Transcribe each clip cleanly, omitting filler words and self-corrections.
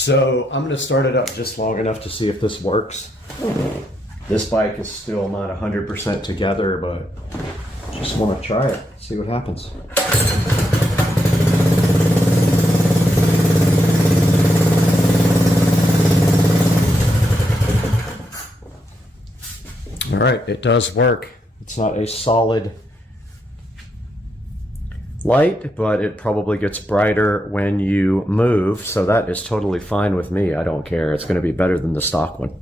So I'm going to start it up just long enough to see if this works. This bike is still not 100% together, but just want to try it, see what happens. All right, it does work. It's not a solid light, but it probably gets brighter when you move, so that is totally fine with me. I don't care. It's going to be better than the stock one.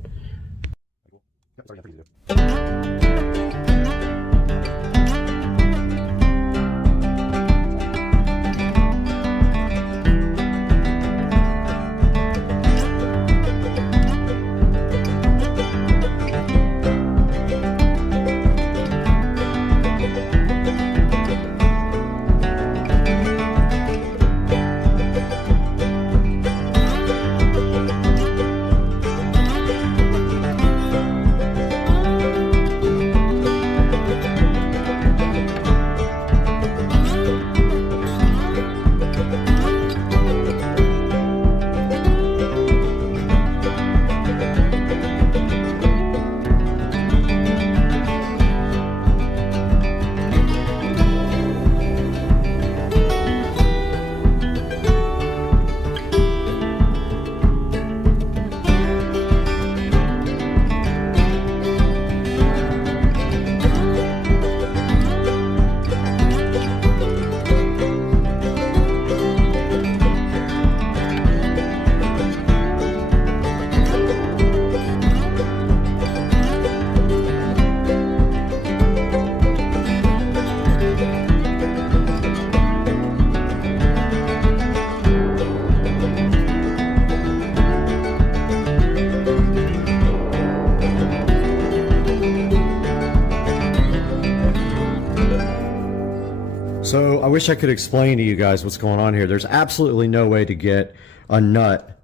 So I wish I could explain to you guys what's going on here. There's absolutely no way to get a nut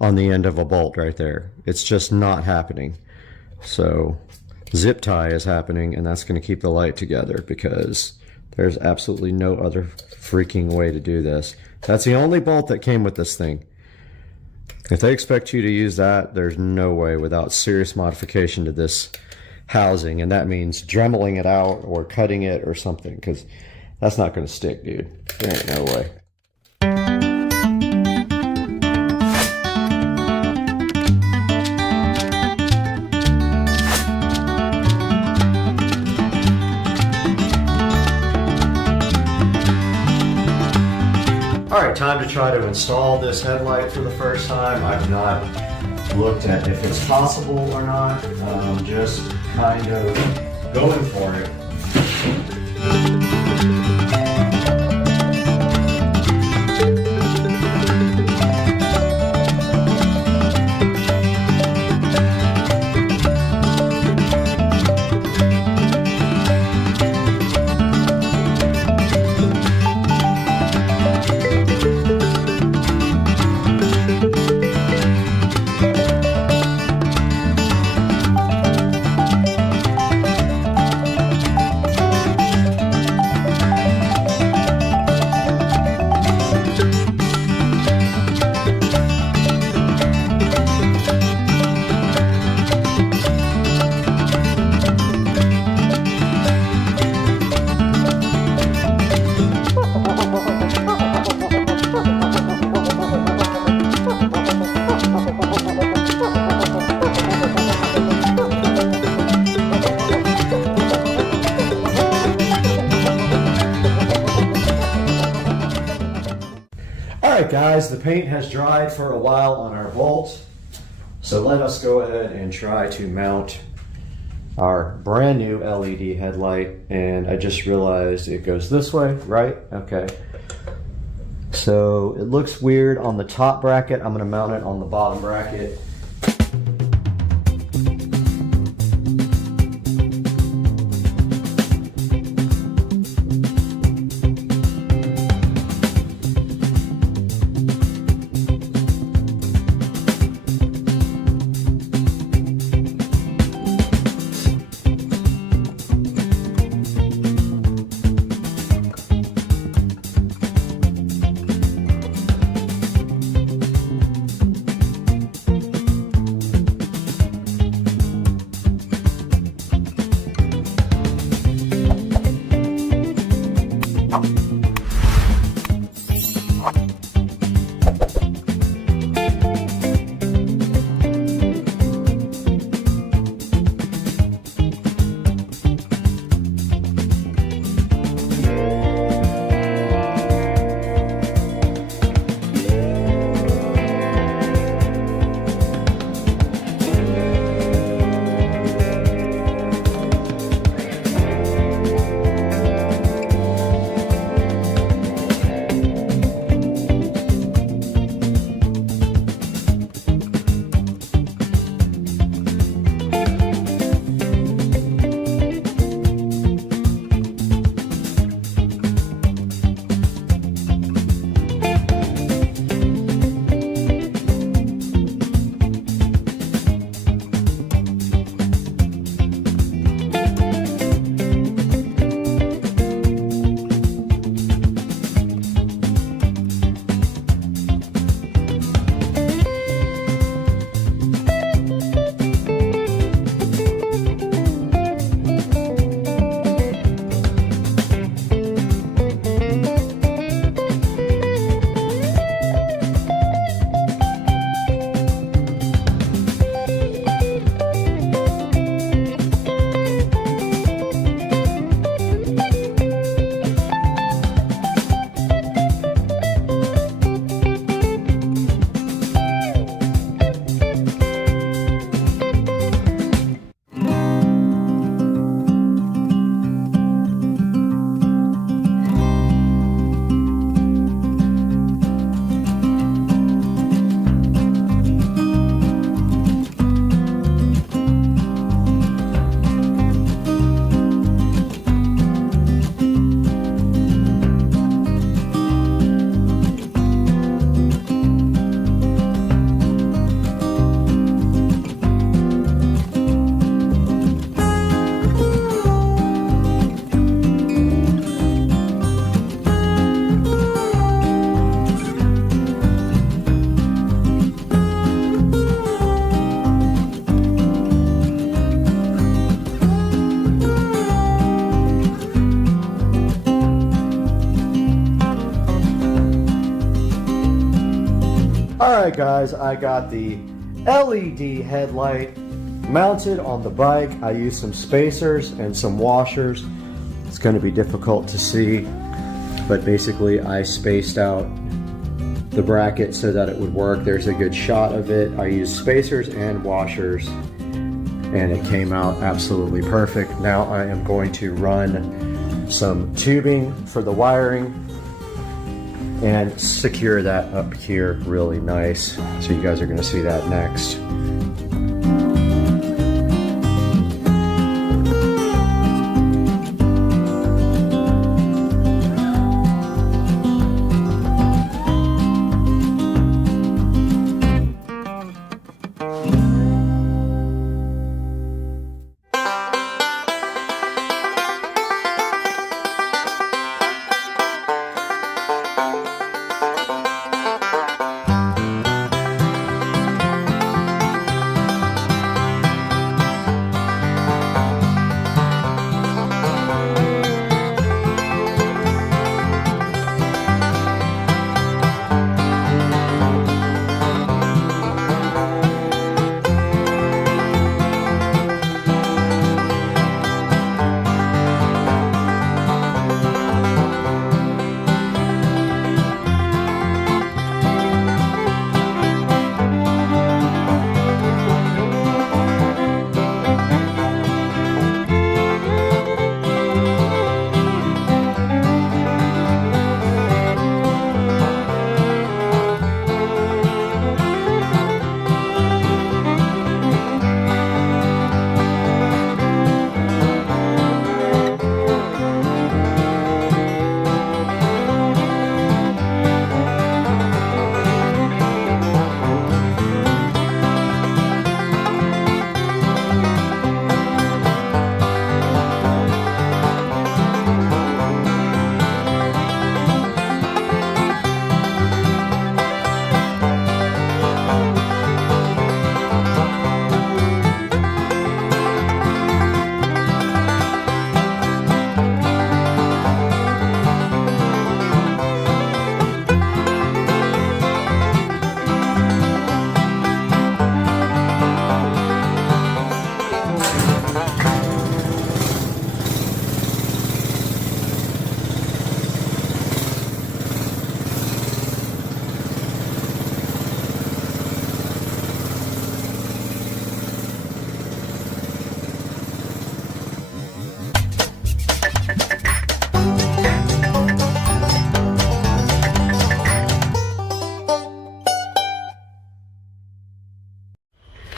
on the end of a bolt right there. It's just not happening. So zip tie is happening, and that's going to keep the light together because there's absolutely no other freaking way to do this. That's the only bolt that came with this thing. If they expect you to use that, there's no way without serious modification to this housing, and that means dremeling it out or cutting it or something, because that's not going to stick, dude. There ain't no way. All right, time to try to install this headlight for the first time. I've not looked at if it's possible or not. Just kind of going for it. Alright guys, the paint has dried for a while on our bolt, so let us go ahead and try to mount our brand new LED headlight. And I just realized it goes this way, right? Okay. So it looks weird on the top bracket. I'm going to mount it on the bottom bracket. Alright guys, I got the LED headlight mounted on the bike. I used some spacers and some washers. It's going to be difficult to see, but basically I spaced out the bracket so that it would work. There's a good shot of it. I used spacers and washers and it came out absolutely perfect. Now I am going to run some tubing for the wiring and secure that up here really nice. So you guys are going to see that next.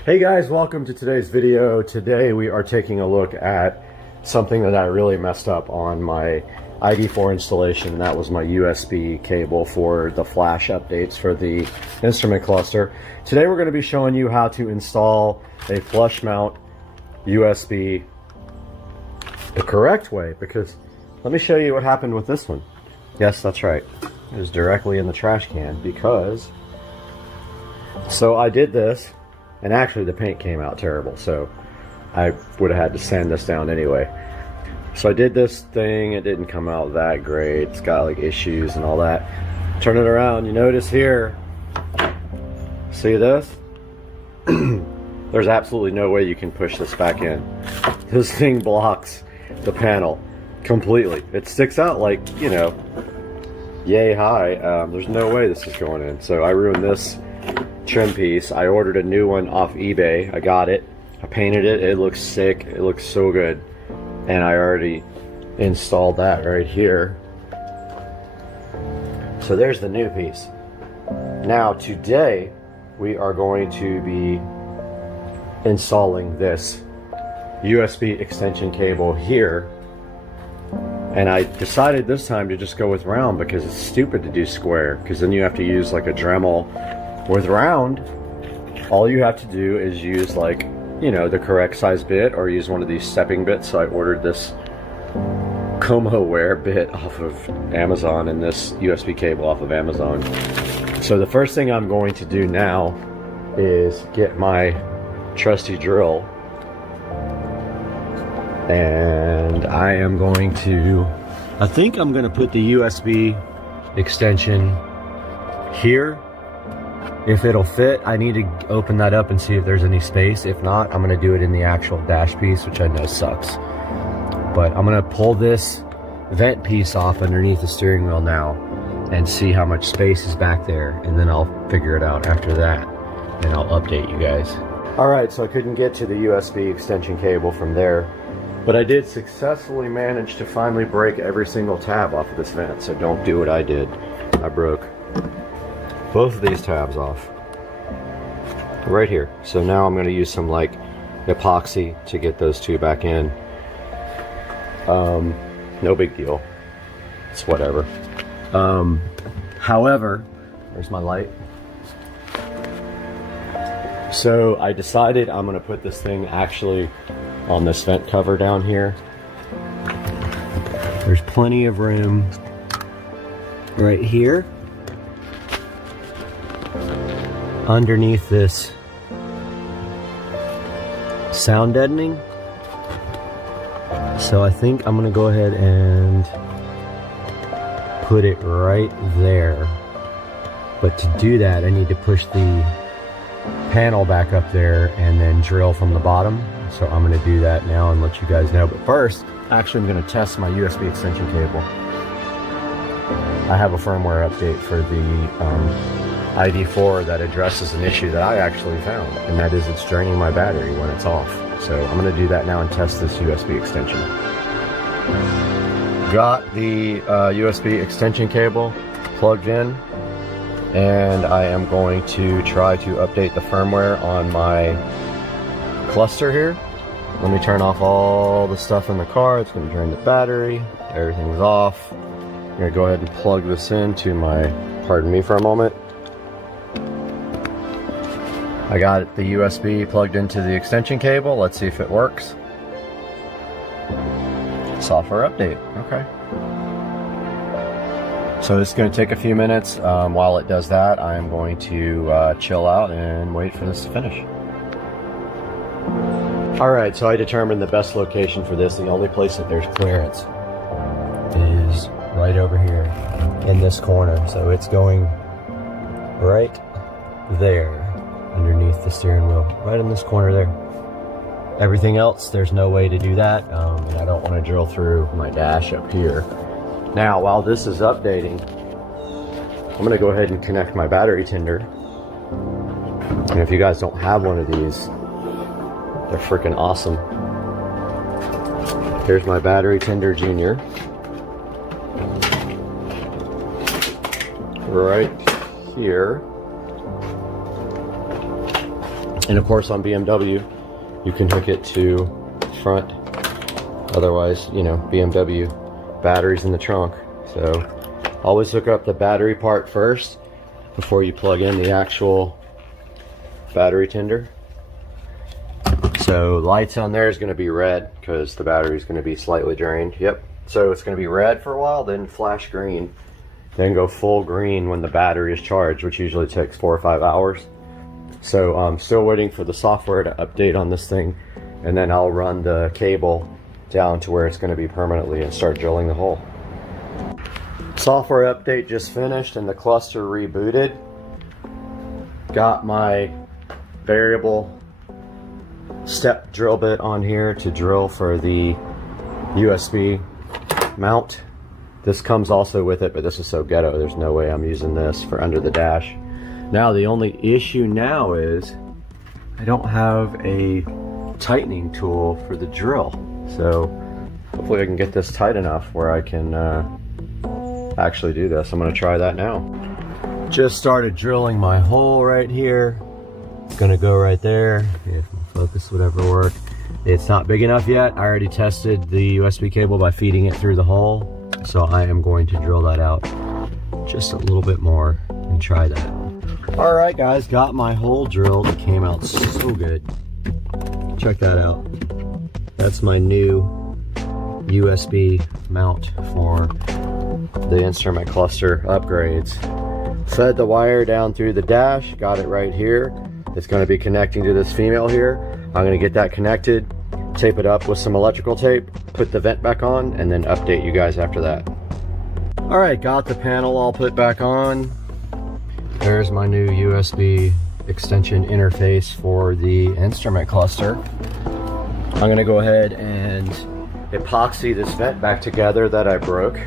Hey guys, welcome to today's video. Today we are taking a look at something that I really messed up on my ID4 installation. That was my USB cable for the flash updates for the instrument cluster. Today we're going to be showing you how to install a flush mount USB the correct way, because let me show you what happened with this one. Yes, that's right. It was directly in the trash can because I did this. And actually the paint came out terrible, so I would have had to sand this down anyway. So I did this thing, it didn't come out that great. It's got like issues and all that. Turn it around, you notice here, see this? There's absolutely no way you can push this back in. This thing blocks the panel completely. It sticks out like, you know, yay high. There's no way this is going in. So I ruined this trim piece. I ordered a new one off eBay. I got it. I painted it. It looks sick. It looks so good. And I already installed that right here. So there's the new piece. Now today we are going to be installing this USB extension cable here. And I decided this time to just go with round because it's stupid to do square, because then you have to use like a Dremel. With round, all you have to do is use, like, you know, the correct size bit or use one of these stepping bits. So I ordered this Comoware bit off of Amazon and this USB cable off of Amazon. So the first thing I'm going to do now is get my trusty drill, and I am going to, I think I'm going to put the USB extension here If it'll fit, I need to open that up and see if there's any space. If not, I'm gonna do it in the actual dash piece, which I know sucks. But I'm gonna pull this vent piece off underneath the steering wheel now and see how much space is back there, and then I'll figure it out after that, and I'll update you guys. All right, so I couldn't get to the USB extension cable from there, but I did successfully manage to finally break every single tab off of this vent, so don't do what I did. I broke both of these tabs off right here. So now I'm going to use some like epoxy to get those two back in. No big deal, it's whatever. However, there's my light. So I decided I'm going to put this thing actually on this vent cover down here. There's plenty of room right here underneath this sound deadening. So I think I'm gonna go ahead and put it right there. But to do that, I need to push the panel back up there and then drill from the bottom. So I'm gonna do that now and let you guys know. But first, actually I'm gonna test my USB extension cable. I have a firmware update for the ID4 that addresses an issue that I actually found, and that is it's draining my battery when it's off. So I'm going to do that now and test this USB extension. Got the USB extension cable plugged in, and I am going to try to update the firmware on my cluster here. Let me turn off all the stuff in the car. It's going to drain the battery. Everything's off. I'm going to go ahead and plug this into my, pardon me for a moment. I got the USB plugged into the extension cable. Let's see if it works. Software update, okay. So it's going to take a few minutes. While it does that, I'm going to chill out and wait for this to finish. All right, so I determined the best location for this. The only place that there's clearance is right over here in this corner. So it's going right there underneath the steering wheel, right in this corner there. Everything else, there's no way to do that, and I don't want to drill through my dash up here. Now, while this is updating, I'm going to go ahead and connect my battery tender. And if you guys don't have one of these, they're freaking awesome. Here's my battery tender junior. Right here. And of course on BMW, you can hook it to front. Otherwise, you know, BMW batteries in the trunk. So always hook up the battery part first before you plug in the actual battery tender. So lights on there is going to be red because the battery is going to be slightly drained. Yep. So it's going to be red for a while, then flash green, then go full green when the battery is charged, which usually takes 4 or 5 hours. So I'm still waiting for the software to update on this thing, and then I'll run the cable down to where it's going to be permanently and start drilling the hole. Software update just finished and the cluster rebooted. Got my variable step drill bit on here to drill for the USB mount. This comes also with it, but this is so ghetto, there's no way I'm using this for under the dash. Now the only issue now is I don't have a tightening tool for the drill. So hopefully I can get this tight enough where I can actually do this. I'm going to try that now. Just started drilling my hole right here. It's going to go right there. If focus would ever work. It's not big enough yet. I already tested the USB cable by feeding it through the hole. So I am going to drill that out just a little bit more and try that. All right, guys, got my hole drilled. It came out so good. Check that out. That's my new USB mount for the instrument cluster upgrades. Fed the wire down through the dash, got it right here. It's going to be connecting to this female here. I'm going to get that connected, tape it up with some electrical tape, put the vent back on, and then update you guys after that. All right, got the panel all put back on. There's my new USB extension interface for the instrument cluster. I'm gonna go ahead and epoxy this vent back together that I broke.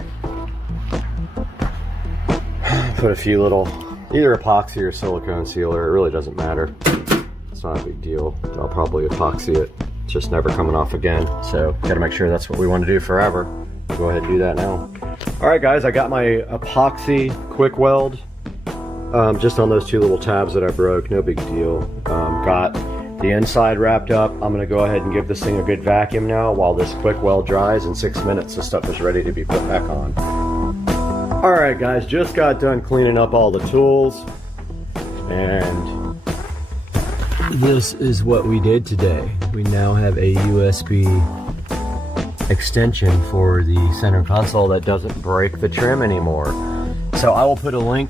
Put a few little, either epoxy or silicone sealer, it really doesn't matter. It's not a big deal. I'll probably epoxy it. It's just never coming off again. So gotta make sure that's what we want to do forever. I'll go ahead and do that now. All right guys, I got my epoxy quick weld just on those two little tabs that I broke, no big deal. Got the inside wrapped up. I'm gonna go ahead and give this thing a good vacuum now while this quick weld dries. In 6 minutes, the stuff is ready to be put back on. All right guys, just got done cleaning up all the tools, and this is what we did today. We now have a USB extension for the center console that doesn't break the trim anymore. So I will put a link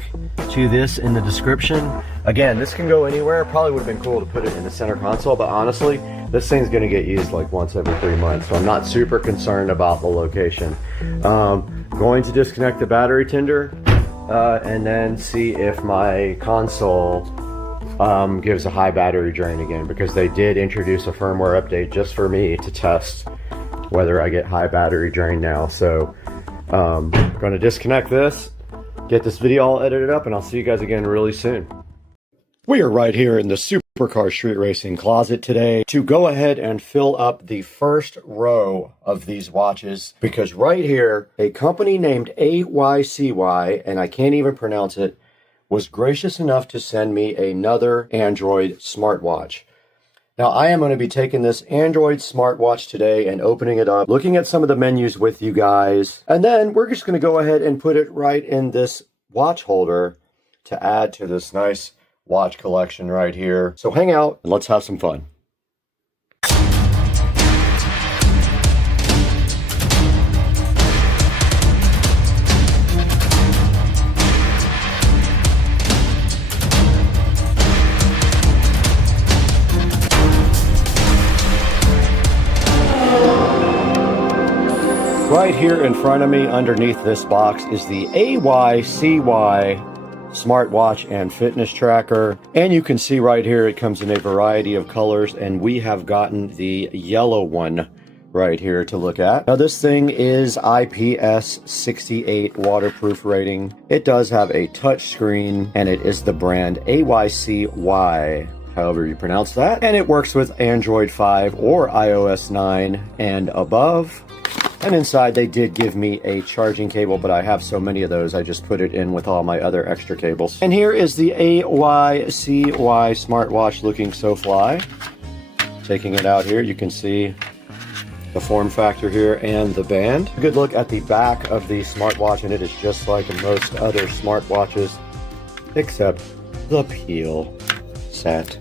to this in the description. Again, this can go anywhere. Probably would have been cool to put it in the center console, but honestly, this thing's gonna get used like once every 3 months, so I'm not super concerned about the location. Going to disconnect the battery tender and then see if my console gives a high battery drain again, because they did introduce a firmware update just for me to test whether I get high battery drain now. So I'm gonna disconnect this, get this video all edited up, and I'll see you guys again really soon. We are right here in the Supercar Street Racing closet today to go ahead and fill up the first row of these watches, because right here, a company named AYCY, and I can't even pronounce it, was gracious enough to send me another Android smartwatch. Now, I am going to be taking this Android smartwatch today and opening it up, looking at some of the menus with you guys, and then we're just going to go ahead and put it right in this watch holder to add to this nice watch collection right here. So hang out and let's have some fun. Right here in front of me, underneath this box, is the AYCY smartwatch and fitness tracker. And you can see right here, it comes in a variety of colors, and we have gotten the yellow one right here to look at. Now this thing is IPS 68 waterproof rating. It does have a touch screen, and it is the brand AYCY, however you pronounce that. And it works with Android 5 or iOS 9 and above. And inside they did give me a charging cable, but I have so many of those, I just put it in with all my other extra cables. And here is the AYCY smartwatch, looking so fly. Taking it out here, you can see the form factor here and the band. A good look at the back of the smartwatch, and it is just like most other smartwatches, except the peel set.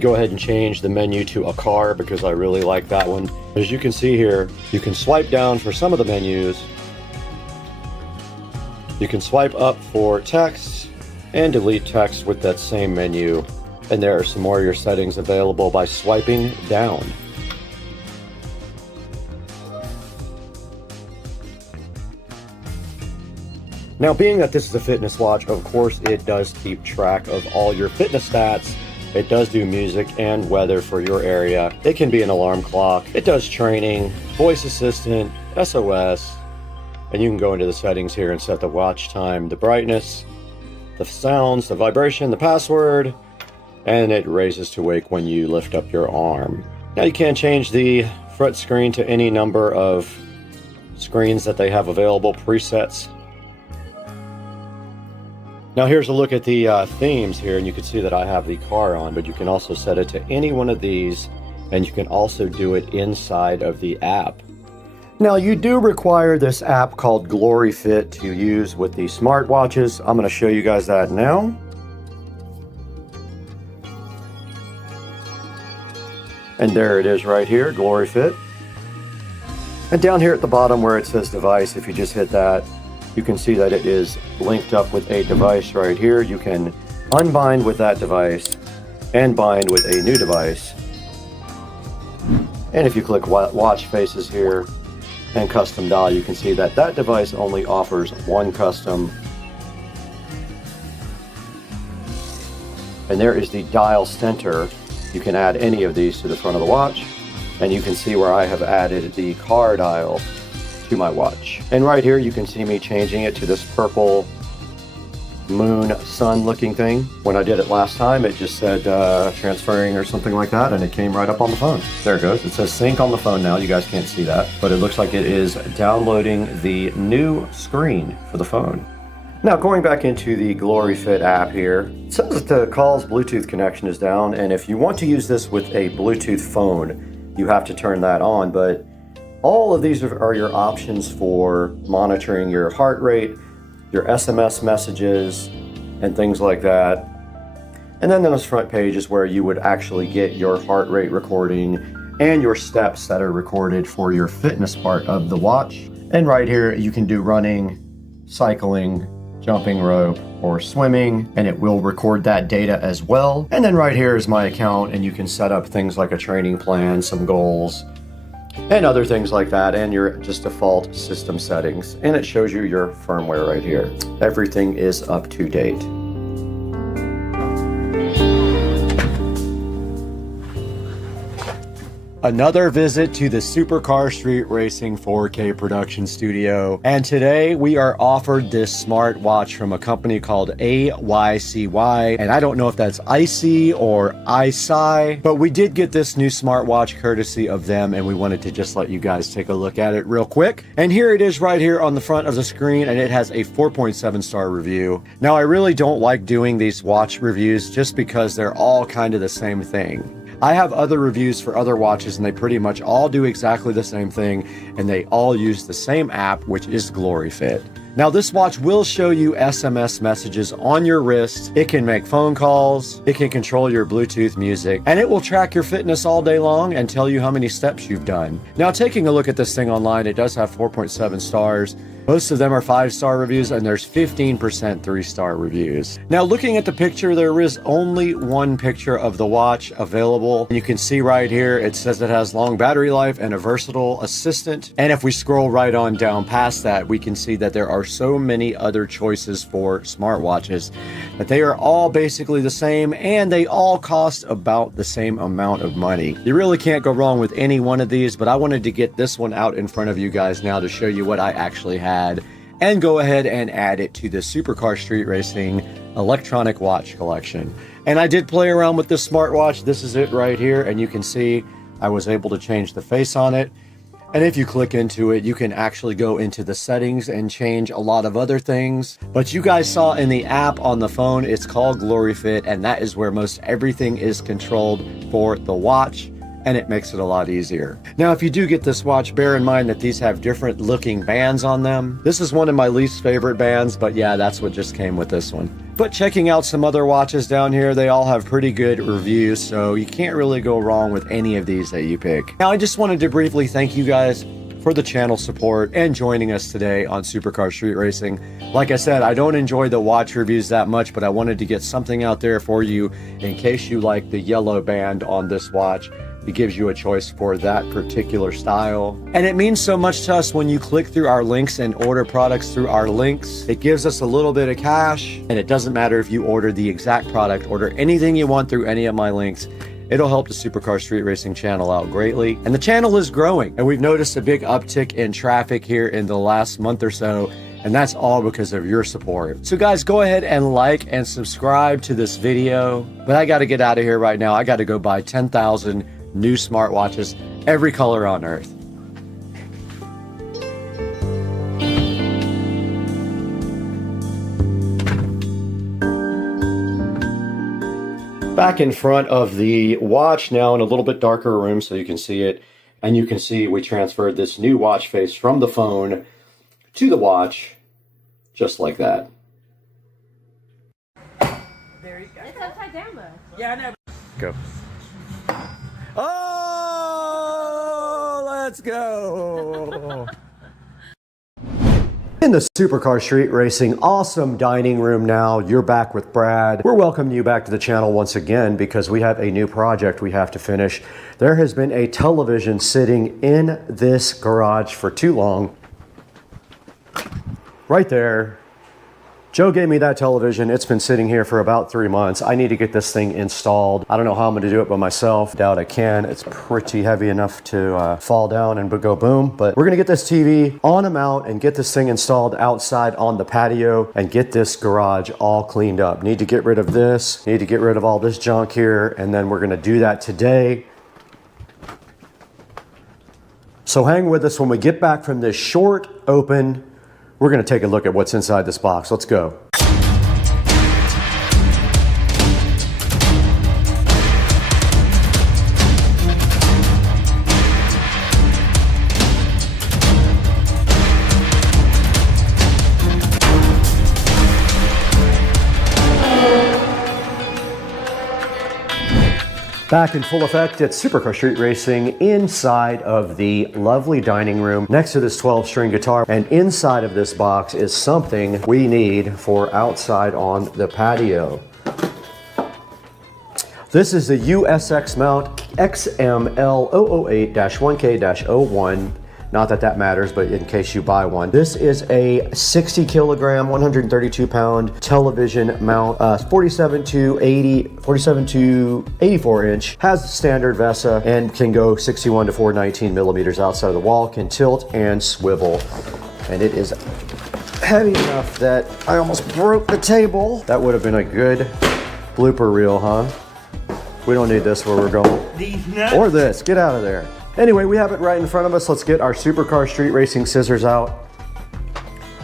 Go ahead and change the menu to a car because I really like that one. As you can see here, you can swipe down for some of the menus. You can swipe up for text and delete text with that same menu. And there are some more of your settings available by swiping down. Now, being that this is a fitness watch, of course it does keep track of all your fitness stats. It does do music and weather for your area. It can be an alarm clock. It does training, voice assistant, SOS, and you can go into the settings here and set the watch time, the brightness, the sounds, the vibration, the password, and it raises to wake when you lift up your arm. Now you can change the front screen to any number of screens that they have available, presets. Now here's a look at the themes here, and you can see that I have the car on, but you can also set it to any one of these, and you can also do it inside of the app. Now you do require this app called Glory Fit to use with the smartwatches. I'm going to show you guys that now. And there it is right here, Glory Fit. And down here at the bottom where it says device, if you just hit that, you can see that it is linked up with a device right here. You can unbind with that device and bind with a new device. And if you click watch faces here and custom dial, you can see that that device only offers one custom And there is the dial center. You can add any of these to the front of the watch, and you can see where I have added the car dial to my watch. And right here you can see me changing it to this purple moon sun looking thing. When I did it last time, it just said transferring or something like that, and it came right up on the phone. There it goes. It says sync on the phone now. You guys can't see that, but it looks like it is downloading the new screen for the phone. Now going back into the GloryFit app here, it says that the call's Bluetooth connection is down, and if you want to use this with a Bluetooth phone, you have to turn that on. But all of these are your options for monitoring your heart rate, your SMS messages, and things like that. And then on this front page is where you would actually get your heart rate recording and your steps that are recorded for your fitness part of the watch. And right here you can do running, cycling, jumping rope, or swimming, and it will record that data as well. And then right here is my account, and you can set up things like a training plan, some goals, and other things like that, and your just default system settings. And it shows you your firmware right here. Everything is up to date. Another visit to the Supercar Street Racing 4K production studio. And today we are offered this smartwatch from a company called AYCY. And I don't know if that's ICY or ICY, but we did get this new smartwatch courtesy of them, and we wanted to just let you guys take a look at it real quick. And here it is right here on the front of the screen, and it has a 4.7 star review. Now I really don't like doing these watch reviews just because they're all kind of the same thing. I have other reviews for other watches, and they pretty much all do exactly the same thing, and they all use the same app, which is GloryFit. Now this watch will show you SMS messages on your wrist. It can make phone calls, it can control your Bluetooth music, and it will track your fitness all day long and tell you how many steps you've done. Now taking a look at this thing online, it does have 4.7 stars. Most of them are 5-star reviews, and there's 15% 3-star reviews. Now looking at the picture, there is only one picture of the watch available. You can see right here, it says it has long battery life and a versatile assistant. And if we scroll right on down past that, we can see that there are so many other choices for smartwatches that they are all basically the same, and they all cost about the same amount of money. You really can't go wrong with any one of these, but I wanted to get this one out in front of you guys now to show you what I actually have and go ahead and add it to the Supercar Street Racing electronic watch collection. And I did play around with this smartwatch. This is it right here, and you can see I was able to change the face on it. And if you click into it, you can actually go into the settings and change a lot of other things. But you guys saw in the app on the phone, it's called GloryFit, and that is where most everything is controlled for the watch, and it makes it a lot easier. Now, if you do get this watch, bear in mind that these have different looking bands on them. This is one of my least favorite bands, but yeah, that's what just came with this one. But checking out some other watches down here, they all have pretty good reviews, so you can't really go wrong with any of these that you pick. Now, I just wanted to briefly thank you guys for the channel support and joining us today on Supercar Street Racing. Like I said, I don't enjoy the watch reviews that much, but I wanted to get something out there for you in case you like the yellow band on this watch. It gives you a choice for that particular style. And it means so much to us when you click through our links and order products through our links. It gives us a little bit of cash, and it doesn't matter if you order the exact product, order anything you want through any of my links. It'll help the Supercar Street Racing channel out greatly. And the channel is growing, and we've noticed a big uptick in traffic here in the last month or so, and that's all because of your support. So guys, go ahead and like and subscribe to this video. But I gotta get out of here right now. I gotta go buy 10,000 new smartwatches, every color on earth. Back in front of the watch now in a little bit darker room so you can see it. And you can see we transferred this new watch face from the phone to the watch, just like that. There you go. It's upside down though. Yeah, I know. Go. Oh, let's go. In the Supercar Street Racing awesome dining room now, you're back with Brad. We're welcoming you back to the channel once again because we have a new project we have to finish. There has been a television sitting in this garage for too long. Right there. Joe gave me that television. It's been sitting here for about 3 months. I need to get this thing installed. I don't know how I'm gonna do it by myself. Doubt I can. It's pretty heavy enough to fall down and go boom. But we're gonna get this TV on a mount and get this thing installed outside on the patio and get this garage all cleaned up. Need to get rid of this. Need to get rid of all this junk here. And then we're gonna do that today. So hang with us when we get back from this short open. We're going to take a look at what's inside this box. Let's go. Back in full effect at Supercar Street Racing inside of the lovely dining room next to this 12-string guitar. And inside of this box is something we need for outside on the patio. This is the USX mount XML008-1K-01. Not that that matters, but in case you buy one. This is a 60 kilogram, 132 pound television mount, 47 to 84 inch, has standard VESA and can go 61 to 419 millimeters outside of the wall, can tilt and swivel. And it is heavy enough that I almost broke the table. That would have been a good blooper reel, huh? We don't need this where we're going. These nuts. Or this, get out of there. Anyway, we have it right in front of us. Let's get our Supercar Street Racing scissors out.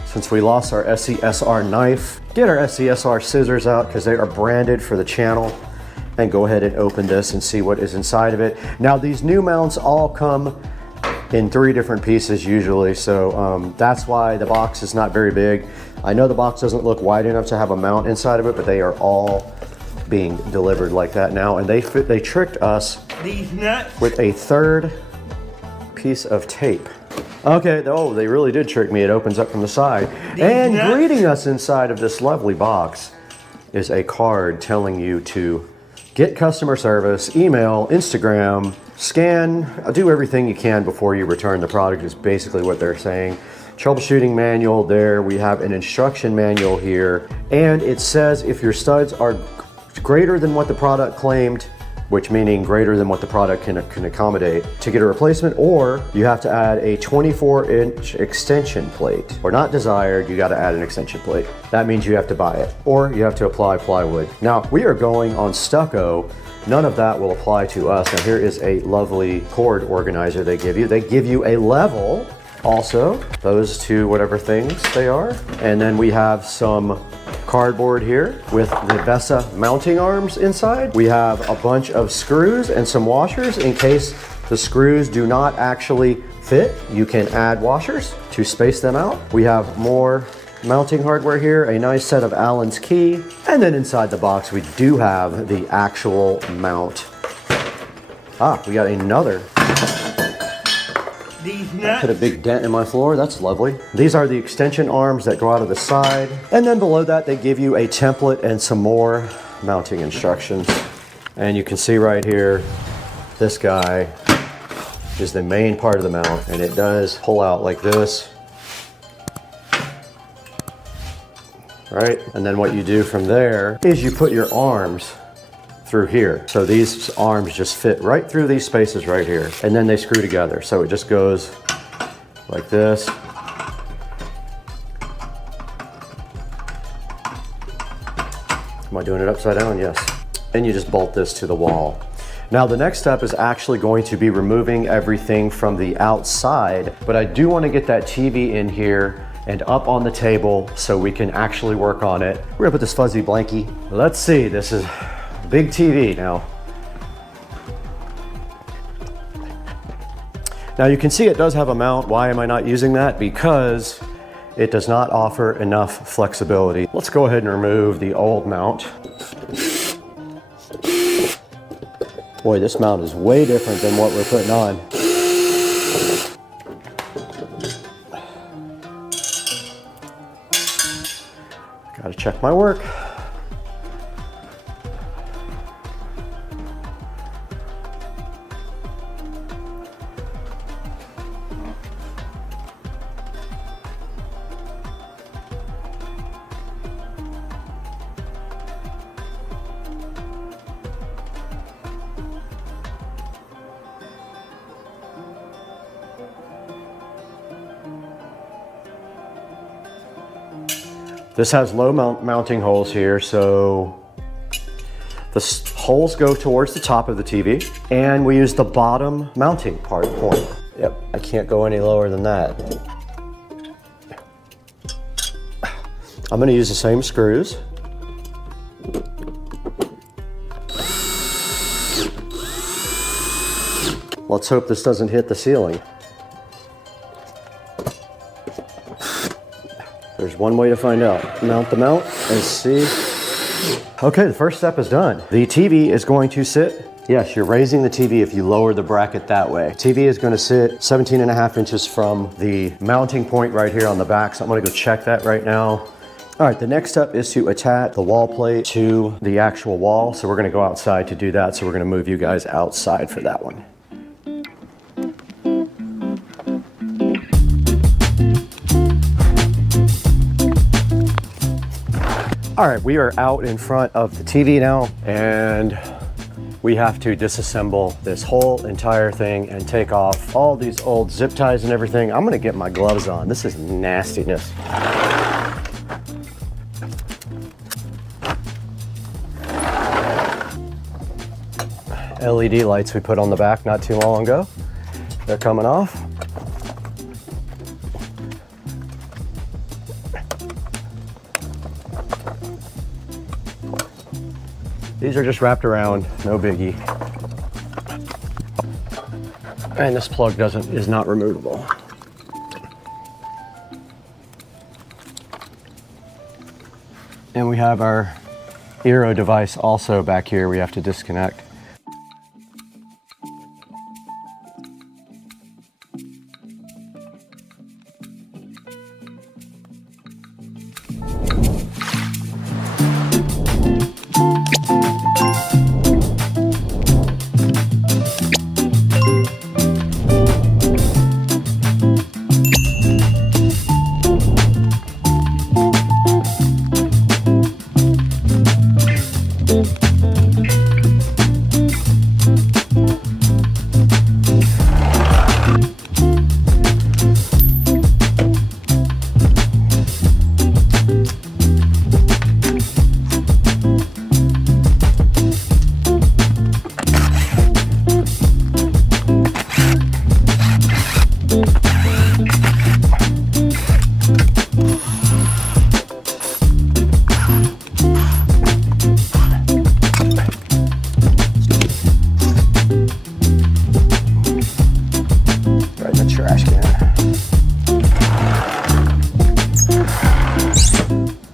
Since we lost our SCSR knife, get our SCSR scissors out because they are branded for the channel. And go ahead and open this and see what is inside of it. Now, these new mounts all come in 3 different pieces usually, so that's why the box is not very big. I know the box doesn't look wide enough to have a mount inside of it, but they are all being delivered like that now, and they tricked us with a 3rd piece of tape. Okay, oh, they really did trick me. It opens up from the side. And greeting us inside of this lovely box is a card telling you to get customer service, email, Instagram, scan, do everything you can before you return the product is basically what they're saying. Troubleshooting manual there. We have an instruction manual here, and it says if your studs are greater than what the product claimed, which meaning greater than what the product can accommodate, to get a replacement, or you have to add a 24-inch extension plate. Or not desired, you got to add an extension plate. That means you have to buy it, or you have to apply plywood. Now, we are going on stucco. None of that will apply to us. Now, here is a lovely cord organizer they give you. They give you a level also, those 2 whatever things they are. And then we have some cardboard here with the VESA mounting arms inside. We have a bunch of screws and some washers in case the screws do not actually fit. You can add washers to space them out. We have more mounting hardware here, a nice set of Allen's key, and then inside the box we do have the actual mount. We got another. Put a big dent in my floor. That's lovely. These are the extension arms that go out of the side. And then below that, they give you a template and some more mounting instructions. And you can see right here, this guy is the main part of the mount, and it does pull out like this. Right? And then what you do from there is you put your arms through here. So these arms just fit right through these spaces right here, and then they screw together. So it just goes like this. Am I doing it upside down? Yes. And you just bolt this to the wall. Now the next step is actually going to be removing everything from the outside, but I do want to get that TV in here and up on the table so we can actually work on it. We're gonna put this fuzzy blankie. Let's see, this is big TV now. Now you can see it does have a mount. Why am I not using that? Because it does not offer enough flexibility. Let's go ahead and remove the old mount. Boy, this mount is way different than what we're putting on. Gotta check my work. This has low mounting holes here, so the holes go towards the top of the TV, and we use the bottom mounting point. Yep, I can't go any lower than that. I'm gonna use the same screws. Let's hope this doesn't hit the ceiling. There's one way to find out. Mount the mount and see. Okay, the first step is done. The TV is going to sit, yes, you're raising the TV if you lower the bracket that way. TV is going to sit 17.5 inches from the mounting point right here on the back, so I'm going to go check that right now. All right, the next step is to attach the wall plate to the actual wall, so we're going to go outside to do that, so we're going to move you guys outside for that one. All right, we are out in front of the TV now, and we have to disassemble this whole entire thing and take off all these old zip ties and everything. I'm gonna get my gloves on. This is nastiness. LED lights we put on the back not too long ago. They're coming off. These are just wrapped around, no biggie. And this plug is not removable. And we have our Eero device also back here we have to disconnect.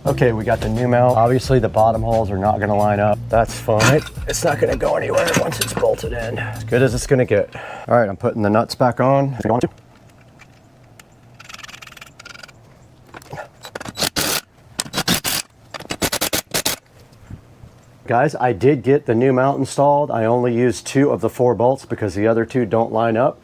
Okay, we got the new mount. Obviously the bottom holes are not gonna line up. That's fine. It's not gonna go anywhere once it's bolted in. As good as it's gonna get. All right, I'm putting the nuts back on. Guys, I did get the new mount installed. I only used 2 of the 4 bolts because the other 2 don't line up.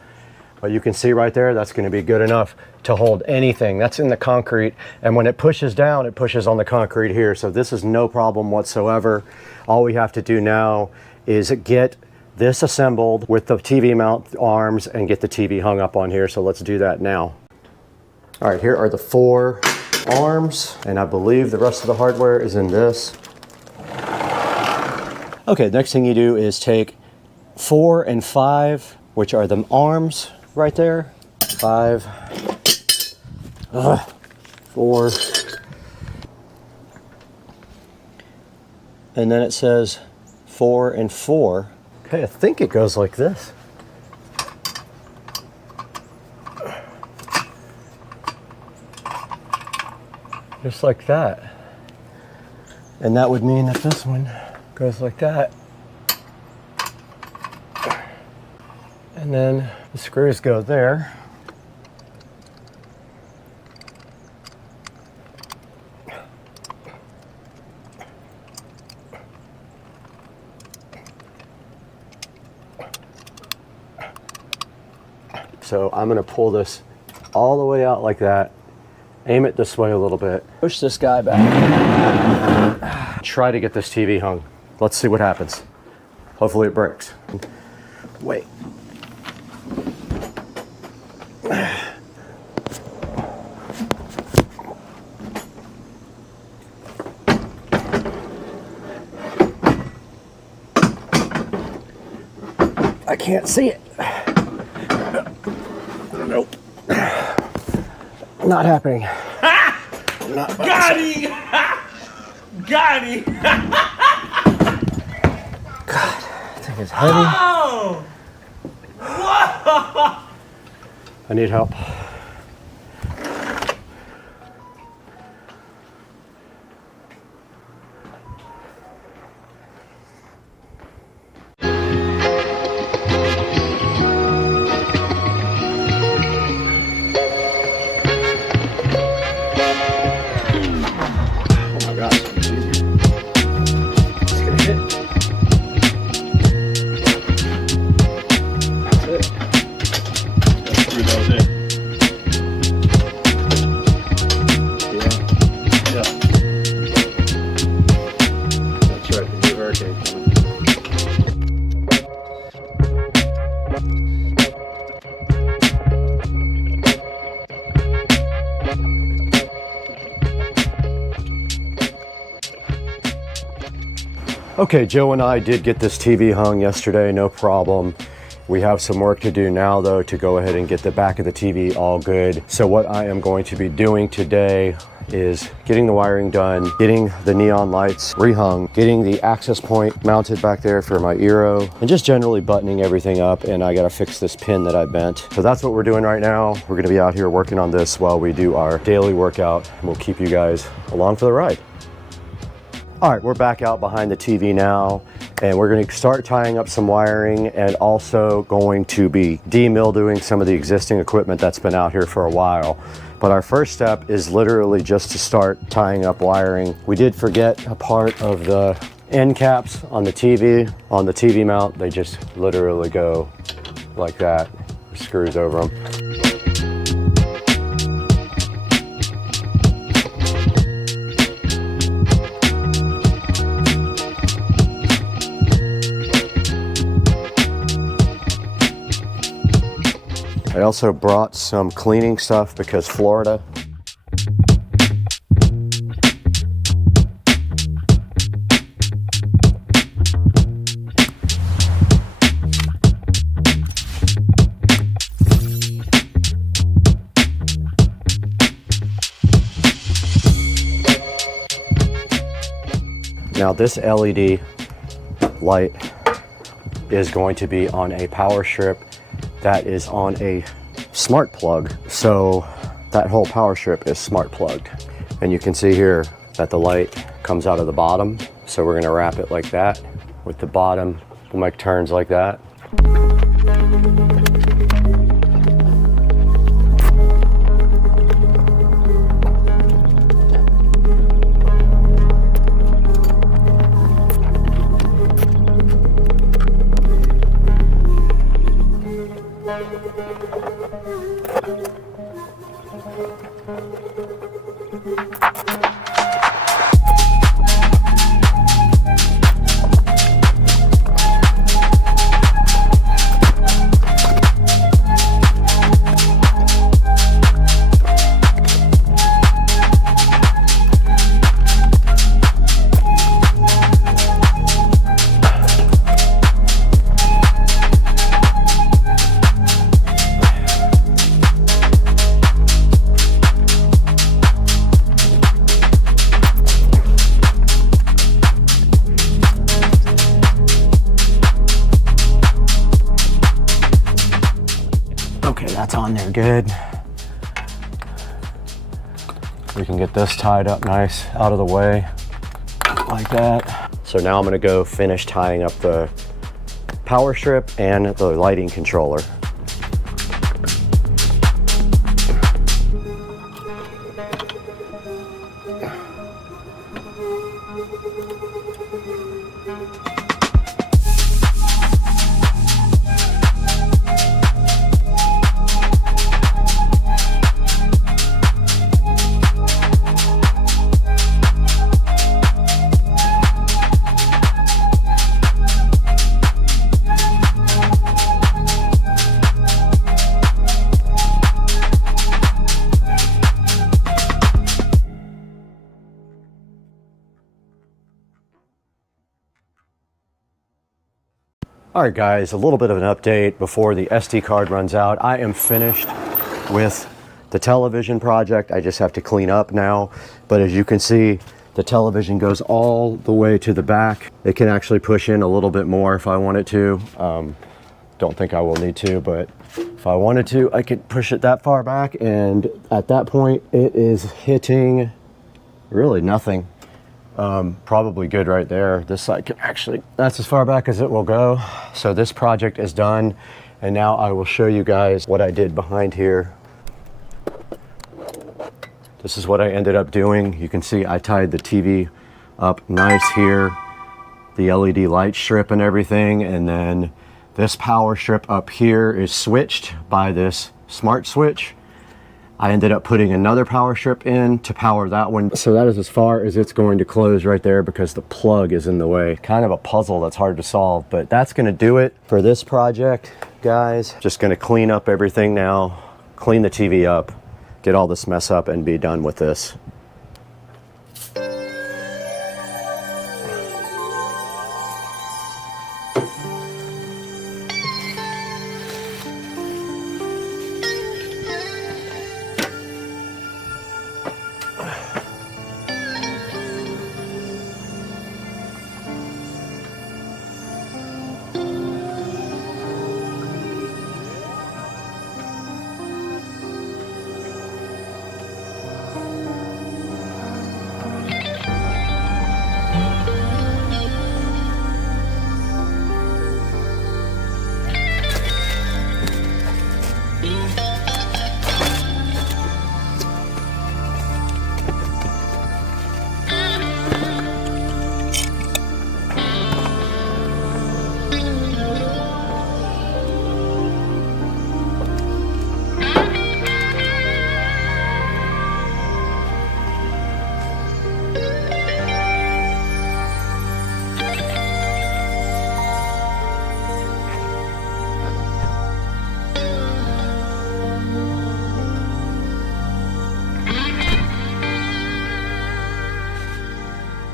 But you can see right there, that's gonna be good enough to hold anything. That's in the concrete. And when it pushes down, it pushes on the concrete here. So this is no problem whatsoever. All we have to do now is get this assembled with the TV mount arms and get the TV hung up on here. So let's do that now. All right, here are the 4 arms. And I believe the rest of the hardware is in this. Okay, the next thing you do is take 4 and 5, which are the arms right there. 5, 4, and then it says 4 and 4. Okay, I think it goes like this. Just like that. And that would mean that this one goes like that. And then the screws go there. So I'm gonna pull this all the way out like that, aim it this way a little bit, push this guy back, try to get this TV hung. Let's see what happens. Hopefully it breaks. Wait. I can't see it. Nope. Not happening. Not Got him! Got him! God, that thing is heavy. Oh! Whoa! I need help. Okay, Joe and I did get this TV hung yesterday, no problem. We have some work to do now though to go ahead and get the back of the TV all good. So what I am going to be doing today is getting the wiring done, getting the neon lights rehung, getting the access point mounted back there for my Eero, and just generally buttoning everything up. And I gotta fix this pin that I bent. So that's what we're doing right now. We're gonna be out here working on this while we do our daily workout, and we'll keep you guys along for the ride. All right, we're back out behind the TV now, and we're going to start tying up some wiring and also going to be demildewing some of the existing equipment that's been out here for a while. But our first step is literally just to start tying up wiring. We did forget a part of the end caps on the TV mount. They just literally go like that, screws over them. I also brought some cleaning stuff because Florida. Now this LED light is going to be on a power strip that is on a smart plug. So that whole power strip is smart plugged. And you can see here that the light comes out of the bottom. So we're gonna wrap it like that. With the bottom, we'll make turns like that. Okay, that's on there good. We can get this tied up nice out of the way like that. So now I'm gonna go finish tying up the power strip and the lighting controller. All right, guys, a little bit of an update before the SD card runs out. I am finished with the television project. I just have to clean up now. But as you can see, the television goes all the way to the back. It can actually push in a little bit more if I wanted to. Don't think I will need to, but if I wanted to, I could push it that far back. And at that point, it is hitting really nothing. Probably good right there. This side can actually, that's as far back as it will go. So this project is done. And now I will show you guys what I did behind here. This is what I ended up doing. You can see I tied the TV up nice here, the LED light strip and everything. And then this power strip up here is switched by this smart switch. I ended up putting another power strip in to power that one. So that is as far as it's going to close right there because the plug is in the way. Kind of a puzzle that's hard to solve, but that's gonna do it for this project, guys. Just gonna clean up everything now, clean the TV up, get all this mess up and be done with this.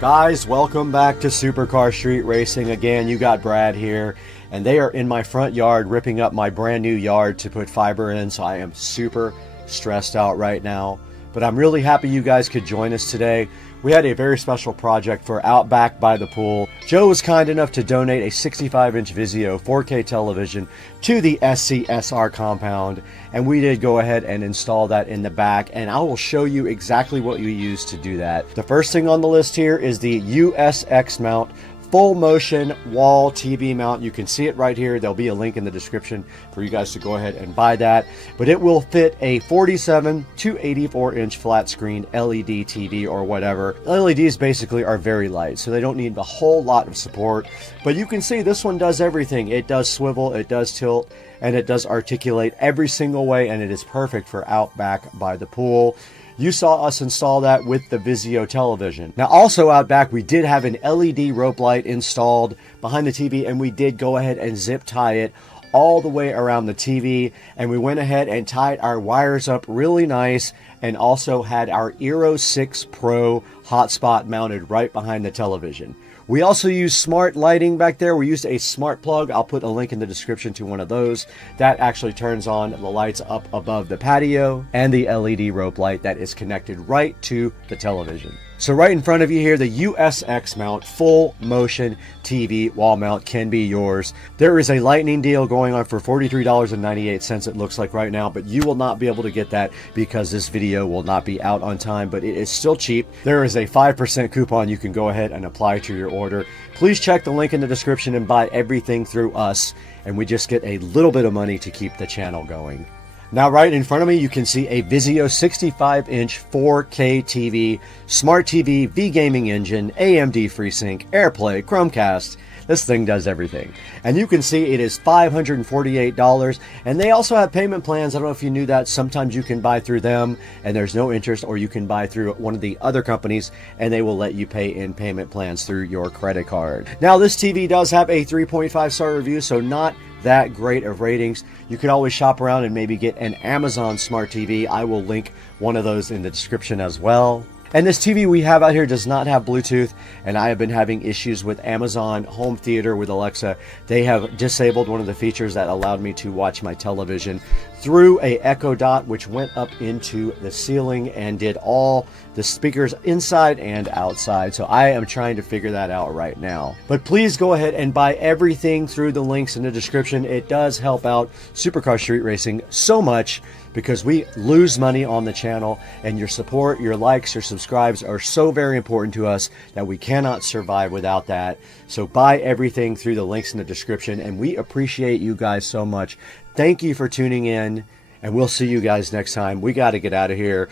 Guys, welcome back to Supercar Street Racing. Again, you got Brad here, and they are in my front yard ripping up my brand new yard to put fiber in, so I am super stressed out right now. But I'm really happy you guys could join us today. We had a very special project for out back by the pool. Joe was kind enough to donate a 65-inch Vizio 4K television to the SCSR compound, and we did go ahead and install that in the back, and I will show you exactly what we used to do that. The first thing on the list here is the USX mount full motion wall TV mount. You can see it right here. There'll be a link in the description for you guys to go ahead and buy that. But it will fit a 47 to 84 inch flat screen LED TV or whatever. LEDs basically are very light, so they don't need a whole lot of support. But you can see this one does everything. It does swivel, it does tilt, and it does articulate every single way, and it is perfect for out back by the pool. You saw us install that with the Vizio television. Now also out back, we did have an LED rope light installed behind the TV, and we did go ahead and zip tie it all the way around the TV, and we went ahead and tied our wires up really nice, and also had our Eero 6 Pro hotspot mounted right behind the television. We also used smart lighting back there. We used a smart plug. I'll put a link in the description to one of those. That actually turns on the lights up above the patio, and the LED rope light that is connected right to the television. So right in front of you here, the USX mount full motion TV wall mount can be yours. There is a lightning deal going on for $43.98 it looks like right now, but you will not be able to get that because this video will not be out on time, but it is still cheap. There is a 5% coupon you can go ahead and apply to your order. Please check the link in the description and buy everything through us, and we just get a little bit of money to keep the channel going. Now right in front of me, you can see a Vizio 65-inch 4K TV, Smart TV, V-Gaming engine, AMD FreeSync, AirPlay, Chromecast. This thing does everything. And you can see it is $548, and they also have payment plans. I don't know if you knew that. Sometimes you can buy through them and there's no interest, or you can buy through one of the other companies and they will let you pay in payment plans through your credit card. Now this TV does have a 3.5 star review, so not that great of ratings. You could always shop around and maybe get an Amazon Smart TV. I will link one of those in the description as well. And this TV we have out here does not have Bluetooth, and I have been having issues with Amazon Home Theater with Alexa. They have disabled one of the features that allowed me to watch my television through a Echo Dot, which went up into the ceiling and did all the speakers inside and outside. So I am trying to figure that out right now. But please go ahead and buy everything through the links in the description. It does help out Supercar Street Racing so much, because we lose money on the channel, and your support, your likes, your subscribes are so very important to us that we cannot survive without that. So buy everything through the links in the description, and we appreciate you guys so much. Thank you for tuning in, and we'll see you guys next time. We got to get out of here.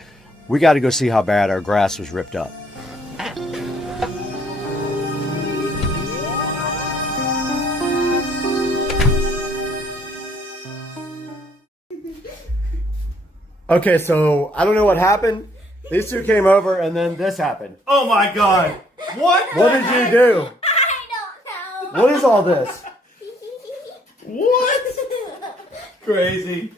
We got to go see how bad our grass was ripped up. Okay, so I don't know what happened. These two came over and then this happened. Oh my god. What? What did you do? I don't know. What is all this? What? Crazy.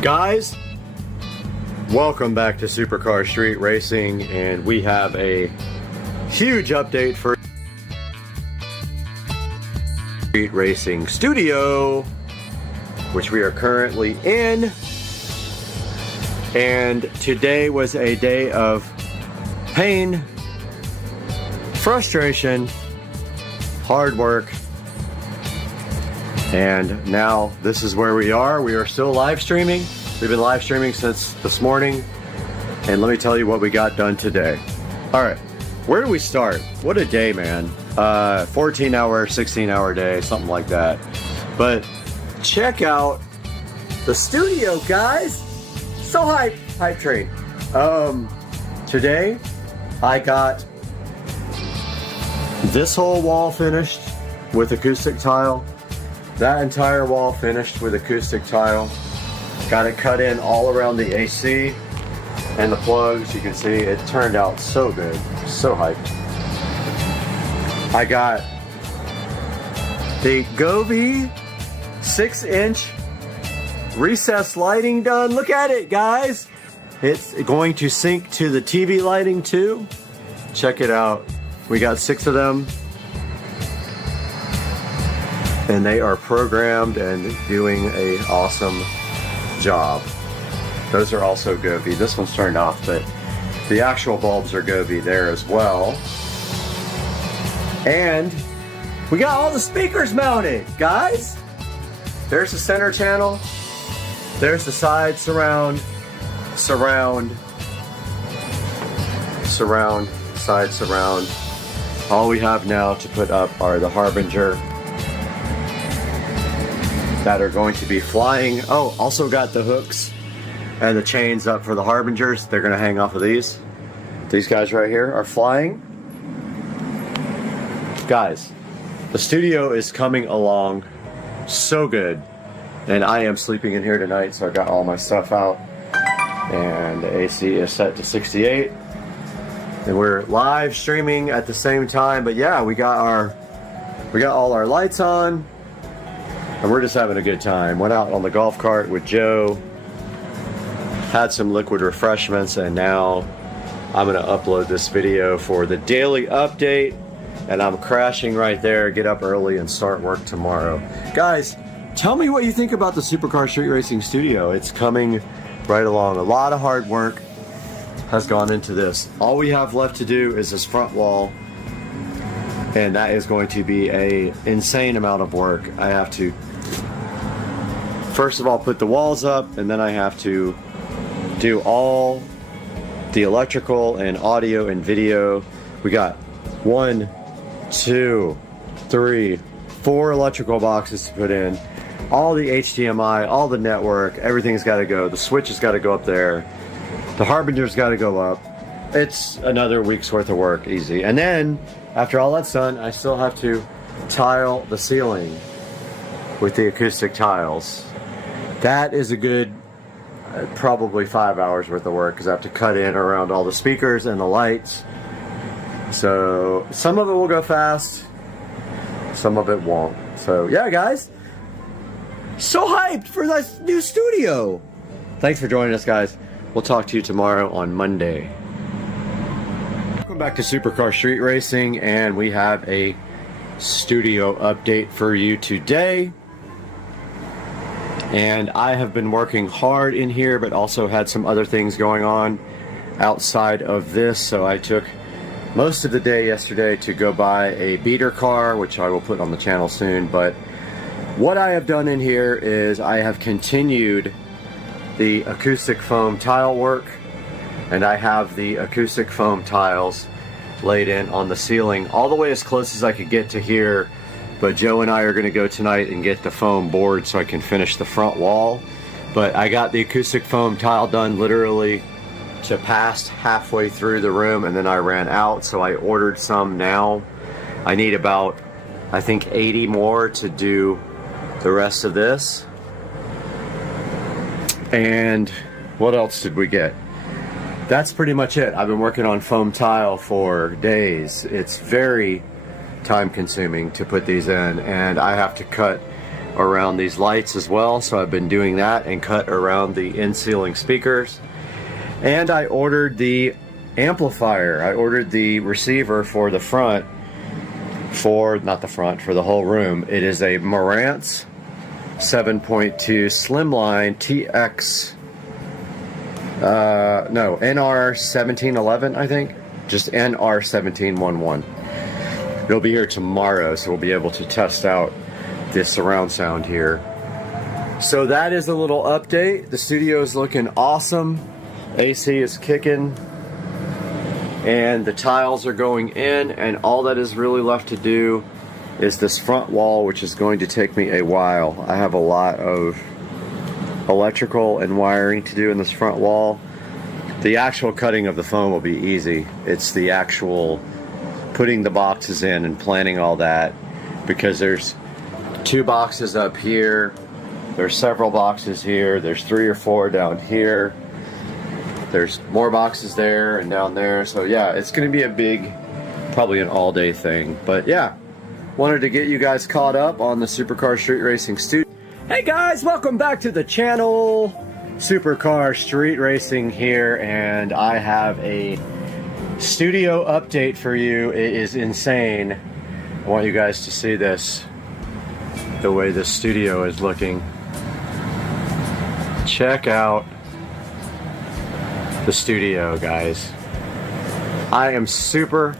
Guys, welcome back to Supercar Street Racing, and we have a huge update for Street Racing Studio, which we are currently in. And today was a day of pain, frustration, hard work. And now this is where we are. We are still live streaming. We've been live streaming since this morning. And let me tell you what we got done today. All right, where do we start? What a day, man. 14-hour, 16-hour day, something like that. But check out the studio, guys. So hype train. Today I got this whole wall finished with acoustic tile. That entire wall finished with acoustic tile. Got it cut in all around the AC and the plugs. You can see it turned out so good. So hyped. I got the Govee 6-inch recessed lighting done. Look at it, guys. It's going to sync to the TV lighting too. Check it out. We got 6 of them, and they are programmed and doing an awesome job. Those are also Govee. This one's turned off, but the actual bulbs are Govee there as well. And we got all the speakers mounted, guys. There's the center channel. There's the side surround, side surround. All we have now to put up are the Harbinger that are going to be flying. Oh, also got the hooks and the chains up for the Harbingers. They're going to hang off of these. These guys right here are flying. Guys, the studio is coming along so good. And I am sleeping in here tonight, so I got all my stuff out. And the AC is set to 68. And we're live streaming at the same time. But yeah, we got all our lights on. And we're just having a good time. Went out on the golf cart with Joe. Had some liquid refreshments, and now I'm gonna upload this video for the daily update. And I'm crashing right there, get up early and start work tomorrow. Guys, tell me what you think about the Supercar Street Racing Studio. It's coming right along. A lot of hard work has gone into this. All we have left to do is this front wall, and that is going to be an insane amount of work. I have to, first of all, put the walls up, and then I have to do all the electrical and audio and video. We got 1, 2, 3, 4 electrical boxes to put in. All the HDMI, all the network, everything's got to go. The switch has got to go up there. The Harbinger's got to go up. It's another week's worth of work, easy. And then, after all that's done, I still have to tile the ceiling with the acoustic tiles. That is a good probably 5 hours worth of work because I have to cut in around all the speakers and the lights. So some of it will go fast, some of it won't. So yeah, guys, so hyped for this new studio. Thanks for joining us, guys. We'll talk to you tomorrow on Monday. Welcome back to Supercar Street Racing, and we have a studio update for you today. And I have been working hard in here, but also had some other things going on outside of this. So I took most of the day yesterday to go buy a beater car, which I will put on the channel soon. But what I have done in here is I have continued the acoustic foam tile work, and I have the acoustic foam tiles laid in on the ceiling all the way as close as I could get to here. But Joe and I are going to go tonight and get the foam board so I can finish the front wall. But I got the acoustic foam tile done literally to past halfway through the room, and then I ran out, so I ordered some now. I need about, I think, 80 more to do the rest of this. And what else did we get? That's pretty much it. I've been working on foam tile for days. It's very time consuming to put these in, and I have to cut around these lights as well, so I've been doing that, and cut around the in-ceiling speakers. And I ordered the amplifier. I ordered the receiver for the front, for not the front, for the whole room. It is a Marantz 7.2 Slimline TX, no, NR1711, I think, just NR1711. It'll be here tomorrow, so we'll be able to test out this surround sound here. So that is a little update. The studio is looking awesome. AC is kicking, and the tiles are going in, and all that is really left to do is this front wall, which is going to take me a while. I have a lot of electrical and wiring to do in this front wall. The actual cutting of the foam will be easy. It's the actual putting the boxes in and planning all that, because there's 2 boxes up here, there's several boxes here, there's 3 or 4 down here, there's more boxes there and down there. So yeah, it's gonna be a big, probably an all-day thing. But yeah, wanted to get you guys caught up on the Supercar Street Racing studio. Hey guys, welcome back to the channel. Supercar Street Racing here, and I have a studio update for you. It is insane. I want you guys to see this, the way the studio is looking. Check out the studio, guys. I am super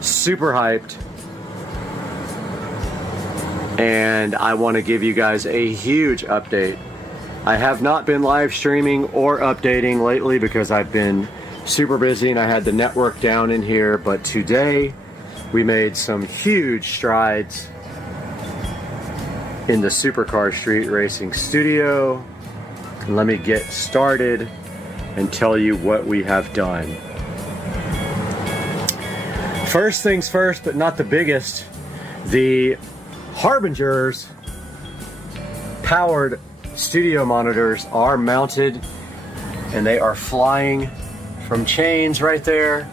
hyped, and I want to give you guys a huge update. I have not been live streaming or updating lately because I've been super busy and I had the network down in here, but today we made some huge strides in the Supercar Street Racing studio. Let me get started and tell you what we have done. First things first, but not the biggest, the Harbinger's powered studio monitors are mounted, and they are flying from chains right there.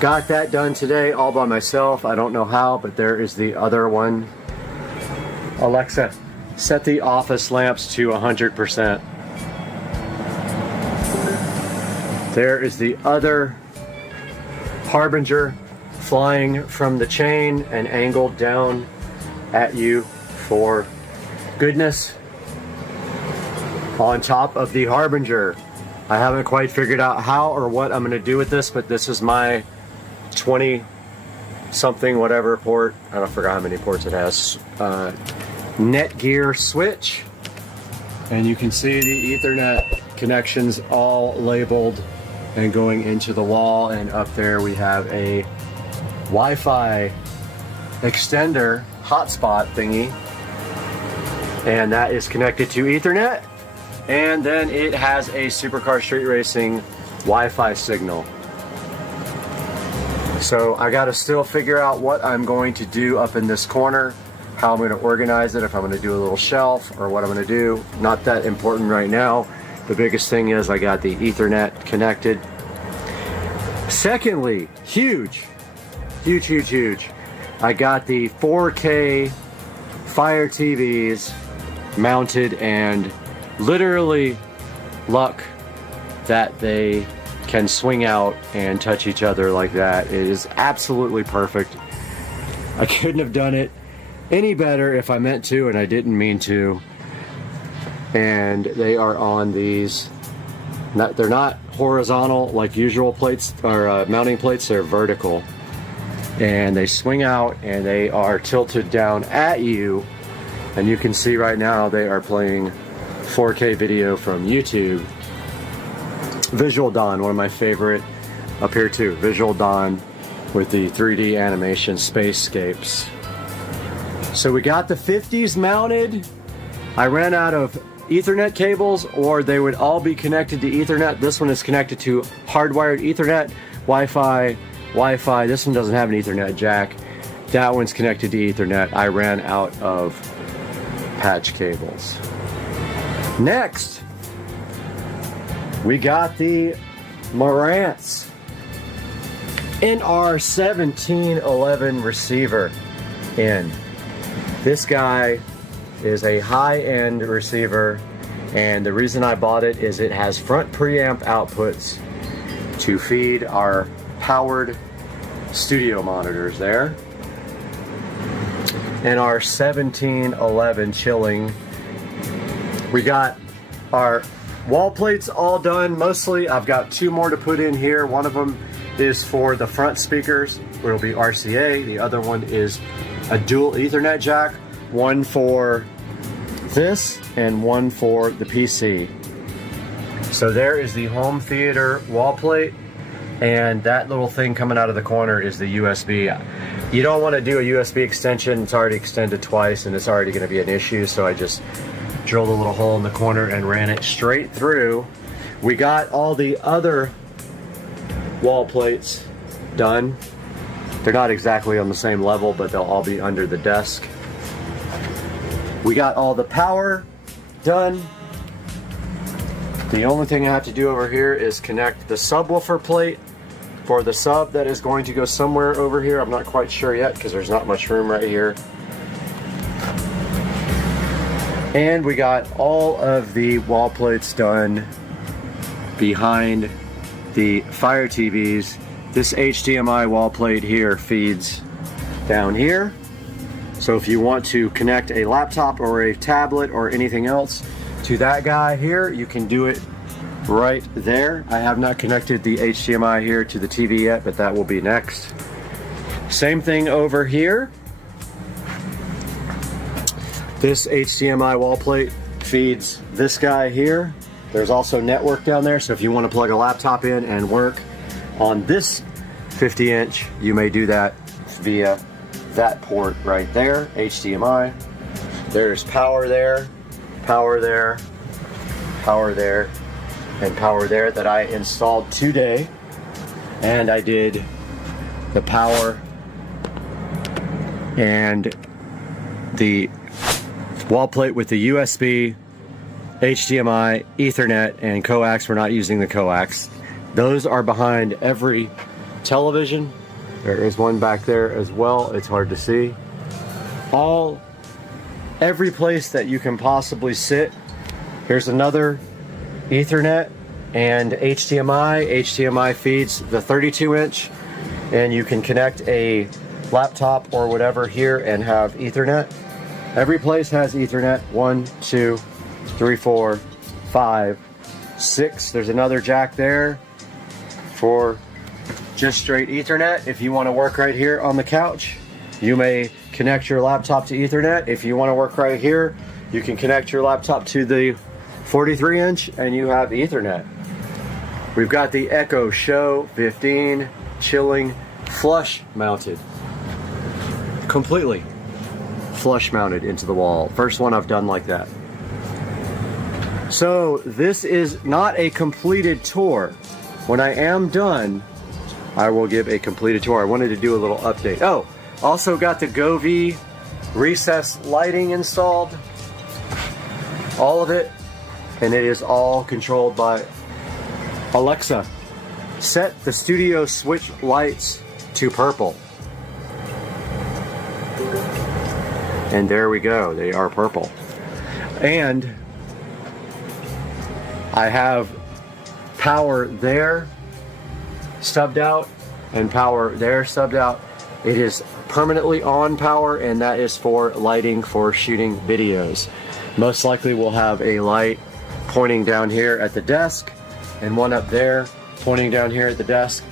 Got that done today all by myself. I don't know how, but there is the other one. Alexa, set the office lamps to 100%. There is the other Harbinger flying from the chain and angled down at you for goodness. On top of the Harbinger. I haven't quite figured out how or what I'm going to do with this, but this is my 20 something whatever port. I don't forget how many ports it has. Netgear switch, and you can see the Ethernet connections all labeled and going into the wall, and up there we have a Wi-Fi extender hotspot thingy, and that is connected to Ethernet, and then it has a Supercar Street Racing Wi-Fi signal. So I gotta still figure out what I'm going to do up in this corner. how I'm going to organize it, if I'm going to do a little shelf or what I'm going to do. Not that important right now. The biggest thing is I got the Ethernet connected. Secondly, huge, I got the 4K Fire TVs mounted, and literally luck that they can swing out and touch each other like that. It is absolutely perfect. I couldn't have done it any better if I meant to, and I didn't mean to. And they are on these, they're not horizontal like usual plates or mounting plates, they're vertical. And they swing out and they are tilted down at you. And you can see right now they are playing 4K video from YouTube. Visual Dawn, one of my favorite up here too. Visual Dawn with the 3D animation spacescapes. So we got the 50s mounted. I ran out of Ethernet cables, or they would all be connected to Ethernet. This one is connected to hardwired Ethernet, Wi-Fi. This one doesn't have an Ethernet jack. That one's connected to Ethernet. I ran out of patch cables. Next, we got the Marantz NR1711 receiver in. This guy is a high-end receiver, and the reason I bought it is it has front preamp outputs to feed our powered studio monitors there, and our 1711 chilling. We got our wall plates all done mostly. I've got two more to put in here. One of them is for the front speakers, where it'll be RCA. The other one is a dual Ethernet jack, one for this and one for the PC. So there is the home theater wall plate, and that little thing coming out of the corner is the USB. You don't want to do a USB extension. It's already extended twice and it's already going to be an issue, so I just drilled a little hole in the corner and ran it straight through. We got all the other wall plates done. They're not exactly on the same level, but they'll all be under the desk. We got all the power done. The only thing I have to do over here is connect the subwoofer plate for the sub that is going to go somewhere over here. I'm not quite sure yet because there's not much room right here. And we got all of the wall plates done behind the Fire TVs. This HDMI wall plate here feeds down here. So if you want to connect a laptop or a tablet or anything else to that guy here, you can do it right there. I have not connected the HDMI here to the TV yet, but that will be next. Same thing over here. This HDMI wall plate feeds this guy here. There's also network down there, so if you want to plug a laptop in and work on this 50-inch, you may do that via that port right there, HDMI. There's power there, power there, power there, and power there that I installed today. And I did the power and the wall plate with the USB, HDMI, Ethernet, and coax. We're not using the coax. Those are behind every television. There is one back there as well. It's hard to see. Every place that you can possibly sit. Here's another Ethernet and HDMI. HDMI feeds the 32-inch, and you can connect a laptop or whatever here and have Ethernet. Every place has Ethernet. 1, 2, 3, 4, 5, 6. There's another jack there for just straight Ethernet. If you want to work right here on the couch, you may connect your laptop to Ethernet. If you want to work right here, you can connect your laptop to the 43-inch and you have Ethernet. We've got the Echo Show 15 chilling flush mounted. Completely flush mounted into the wall. First one I've done like that. So this is not a completed tour. When I am done, I will give a completed tour. I wanted to do a little update. Oh, also got the Govee recessed lighting installed, all of it, and it is all controlled by Alexa. Set the studio switch lights to purple. And there we go, they are purple. And I have power there subbed out and power there subbed out. It is permanently on power, and that is for lighting for shooting videos. Most likely we'll have a light pointing down here at the desk and one up there pointing down here at the desk,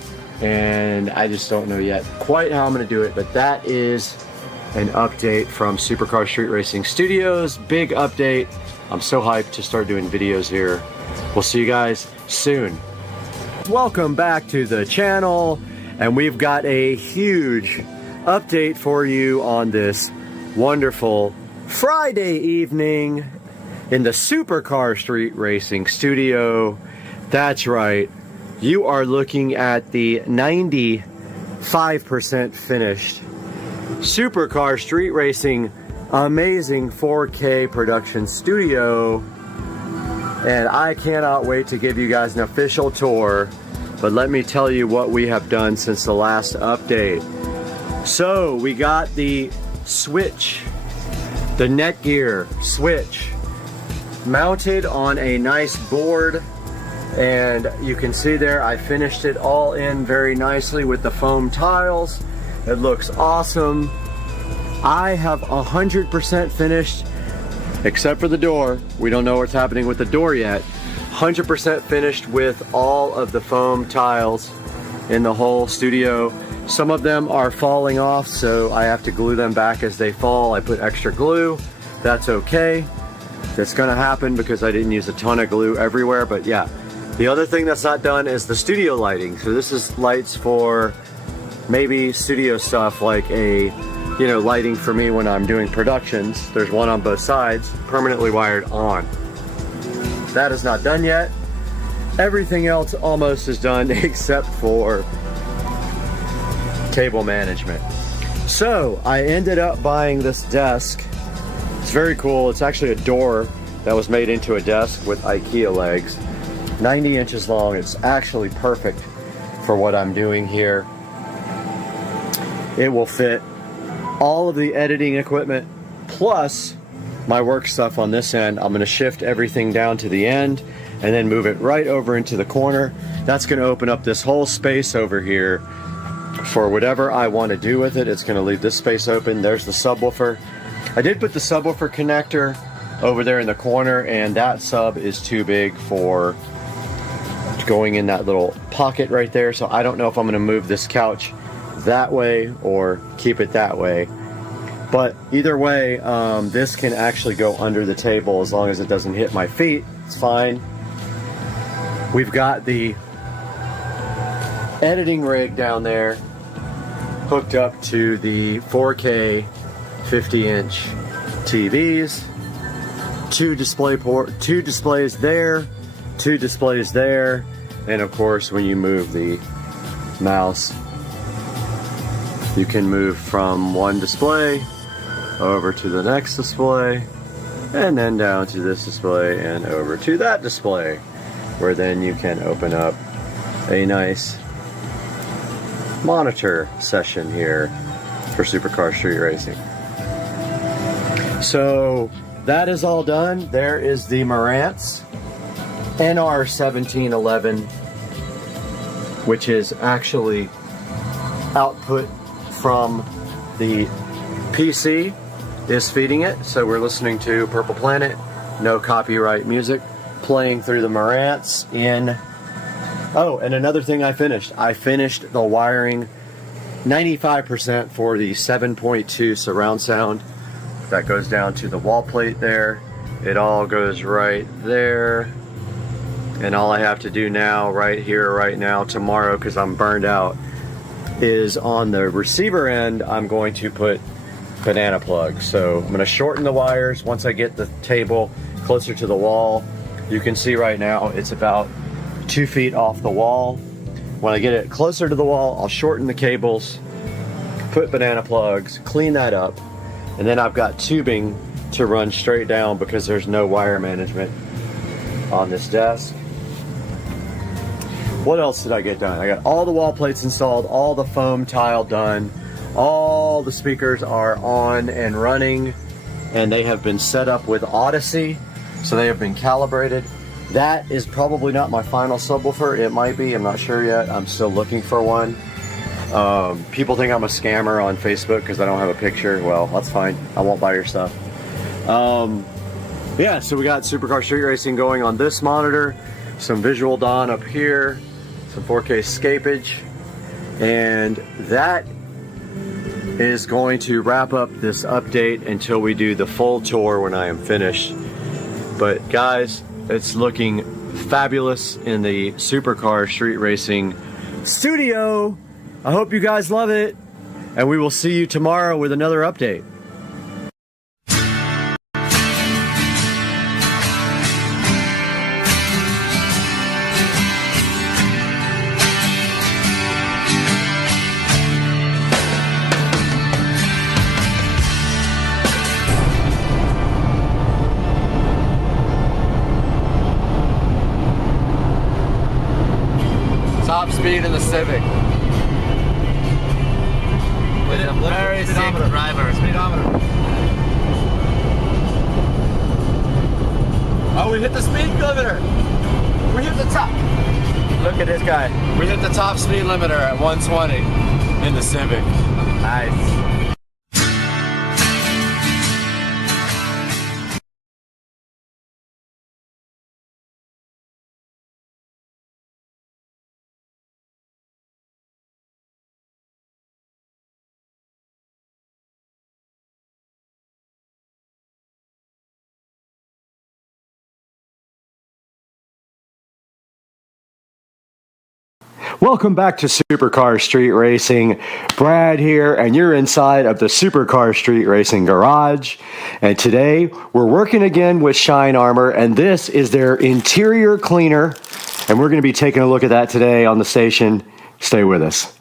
and I just don't know yet quite how I'm going to do it, but that is an update from Supercar Street Racing Studios. Big update. I'm so hyped to start doing videos here. We'll see you guys soon. Welcome back to the channel, and we've got a huge update for you on this wonderful Friday evening in the Supercar Street Racing Studio. That's right, you are looking at the 95% finished Supercar Street Racing amazing 4K production studio, and I cannot wait to give you guys an official tour. But let me tell you what we have done since the last update. So we got the switch, the Netgear switch, mounted on a nice board, and you can see there I finished it all in very nicely with the foam tiles. It looks awesome. I have 100% finished, except for the door. We don't know what's happening with the door yet. 100% finished with all of the foam tiles in the whole studio. Some of them are falling off, so I have to glue them back as they fall. I put extra glue. That's okay. That's gonna happen because I didn't use a ton of glue everywhere, but yeah. The other thing that's not done is the studio lighting. So this is lights for maybe studio stuff, like a, you know, lighting for me when I'm doing productions. There's one on both sides, permanently wired on. That is not done yet. Everything else almost is done except for cable management. So I ended up buying this desk. It's very cool. It's actually a door that was made into a desk with IKEA legs. 90 inches long. It's actually perfect for what I'm doing here. It will fit all of the editing equipment plus my work stuff on this end. I'm going to shift everything down to the end and then move it right over into the corner. That's going to open up this whole space over here for whatever I want to do with it. It's going to leave this space open. There's the subwoofer. I did put the subwoofer connector over there in the corner, and that sub is too big for going in that little pocket right there. So I don't know if I'm going to move this couch that way or keep it that way. But either way, this can actually go under the table as long as it doesn't hit my feet. It's fine. We've got the editing rig down there hooked up to the 4K 50-inch TVs. Two displays there, two displays there, and of course when you move the mouse, you can move from one display over to the next display, and then down to this display and over to that display, where then you can open up a nice monitor session here for Supercar Street Racing. So that is all done. There is the Marantz NR1711, which is actually output from the PC is feeding it. So we're listening to Purple Planet, no copyright music, playing through the Marantz in... Oh, and another thing I finished the wiring 95% for the 7.2 surround sound. That goes down to the wall plate there. It all goes right there. And all I have to do now, right here, right now, tomorrow, because I'm burned out, is on the receiver end, I'm going to put banana plugs. So I'm going to shorten the wires once I get the table closer to the wall. You can see right now it's about 2 feet off the wall. When I get it closer to the wall, I'll shorten the cables, put banana plugs, clean that up, And then I've got tubing to run straight down because there's no wire management on this desk. What else did I get done? I got all the wall plates installed, all the foam tile done, all the speakers are on and running, and they have been set up with Odyssey, so they have been calibrated. That is probably not my final subwoofer. It might be, I'm not sure yet. I'm still looking for one. People think I'm a scammer on Facebook because I don't have a picture. Well, that's fine. I won't buy your stuff. Yeah, so we got Supercar Street Racing going on this monitor, some Visual Dawn up here, some 4K scapage, and that is going to wrap up this update until we do the full tour when I am finished. But guys, it's looking fabulous in the Supercar Street Racing studio. I hope you guys love it, and we will see you tomorrow with another update. Top speed in the Civic. With a very sick driver. Speedometer. Oh, we hit the speed limiter. We hit the top. Look at this guy. We hit the top speed limiter at 120 in the Civic. Nice. Welcome back to Supercar Street Racing. Brad here, and you're inside of the Supercar Street Racing garage. And today we're working again with Shine Armor, and this is their interior cleaner. And we're going to be taking a look at that today on the station. Stay with us.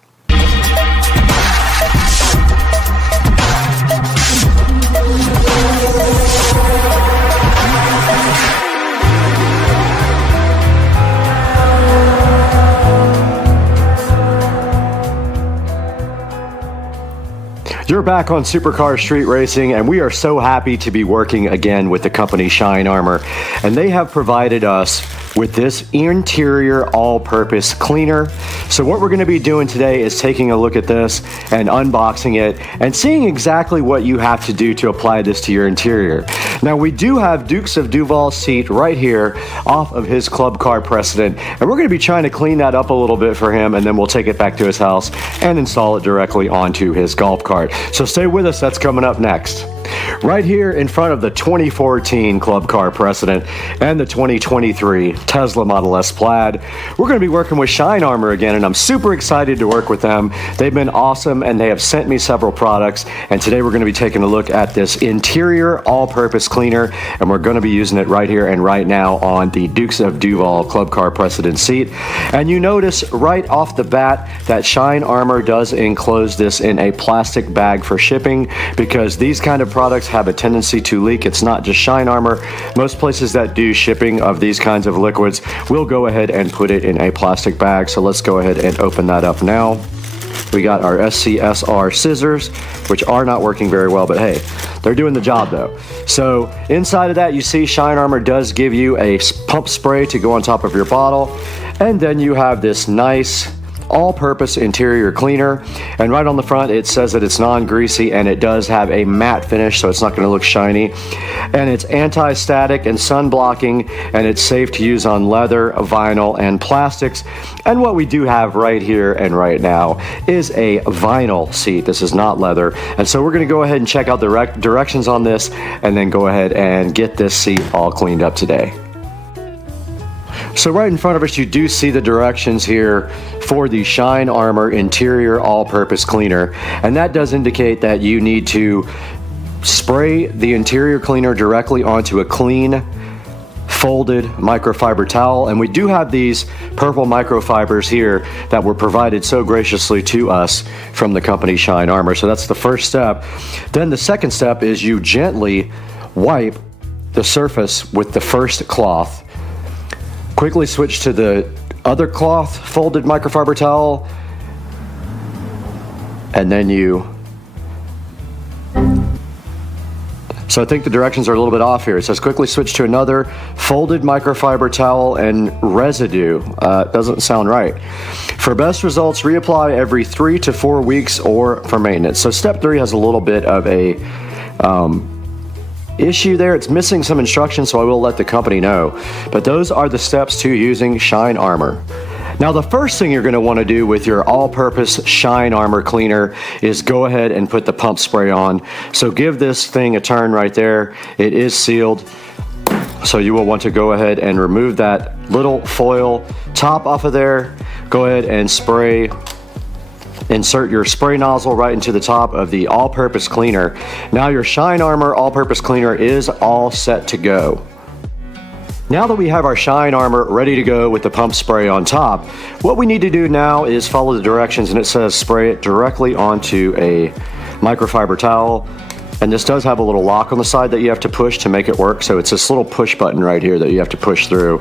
You're back on Supercar Street Racing, and we are so happy to be working again with the company Shine Armor. And they have provided us with this interior all-purpose cleaner. So what we're going to be doing today is taking a look at this and unboxing it and seeing exactly what you have to do to apply this to your interior. Now, we do have Dukes of Duval's seat right here off of his club car precedent, and we're going to be trying to clean that up a little bit for him, and then we'll take it back to his house and install it directly onto his golf cart. So stay with us, that's coming up next. Right here in front of the 2014 Club Car Precedent and the 2023 Tesla Model S Plaid, we're going to be working with Shine Armor again, and I'm super excited to work with them. They've been awesome, and they have sent me several products, and today we're going to be taking a look at this interior all-purpose cleaner, and we're going to be using it right here and right now on the Dukes of Duval Club Car Precedent seat. And you notice right off the bat that Shine Armor does enclose this in a plastic bag for shipping, because these kind of products have a tendency to leak. It's not just Shine Armor. Most places that do shipping of these kinds of liquids will go ahead and put it in a plastic bag. So let's go ahead and open that up now. We got our SCSR scissors, which are not working very well, but hey, they're doing the job though. So inside of that, you see Shine Armor does give you a pump spray to go on top of your bottle. And then you have this nice all-purpose interior cleaner, and right on the front it says that it's non-greasy, and it does have a matte finish, so it's not going to look shiny, and it's anti-static and sun blocking, and it's safe to use on leather, vinyl, and plastics. And what we do have right here and right now is a vinyl seat. This is not leather, and so we're going to go ahead and check out the directions on this, and then go ahead and get this seat all cleaned up today. So right in front of us, you do see the directions here for the Shine Armor interior all-purpose cleaner, and that does indicate that you need to spray the interior cleaner directly onto a clean folded microfiber towel, and we do have these purple microfibers here that were provided so graciously to us from the company Shine Armor. So that's the first step. Then the second step is you gently wipe the surface with the first cloth. Quickly switch to the other cloth folded microfiber towel, and then so I think the directions are a little bit off here. It says quickly switch to another folded microfiber towel and residue. Doesn't sound right. For best results, reapply every 3 to 4 weeks or for maintenance. So step 3 has a little bit of a issue there. It's missing some instructions, so I will let the company know. But those are the steps to using Shine Armor. Now, the first thing you're going to want to do with your all-purpose Shine Armor cleaner is go ahead and put the pump spray on. So give this thing a turn right there. It is sealed. So you will want to go ahead and remove that little foil top off of there. Go ahead and spray. Insert your spray nozzle right into the top of the all-purpose cleaner. Now your Shine Armor all-purpose cleaner is all set to go. Now that we have our Shine Armor ready to go with the pump spray on top, what we need to do now is follow the directions, and it says spray it directly onto a microfiber towel. And this does have a little lock on the side that you have to push to make it work. So it's this little push button right here that you have to push through,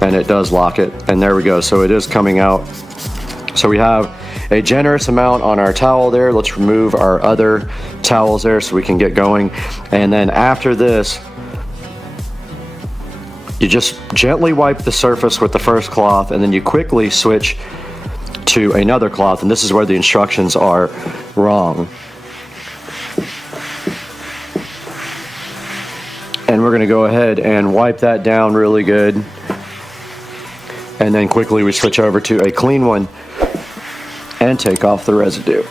and it does lock it. And there we go. So it is coming out. So we have a generous amount on our towel there. Let's remove our other towels there so we can get going. And then after this, you just gently wipe the surface with the first cloth, and then you quickly switch to another cloth, and this is where the instructions are wrong. And we're going to go ahead and wipe that down really good, and then quickly we switch over to a clean one and take off the residue.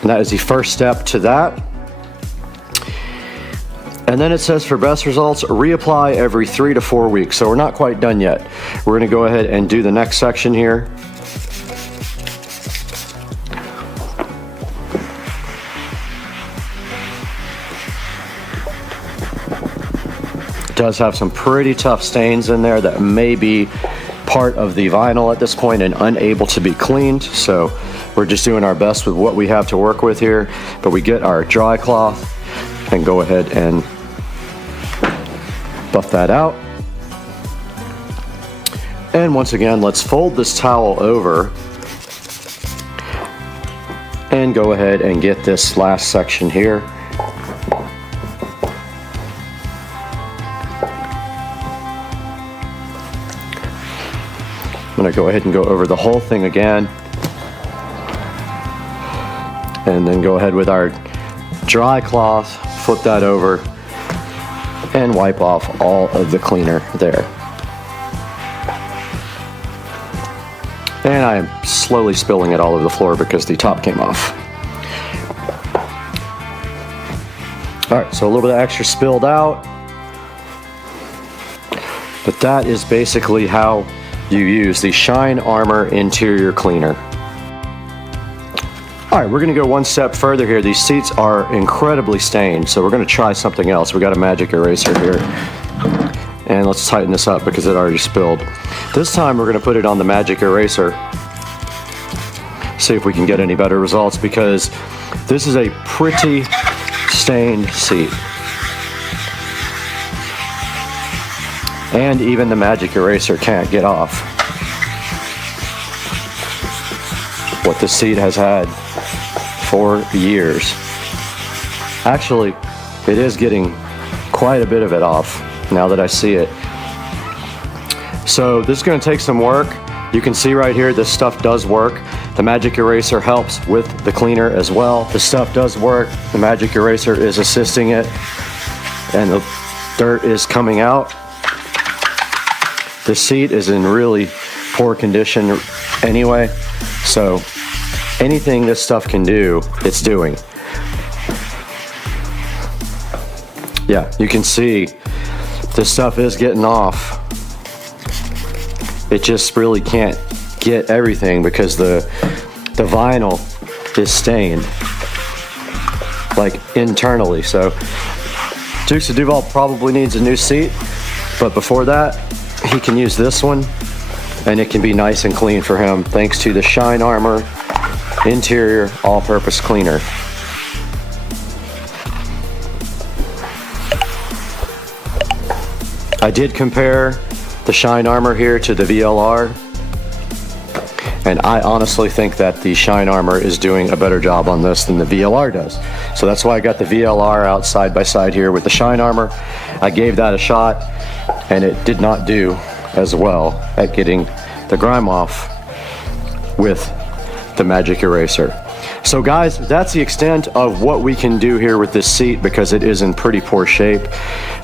And that is the first step to that. And then it says for best results, reapply every 3 to 4 weeks. So we're not quite done yet. We're going to go ahead and do the next section here. It does have some pretty tough stains in there that may be part of the vinyl at this point and unable to be cleaned. So we're just doing our best with what we have to work with here. But we get our dry cloth and go ahead and buff that out. And once again, let's fold this towel over and go ahead and get this last section here. I'm going to go ahead and go over the whole thing again, and then go ahead with our dry cloth, flip that over, and wipe off all of the cleaner there. And I am slowly spilling it all over the floor because the top came off. Alright, so a little bit of extra spilled out. But that is basically how you use the Shine Armor interior cleaner. Alright, we're going to go one step further here. These seats are incredibly stained, so we're going to try something else. We got a magic eraser here. And let's tighten this up because it already spilled. This time we're going to put it on the magic eraser. See if we can get any better results, because this is a pretty stained seat. And even the magic eraser can't get off what the seat has had for years. Actually, it is getting quite a bit of it off now that I see it. So this is going to take some work. You can see right here, this stuff does work. The magic eraser helps with the cleaner as well. The stuff does work. The magic eraser is assisting it, and the dirt is coming out. The seat is in really poor condition anyway, so anything this stuff can do, it's doing. Yeah, you can see this stuff is getting off. It just really can't get everything because the vinyl is stained, like internally. So Dukes of Duval probably needs a new seat, but before that, he can use this one, and it can be nice and clean for him thanks to the Shine Armor interior all-purpose cleaner. I did compare the Shine Armor here to the VLR, and I honestly think that the Shine Armor is doing a better job on this than the VLR does. So that's why I got the VLR out side by side here with the Shine Armor. I gave that a shot, and it did not do as well at getting the grime off with the Magic Eraser. So guys, that's the extent of what we can do here with this seat because it is in pretty poor shape.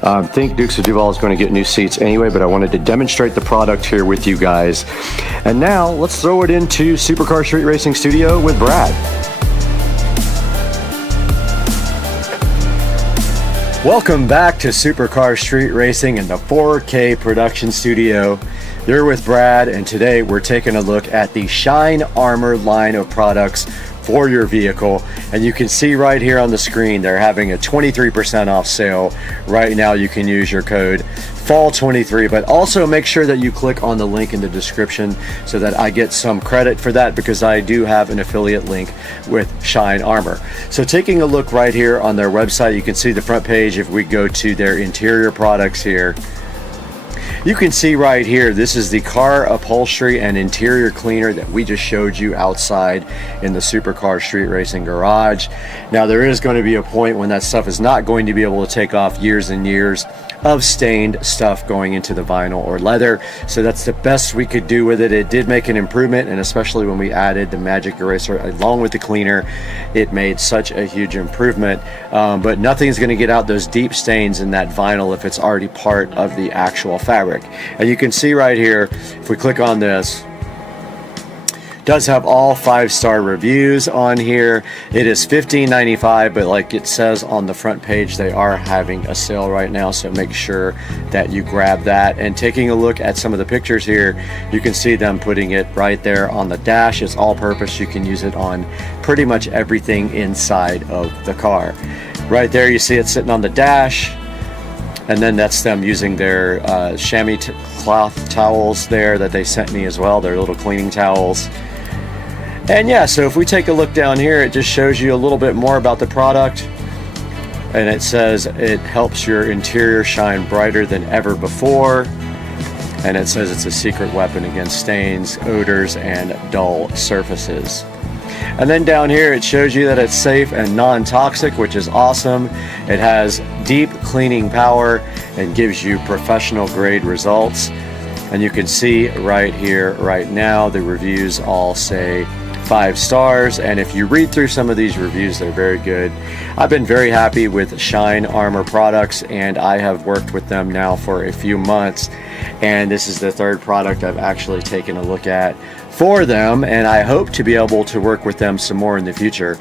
I think Dukes of Duval is going to get new seats anyway, but I wanted to demonstrate the product here with you guys. And now let's throw it into Supercar Street Racing Studio with Brad. Welcome back to Supercar Street Racing in the 4K production studio. You're with Brad, and today we're taking a look at the Shine Armor line of products for your vehicle. And you can see right here on the screen they're having a 23% off sale right now. You can use your code FALL23, but also make sure that you click on the link in the description so that I get some credit for that, because I do have an affiliate link with Shine Armor. So taking a look right here on their website, you can see the front page. If we go to their interior products here, you can see right here, this is the car upholstery and interior cleaner that we just showed you outside in the Supercar Street Racing garage. Now there is going to be a point when that stuff is not going to be able to take off years and years of stained stuff going into the vinyl or leather. So that's the best we could do with it. It did make an improvement, and especially when we added the Magic Eraser along with the cleaner, it made such a huge improvement. But nothing's going to get out those deep stains in that vinyl if it's already part of the actual fabric. And you can see right here, if we click on this, does have all 5-star reviews on here. It is $15.95, but like it says on the front page, they are having a sale right now, so make sure that you grab that. And taking a look at some of the pictures here, you can see them putting it right there on the dash. It's all purpose. You can use it on pretty much everything inside of the car. Right there you see it sitting on the dash, and then that's them using their chamois cloth towels there that they sent me as well, their little cleaning towels. And yeah, so if we take a look down here, it just shows you a little bit more about the product. And it says it helps your interior shine brighter than ever before. And it says it's a secret weapon against stains, odors, and dull surfaces. And then down here it shows you that it's safe and non-toxic, which is awesome. It has deep cleaning power and gives you professional grade results. And you can see right here, right now, the reviews all say 5 stars, and if you read through some of these reviews, they're very good. I've been very happy with Shine Armor products, and I have worked with them now for a few months, and this is the 3rd product I've actually taken a look at for them, and I hope to be able to work with them some more in the future.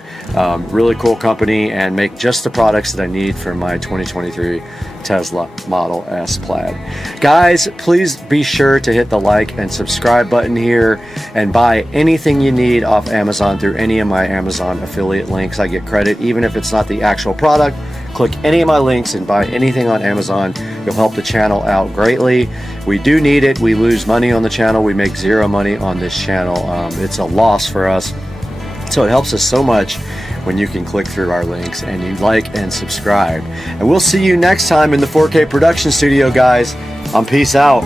Really cool company, and make just the products that I need for my 2023 Tesla Model S Plaid. Guys, please be sure to hit the like and subscribe button here, and buy anything you need off Amazon through any of my Amazon affiliate links. I get credit even if it's not the actual product. Click any of my links and buy anything on Amazon. You'll help the channel out greatly. We do need it. We lose money on the channel. We make 0 money on this channel. It's a loss for us. So it helps us so much when you can click through our links and you like and subscribe. And we'll see you next time in the 4K production studio, guys. Peace out.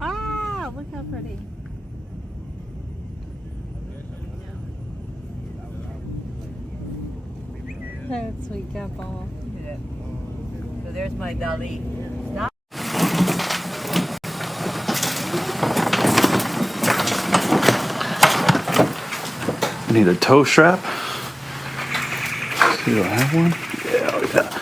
Ah, look how pretty. That sweet couple. So there's my Dali. Stop. I need a toe strap. Do I have one? Yeah, oh yeah.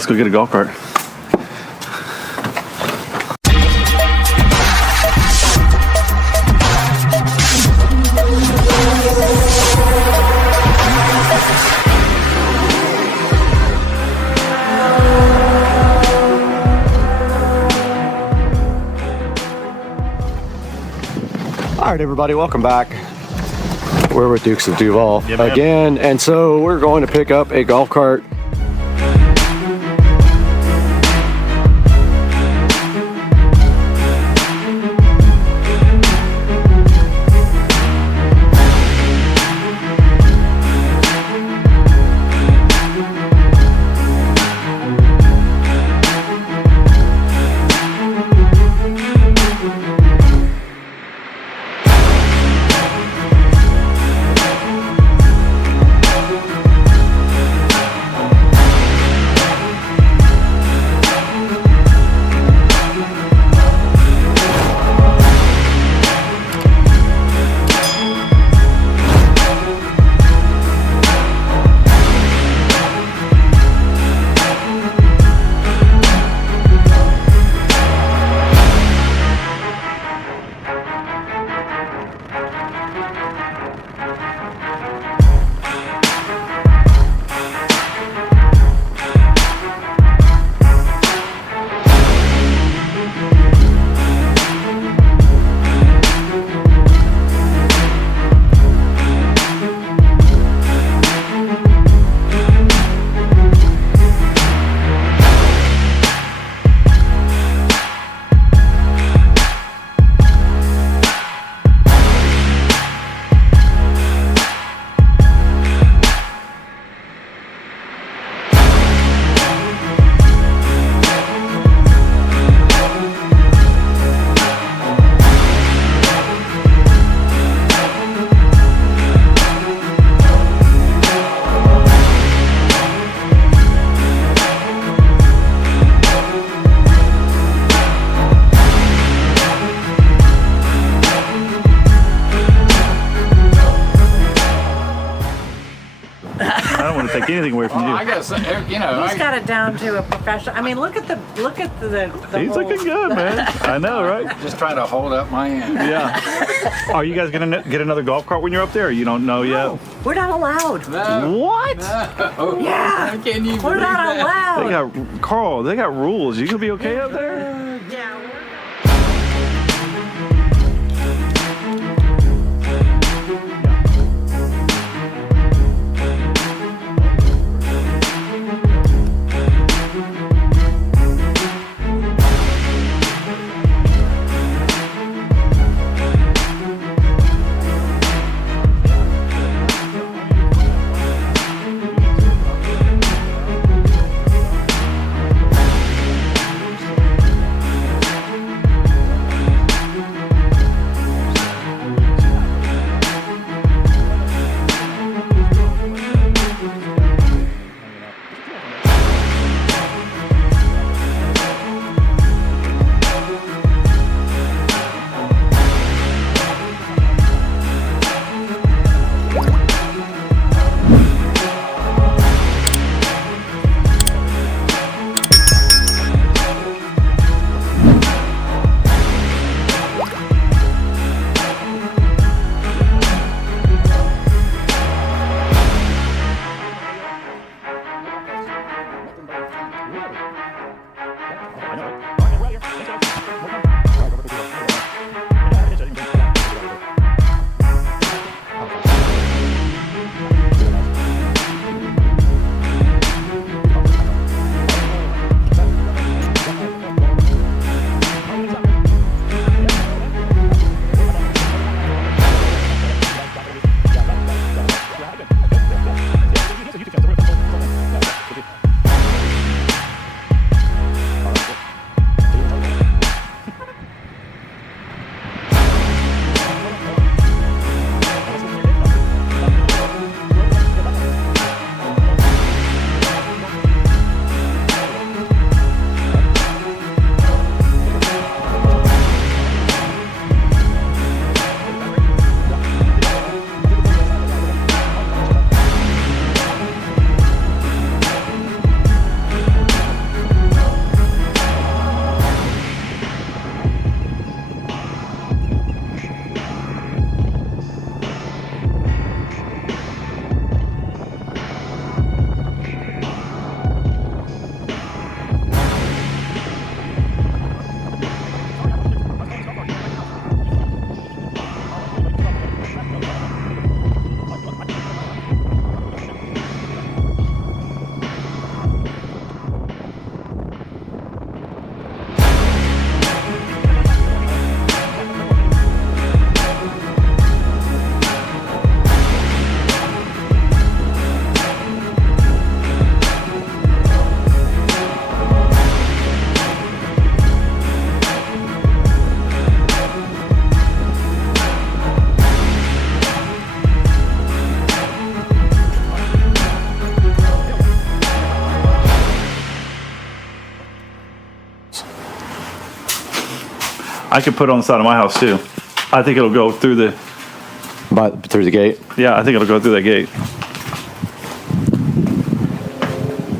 Let's go get a golf cart. All right, everybody, welcome back. We're with Dukes of Duval Yeah, man. again, and so we're going to pick up a golf cart. I don't want to take anything away from you. I guess, you know, He's got it down to a professional. I mean, look at the He's whole- looking good, man. I know, right? just trying to hold up my end. Yeah. Are you guys gonna get another golf cart when you're up there? Or you don't know yet? We're not allowed. No, What? no. Yeah. Can you We're believe not that? They allowed. got Carl. They got rules. You gonna be okay up there? Yeah. I could put it on the side of my house too. I think it'll go through the. Through the gate? Yeah, I think it'll go through that gate.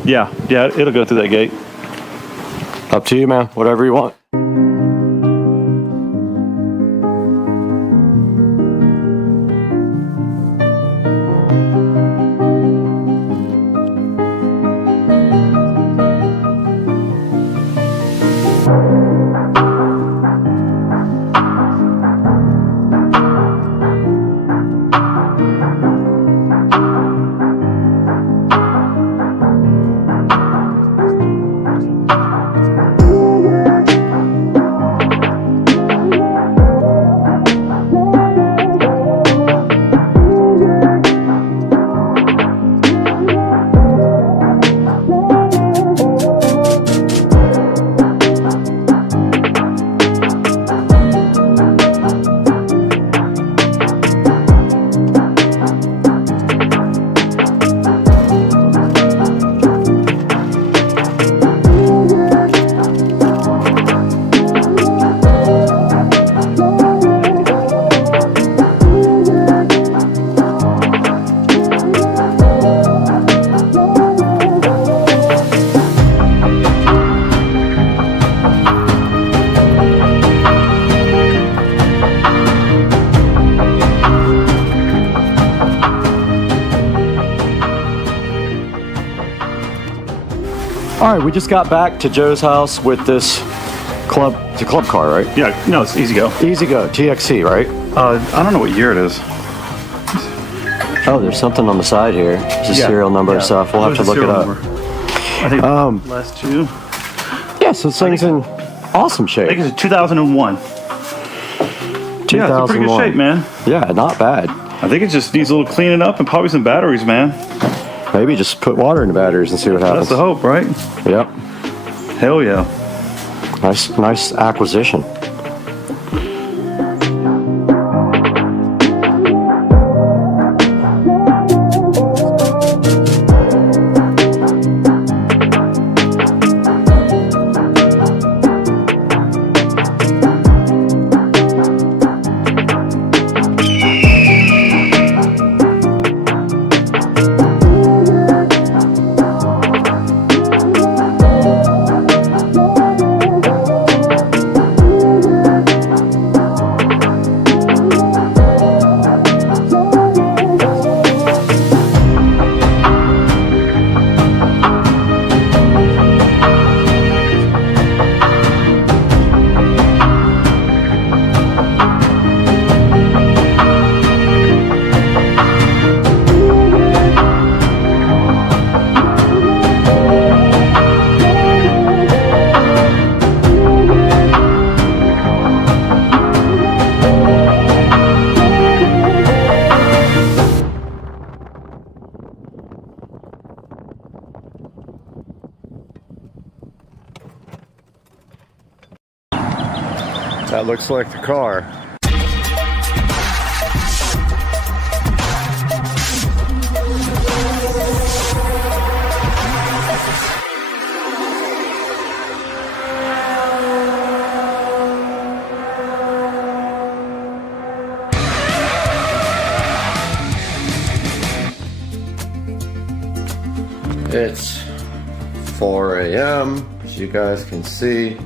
Yeah, it'll go through that gate. Up to you, man. Whatever you want. All right, we just got back to Joe's house with this club. It's a club car, right? Yeah, no, it's Easy Go. Easy Go, TXC, right? I don't know what year it is. Oh, there's something on the side here. It's a serial number and stuff. We'll have to look it up. I think last two. Yeah, so this thing's in awesome shape. I think it's 2001. Yeah, it's in pretty good shape, man. Yeah, not bad. I think it just needs a little cleaning up and probably some batteries, man. Maybe just put water in the batteries and see what happens. That's the hope, right? Yep. Hell yeah. Nice acquisition. That looks like the car. It's 4 a.m. as you guys can see.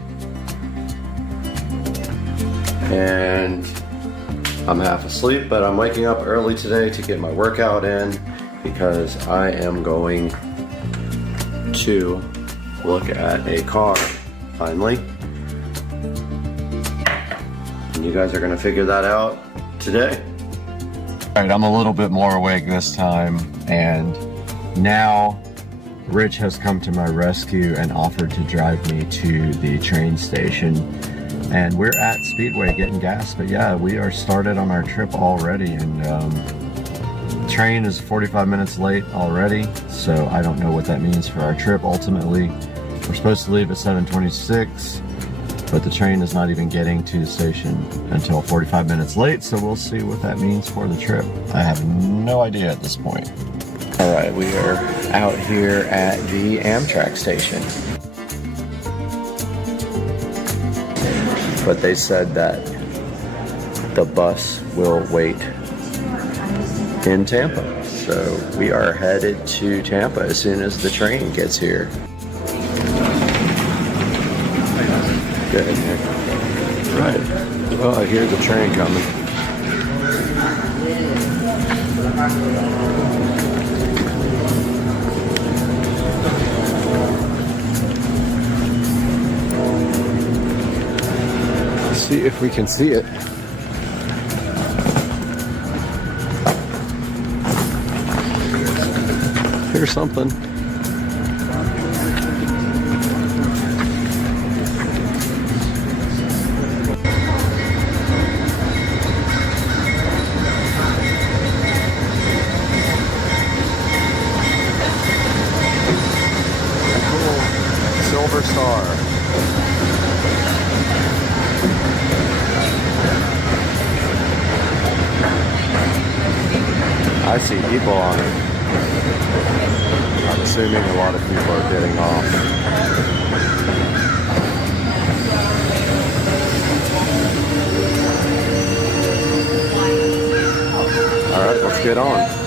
And I'm half asleep, but I'm waking up early today to get my workout in because I am going to look at a car finally. And you guys are gonna figure that out today. All right, I'm a little bit more awake this time, and now Rich has come to my rescue and offered to drive me to the train station. And we're at Speedway getting gas, but yeah, we are started on our trip already, and the train is 45 minutes late already, so I don't know what that means for our trip. Ultimately, we're supposed to leave at 7:26, but the train is not even getting to the station until 45 minutes late, so we'll see what that means for the trip. I have no idea at this point. All right, we are out here at the Amtrak station. but they said that the bus will wait in Tampa. So we are headed to Tampa as soon as the train gets here. Good. Right. Well, I hear the train coming. Let's see if we can see it. Here's something. Silver Star. I see people on it. I'm assuming a lot of people are getting off. All right, let's get on.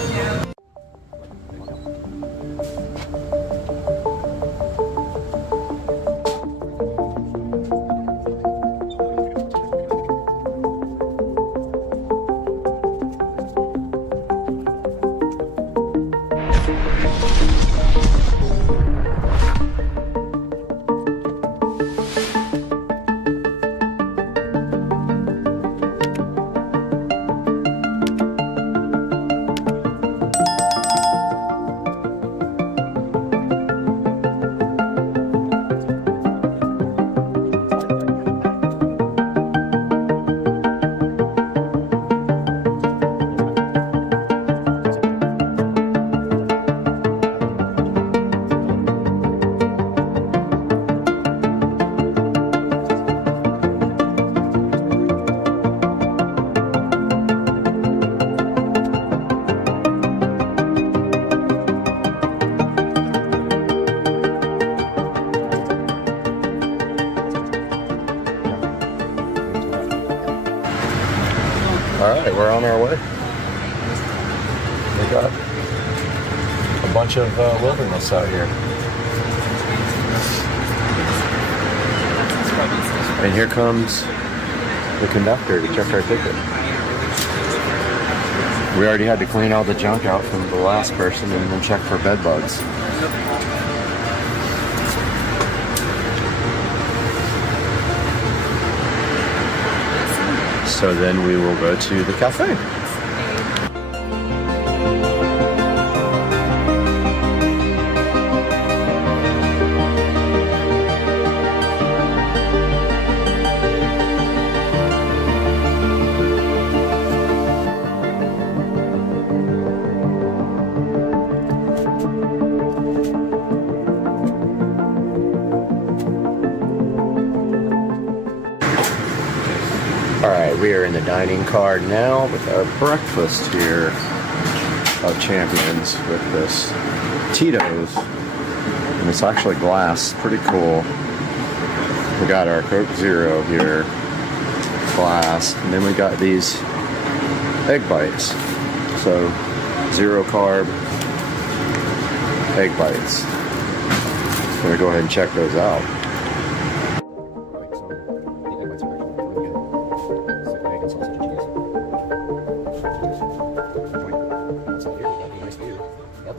All right, we're on our way. We got a bunch of wilderness out here. And here comes the conductor to check our ticket. We already had to clean all the junk out from the last person and then check for bed bugs. So then we will go to the cafe. Alright, we are in the dining car now with our breakfast here of Champions with this Tito's. And it's actually glass, pretty cool. We got our Coke Zero here, glass, and then we got these egg bites. So, 0 carb egg bites. I'm gonna go ahead and check those out.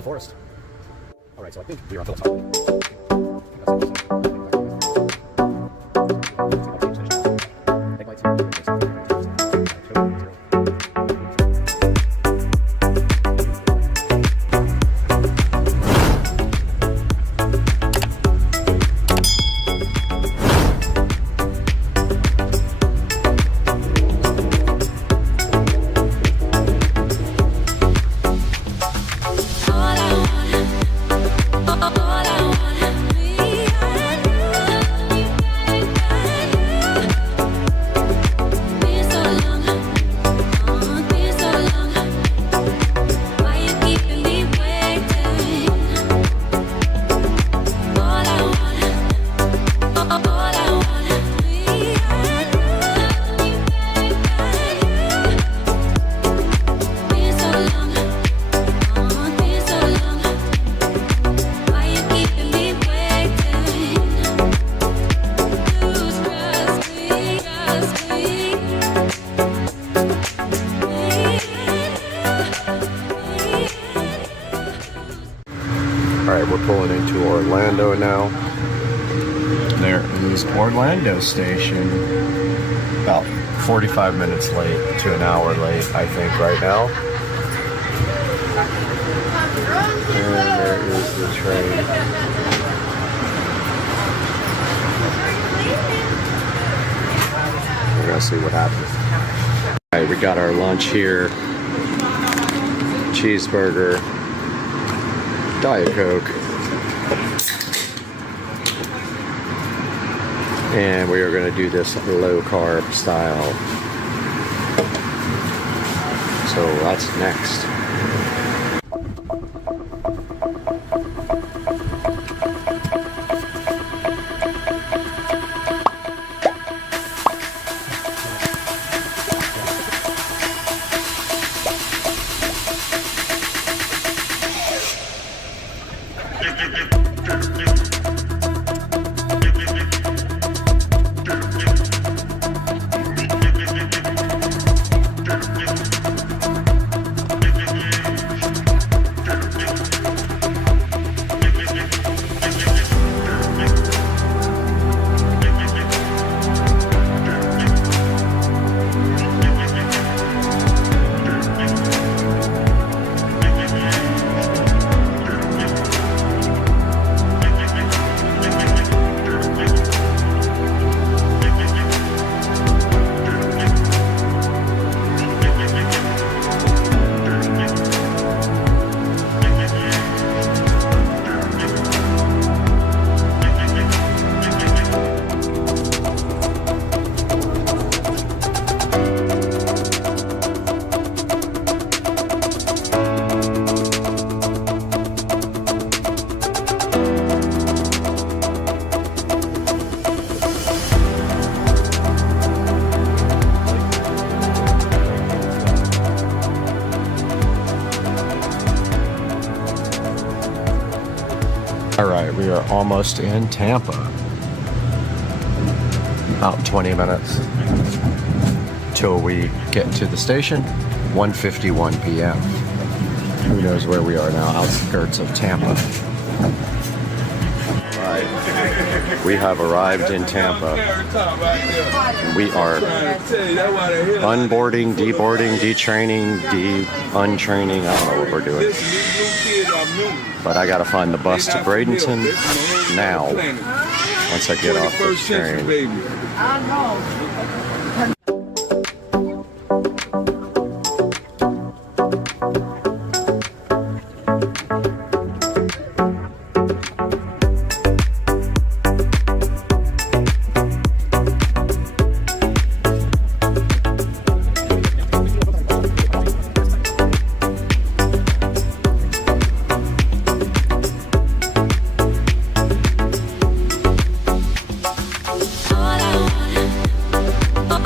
Forest. All right, so I think we are on Phillips All I want Orlando now. There is Orlando Station. About 45 minutes late to an hour late, I think, right now. And there is the train. We're gonna see what happens. All right, we got our lunch here. Cheeseburger, Diet Coke, and we are going to do this low carb style. So that's next. All right, we are almost in Tampa. About 20 minutes till we get to the station. 1:51 p.m. Who knows where we are now? Outskirts of Tampa. Right. We have arrived in Tampa. We are unboarding, deboarding, detraining, untraining. I don't know what we're doing. But I gotta find the bus to Bradenton now. Once I get off this train. All I want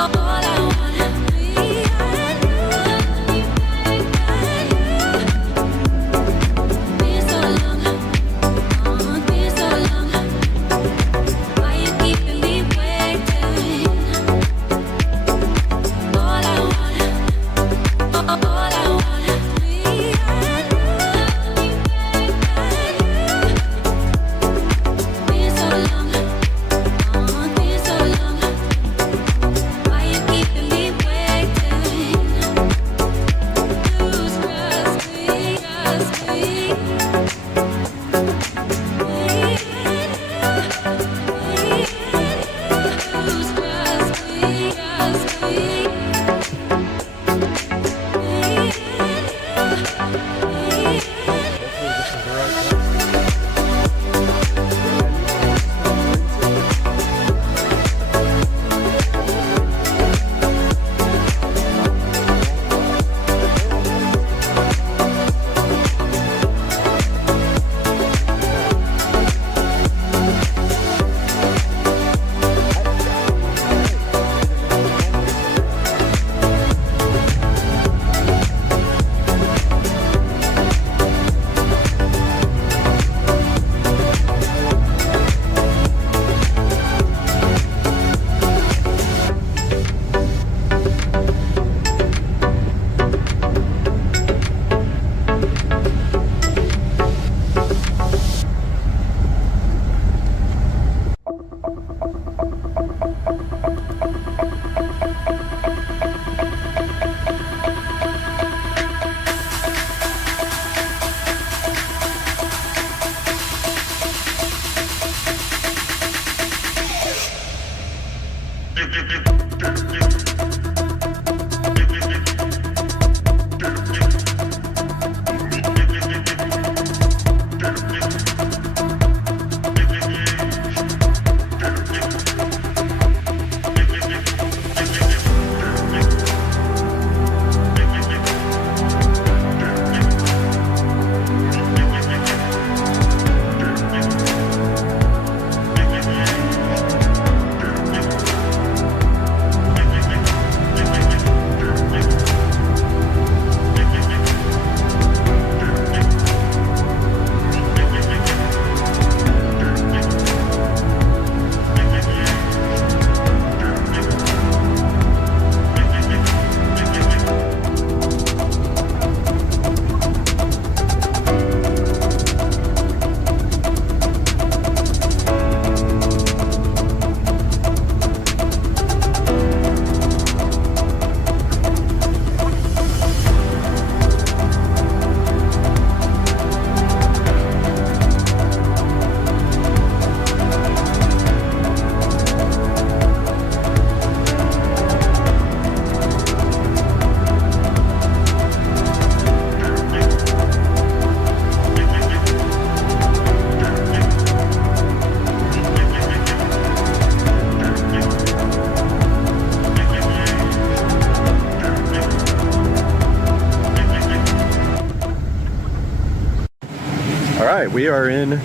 All right, we are in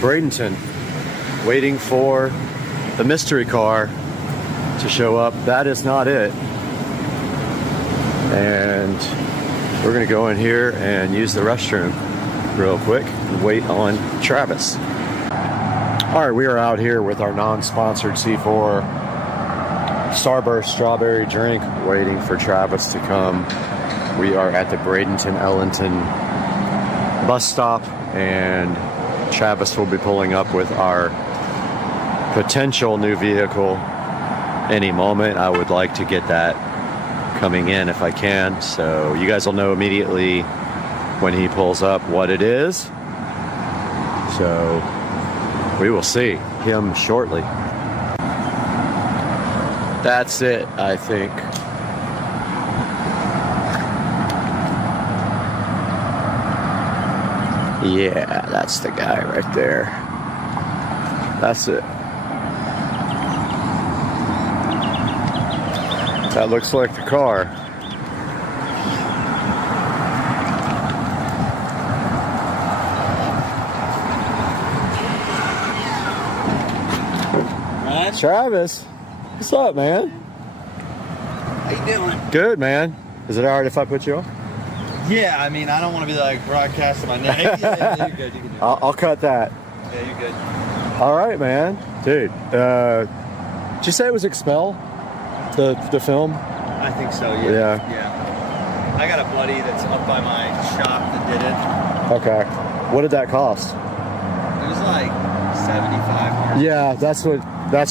Bradenton, waiting for the mystery car to show up. That is not it. And we're gonna go in here and use the restroom real quick and wait on Travis. All right, we are out here with our non-sponsored C4 Starburst strawberry drink, waiting for Travis to come. We are at the Bradenton Ellington bus stop, and Travis will be pulling up with our potential new vehicle any moment. I would like to get that coming in if I can, so you guys will know immediately when he pulls up what it is. So we will see him shortly. That's it, I think. Yeah, that's the guy right there. That's it. That looks like the car. Travis, what's up, man? How you doing? Good, man. Is it alright if I put you on? Yeah, I mean, I don't want to be like broadcasting my name. Yeah, you're good. You can do it. I'll cut that. Yeah, you're good. All right, man. Dude, did you say it was Expel, the film? I think so, yeah. Yeah. I got a buddy that's up by my shop that did it. Okay. What did that cost? It was like $75. Yeah, that's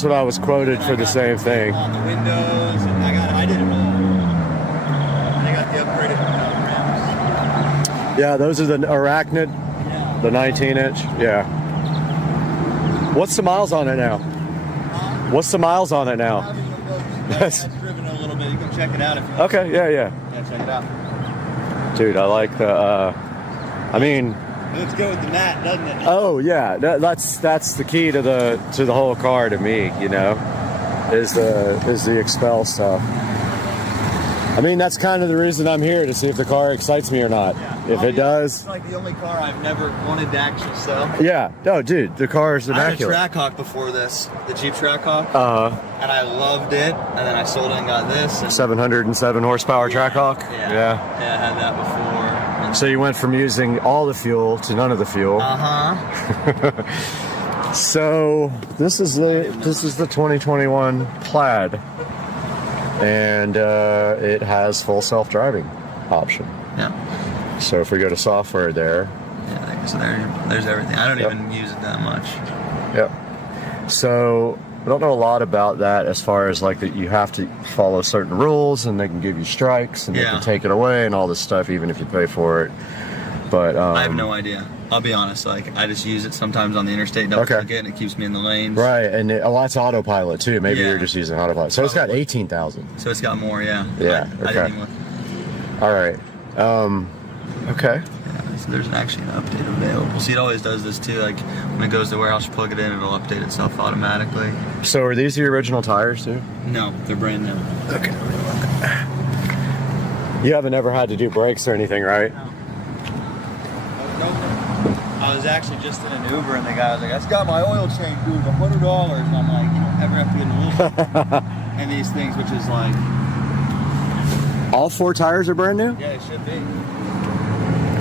what I was quoted for the same thing. On the windows, and I did it all. And I got the upgraded rims. Yeah, those are the Arachnid, the 19-inch. Yeah. What's the miles on it now? What's the miles on it now? That's driven a little bit. You can check it out if you want. Okay, yeah. Yeah, check it out. Dude, I like the, I mean... Let's go with the mat, doesn't it? Oh, yeah. That's the key to the whole car to me, you know, is the Expel stuff. I mean, that's kind of the reason I'm here, to see if the car excites me or not. Yeah. If it does... It's like the only car I've never wanted to actually sell. Yeah. No, dude, the car is immaculate. I had a Trackhawk before this, the Jeep Trackhawk. Uh-huh. And I loved it, and then I sold it and got this. And 707 horsepower Trackhawk? Yeah, I had that before. And So you went from using all the fuel to none of the fuel. Uh-huh. So this is the 2021 Plaid, and it has full self-driving option. Yeah. So if we go to software there, Yeah, so there's everything. I don't even use it that much. yep. So I don't know a lot about that, as far as like that you have to follow certain rules, and they can give you strikes, and they Yeah. can take it away and all this stuff, even if you pay for it. But I have no idea. I'll be honest. Like, I just use it sometimes on the interstate, double click it, and it keeps me in the lanes. Right, and a lot's autopilot too. Maybe you're just using autopilot. So it's got 18,000. So it's got more, yeah. Yeah. I didn't even look. All right. Okay. Yeah, so there's actually an update available. See, it always does this too. Like, when it goes to the warehouse, you plug it in, it'll update itself automatically. So are these the original tires too? No, they're brand new. Okay. You haven't ever had to do brakes or anything, right? No. I was actually just in an Uber, and the guy was like, "I just got my oil change, dude, $100." And I'm like, "You don't ever have to get an oil." And these things, which is like, all 4 tires are brand new? yeah, it should be.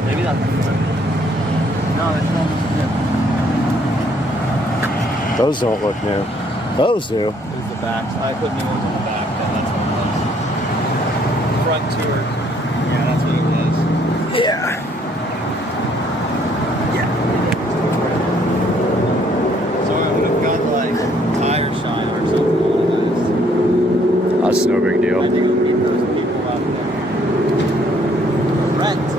Maybe not the front. No, it's not. Those don't look new. Those do. It was the back. So I put new ones on the back, but that's what it was. Front tour. Yeah, that's what it was. Yeah. So I would have got like tire shine or something on it. That's no big I deal. think I'll meet those people out there. Rent.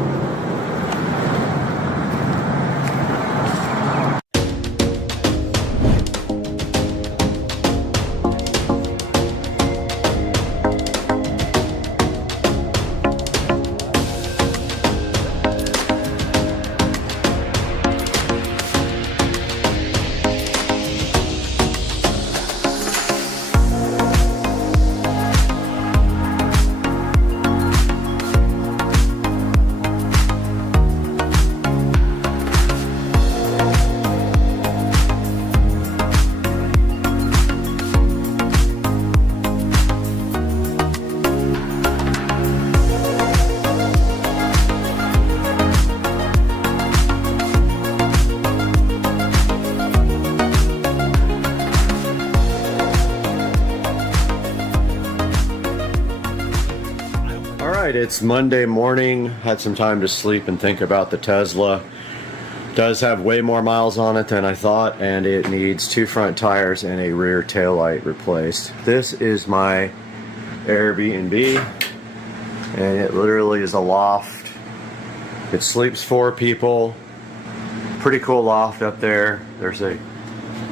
It's Monday morning. Had some time to sleep and think about the Tesla. Does have way more miles on it than I thought, and it needs 2 front tires and a rear taillight replaced. This is my Airbnb, and it literally is a loft. It sleeps 4 people. Pretty cool loft up there. There's a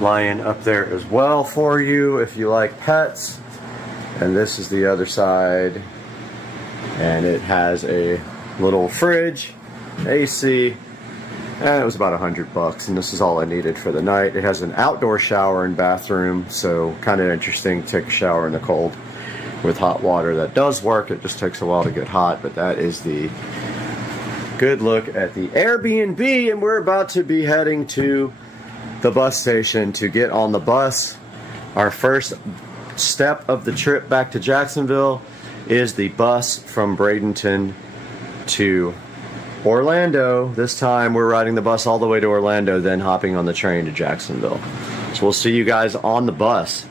lion up there as well for you if you like pets. And this is the other side. And it has a little fridge, AC, and it was about $100, and this is all I needed for the night. It has an outdoor shower and bathroom, so kind of interesting. Take a shower in the cold with hot water. That does work. It just takes a while to get hot, but that is the good look at the Airbnb, and we're about to be heading to the bus station to get on the bus. Our first step of the trip back to Jacksonville is the bus from Bradenton to Orlando. This time we're riding the bus all the way to Orlando, then hopping on the train to Jacksonville. So we'll see you guys on the bus.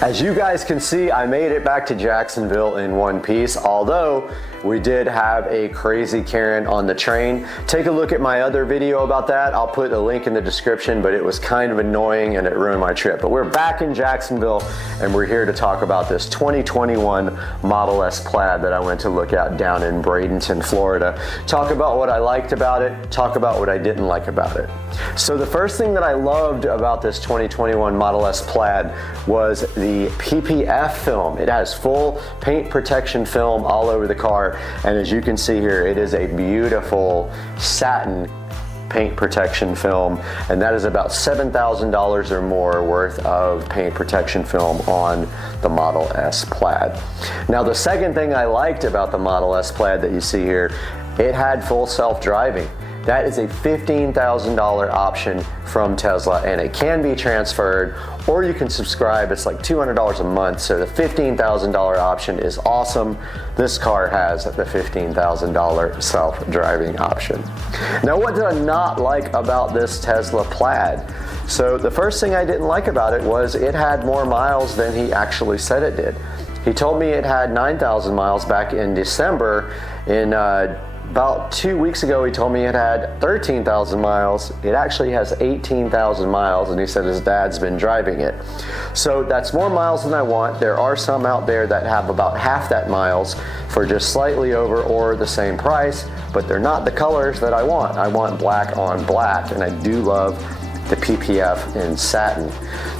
As you guys can see, I made it back to Jacksonville in one piece, although we did have a crazy Karen on the train. Take a look at my other video about that. I'll put a link in the description, but it was kind of annoying and it ruined my trip. But we're back in Jacksonville and we're here to talk about this 2021 Model S Plaid that I went to look at down in Bradenton, Florida. Talk about what I liked about it, talk about what I didn't like about it. So the first thing that I loved about this 2021 Model S Plaid was the PPF film. It has full paint protection film all over the car, and as you can see here, it is a beautiful satin paint protection film, and that is about $7,000 or more worth of paint protection film on the Model S Plaid. Now, the second thing I liked about the Model S Plaid that you see here, it had full self-driving. That is a $15,000 option from Tesla, and it can be transferred, or you can subscribe. It's like $200 a month, so the $15,000 option is awesome. This car has the $15,000 self-driving option. Now, what did I not like about this Tesla Plaid? So the first thing I didn't like about it was it had more miles than he actually said it did. He told me it had 9,000 miles back in December. About 2 weeks ago, he told me it had 13,000 miles. It actually has 18,000 miles, and he said his dad's been driving it. So that's more miles than I want. There are some out there that have about half that miles for just slightly over or the same price, but they're not the colors that I want. I want black on black, and I do love the PPF in satin.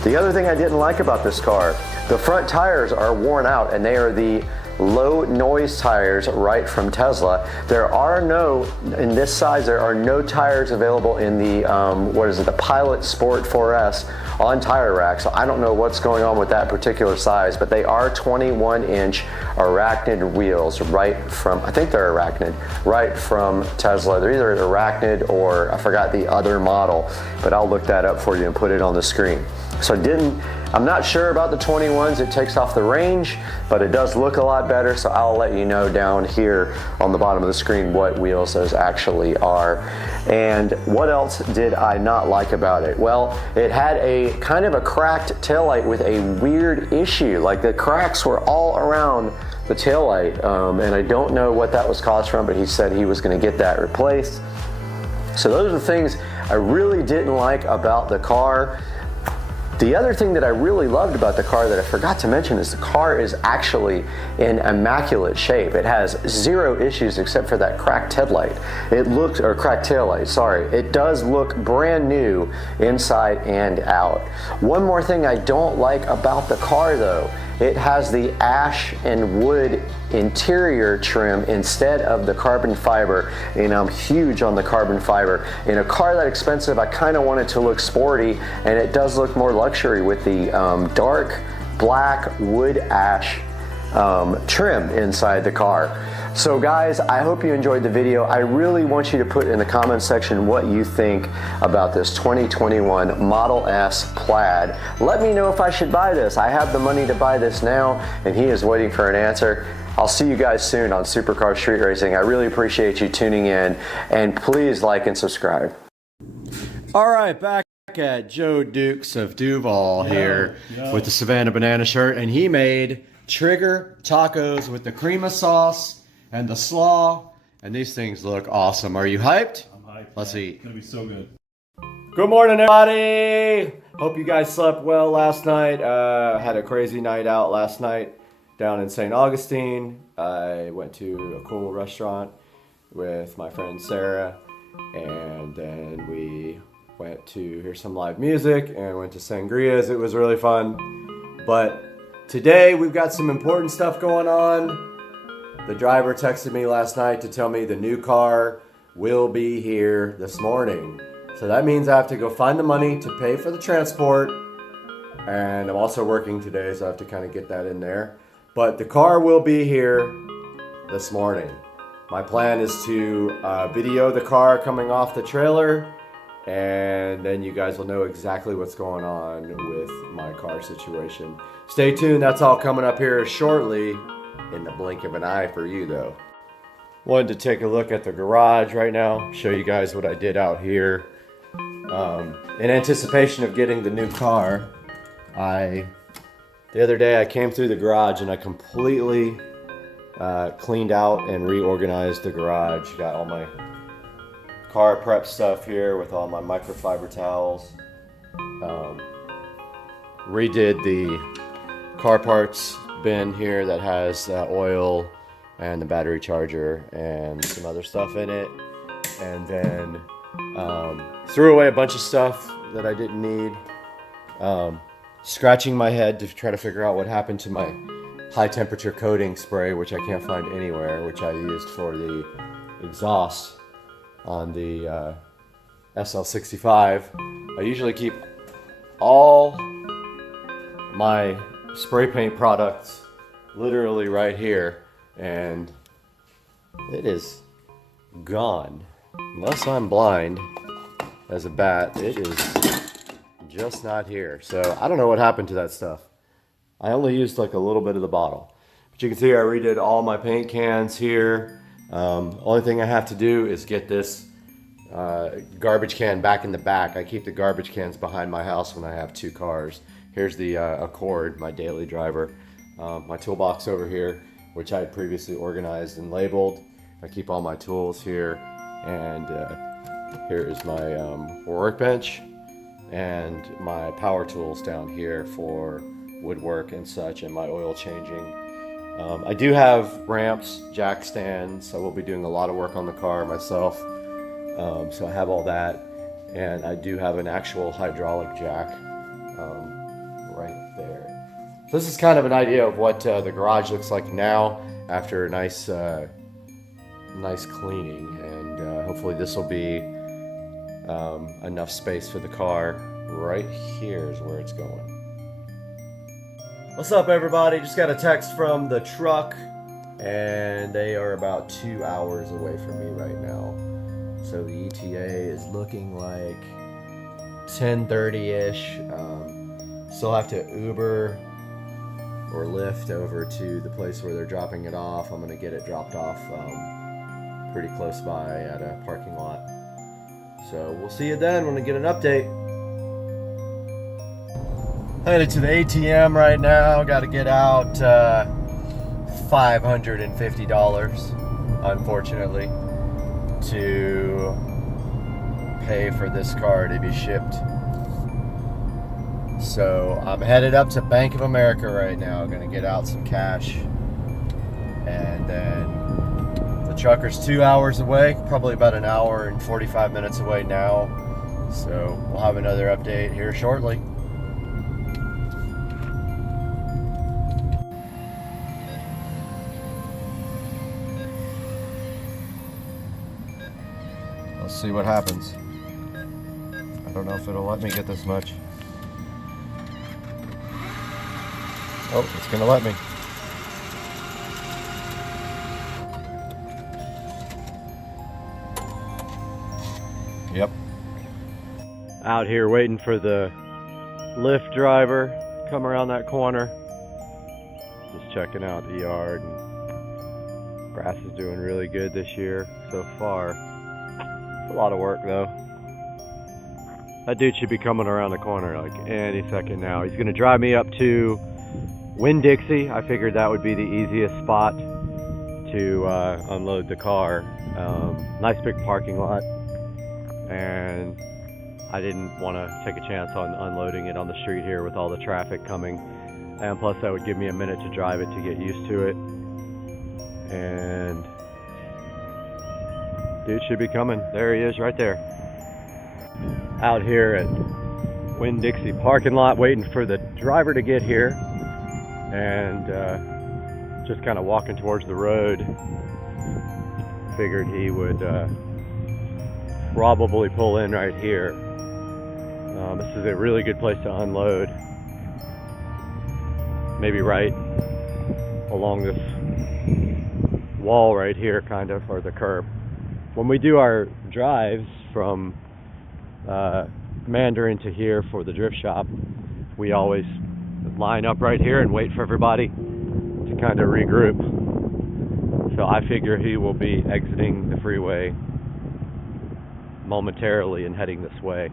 The other thing I didn't like about this car, the front tires are worn out, and they are the low noise tires right from Tesla. There are no, in this size, there are no tires available in the, the Pilot Sport 4S on Tire Rack. So I don't know what's going on with that particular size, but they are 21-inch Arachnid wheels right from, I think they're Arachnid, right from Tesla. They're either Arachnid or I forgot the other model, but I'll look that up for you and put it on the screen. So I'm not sure about the 21s. It takes off the range, but it does look a lot better. So I'll let you know down here on the bottom of the screen what wheels those actually are. And what else did I not like about it? Well, it had a kind of a cracked taillight with a weird issue. Like the cracks were all around the taillight, and I don't know what that was caused from, but he said he was going to get that replaced. So those are the things I really didn't like about the car. The other thing that I really loved about the car that I forgot to mention is the car is actually in immaculate shape. It has zero issues except for that cracked headlight. Or cracked taillight, sorry. It does look brand new inside and out. One more thing I don't like about the car though, it has the ash and wood interior trim instead of the carbon fiber, and I'm huge on the carbon fiber. In a car that expensive, I kind of want it to look sporty, and it does look more luxury with the dark black wood ash trim inside the car. So guys, I hope you enjoyed the video. I really want you to put in the comment section what you think about this 2021 Model S Plaid. Let me know if I should buy this. I have the money to buy this now, and he is waiting for an answer. I'll see you guys soon on Supercar Street Racing. I really appreciate you tuning in, and please like and subscribe. All right, back at Joe Dukes of Duval here with the Savannah Banana shirt, and he made Trigger tacos with the crema sauce and the slaw, and these things look awesome. Are you hyped? I'm hyped. Let's eat. It's gonna be so good. Good morning, everybody. Hope you guys slept well last night. Had a crazy night out last night down in St. Augustine. I went to a cool restaurant with my friend Sarah, and then we went to hear some live music and went to Sangria's. It was really fun. But today we've got some important stuff going on. The driver texted me last night to tell me the new car will be here this morning. So that means I have to go find the money to pay for the transport. And I'm also working today, so I have to kind of get that in there. But the car will be here this morning. My plan is to video the car coming off the trailer, and then you guys will know exactly what's going on with my car situation. Stay tuned, that's all coming up here shortly. In the blink of an eye for you though. Wanted to take a look at the garage right now, show you guys what I did out here. In anticipation of getting the new car, the other day I came through the garage and I completely cleaned out and reorganized the garage. Got all my car prep stuff here with all my microfiber towels. Redid the car parts bin here that has oil and the battery charger and some other stuff in it, and then threw away a bunch of stuff that I didn't need, scratching my head to try to figure out what happened to my high temperature coating spray, which I can't find anywhere, which I used for the exhaust on the SL65. I usually keep all my spray paint products literally right here, and it is gone. Unless I'm blind as a bat, it is just not here. So I don't know what happened to that stuff. I only used like a little bit of the bottle. But you can see I redid all my paint cans here. Only thing I have to do is get this garbage can back in the back. I keep the garbage cans behind my house when I have 2 cars. Here's the Accord, my daily driver. My toolbox over here, which I had previously organized and labeled. I keep all my tools here. And here is my workbench and my power tools down here for woodwork and such, and my oil changing. I do have ramps, jack stands. I will be doing a lot of work on the car myself. So I have all that, and I do have an actual hydraulic jack right there. So this is kind of an idea of what the garage looks like now after a nice cleaning, and hopefully this will be enough space for the car. Right here is where it's going. What's up, everybody? Just got a text from the truck, and they are about 2 hours away from me right now. So the ETA is looking like 10:30-ish. Still have to Uber or Lyft over to the place where they're dropping it off. I'm gonna get it dropped off pretty close by at a parking lot. So we'll see you then when I get an update. Headed to the ATM right now. Got to get out $550, unfortunately, to pay for this car to be shipped. So I'm headed up to Bank of America right now. Gonna get out some cash, and then the trucker's 2 hours away, probably about an hour and 45 minutes away now. So we'll have another update here shortly. Let's see what happens. I don't know if it'll let me get this much. Oh, it's gonna let me. Yep. Out here waiting for the Lyft driver to come around that corner. Just checking out the yard. And grass is doing really good this year so far. It's a lot of work though. That dude should be coming around the corner like any second now. He's gonna drive me up to Winn-Dixie. I figured that would be the easiest spot to unload the car. Nice big parking lot, and I didn't want to take a chance on unloading it on the street here with all the traffic coming, and plus that would give me a minute to drive it to get used to it. And dude should be coming. There he is right there. Out here at Winn-Dixie parking lot waiting for the driver to get here, and just kind of walking towards the road. Figured he would probably pull in right here. This is a really good place to unload. Maybe right along this wall right here, kind of, or the curb. When we do our drives from Mandarin to here for the drift shop, we always line up right here and wait for everybody to kind of regroup. So I figure he will be exiting the freeway momentarily and heading this way.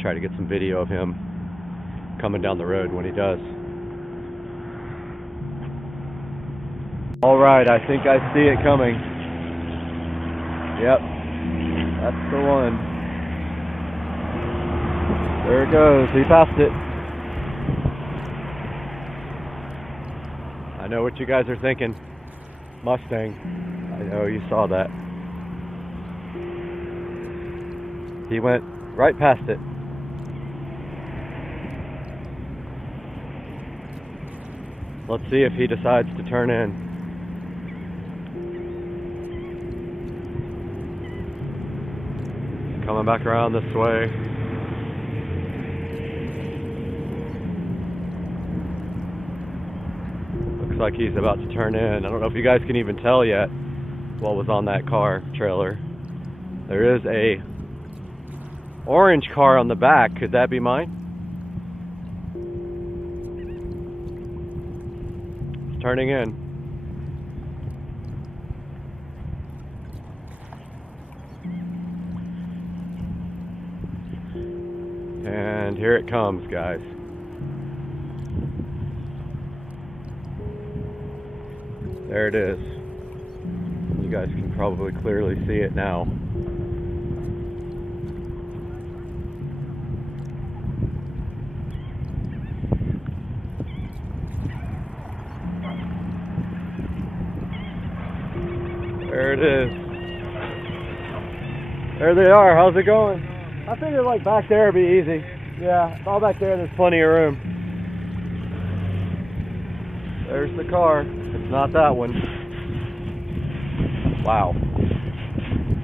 Try to get some video of him coming down the road when he does. All right, I think I see it coming. Yep, that's the one. There it goes, he passed it. I know what you guys are thinking. Mustang. I know you saw that. He went right past it. Let's see if he decides to turn in. Coming going back around this way. Looks like he's about to turn in. I don't know if you guys can even tell yet what was on that car trailer. There is a orange car on the back. Could that be mine? It's turning in. And here it comes, guys. There it is. You guys can probably clearly see it now. There it is. There they are. How's it going? I figured like back there would be easy. Yeah, all back there, there's plenty of room. There's the car. It's not that one. Wow.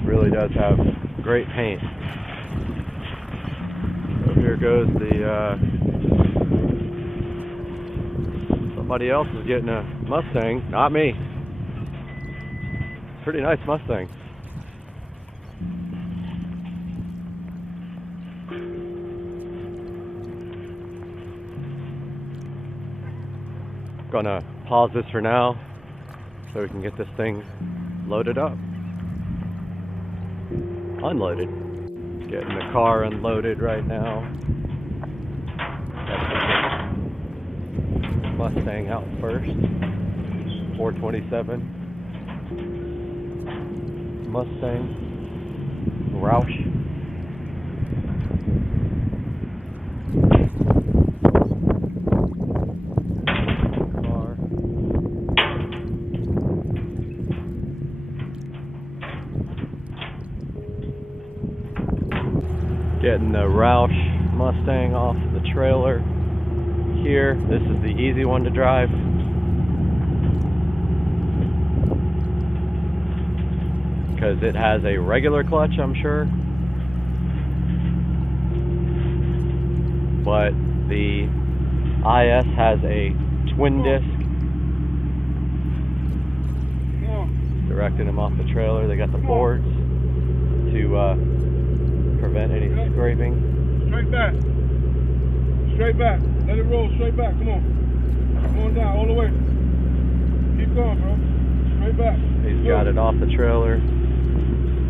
Really does have great paint. So here goes the, somebody else is getting a Mustang, not me. Pretty nice Mustang. Gonna pause this for now so we can get this thing loaded up. Unloaded. Getting the car unloaded right now. Mustang out first. 427 Mustang Roush. Getting the Roush Mustang off the trailer here. This is the easy one to drive. Because it has a regular clutch, I'm sure. But the IS has a twin disc. Directing them off the trailer. They got the boards to prevent any scraping. Straight back. Straight back. Let it roll straight back. Come on. Come on down all the way. Keep going, bro. Straight back. He's got it off the trailer.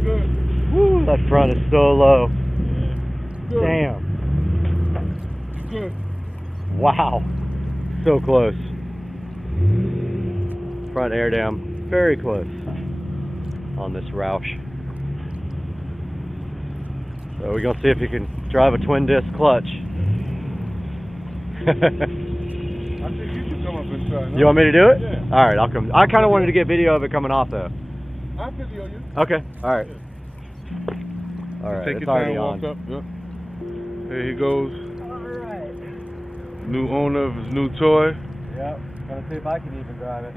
Good. Woo, that front is so low. Good. Damn. Good. Wow. So close. Front air dam. Very close on this Roush. So we're gonna see if you can drive a twin disc clutch. I think you should come up and try. You want me to do it? Yeah. All right, I'll come. I kind of wanted to get video of it coming off though. I'll video you. Okay. All right. All right. Take It's your already time, on. walk up. Yep. There he goes. Alright. New owner of his new toy. Yep. Gonna see if I can even drive it.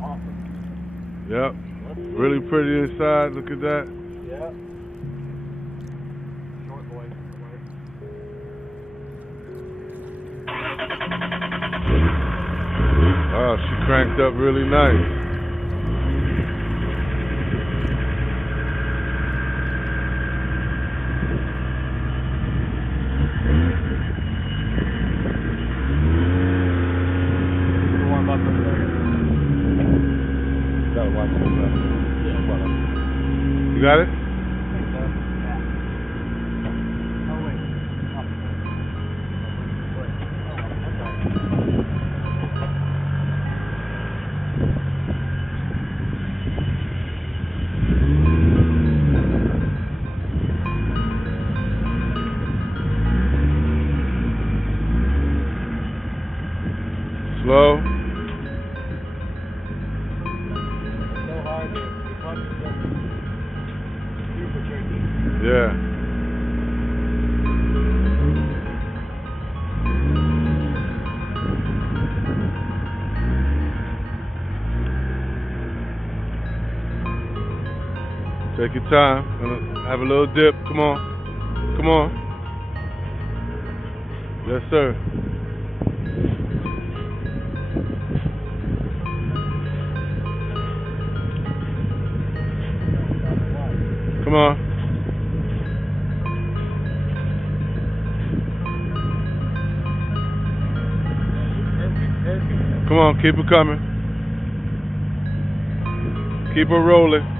Awesome. Yep. Really pretty inside. Look at that. Yep. Short boy. Wow, she cranked up really nice. Warm up over there. Gotta watch it. You got it? Slow. So hard to clutch is just super tricky. Yeah. So Take your time. Gonna have a little dip. Come on. Come on. Yes, sir. Come on. Come on, keep it coming. Keep it rolling.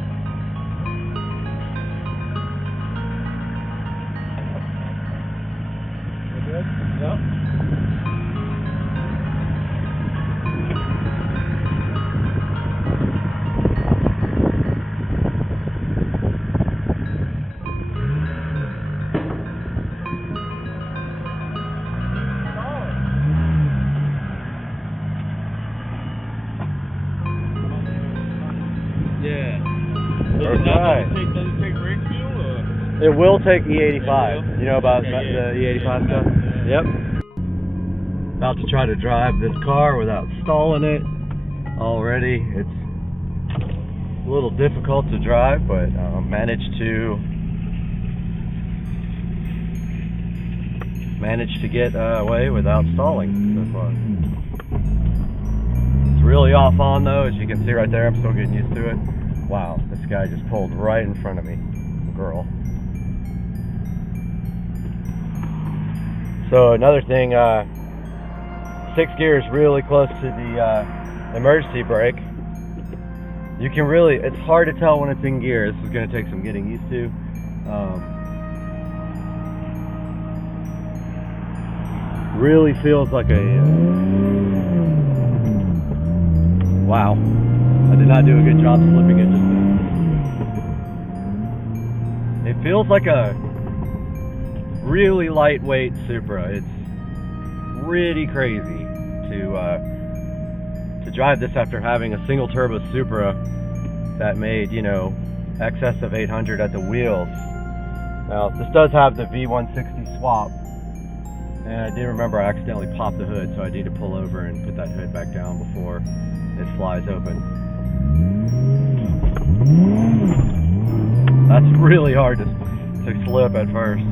Does it take brake fuel or? It will take E85. You know about the E85 stuff? Yep. About to try to drive this car without stalling it already. It's a little difficult to drive, but managed to get away without stalling so far. It's really off on though, as you can see right there. I'm still getting used to it. Wow, this guy just pulled right in front of me. Girl. So another thing, 6th gear is really close to the emergency brake. You can really, it's hard to tell when it's in gear. This is going to take some getting used to. Really feels like a... wow. I did not do a good job slipping it just then. It feels like a really lightweight Supra. It's pretty crazy to drive this after having a single turbo Supra that made, you know, excess of 800 at the wheels. Now this does have the V160 swap, and I did remember I accidentally popped the hood, so I need to pull over and put that hood back down before it flies open. That's really hard to slip at first.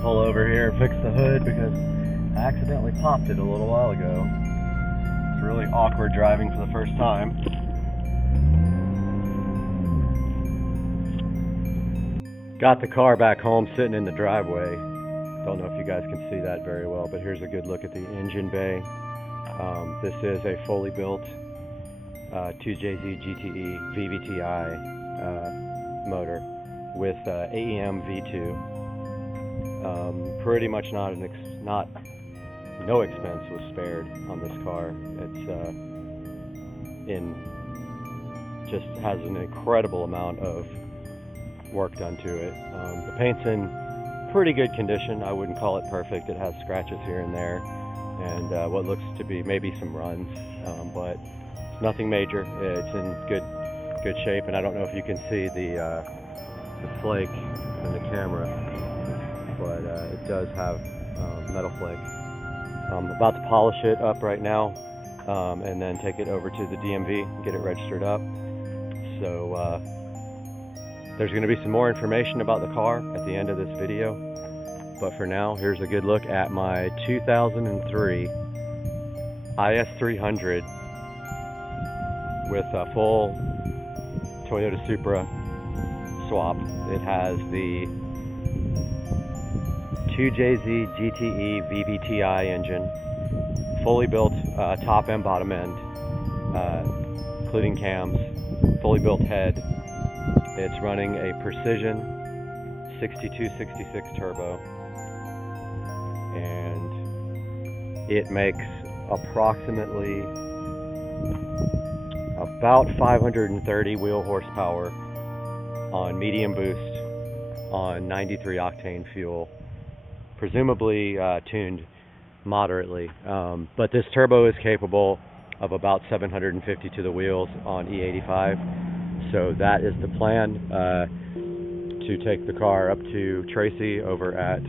Pull over here and fix the hood because I accidentally popped it a little while ago. It's really awkward driving for the first time. Got the car back home sitting in the driveway. Don't know if you guys can see that very well, but here's a good look at the engine bay. This is a fully built 2JZ GTE VVTi motor with AEM V2. Pretty much no expense was spared on this car. It's just has an incredible amount of work done to it. The paint's in pretty good condition. I wouldn't call it perfect. It has scratches here and there, and what looks to be maybe some runs, but it's nothing major. It's in good shape, and I don't know if you can see the flake in the camera, but it does have metal flake. I'm about to polish it up right now, and then take it over to the DMV and get it registered up. So there's going to be some more information about the car at the end of this video, but for now, here's a good look at my 2003 IS300 with a full Toyota Supra swap. It has the 2JZ GTE VVTi engine, fully built top and bottom end, including cams, fully built head. It's running a Precision 6266 turbo, and it makes approximately about 530 wheel horsepower on medium boost on 93 octane fuel, presumably tuned moderately, but this turbo is capable of about 750 to the wheels on E85. So that is the plan, to take the car up to Tracy over at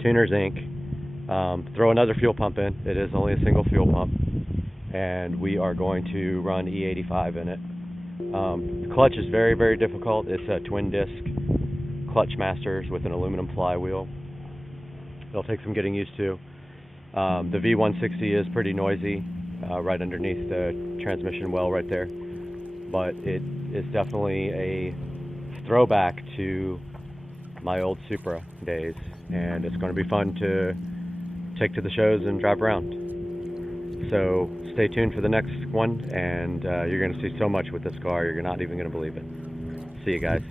Tuners Inc., throw another fuel pump in. It is only a single fuel pump, and we are going to run E85 in it. The clutch is very, very difficult. It's a twin disc clutch masters with an aluminum flywheel. It'll take some getting used to. The V160 is pretty noisy, right underneath the transmission well right there, but it is definitely a throwback to my old Supra days, and it's going to be fun to take to the shows and drive around. So stay tuned for the next one, and you're going to see so much with this car, you're not even going to believe it. See you guys.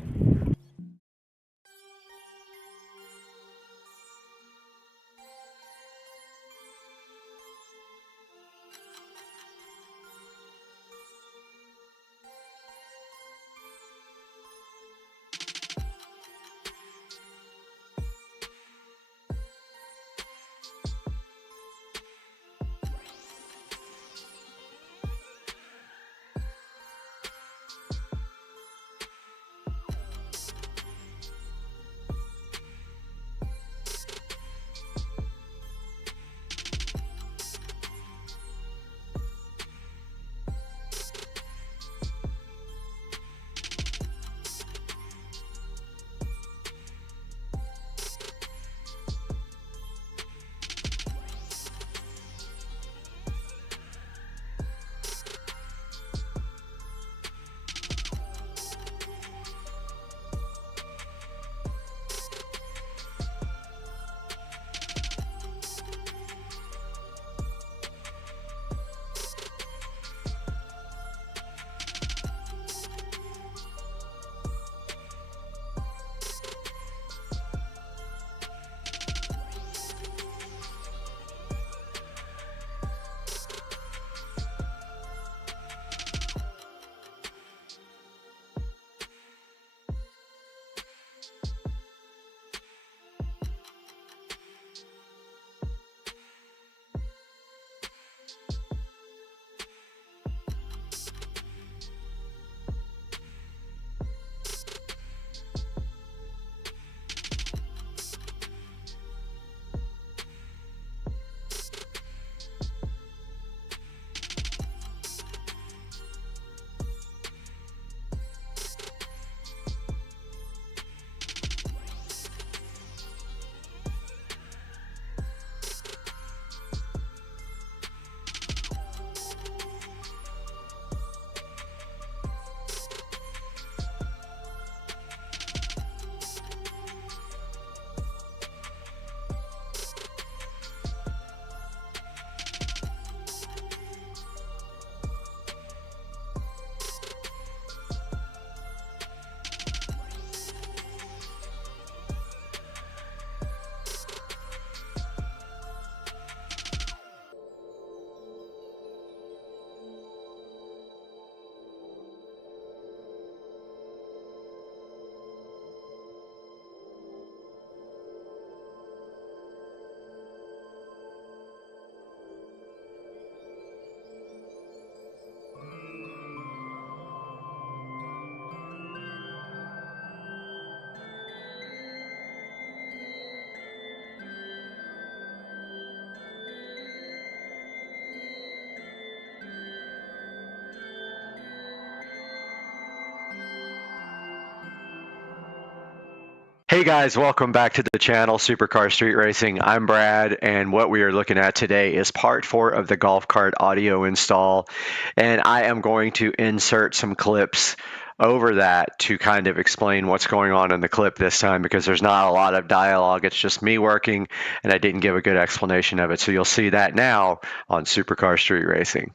Hey guys, welcome back to the channel, Supercar Street Racing. I'm Brad, and what we are looking at today is part 4 of the golf cart audio install, and I am going to insert some clips over that to kind of explain what's going on in the clip this time, because there's not a lot of dialogue. It's just me working, and I didn't give a good explanation of it. So you'll see that now on Supercar Street Racing.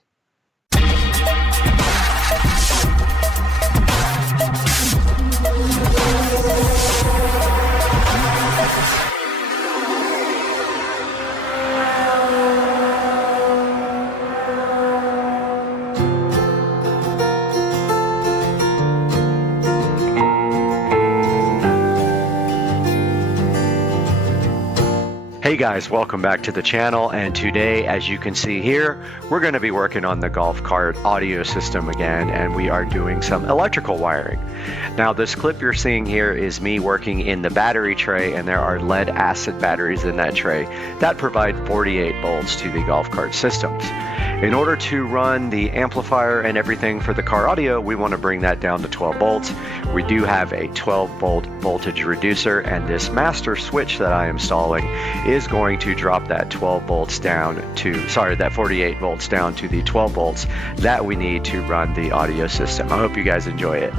Hey Hey guys, welcome back to the channel, and today, as you can see here, we're going to be working on the golf cart audio system again, and we are doing some electrical wiring. Now this clip you're seeing here is me working in the battery tray, and there are lead acid batteries in that tray that provide 48 volts to the golf cart systems. In order to run the amplifier and everything for the car audio, we want to bring that down to 12 volts. We do have a 12 volt voltage reducer, and this master switch that I am installing is going to drop that 12 volts down to, sorry, that 48 volts down to the 12 volts that we need to run the audio system. I hope you guys enjoy it.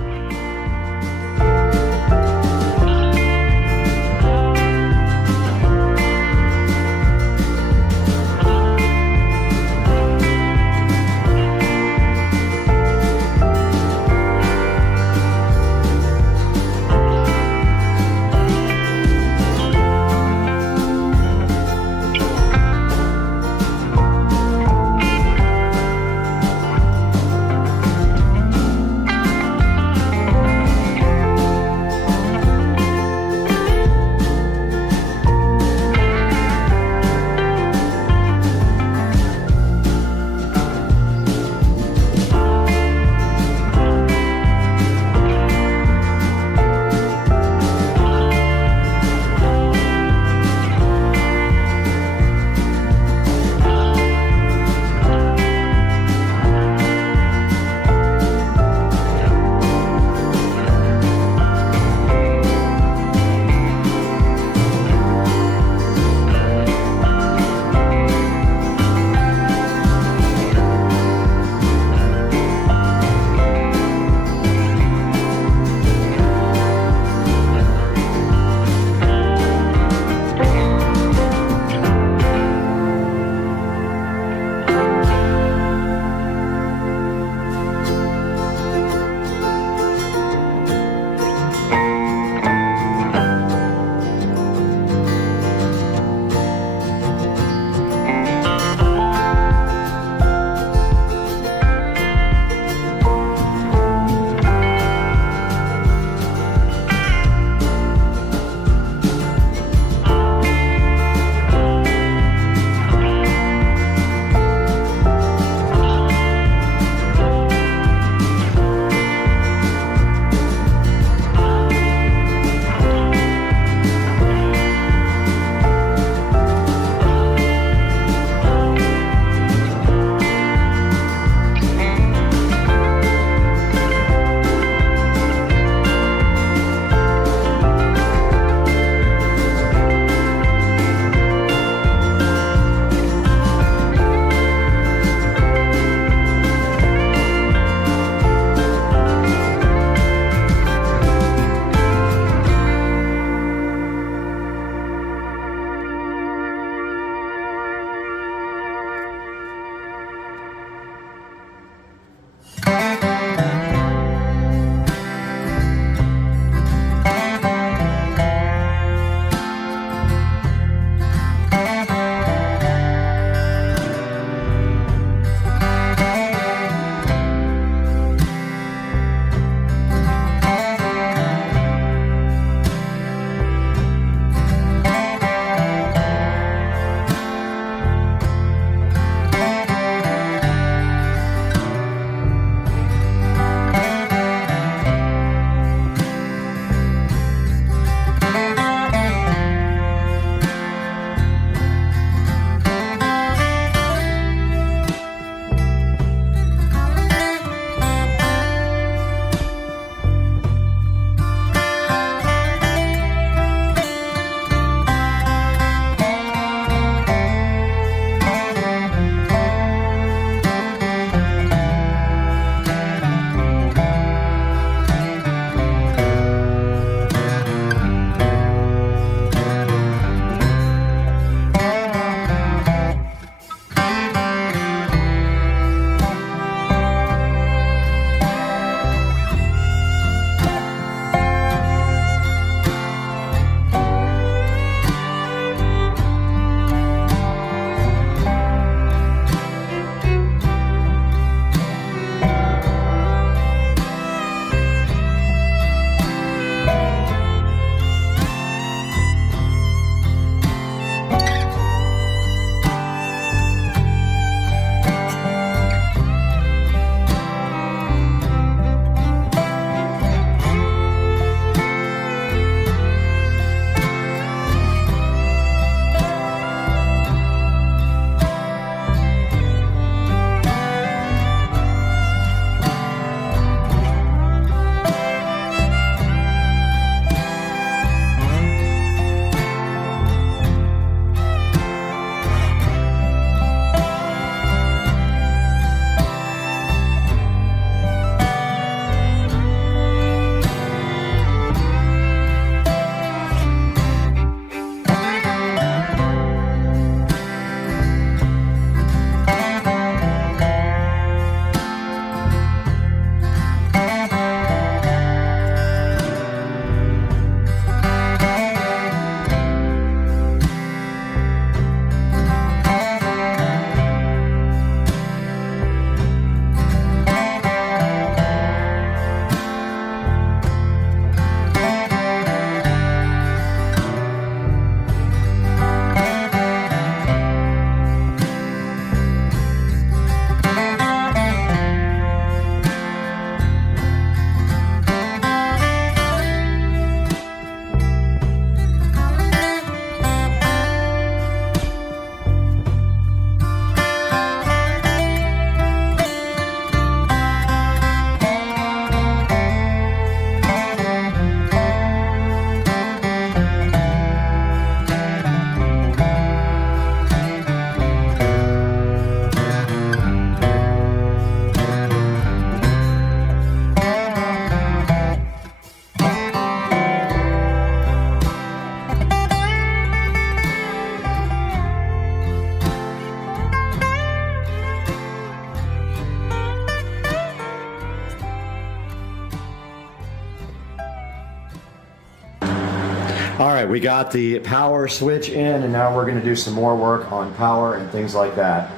right, we got the power switch in, and now we're going to do some more work on power and things like that.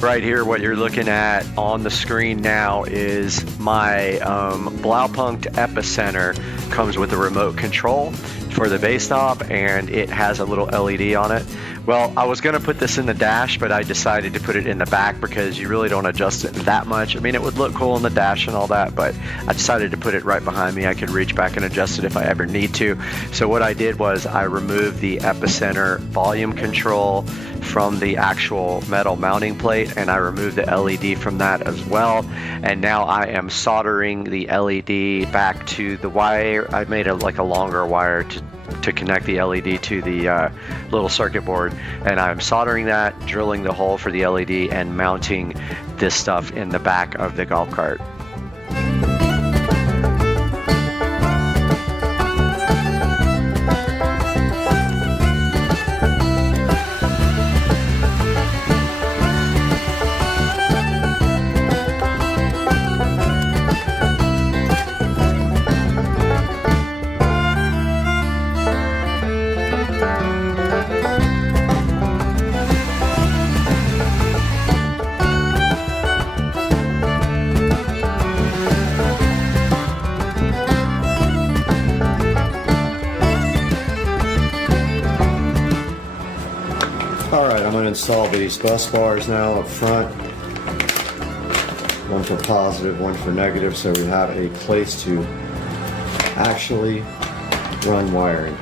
Right here, what you're looking at on the screen now is my Blaupunkt Epicenter. Comes with a remote control for the base knob, and it has a little LED on it. Well, I was going to put this in the dash, but I decided to put it in the back because you really don't adjust it that much. I mean, it would look cool in the dash and all that, but I decided to put it right behind me. I could reach back and adjust it if I ever need to. So what I did was I removed the Epicenter volume control from the actual metal mounting plate, and I removed the LED from that as well. And now I am soldering the LED back to the wire. I made a longer wire to connect the LED to the little circuit board, and I'm soldering that, drilling the hole for the LED, and mounting this stuff in the back of the golf cart. Alright, I'm going to install these bus bars now up front. One for positive, one for negative, so we have a place to actually run wiring.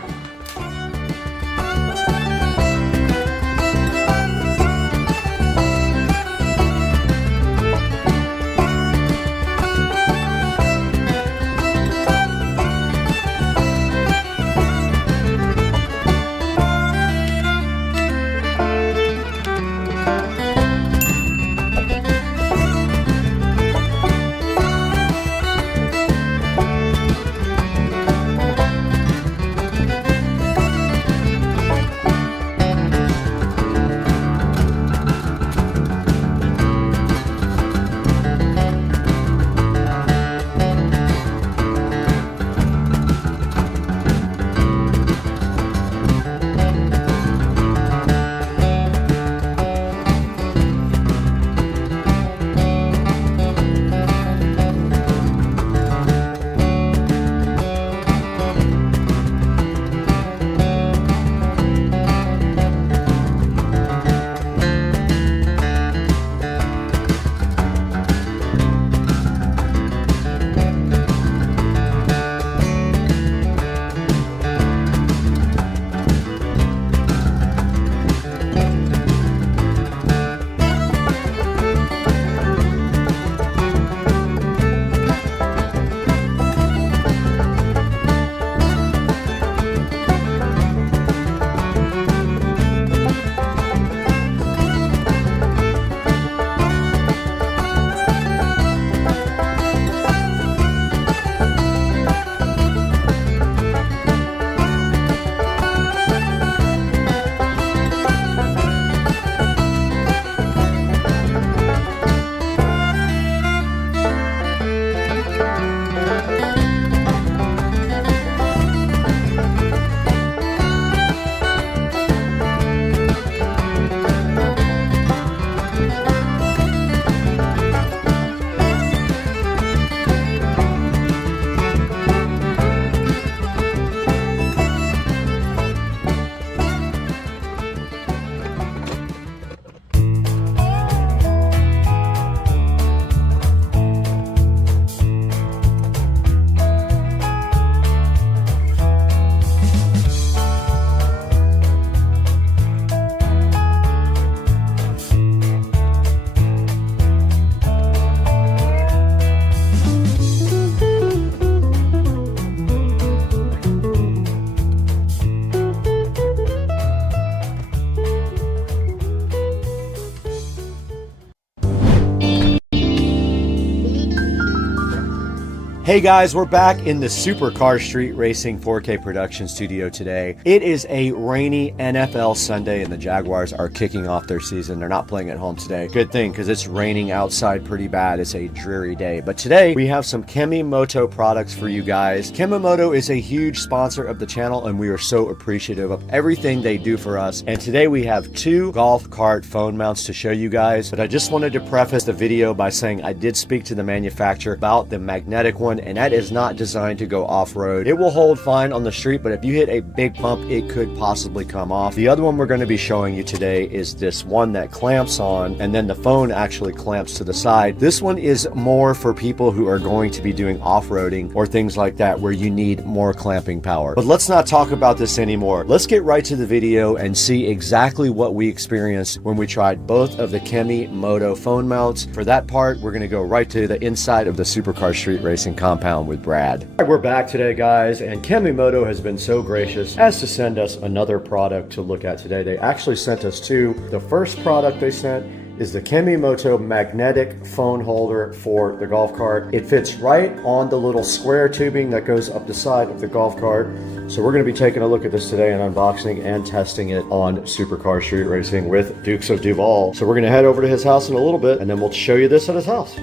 Hey guys, we're back in the Supercar Street Racing 4K production studio today. It is a rainy NFL Sunday and the Jaguars are kicking off their season. They're not playing at home today. Good thing, because it's raining outside pretty bad. It's a dreary day. But today we have some Kemimoto products for you guys. Kemimoto is a huge sponsor of the channel and we are so appreciative of everything they do for us. And today we have 2 golf cart phone mounts to show you guys. But I just wanted to preface the video by saying I did speak to the manufacturer about the magnetic one, and that is not designed to go off-road. It will hold fine on the street, but if you hit a big bump, it could possibly come off. The other one we're going to be showing you today is this one that clamps on, and then the phone actually clamps to the side. This one is more for people who are going to be doing off-roading or things like that where you need more clamping power. But let's not talk about this anymore. Let's get right to the video and see exactly what we experienced when we tried both of the Kemimoto phone mounts. For that part, we're going to go right to the inside of the Supercar Street Racing compound with Brad. All right, we're back today, guys, and Kemimoto has been so gracious as to send us another product to look at today. They actually sent us 2. The first product they sent is the Kemimoto magnetic phone holder for the golf cart. It fits right on the little square tubing that goes up the side of the golf cart. So we're going to be taking a look at this today and unboxing and testing it on Supercar Street Racing with Dukes of Duval. So we're going to head over to his house in a little bit and then we'll show you this at his house.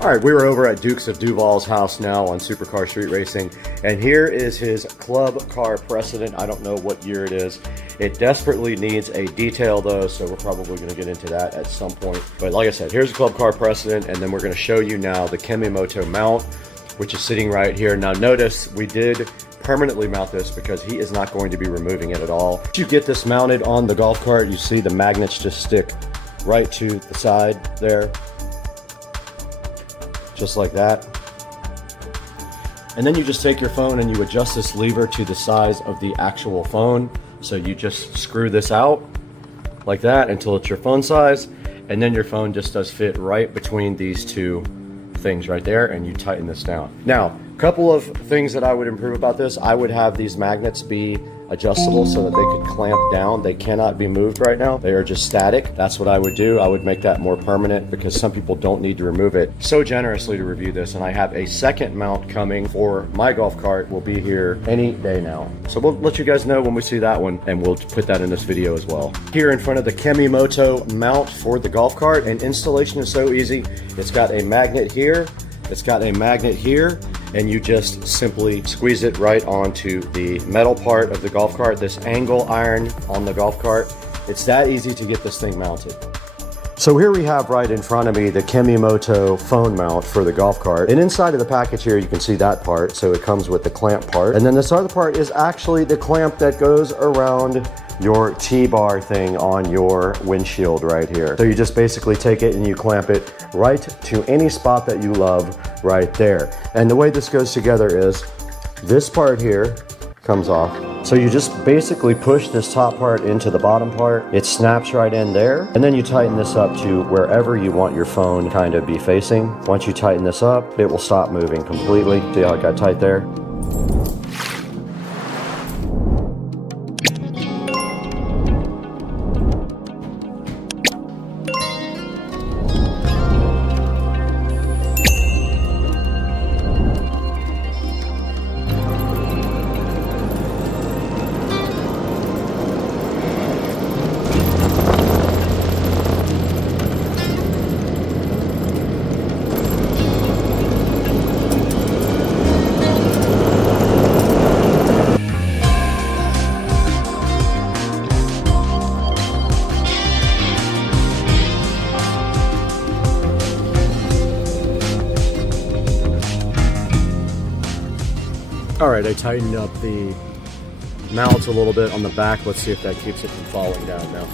All right, we were over at Dukes of Duval's house now on Supercar Street Racing, and here is his club car precedent. I don't know what year it is. It desperately needs a detail though, so we're probably going to get into that at some point. But like I said, here's a club car precedent, and then we're going to show you now the Kemimoto mount, which is sitting right here. Now notice we did permanently mount this because he is not going to be removing it at all. Once you get this mounted on the golf cart, you see the magnets just stick right to the side there. Just like that. And then you just take your phone and you adjust this lever to the size of the actual phone. So you just screw this out like that until it's your phone size, and then your phone just does fit right between these 2 things right there, and you tighten this down. Now, a couple of things that I would improve about this. I would have these magnets be adjustable so that they could clamp down. They cannot be moved right now. They are just static. That's what I would do. I would make that more permanent because some people don't need to remove it. So generously to review this, and I have a second mount coming for my golf cart. Will be here any day now. So we'll let you guys know when we see that one, and we'll put that in this video as well. Here in front of the Kemimoto mount for the golf cart, and installation is so easy. It's got a magnet here. It's got a magnet here, and you just simply squeeze it right onto the metal part of the golf cart, this angle iron on the golf cart. It's that easy to get this thing mounted. So here we have right in front of me the Kemimoto phone mount for the golf cart. And inside of the package here, you can see that part. So it comes with the clamp part. And then this other part is actually the clamp that goes around your T-bar thing on your windshield right here. So you just basically take it and you clamp it right to any spot that you love right there. And the way this goes together is this part here comes off. So you just basically push this top part into the bottom part. It snaps right in there. And then you tighten this up to wherever you want your phone kind of be facing. Once you tighten this up, it will stop moving completely. See how it got tight there? All right, I tightened up the mounts a little bit on the back. Let's see if that keeps it from falling down now.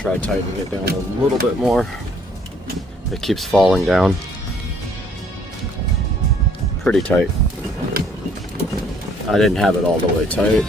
try tightening it down a little bit more. It keeps falling down. Pretty tight. I didn't have it all the way tight.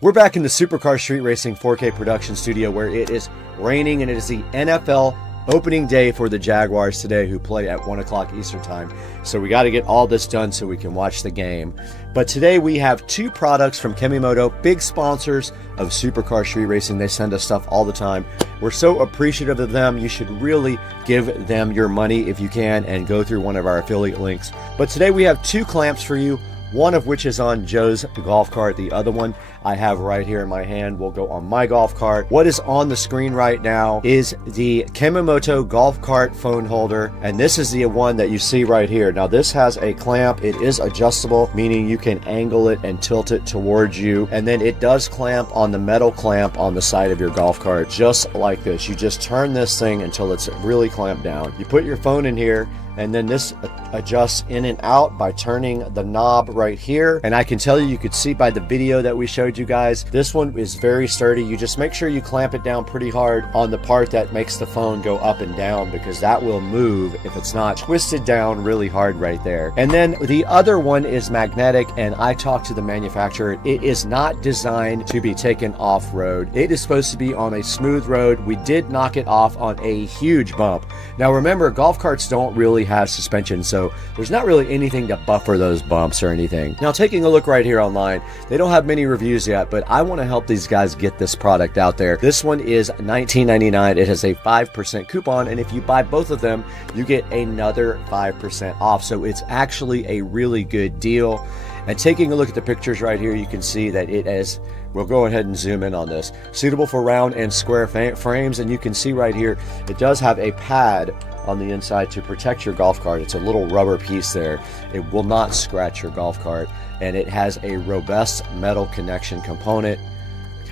We're back in the Supercar Street Racing 4K production studio where it is raining, and it is the NFL opening day for the Jaguars today, who play at 1 o'clock Eastern time. So we got to get all this done so we can watch the game. But today we have two products from Kemimoto, big sponsors of Supercar Street Racing. They send us stuff all the time. We're so appreciative of them. You should really give them your money if you can and go through one of our affiliate links. But today we have two clamps for you, one of which is on Joe's golf cart. The other one I have right here in my hand will go on my golf cart. What is on the screen right now is the Kemimoto golf cart phone holder, and this is the one that you see right here. Now this has a clamp. It is adjustable, meaning you can angle it and tilt it towards you, and then it does clamp on the metal clamp on the side of your golf cart, just like this. You just turn this thing until it's really clamped down. You put your phone in here, and then this adjusts in and out by turning the knob right here. And I can tell you, you could see by the video that we showed you guys, this one is very sturdy. You just make sure you clamp it down pretty hard on the part that makes the phone go up and down, because that will move if it's not twisted down really hard right there. And then the other one is magnetic, and I talked to the manufacturer. It is not designed to be taken off-road. It is supposed to be on a smooth road. We did knock it off on a huge bump. Now remember, golf carts don't really have suspension, so there's not really anything to buffer those bumps or anything. Now taking a look right here online, they don't have many reviews yet, but I want to help these guys get this product out there. This one is $19.99. It has a 5% coupon, and if you buy both of them, you get another 5% off. So it's actually a really good deal. And taking a look at the pictures right here, you can see that it is, we'll go ahead and zoom in on this, suitable for round and square frames. And you can see right here, it does have a pad on the inside to protect your golf cart. It's a little rubber piece there. It will not scratch your golf cart, and it has a robust metal connection component.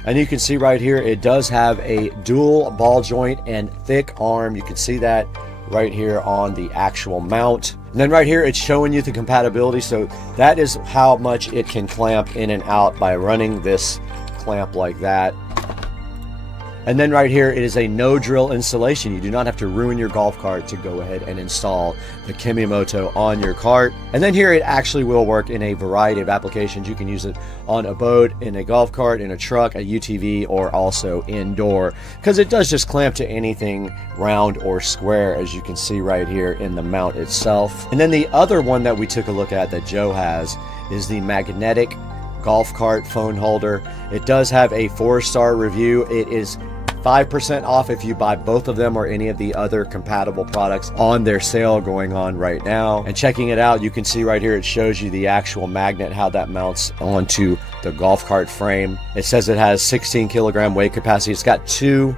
And you can see right here, it does have a dual ball joint and thick arm. You can see that right here on the actual mount. And then right here, it's showing you the compatibility. So that is how much it can clamp in and out by running this clamp like that. And then right here, it is a no-drill installation. You do not have to ruin your golf cart to go ahead and install the Kemimoto on your cart. And then here, it actually will work in a variety of applications. You can use it on a boat, in a golf cart, in a truck, a UTV, or also indoor, because it does just clamp to anything round or square, as you can see right here in the mount itself. And then the other one that we took a look at that Joe has is the magnetic golf cart phone holder. It does have a 4-star review. It is 5% off if you buy both of them or any of the other compatible products on their sale going on right now. And checking it out, you can see right here, it shows you the actual magnet, how that mounts onto the golf cart frame. It says it has 16 kilogram weight capacity. It's got 2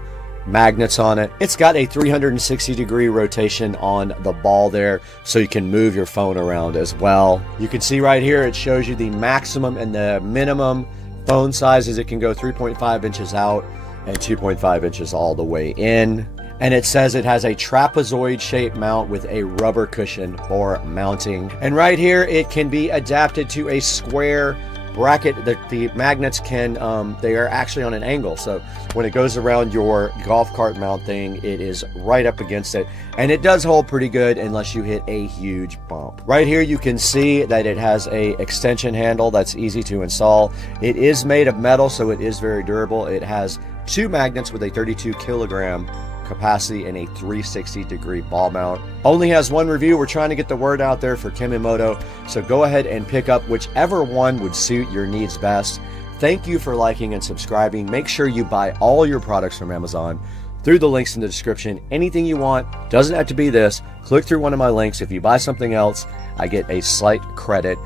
magnets on it. It's got a 360-degree rotation on the ball there, so you can move your phone around as well. You can see right here, it shows you the maximum and the minimum phone sizes. It can go 3.5 inches out and 2.5 inches all the way in. And it says it has a trapezoid shaped mount with a rubber cushion for mounting. And right here, it can be adapted to a square bracket. The magnets can, they are actually on an angle. So when it goes around your golf cart mount thing, it is right up against it. And it does hold pretty good unless you hit a huge bump. Right here, you can see that it has a extension handle that's easy to install. It is made of metal, so it is very durable. It has 2 magnets with a 32 kilogram capacity and a 360-degree ball mount. Only has 1 review. We're trying to get the word out there for Kemimoto, so go ahead and pick up whichever one would suit your needs best. Thank you for liking and subscribing. Make sure you buy all your products from Amazon through the links in the description. Anything you want, doesn't have to be this. Click through one of my links. If you buy something else, I get a slight credit.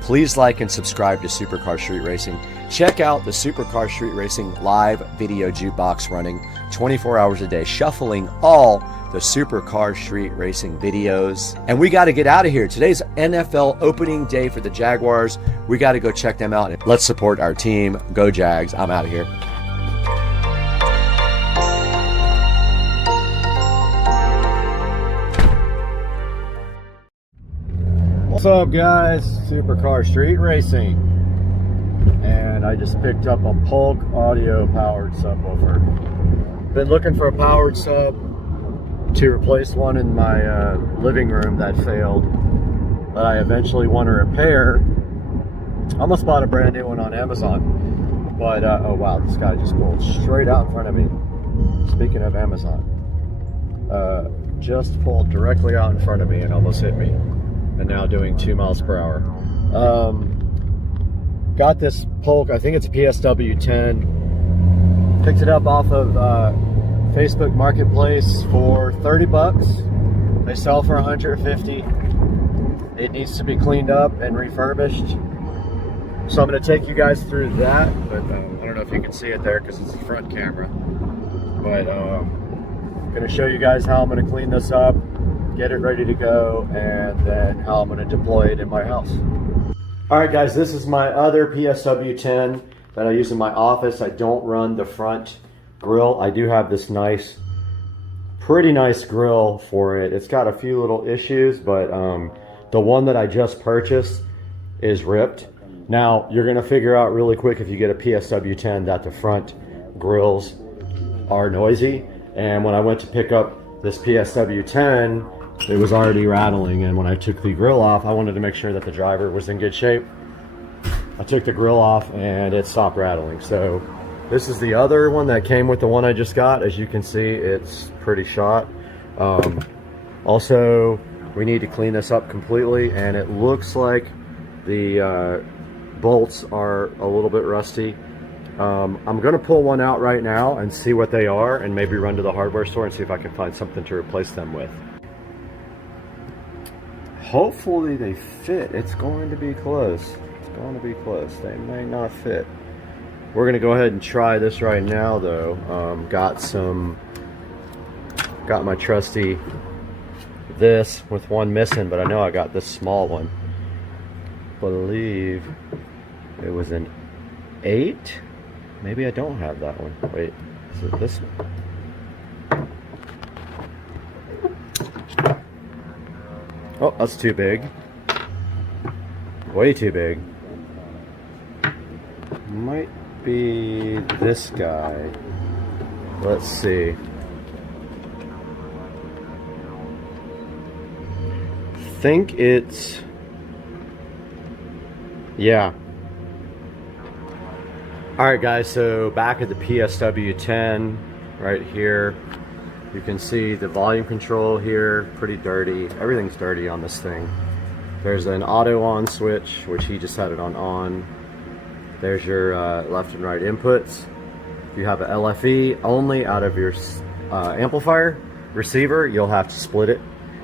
Please like and subscribe to Supercar Street Racing. Check out the Supercar Street Racing live video jukebox running 24 hours a day, shuffling all the Supercar Street Racing videos. And we got to get out of here. Today's NFL opening day for the Jaguars. We got to go check them out. Let's support our team. Go Jags. I'm out of here. What's up, guys? Supercar Street Racing, and I just picked up a Polk audio powered subwoofer. Been looking for a powered sub to replace one in my living room that failed, but I eventually want to repair. I almost bought a brand new one on Amazon, but oh wow, this guy just pulled straight out in front of me. Speaking of Amazon, just pulled directly out in front of me and almost hit me. And now doing 2 miles per hour. Got this Polk, I think it's a PSW 10. Picked it up off of Facebook Marketplace for 30 bucks. They sell for 150. It needs to be cleaned up and refurbished. So I'm gonna take you guys through that, but I don't know if you can see it there because it's the front camera. But I'm gonna show you guys how I'm gonna clean this up, get it ready to go, and then how I'm going to deploy it in my house. Alright guys, this is my other PSW 10 that I use in my office. I don't run the front grill. I do have this nice, pretty nice grill for it. It's got a few little issues, but the one that I just purchased is ripped. Now, you're going to figure out really quick if you get a PSW 10 that the front grills are noisy. And when I went to pick up this PSW 10, it was already rattling, and when I took the grill off, I wanted to make sure that the driver was in good shape. I took the grill off and it stopped rattling. So this is the other one that came with the one I just got. As you can see, it's pretty shot. Also, we need to clean this up completely, and it looks like the bolts are a little bit rusty. I'm gonna pull one out right now and see what they are, and maybe run to the hardware store and see if I can find something to replace them with. Hopefully they fit. It's going to be close. It's going to be close. They may not fit. We're going to go ahead and try this right now, though. Got my trusty this with one missing, but I know I got this small one. Believe it was an 8. Maybe I don't have that one. Wait, is it this one? Oh, that's too big. Way too big. Might be this guy. Let's see. Think it's... yeah. Alright guys, so back at the PSW 10 right here. You can see the volume control here, pretty dirty. Everything's dirty on this thing. There's an auto on switch, which he just had it on. There's your left and right inputs. If you have an LFE only out of your amplifier receiver, you'll have to split it,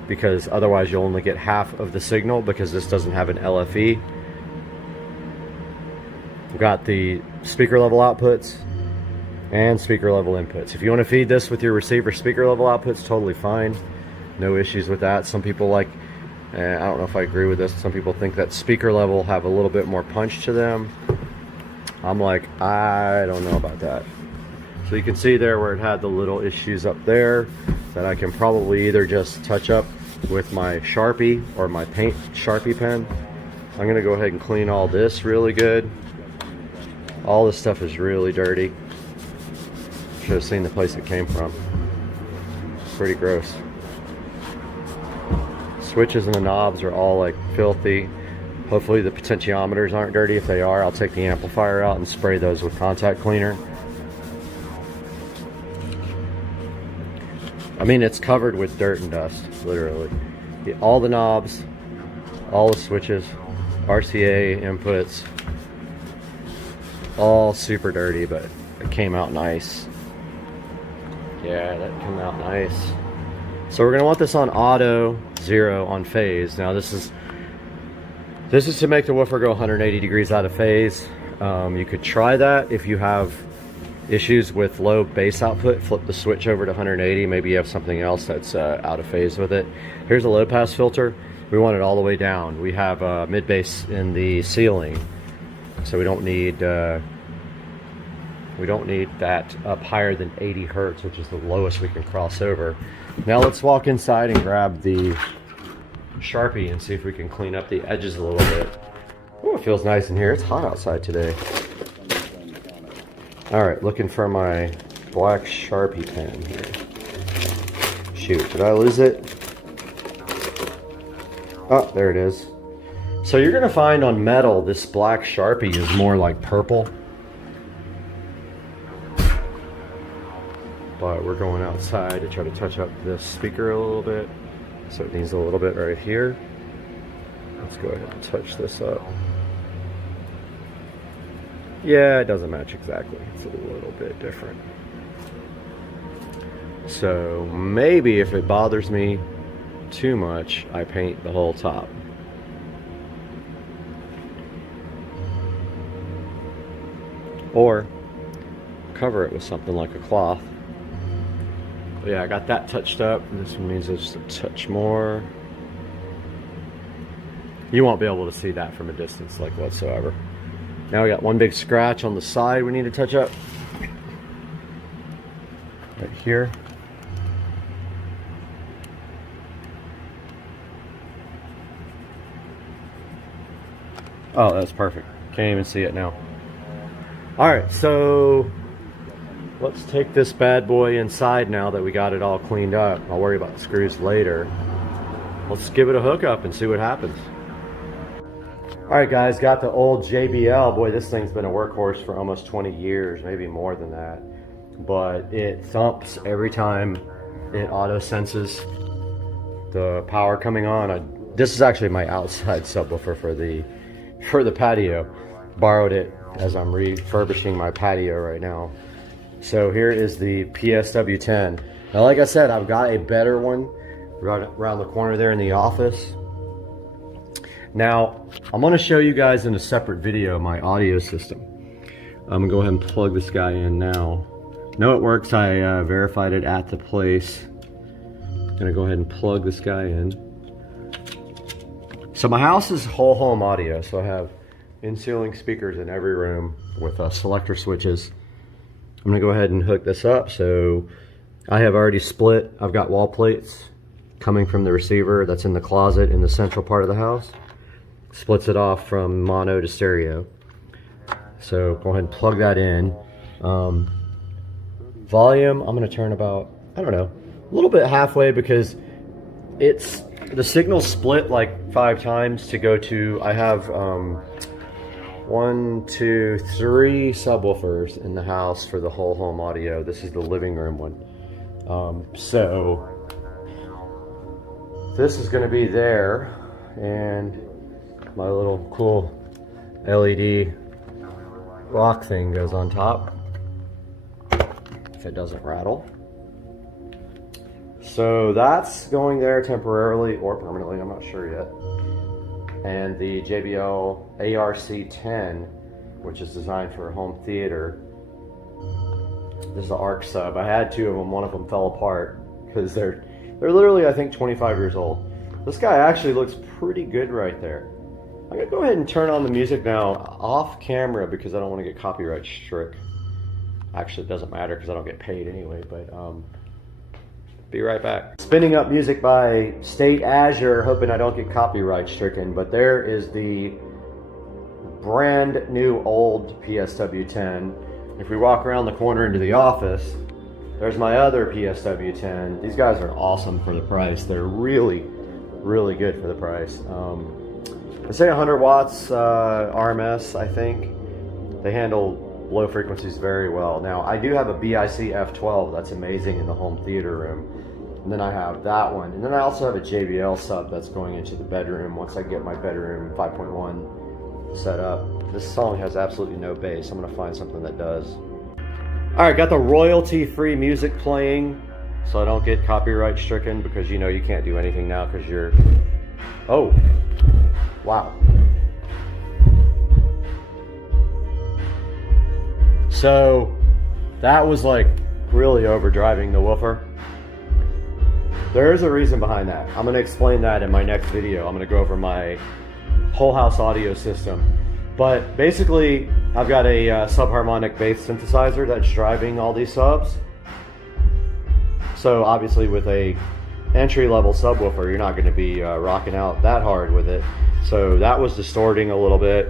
because otherwise you'll only get half of the signal, because this doesn't have an LFE. We've got the speaker level outputs and speaker level inputs. If you want to feed this with your receiver speaker level outputs, totally fine. No issues with that. Some people like, I don't know if I agree with this, some people think that speaker level have a little bit more punch to them. I'm like, I don't know about that. So you can see there where it had the little issues up there that I can probably either just touch up with my Sharpie or my paint Sharpie pen. I'm going to go ahead and clean all this really good. All this stuff is really dirty. Should have seen the place it came from. Pretty gross. Switches and the knobs are all like filthy. Hopefully the potentiometers aren't dirty. If they are, I'll take the amplifier out and spray those with contact cleaner. I mean, it's covered with dirt and dust, literally. All the knobs, all the switches, RCA inputs, all super dirty, but it came out nice. Yeah, that came out nice. So we're gonna want this on auto, 0 on phase. Now this is to make the woofer go 180 degrees out of phase. You could try that if you have issues with low bass output, flip the switch over to 180. Maybe you have something else that's out of phase with it. Here's a low pass filter. We want it all the way down. We have mid bass in the ceiling, so we don't need that up higher than 80 hertz, which is the lowest we can cross over. Now let's walk inside and grab the Sharpie and see if we can clean up the edges a little bit. Oh, it feels nice in here. It's hot outside today. All right, looking for my black Sharpie pen here. Shoot, did I lose it? Oh, there it is. So you're gonna find on metal, this black Sharpie is more like purple. But we're going outside to try to touch up this speaker a little bit. So it needs a little bit right here. Let's go ahead and touch this up. Yeah, it doesn't match exactly. It's a little bit different. So maybe if it bothers me too much, I paint the whole top. Or cover it with something like a cloth. But yeah, I got that touched up. This one needs just a touch more. You won't be able to see that from a distance, like whatsoever. Now we got one big scratch on the side we need to touch up. Right here. Oh, that's perfect. Can't even see it now. All right, so let's take this bad boy inside now that we got it all cleaned up. I'll worry about the screws later. Let's give it a hookup and see what happens. All right, guys, got the old JBL. Boy, this thing's been a workhorse for almost 20 years, maybe more than that. But it thumps every time it auto senses the power coming on. This is actually my outside subwoofer for the patio. Borrowed it as I'm refurbishing my patio right now. So here is the PSW10. Now, like I said, I've got a better one right around the corner there in the office. Now, I'm going to show you guys in a separate video my audio system. I'm going to go ahead and plug this guy in now. No, it works. I verified it at the place. I'm going to go ahead and plug this guy in. So my house is whole home audio. So I have in-ceiling speakers in every room with selector switches. I'm going to go ahead and hook this up. So I have already split. I've got wall plates coming from the receiver that's in the closet in the central part of the house. Splits it off from mono to stereo. So go ahead and plug that in. Volume, I'm going to turn about, I don't know, a little bit halfway because it's, the signal split like 5 times to go to, I have 1, 2, 3 subwoofers in the house for the whole home audio. This is the living room one. So this is going to be there, and my little cool LED rock thing goes on top if it doesn't rattle. So that's going there temporarily or permanently, I'm not sure yet. And the JBL ARC10, which is designed for a home theater. This is the ARC sub. I had 2 of them. One of them fell apart because they're literally, I think, 25 years old. This guy actually looks pretty good right there. I'm gonna go ahead and turn on the music now off camera because I don't want to get copyright struck. Actually, it doesn't matter because I don't get paid anyway, but be right back. Spinning up music by State Azure, hoping I don't get copyright stricken, but there is the brand new old PSW10. If we walk around the corner into the office, there's my other PSW10. These guys are awesome for the price. They're really, really good for the price. They say 100 watts RMS, I think. They handle low frequencies very well. Now, I do have a BIC F12 that's amazing in the home theater room. And then I have that one. And then I also have a JBL sub that's going into the bedroom once I get my bedroom 5.1 set up. This song has absolutely no bass. I'm gonna find something that does. All right, got the royalty-free music playing so I don't get copyright stricken because you know you can't do anything now because you're, oh, wow. So That was like really overdriving the woofer. There is a reason behind that. I'm gonna explain that in my next video. I'm gonna go over my whole house audio system. But basically, I've got a subharmonic bass synthesizer that's driving all these subs. So obviously with a entry-level subwoofer, you're not gonna be rocking out that hard with it. So that was distorting a little bit.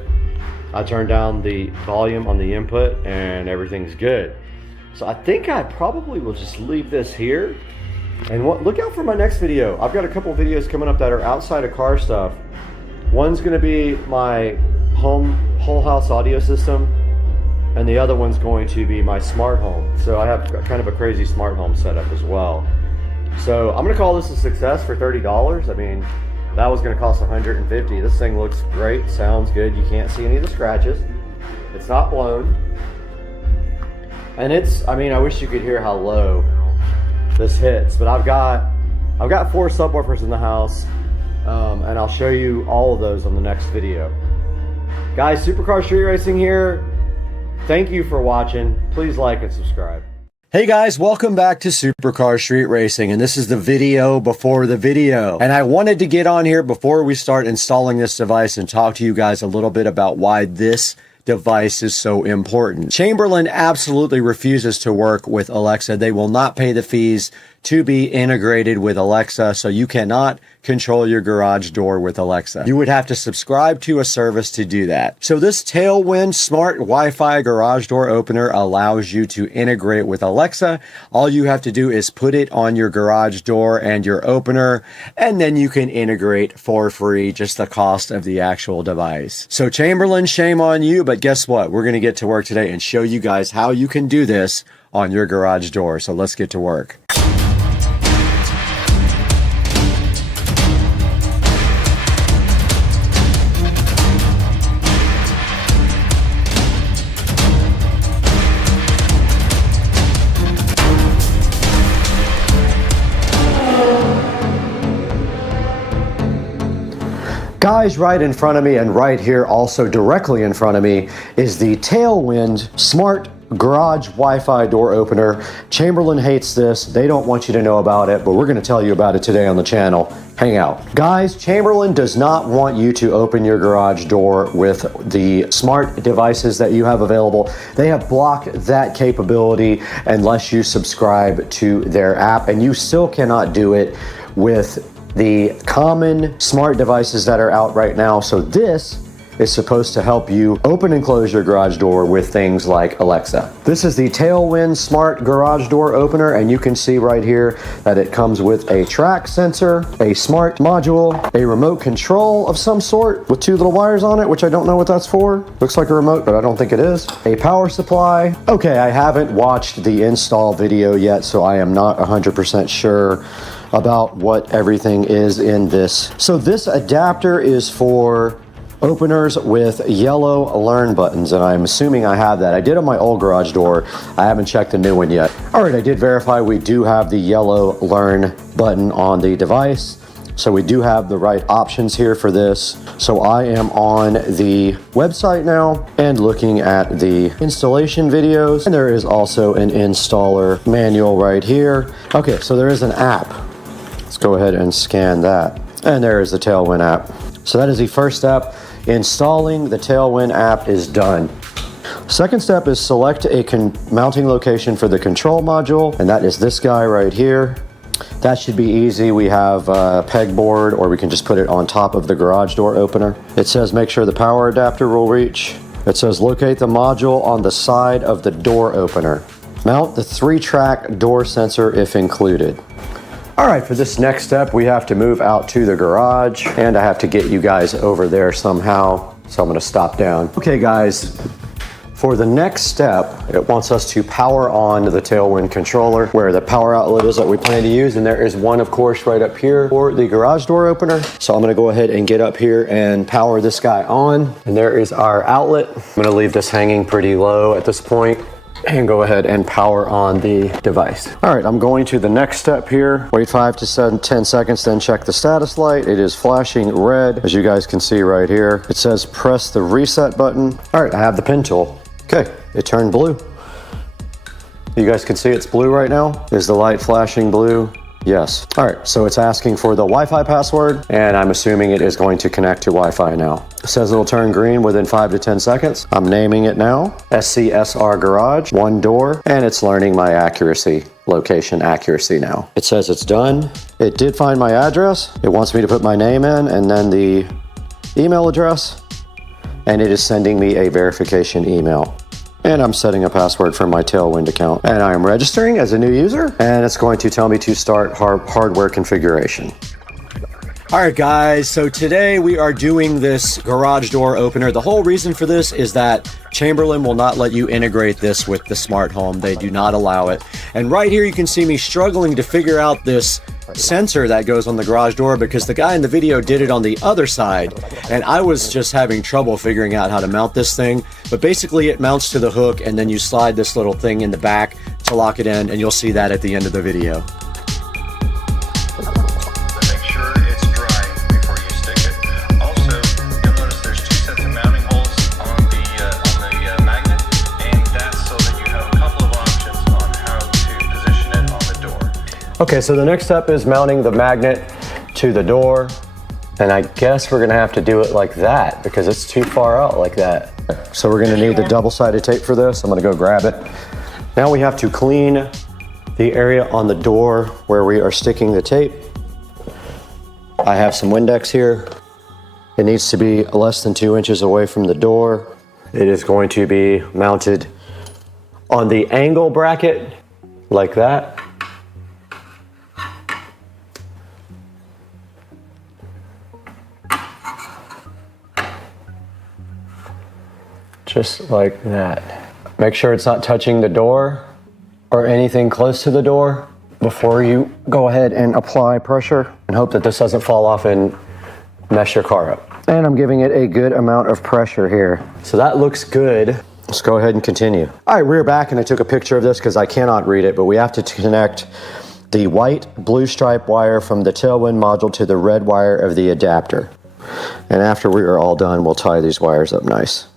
I turned down the volume on the input and everything's good. So I think I probably will just leave this here. And look out for my next video. I've got a couple videos coming up that are outside of car stuff. One's gonna be my whole house audio system, and the other one's going to be my smart home. So I have kind of a crazy smart home setup as well. So I'm gonna call this a success for $30. I mean, that was gonna cost $150. This thing looks great, sounds good. You can't see any of the scratches. It's not blown. And I mean, I wish you could hear how low this hits, but I've got 4 subwoofers in the house, and I'll show you all of those on the next video. Guys, Supercar Street Racing here. Thank you for watching. Please like and subscribe. Hey guys, welcome back to Supercar Street Racing, and this is the video before the video. And I wanted to get on here before we start installing this device and talk to you guys a little bit about why this device is so important. Chamberlain absolutely refuses to work with Alexa. They will not pay the fees to be integrated with Alexa, so you cannot control your garage door with Alexa. You would have to subscribe to a service to do that. So this Tailwind smart Wi-Fi garage door opener allows you to integrate with Alexa. All you have to do is put it on your garage door and your opener, and then you can integrate for free, just the cost of the actual device. So Chamberlain, shame on you, but guess what? We're gonna get to work today and show you guys how you can do this on your garage door. So let's get to work. Guys, right in front of me and right here also directly in front of me is the Tailwind Smart Garage Wi-Fi Door Opener. Chamberlain hates this. They don't want you to know about it, but we're going to tell you about it today on the channel. Hang out. Guys, Chamberlain does not want you to open your garage door with the smart devices that you have available. They have blocked that capability unless you subscribe to their app, and you still cannot do it with the common smart devices that are out right now. So this is supposed to help you open and close your garage door with things like Alexa. This is the Tailwind Smart Garage Door Opener, and you can see right here that it comes with a track sensor, a smart module, a remote control of some sort with 2 little wires on it, which I don't know what that's for. Looks like a remote, but I don't think it is. A power supply. Okay, I haven't watched the install video yet, so I am not 100% sure about what everything is in this. So this adapter is for openers with yellow learn buttons, and I'm assuming I have that. I did on my old garage door. I haven't checked the new one yet. All right, I did verify we do have the yellow learn button on the device. So we do have the right options here for this. So I am on the website now and looking at the installation videos, and there is also an installer manual right here. Okay, so there is an app. Let's go ahead and scan that. And there is the Tailwind app. So that is the first step. Installing the Tailwind app is done. Second step is select a mounting location for the control module, and that is this guy right here. That should be easy. We have a pegboard, or we can just put it on top of the garage door opener. It says make sure the power adapter will reach. It says locate the module on the side of the door opener. Mount the 3-track door sensor if included. All right, for this next step, we have to move out to the garage, and I have to get you guys over there somehow, so I'm gonna stop down. Okay guys, for the next step, it wants us to power on the Tailwind controller, where the power outlet is that we plan to use, and there is one, of course, right up here for the garage door opener. So I'm gonna go ahead and get up here and power this guy on, and there is our outlet. I'm gonna leave this hanging pretty low at this point and go ahead and power on the device. All right, I'm going to the next step here. Wait 5 to 10 seconds, then check the status light. It is flashing red, as you guys can see right here. It says press the reset button. All right, I have the pin tool. Okay, it turned blue. You guys can see it's blue right now. Is the light flashing blue? Yes. All right, so it's asking for the Wi-Fi password, and I'm assuming it is going to connect to Wi-Fi now. It says it'll turn green within 5 to 10 seconds. I'm naming it now, SCSR Garage, 1 door, and it's learning my accuracy, location accuracy now. It says it's done. It did find my address. It wants me to put my name in and then the email address, and it is sending me a verification email. And I'm setting a password for my Tailwind account. And I am registering as a new user, and it's going to tell me to start hardware configuration. All right, guys, so today we are doing this garage door opener. The whole reason for this is that Chamberlain will not let you integrate this with the smart home. They do not allow it. And right here you can see me struggling to figure out this sensor that goes on the garage door because the guy in the video did it on the other side, and I was just having trouble figuring out how to mount this thing. But basically it mounts to the hook, and then you slide this little thing in the back to lock it in, and you'll see that at the end of the video. Make sure it's dry before you stick it. Also, you'll notice there's 2 sets of mounting holes on the magnet, and that's so that you have a couple of options on how to position it on the door. Okay, so the next step is mounting the magnet to the door, and I guess we're gonna have to do it like that because it's too far out like that. So we're gonna need the double-sided tape for this. I'm gonna go grab it. Now we have to clean the area on the door where we are sticking the tape. I have some Windex here. It needs to be less than 2 inches away from the door. It is going to be mounted on the angle bracket like that. Just like that. Make sure it's not touching the door or anything close to the door before you go ahead and apply pressure, and hope that this doesn't fall off and mess your car up. And I'm giving it a good amount of pressure here. So that looks good. Let's go ahead and continue. All right, we're back, and I took a picture of this because I cannot read it, but we have to connect the white blue stripe wire from the Tailwind module to the red wire of the adapter. And after we are all done, we'll tie these wires up nice.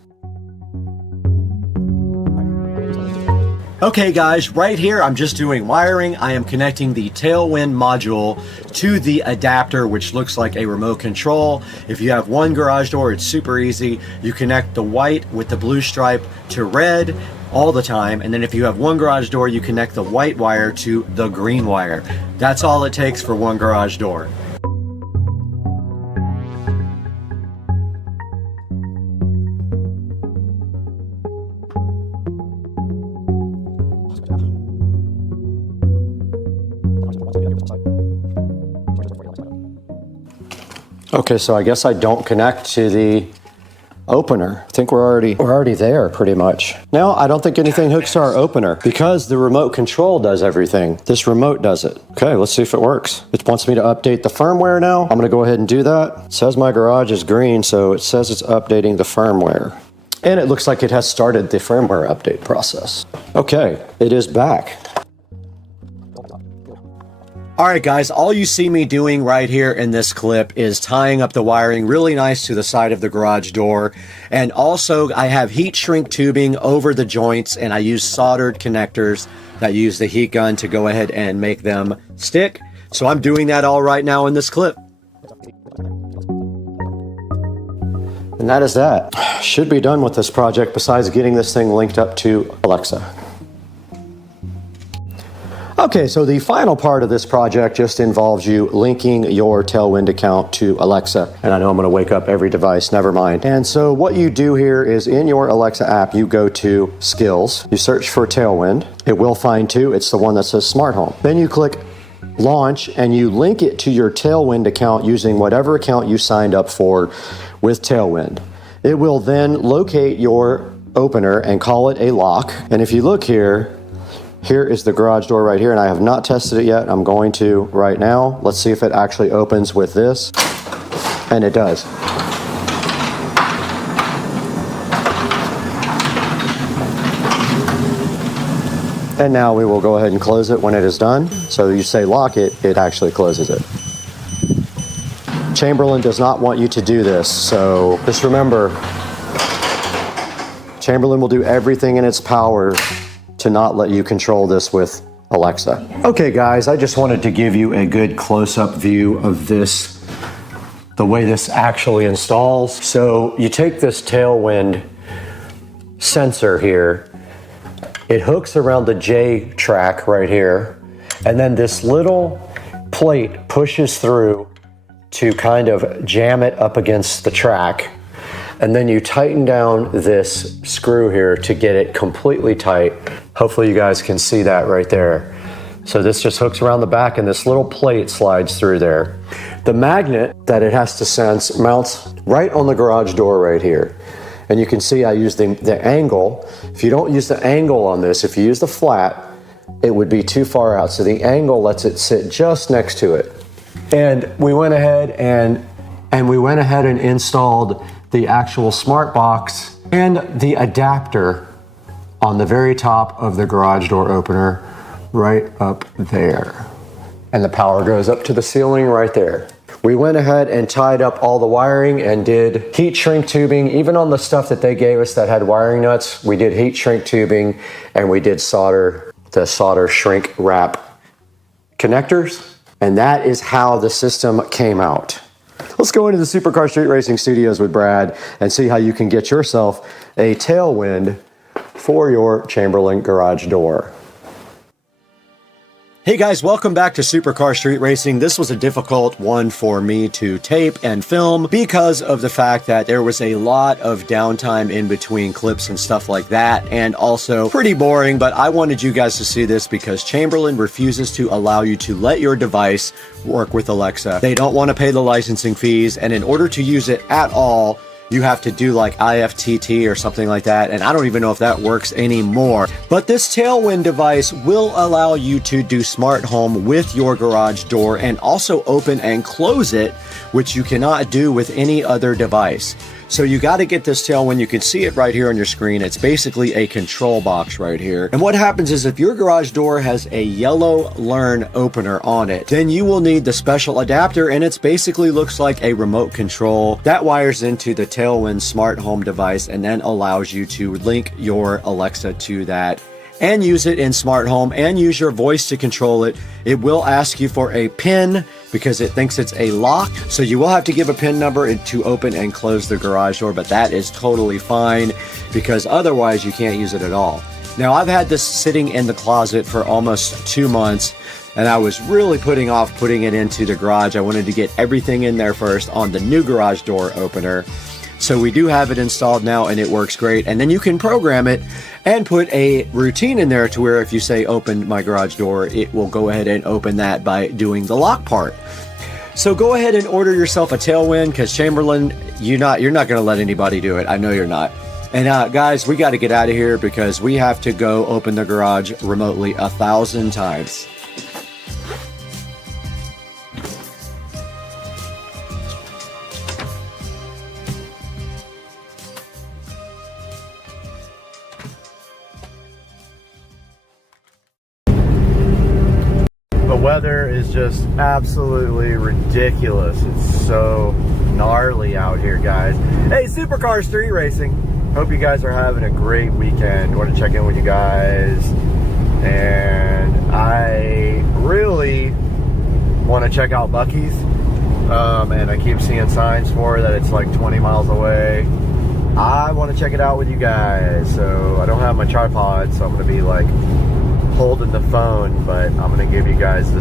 Okay guys, right here I'm just doing wiring. I am connecting the Tailwind module to the adapter, which looks like a remote control. If you have one garage door, it's super easy. You connect the white with the blue stripe to red all the time, and then if you have one garage door, you connect the white wire to the green wire. That's all it takes for one garage door. Okay, so I guess I don't connect to the opener. I think we're already there pretty much. Now, I don't think anything hooks to our opener because the remote control does everything. This remote does it. Okay, let's see if it works. It wants me to update the firmware now. I'm gonna go ahead and do that. It says my garage is green, so it says it's updating the firmware. And it looks like it has started the firmware update process. Okay, it is back. All right, guys, all you see me doing right here in this clip is tying up the wiring really nice to the side of the garage door. And also I have heat shrink tubing over the joints, and I use soldered connectors that use the heat gun to go ahead and make them stick. So I'm doing that all right now in this clip. And that is that. Should be done with this project besides getting this thing linked up to Alexa. Okay, so the final part of this project just involves you linking your Tailwind account to Alexa. And I know I'm gonna wake up every device, never mind. And so what you do here is in your Alexa app, you go to Skills, you search for Tailwind. It will find 2, it's the one that says Smart Home. Then you click Launch and you link it to your Tailwind account using whatever account you signed up for with Tailwind. It will then locate your opener and call it a lock. And if you look here, here is the garage door right here, and I have not tested it yet. I'm going to right now. Let's see if it actually opens with this. And it does. And now we will go ahead and close it when it is done. So you say lock it, it actually closes it. Chamberlain does not want you to do this, so just remember, Chamberlain will do everything in its power to not let you control this with Alexa. Okay guys, I just wanted to give you a good close-up view of this, the way this actually installs. So you take this tailwind sensor here, it hooks around the J track right here, and then this little plate pushes through to kind of jam it up against the track. And then you tighten down this screw here to get it completely tight. Hopefully you guys can see that right there. So this just hooks around the back and this little plate slides through there. The magnet that it has to sense mounts right on the garage door right here. And you can see I use the angle. If you don't use the angle on this, if you use the flat, it would be too far out. So the angle lets it sit just next to it. And we went ahead and installed the actual smart box and the adapter on the very top of the garage door opener right up there. And the power goes up to the ceiling right there. We went ahead and tied up all the wiring and did heat shrink tubing. Even on the stuff that they gave us that had wiring nuts, we did heat shrink tubing and we did the solder shrink wrap connectors. And that is how the system came out. Let's go into the Supercar Street Racing Studios with Brad and see how you can get yourself a tailwind for your Chamberlain garage door. Hey guys, welcome back to Supercar Street Racing. This was a difficult one for me to tape and film because of the fact that there was a lot of downtime in between clips and stuff like that, and also pretty boring, but I wanted you guys to see this because Chamberlain refuses to allow you to let your device work with Alexa. They don't want to pay the licensing fees, and in order to use it at all, you have to do like IFTT or something like that, and I don't even know if that works anymore. But this Tailwind device will allow you to do smart home with your garage door and also open and close it, which you cannot do with any other device. So you got to get this Tailwind. You can see it right here on your screen. It's basically a control box right here. And what happens is if your garage door has a yellow Learn opener on it, then you will need the special adapter, and it basically looks like a remote control that wires into the Tailwind smart home device and then allows you to link your Alexa to that and use it in smart home and use your voice to control it. It will ask you for a PIN because it thinks it's a lock. So you will have to give a PIN number to open and close the garage door, but that is totally fine because otherwise you can't use it at all. Now I've had this sitting in the closet for almost 2 months and I was really putting off putting it into the garage. I wanted to get everything in there first on the new garage door opener. So we do have it installed now and it works great. And then you can program it and put a routine in there to where if you say open my garage door, it will go ahead and open that by doing the lock part. So go ahead and order yourself a Tailwind because Chamberlain, you're not going to let anybody do it. I know you're not. And guys, we got to get out of here because we have to go open the garage remotely 1,000 times. The weather is just absolutely ridiculous. It's so gnarly out here, guys. Hey, Supercar Street Racing. Hope you guys are having a great weekend. Want to check in with you guys. And I really want to check out Buc-ee's. And I keep seeing signs for that it's like 20 miles away. I want to check it out with you guys. So I don't have my tripod, so I'm going to be like holding the phone, but I'm gonna give you guys the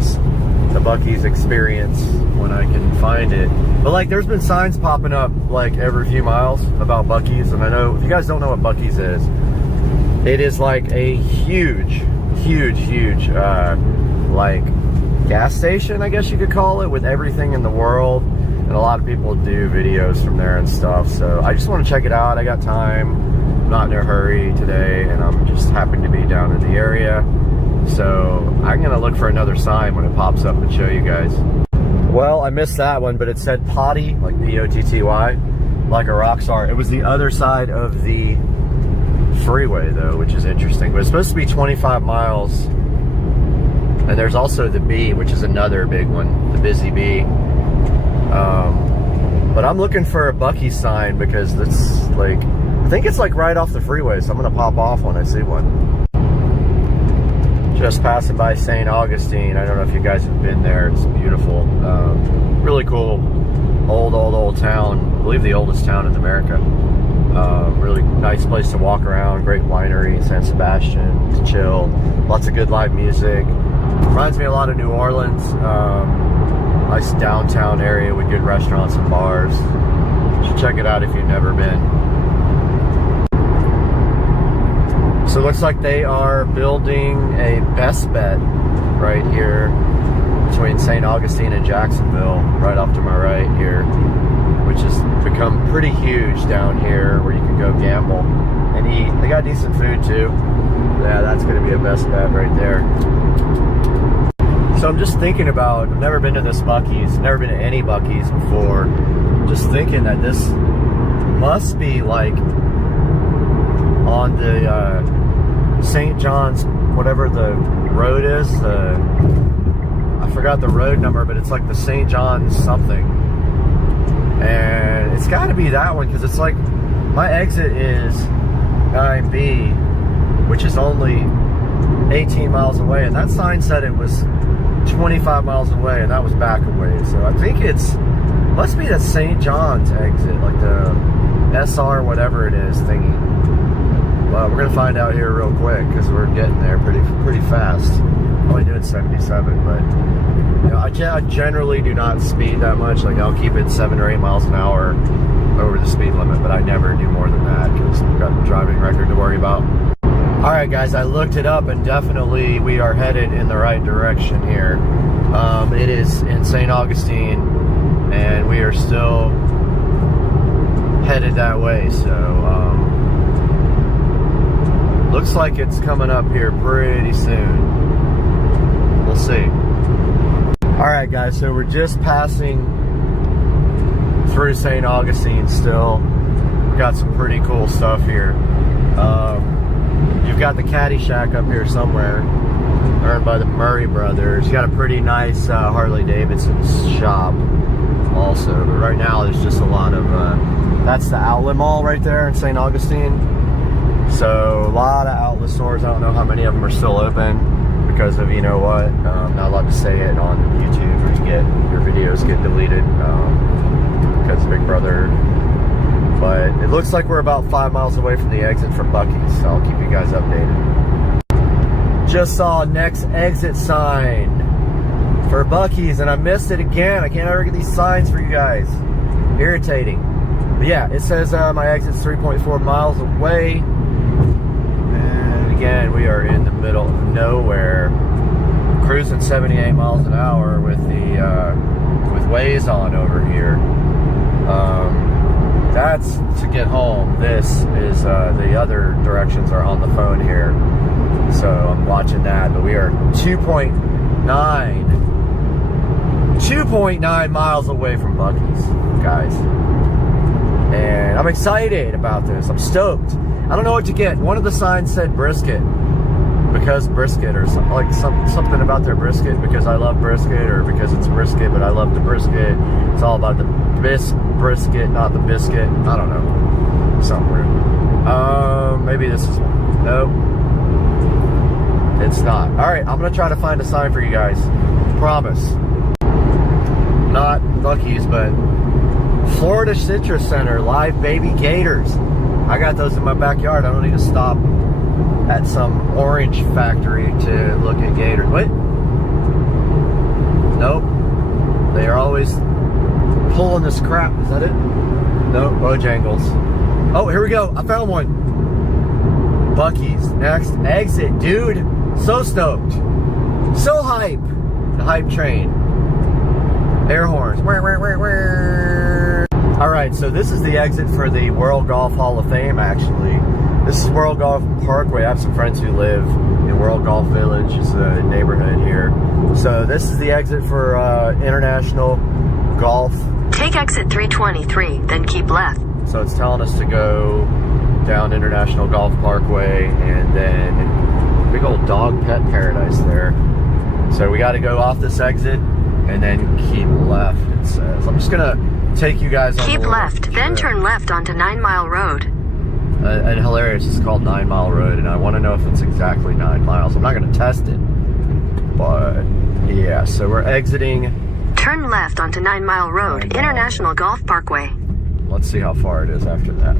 Buc-ee's experience when I can find it. But like there's been signs popping up like every few miles about Buc-ee's, and I know if you guys don't know what Buc-ee's is, it is like a huge like gas station, I guess you could call it, with everything in the world, and a lot of people do videos from there and stuff. So I just want to check it out. I got time, not in a hurry today, and I'm just happy to be down in the area. So I'm gonna look for another sign when it pops up and show you guys. Well, I missed that one, but it said potty, like P-O-T-T-Y, like a rock star. It was the other side of the freeway though, which is interesting. But it's supposed to be 25 miles. And there's also the B, which is another big one, the busy B. But I'm looking for a Buc-ee's sign because it's like, I think it's like right off the freeway. So I'm gonna pop off when I see one. Just passing by St. Augustine. I don't know if you guys have been there. It's beautiful. Really cool. Old town. I believe the oldest town in America. Really nice place to walk around. Great winery, San Sebastian, to chill. Lots of good live music. Reminds me a lot of New Orleans. Nice downtown area with good restaurants and bars. You should check it out if you've never been. So it looks like they are building a Best Bet right here between St. Augustine and Jacksonville, right off to my right here, which has become pretty huge down here where you can go gamble and eat. They got decent food too. Yeah, that's going to be a Best Bet right there. So I'm just thinking about, I've never been to this Buc-ee's, never been to any Buc-ee's before. Just thinking that this must be like on the St. John's, whatever the road is, I forgot the road number, but it's like the St. John's something. And it's got to be that one, because it's like, my exit is 9B, which is only 18 miles away, and that sign said it was 25 miles away, and that was back away. So I think must be the St. John's exit, like the SR whatever it is thingy. Well, we're gonna find out here real quick because we're getting there pretty fast. Only doing 77, but you know, I generally do not speed that much. Like I'll keep it 7 or 8 miles an hour over the speed limit, but I never do more than that because I've got a driving record to worry about. All right, guys, I looked it up, and definitely we are headed in the right direction here. It is in St. Augustine, and we are still headed that way. So looks like it's coming up here pretty soon. We'll see. All right, guys, so we're just passing through St. Augustine still. Got some pretty cool stuff here. You've got the Caddy Shack up here somewhere, owned by the Murray brothers. You got a pretty nice Harley Davidson shop also. But right now there's just a lot of, that's the outlet mall right there in St. Augustine. So a lot of outlet stores. I don't know how many of them are still open because of, you know what, not allowed to say it on YouTube, or your videos get deleted because Big Brother. But it looks like we're about 5 miles away from the exit for Buc-ee's, so I'll keep you guys updated. Just saw next exit sign for Buc-ee's, and I missed it again. I can't ever get these signs for you guys. Irritating. But yeah, it says my exit's 3.4 miles away. And again, we are in the middle of nowhere. Cruising 78 miles an hour with the with Waze on over here. That's to get home. This is the other directions are on the phone here, so I'm watching that. But we are 2.9 miles away from Buc-ee's, guys, and I'm excited about this. I'm stoked. I don't know what to get. One of the signs said brisket, because brisket, or something like something about their brisket, because I love brisket, or because it's brisket but I love the brisket. It's all about the brisket, not the biscuit. I don't know. Something weird. Maybe this is one. Nope. It's not. Alright, I'm gonna try to find a sign for you guys. Promise. Not Buc-ee's, but Florida Citrus Center, live baby gators. I got those in my backyard. I don't need to stop at some orange factory to look at gators. Wait. Nope. They are always pulling this crap. Is that it? No, Bojangles. Oh, here we go. I found one. Buc-ee's next exit, dude. So stoked. So hype. The hype train. Air horns. All right, so this is the exit for the World Golf Hall of Fame, actually. This is World Golf Parkway. I have some friends who live in World Golf Village. It's a neighborhood here. So this is the exit for International Golf. Take exit 323, then keep left. So it's telling us to go down International Golf Parkway, and then big old dog pet paradise there. So we got to go off this exit and then keep left, it says. I'm just going to take you guys on Keep left, then turn left onto 9 Mile Road. and hilarious. It's called 9 Mile Road, and I want to know if it's exactly 9 miles. I'm not going to test it, but yeah. So we're exiting. Turn left onto 9 Mile Road, International Golf Parkway. Let's see how far it is after that.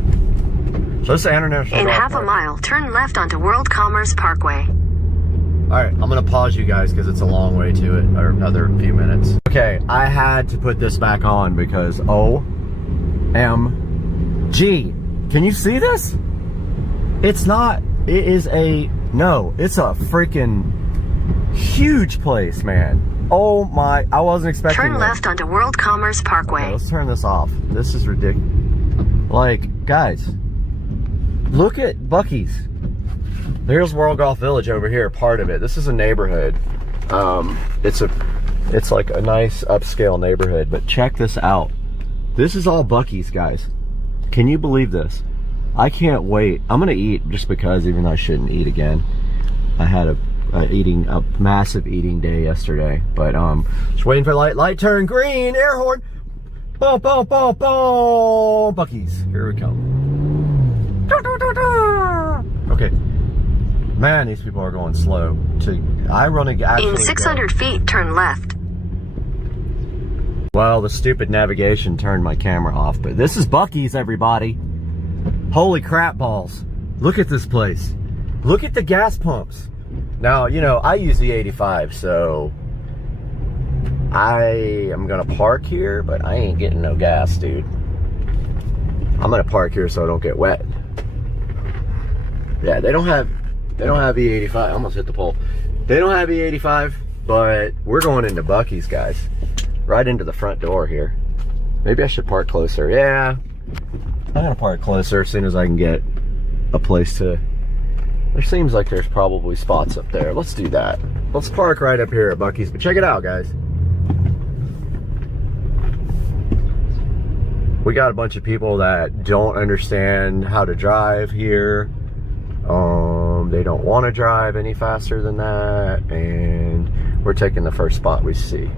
So this is International In Golf half a Park. mile, turn left onto World Commerce Parkway. All right, I'm gonna pause you guys because it's a long way to it, or another few minutes. Okay, I had to put this back on because OMG. Can you see this? It's not, it is it's a freaking huge place, man. Oh my, I wasn't expecting Turn this. left onto World Commerce Parkway. Okay, let's turn this off. This is ridiculous. Like, guys, look at Buc-ee's. There's World Golf Village over here, part of it. This is a neighborhood. It's like a nice upscale neighborhood, but check this out. This is all Buc-ee's, guys. Can you believe this? I can't wait. I'm gonna eat just because, even though I shouldn't eat again. I had a massive eating day yesterday, but just waiting for light turn green, air horn. Boom, boom, boom, boom. Buc-ee's, here we come. Okay. Man, these people are going slow. I run actually. In 600 feet, turn left. Well, the stupid navigation turned my camera off, but this is Buc-ee's, everybody. Holy crap balls. Look at this place. Look at the gas pumps. Now, you know, I use the 85, so I am gonna park here, but I ain't getting no gas, dude. I'm gonna park here so I don't get wet. Yeah, they don't have E85. I almost hit the pole. They don't have E85, but we're going into Buc-ee's, guys. Right into the front door here. Maybe I should park closer. Yeah, I'm gonna park closer as soon as I can get a place to. There seems like there's probably spots up there. Let's do that. Let's park right up here at Buc-ee's. But check it out, guys. We got a bunch of people that don't understand how to drive here. They don't want to drive any faster than that, and we're taking the first spot we see.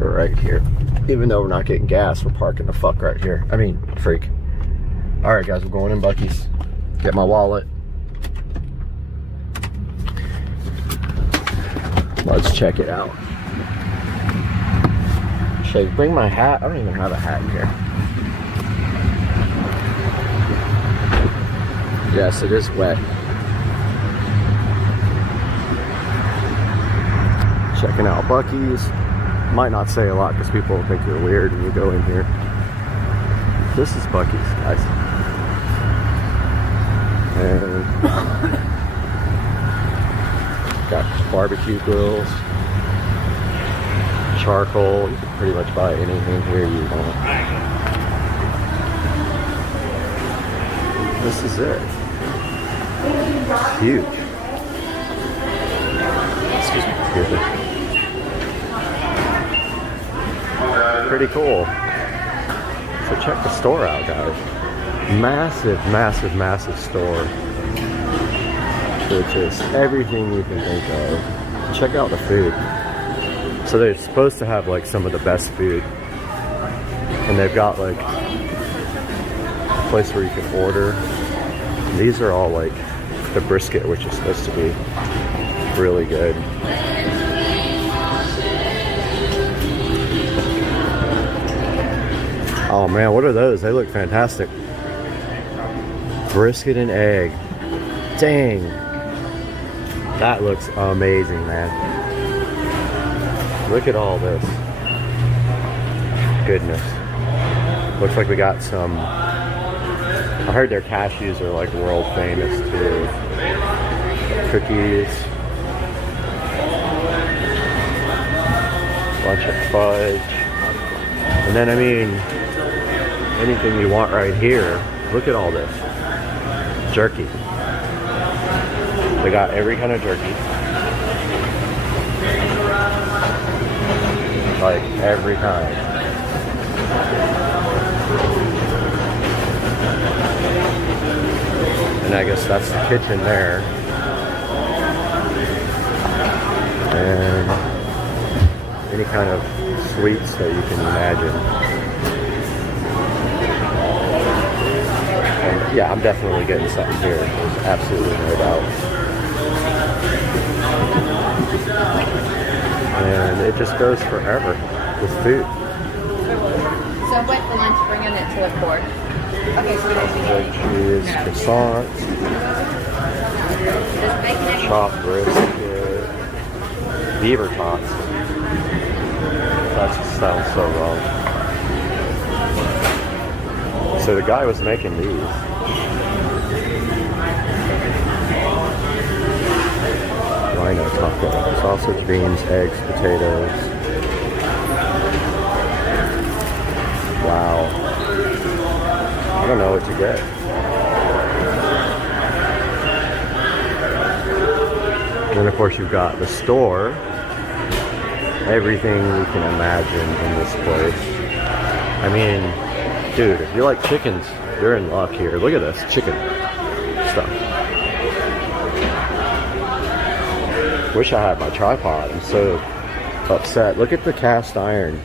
We're right here. Even though we're not getting gas, we're parking the fuck right here. I mean, freak. All right, guys, we're going in Buc-ee's. Get my wallet. Let's check it out. Should I bring my hat? I don't even have a hat in here. Yes, it is wet. Checking out Buc-ee's. Might not say a lot because people will think you're weird when you go in here. This is Buc-ee's, guys. And got barbecue grills, charcoal. You can pretty much buy anything here you want. This is it. It's huge. Excuse me. Pretty cool. So check the store out, guys. Massive, massive, massive store. Which is everything you can think of. Check out the food. So they're supposed to have like some of the best food. And they've got like a place where you can order. And these are all like the brisket, which is supposed to be really good. Oh man, what are those? They look fantastic. Brisket and egg. Dang. That looks amazing, man. Look at all this. Goodness. Looks like we got some. I heard their cashews are like world famous too. Cookies. Bunch of fudge. And then, I mean, anything you want right here. Look at all this. Jerky. They got every kind of jerky. Like, every kind. And I guess that's the kitchen there. And any kind of sweets that you can imagine. And Yeah, I'm definitely getting something here. There's absolutely no doubt. And it just goes forever with food. So wait for lunch, bringing it to the court. Okay, so Cheese, croissants, chopped brisket, beaver tots. That just sounds so wrong. So the guy was making these. Rhino taco, sausage, beans, eggs, potatoes. Wow. I don't know what to get. And then of course you've got the store. Everything you can imagine in this place. I mean, dude, if you like chickens, you're in luck here. Look at this chicken stuff. Wish I had my tripod. I'm so upset. Look at the cast iron.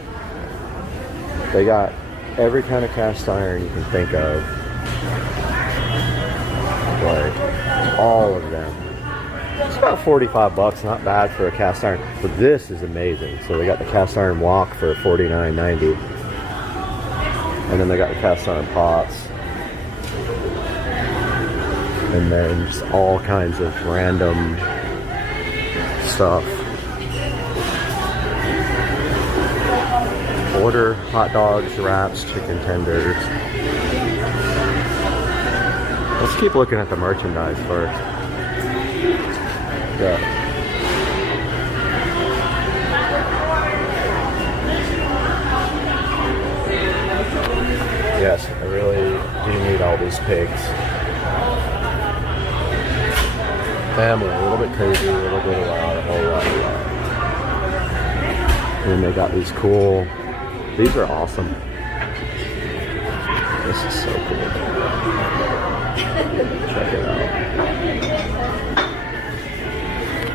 They got every kind of cast iron you can think of. Like, all of them. It's about 45 bucks, not bad for a cast iron. But this is amazing. So they got the cast iron wok for $49.90. And then they got the cast iron pots. And then just all kinds of random stuff. Order hot dogs, wraps, chicken tenders. Let's keep looking at the merchandise first. Yeah. Yes, I really do need all these pigs. Family, a little bit crazy, a little bit of loud, a whole lot of loud. And then they got these cool, these are awesome. This is so cool. Check it out.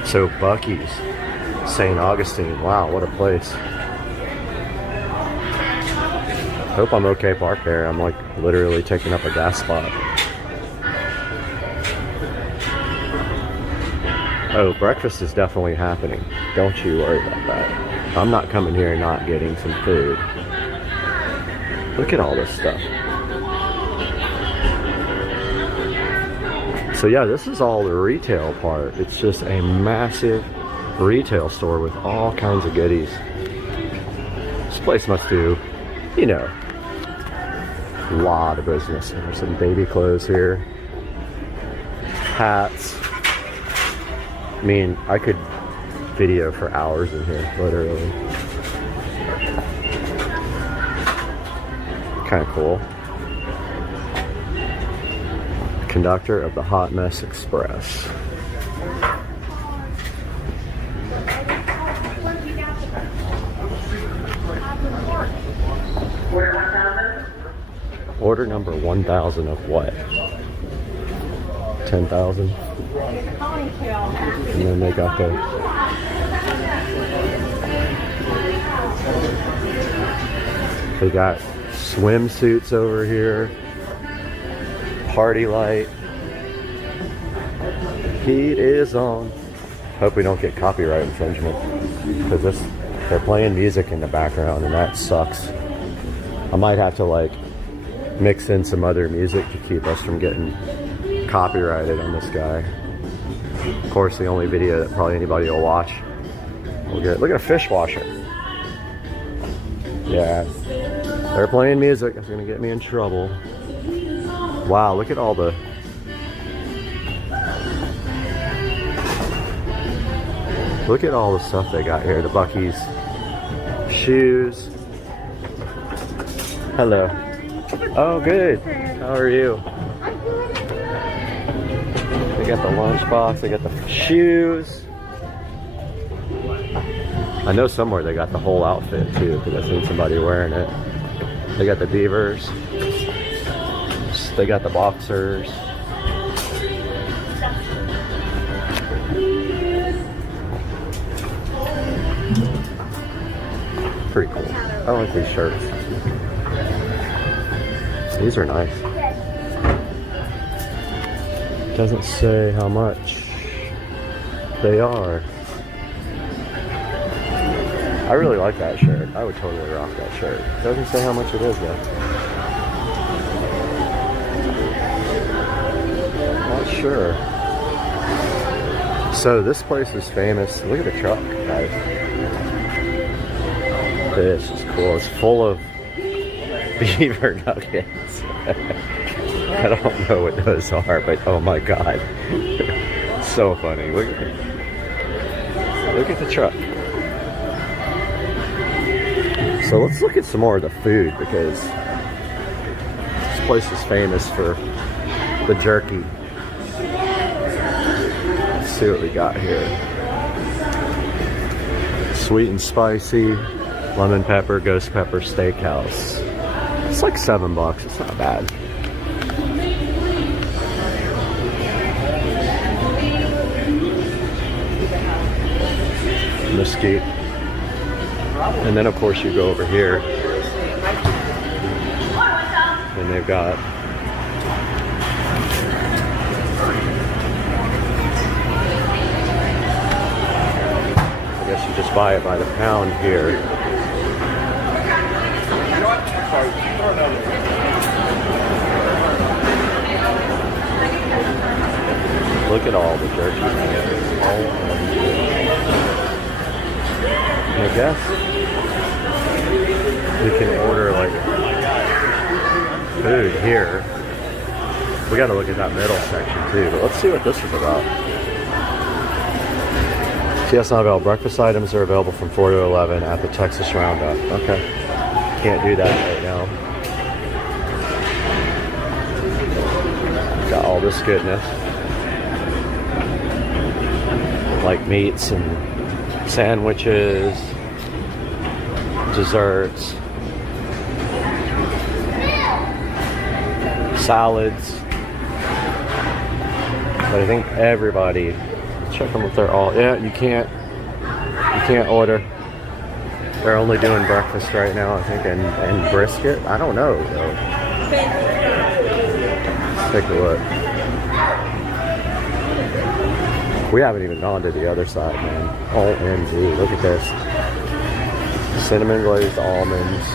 So Buc-ee's, St. Augustine, wow, what a place. Hope I'm okay parked there. I'm like literally taking up a gas spot. Oh, breakfast is definitely happening. Don't you worry about that. I'm not coming here and not getting some food. Look at all this stuff. So yeah, this is all the retail part. It's just a massive retail store with all kinds of goodies. This place must do, you know, a lot of business. There's some baby clothes here. Hats. I mean, I could video for hours in here, literally. Kind of cool. Conductor of the Hot Mess Express. Order number 1,000 of what? 10,000? And then they got the swimsuits over here. Party light. Heat is on. Hope we don't get copyright infringement, because they're playing music in the background and that sucks. I might have to like mix in some other music to keep us from getting copyrighted on this guy. Of course, the only video that probably anybody will watch will get. Look at a fish washer. Yeah, they're playing music. That's gonna get me in trouble. Wow, look at all the. Look at all the stuff they got here. The Buc-ee's shoes. Hello. Oh, good. How are you? They got the lunchbox. They got the shoes. I know somewhere they got the whole outfit too, because I've seen somebody wearing it. They got the beavers. They got the boxers. Pretty cool. I like these shirts. These are nice. Doesn't say how much they are. I really like that shirt. I would totally rock that shirt. Doesn't say how much it is though. Not sure. So this place is famous. Look at the truck, guys. This is cool. It's full of beaver nuggets. I don't know what those are, but oh my god. So funny. Look at the truck. So let's look at some more of the food because this place is famous for the jerky. Let's see what we got here. Sweet and spicy, lemon pepper, ghost pepper steakhouse. It's like $7. It's not bad. Mesquite. And then of course you go over here and they've got I guess you just buy it by the pound here. Look at all the jerky. I guess we can order like food here. We got to look at that middle section too, but let's see what this is about. CS not available. Breakfast items are available from 4 to 11 at the Texas Roundup. Okay. Can't do that right now. Got all this goodness. Like meats and sandwiches, desserts, salads. But I think everybody, check them if they're all, yeah, you can't order. They're only doing breakfast right now, I think, and brisket. I don't know though. Let's take a look. We haven't even gone to the other side, man. OMG, look at this. Cinnamon glazed almonds.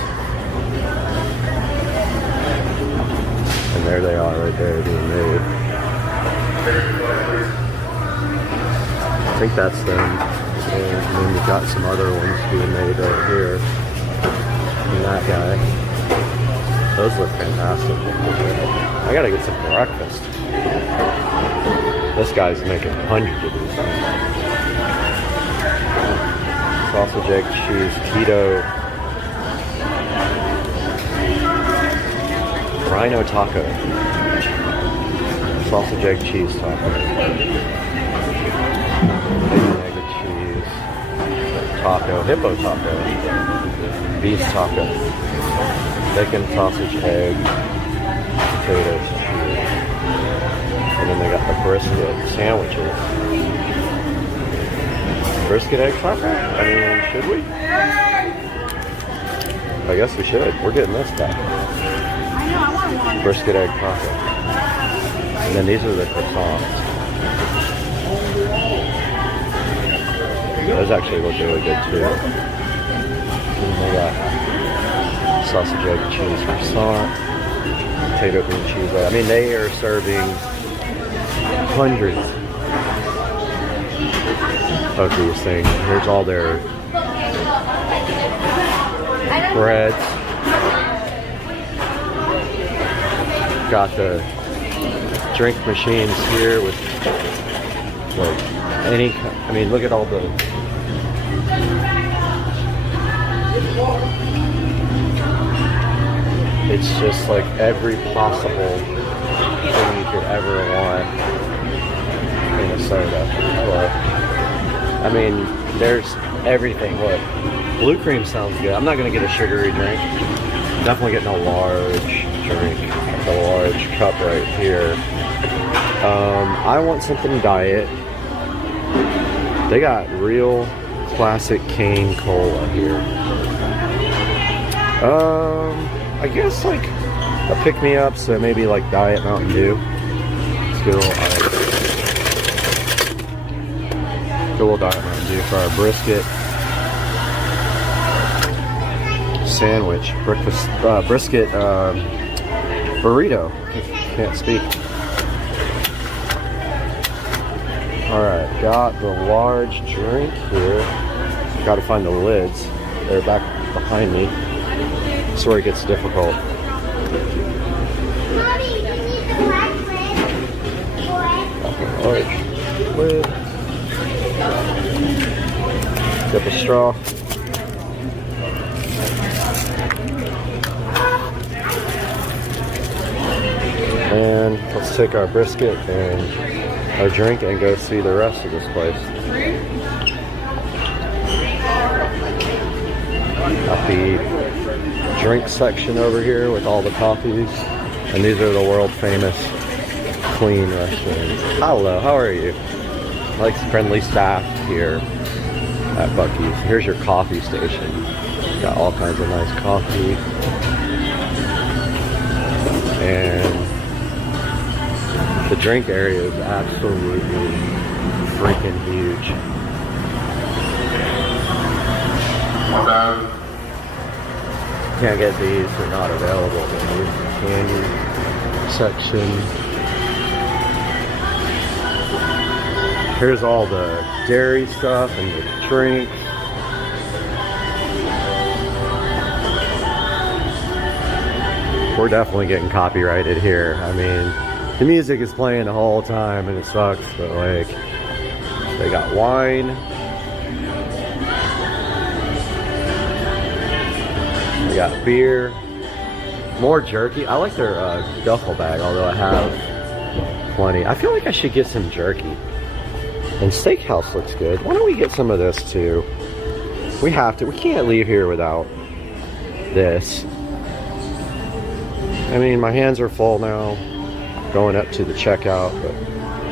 And there they are right there being made. I think that's them. And then we've got some other ones being made right here. And that guy. Those look fantastic. I gotta get some breakfast. This guy's making hundreds of these things. Sausage, egg, cheese, keto. Rhino taco. Sausage, egg, cheese taco. Bacon, egg, and cheese. Taco. Hippo taco. Beef taco. Bacon, sausage, egg. Potatoes, cheese. And then they got the brisket sandwiches. Brisket egg taco? I mean, should we? I guess we should. We're getting this back. Brisket egg taco. And then these are the croissants. Those actually look really good too. And they got sausage, egg, cheese croissant. Potato, green cheese. I mean, they are serving hundreds of these things. Here's all their breads. Got the drink machines here with like any, I mean, look at all the it's just like every possible thing you could ever want in a soda. But, I mean, there's everything. Look, blue cream sounds good. I'm not gonna get a sugary drink. Definitely getting a large drink, a large cup right here. I want something diet. They got real classic cane cola here. I guess like a pick-me-up, so maybe like Diet Mountain Dew. Get a little ice. Get a little Diet Mountain Dew for our brisket sandwich. Brisket burrito. Can't speak. Alright, got the large drink here. Got to find the lids. They're back behind me. That's where it gets difficult. Large lid. Get the straw. And let's take our brisket and our drink and go see the rest of this place. Got the drink section over here with all the coffees. And these are the world famous clean restrooms. Hello, how are you? I like friendly staff here at Buc-ee's. Here's your coffee station. Got all kinds of nice coffee. And the drink area is absolutely freaking huge. Can't get these, they're not available. Here's the candy section. Here's all the dairy stuff and the drinks. We're definitely getting copyrighted here. I mean, the music is playing the whole time and it sucks, but like, they got wine. They got beer. More jerky. I like their duffel bag, although I have plenty. I feel like I should get some jerky. And Steakhouse looks good. Why don't we get some of this too? We have to. We can't leave here without this. I mean, my hands are full now. Going up to the checkout, but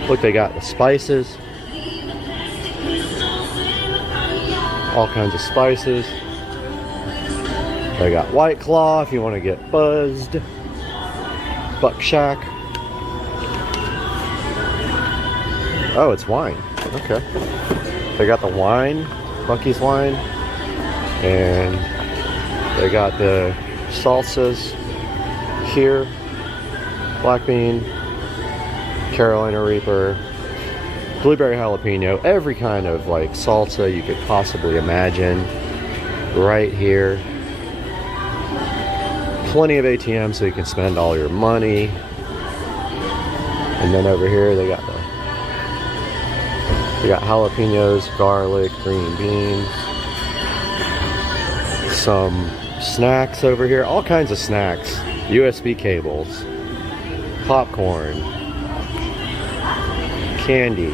look, they got the spices. All kinds of spices. They got White Claw if you want to get buzzed. Buck Shack. Oh, it's wine. Okay. They got the wine, Buc-ee's wine, and they got the salsas here. Black bean, Carolina Reaper, blueberry jalapeno, every kind of like salsa you could possibly imagine right here. Plenty of ATMs so you can spend all your money. And then over here they got jalapenos, garlic, green beans, some snacks over here, all kinds of snacks, USB cables, popcorn, candy.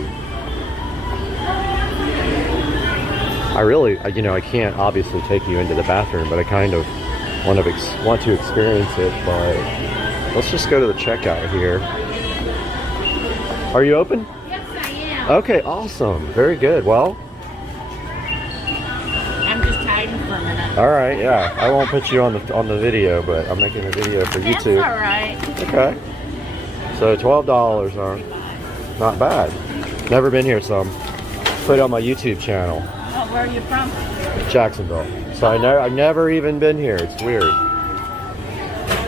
I really, I can't obviously take you into the bathroom, but I kind of want to experience it. But let's just go to the checkout here. Are you open? Yes, I am. Okay, awesome. Very good. Well, I'm just hiding for a minute. all right. Yeah, I won't put you on the video, but I'm making a video for YouTube. That's all right. Okay. So $12 are not bad. Never been here, so I'm put it on my YouTube channel. Oh, where are you from? Jacksonville. So I've never even been here. It's weird.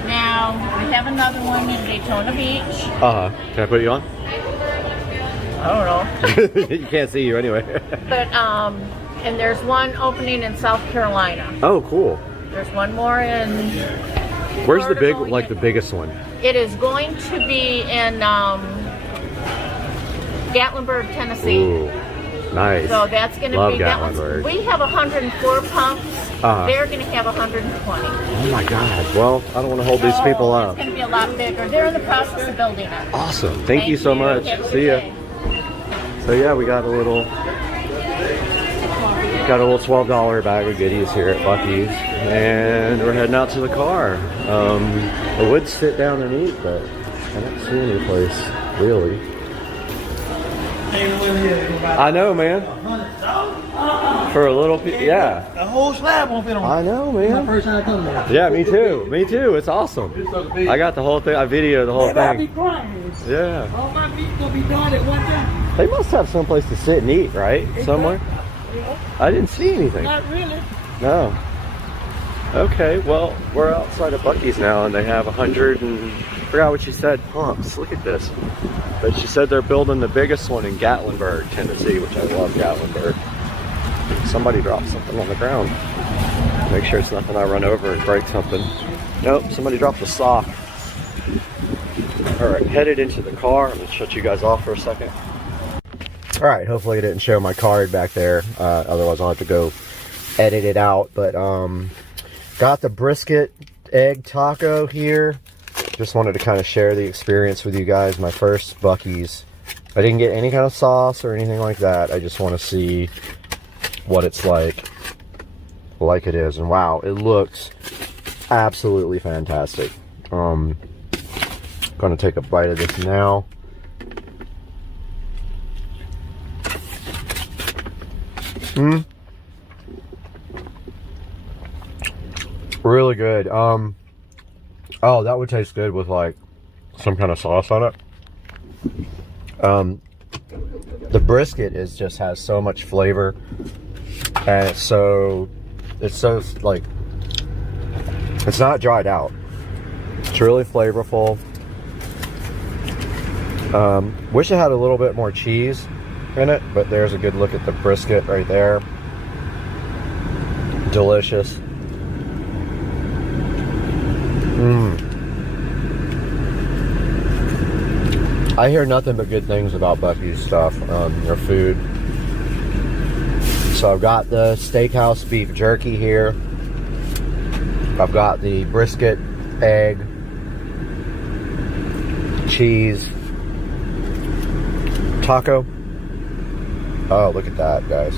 Now, we have another one in Daytona Beach. Uh-huh. Can I put you on? I don't know. You can't see you anyway. But, and there's one opening in South Carolina. Oh, cool. There's one more in... Where's the big, like the biggest one? It is going to be in Gatlinburg, Tennessee. Ooh, nice. So that's going to Love be that Gatlinburg. one. We have 104 pumps. Uh-huh. They're going to have 120. Oh my God. Well, I don't want to hold these people It's up. going to be a lot bigger. They're in the process of building it. Awesome. Thank you so much. Have a good See ya. day. So yeah, we got a little $12 bag of goodies here at Buc-ee's, and we're heading out to the car. I would sit down and eat, but I don't see any place really. I know, man. For a little, yeah. The whole slab won't fit on. I know, man. First time I come there. Yeah, me too. Me too. It's awesome. I got the whole thing. I videoed the whole I'll be thing. crying. Yeah. All my meat gonna be done at one time. They must have someplace to sit and eat, right? Somewhere. I didn't see anything. Not really. No. Okay, well, we're outside of Buc-ee's now, and they have 100 and forgot what she said. Pumps. Look at this. But she said they're building the biggest one in Gatlinburg, Tennessee, which I love Gatlinburg. Somebody dropped something on the ground. Make sure it's nothing I run over and break something. Nope, somebody dropped a sock. All right, headed into the car. I'm gonna shut you guys off for a second. All right, hopefully I didn't show my card back there. Otherwise I'll have to go edit it out. But got the brisket egg taco here. Just wanted to kind of share the experience with you guys. My first Buc-ee's. I didn't get any kind of sauce or anything like that. I just want to see what it's like it is. And wow, it looks absolutely fantastic. Gonna take a bite of this now. Really good. Oh, that would taste good with like some kind of sauce on it. The brisket just has so much flavor, and it's so like, it's not dried out. It's really flavorful. Wish it had a little bit more cheese in it, but there's a good look at the brisket right there. Delicious. I hear nothing but good things about Buc-ee's stuff, their food. So I've got the steakhouse beef jerky here. I've got the brisket, egg, cheese, taco. Oh, look at that, guys.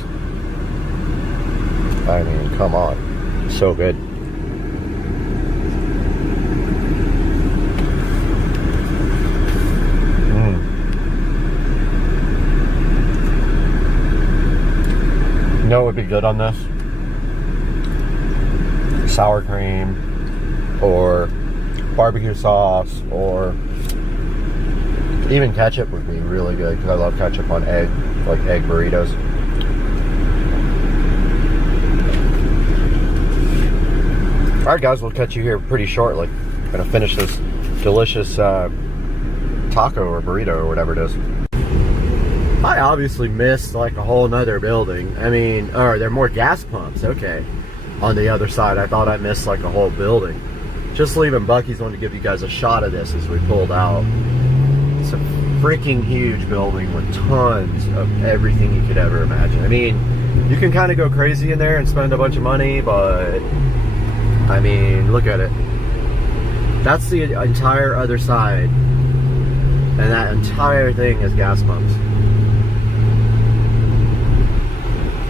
I mean, come on. So good. You know what would be good on this? Sour cream or barbecue sauce, or even ketchup would be really good, because I love ketchup on egg, like egg burritos. Alright guys, we'll catch you here pretty shortly. I'm gonna finish this delicious taco or burrito or whatever it is. I obviously missed like a whole nother building. I mean, or there are more gas pumps, okay. On the other side, I thought I missed like a whole building. Just leaving Buc-ee's, wanted to give you guys a shot of this as we pulled out. It's a freaking huge building with tons of everything you could ever imagine. I mean, you can kind of go crazy in there and spend a bunch of money, but I mean, look at it. That's the entire other side, and that entire thing is gas pumps.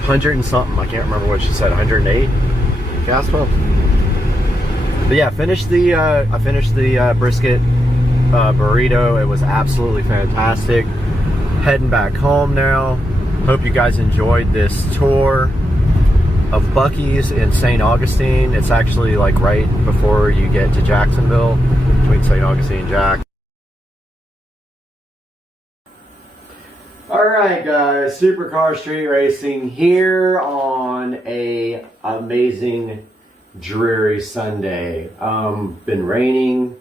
100 and something, I can't remember what she said, 108 gas pumps. But yeah, I finished the brisket burrito. It was absolutely fantastic. Heading back home now. Hope you guys enjoyed this tour of Buc-ee's in St. Augustine. It's actually like right before you get to Jacksonville, between St. Augustine and Jack. Alright guys, Supercar Street Racing here on a amazing dreary Sunday. Been raining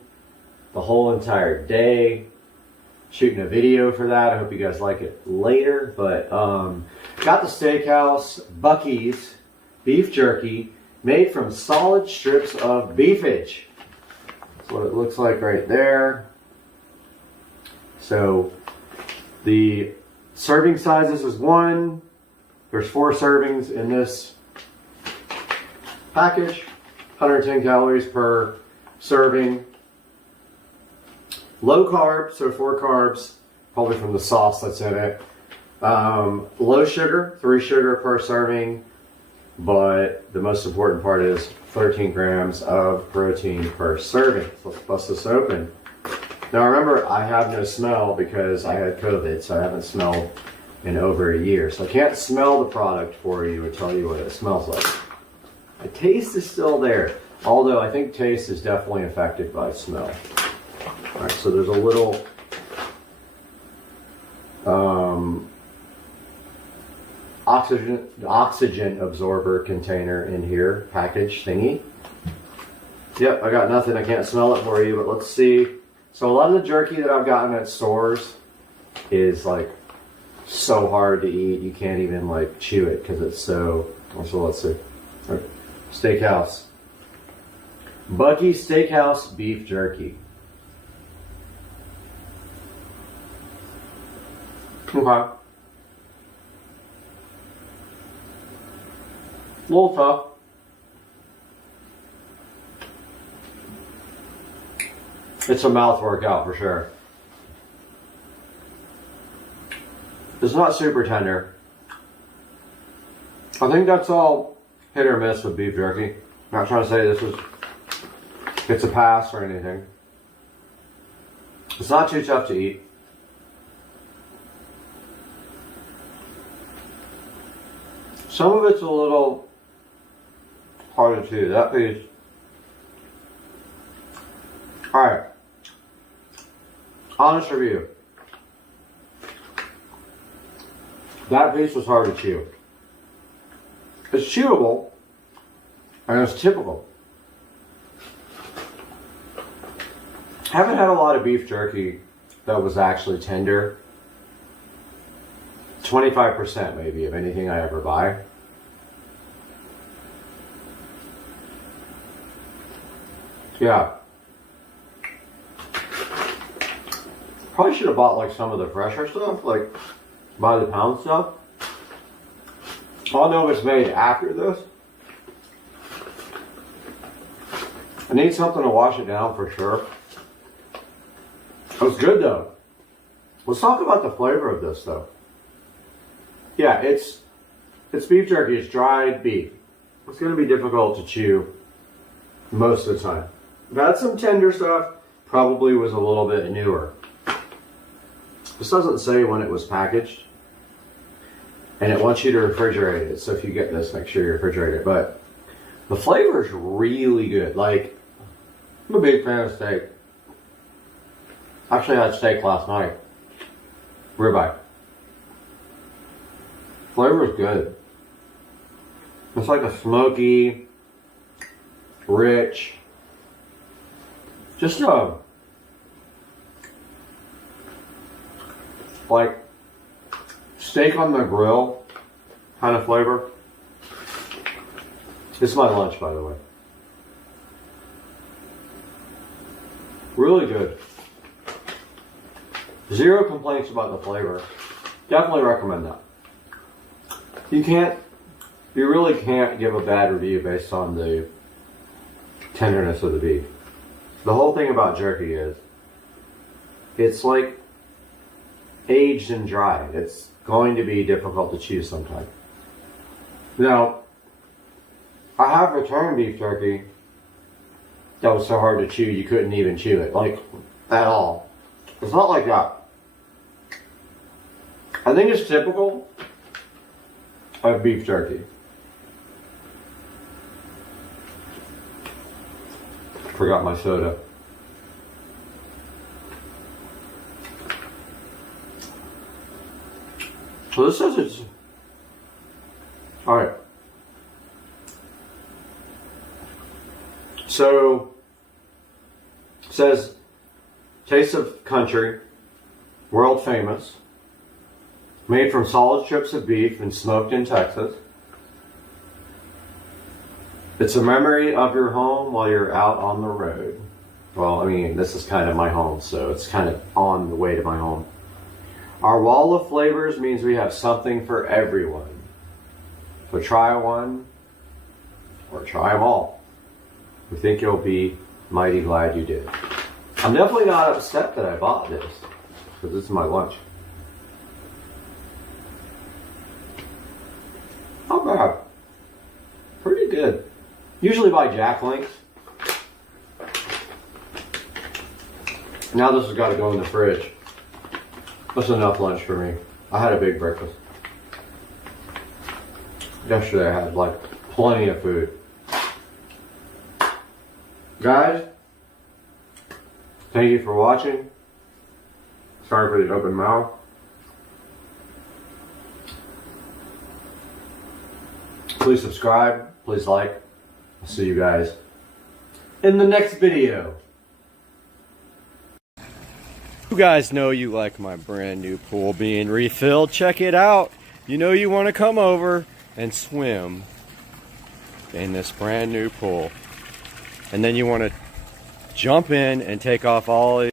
the whole entire day. Shooting a video for that. I hope you guys like it later. But got the steakhouse Buc-ee's beef jerky made from solid strips of beefage. That's what it looks like right there. So the serving sizes is one. There's 4 servings in this package. 110 calories per serving. Low carb, so 4 carbs, probably from the sauce that's in it. Low sugar, 3 sugar per serving. But the most important part is 13 grams of protein per serving. So let's bust this open. Now remember, I have no smell because I had COVID, so I haven't smelled in over a year. So I can't smell the product for you and tell you what it smells like. The taste is still there, although I think taste is definitely affected by smell. All right, so there's a little oxygen absorber container in here, package thingy. Yep, I got nothing. I can't smell it for you, but let's see. So a lot of the jerky that I've gotten at stores is like so hard to eat. You can't even like chew it because it's so. So let's see. All right. Steakhouse. Bucky's Steakhouse beef jerky. Okay. A little tough. It's a mouth workout for sure. It's not super tender. I think that's all hit or miss with beef jerky. I'm not trying to say it's a pass or anything. It's not too tough to eat. Some of it's a little harder too. That piece. Alright. Honest review. That piece was hard to chew. It's chewable, and it's typical. Haven't had a lot of beef jerky that was actually tender. 25% maybe of anything I ever buy. Yeah. Probably should have bought like some of the fresher stuff, like by the pound stuff. I'll know if it's made after this. I need something to wash it down for sure. It was good though. Let's talk about the flavor of this though. Yeah, it's beef jerky. It's dried beef. It's going to be difficult to chew most of the time. I've had some tender stuff. Probably was a little bit newer. This doesn't say when it was packaged. And it wants you to refrigerate it. So if you get this, make sure you refrigerate it. But the flavor is really good. Like, I'm a big fan of steak. Actually, I had steak last night. Ribeye. Flavor is good. It's like a smoky, rich, just a like steak on the grill kind of flavor. This is my lunch, by the way. Really good. Zero complaints about the flavor. Definitely recommend that. You really can't give a bad review based on the tenderness of the beef. The whole thing about jerky is, it's like aged and dried. It's going to be difficult to chew sometimes. Now, I have returned beef jerky that was so hard to chew you couldn't even chew it, like, at all. It's not like that. I think it's typical of beef jerky. Forgot my soda. So this says it's alright. So it says taste of country, world famous. Made from solid strips of beef and smoked in Texas. It's a memory of your home while you're out on the road. Well, I mean, this is kind of my home, so it's kind of on the way to my home. Our wall of flavors means we have something for everyone. So try one, or try them all. We think you'll be mighty glad you did. I'm definitely not upset that I bought this, because this is my lunch. Not bad. Pretty good. Usually buy Jack Links. Now this has got to go in the fridge. That's enough lunch for me. I had a big breakfast. Yesterday I had like plenty of food. Guys, thank you for watching. Sorry for the open mouth. Please subscribe, please like. I'll see you guys in the next video. You guys know you like my brand new pool being refilled. Check it out. You know you want to come over and swim in this brand new pool. And then you want to jump in and take off all.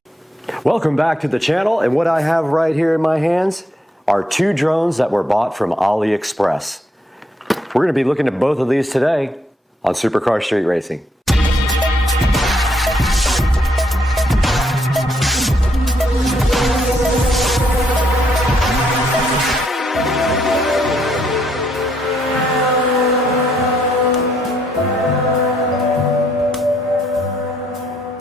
Welcome back to the channel, and what I have right here in my hands are 2 drones that were bought from AliExpress. We're going to be looking at both of these today on Supercar Street Racing.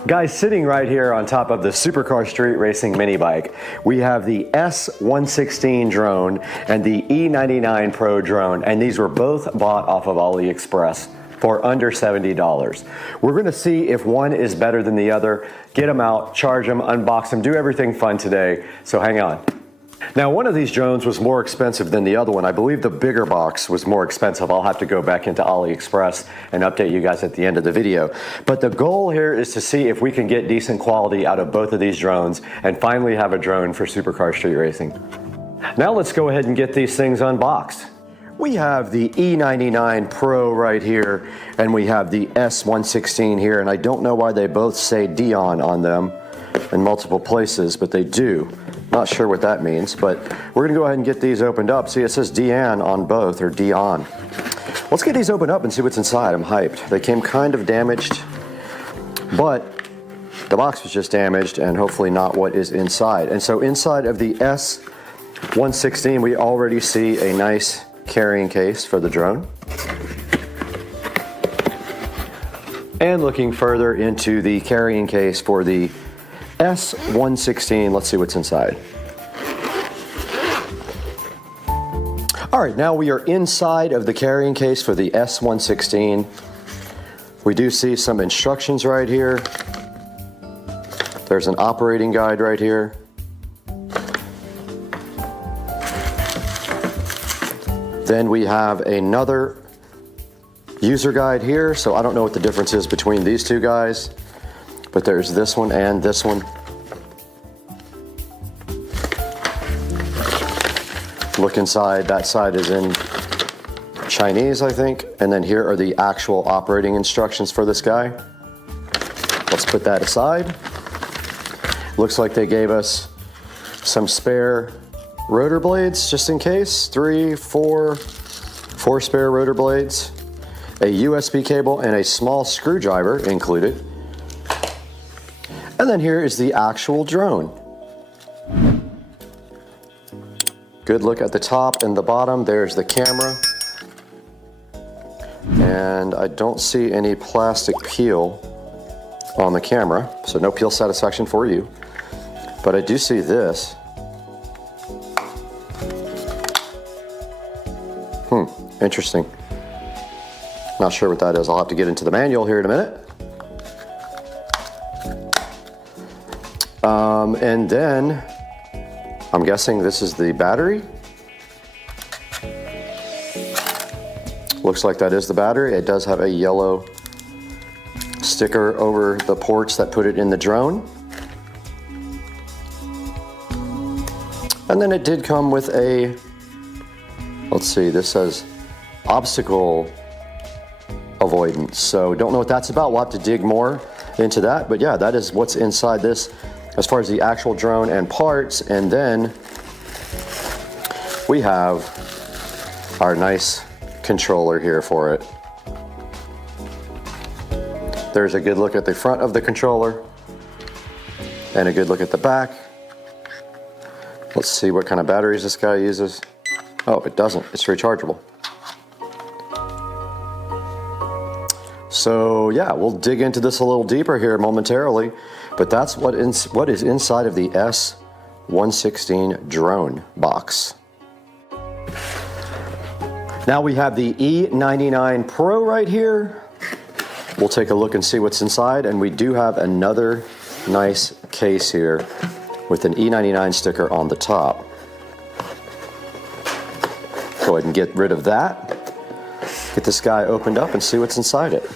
Guys, sitting right here on top of the Supercar Street Racing mini bike, we have the S116 drone and the E99 Pro drone, and these were both bought off of AliExpress for under $70. We're going to see if one is better than the other, get them out, charge them, unbox them, do everything fun today, so hang on. Now, one of these drones was more expensive than the other one. I believe the bigger box was more expensive. I'll have to go back into AliExpress and update you guys at the end of the video. But the goal here is to see if we can get decent quality out of both of these drones and finally have a drone for Supercar Street Racing. Now let's go ahead and get these things unboxed. We have the E99 Pro right here, and we have the S116 here, and I don't know why they both say Dion on them in multiple places, but they do. Not sure what that means, but we're gonna go ahead and get these opened up. See, it says Dion on both, or Dion. Let's get these opened up and see what's inside. I'm hyped. They came kind of damaged, but the box was just damaged and hopefully not what is inside. And so inside of the S116, we already see a nice carrying case for the drone. And looking further into the carrying case for the S116, let's see what's inside. All right, now we are inside of the carrying case for the S116. We do see some instructions right here. There's an operating guide right here. Then we have another user guide here, so I don't know what the difference is between these two guys. But there's this one and this one. Look inside, that side is in Chinese, I think. And then here are the actual operating instructions for this guy. Let's put that aside. Looks like they gave us some spare rotor blades just in case. Four spare rotor blades, a USB cable, and a small screwdriver included. And then here is the actual drone. Good look at the top and the bottom. There's the camera. And I don't see any plastic peel on the camera, so no peel satisfaction for you. But I do see this. Interesting. Not sure what that is. I'll have to get into the manual here in a minute. And then I'm guessing this is the battery. Looks like that is the battery. It does have a yellow sticker over the ports that put it in the drone. And then it did come with a, let's see, this says obstacle avoidance. So don't know what that's about. We'll have to dig more into that. But yeah, that is what's inside this as far as the actual drone and parts. And then we have our nice controller here for it. There's a good look at the front of the controller and a good look at the back. Let's see what kind of batteries this guy uses. Oh, it doesn't. It's rechargeable. So yeah, we'll dig into this a little deeper here momentarily. But that's what is inside of the S116 drone box. Now we have the E99 Pro right here. We'll take a look and see what's inside, and we do have another nice case here with an E99 sticker on the top. Go ahead and get rid of that. Get this guy opened up and see what's inside it.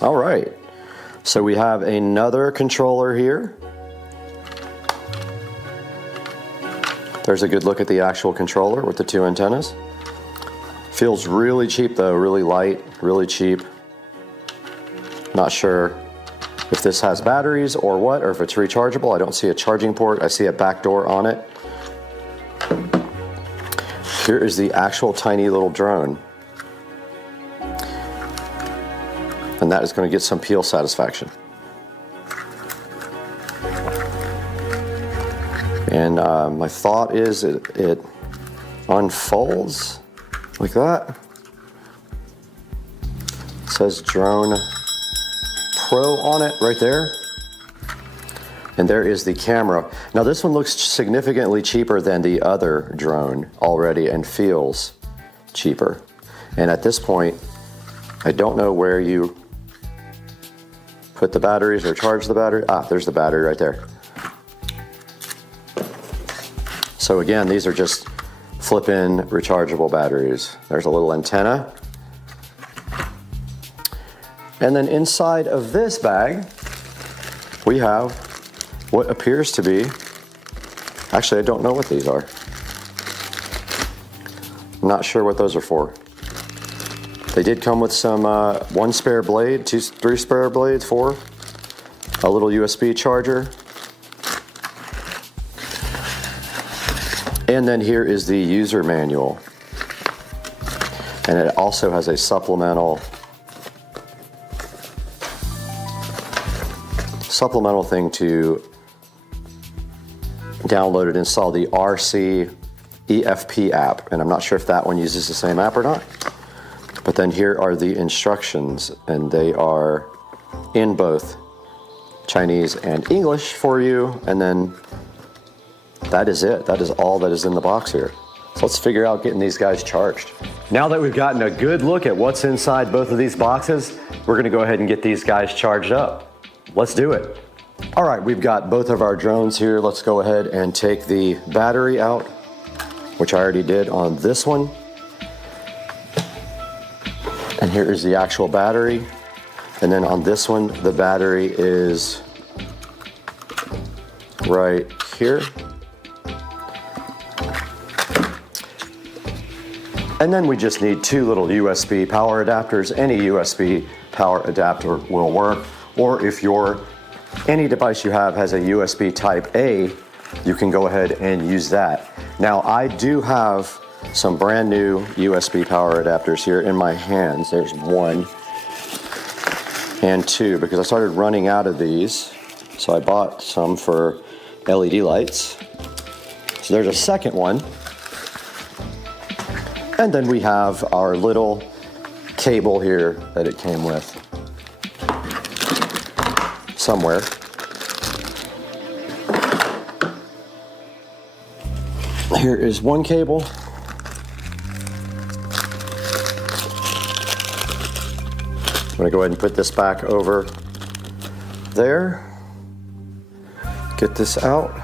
All right, so we have another controller here. There's a good look at the actual controller with the two antennas. Feels really cheap though, really light, really cheap. Not sure if this has batteries or what, or if it's rechargeable. I don't see a charging port. I see a back door on it. Here is the actual tiny little drone. And that is going to get some peel satisfaction. And my thought is it unfolds like that. It says Drone Pro on it right there. And there is the camera. Now this one looks significantly cheaper than the other drone already and feels cheaper. And at this point, I don't know where you put the batteries or charge the battery. Ah, there's the battery right there. So again, these are just flip-in rechargeable batteries. There's a little antenna. And then inside of this bag, we have what appears to be, actually I don't know what these are. I'm not sure what those are for. They did come with some one spare blade, three spare blades, four, a little USB charger. And then here is the user manual. And it also has a supplemental thing to download and install the RC EFP app. And I'm not sure if that one uses the same app or not. But then here are the instructions, and they are in both Chinese and English for you. And then that is it. That is all that is in the box here. So let's figure out getting these guys charged. Now that we've gotten a good look at what's inside both of these boxes, we're gonna go ahead and get these guys charged up. Let's do it. All right, we've got both of our drones here. Let's go ahead and take the battery out, which I already did on this one. And here is the actual battery. And then on this one, the battery is right here. And then we just need two little USB power adapters. Any USB power adapter will work. Or if any device you have has a USB type A, you can go ahead and use that. Now I do have some brand new USB power adapters here in my hands. There's one and two because I started running out of these. So I bought some for LED lights. So there's a second one. And then we have our little cable here that it came with somewhere. Here is one cable. I'm gonna go ahead and put this back over there. Get this out.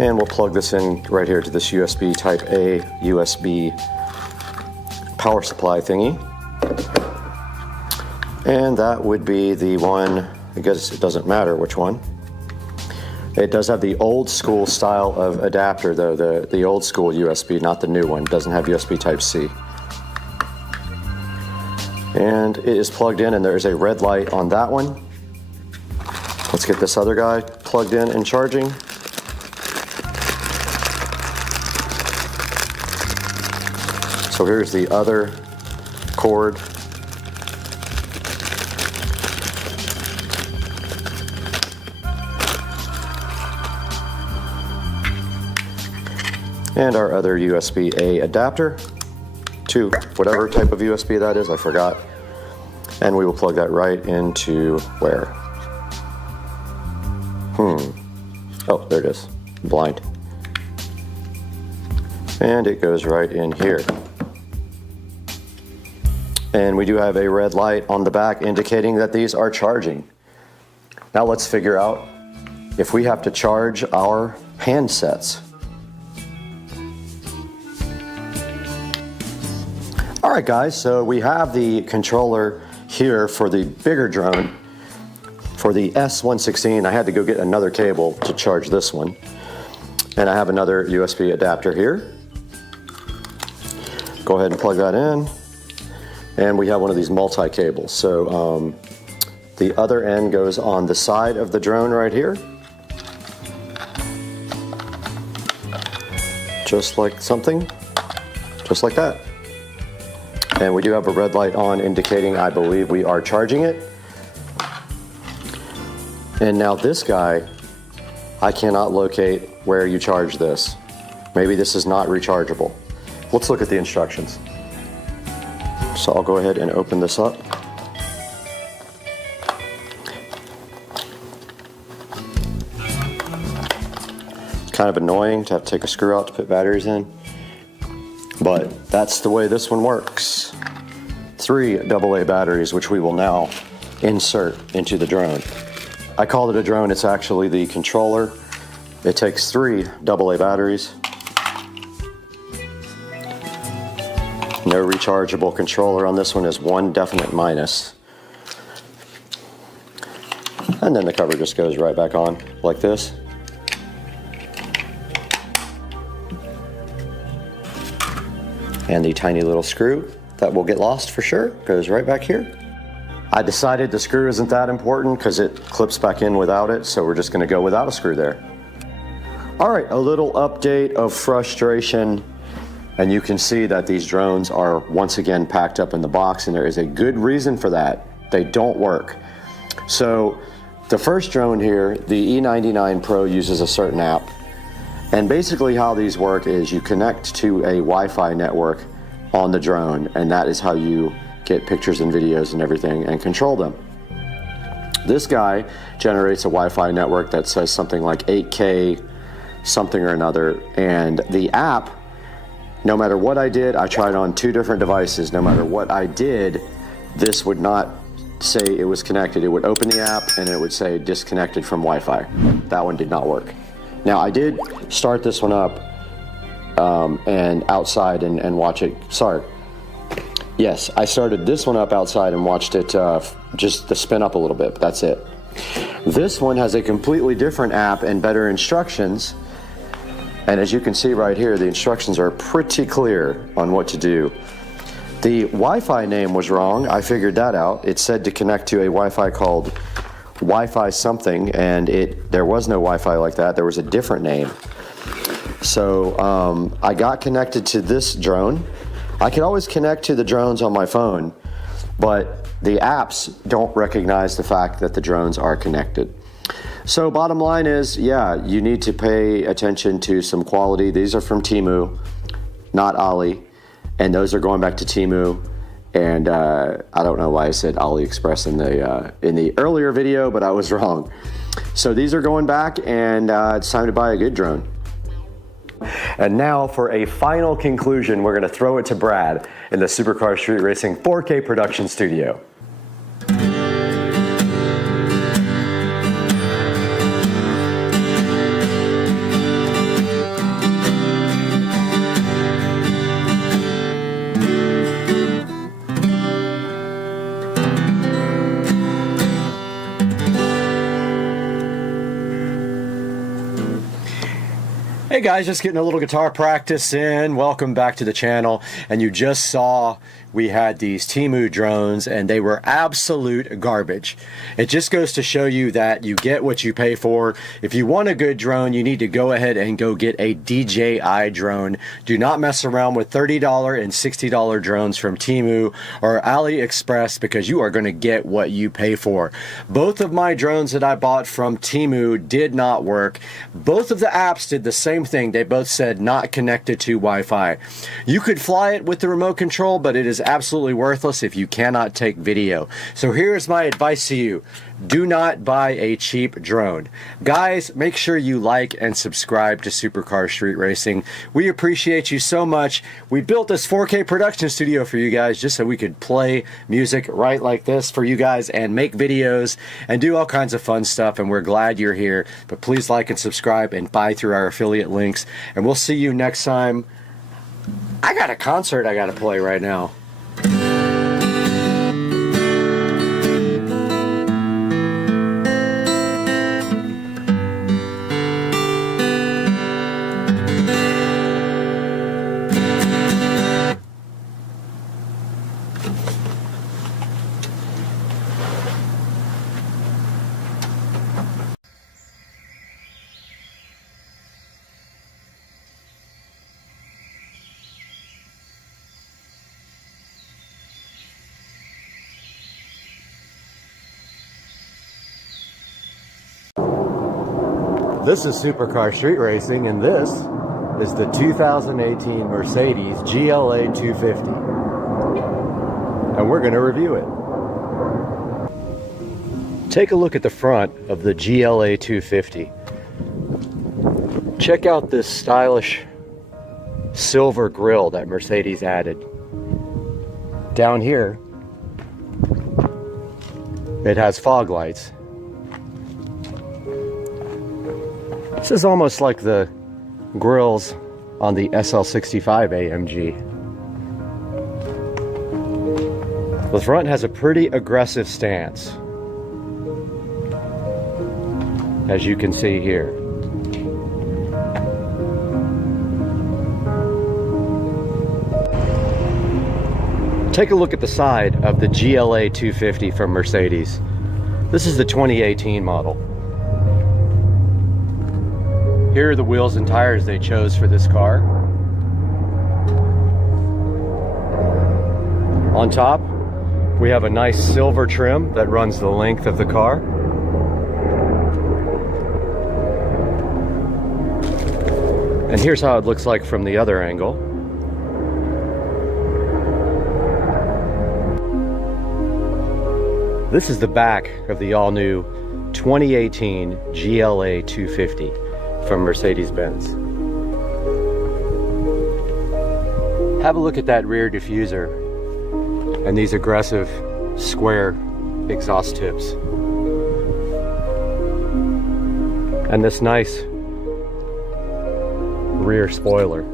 And we'll plug this in right here to this USB type A USB power supply thingy. And that would be the one, I guess it doesn't matter which one. It does have the old school style of adapter though, the old school USB, not the new one. It doesn't have USB type C. And it is plugged in and there is a red light on that one. Let's get this other guy plugged in and charging. So here's the other cord. and our other USB-A adapter to whatever type of USB that is, I forgot. And we will plug that right into where? Oh, there it is. Blind. And it goes right in here. And we do have a red light on the back indicating that these are charging. Now let's figure out if we have to charge our handsets. All right, guys, so we have the controller here for the bigger drone. For the S116, I had to go get another cable to charge this one. And I have another USB adapter here. Go ahead and plug that in. And we have one of these multi-cables. So the other end goes on the side of the drone right here. Just like that. And we do have a red light on indicating, I believe, we are charging it. And now this guy, I cannot locate where you charge this. Maybe this is not rechargeable. Let's look at the instructions. So I'll go ahead and open this up. It's kind of annoying to have to take a screw out to put batteries in, but that's the way this one works. 3 AA batteries, which we will now insert into the drone. I called it a drone, it's actually the controller. It takes 3 AA batteries. No rechargeable controller on this one, is 1 definite minus. And then the cover just goes right back on like this. And the tiny little screw that will get lost for sure goes right back here. I decided the screw isn't that important because it clips back in without it, so we're just going to go without a screw there. All right, a little update of frustration, and you can see that these drones are once again packed up in the box, and there is a good reason for that. They don't work. So the first drone here, the E99 Pro, uses a certain app, and basically how these work is you connect to a Wi-Fi network on the drone, and that is how you get pictures and videos and everything and control them. This guy generates a Wi-Fi network that says something like 8K something or another, and the app, no matter what I did, I tried on 2 different devices, no matter what I did, this would not say it was connected. It would open the app and it would say disconnected from Wi-Fi. That one did not work. Now I did start this one up and outside and watch it. Sorry. Yes, I started this one up outside and watched it just to spin up a little bit, but that's it. This one has a completely different app and better instructions. And as you can see right here, the instructions are pretty clear on what to do. The Wi-Fi name was wrong. I figured that out. It said to connect to a Wi-Fi called Wi-Fi something, and there was no Wi-Fi like that. There was a different name. So I got connected to this drone. I can always connect to the drones on my phone, but the apps don't recognize the fact that the drones are connected. So bottom line is, yeah, you need to pay attention to some quality. These are from Temu, not Ali, and those are going back to Temu. And I don't know why I said AliExpress in the earlier video, but I was wrong. So these are going back, and it's time to buy a good drone. And now for a final conclusion, we're going to throw it to Brad in the Supercar Street Racing 4K production studio. Hey guys, just getting a little guitar practice in. Welcome back to the channel. And you just saw we had these Temu drones and they were absolute garbage. It just goes to show you that you get what you pay for. If you want a good drone, you need to go ahead and go get a DJI drone. Do not mess around with $30 and $60 drones from Temu or AliExpress, because you are going to get what you pay for. Both of my drones that I bought from Temu did not work. Both of the apps did the same thing. They both said not connected to Wi-Fi. You could fly it with the remote control, but it is absolutely worthless if you cannot take video. So here's my advice to you. Do not buy a cheap drone. Guys, make sure you like and subscribe to Supercar Street Racing. We appreciate you so much. We built this 4K production studio for you guys just so we could play music right like this for you guys and make videos and do all kinds of fun stuff, and we're glad you're here. But please like and subscribe and buy through our affiliate links, and we'll see you next time. I got a concert I gotta play right now. This is Supercar Street Racing, and this is the 2018 Mercedes GLA 250. And we're going to review it. Take a look at the front of the GLA 250. Check out this stylish silver grille that Mercedes added. Down here, it has fog lights. This is almost like the grills on the SL65 AMG. The front has a pretty aggressive stance, as you can see here. Take a look at the side of the GLA 250 from Mercedes. This is the 2018 model. Here are the wheels and tires they chose for this car. On top, we have a nice silver trim that runs the length of the car. And here's how it looks like from the other angle. This is the back of the all-new 2018 GLA 250. From Mercedes-Benz. Have a look at that rear diffuser and these aggressive square exhaust tips. And this nice rear spoiler.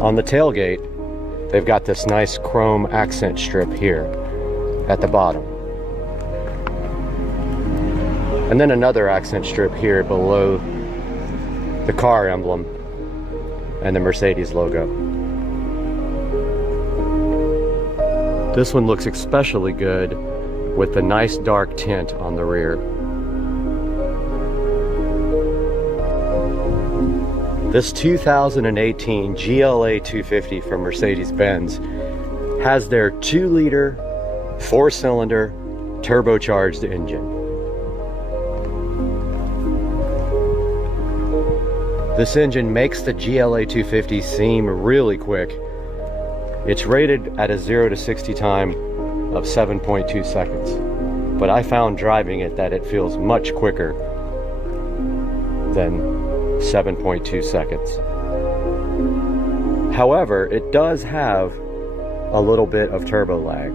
On the tailgate, they've got this nice chrome accent strip here at the bottom. And then another accent strip here below the car emblem and the Mercedes logo. This one looks especially good with the nice dark tint on the rear. This 2018 GLA 250 from Mercedes-Benz has their 2-liter, 4-cylinder, turbocharged engine. This engine makes the GLA 250 seem really quick. It's rated at a 0 to 60 time of 7.2 seconds. But I found driving it that it feels much quicker than 7.2 seconds. However, it does have a little bit of turbo lag.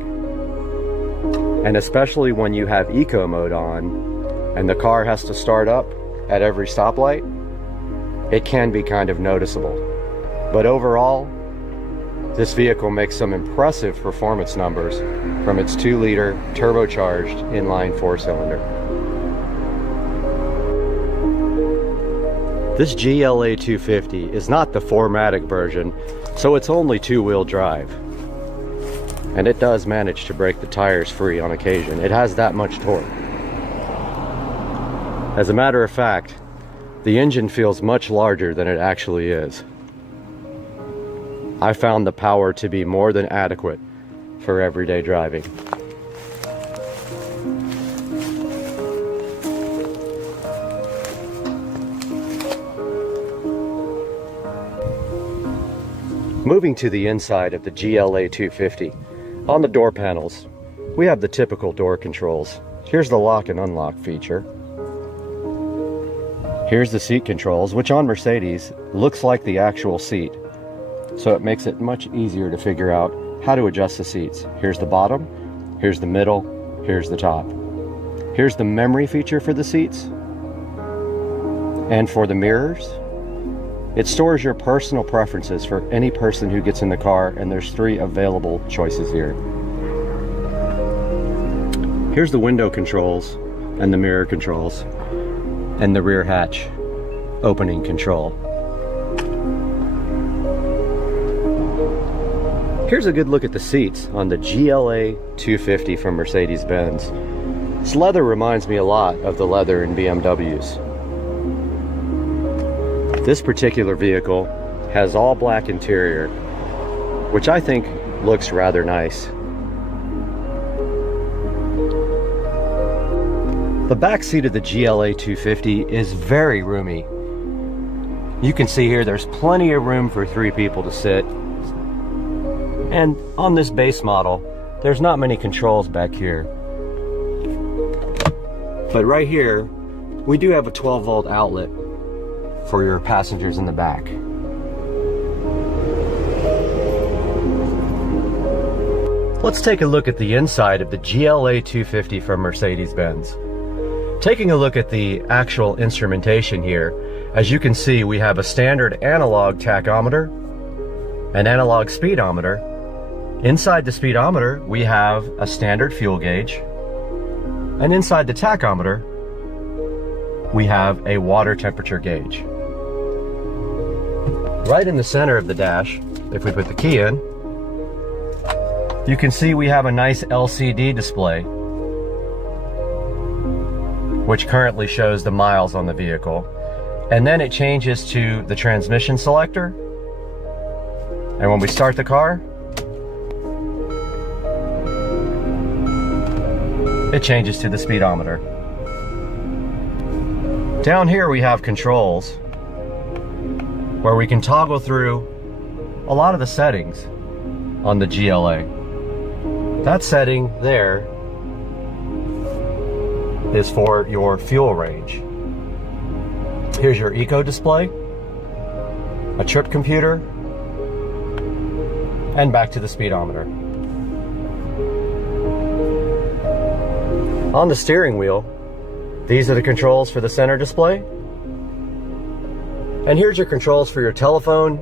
And especially when you have eco mode on and the car has to start up at every stoplight, it can be kind of noticeable. But overall, this vehicle makes some impressive performance numbers from its 2-liter turbocharged inline 4-cylinder. This GLA 250 is not the 4MATIC version, so it's only 2-wheel drive. And it does manage to break the tires free on occasion. It has that much torque. As a matter of fact, the engine feels much larger than it actually is. I found the power to be more than adequate for everyday driving. Moving to the inside of the GLA 250, on the door panels, we have the typical door controls. Here's the lock and unlock feature. Here's the seat controls, which on Mercedes looks like the actual seat. So it makes it much easier to figure out how to adjust the seats. Here's the bottom, here's the middle, here's the top. Here's the memory feature for the seats. And for the mirrors, it stores your personal preferences for any person who gets in the car, and there's 3 available choices here. Here's the window controls and the mirror controls and the rear hatch opening control. Here's a good look at the seats on the GLA 250 from Mercedes-Benz. This leather reminds me a lot of the leather in BMWs. This particular vehicle has all black interior, which I think looks rather nice. The back seat of the GLA 250 is very roomy. You can see here there's plenty of room for 3 people to sit. And on this base model, there's not many controls back here. But right here, we do have a 12-volt outlet for your passengers in the back. Let's take a look at the inside of the GLA 250 from Mercedes-Benz. Taking a look at the actual instrumentation here, as you can see, we have a standard analog tachometer, an analog speedometer. Inside the speedometer, we have a standard fuel gauge, and inside the tachometer, we have a water temperature gauge. Right in the center of the dash, if we put the key in, you can see we have a nice LCD display, which currently shows the miles on the vehicle. And then it changes to the transmission selector. And when we start the car, it changes to the speedometer. Down here we have controls where we can toggle through a lot of the settings on the GLA. That setting there is for your fuel range. Here's your eco display, a trip computer, and back to the speedometer. On the steering wheel, these are the controls for the center display. And here's your controls for your telephone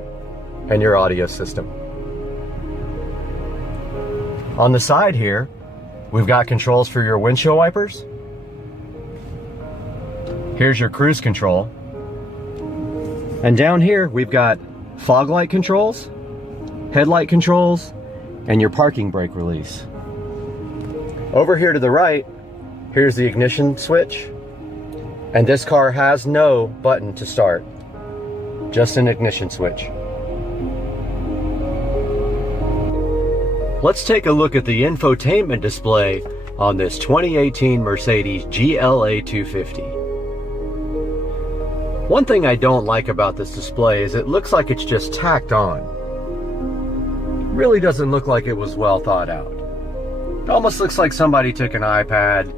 and your audio system. On the side here, we've got controls for your windshield wipers. Here's your cruise control. And down here, we've got fog light controls, headlight controls, and your parking brake release. Over here to the right, here's the ignition switch. And this car has no button to start, just an ignition switch. Let's take a look at the infotainment display on this 2018 Mercedes GLA 250. One thing I don't like about this display is it looks like it's just tacked on. It really doesn't look like it was well thought out. It almost looks like somebody took an iPad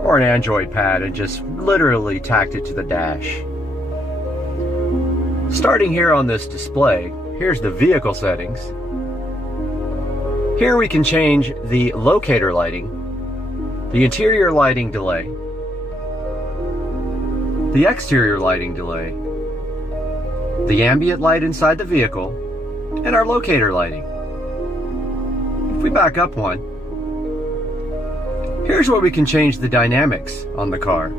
or an Android pad and just literally tacked it to the dash. Starting here on this display, here's the vehicle settings. Here we can change the locator lighting, the interior lighting delay, the exterior lighting delay, the ambient light inside the vehicle, and our locator lighting. If we back up one, here's where we can change the dynamics on the car.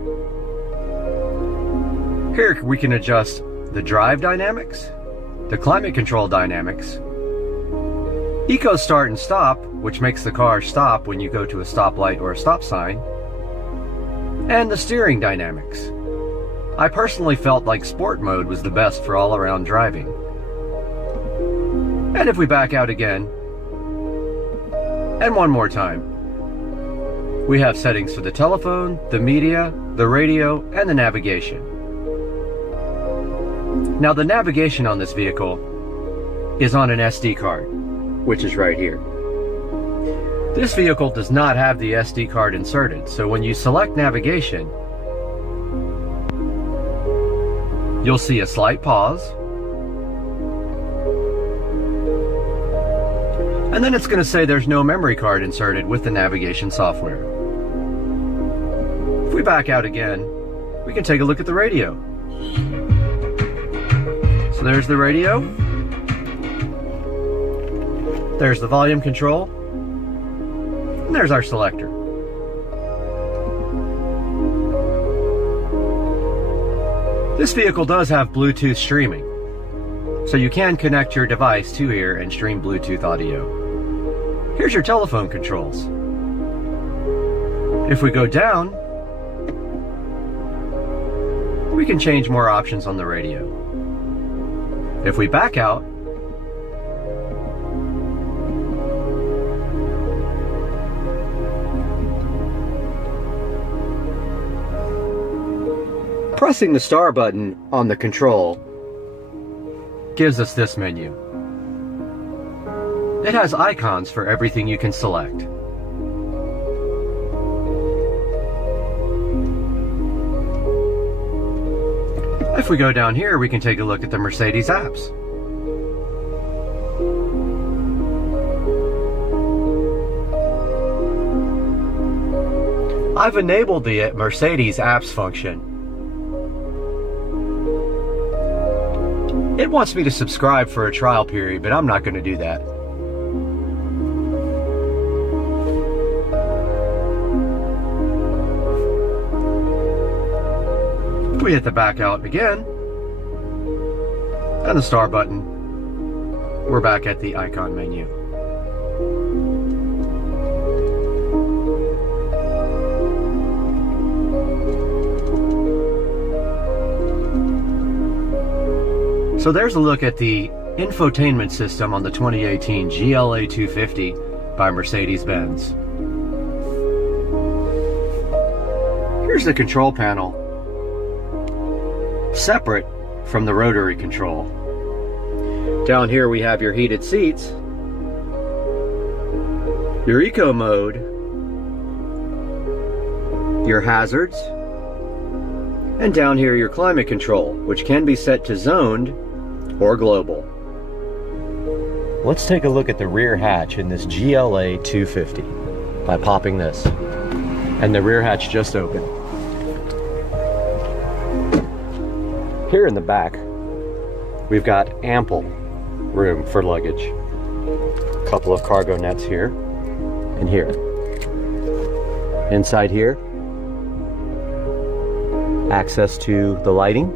Here we can adjust the drive dynamics, the climate control dynamics, Eco start and stop, which makes the car stop when you go to a stoplight or a stop sign, and the steering dynamics. I personally felt like sport mode was the best for all-around driving. And if we back out again, and one more time, we have settings for the telephone, the media, the radio, and the navigation. Now the navigation on this vehicle is on an SD card, which is right here. This vehicle does not have the SD card inserted, so when you select navigation, you'll see a slight pause, and then it's going to say there's no memory card inserted with the navigation software. If we back out again, we can take a look at the radio. So there's the radio. There's the volume control. And there's our selector. This vehicle does have Bluetooth streaming, so you can connect your device to here and stream Bluetooth audio. Here's your telephone controls. If we go down, we can change more options on the radio. If we back out, pressing the star button on the control gives us this menu. It has icons for everything you can select. If we go down here, we can take a look at the Mercedes apps. I've enabled the Mercedes apps function. It wants me to subscribe for a trial period, but I'm not going to do that. If we hit the back out again, and the star button, we're back at the icon menu. So there's a look at the infotainment system on the 2018 GLA 250 by Mercedes-Benz. Here's the control panel, separate from the rotary control. Down here we have your heated seats, your eco mode, your hazards, and down here your climate control, which can be set to zoned or global. Let's take a look at the rear hatch in this GLA 250 by popping this. And the rear hatch just opened. Here in the back, we've got ample room for luggage. A couple of cargo nets here and here. Inside here, access to the lighting.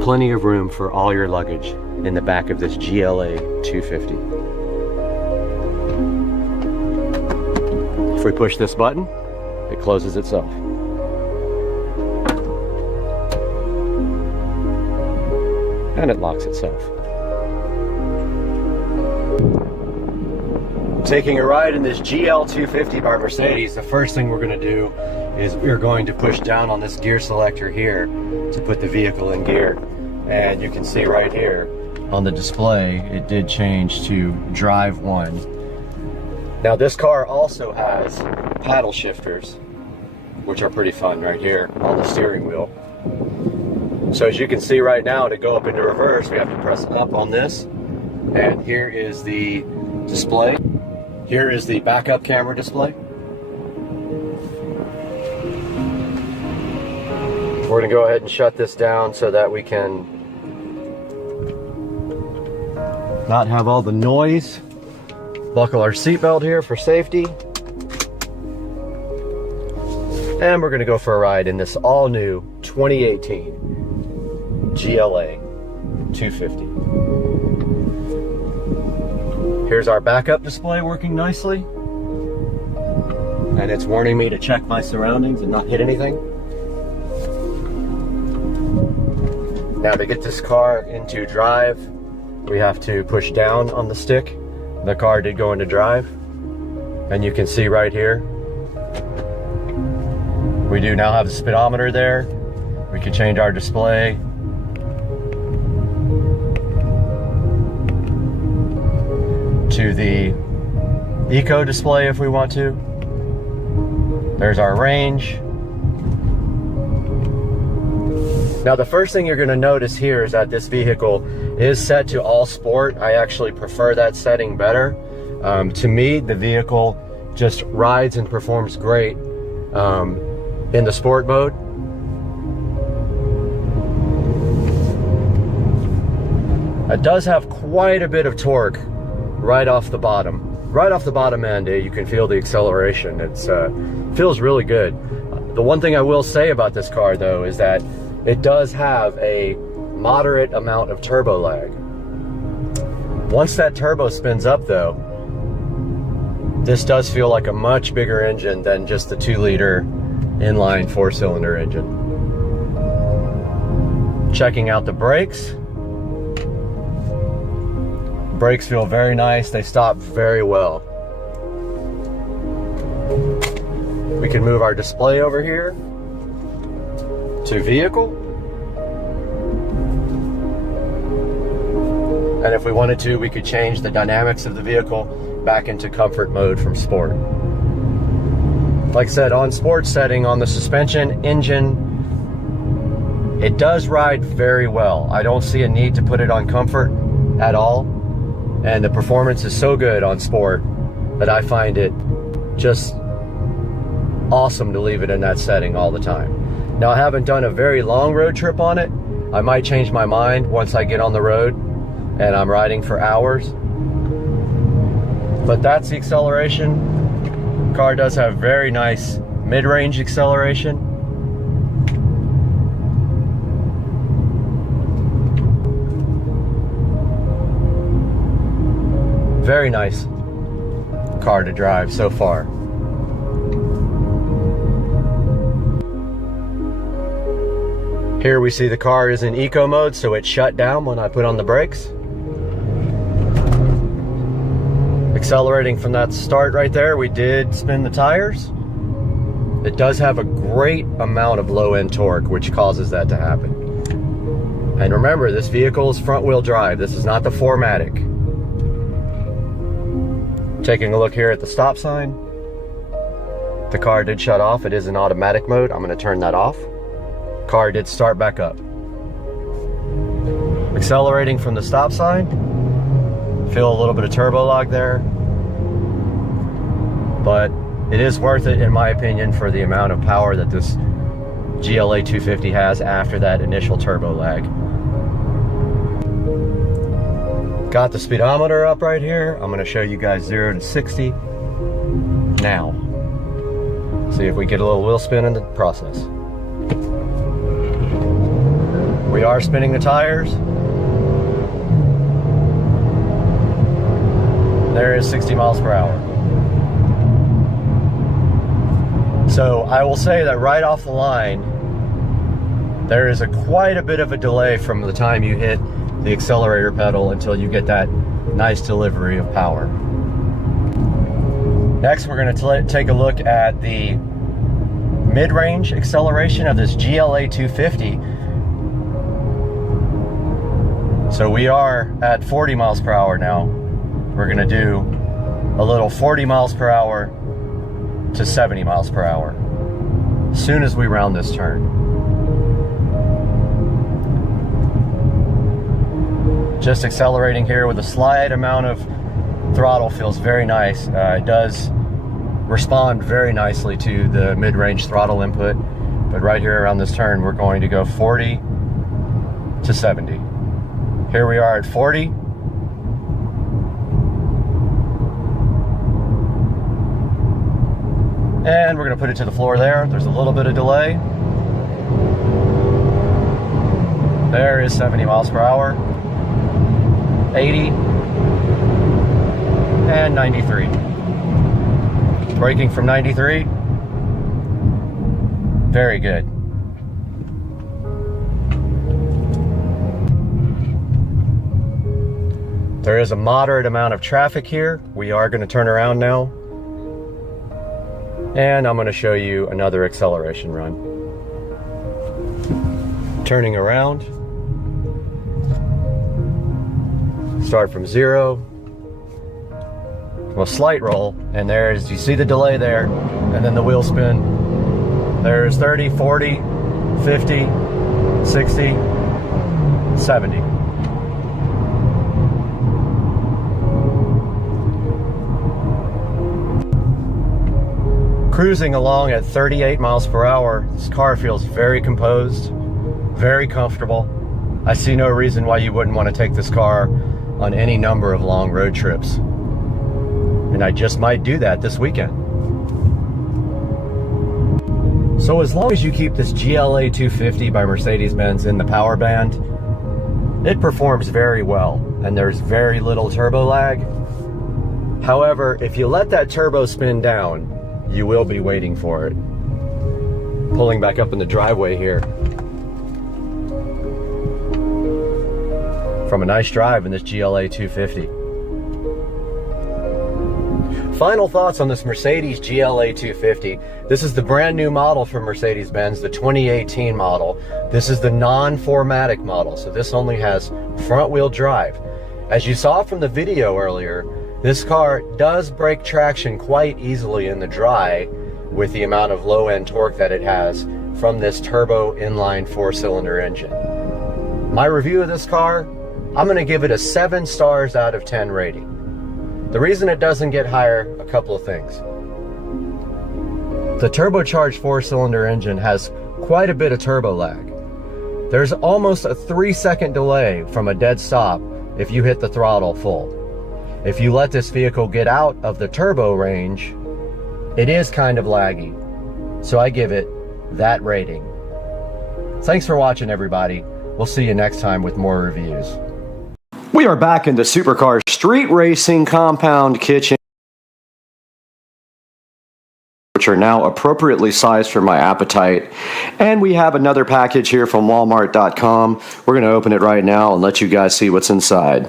Plenty of room for all your luggage in the back of this GLA 250. If we push this button, it closes itself. And it locks itself. Taking a ride in this GL 250 by Mercedes, the first thing we're going to do is we're going to push down on this gear selector here to put the vehicle in gear. And you can see right here on the display, it did change to drive 1. Now this car also has paddle shifters, which are pretty fun right here on the steering wheel. So as you can see right now, to go up into reverse, we have to press up on this. And here is the display. Here is the backup camera display. We're going to go ahead and shut this down so that we can not have all the noise. Buckle our seatbelt here for safety. And we're going to go for a ride in this all-new 2018 GLA 250. Here's our backup display working nicely. And it's warning me to check my surroundings and not hit anything. Now to get this car into drive, we have to push down on the stick. The car did go into drive. And you can see right here, we do now have the speedometer there. We can change our display. To the Eco display if we want to. There's our range. Now the first thing you're going to notice here is that this vehicle is set to all sport. I actually prefer that setting better. To me, the vehicle just rides and performs great in the sport mode. It does have quite a bit of torque right off the bottom. Right off the bottom end, you can feel the acceleration. It's feels really good. The one thing I will say about this car though is that it does have a moderate amount of turbo lag. Once that turbo spins up though, this does feel like a much bigger engine than just the 2-liter inline 4-cylinder engine. Checking out the brakes. Brakes feel very nice. They stop very well. We can move our display over here to vehicle. And if we wanted to, we could change the dynamics of the vehicle back into comfort mode from sport. Like I said, on sport setting, on the suspension, engine, it does ride very well. I don't see a need to put it on comfort at all. And the performance is so good on sport that I find it just awesome to leave it in that setting all the time. Now I haven't done a very long road trip on it. I might change my mind once I get on the road and I'm riding for hours. But that's the acceleration. The car does have very nice mid-range acceleration. Very nice car to drive so far. Here we see the car is in eco mode, so it shut down when I put on the brakes. Accelerating from that start right there, we did spin the tires. It does have a great amount of low end torque, which causes that to happen. And remember, this vehicle is front wheel drive. This is not the 4MATIC. Taking a look here at the stop sign. The car did shut off. It is in automatic mode. I'm going to turn that off. Car did start back up. Accelerating from the stop sign. Feel a little bit of turbo lag there. But it is worth it in my opinion for the amount of power that this GLA 250 has after that initial turbo lag. Got the speedometer up right here. I'm going to show you guys 0 to 60 now. See if we get a little wheel spin in the process. We are spinning the tires. There is 60 miles per hour. So I will say that right off the line, there is quite a bit of a delay from the time you hit the accelerator pedal until you get that nice delivery of power. Next, we're going to take a look at the mid-range acceleration of this GLA 250. So we are at 40 miles per hour now. We're going to do a little 40 miles per hour to 70 miles per hour as soon as we round this turn. Just accelerating here with a slight amount of throttle feels very nice. It does respond very nicely to the mid-range throttle input, but right here around this turn we're going to go 40 to 70. Here we are at 40. And we're going to put it to the floor there. There's a little bit of delay. There is 70 miles per hour. 80 and 93. Braking from 93. Very good. There is a moderate amount of traffic here. We are going to turn around now. And I'm going to show you another acceleration run. Turning around. Start from 0. A slight roll, and there's, you see the delay there, and then the wheel spin. There's 30, 40, 50, 60, 70. Cruising along at 38 miles per hour, this car feels very composed, very comfortable. I see no reason why you wouldn't want to take this car on any number of long road trips. And I just might do that this weekend. So as long as you keep this GLA 250 by Mercedes-Benz in the power band, it performs very well, and there's very little turbo lag. However, if you let that turbo spin down, you will be waiting for it. Pulling back up in the driveway here. From a nice drive in this GLA 250. Final thoughts on this Mercedes GLA 250. This is the brand new model from Mercedes-Benz, the 2018 model. This is the non-4MATIC model, so this only has front-wheel drive. As you saw from the video earlier, this car does break traction quite easily in the dry with the amount of low-end torque that it has from this turbo inline 4-cylinder engine. My review of this car, I'm going to give it a 7 stars out of 10 rating. The reason it doesn't get higher, a couple of things. The turbocharged 4-cylinder engine has quite a bit of turbo lag. There's almost a 3-second delay from a dead stop if you hit the throttle full. If you let this vehicle get out of the turbo range, it is kind of laggy. So I give it that rating. Thanks for watching, everybody. We'll see you next time with more reviews. We are back in the Supercar Street Racing Compound Kitchen, which are now appropriately sized for my appetite. And we have another package here from Walmart.com. We're going to open it right now and let you guys see what's inside.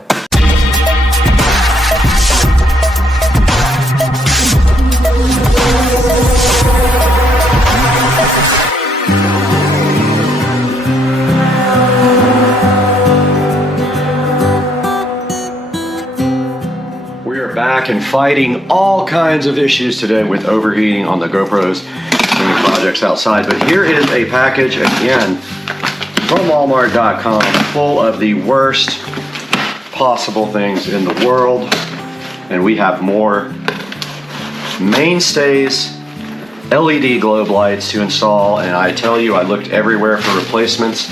Back and fighting all kinds of issues today with overheating on the GoPros and projects outside. But here is a package again from Walmart.com full of the worst possible things in the world. And we have more mainstays, LED globe lights to install. And I tell you, I looked everywhere for replacements,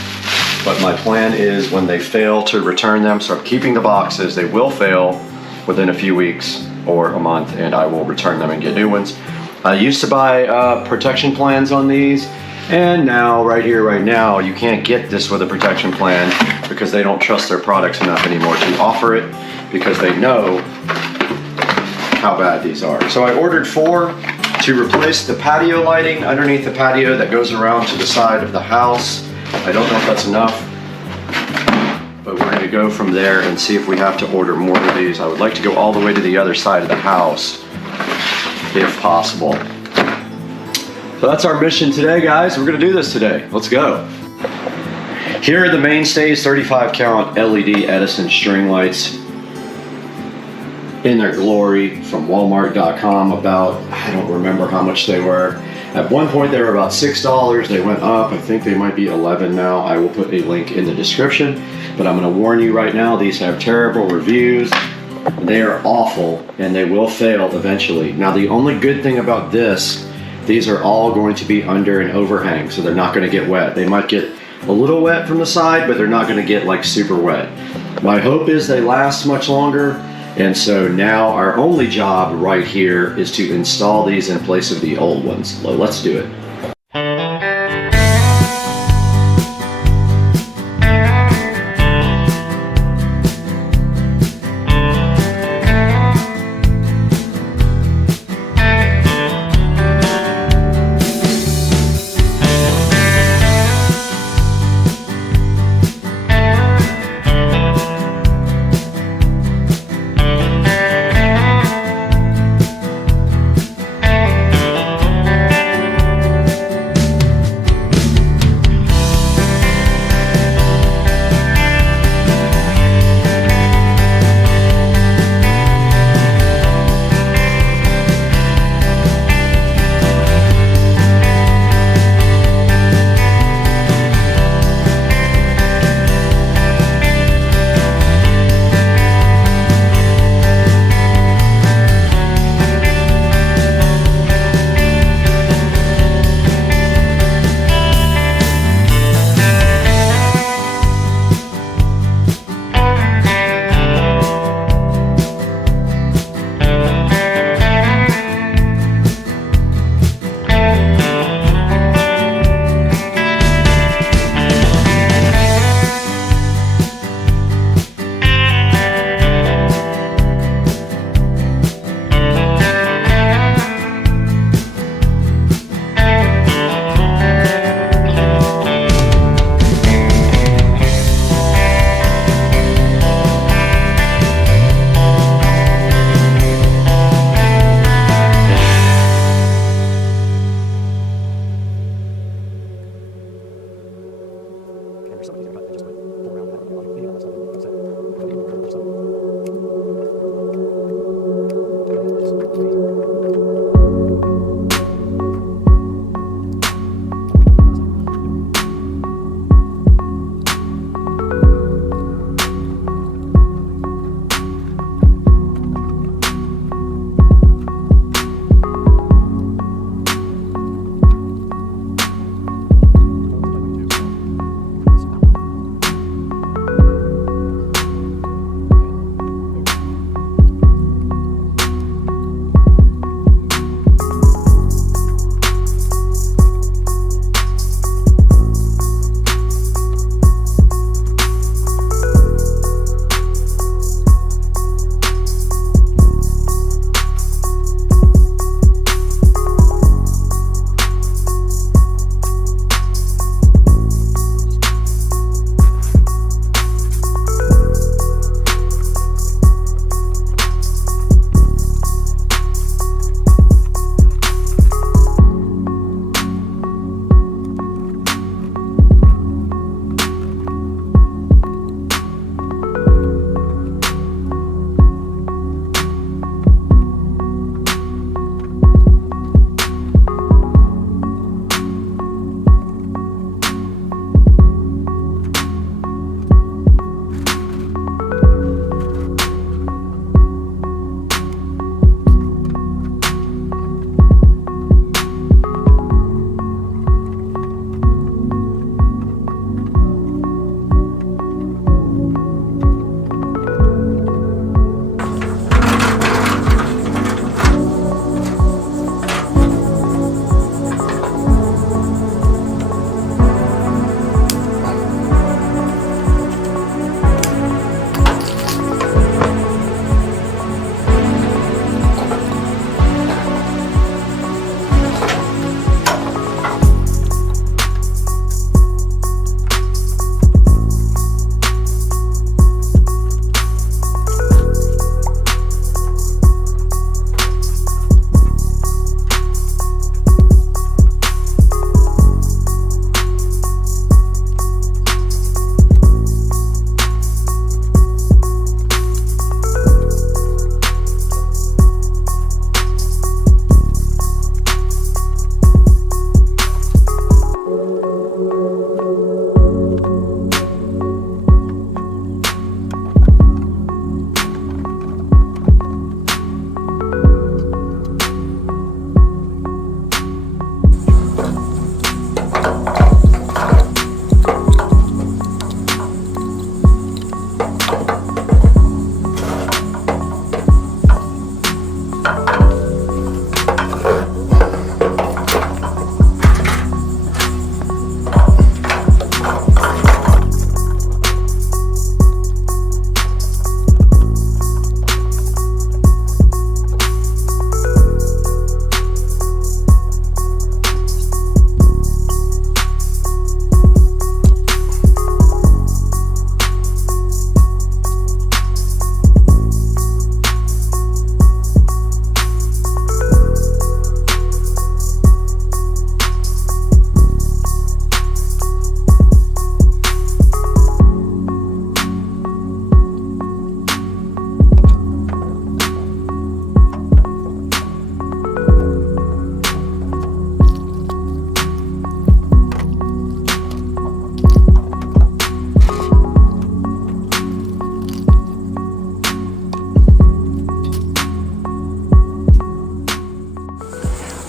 but my plan is when they fail to return them. So I'm keeping the boxes. They will fail within a few weeks or a month, and I will return them and get new ones. I used to buy protection plans on these, and now, right here, right now, you can't get this with a protection plan because they don't trust their products enough anymore to offer it because they know how bad these are. So I ordered 4 to replace the patio lighting underneath the patio that goes around to the side of the house. I don't know if that's enough, but we're going to go from there and see if we have to order more of these. I would like to go all the way to the other side of the house, if possible. So that's our mission today, guys. We're going to do this today. Let's go. Here are the mainstays, 35 count LED Edison string lights in their glory from Walmart.com. About, I don't remember how much they were. At one point they were about $6. They went up. I think they might be $11 now. I will put a link in the description. But I'm going to warn you right now, these have terrible reviews. They are awful, and they will fail eventually. Now, the only good thing about this, these are all going to be under an overhang, so they're not going to get wet. They might get a little wet from the side, but they're not going to get like super wet. My hope is they last much longer, and so now our only job right here is to install these in place of the old ones. So let's do it.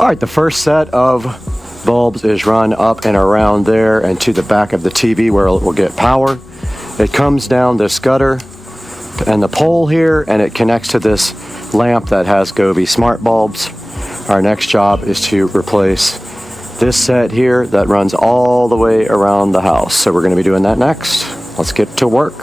All right, the first set of bulbs is run up and around there and to the back of the TV where it will get power. It comes down this gutter and the pole here, and it connects to this lamp that has Gobi smart bulbs. Our next job is to replace this set here that runs all the way around the house. So we're going to be doing that next. Let's get to work.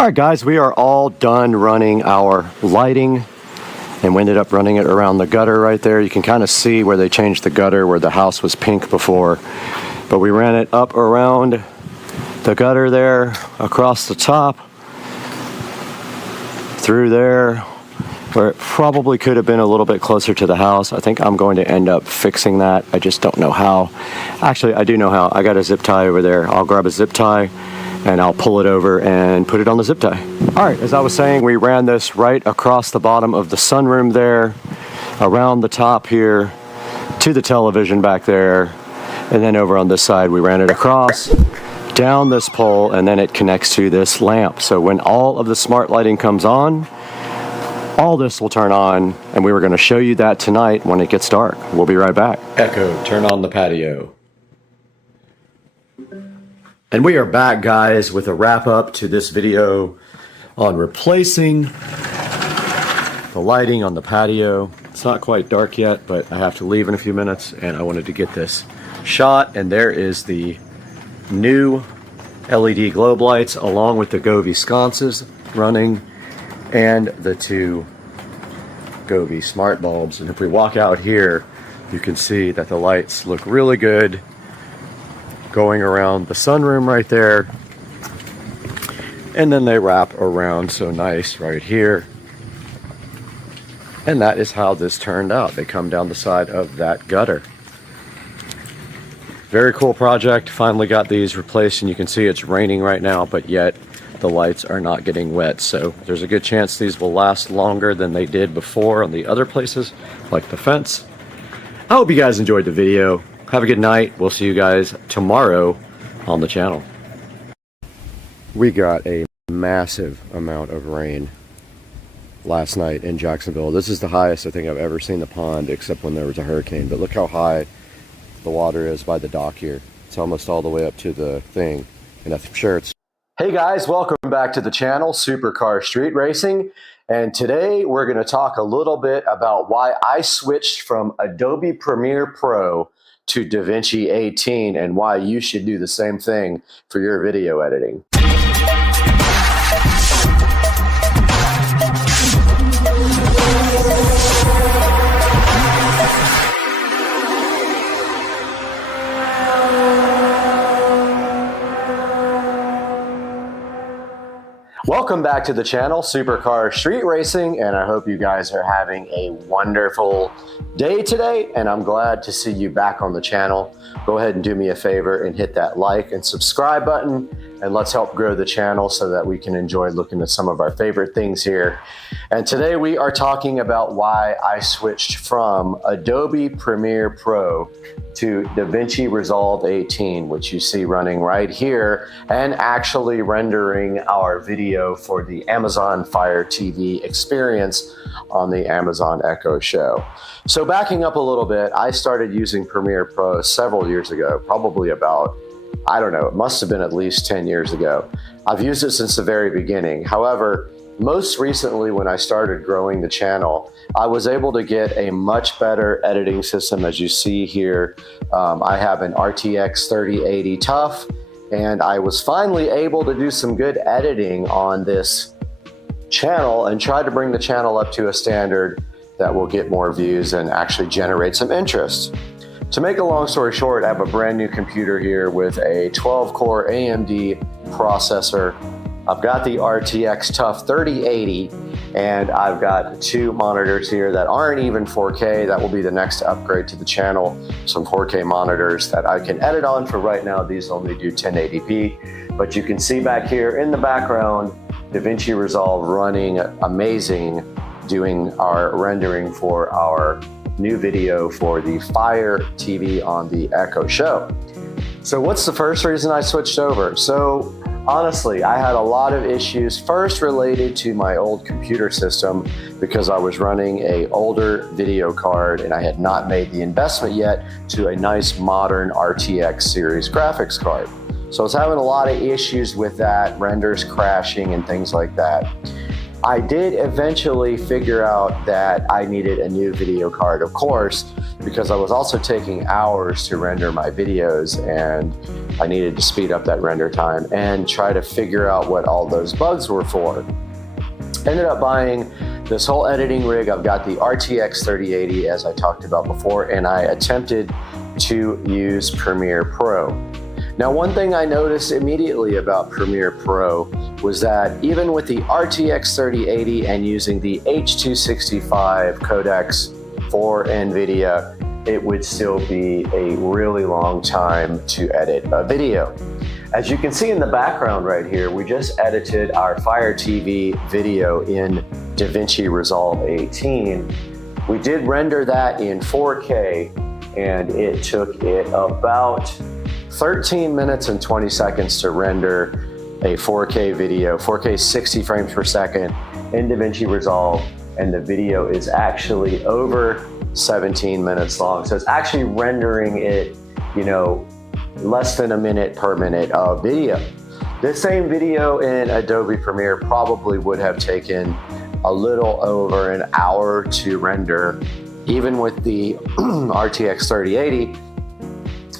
All right, guys, we are all done running our lighting, and we ended up running it around the gutter right there. You can kind of see where they changed the gutter, where the house was pink before. But we ran it up around the gutter there, across the top, through there, where it probably could have been a little bit closer to the house. I think I'm going to end up fixing that. I just don't know how. Actually, I do know how. I got a zip tie over there. I'll grab a zip tie and I'll pull it over and put it on the zip tie. All right, as I was saying, we ran this right across the bottom of the sunroom there, around the top here, to the television back there, and then over on this side, we ran it across, down this pole, and then it connects to this lamp. So when all of the smart lighting comes on, all this will turn on, and we were gonna show you that tonight when it gets dark. We'll be right back. Echo, turn on the patio. And we are back, guys, with a wrap up to this video on replacing the lighting on the patio. It's not quite dark yet, but I have to leave in a few minutes, and I wanted to get this shot. And there is the new LED globe lights along with the Govee sconces running and the two Govee smart bulbs. And if we walk out here, you can see that the lights look really good going around the sunroom right there, and then they wrap around so nice right here. And that is how this turned out. They come down the side of that gutter. Very cool project. Finally got these replaced, and you can see it's raining right now, but yet the lights are not getting wet. So there's a good chance these will last longer than they did before on the other places, like the fence. I hope you guys enjoyed the video. Have a good night. We'll see you guys tomorrow on the channel. We got a massive amount of rain last night in Jacksonville. This is the highest I think I've ever seen the pond, except when there was a hurricane. But look how high the water is by the dock here. It's almost all the way up to the thing, and I'm sure it's... Hey guys, welcome back to the channel, Supercar Street Racing. And today we're going to talk a little bit about why I switched from Adobe Premiere Pro to DaVinci 18 and why you should do the same thing for your video editing. Welcome back to the channel, Supercar Street Racing, and I hope you guys are having a wonderful day today, and I'm glad to see you back on the channel. Go ahead and do me a favor and hit that like and subscribe button, and let's help grow the channel so that we can enjoy looking at some of our favorite things here. And today we are talking about why I switched from Adobe Premiere Pro to DaVinci Resolve 18, which you see running right here, and actually rendering our video for the Amazon Fire TV experience on the Amazon Echo Show. So backing up a little bit, I started using Premiere Pro several years ago, probably about, I don't know, it must have been at least 10 years ago. I've used it since the very beginning. However, most recently, when I started growing the channel, I was able to get a much better editing system. As you see here, I have an RTX 3080 TUF, and I was finally able to do some good editing on this channel and try to bring the channel up to a standard that will get more views and actually generate some interest. To make a long story short, I have a brand new computer here with a 12-core AMD processor. I've got the RTX TUF 3080, and I've got two monitors here that aren't even 4K. That will be the next upgrade to the channel, some 4K monitors that I can edit on. For right now, these only do 1080p, but you can see back here in the background, DaVinci Resolve running amazing, doing our rendering for our new video for the Fire TV on the Echo Show. So what's the first reason I switched over? So honestly, I had a lot of issues, first related to my old computer system because I was running an older video card and I had not made the investment yet to a nice modern RTX series graphics card. So I was having a lot of issues with that, renders crashing and things like that. I did eventually figure out that I needed a new video card, of course, because I was also taking hours to render my videos, and I needed to speed up that render time and try to figure out what all those bugs were for. Ended up buying this whole editing rig. I've got the RTX 3080, as I talked about before, and I attempted to use Premiere Pro. Now, one thing I noticed immediately about Premiere Pro was that even with the RTX 3080 and using the H.265 codecs for NVIDIA, it would still be a really long time to edit a video. As you can see in the background right here, we just edited our Fire TV video in DaVinci Resolve 18. We did render that in 4K, and it took it about 13 minutes and 20 seconds to render a 4K video, 4K 60 frames per second in DaVinci Resolve, and the video is actually over 17 minutes long. So it's actually rendering it, you know, less than a minute per minute of video. This same video in Adobe Premiere probably would have taken a little over an hour to render, even with the RTX 3080.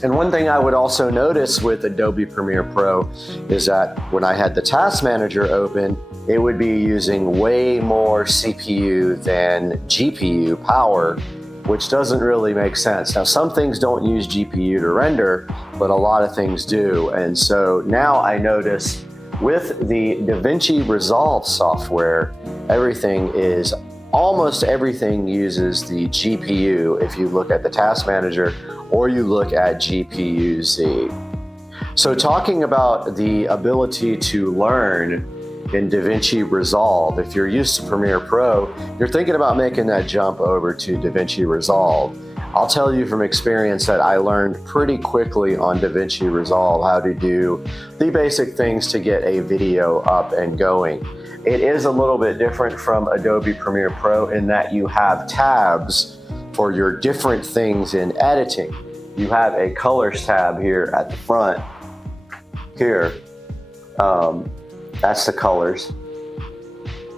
And one thing I would also notice with Adobe Premiere Pro is that when I had the Task Manager open, it would be using way more CPU than GPU power, which doesn't really make sense. Now, some things don't use GPU to render, but a lot of things do. And so now I notice with the DaVinci Resolve software, almost everything uses the GPU if you look at the Task Manager or you look at GPU-Z. So talking about the ability to learn in DaVinci Resolve, if you're used to Premiere Pro, you're thinking about making that jump over to DaVinci Resolve. I'll tell you from experience that I learned pretty quickly on DaVinci Resolve how to do the basic things to get a video up and going. It is a little bit different from Adobe Premiere Pro in that you have tabs for your different things in editing. You have a colors tab here at the front. Here, that's the colors.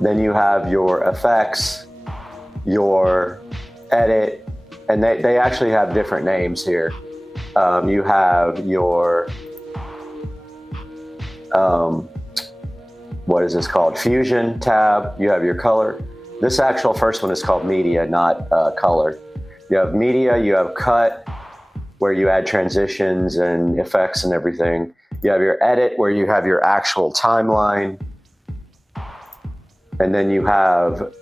Then you have your effects, your edit, and they actually have different names here. You have your, what is this called? Fusion tab. You have your color. This actual first one is called media, not color. You have media, you have cut, where you add transitions and effects and everything. You have your edit, where you have your actual timeline. And then you have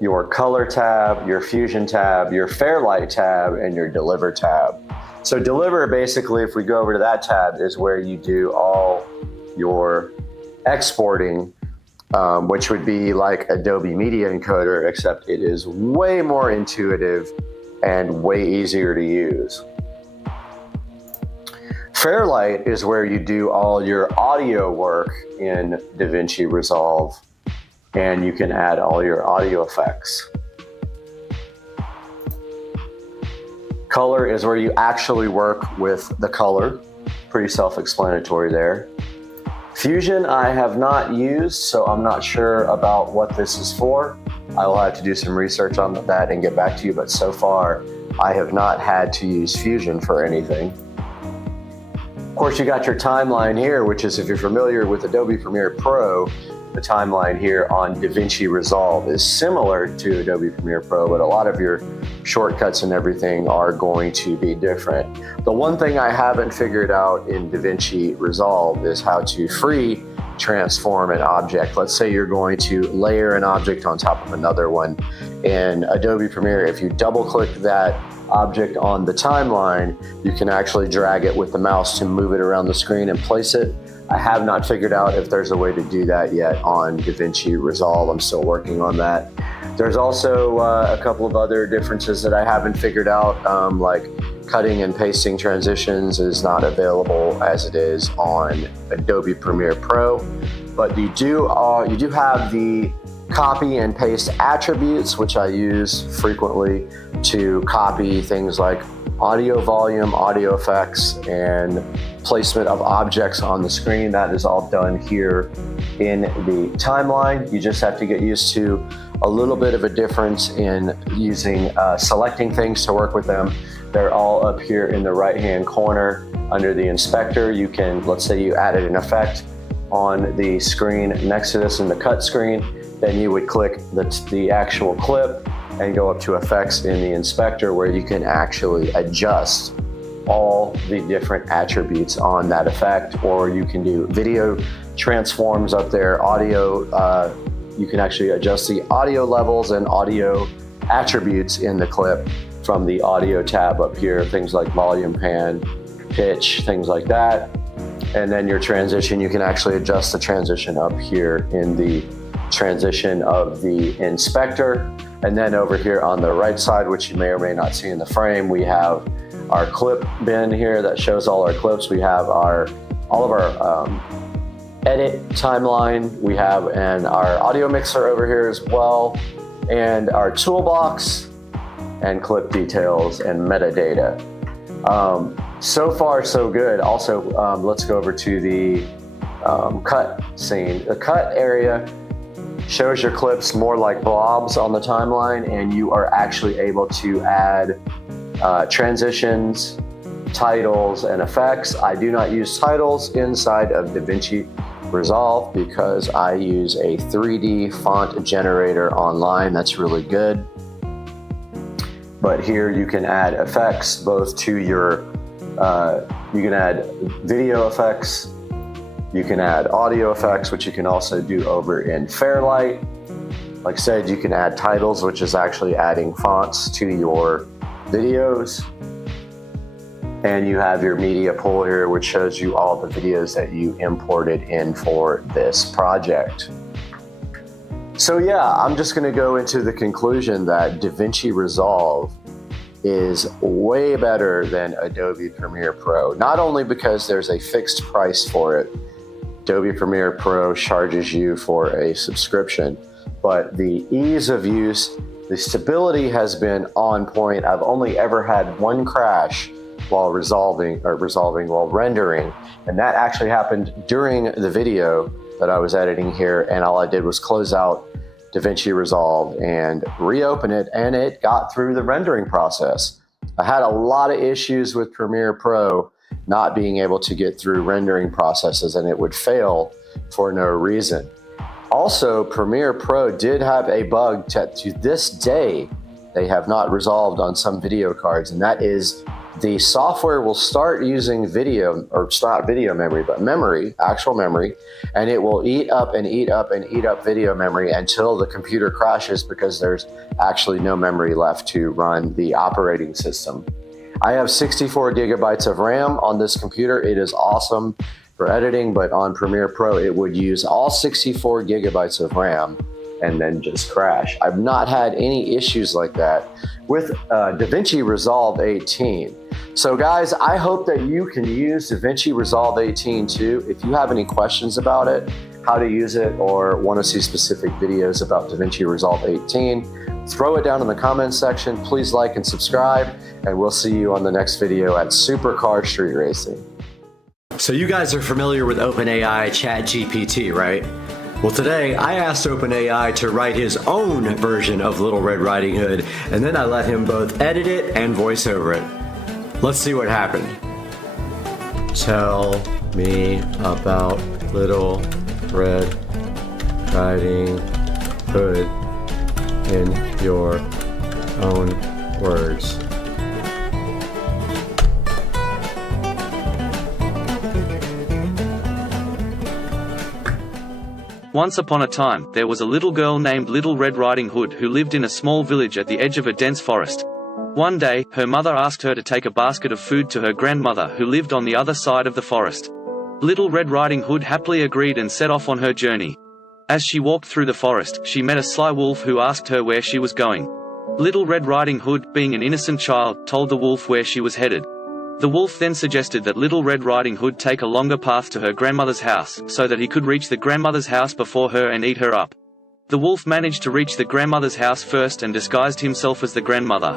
your color tab, your fusion tab, your Fairlight tab, and your deliver tab. So deliver, basically, if we go over to that tab, is where you do all your exporting, which would be like Adobe Media Encoder, except it is way more intuitive and way easier to use. Fairlight is where you do all your audio work in DaVinci Resolve, and you can add all your audio effects. Color is where you actually work with the color. Pretty self-explanatory there. Fusion I have not used, so I'm not sure about what this is for. I will have to do some research on that and get back to you, but so far I have not had to use Fusion for anything. Of course, you got your timeline here, which is, if you're familiar with Adobe Premiere Pro, the timeline here on DaVinci Resolve is similar to Adobe Premiere Pro, but a lot of your shortcuts and everything are going to be different. The one thing I haven't figured out in DaVinci Resolve is how to free transform an object. Let's say you're going to layer an object on top of another one. In Adobe Premiere, if you double click that object on the timeline, you can actually drag it with the mouse to move it around the screen and place it. I have not figured out if there's a way to do that yet on DaVinci Resolve. I'm still working on that. There's also a couple of other differences that I haven't figured out, like cutting and pasting transitions is not available as it is on Adobe Premiere Pro, but you do have the copy and paste attributes, which I use frequently to copy things like audio volume, audio effects, and placement of objects on the screen. That is all done here in the timeline. You just have to get used to a little bit of a difference in using selecting things to work with them. They're all up here in the right-hand corner under the inspector. You can, let's say you added an effect on the screen next to this in the cut screen, then you would click the actual clip and go up to effects in the inspector, where you can actually adjust all the different attributes on that effect. Or you can do video transforms up there, audio, you can actually adjust the audio levels and audio attributes in the clip from the audio tab up here, things like volume, pan, pitch, things like that. And then your transition, you can actually adjust the transition up here in the transition of the inspector. And then over here on the right side, which you may or may not see in the frame, we have our clip bin here that shows all our clips. We have all of our edit timeline. We have our audio mixer over here as well, and our toolbox and clip details and metadata. So far, so good. Also, let's go over to the cut scene. The cut area shows your clips more like blobs on the timeline, and you are actually able to add transitions, titles, and effects. I do not use titles inside of DaVinci Resolve because I use a 3D font generator online. That's really good. But here you can add effects both to your, you can add video effects, you can add audio effects, which you can also do over in Fairlight. Like I said, you can add titles, which is actually adding fonts to your videos. And you have your media pool here, which shows you all the videos that you imported in for this project. So yeah, I'm just gonna go into the conclusion that DaVinci Resolve is way better than Adobe Premiere Pro. Not only because there's a fixed price for it, Adobe Premiere Pro charges you for a subscription, but the ease of use, the stability has been on point. I've only ever had one crash while while rendering, and that actually happened during the video that I was editing here, and all I did was close out DaVinci Resolve and reopen it, and it got through the rendering process. I had a lot of issues with Premiere Pro not being able to get through rendering processes, and it would fail for no reason. Also, Premiere Pro did have a bug to this day they have not resolved on some video cards, and that is the software will start using video, or it's not video memory, but memory, actual memory, and it will eat up and eat up and eat up video memory until the computer crashes because there's actually no memory left to run the operating system. I have 64 gigabytes of RAM on this computer. It is awesome for editing, but on Premiere Pro, it would use all 64 gigabytes of RAM and then just crash. I've not had any issues like that with DaVinci Resolve 18. So guys, I hope that you can use DaVinci Resolve 18 too. If you have any questions about it, how to use it, or want to see specific videos about DaVinci Resolve 18, throw it down in the comments section. Please like and subscribe, and we'll see you on the next video at Supercar Street Racing. So you guys are familiar with OpenAI ChatGPT, right? Well, today I asked OpenAI to write his own version of Little Red Riding Hood, and then I let him both edit it and voice over it. Let's see what happened. Tell me about Little Red Riding Hood in your own words. Once upon a time, there was a little girl named Little Red Riding Hood who lived in a small village at the edge of a dense forest. One day, her mother asked her to take a basket of food to her grandmother who lived on the other side of the forest. Little Red Riding Hood happily agreed and set off on her journey. As she walked through the forest, she met a sly wolf who asked her where she was going. Little Red Riding Hood, being an innocent child, told the wolf where she was headed. The wolf then suggested that Little Red Riding Hood take a longer path to her grandmother's house, so that he could reach the grandmother's house before her and eat her up. The wolf managed to reach the grandmother's house first and disguised himself as the grandmother.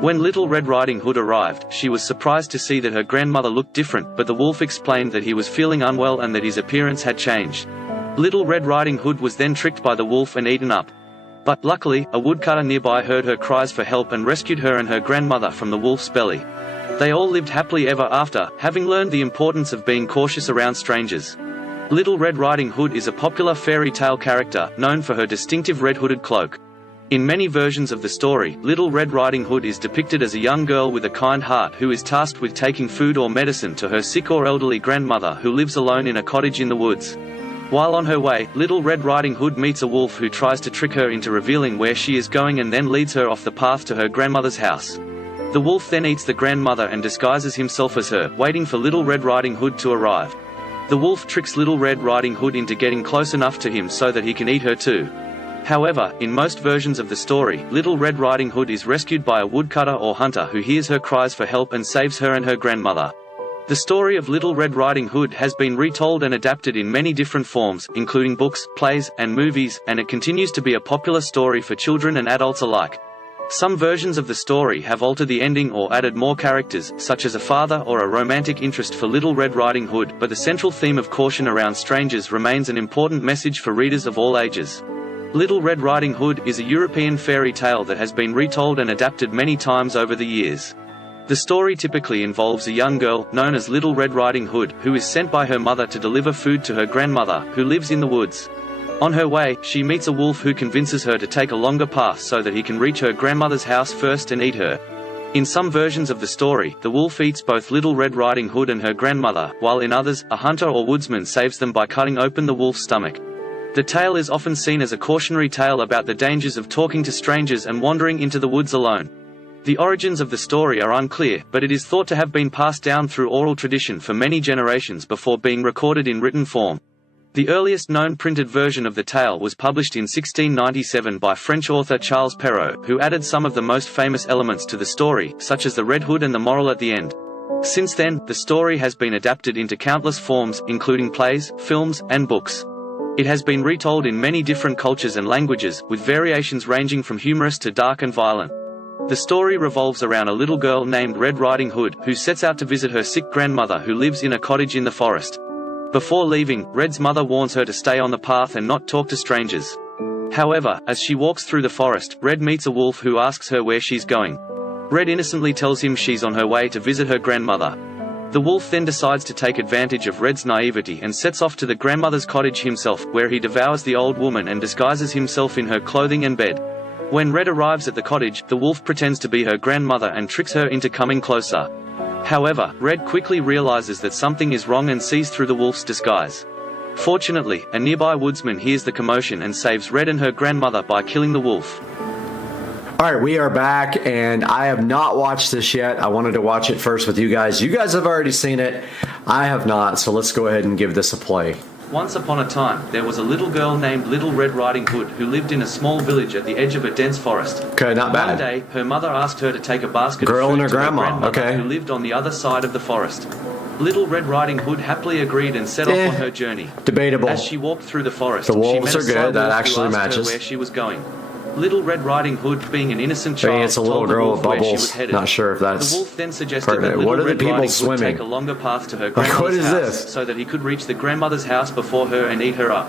When Little Red Riding Hood arrived, she was surprised to see that her grandmother looked different, but the wolf explained that he was feeling unwell and that his appearance had changed. Little Red Riding Hood was then tricked by the wolf and eaten up. But luckily, a woodcutter nearby heard her cries for help and rescued her and her grandmother from the wolf's belly. They all lived happily ever after, having learned the importance of being cautious around strangers. Little Red Riding Hood is a popular fairy tale character, known for her distinctive red-hooded cloak. In many versions of the story, Little Red Riding Hood is depicted as a young girl with a kind heart who is tasked with taking food or medicine to her sick or elderly grandmother who lives alone in a cottage in the woods. While on her way, Little Red Riding Hood meets a wolf who tries to trick her into revealing where she is going and then leads her off the path to her grandmother's house. The wolf then eats the grandmother and disguises himself as her, waiting for Little Red Riding Hood to arrive. The wolf tricks Little Red Riding Hood into getting close enough to him so that he can eat her too. However, in most versions of the story, Little Red Riding Hood is rescued by a woodcutter or hunter who hears her cries for help and saves her and her grandmother. The story of Little Red Riding Hood has been retold and adapted in many different forms, including books, plays, and movies, and it continues to be a popular story for children and adults alike. Some versions of the story have altered the ending or added more characters, such as a father or a romantic interest for Little Red Riding Hood, but the central theme of caution around strangers remains an important message for readers of all ages. Little Red Riding Hood is a European fairy tale that has been retold and adapted many times over the years. The story typically involves a young girl, known as Little Red Riding Hood, who is sent by her mother to deliver food to her grandmother, who lives in the woods. On her way, she meets a wolf who convinces her to take a longer path so that he can reach her grandmother's house first and eat her. In some versions of the story, the wolf eats both Little Red Riding Hood and her grandmother, while in others, a hunter or woodsman saves them by cutting open the wolf's stomach. The tale is often seen as a cautionary tale about the dangers of talking to strangers and wandering into the woods alone. The origins of the story are unclear, but it is thought to have been passed down through oral tradition for many generations before being recorded in written form. The earliest known printed version of the tale was published in 1697 by French author Charles Perrault, who added some of the most famous elements to the story, such as the Red Hood and the moral at the end. Since then, the story has been adapted into countless forms, including plays, films, and books. It has been retold in many different cultures and languages, with variations ranging from humorous to dark and violent. The story revolves around a little girl named Red Riding Hood, who sets out to visit her sick grandmother who lives in a cottage in the forest. Before leaving, Red's mother warns her to stay on the path and not talk to strangers. However, as she walks through the forest, Red meets a wolf who asks her where she's going. Red innocently tells him she's on her way to visit her grandmother. The wolf then decides to take advantage of Red's naivety and sets off to the grandmother's cottage himself, where he devours the old woman and disguises himself in her clothing and bed. When Red arrives at the cottage, the wolf pretends to be her grandmother and tricks her into coming closer. However, Red quickly realizes that something is wrong and sees through the wolf's disguise. Fortunately, a nearby woodsman hears the commotion and saves Red and her grandmother by killing the wolf. All right, we are back, and I have not watched this yet. I wanted to watch it first with you guys. You guys have already seen it. I have not, so let's go ahead and give this a play. Once upon a time, there was a little girl named Little Red Riding Hood who lived in a small village at the edge of a dense forest. Okay, not bad. One day, her mother asked her to take a basket of Girl food and her to grandma, her grandmother okay. who lived on the other side of the forest. Little Red Riding Hood happily agreed and set off on her journey. Debatable. As she walked through the forest, The she wolves met a are sly good. That wolf actually who asked matches. her where she was going. Little Red Riding Hood, being an innocent I mean, child, it's a little told the girl wolf with where she bubbles. was headed. Not sure if that's The wolf then suggested pertinent. that Little What are the Red people Riding Hood swimming? take a longer path to her Like, grandmother's what is house this? so that he could reach the grandmother's house before her and eat her up.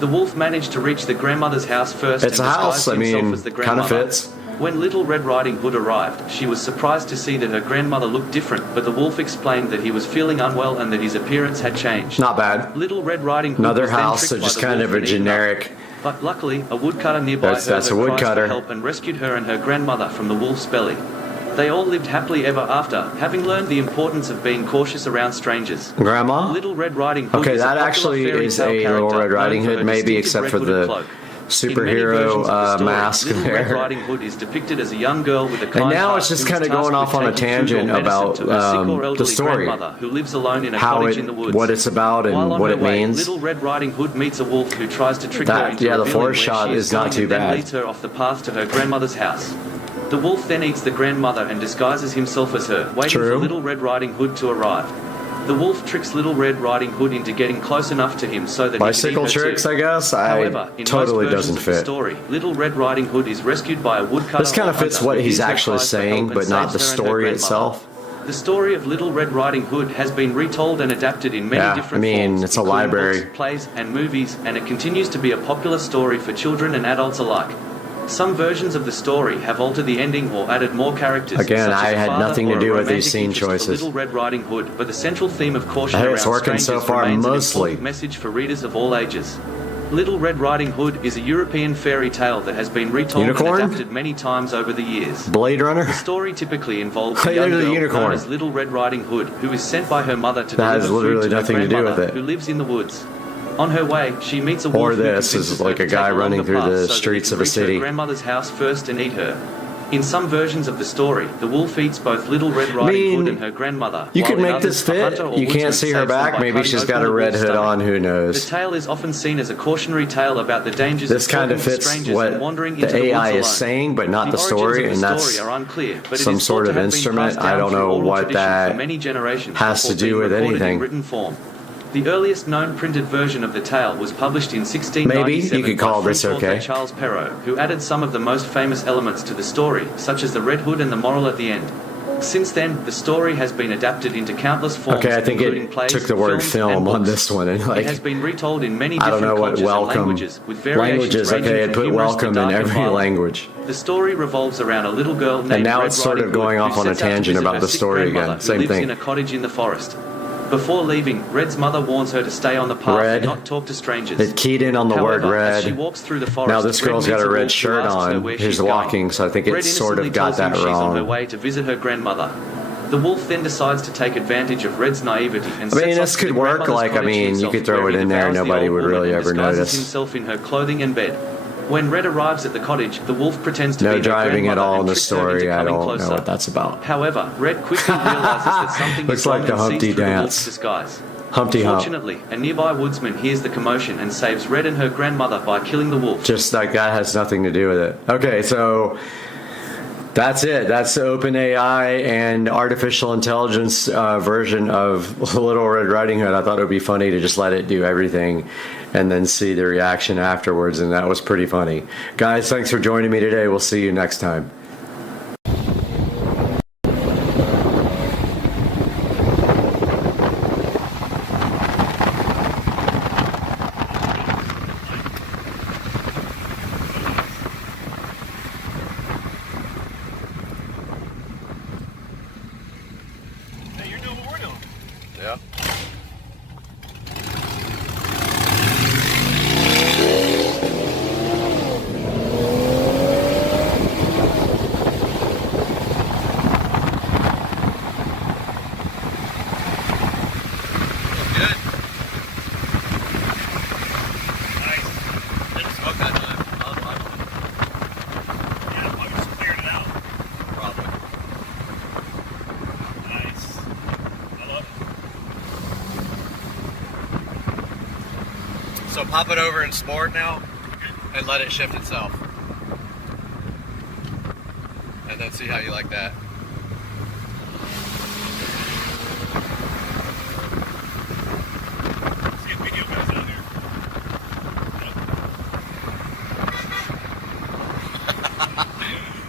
The wolf managed to reach the grandmother's house first It's and a disguised house. I himself mean, as the kind grandmother. of fits. When Little Red Riding Hood arrived, she was surprised to see that her grandmother looked different, but the wolf explained that he was feeling unwell and that his appearance had changed. Not bad. Little Red Riding Hood Another was then house, tricked so by just the kind wolf of a and eaten up. generic. But luckily, a woodcutter nearby That's heard a her cries woodcutter. for help and rescued her and her grandmother from the wolf's belly. They all lived happily ever after, having learned the importance of being cautious around strangers. Grandma? Little Red Riding Hood Okay, is a that popular actually fairy is tale a Little character Red Riding known for Hood, her maybe, distinctive except for red-hooded the cloak. superhero mask Little Red there. Riding Hood is depicted as a young girl with a kind And now heart it's just who is kind of tasked going with off on a taking food or tangent medicine about to her sick or the elderly story, grandmother who lives alone in a how cottage it, in the woods. what it's about, and While on what her it way, means. Little Red Riding Hood meets a wolf who tries to trick her That, into yeah, the revealing forest where shot she is not going too and then bad. leads her off the path to her grandmother's house. The wolf then eats the grandmother and disguises himself as her, waiting True. for Little Red Riding Hood to arrive. The wolf tricks Little Red Riding Hood into getting close enough to him so that Bicycle he can eat her tricks, too. I guess. However, in Totally most versions doesn't of the fit. story, Little Red Riding Hood is rescued by a woodcutter. This kind of or fits hunter what who he's gives her actually cries for help saying, and but not saves the her and her story grandmother. itself. The story of Little Red Riding Hood has been retold and adapted in many Yeah, different I mean, forms, it's a including library. books, plays, and movies, and it continues to be a popular story for children and adults alike. Some versions of the story have altered the ending or added more characters. Again, such as I a had father nothing to or a do with these romantic scene interest for choices. Little Red Riding Hood, but the central theme of caution Hey, around it's working so strangers far, remains an mostly. important message for readers of all ages. Little Red Riding Hood is a European fairy tale that has been retold Unicorn? and adapted many times over the years. Blade Runner? The story typically involves Hey, a young there's a girl unicorn. known as Little Red Riding Hood, who is sent by her mother to That has deliver literally food to her nothing to do with grandmother, it. who lives in the woods. On her way, she meets a wolf Or who this convinces is her like to a guy take along running the through path the so that he streets can of a reach city. her grandmother's house first and eat her. In some versions of the story, the wolf eats both Little Red Riding Hood and her grandmother. You while could in make others, this a fit. hunter or You can't woodsman see her saves them back. by Maybe cutting she's got open a the red wolf's hood stomach. on. Who The knows? tale is often seen as a cautionary tale about the dangers This of kind talking of to fits strangers what and wandering the into the AI woods is alone. saying, but not the origins story, of and the that's story are unclear, but it some is sort thought of to have been instrument. passed I down don't through know oral what tradition that for many generations has to before do being with recorded anything. in written form. The earliest known printed version of the tale was published in Maybe 1697 you could call by this French author okay. Charles Perrault, who added some of the most famous elements to the story, such as the red hood and the moral at the end. Since then, the story has been adapted into countless forms, Okay, I think including it plays, took the word films, film and on books. this one, and It has been retold in many I don't different know what cultures and welcome languages, with variations languages. ranging Okay, it from put humorous to welcome in dark and every violent. language. The story revolves around a little girl named And now Red it's sort Riding of going Hood, off who on a sets out to tangent visit about her the sick story grandmother, again. Same who lives thing. in a cottage in the forest. Before leaving, Red's mother warns her to stay on the path Red. and not talk to strangers. It keyed in on the word However, as red. she walks through the forest, Now this girl's Red got a meets red wolf who shirt asks her on. where He's she's walking, going. so I think it Red sort of innocently got tells him that she's on her wrong. way to visit her grandmother. The wolf then decides to take advantage of Red's naivety and I mean, sets this off to could the work. grandmother's Like, I cottage mean, you himself, could throw where it he in there, devours the nobody old would woman really and ever disguises notice. himself in her clothing and bed. When Red arrives at the cottage, the wolf pretends to No be her driving at grandmother all in and the tricks her into story. I coming don't closer. know what that's about. However, Red quickly realizes that something Looks is like wrong the and sees Humpty through the dance. wolf's disguise. Humpty Hump. Fortunately, a nearby woodsman hears the commotion and saves Red and her grandmother by killing the wolf. Just like that has nothing to do with it. Okay, so that's it. That's the OpenAI and artificial intelligence version of Little Red Riding Hood. I thought it would be funny to just let it do everything and then see the reaction afterwards, and that was pretty funny. Guys, thanks for joining me today. We'll see you next time. Hey, you're doing what we're doing. Yeah. Good. Nice. Didn't smoke that time. Yeah, I just cleared it out. Probably. Nice. I love it. So pop it over in sport now and let it shift itself. And then see how you like that. Let's get video guys out here.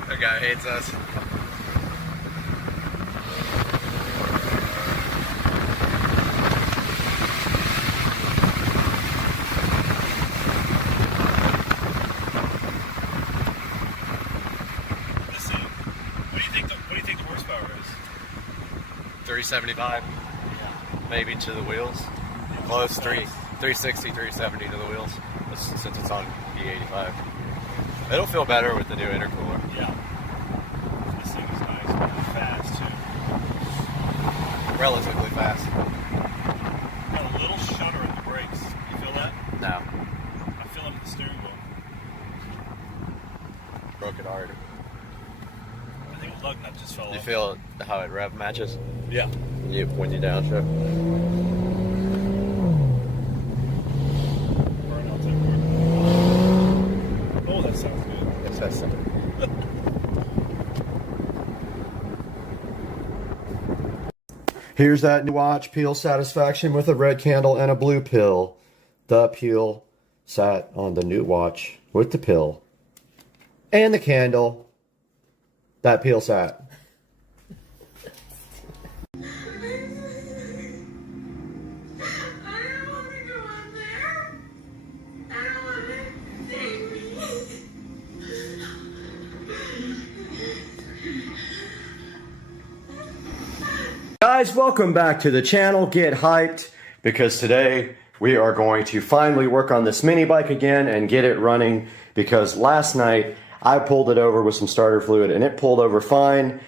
That guy hates us. Listen, what do you think the horsepower is? 375. Maybe to the wheels. Close. 360, 370 to the wheels. Since it's on E85. It'll feel better with the new intercooler. Yeah. This thing is nice. Fast, too. Relatively fast. Got a little shudder in the brakes. You feel that? No. I feel it in the steering wheel. Broke it hard. I think a lug nut just fell You off. feel how it rev matches? Yeah. When you downshift? Burnout type work. Oh, that sounds good. Yes, that's it. Here's that new watch peel satisfaction with a red candle and a blue pill. The peel sat on the new watch with the pill and the candle. That peel sat. Guys, welcome back to the channel. Get hyped, because today we are going to finally work on this mini bike again and get it running, because last night I pulled it over with some starter fluid and it pulled over fine.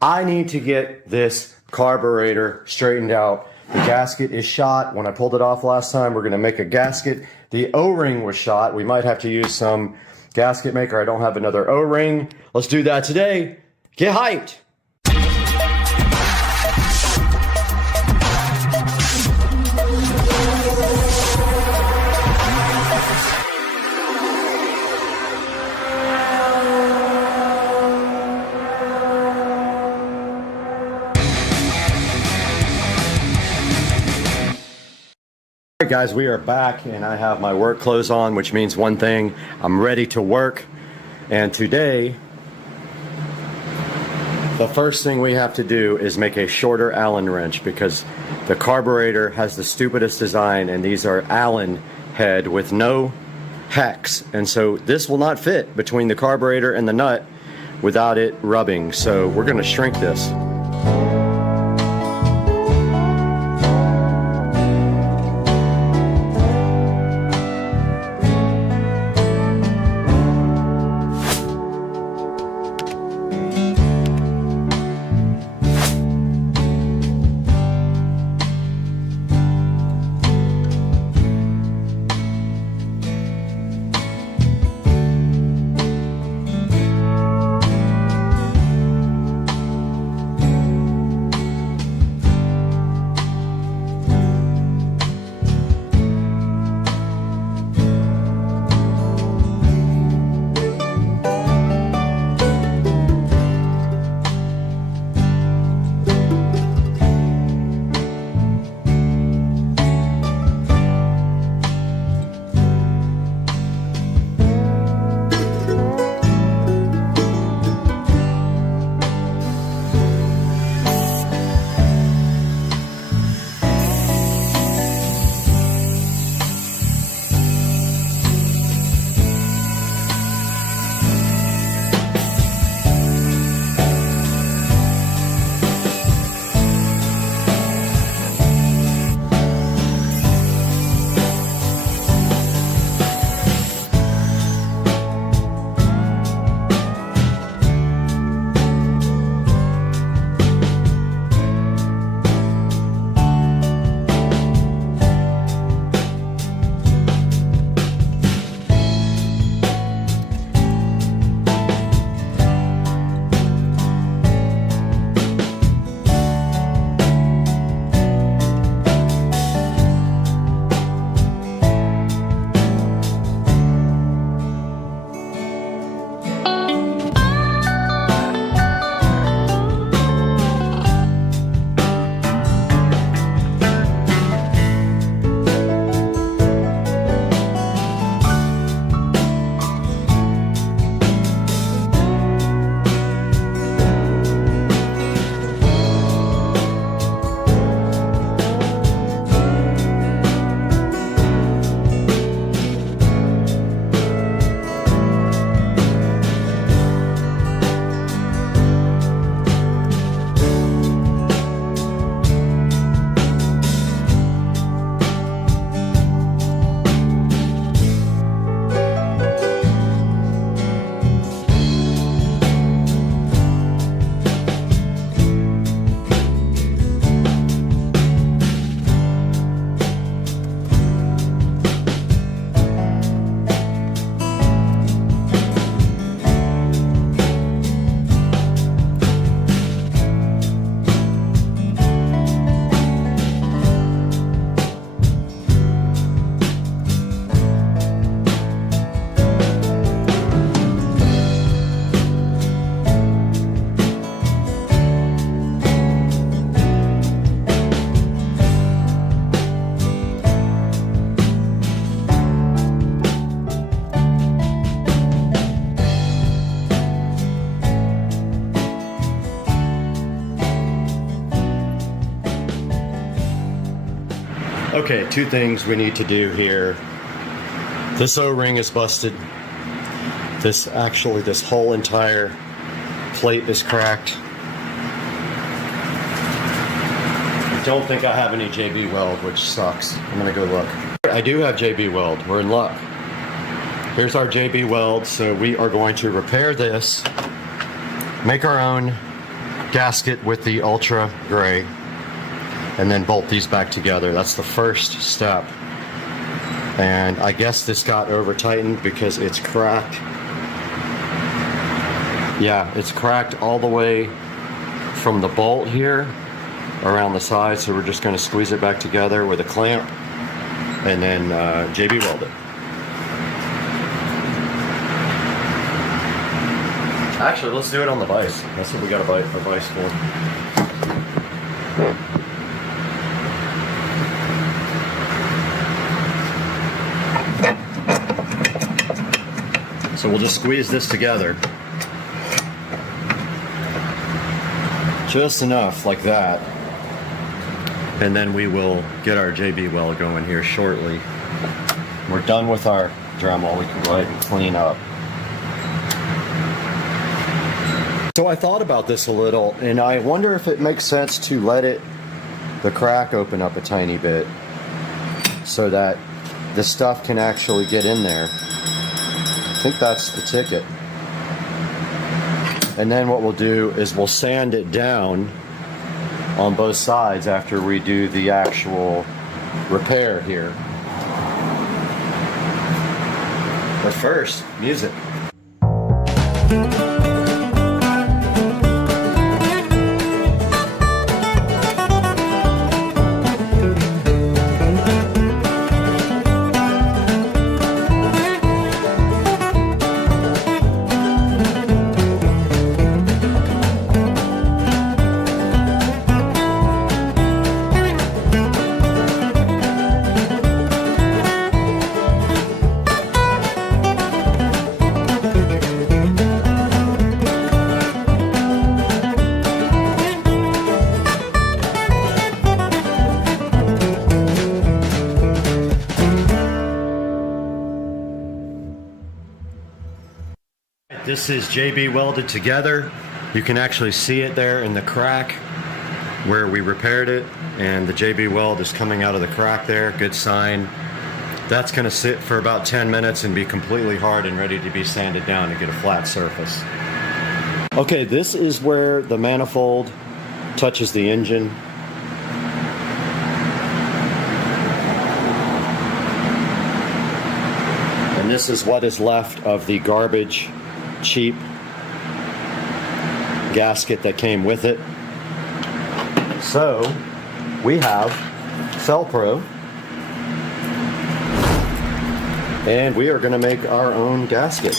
I need to get this carburetor straightened out. The gasket is shot. When I pulled it off last time, we're going to make a gasket. The O-ring was shot. We might have to use some gasket maker. I don't have another O-ring. Let's do that today. Get hyped. Alright guys, we are back and I have my work clothes on, which means one thing: I'm ready to work. And today, the first thing we have to do is make a shorter Allen wrench, because the carburetor has the stupidest design, and these are Allen head with no hex, and so this will not fit between the carburetor and the nut without it rubbing. So we're going to shrink this. Okay, two things we need to do here. This O-ring is busted. This whole entire plate is cracked. I don't think I have any JB Weld, which sucks. I'm gonna go look. I do have JB Weld. We're in luck. Here's our JB Weld. So we are going to repair this, make our own gasket with the ultra gray, and then bolt these back together. That's the first step. And I guess this got over tightened because it's cracked. Yeah, it's cracked all the way from the bolt here around the side. So we're just going to squeeze it back together with a clamp and then JB weld it. Actually, let's do it on the vise. That's what we got a vise for. So we'll just squeeze this together. Just enough, like that. And then we will get our JB weld going here shortly. We're done with our Dremel. We can go ahead and clean up. So I thought about this a little, and I wonder if it makes sense to let the crack open up a tiny bit so that the stuff can actually get in there. I think that's the ticket. And then what we'll do is we'll sand it down on both sides after we do the actual repair here. But first, music. This is JB welded together. You can actually see it there in the crack where we repaired it, and the JB weld is coming out of the crack there. Good sign. That's going to sit for about 10 minutes and be completely hard and ready to be sanded down to get a flat surface. Okay, this is where the manifold touches the engine. And this is what is left of the garbage cheap gasket that came with it. So we have Felpro, and we are going to make our own gasket.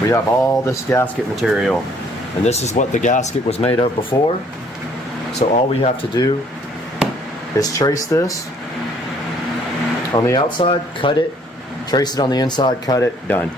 We have all this gasket material, and this is what the gasket was made of before. So all we have to do is trace this on the outside, cut it, trace it on the inside, cut it, done.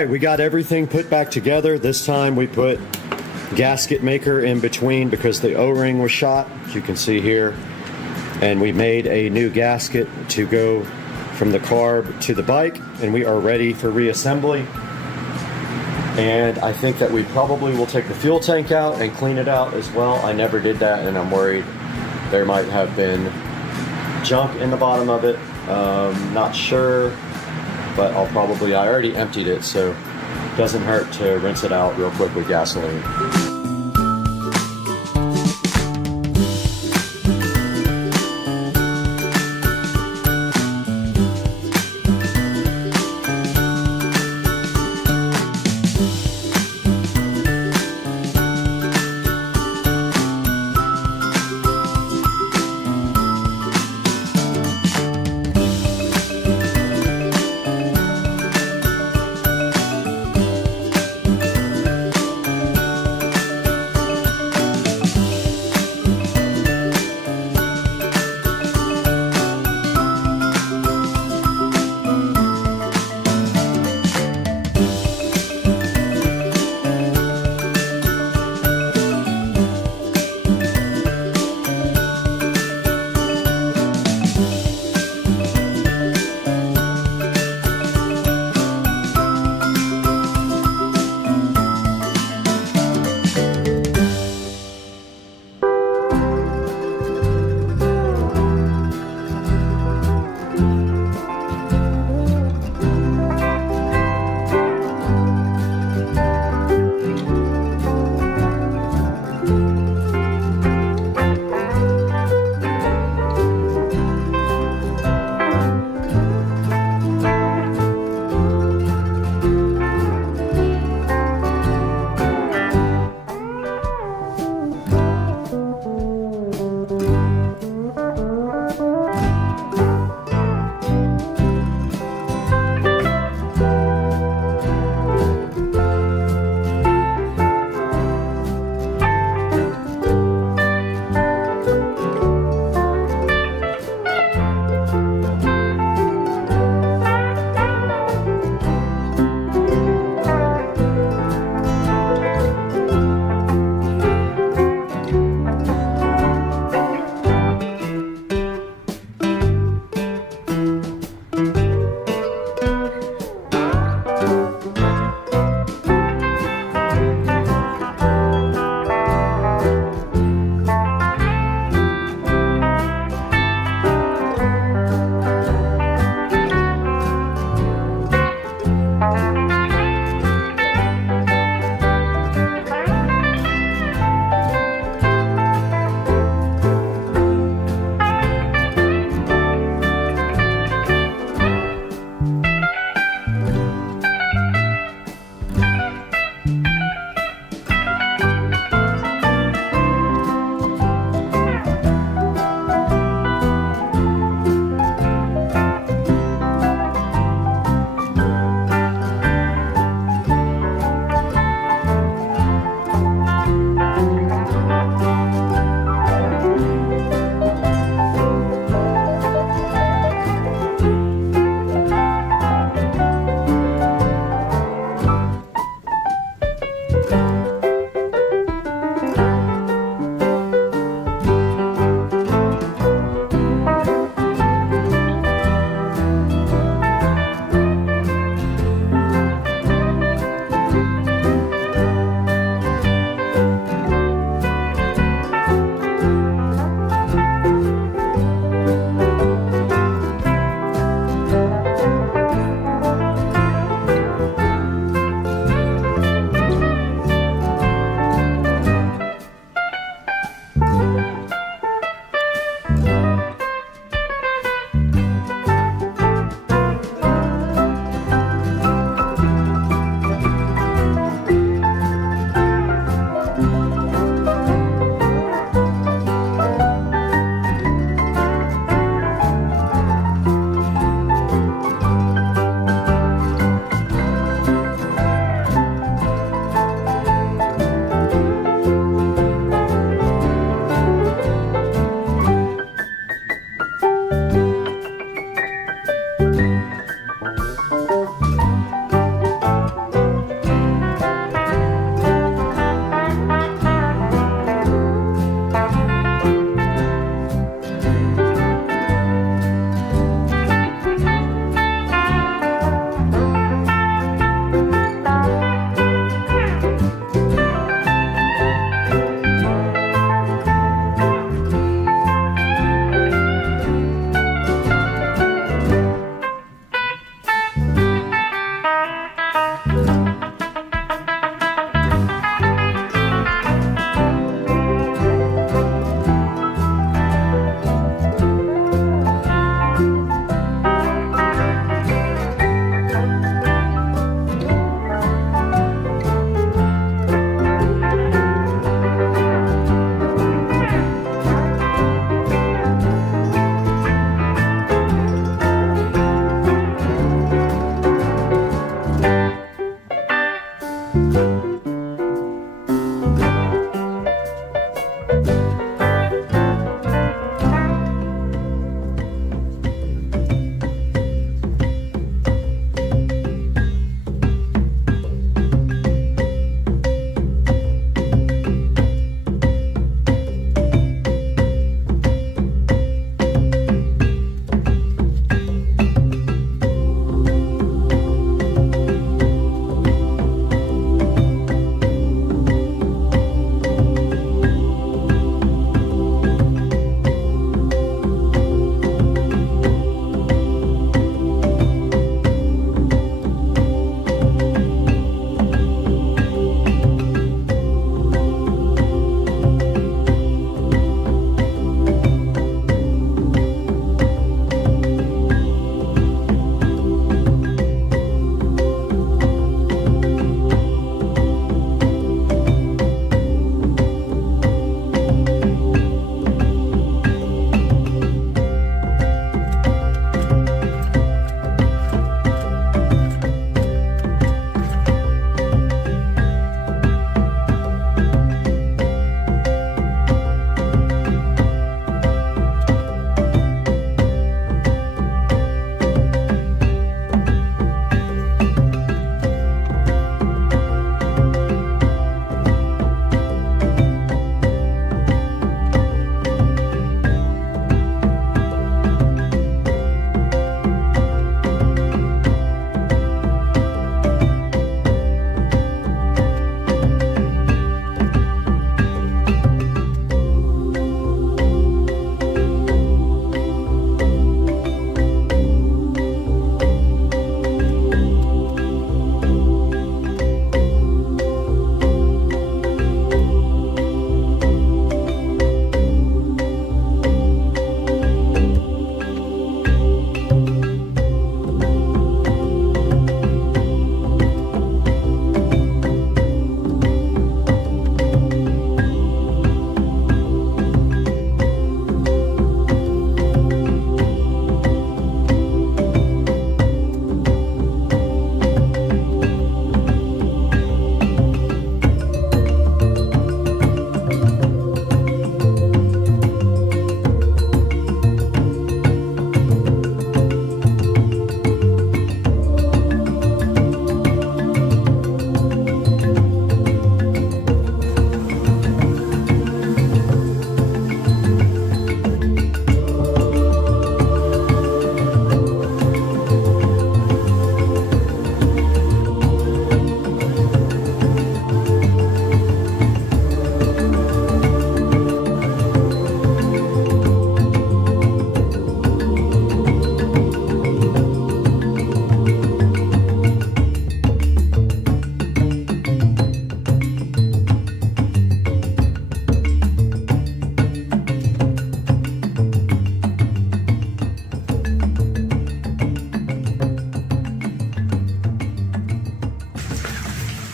right, we got everything put back together. This time we put gasket maker in between because the O-ring was shot, as you can see here. And we made a new gasket to go from the car to the bike, and we are ready for reassembly. And I think that we probably will take the fuel tank out and clean it out as well. I never did that, and I'm worried there might have been junk in the bottom of it. Not sure, but I already emptied it, so it doesn't hurt to rinse it out real quick with gasoline.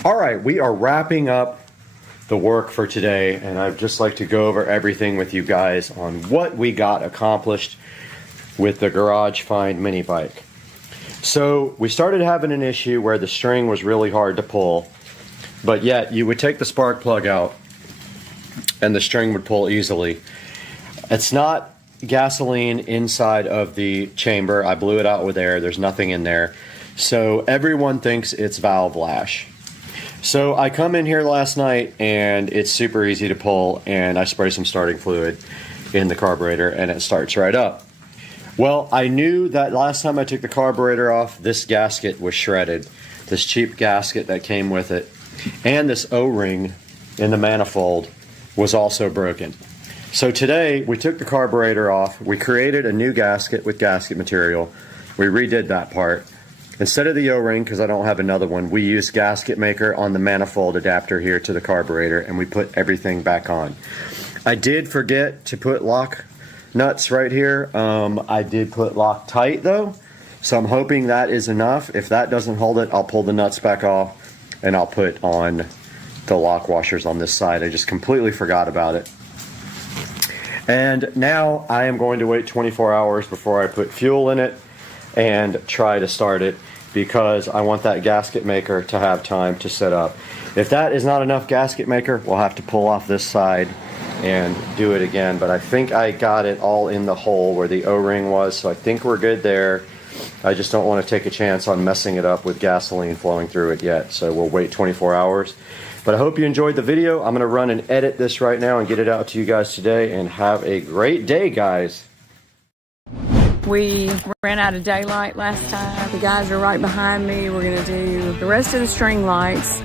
All right, we are wrapping up the work for today, and I'd just like to go over everything with you guys on what we got accomplished with the Garage Find mini bike. So we started having an issue where the string was really hard to pull, but yet you would take the spark plug out and the string would pull easily. It's not gasoline inside of the chamber. I blew it out with air. There's nothing in there. So everyone thinks it's valve lash. So I come in here last night and it's super easy to pull, and I spray some starting fluid in the carburetor and it starts right up. Well, I knew that last time I took the carburetor off, this gasket was shredded. This cheap gasket that came with it. And this O-ring in the manifold was also broken. So today, we took the carburetor off. We created a new gasket with gasket material. We redid that part. Instead of the O-ring, because I don't have another one, we used gasket maker on the manifold adapter here to the carburetor, and we put everything back on. I did forget to put lock nuts right here. I did put Loctite though, so I'm hoping that is enough. If that doesn't hold it, I'll pull the nuts back off and I'll put on the lock washers on this side. I just completely forgot about it. And now I am going to wait 24 hours before I put fuel in it and try to start it, because I want that gasket maker to have time to set up. If that is not enough gasket maker, we'll have to pull off this side and do it again. But I think I got it all in the hole where the O-ring was, so I think we're good there. I just don't want to take a chance on messing it up with gasoline flowing through it yet, so we'll wait 24 hours. But I hope you enjoyed the video. I'm going to run and edit this right now and get it out to you guys today, and have a great day, guys. We ran out of daylight last time. The guys are right behind me. We're gonna do the rest of the string lights.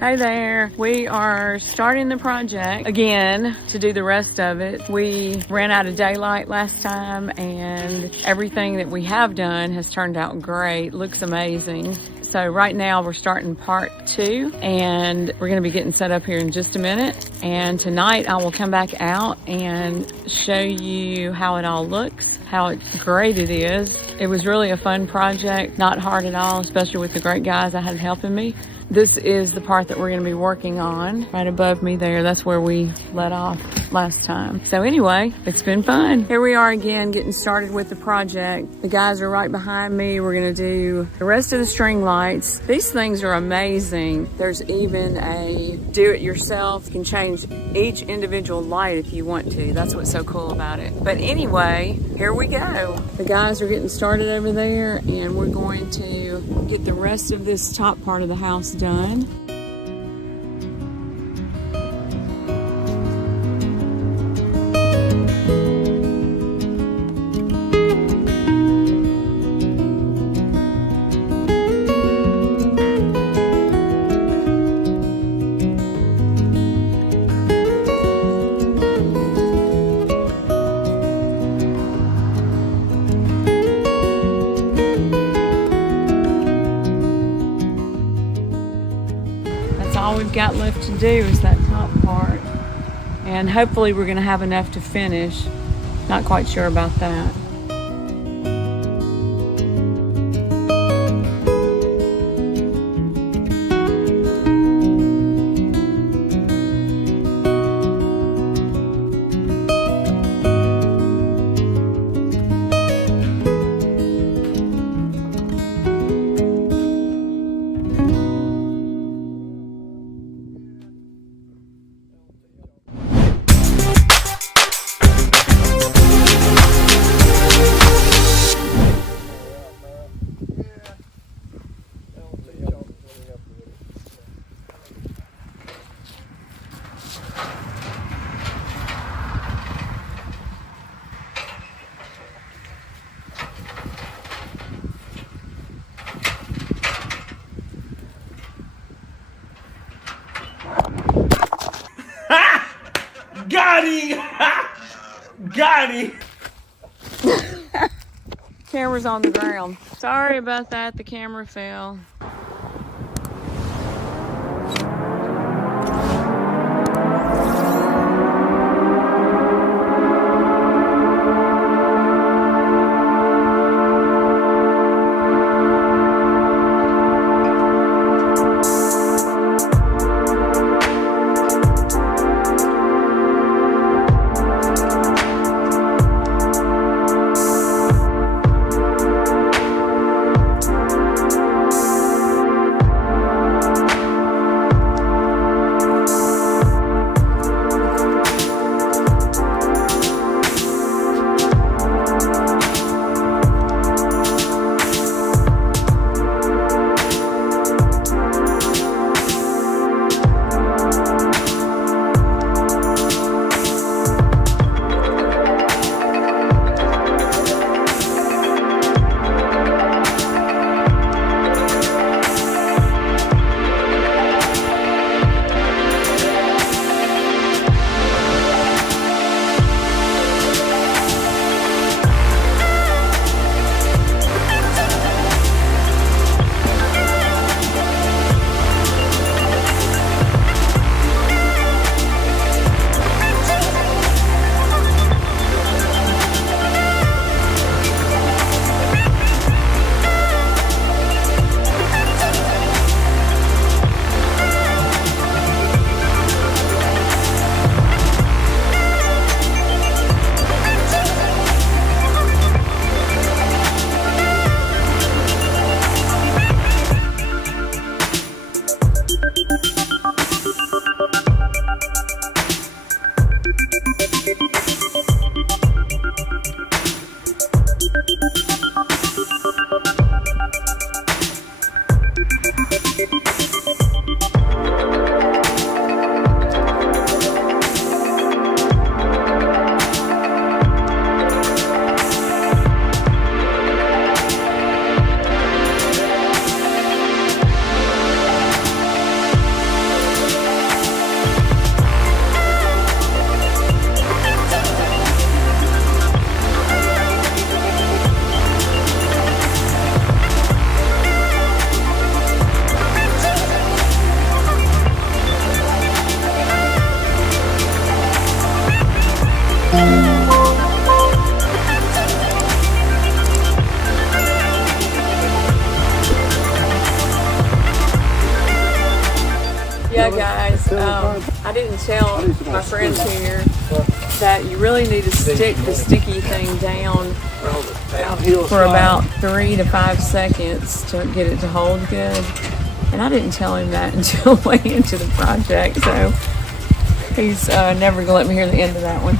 Hey there, we are starting the project again to do the rest of it. We ran out of daylight last time, and everything that we have done has turned out great. Looks amazing. So right now we're starting part 2, and we're going to be getting set up here in just a minute. And tonight I will come back out and show you how it all looks, how great it is. It was really a fun project, not hard at all, especially with the great guys I had helping me. This is the part that we're going to be working on right above me there. That's where we let off last time. So anyway, it's been fun. Here we are again getting started with the project. The guys are right behind me. We're going to do the rest of the string lights. These things are amazing. There's even a do-it-yourself. You can change each individual light if you want to. That's what's so cool about it. But anyway, here we go. The guys are getting started over there, and we're going to get the rest of this top part of the house done. All we've got left to do is that top part, and hopefully we're going to have enough to finish. Not quite sure about that. Got him! Got him! Camera's on the ground. Sorry about that, the camera fell. Yeah, guys, I didn't tell my friends here that you really need to stick the sticky thing down for about 3 to 5 seconds to get it to hold good. And I didn't tell him that until way into the project, so he's never gonna let me hear the end of that one.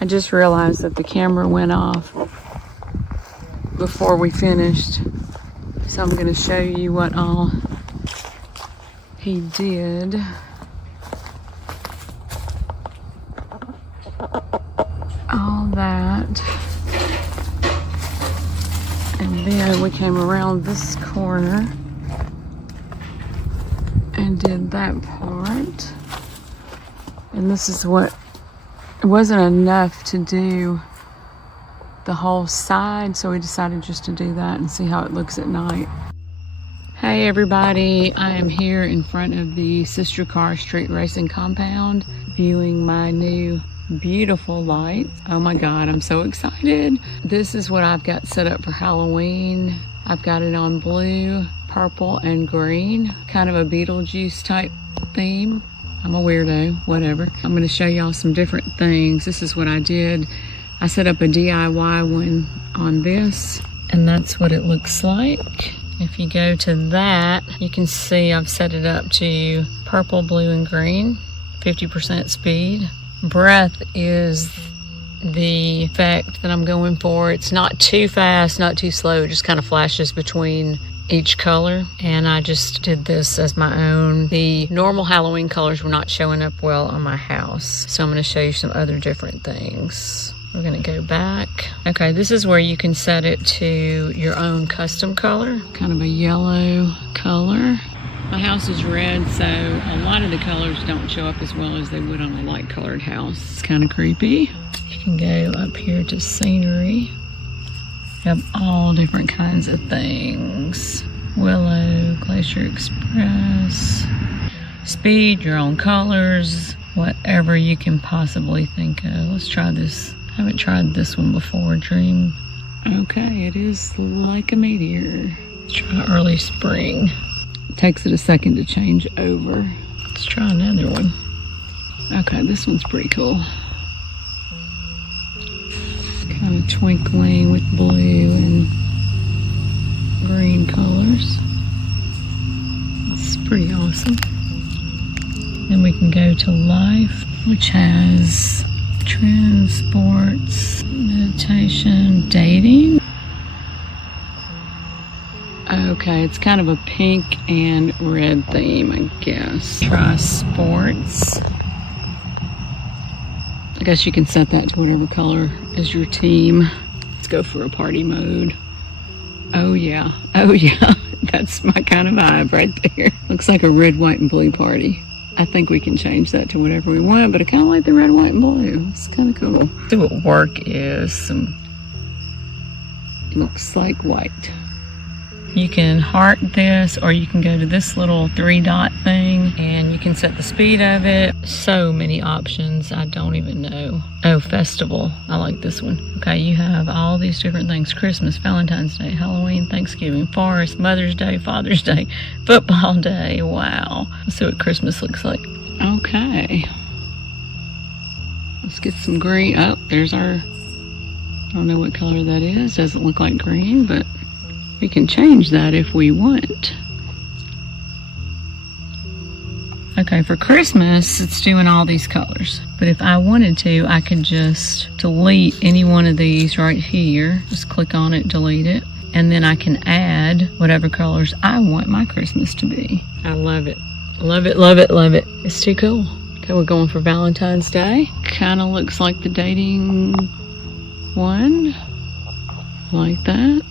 I just realized that the camera went off before we finished, so I'm going to show you what all he did. All that, and then we came around this corner and did that part, and this is what it wasn't enough to do the whole side, so we decided just to do that and see how it looks at night. Hey everybody, I am here in front of the Sister Car Street Racing compound viewing my new beautiful lights. Oh my God, I'm so excited. This is what I've got set up for Halloween. I've got it on blue, purple, and green. Kind of a Beetlejuice type theme. I'm a weirdo, whatever. I'm gonna show y'all some different things. This is what I did. I set up a DIY one on this, and that's what it looks like. If you go to that, you can see I've set it up to purple, blue, and green, 50% speed. Breath is the effect that I'm going for. It's not too fast, not too slow. It just kind of flashes between each color, and I just did this as my own. The normal Halloween colors were not showing up well on my house, so I'm going to show you some other different things. We're going to go back. Okay, this is where you can set it to your own custom color, kind of a yellow color. My house is red, so a lot of the colors don't show up as well as they would on a light colored house. It's kind of creepy. You can go up here to scenery. You have all different kinds of things. Willow, Glacier Express, speed, your own colors, whatever you can possibly think of. Let's try this. I haven't tried this one before, Dream. Okay, it is like a meteor. Let's try early spring. It takes it a second to change over. Let's try another one. Okay, this one's pretty cool. Kind of twinkling with blue and green colors. It's pretty awesome. Then we can go to life, which has trends, sports, meditation, dating. Okay, it's kind of a pink and red theme, I guess. Try sports. I guess you can set that to whatever color is your team. Let's go for a party mode. Oh yeah, that's my kind of vibe right there. Looks like a red, white, and blue party. I think we can change that to whatever we want, but I kind of like the red, white, and blue. It's kind of cool. See what work is. Looks like white. You can heart this, or you can go to this little 3-dot thing, and you can set the speed of it. So many options, I don't even know. Oh, festival. I like this one. Okay, you have all these different things. Christmas, Valentine's Day, Halloween, Thanksgiving, Forest, Mother's Day, Father's Day, Football Day. Wow. Let's see what Christmas looks like. Okay. Let's get some green. Oh, there's our... I don't know what color that is. Doesn't look like green, but... we can change that if we want. Okay, for Christmas, it's doing all these colors. But if I wanted to, I could just delete any one of these right here. Just click on it, delete it. And then I can add whatever colors I want my Christmas to be. I love it. Love it, love it, love it. It's too cool. Okay, we're going for Valentine's Day. Kind of looks like the dating one. Like that.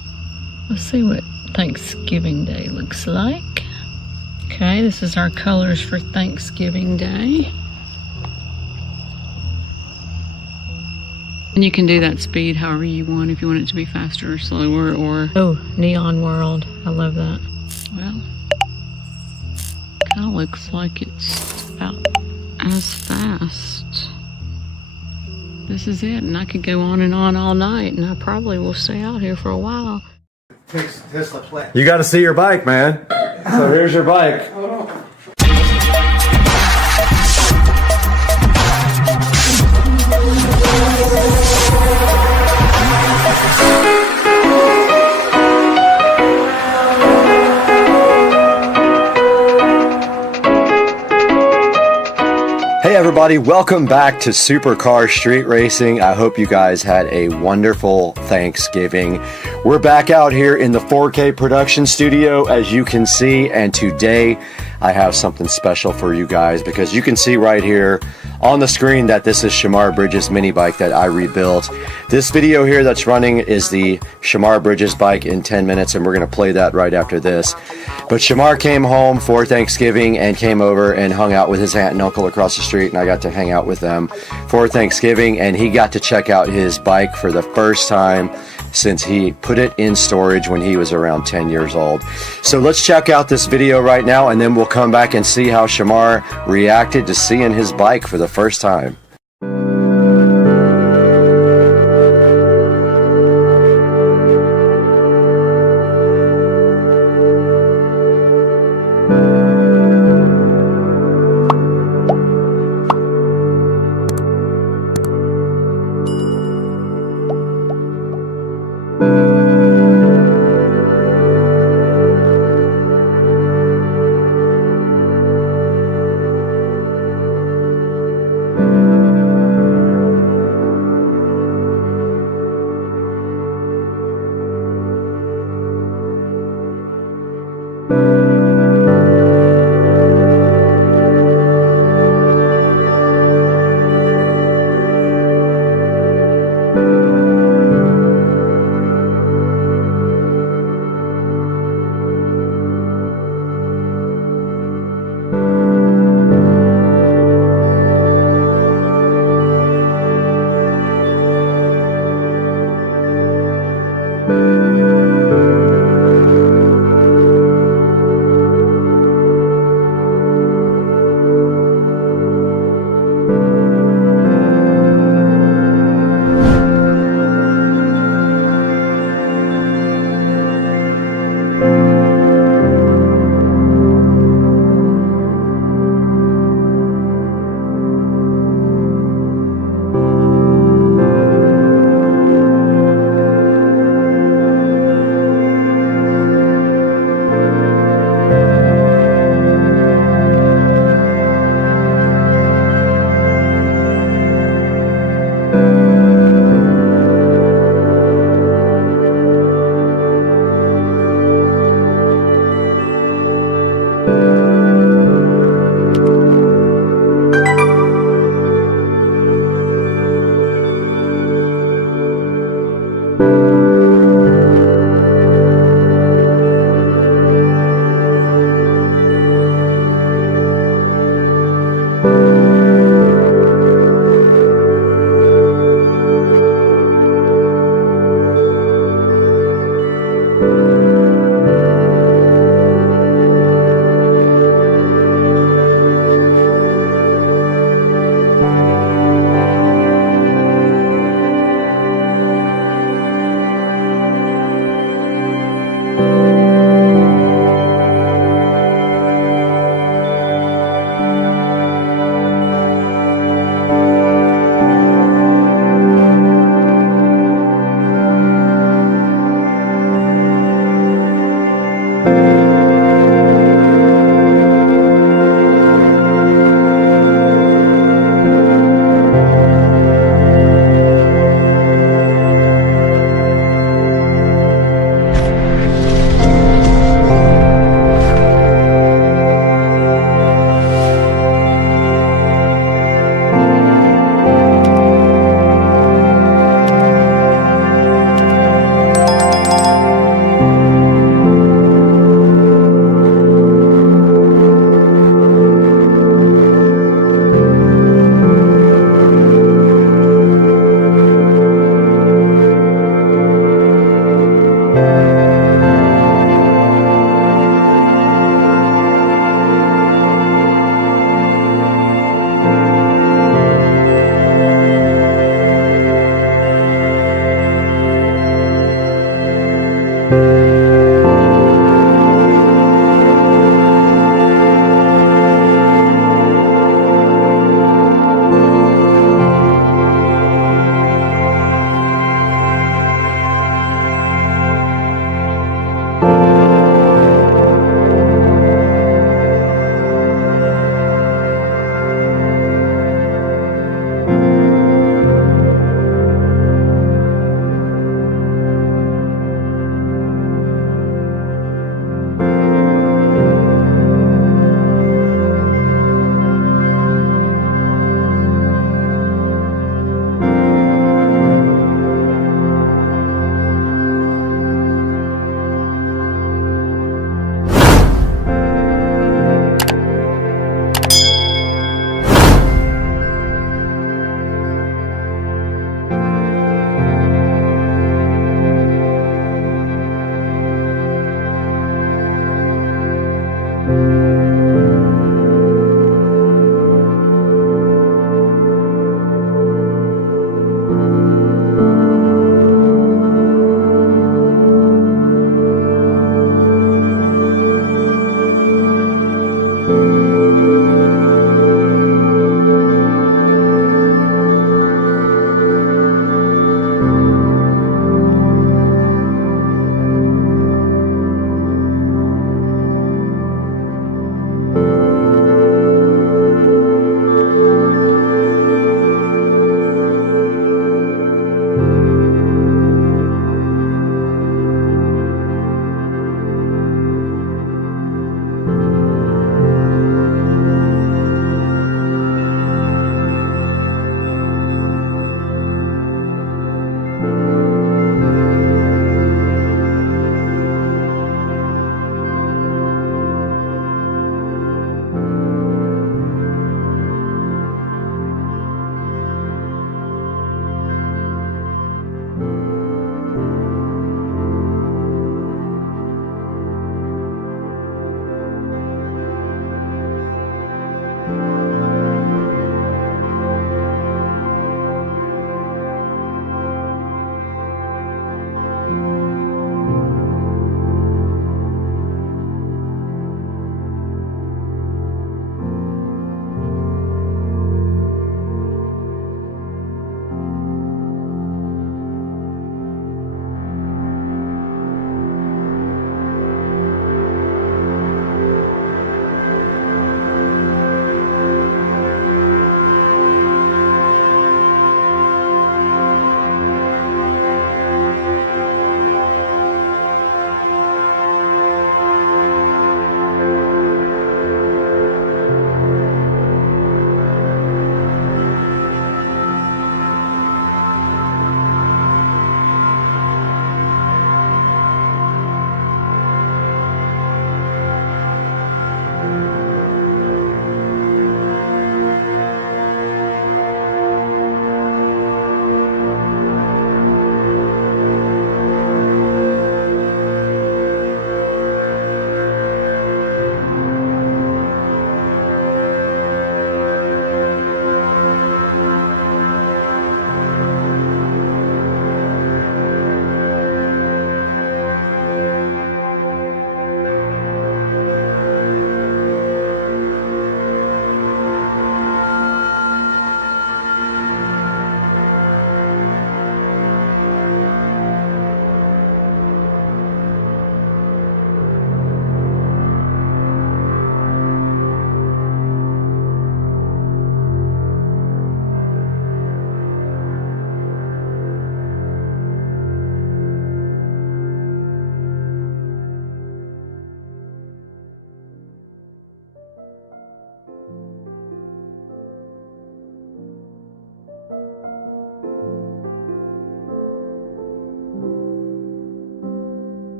Let's see what Thanksgiving Day looks like. Okay, this is our colors for Thanksgiving Day. And you can do that speed however you want, if you want it to be faster or slower, or... oh, Neon World. I love that. Well, kind of looks like it's about as fast. This is it, and I could go on and on all night, and I probably will stay out here for a while. You got to see your bike, man. So here's your bike. Hey everybody, welcome back to Supercar Street Racing. I hope you guys had a wonderful Thanksgiving. We're back out here in the 4K production studio, as you can see, and today I have something special for you guys, because you can see right here on the screen that this is Shamar Bridges mini bike that I rebuilt. This video here that's running is the Shamar Bridges bike in 10 minutes, and we're going to play that right after this. But Shamar came home for Thanksgiving and came over and hung out with his aunt and uncle across the street, and I got to hang out with them for Thanksgiving, and he got to check out his bike for the first time since he put it in storage when he was around 10 years old. So let's check out this video right now, and then we'll come back and see how Shamar reacted to seeing his bike for the first time.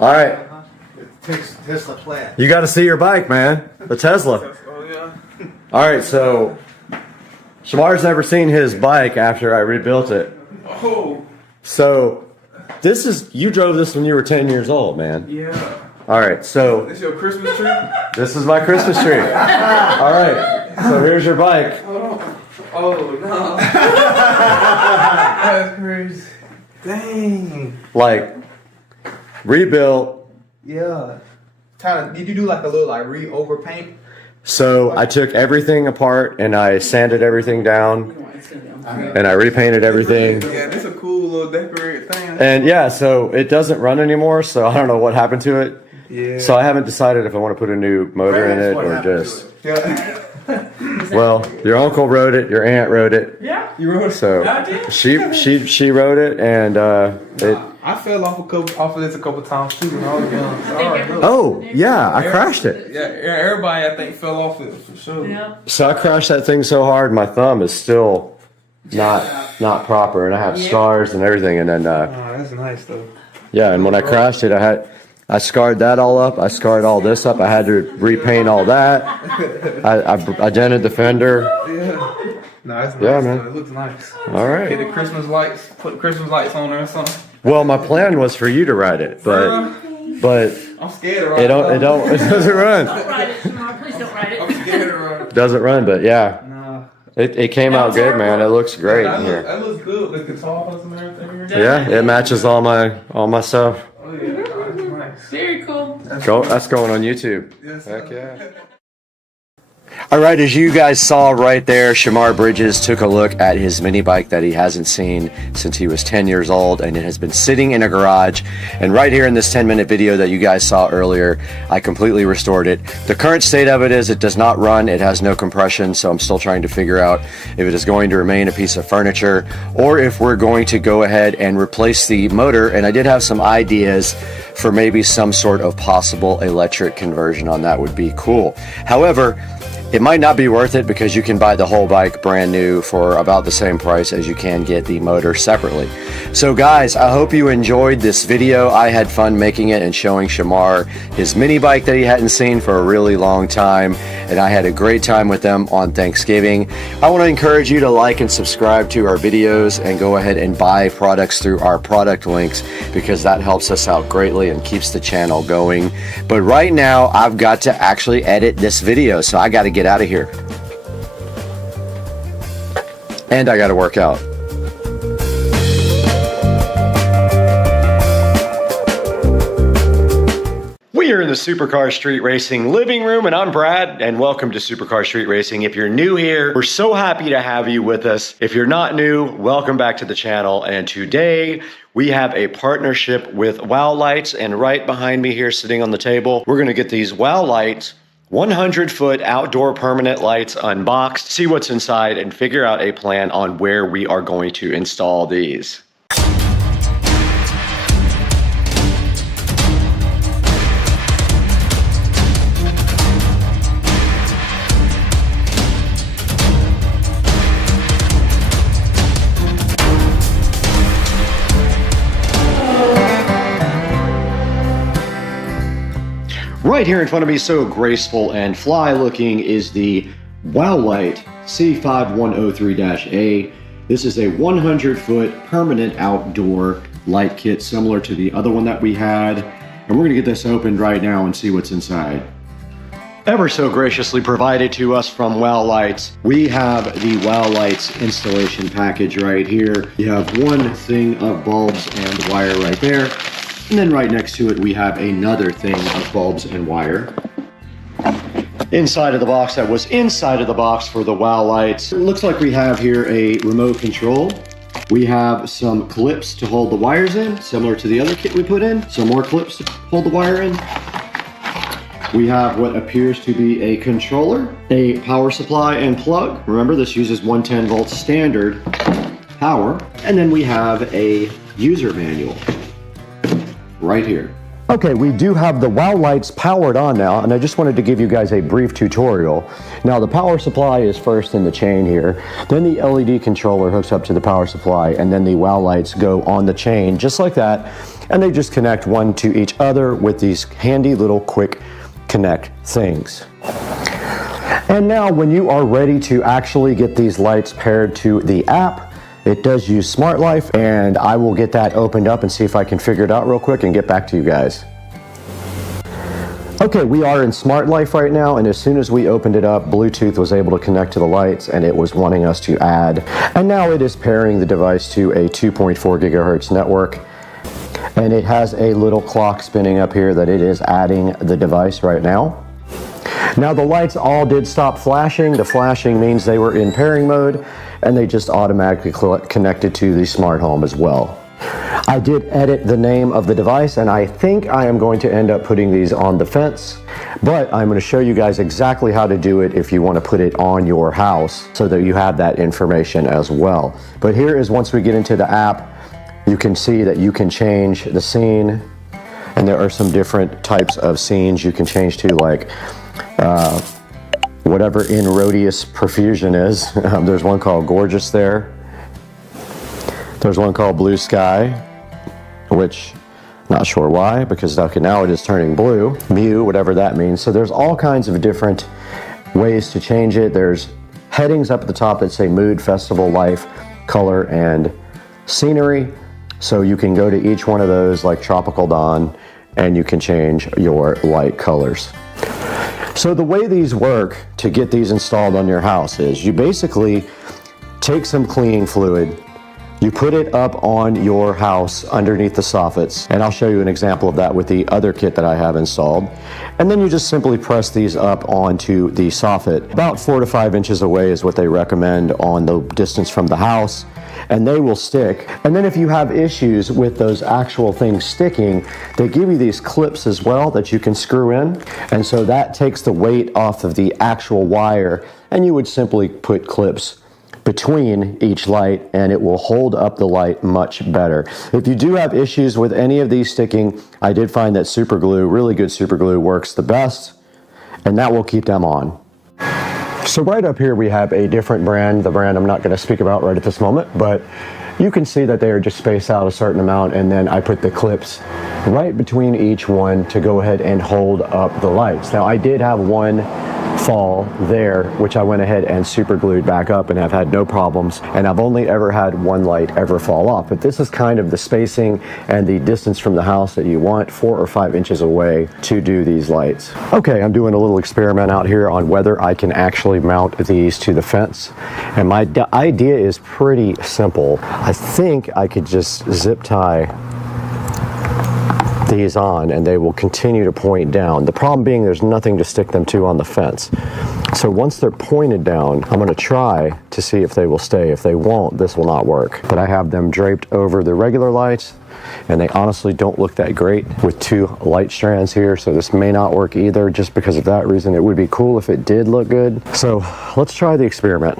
All right. Tesla Plaid. You got to see your bike, man. The Tesla. Oh, yeah. All right, so Shamar's never seen his bike after I rebuilt it. Oh. So this is, you drove this when you were 10 years old, man. Yeah. All right, so This your Christmas tree? this is my Christmas tree. All right, so here's your bike. Oh, no. That's crazy. Dang. Like, rebuilt. Yeah. Tyler, did you do like a little like re-overpaint? So I took everything apart and I sanded everything down and I repainted everything. Yeah, that's a cool little decorated thing. And yeah, so it doesn't run anymore, so I don't know what happened to it. Yeah. So I haven't decided if I want to put a new motor in it or just. Yeah. Well, your uncle rode it, your aunt rode it. Yeah. You rode it? So I did? she rode it, and it. I fell off of this a couple times too when I was young. So I already know. Oh yeah, I crashed it. Yeah, everybody I think fell off it for sure. Yeah. So I crashed that thing so hard, my thumb is still not proper, and I have scars and everything. And then that's nice though. yeah, and when I crashed it, I scarred that all up. I scarred all this up. I had to repaint all that. I dented the fender. Yeah. No, it's nice. Yeah, man. Though. It looks nice. All right. Get the Christmas lights. Put Christmas lights on there or something. Well, my plan was for you to ride it, but I'm scared to ride it doesn't run. Don't ride it, Shamar. Please don't ride it. I'm scared to ride. Doesn't run, but yeah. Nah. It came out good, man. It looks great in here. That looks good. The guitars and everything. Yeah, it matches all my stuff. Oh yeah, that's nice. Very cool. That's going on YouTube. Yes, Heck yeah. All right, as you guys saw right there, Shamar Bridges took a look at his mini bike that he hasn't seen since he was 10 years old, and it has been sitting in a garage. And right here in this 10-minute video that you guys saw earlier, I completely restored it. The current state of it is it does not run, it has no compression, so I'm still trying to figure out if it is going to remain a piece of furniture or if we're going to go ahead and replace the motor. And I did have some ideas for maybe some sort of possible electric conversion on that. Would be cool. However, it might not be worth it because you can buy the whole bike brand new for about the same price as you can get the motor separately. So guys, I hope you enjoyed this video. I had fun making it and showing Shamar his mini bike that he hadn't seen for a really long time, and I had a great time with them on Thanksgiving. I want to encourage you to like and subscribe to our videos and go ahead and buy products through our product links because that helps us out greatly and keeps the channel going. But right now I've got to actually edit this video, so I got to get out of here. And I got to work out. We are in the Supercar Street Racing living room, and I'm Brad, and welcome to Supercar Street Racing. If you're new here, we're so happy to have you with us. If you're not new, welcome back to the channel. And today we have a partnership with Wow Lights, and right behind me here sitting on the table, we're going to get these Wow Lights 100-foot outdoor permanent lights unboxed, see what's inside, and figure out a plan on where we are going to install these. Right here in front of me, so graceful and fly looking, is the Wow Light C5103-A. This is a 100-foot permanent outdoor light kit similar to the other one that we had. And we're gonna get this opened right now and see what's inside. Ever so graciously provided to us from Wow Lights, we have the Wow Lights installation package right here. You have one thing of bulbs and wire right there. And then right next to it, we have another thing of bulbs and wire. Inside of the box, that was inside of the box for the Wow Lights. It looks like we have here a remote control. We have some clips to hold the wires in, similar to the other kit we put in. Some more clips to hold the wire in. We have what appears to be a controller, a power supply and plug. Remember, this uses 110 volt standard power. And then we have a user manual right here. Okay, we do have the WOW lights powered on now, and I just wanted to give you guys a brief tutorial. Now, the power supply is first in the chain here, then the LED controller hooks up to the power supply, and then the WOW lights go on the chain just like that, and they just connect one to each other with these handy little quick connect things. And now when you are ready to actually get these lights paired to the app, it does use Smart Life, and I will get that opened up and see if I can figure it out real quick and get back to you guys. Okay, we are in Smart Life right now, and as soon as we opened it up, Bluetooth was able to connect to the lights, and it was wanting us to add. And now it is pairing the device to a 2.4 gigahertz network, and it has a little clock spinning up here that it is adding the device right now. Now the lights all did stop flashing. The flashing means they were in pairing mode, and they just automatically connected to the smart home as well. I did edit the name of the device, and I think I am going to end up putting these on the fence, but I'm going to show you guys exactly how to do it if you want to put it on your house so that you have that information as well. But here is, once we get into the app, you can see that you can change the scene, and there are some different types of scenes you can change to, like whatever In Rhodius Profusion is. There's one called Gorgeous there. There's one called Blue Sky, which not sure why, because okay, now it is turning blue. Mew, whatever that means. So there's all kinds of different ways to change it. There's headings up at the top that say mood, festival, life, color, and scenery. So you can go to each one of those, like Tropical Dawn, and you can change your light colors. So the way these work to get these installed on your house is you basically take some cleaning fluid, you put it up on your house underneath the soffits, and I'll show you an example of that with the other kit that I have installed. And then you just simply press these up onto the soffit. About 4 to 5 inches away is what they recommend on the distance from the house, and they will stick. And then if you have issues with those actual things sticking, they give you these clips as well that you can screw in, and so that takes the weight off of the actual wire, and you would simply put clips between each light, and it will hold up the light much better. If you do have issues with any of these sticking, I did find that super glue, really good super glue, works the best, and that will keep them on. So right up here we have a different brand, the brand I'm not going to speak about right at this moment, but you can see that they are just spaced out a certain amount, and then I put the clips right between each one to go ahead and hold up the lights. Now I did have one fall there, which I went ahead and super glued back up, and have had no problems, and I've only ever had one light ever fall off. But this is kind of the spacing and the distance from the house that you want, 4 or 5 inches away to do these lights. Okay, I'm doing a little experiment out here on whether I can actually mount these to the fence, and my idea is pretty simple. I think I could just zip tie these on and they will continue to point down. The problem being there's nothing to stick them to on the fence. So once they're pointed down, I'm going to try to see if they will stay. If they won't, this will not work. But I have them draped over the regular lights, and they honestly don't look that great with 2 light strands here, so this may not work either. Just because of that reason, it would be cool if it did look good. So let's try the experiment.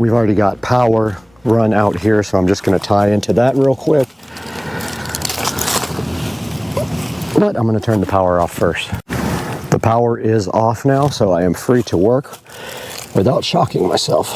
we've already got power run out here, so I'm just going to tie into that real quick. But I'm going to turn the power off first. The power is off now, so I am free to work without shocking myself.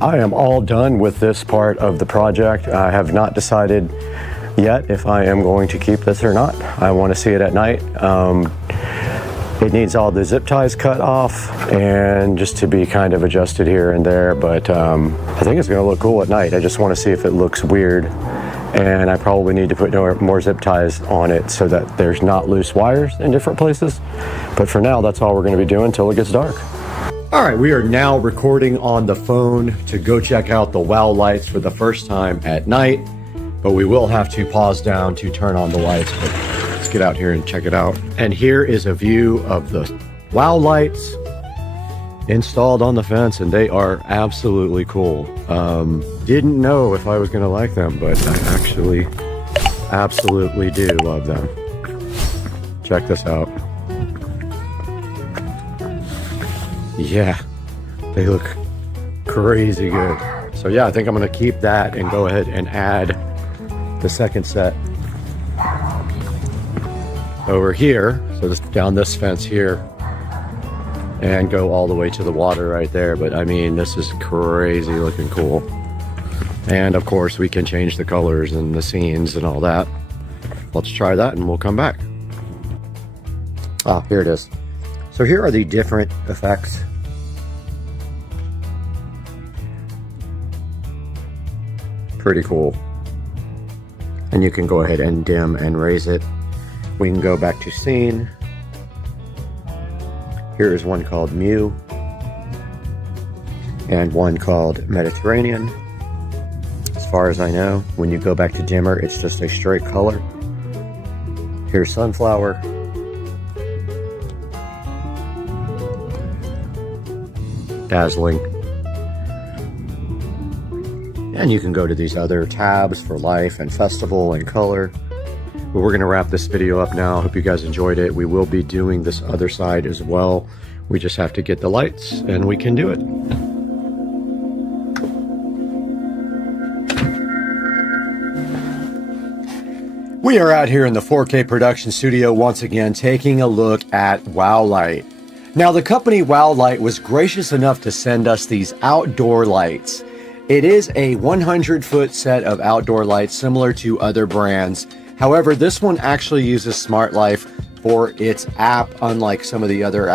I am all done with this part of the project. I have not decided yet if I am going to keep this or not. I want to see it at night. It needs all the zip ties cut off and just to be kind of adjusted here and there, but I think it's going to look cool at night. I just want to see if it looks weird, and I probably need to put more zip ties on it so that there's not loose wires in different places. But for now, that's all we're going to be doing until it gets dark. All right, we are now recording on the phone to go check out the wow lights for the first time at night, but we will have to pause down to turn on the lights. But let's get out here and check it out. And here is a view of the wow lights installed on the fence, and they are absolutely cool. Didn't know if I was gonna like them, but I actually absolutely do love them. Check this out. Yeah, they look crazy good. So yeah, I think I'm gonna keep that and go ahead and add the second set over here. So just down this fence here and go all the way to the water right there. But I mean, this is crazy looking cool. And of course we can change the colors and the scenes and all that. Let's try that and we'll come back. Ah, here it is. So here are the different effects. Pretty cool. And you can go ahead and dim and raise it. We can go back to scene. Here is one called Mew and one called Mediterranean. As far as I know, when you go back to dimmer, it's just a straight color. Here's Sunflower. Dazzling. And you can go to these other tabs for life and festival and color. But we're gonna wrap this video up now. Hope you guys enjoyed it. We will be doing this other side as well. We just have to get the lights and we can do it. We are out here in the 4K production studio once again, taking a look at Wow Light. Now, the company Wow Light was gracious enough to send us these outdoor lights. It is a 100-foot set of outdoor lights similar to other brands. However, this one actually uses Smart Life for its app, unlike some of the other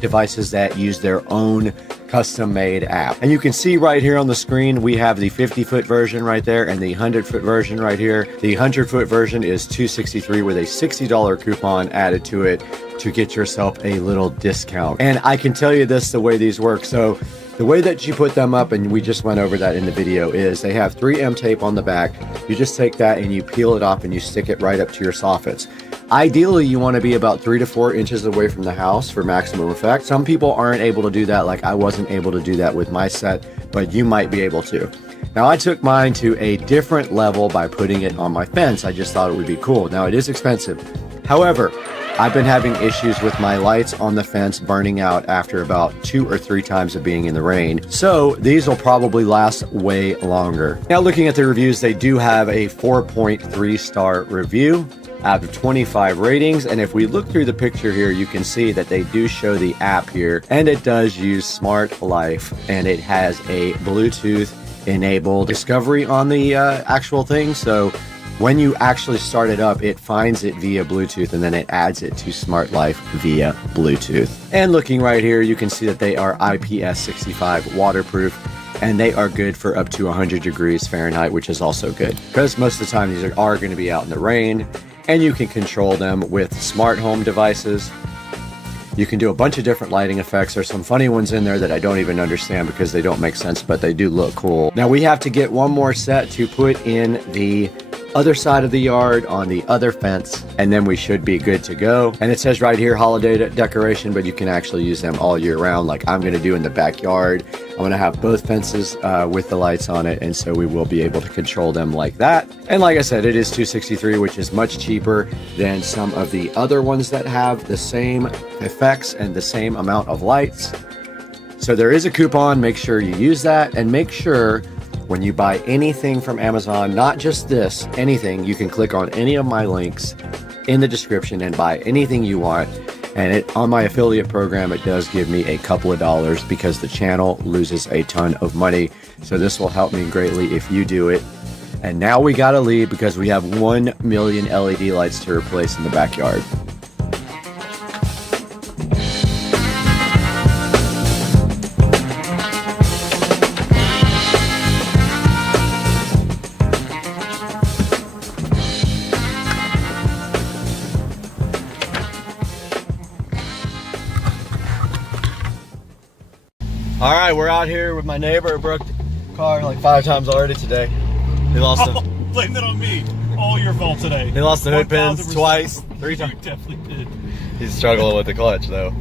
devices that use their own custom-made app. And you can see right here on the screen, we have the 50-foot version right there and the 100-foot version right here. The 100-foot version is $263 with a $60 coupon added to it to get yourself a little discount. And I can tell you this, the way these work. So the way that you put them up, and we just went over that in the video, is they have 3M tape on the back. You just take that and you peel it off and you stick it right up to your soffits. Ideally, you want to be about 3 to 4 inches away from the house for maximum effect. Some people aren't able to do that, like I wasn't able to do that with my set, but you might be able to. Now, I took mine to a different level by putting it on my fence. I just thought it would be cool. Now, it is expensive. However, I've been having issues with my lights on the fence burning out after about 2 or 3 times of being in the rain. So these will probably last way longer. Now, looking at the reviews, they do have a 4.3 star review. out of 25 ratings. And if we look through the picture here, you can see that they do show the app here, and it does use Smart Life, and it has a Bluetooth enabled discovery on the actual thing. So when you actually start it up, it finds it via Bluetooth and then it adds it to Smart Life via Bluetooth. And looking right here, you can see that they are IPS65 waterproof, and they are good for up to 100 degrees Fahrenheit, which is also good because most of the time these are going to be out in the rain, and you can control them with smart home devices. You can do a bunch of different lighting effects. There's some funny ones in there that I don't even understand because they don't make sense, but they do look cool. Now we have to get one more set to put in the other side of the yard on the other fence, and then we should be good to go. And it says right here holiday decoration, but you can actually use them all year round, like I'm gonna do in the backyard. I'm gonna have both fences with the lights on it, and so we will be able to control them like that. And like I said, it is $263, which is much cheaper than some of the other ones that have the same effects and the same amount of lights. So there is a coupon, make sure you use that, and make sure when you buy anything from Amazon, not just this, anything, you can click on any of my links in the description and buy anything you want. And on my affiliate program, it does give me a couple of dollars because the channel loses a ton of money. So this will help me greatly if you do it. And now we gotta leave because we have 1 million LED lights to replace in the backyard. All right, we're out here with my neighbor who broke the car like 5 times already today. He lost the... Blame that on me. All your fault today. He lost the hood pins twice, 3 times. You definitely did. He's struggling with the clutch though.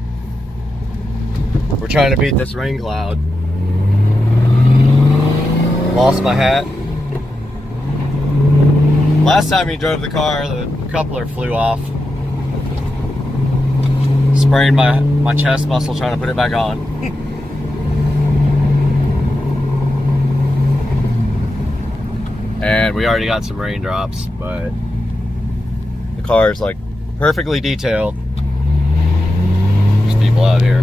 We're trying to beat this rain cloud. Lost my hat. Last time he drove the car, the coupler flew off. Sprained my chest muscle trying to put it back on. And we already got some raindrops, but the car is like perfectly detailed. There's people out here.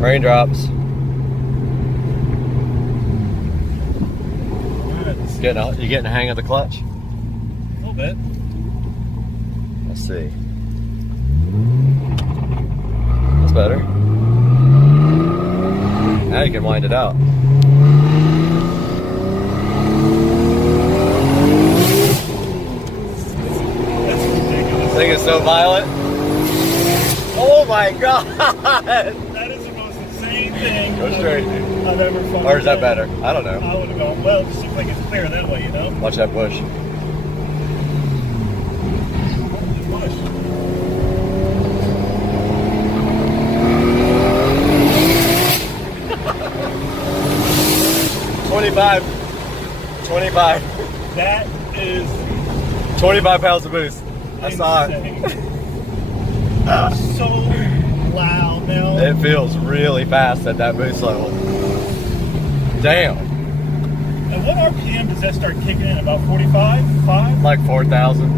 Raindrops. You getting a hang of the clutch? A little bit. Let's see. That's better. Now you can wind it out. That's ridiculous. This thing is so violent. Oh my god! That is the most insane thing Go straight. I've ever fought. Or is that better? I don't know. I would have gone, well, it just seems like it's clear that way, you know? Watch that bush. Push. $25. That is 25 pounds of boost. I saw it. So loud now. It feels really fast at that boost level. Damn. And what RPM does that start kicking in? About 45? 5? Like 4,000.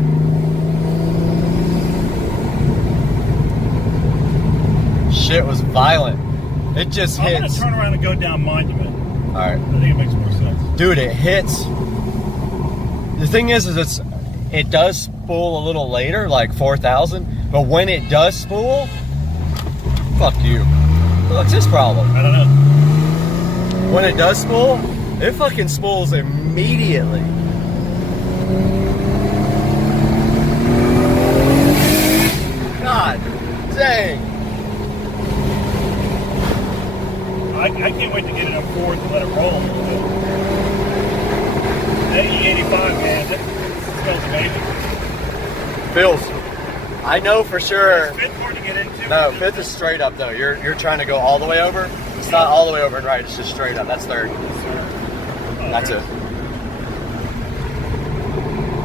Shit was violent. It just hits. I'm gonna turn around and go down Monument. Alright. I think it makes more sense. Dude, it hits. The thing is it does spool a little later, like 4,000. But when it does spool, fuck you. What's his problem? I don't know. When it does spool, it fucking spools immediately. God dang. I can't wait to get it up forward and let it roll. That E85, man, that smells amazing. Feels. I know for sure. Is Fifth hard to get into? No, Fifth is straight up though. You're trying to go all the way over. It's not all the way over and right. It's just straight up. That's third. That's it.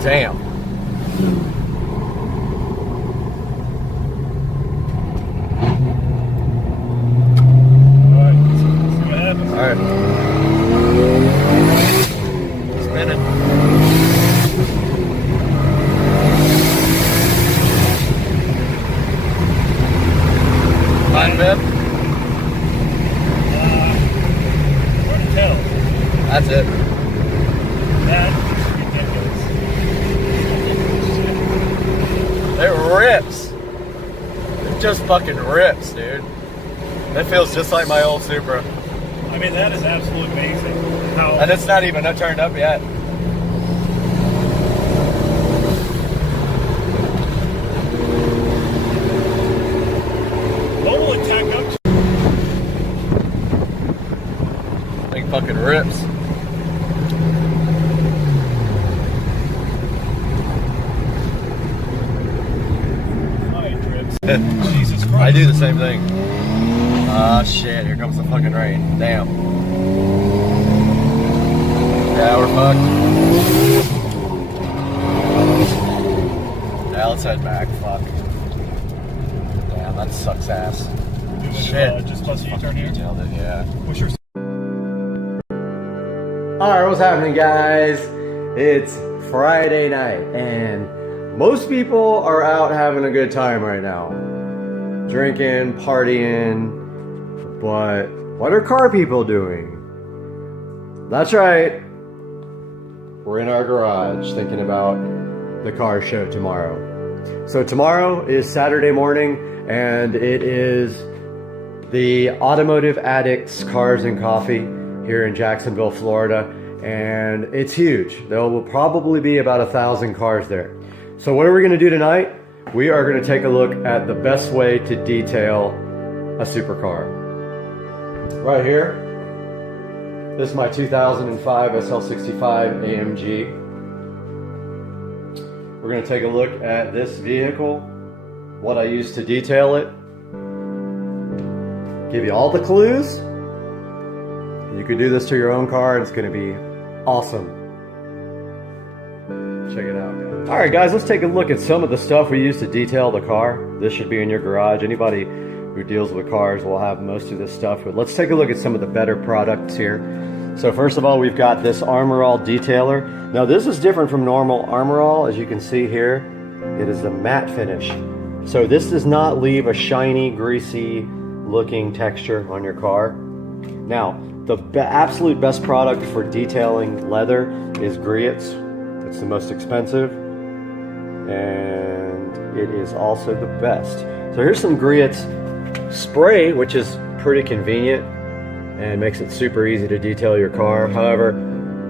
Damn. That's it. That is ridiculous. It rips. It just fucking rips, dude. It feels just like my old Supra. I mean, that is absolutely amazing. How And it's not even turned up yet. what will it tack up to? Thing fucking rips. Jesus Christ. I do the same thing. Ah, shit, here comes the fucking rain. Damn. Yeah, we're fucked. Yeah, let's head back. Fuck. Damn, that sucks ass. Shit. Just plus you turn here. Detailed it, yeah. What's your Alright, what's happening, guys? It's Friday night, and most people are out having a good time right now. Drinking, partying, but what are car people doing? That's right. We're in our garage thinking about the car show tomorrow. So tomorrow is Saturday morning, and it is the Automotive Addicts Cars and Coffee here in Jacksonville, Florida, and it's huge. There will probably be about 1,000 cars there. So what are we going to do tonight? We are going to take a look at the best way to detail a supercar. Right here, this is my 2005 SL65 AMG. We're going to take a look at this vehicle, what I used to detail it, give you all the clues. You could do this to your own car and it's going to be awesome. Check it out, guys. Alright guys, let's take a look at some of the stuff we use to detail the car. This should be in your garage. Anybody who deals with cars will have most of this stuff, but let's take a look at some of the better products here. So first of all, we've got this Armor All detailer. Now this is different from normal Armor All. As you can see here, it is a matte finish. So this does not leave a shiny, greasy looking texture on your car. Now, the absolute best product for detailing leather is Griot's. It's the most expensive, and it is also the best. So here's some Griot's spray, which is pretty convenient and makes it super easy to detail your car. However,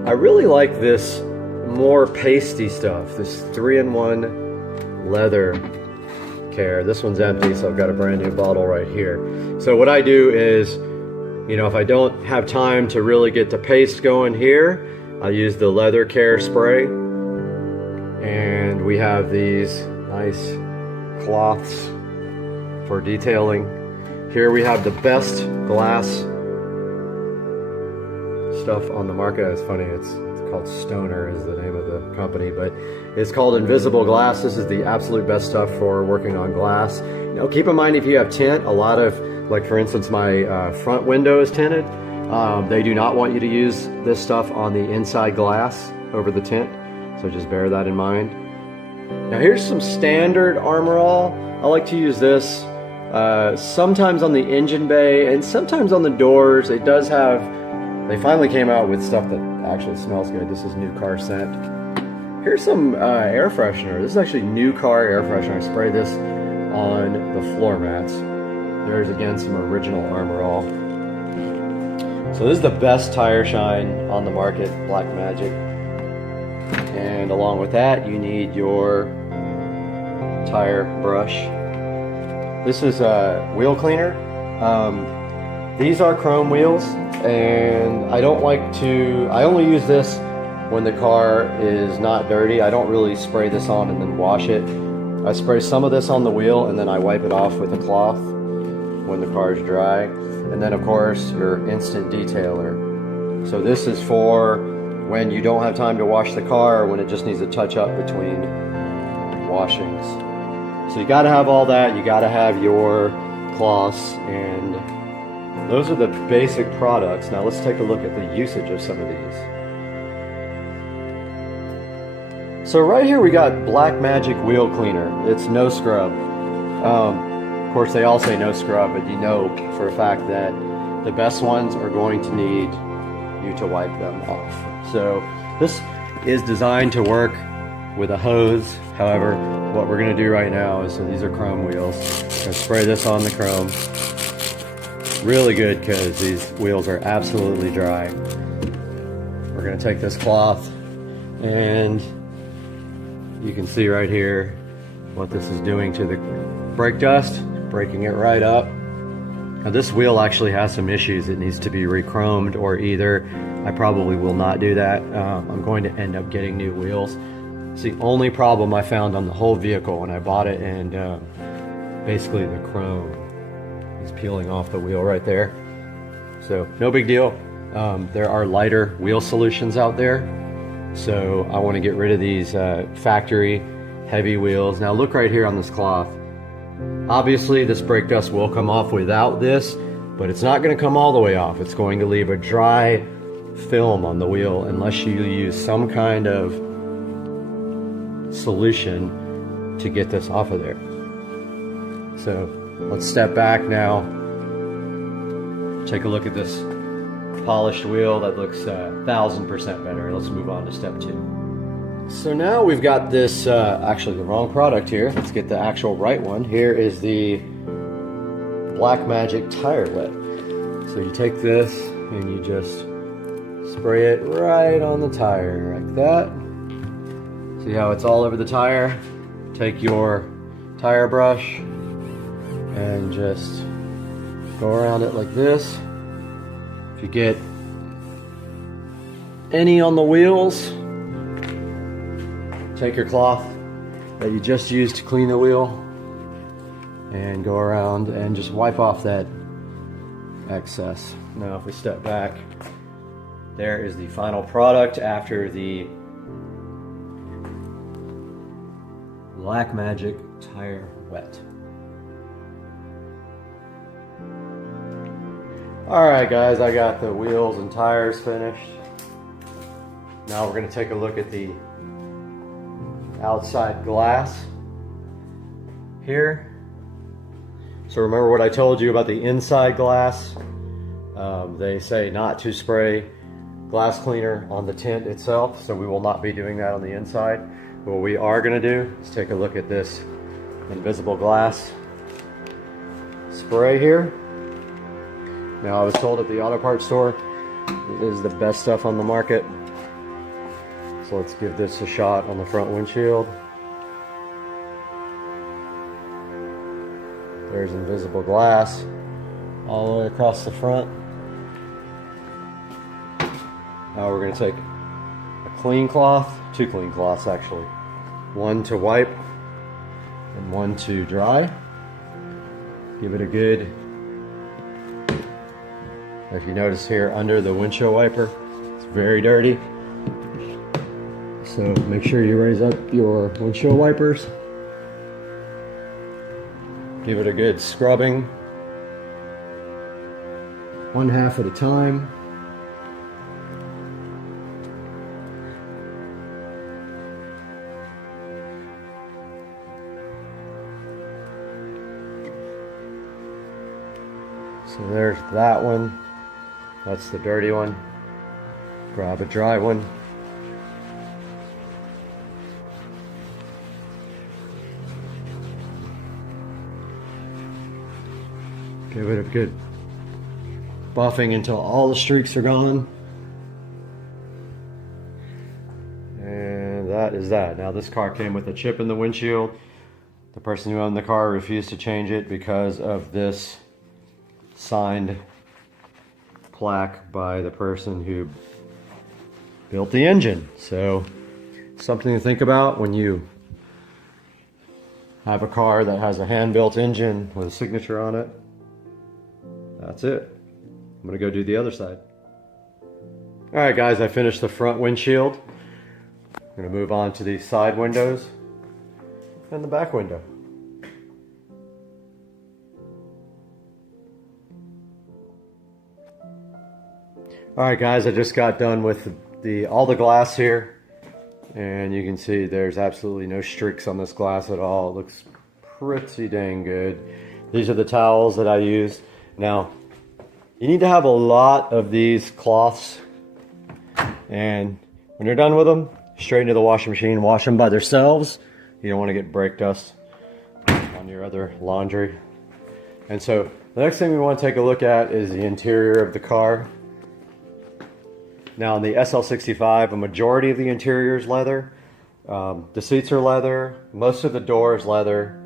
I really like this more pasty stuff, this 3-in-1 leather care. This one's empty, so I've got a brand new bottle right here. So what I do is, you know, if I don't have time to really get the paste going here, I use the leather care spray. And we have these nice cloths for detailing. Here we have the best glass stuff on the market. It's funny, it's called Stoner is the name of the company, but it's called Invisible Glass. This is the absolute best stuff for working on glass. You know, keep in mind if you have tint, a lot of, like for instance, my front window is tinted. They do not want you to use this stuff on the inside glass over the tint. So just bear that in mind. Now here's some standard Armor All. I like to use this sometimes on the engine bay and sometimes on the doors. It does have, they finally came out with stuff that actually smells good. This is New Car Scent. Here's some air freshener. This is actually New Car air freshener. I spray this on the floor mats. There's again some original Armor All. So this is the best tire shine on the market, Black Magic. And along with that, you need your tire brush. This is a wheel cleaner. These are chrome wheels, and I only use this when the car is not dirty. I don't really spray this on and then wash it. I spray some of this on the wheel and then I wipe it off with a cloth when the car is dry. And then of course your instant detailer. So this is for when you don't have time to wash the car or when it just needs a touch up between washings. So you gotta have all that, you gotta have your cloths, and those are the basic products. Now let's take a look at the usage of some of these. So right here we got Black Magic Wheel Cleaner. It's no scrub. Of course they all say no scrub, but you know for a fact that the best ones are going to need you to wipe them off. So this is designed to work with a hose. However, what we're going to do right now is, so these are chrome wheels. I'm going to spray this on the chrome. Really good because these wheels are absolutely dry. We're going to take this cloth and you can see right here what this is doing to the brake dust, breaking it right up. Now this wheel actually has some issues. It needs to be re-chromed, or either I probably will not do that. I'm going to end up getting new wheels. It's the only problem I found on the whole vehicle when I bought it, and basically the chrome is peeling off the wheel right there. So no big deal. There are lighter wheel solutions out there. So I want to get rid of these factory heavy wheels. Now look right here on this cloth. Obviously this brake dust will come off without this, but it's not going to come all the way off. It's going to leave a dry film on the wheel unless you use some kind of solution to get this off of there. So let's step back now. Take a look at this polished wheel that looks 1000% better. Let's move on to step 2. So now we've got this, actually the wrong product here. Let's get the actual right one. Here is the Black Magic Tire Wet. So you take this and you just spray it right on the tire like that. See how it's all over the tire? Take your tire brush and just go around it like this. If you get any on the wheels, take your cloth that you just used to clean the wheel and go around and just wipe off that excess. Now if we step back, there is the final product after the Black Magic Tire Wet. Alright guys, I got the wheels and tires finished. Now we're going to take a look at the outside glass here. So remember what I told you about the inside glass? They say not to spray glass cleaner on the tint itself, so we will not be doing that on the inside. What we are going to do is take a look at this invisible glass spray here. Now I was told at the auto parts store it is the best stuff on the market. So let's give this a shot on the front windshield. There's invisible glass all the way across the front. Now we're going to take a clean cloth, 2 clean cloths actually. One to wipe and one to dry. Give it a good, if you notice here under the windshield wiper, it's very dirty. So make sure you raise up your windshield wipers. Give it a good scrubbing, 1/2 at a time. So there's that one. That's the dirty one. Grab a dry one. Give it a good buffing until all the streaks are gone. And that is that. Now this car came with a chip in the windshield. The person who owned the car refused to change it because of this signed plaque by the person who built the engine. So something to think about when you have a car that has a hand-built engine with a signature on it. That's it. I'm gonna go do the other side. All right guys, I finished the front windshield. I'm gonna move on to the side windows and the back window. All right guys, I just got done with all the glass here, and you can see there's absolutely no streaks on this glass at all. It looks pretty dang good. These are the towels that I use. Now, you need to have a lot of these cloths And when you're done with them, straight into the washing machine, wash them by themselves. You don't want to get brake dust on your other laundry. And so the next thing we want to take a look at is the interior of the car. Now in the SL65, a majority of the interior is leather. The seats are leather, most of the door is leather,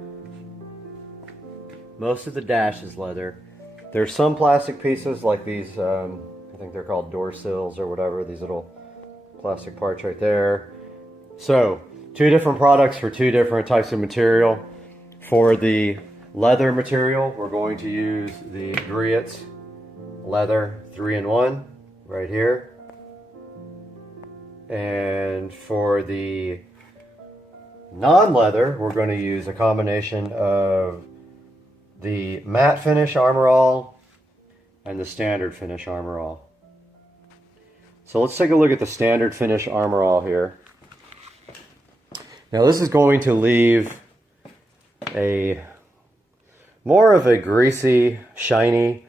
most of the dash is leather. There's some plastic pieces like these, I think they're called door sills or whatever, these little plastic parts right there. So, two different products for two different types of material. For the leather material, we're going to use the Griot leather 3-in-1 right here. And for the non-leather, we're going to use a combination of the matte finish Armor All and the standard finish Armor All. So let's take a look at the standard finish Armor All here. Now this is going to leave a more of a greasy, shiny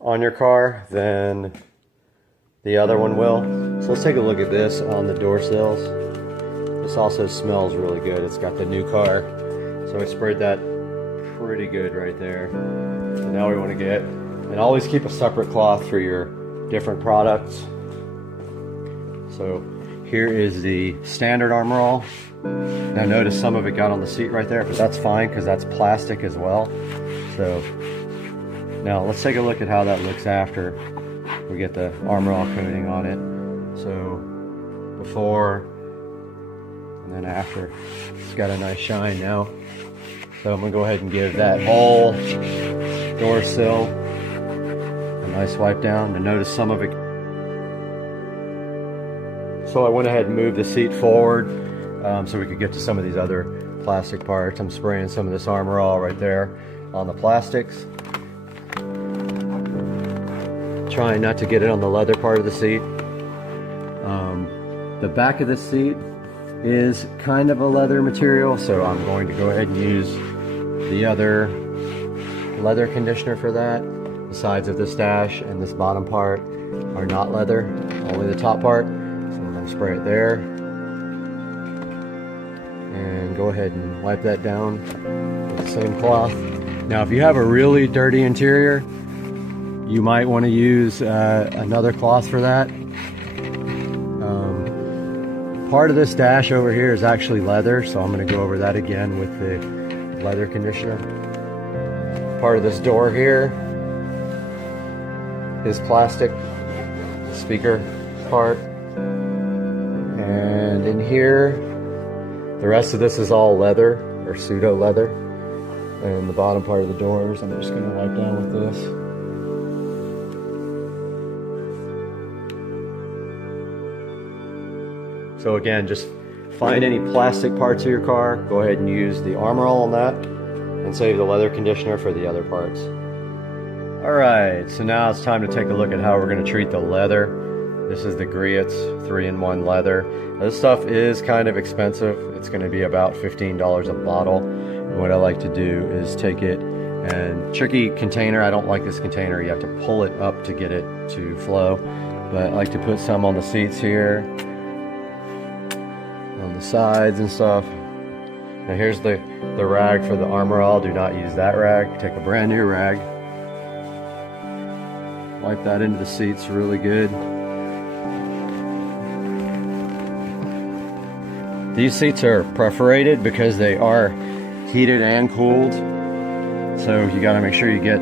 on your car than the other one will. So let's take a look at this on the door sills. This also smells really good. It's got the new car. So I sprayed that pretty good right there. And now we want to get, and always keep a separate cloth for your different products. So here is the standard Armor All. Now notice some of it got on the seat right there, but that's fine because that's plastic as well. So now let's take a look at how that looks after we get the Armor All coating on it. So before and then after, it's got a nice shine now. So I'm gonna go ahead and give that whole door sill a nice wipe down. And notice some of it. So I went ahead and moved the seat forward so we could get to some of these other plastic parts. I'm spraying some of this Armor All right there on the plastics. Trying not to get it on the leather part of the seat. The back of the seat is kind of a leather material, so I'm going to go ahead and use the other leather conditioner for that. The sides of this dash and this bottom part are not leather, only the top part. So I'm going to spray it there. And go ahead and wipe that down with the same cloth. Now if you have a really dirty interior, you might want to use another cloth for that. Part of this dash over here is actually leather, so I'm going to go over that again with the leather conditioner. Part of this door here is plastic, speaker part. And in here, the rest of this is all leather, or pseudo leather. And the bottom part of the doors, I'm just going to wipe down with this. So again, just find any plastic parts of your car, go ahead and use the Armor All on that, and save the leather conditioner for the other parts. Alright, so now it's time to take a look at how we're going to treat the leather. This is the Griot's 3-in-1 leather. Now, this stuff is kind of expensive. It's going to be about $15 a bottle. And what I like to do is take it and tricky container. I don't like this container. You have to pull it up to get it to flow. But I like to put some on the seats here, on the sides and stuff. Now here's the rag for the Armor All. Do not use that rag. Take a brand new rag. Wipe that into the seats really good. These seats are perforated because they are heated and cooled. So you got to make sure you get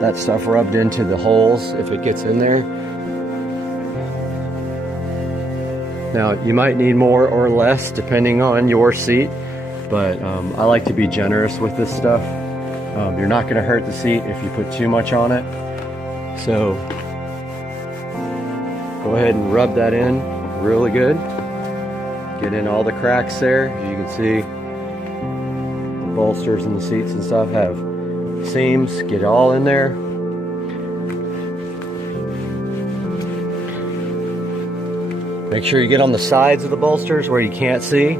that stuff rubbed into the holes if it gets in there. Now you might need more or less depending on your seat, but I like to be generous with this stuff. You're not going to hurt the seat if you put too much on it. So go ahead and rub that in really good. Get in all the cracks there. As you can see, the bolsters and the seats and stuff have seams. Get it all in there. Make sure you get on the sides of the bolsters where you can't see.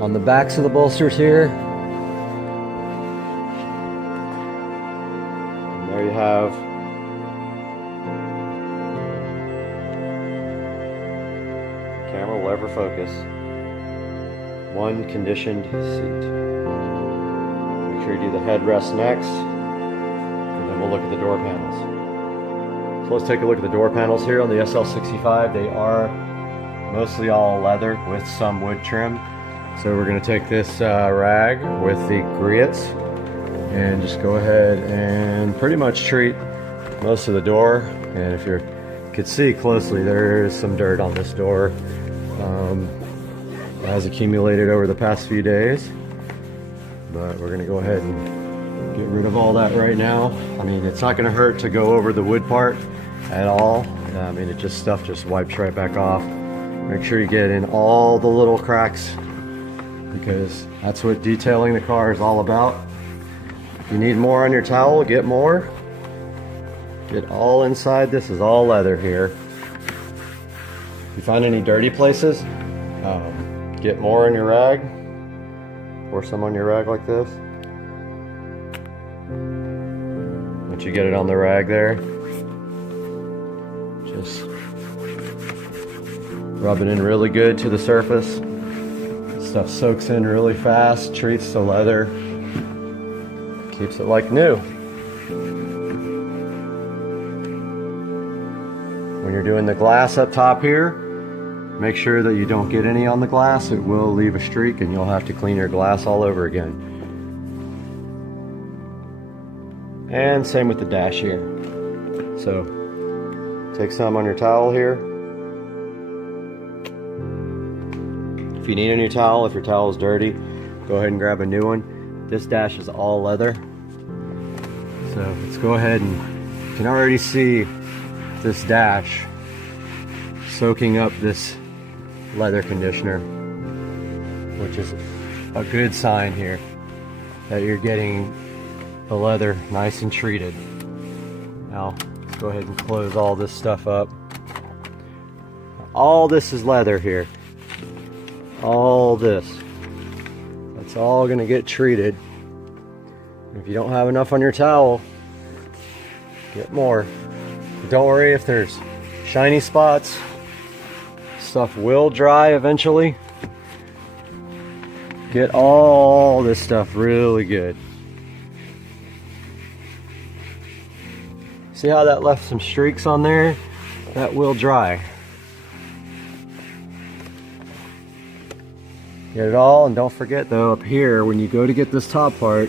On the backs of the bolsters here. And there you have camera will ever focus. One conditioned seat. Make sure you do the headrest next, and then we'll look at the door panels. So let's take a look at the door panels here on the SL65. They are mostly all leather with some wood trim. So we're going to take this rag with the griots and just go ahead and pretty much treat most of the door. And if you could see closely, there is some dirt on this door. It has accumulated over the past few days, but we're going to go ahead and get rid of all that right now. I mean, it's not going to hurt to go over the wood part at all. I mean, stuff just wipes right back off. Make sure you get in all the little cracks, because that's what detailing the car is all about. If you need more on your towel, get more. Get all inside. This is all leather here. If you find any dirty places, get more on your rag. Pour some on your rag like this. Once you get it on the rag there, just rub it in really good to the surface. Stuff soaks in really fast, treats the leather, keeps it like new. When you're doing the glass up top here, make sure that you don't get any on the glass. It will leave a streak and you'll have to clean your glass all over again. And same with the dash here. So take some on your towel here. If you need a new towel, if your towel is dirty, go ahead and grab a new one. This dash is all leather. So let's go ahead, and you can already see this dash soaking up this leather conditioner, which is a good sign here that you're getting the leather nice and treated. Now let's go ahead and close all this stuff up. All this is leather here. All this. That's all going to get treated. If you don't have enough on your towel, get more. Don't worry if there's shiny spots. Stuff will dry eventually. Get all this stuff really good. See how that left some streaks on there? That will dry. Get it all, and don't forget though, up here, when you go to get this top part,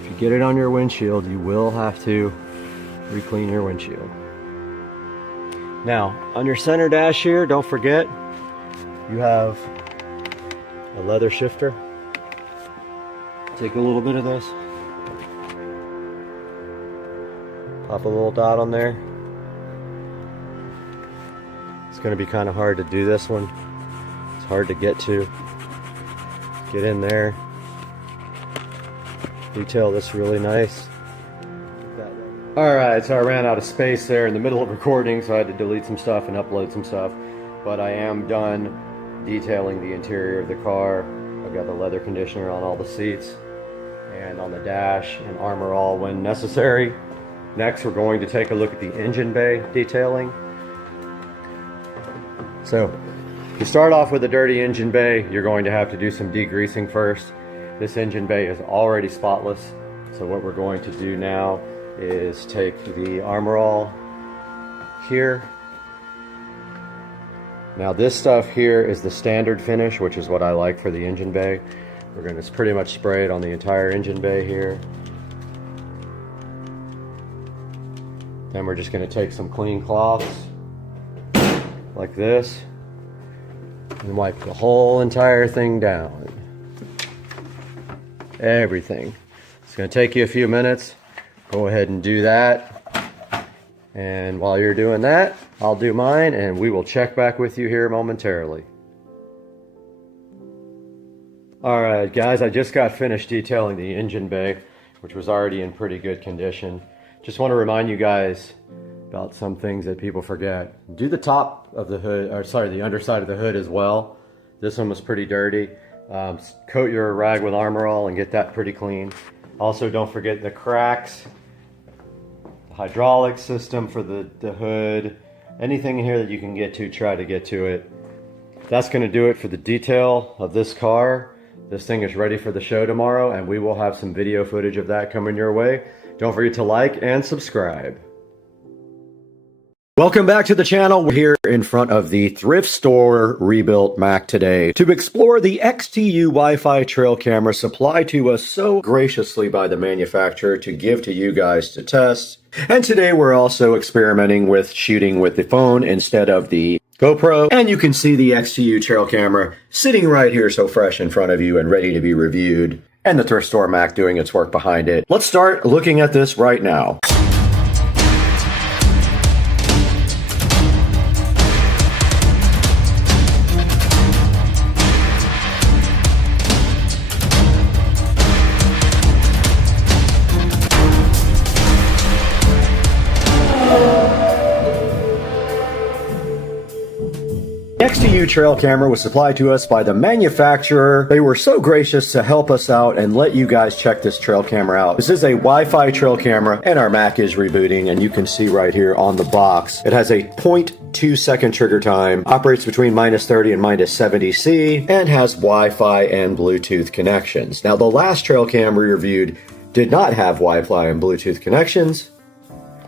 if you get it on your windshield, you will have to re-clean your windshield. Now, on your center dash here, don't forget, you have a leather shifter. Take a little bit of this. Pop a little dot on there. It's going to be kind of hard to do this one. It's hard to get to. Get in there. Detail this really nice. Alright, so I ran out of space there in the middle of recording, so I had to delete some stuff and upload some stuff. But I am done detailing the interior of the car. I've got the leather conditioner on all the seats and on the dash, and armor all when necessary. Next, we're going to take a look at the engine bay detailing. So, to start off with a dirty engine bay, you're going to have to do some degreasing first. This engine bay is already spotless, so what we're going to do now is take the armor all here. Now this stuff here is the standard finish, which is what I like for the engine bay. We're going to pretty much spray it on the entire engine bay here. Then we're just going to take some clean cloths like this and wipe the whole entire thing down. Everything. It's going to take you a few minutes. Go ahead and do that. And while you're doing that, I'll do mine and we will check back with you here momentarily. Alright guys, I just got finished detailing the engine bay, which was already in pretty good condition. Just want to remind you guys about some things that people forget. Do the top of the hood, or sorry, the underside of the hood as well. This one was pretty dirty. Coat your rag with Armor All and get that pretty clean. Also, don't forget the cracks, the hydraulic system for the hood, anything in here that you can get to, try to get to it. that's going to do it for the detail of this car. This thing is ready for the show tomorrow, and we will have some video footage of that coming your way. Don't forget to like and subscribe. Welcome back to the channel. We're here in front of the thrift store rebuilt Mac today to explore the XTU Wi-Fi trail camera supplied to us so graciously by the manufacturer to give to you guys to test. And today we're also experimenting with shooting with the phone instead of the GoPro. And you can see the XTU trail camera sitting right here so fresh in front of you and ready to be reviewed. And the thrift store Mac doing its work behind it. Let's start looking at this right now. The XTU trail camera was supplied to us by the manufacturer. They were so gracious to help us out and let you guys check this trail camera out. This is a Wi-Fi trail camera and our Mac is rebooting, and you can see right here on the box, it has a 0.2 second trigger time, operates between -30 and -70C, and has Wi-Fi and Bluetooth connections. Now the last trail cam we reviewed did not have Wi-Fi and Bluetooth connections.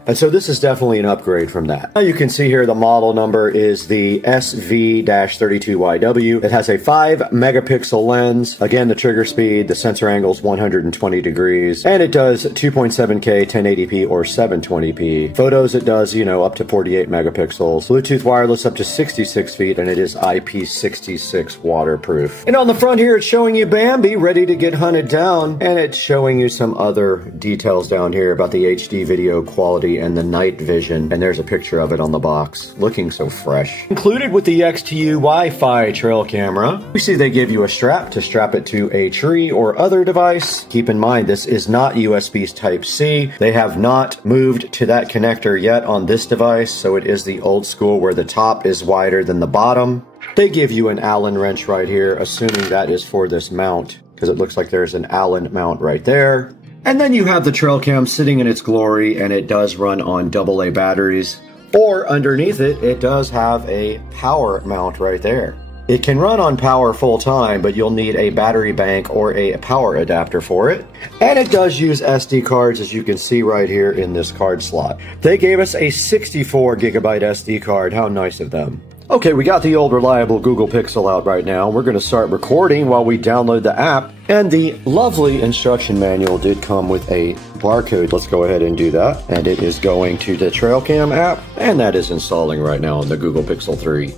And so this is definitely an upgrade from that. Now you can see here the model number is the SV-32YW. It has a 5 megapixel lens. Again, the trigger speed, the sensor angle is 120 degrees. And it does 2.7K, 1080p, or 720p. Photos it does, up to 48 megapixels. Bluetooth wireless up to 66 feet, and it is IP66 waterproof. And on the front here, it's showing you Bambi ready to get hunted down. And it's showing you some other details down here about the HD video quality and the night vision, and there's a picture of it on the box, looking so fresh. Included with the XTU Wi-Fi trail camera, we see they give you a strap to strap it to a tree or other device. Keep in mind, this is not USB Type-C. They have not moved to that connector yet on this device, so it is the old school where the top is wider than the bottom. They give you an Allen wrench right here, assuming that is for this mount, because it looks like there's an Allen mount right there. And then you have the trail cam sitting in its glory, and it does run on AA batteries. Or underneath it, it does have a power mount right there. It can run on power full time, but you'll need a battery bank or a power adapter for it. And it does use SD cards, as you can see right here in this card slot. They gave us a 64 gigabyte SD card. How nice of them. Okay, we got the old reliable Google Pixel out right now. We're going to start recording while we download the app. And the lovely instruction manual did come with a barcode. Let's go ahead and do that. And it is going to the Trailcam app. And that is installing right now on the Google Pixel 3.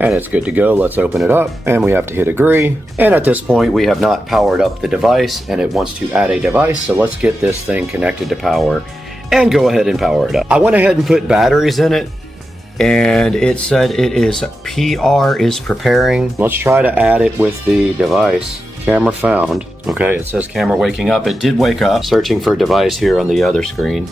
And it's good to go. Let's open it up. And we have to hit agree. And at this point, we have not powered up the device. And it wants to add a device. So let's get this thing connected to power. And go ahead and power it up. I went ahead and put batteries in it. And it said it is PR is preparing. Let's try to add it with the device. Camera found. Okay, it says camera waking up. It did wake up. Searching for device here on the other screen.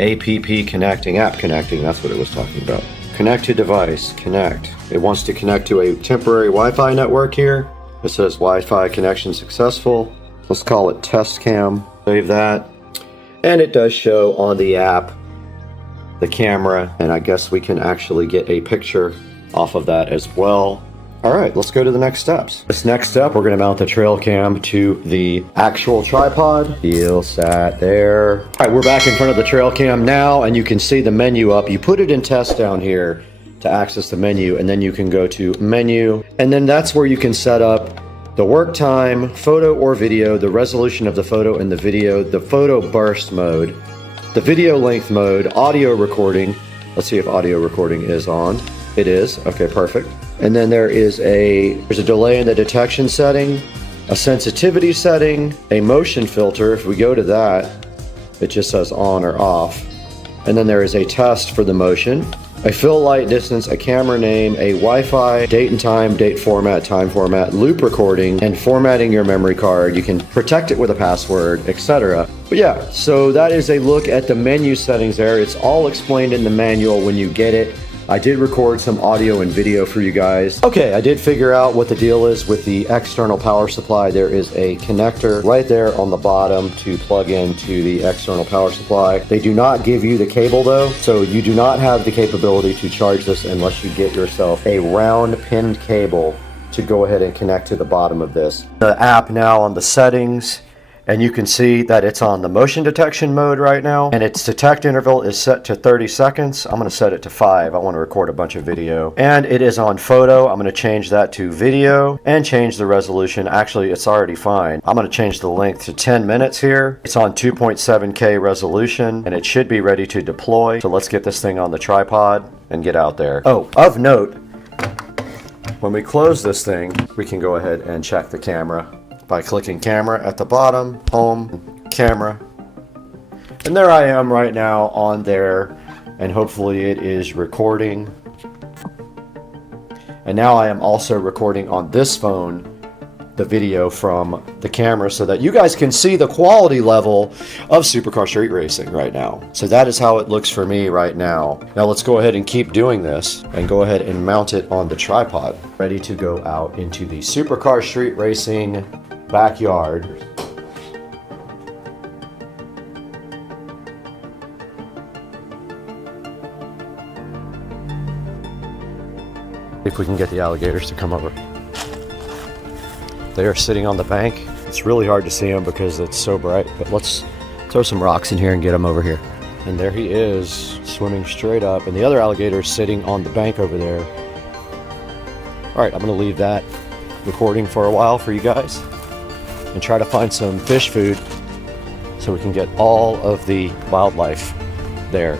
APP connecting, app connecting. That's what it was talking about. Connect to device, connect. It wants to connect to a temporary Wi-Fi network here. It says Wi-Fi connection successful. Let's call it test cam. Save that. And it does show on the app the camera, and I guess we can actually get a picture off of that as well. All right, let's go to the next steps. This next step, we're going to mount the trail cam to the actual tripod. Deal sat there. All right, we're back in front of the trail cam now, and you can see the menu up. You put it in test down here to access the menu, and then you can go to menu, and then that's where you can set up the work time, photo or video, the resolution of the photo and the video, the photo burst mode, the video length mode, audio recording. Let's see if audio recording is on. It is. Okay, perfect. And then there's a delay in the detection setting, a sensitivity setting, a motion filter. If we go to that, it just says on or off. And then there is a test for the motion, a fill light distance, a camera name, a Wi-Fi, date and time, date format, time format, loop recording, and formatting your memory card. You can protect it with a password, etc. But yeah, so that is a look at the menu settings there. It's all explained in the manual when you get it. I did record some audio and video for you guys. Okay, I did figure out what the deal is with the external power supply. There is a connector right there on the bottom to plug into the external power supply. They do not give you the cable though, so you do not have the capability to charge this unless you get yourself a round pinned cable to go ahead and connect to the bottom of this. The app now on the settings, and you can see that it's on the motion detection mode right now, and its detect interval is set to 30 seconds. I'm going to set it to 5. I want to record a bunch of video. And it is on photo. I'm going to change that to video and change the resolution. Actually, it's already fine. I'm going to change the length to 10 minutes here. It's on 2.7K resolution, and it should be ready to deploy. So let's get this thing on the tripod and get out there. Oh, of note, when we close this thing, we can go ahead and check the camera by clicking camera at the bottom, home, camera. And there I am right now on there, and hopefully it is recording. And now I am also recording on this phone the video from the camera so that you guys can see the quality level of Supercar Street Racing right now. So that is how it looks for me right now. Now let's go ahead and keep doing this and go ahead and mount it on the tripod. Ready to go out into the Supercar Street Racing backyard. If we can get the alligators to come over. They are sitting on the bank. It's really hard to see them because it's so bright, but let's throw some rocks in here and get him over here. And there he is, swimming straight up, and the other alligator is sitting on the bank over there. All right, I'm gonna leave that recording for a while for you guys and try to find some fish food so we can get all of the wildlife there.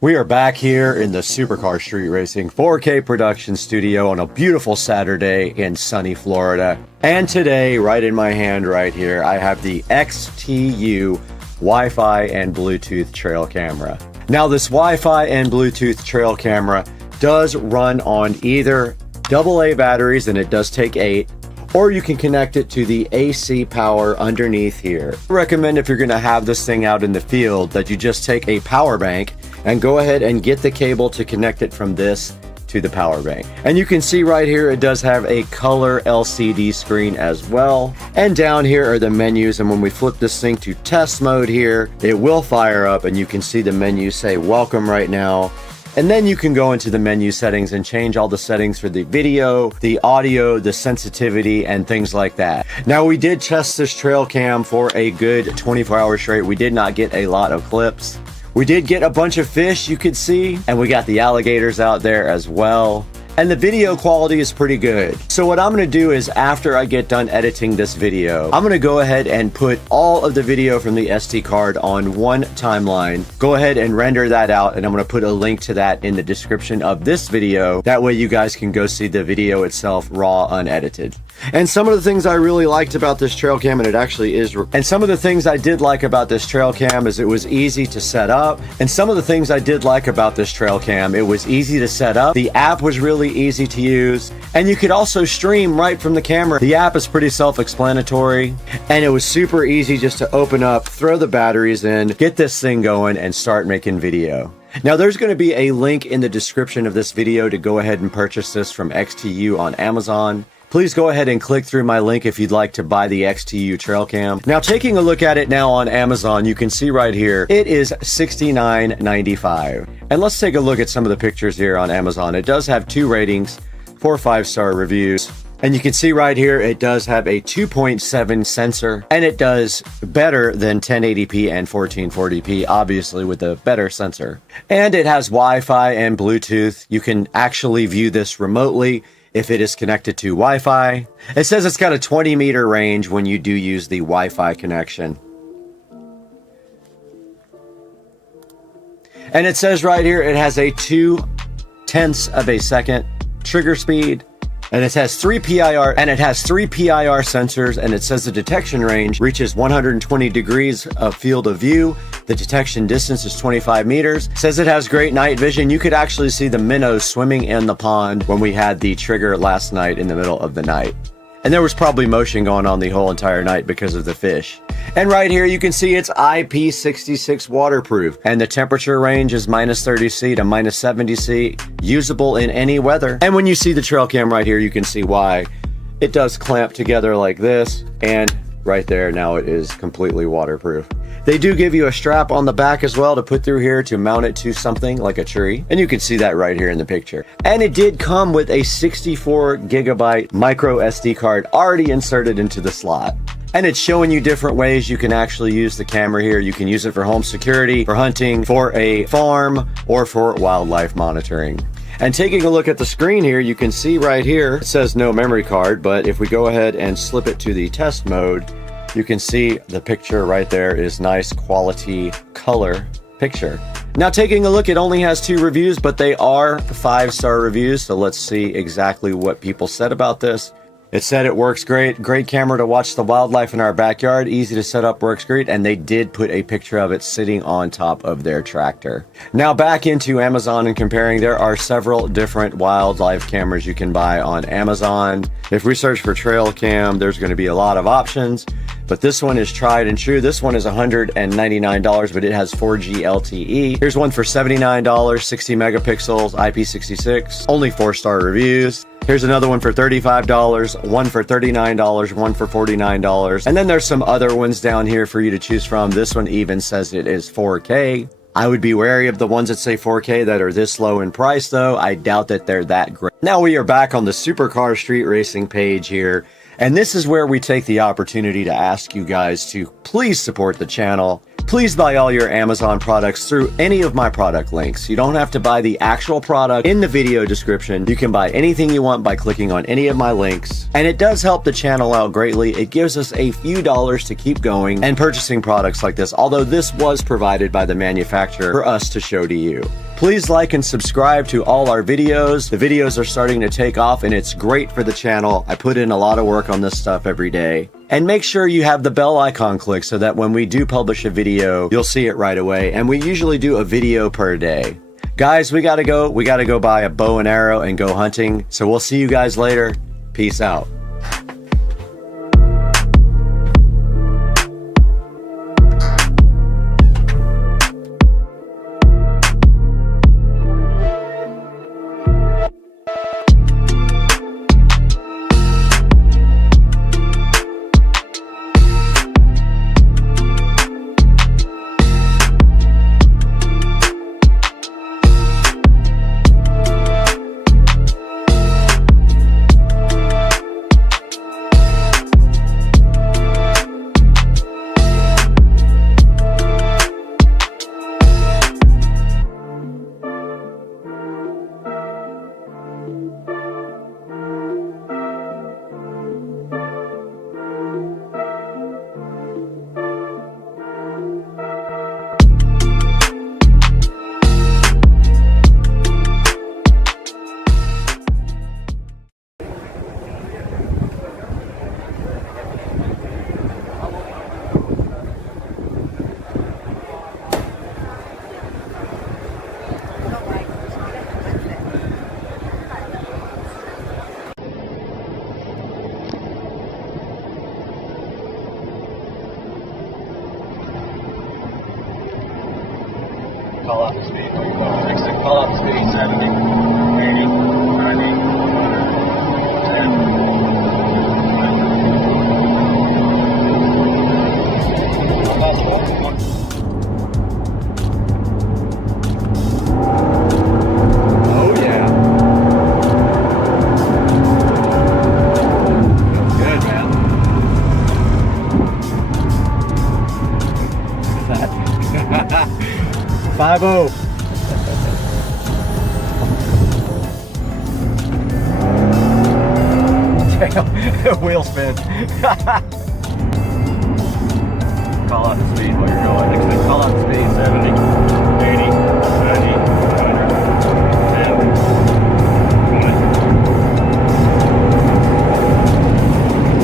We are back here in the Supercar Street Racing 4K production studio on a beautiful Saturday in sunny Florida. And today, right in my hand right here, I have the XTU Wi-Fi and Bluetooth trail camera. Now this Wi-Fi and Bluetooth trail camera does run on either AA batteries, and it does take 8, or you can connect it to the AC power underneath here. I recommend if you're gonna have this thing out in the field that you just take a power bank and go ahead and get the cable to connect it from this to the power bank. And you can see right here it does have a color LCD screen as well. And down here are the menus, and when we flip this thing to test mode here, it will fire up and you can see the menu say welcome right now. And then you can go into the menu settings and change all the settings for the video, the audio, the sensitivity, and things like that. Now, we did test this trail cam for a good 24 hours straight. We did not get a lot of clips. We did get a bunch of fish, you could see, and we got the alligators out there as well. And the video quality is pretty good. So what I'm gonna do is, after I get done editing this video, I'm gonna go ahead and put all of the video from the SD card on one timeline. Go ahead and render that out, and I'm gonna put a link to that in the description of this video. That way you guys can go see the video itself raw, unedited. And some of the things I really liked about this trail cam, and it actually is, and some of the things I did like about this trail cam is it was easy to set up. And some of the things I did like about this trail cam, it was easy to set up. The app was really easy to use, and you could also stream right from the camera. The app is pretty self-explanatory, and it was super easy just to open up, throw the batteries in, get this thing going, and start making video. Now, there's going to be a link in the description of this video to go ahead and purchase this from XTU on Amazon. Please go ahead and click through my link if you'd like to buy the XTU trail cam. Now, taking a look at it now on Amazon, you can see right here, it is $69.95. And let's take a look at some of the pictures here on Amazon. It does have 2 ratings, 4 5-star reviews. And you can see right here, it does have a 2.7 sensor, and it does better than 1080p and 1440p, obviously with a better sensor. And it has Wi-Fi and Bluetooth. You can actually view this remotely if it is connected to Wi-Fi. It says it's got a 20-meter range when you do use the Wi-Fi connection. And it says right here it has a 0.2 of a second trigger speed. And it has 3 PIR sensors, and it says the detection range reaches 120 degrees of field of view. The detection distance is 25 meters. It says it has great night vision. You could actually see the minnows swimming in the pond when we had the trigger last night in the middle of the night. And there was probably motion going on the whole entire night because of the fish. And right here you can see it's IP66 waterproof, and the temperature range is -30°C to -70°C, usable in any weather. And when you see the trail cam right here, you can see why. It does clamp together like this, and right there, now it is completely waterproof. They do give you a strap on the back as well to put through here to mount it to something like a tree. And you can see that right here in the picture. And it did come with a 64 gigabyte micro SD card already inserted into the slot. And it's showing you different ways you can actually use the camera here. You can use it for home security, for hunting, for a farm, or for wildlife monitoring. And taking a look at the screen here, you can see right here, it says no memory card, but if we go ahead and slip it to the test mode, you can see the picture right there is nice quality color picture. Now, taking a look, it only has 2 reviews, but they are 5-star reviews. So let's see exactly what people said about this. It said it works great. Great camera to watch the wildlife in our backyard. Easy to set up, works great. And they did put a picture of it sitting on top of their tractor. Now back into Amazon and comparing, there are several different wildlife cameras you can buy on Amazon. If we search for trail cam, there's going to be a lot of options. But this one is tried and true. This one is $199, but it has 4G LTE. Here's one for $79, 60 megapixels, IP66, only 4-star reviews. Here's another one for $35, one for $39, one for $49. And then there's some other ones down here for you to choose from. This one even says it is 4K. I would be wary of the ones that say 4K that are this low in price, though. I doubt that they're that great. Now we are back on the Supercar Street Racing page here. And this is where we take the opportunity to ask you guys to please support the channel. Please buy all your Amazon products through any of my product links. You don't have to buy the actual product in the video description. You can buy anything you want by clicking on any of my links. And it does help the channel out greatly. It gives us a few dollars to keep going and purchasing products like this, although this was provided by the manufacturer for us to show to you. Please like and subscribe to all our videos. The videos are starting to take off, and it's great for the channel. I put in a lot of work on this stuff every day. And make sure you have the bell icon clicked so that when we do publish a video, you'll see it right away. And we usually do a video per day. Guys, we gotta go. We gotta go buy a bow and arrow and go hunting. So we'll see you guys later. Peace out. 5-0. Damn, wheel spin. Call out the speed while you're going. Call out the speed. 70, 80, 90, 100, 10, 20.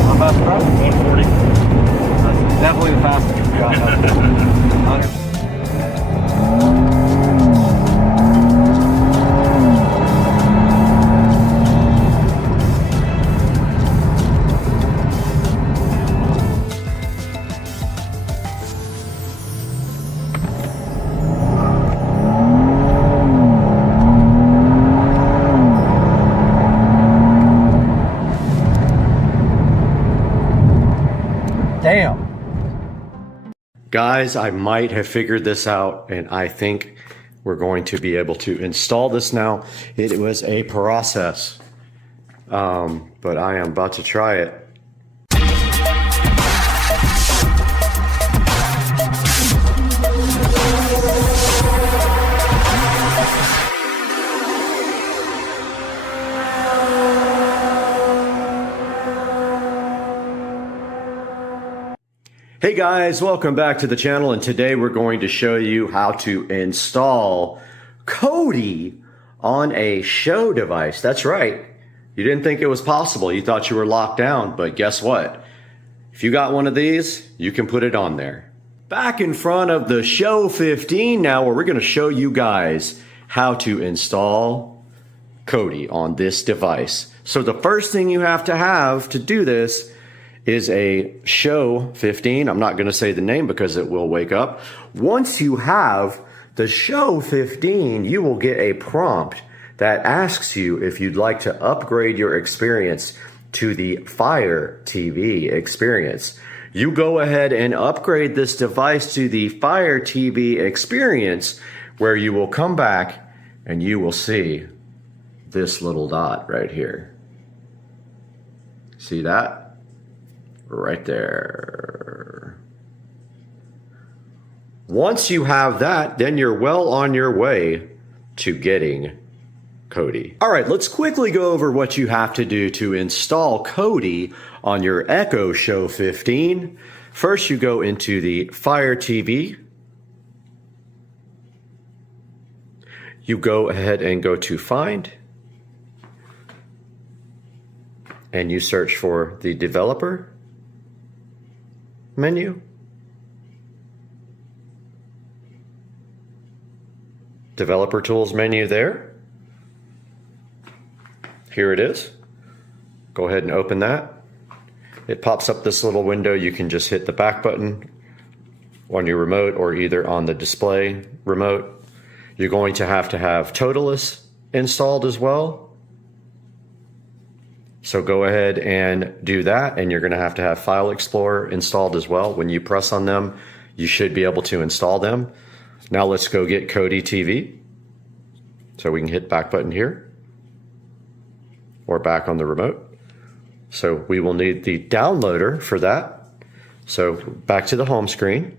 How fast, bro? 140. That's definitely the fastest you've got. 100. Damn. Guys, I might have figured this out, and I think we're going to be able to install this now. It was a process, but I am about to try it. Hey guys, welcome back to the channel, and today we're going to show you how to install Kodi on a show device. That's right. You didn't think it was possible. You thought you were locked down, but guess what? If you got one of these, you can put it on there. Back in front of the Show 15 now, where we're going to show you guys how to install Kodi on this device. So the first thing you have to do this is a Show 15. I'm not going to say the name because it will wake up. Once you have the Show 15, you will get a prompt that asks you if you'd like to upgrade your experience to the Fire TV experience. You go ahead and upgrade this device to the Fire TV experience, where you will come back and you will see this little dot right here. See that? Right there. Once you have that, then you're well on your way to getting Kodi. All right, let's quickly go over what you have to do to install Kodi on your Echo Show 15. First, you go into the Fire TV. You go ahead and go to Find, and you search for the developer menu. Developer tools menu there. Here it is. Go ahead and open that. It pops up this little window. You can just hit the back button on your remote or either on the display remote. You're going to have Totalist installed as well. So go ahead and do that, and you're going to have File Explorer installed as well. When you press on them, you should be able to install them. Now let's go get Kodi TV. So we can hit back button here or back on the remote. So we will need the downloader for that. So back to the home screen.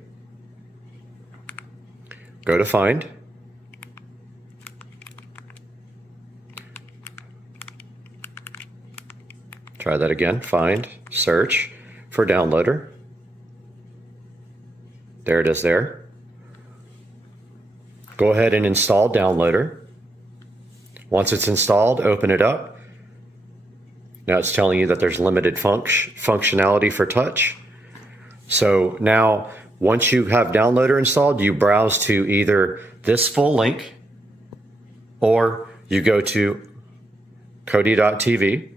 Go to Find. Try that again. Find, search for downloader. There it is there. Go ahead and install downloader. Once it's installed, open it up. Now it's telling you that there's limited functionality for touch. So now, once you have downloader installed, you browse to either this full link or you go to Kodi.tv.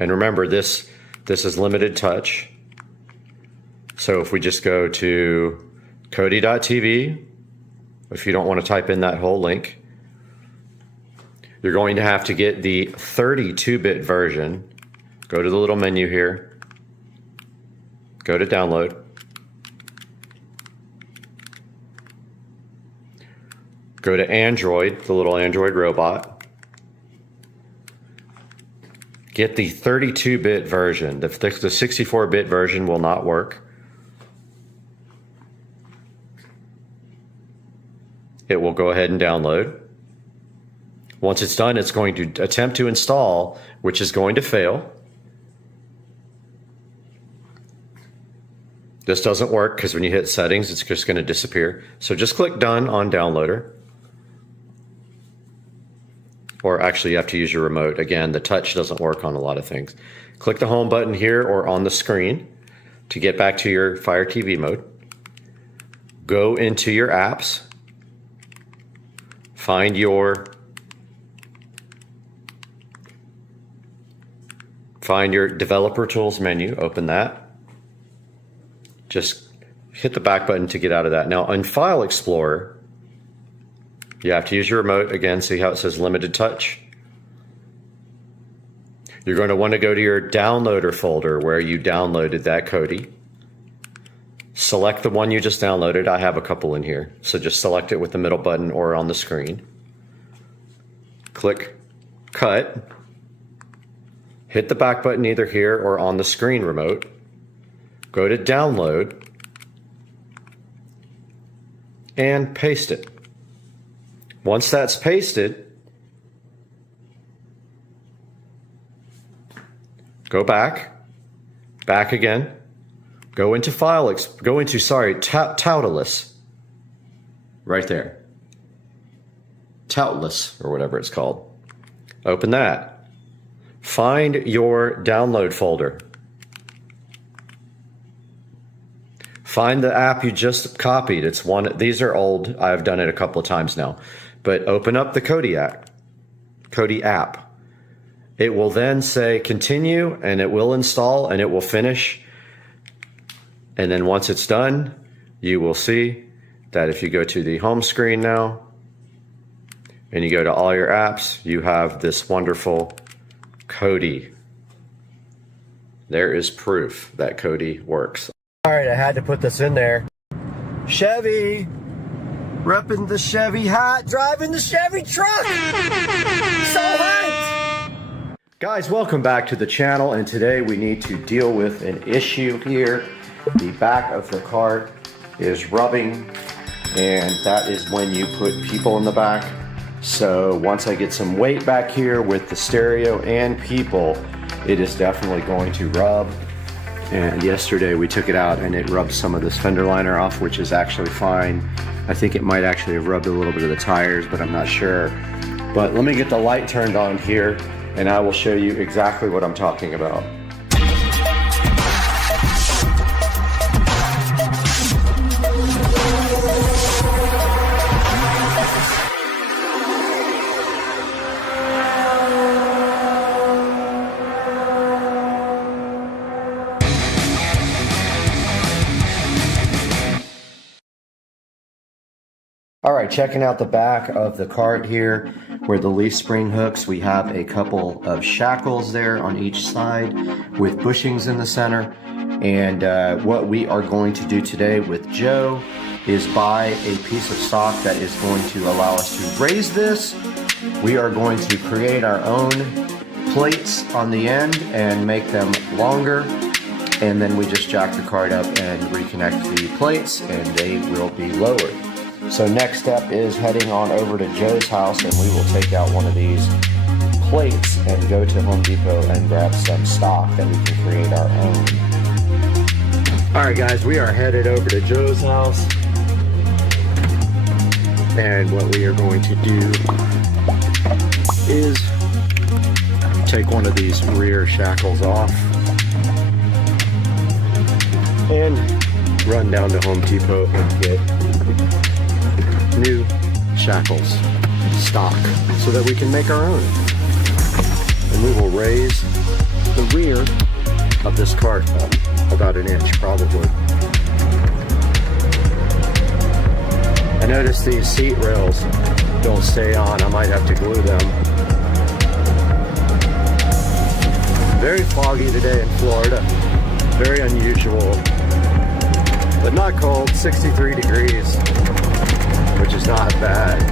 And remember, this is limited touch. So if we just go to Kodi.tv, if you don't want to type in that whole link, you're going to have to get the 32-bit version. Go to the little menu here. Go to download. Go to Android, the little Android robot. Get the 32-bit version. The 64-bit version will not work. it will go ahead and download. Once it's done, it's going to attempt to install, which is going to fail. This doesn't work because when you hit settings, it's just going to disappear. So just click done on downloader. Or actually you have to use your remote. Again, the touch doesn't work on a lot of things. Click the home button here or on the screen to get back to your Fire TV mode. Go into your apps. Find your developer tools menu, open that. Just hit the back button to get out of that. Now on File Explorer, you have to use your remote. Again, see how it says limited touch? You're going to want to go to your downloader folder where you downloaded that Kodi. Select the one you just downloaded. I have a couple in here. So just select it with the middle button or on the screen. Click cut. Hit the back button either here or on the screen remote. Go to download and paste it. Once that's pasted, go back again, go into Toutless, right there. Toutless, or whatever it's called. Open that. Find your download folder. Find the app you just copied. It's one, these are old. I've done it a couple of times now. But open up the Kodi app. It will then say continue, and it will install, and it will finish. And then once it's done, you will see that if you go to the home screen now, and you go to all your apps, you have this wonderful Kodi. There is proof that Kodi works. All right, I had to put this in there. Chevy, repping the Chevy hat, driving the Chevy truck. So hot. Guys, welcome back to the channel, and today we need to deal with an issue here. The back of the cart is rubbing, and that is when you put people in the back. So once I get some weight back here with the stereo and people, it is definitely going to rub. And yesterday we took it out and it rubbed some of this fender liner off, which is actually fine. I think it might actually have rubbed a little bit of the tires, but I'm not sure. But let me get the light turned on here and I will show you exactly what I'm talking about. All right, checking out the back of the cart here where the leaf spring hooks, we have a couple of shackles there on each side with bushings in the center. And what we are going to do today with Joe is buy a piece of stock that is going to allow us to raise this. We are going to create our own plates on the end and make them longer. And then we just jack the cart up and reconnect the plates and they will be lowered. So next step is heading on over to Joe's house and we will take out one of these plates and go to Home Depot and grab some stock that we can create our own. Alright guys, we are headed over to Joe's house. And what we are going to do is take one of these rear shackles off and run down to Home Depot and get new shackles, stock, so that we can make our own. And we will raise the rear of this cart up about an inch probably. I noticed these seat rails don't stay on. I might have to glue them. Very foggy today in Florida. Very unusual, but not cold, 63 degrees. Which is not bad.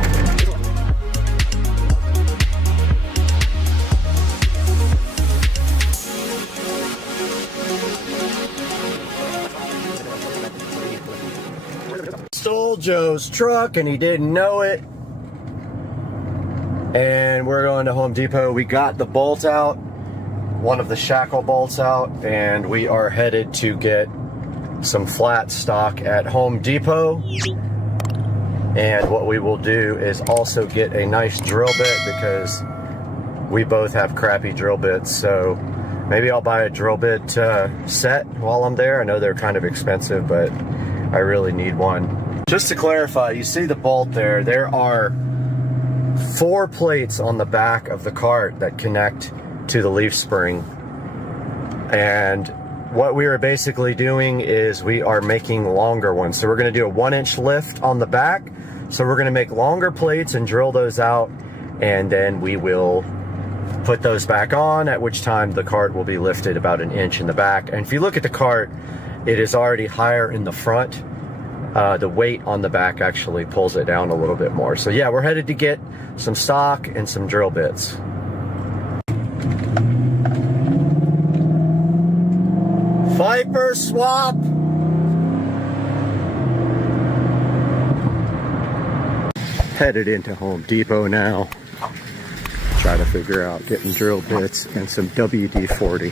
Stole stole Joe's truck and he didn't know it. And we're going to Home Depot. We got the bolt out, one of the shackle bolts out, and we are headed to get some flat stock at Home Depot. And what we will do is also get a nice drill bit because we both have crappy drill bits. So maybe I'll buy a drill bit set while I'm there. I know they're kind of expensive, but I really need one. Just to clarify, you see the bolt there. There are 4 plates on the back of the cart that connect to the leaf spring. And what we are basically doing is we are making longer ones. So we're going to do a 1-inch lift on the back. So we're going to make longer plates and drill those out, and then we will put those back on, at which time the cart will be lifted about 1 inch in the back. And if you look at the cart, it is already higher in the front. The weight on the back actually pulls it down a little bit more. So yeah, we're headed to get some stock and some drill bits. Viper swap! Headed into Home Depot now. Try to figure out getting drill bits and some WD-40.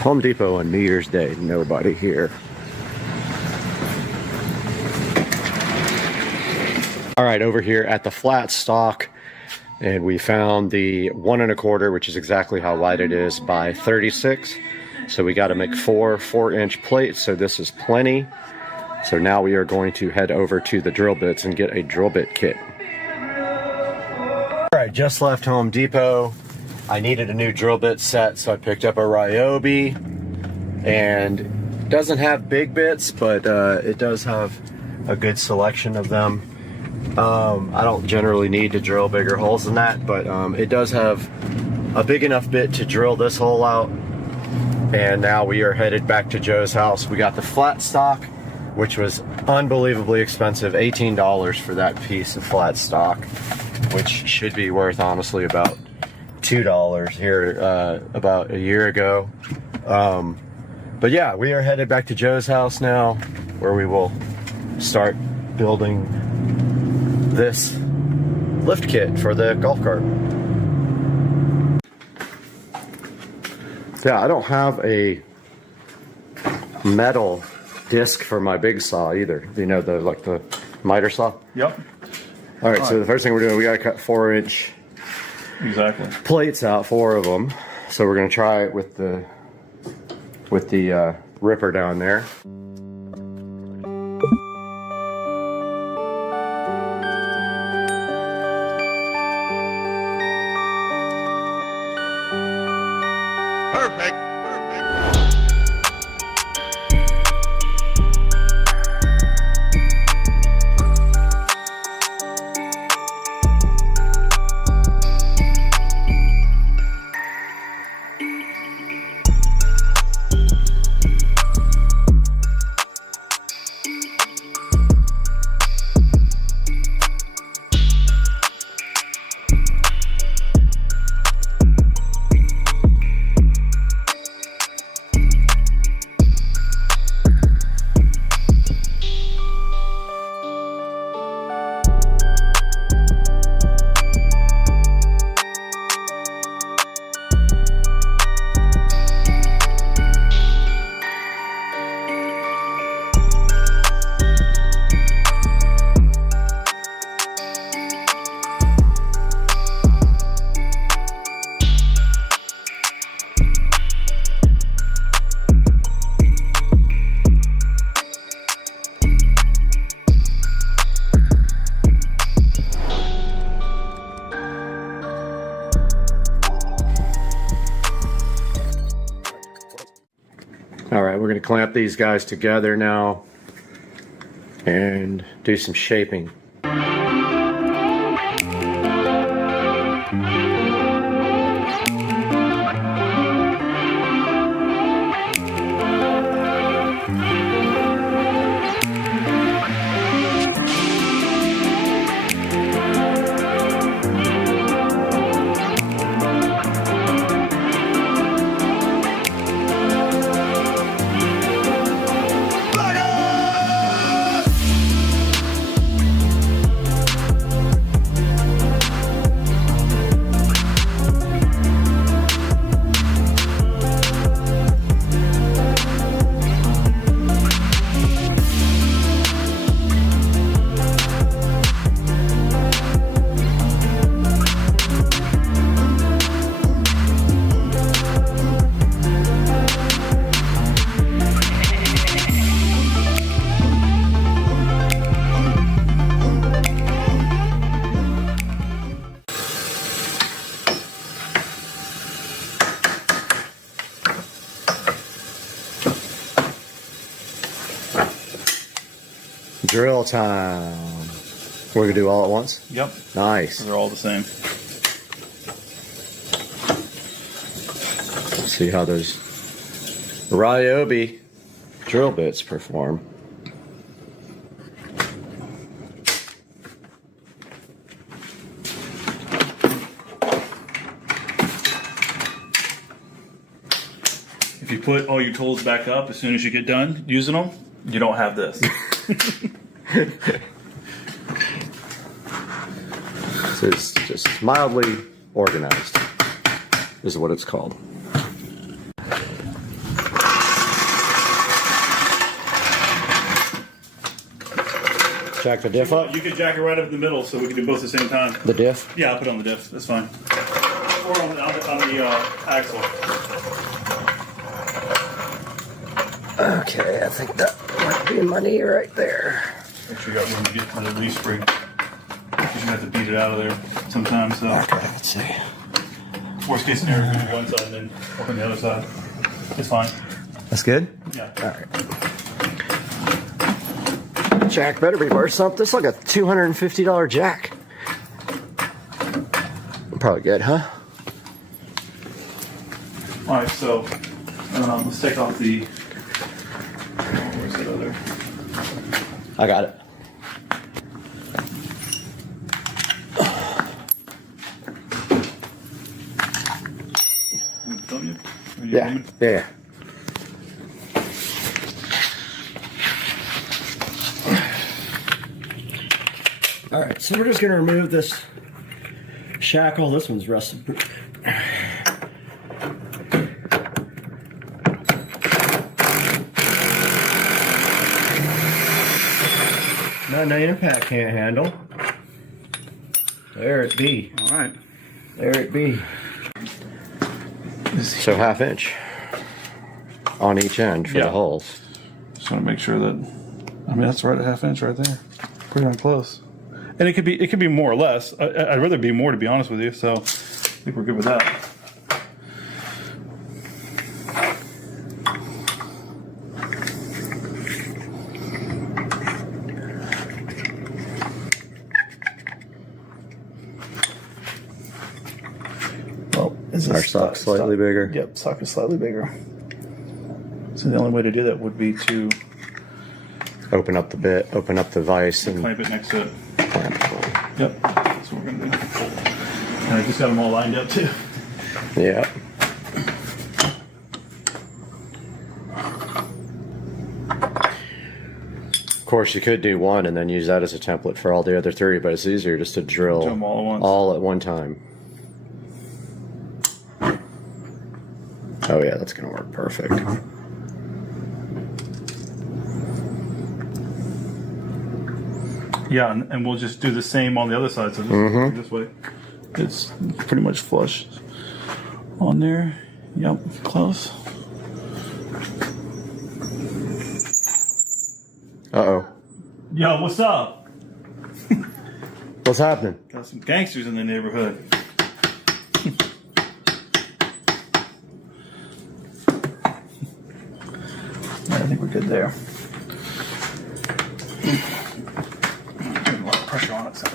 Home Depot on New Year's Day, nobody here. All right, over here at the flat stock, and we found the 1 1/4, which is exactly how wide it is, by 36. So we got to make 4 4-inch plates, so this is plenty. So now we are going to head over to the drill bits and get a drill bit kit. All right, just left Home Depot. I needed a new drill bit set, so I picked up a Ryobi, and it doesn't have big bits, but it does have a good selection of them. I don't generally need to drill bigger holes than that, but it does have a big enough bit to drill this hole out. And now we are headed back to Joe's house. We got the flat stock, which was unbelievably expensive, $18 for that piece of flat stock, which should be worth honestly about $2 here about a year ago. But yeah, we are headed back to Joe's house now, where we will start building this lift kit for the golf cart. Yeah, I don't have a metal disc for my big saw either. You know, the miter saw? Yep. All right, so the first thing we're doing, we got to cut 4-inch plates out, 4 of them. So we're going to try it with the ripper down there. All right, we're going to clamp these guys together now and do some shaping. Drill time. We're gonna do all at once? Yep. Nice. They're all the same. Let's see how those Ryobi drill bits perform. If you put all your tools back up as soon as you get done using them, you don't have this. It's just mildly organized, is what it's called. Jack the diff up? You could jack it right up in the middle so we can do both at the same time. The diff? Yeah, I'll put it on the diff. That's fine. Or on the axle. Okay, I think that might be in my knee right there. Make sure you got room to get to the leaf spring. Because you have to beat it out of there sometimes. So. Okay, let's see. Worst case scenario, do one side and then work on the other side. It's fine. That's good? Yeah. All right. Jack better be worth something. This is like a $250 jack. Probably good, huh? All right, so let's take off the. Where's that other? I got it. Don't you? Yeah. Yeah. All right, so we're just gonna remove this shackle. This one's rusted. Nothing a pack can't handle. There it be. All right. There it be. So 1/2 inch on each end for the holes. Just want to make sure that. I mean, that's right at 1/2 inch right there. Pretty darn close. And it could be more or less. I'd rather be more, to be honest with you. So I think we're good with that. Well, is our sock slightly bigger? Yep, sock is slightly bigger. So the only way to do that would be to open up the bit, open up the vise, and clamp it next to it. Clamp it. Yep, that's what we're gonna do. And I just got them all lined up too. Yeah. Of course, you could do one and then use that as a template for all the other three, but it's easier just to drill them all at once. all at one time. Oh yeah, that's gonna work perfect. Yeah, and we'll just do the same on the other side. So just this way, it's pretty much flush on there. Yep, close. Uh-oh. Yo, what's up? What's happening? Got some gangsters in the neighborhood. I think we're good there. Getting a lot of pressure on it. So.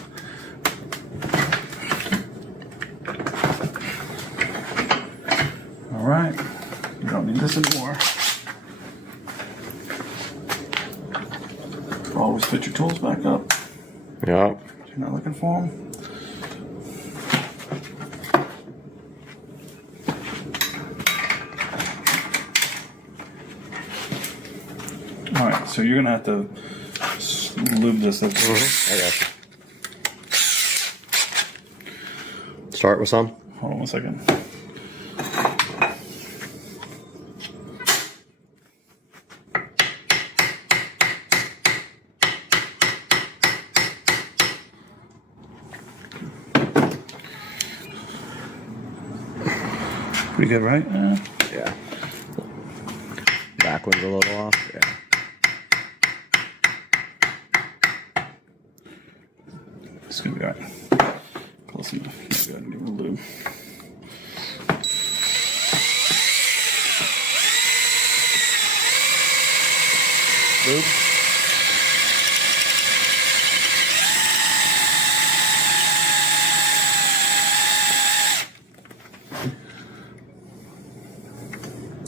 All right, you don't need this anymore. Always put your tools back up. Yeah. You're not looking for them. All right, so you're gonna have to lube this. I got you. Start with some. Hold on 1 second. Pretty good, right? Yeah. Back one's a little off. Yeah. It's gonna be all right. Close enough. Go ahead and give it a lube. Lube.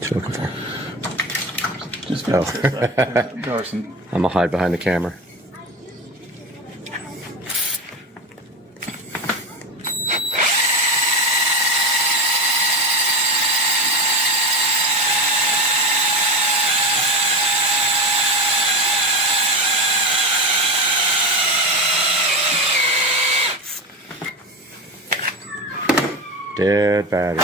What you looking for? Just Oh. there are some. I'm gonna hide behind the camera. Dead battery.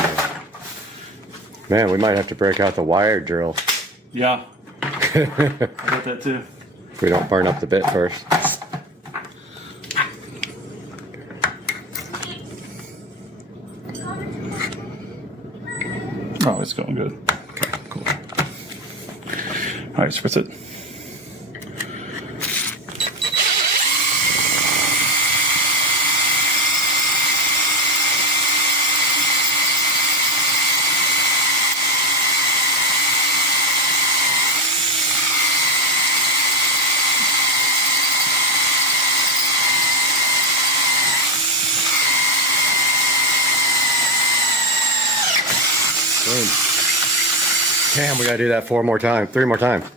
Man, we might have to break out the wire drill. Yeah. I got that too. If we don't burn up the bit first. Oh, it's going good. Okay, cool. All right, spritz it. Boom. Damn, we gotta do that 3 more times.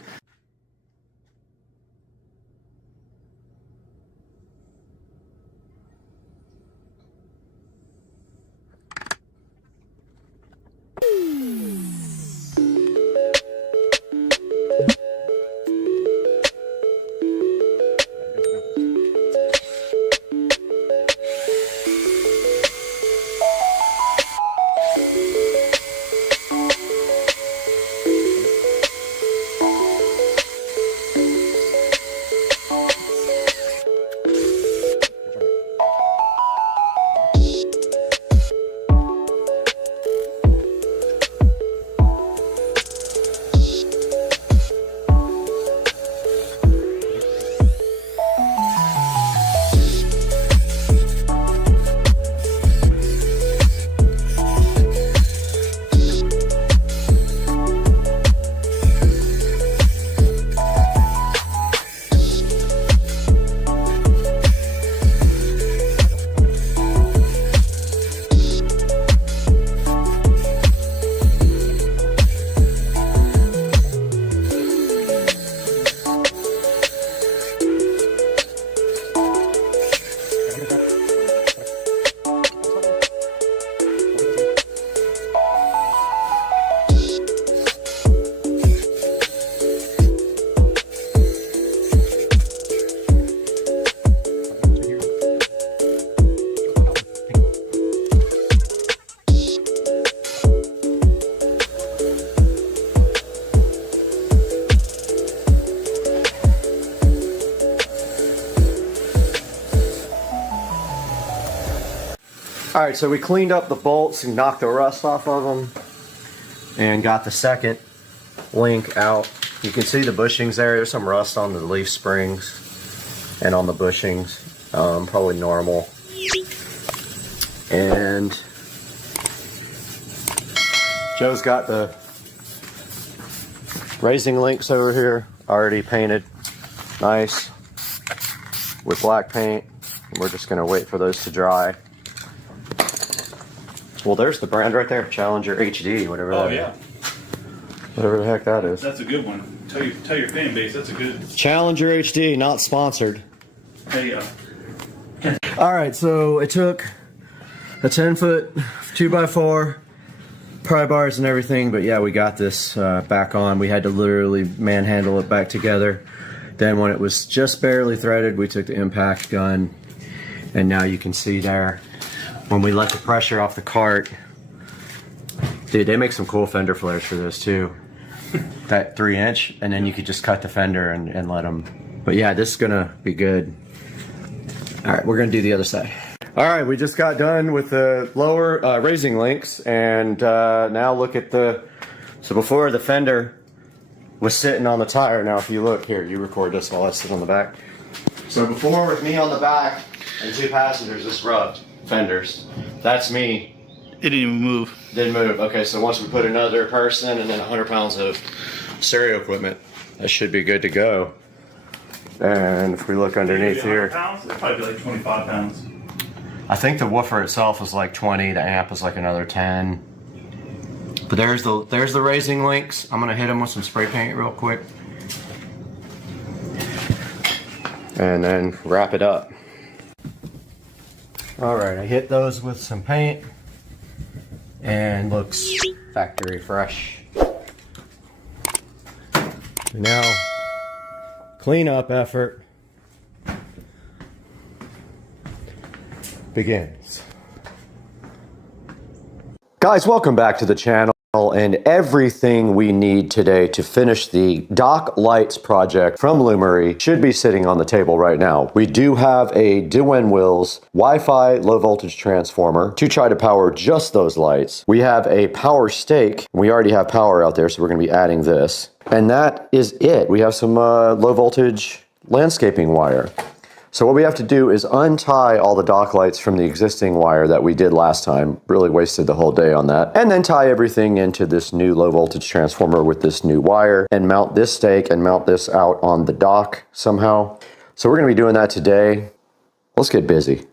All right, so we cleaned up the bolts and knocked the rust off of them and got the second link out. You can see the bushings there. There's some rust on the leaf springs and on the bushings, probably normal. And Joe's got the raising links over here already painted nice with black paint. We're just gonna wait for those to dry. Well, there's the brand right there, Challenger HD, whatever that is. Whatever the heck that is. That's a good one. Tell your fan base, that's a good. Challenger HD, not sponsored. There you go. All right, so it took a 10-foot 2x4, pry bars and everything, but yeah, we got this back on. We had to literally manhandle it back together. Then when it was just barely threaded, we took the impact gun, and now you can see there, when we let the pressure off the cart, dude, they make some cool fender flares for this too. That 3-inch, and then you could just cut the fender and let them. But yeah, this is gonna be good. All right, we're gonna do the other side. All right, we just got done with the lower raising links, and now look at the, so before the fender was sitting on the tire. Now if you look here, you record this while I sit on the back. So before, with me on the back and 2 passengers, this rubbed fenders. That's me. It didn't even move. Didn't move. Okay, so once we put another person and then 100 pounds of stereo equipment, that should be good to go. And if we look underneath here, Pounds? It'd probably be like 25 pounds. I think the woofer itself is like 20, the amp is like another 10. But But there's the raising links. I'm gonna hit them with some spray paint real quick. And then wrap it up. All right, I hit those with some paint and looks factory fresh. Now, cleanup effort begins. Guys, welcome back to the channel. And everything we need today to finish the dock lights project from Lumery should be sitting on the table right now. We do have a DeWin Wills Wi-Fi low voltage transformer to try to power just those lights. We have a power stake. We already have power out there, so we're going to be adding this. And that is it. We have some low voltage landscaping wire. So what we have to do is untie all the dock lights from the existing wire that we did last time. Really wasted the whole day on that. And then tie everything into this new low voltage transformer with this new wire and mount this stake and mount this out on the dock somehow. So we're gonna be doing that today. Let's get busy.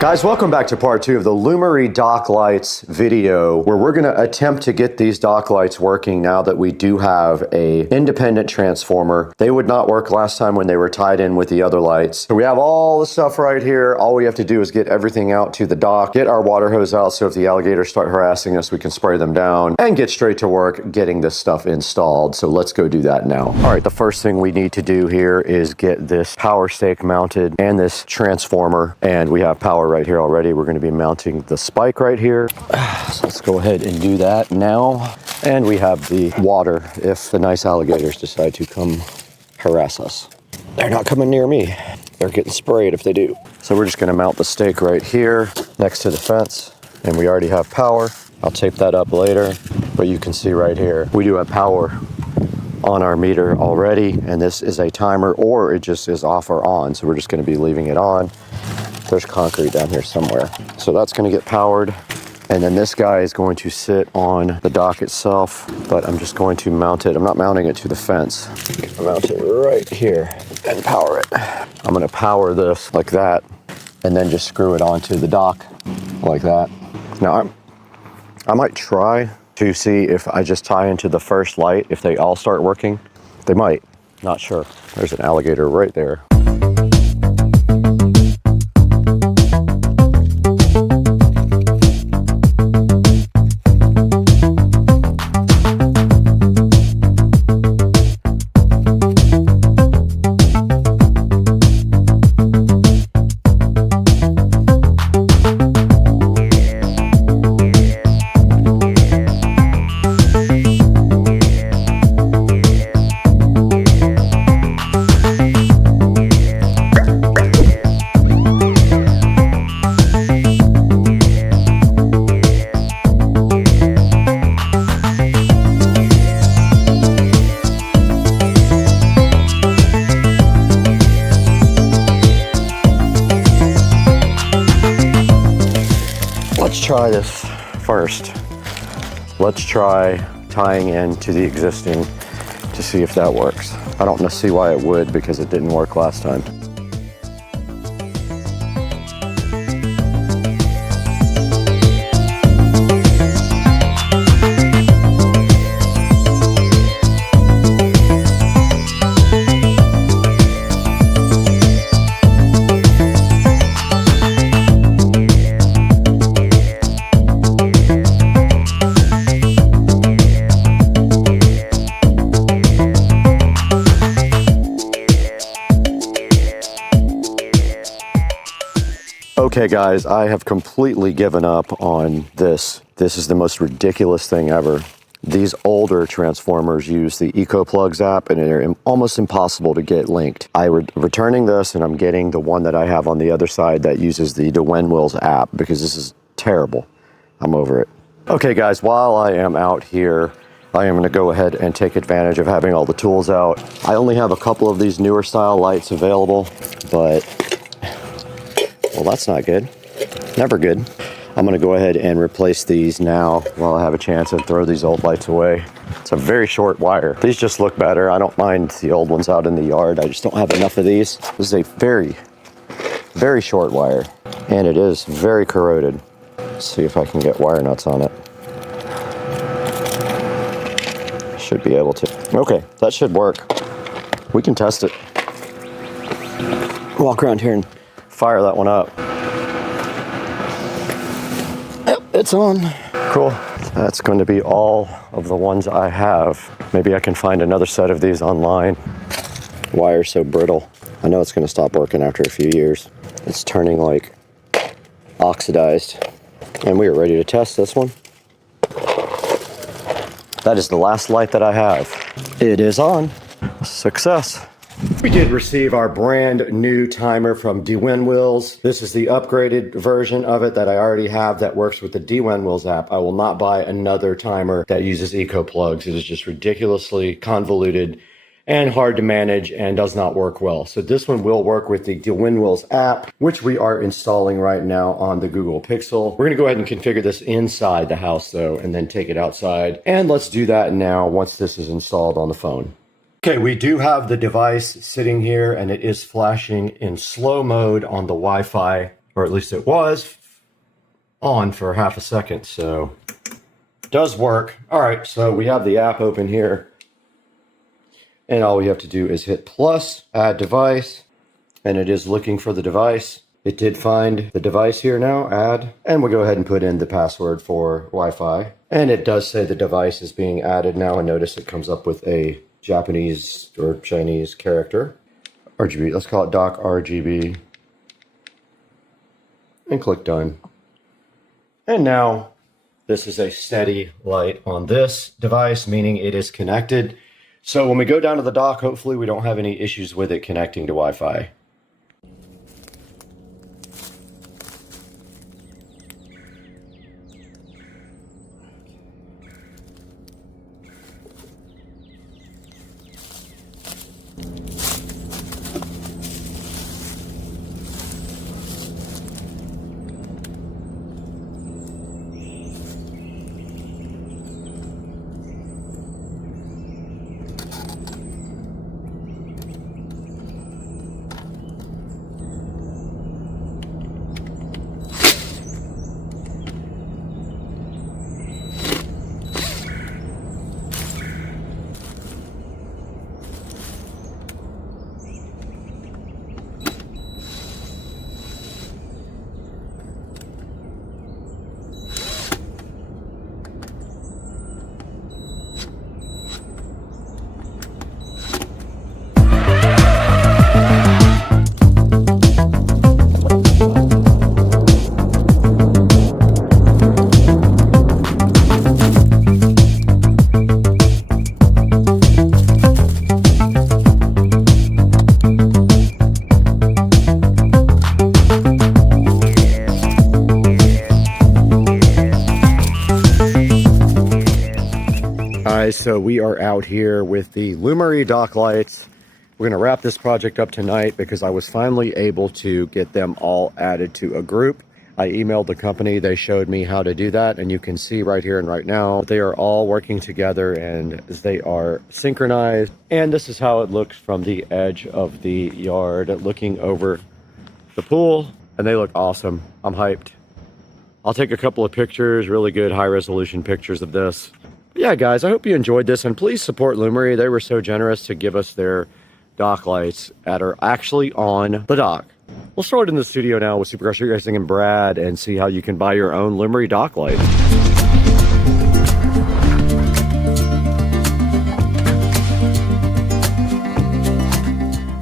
Guys, welcome back to part 2 of the Lumery dock lights video, where we're going to attempt to get these dock lights working now that we do have a independent transformer. They would not work last time when they were tied in with the other lights. So we have all the stuff right here. All we have to do is get everything out to the dock, get our water hose out so if the alligators start harassing us, we can spray them down, and get straight to work getting this stuff installed. So let's go do that now. All right, the first thing we need to do here is get this power stake mounted and this transformer, and we have power right here already. We're going to be mounting the spike right here. So let's go ahead and do that now. And we have the water if the nice alligators decide to come harass us. They're not coming near me. They're getting sprayed if they do. So we're just going to mount the stake right here next to the fence. And we already have power. I'll tape that up later. But you can see right here, we do have power on our meter already. And this is a timer, or it just is off or on. So we're just going to be leaving it on. There's concrete down here somewhere. So that's going to get powered. And then this guy is going to sit on the dock itself, but I'm just going to mount it. I'm not mounting it to the fence. I'll mount it right here and power it. I'm going to power this like that and then just screw it onto the dock like that. Now I might try to see if I just tie into the first light, if they all start working. They might, not sure. There's an alligator right there. Try this first. Let's try tying into the existing to see if that works. I don't see why it would, because it didn't work last time. Okay guys, I have completely given up on this. This is the most ridiculous thing ever. These older transformers use the EcoPlugs app and they're almost impossible to get linked. I'm returning this and I'm getting the one that I have on the other side that uses the DeWin Wills app because this is terrible. I'm over it. Okay guys, while I am out here, I am going to go ahead and take advantage of having all the tools out. I only have a couple of these newer style lights available, but well, that's not good. Never good. I'm gonna go ahead and replace these now while I have a chance and throw these old lights away. It's a very short wire. These just look better. I don't mind the old ones out in the yard. I just don't have enough of these. This is a very, very short wire, and it is very corroded. Let's see if I can get wire nuts on it. Should be able to. Okay, that should work. We can test it. Walk around here and fire that one up. Yep, it's on. Cool. That's going to be all of the ones I have. Maybe I can find another set of these online. Wire's so brittle. I know it's going to stop working after a few years. It's turning like oxidized. And we are ready to test this one. That is the last light that I have. It is on. Success. We did receive our brand new timer from DWinWheels. This is the upgraded version of it that I already have that works with the DWinWheels app. I will not buy another timer that uses eco plugs. It is just ridiculously convoluted and hard to manage and does not work well. So this one will work with the DWinWheels app, which we are installing right now on the Google Pixel. We're gonna go ahead and configure this inside the house though, and then take it outside. And let's do that now once this is installed on the phone. Okay, we do have the device sitting here and it is flashing in slow mode on the Wi-Fi, or at least it was on for half a second, so it does work. All right, so we have the app open here. And all we have to do is hit plus, add device, and it is looking for the device. It did find the device here now, add, and we'll go ahead and put in the password for Wi-Fi. And it does say the device is being added now, and notice it comes up with a Japanese or Chinese character. RGB, let's call it dock RGB. And click done. And now this is a steady light on this device, meaning it is connected. So when we go down to the dock, hopefully we don't have any issues with it connecting to Wi-Fi. So we are out here with the Lumery dock lights. We're going to wrap this project up tonight because I was finally able to get them all added to a group. I emailed the company, they showed me how to do that, and you can see right here and right now they are all working together and they are synchronized. And this is how it looks from the edge of the yard looking over the pool, and they look awesome. I'm hyped. I'll take a couple of pictures, really good high resolution pictures of this. Yeah, guys, I hope you enjoyed this, and please support Lumery. They were so generous to give us their dock lights that are actually on the dock. We'll throw it in the studio now with Supercar Street Racing and Brad and see how you can buy your own Lumery dock light.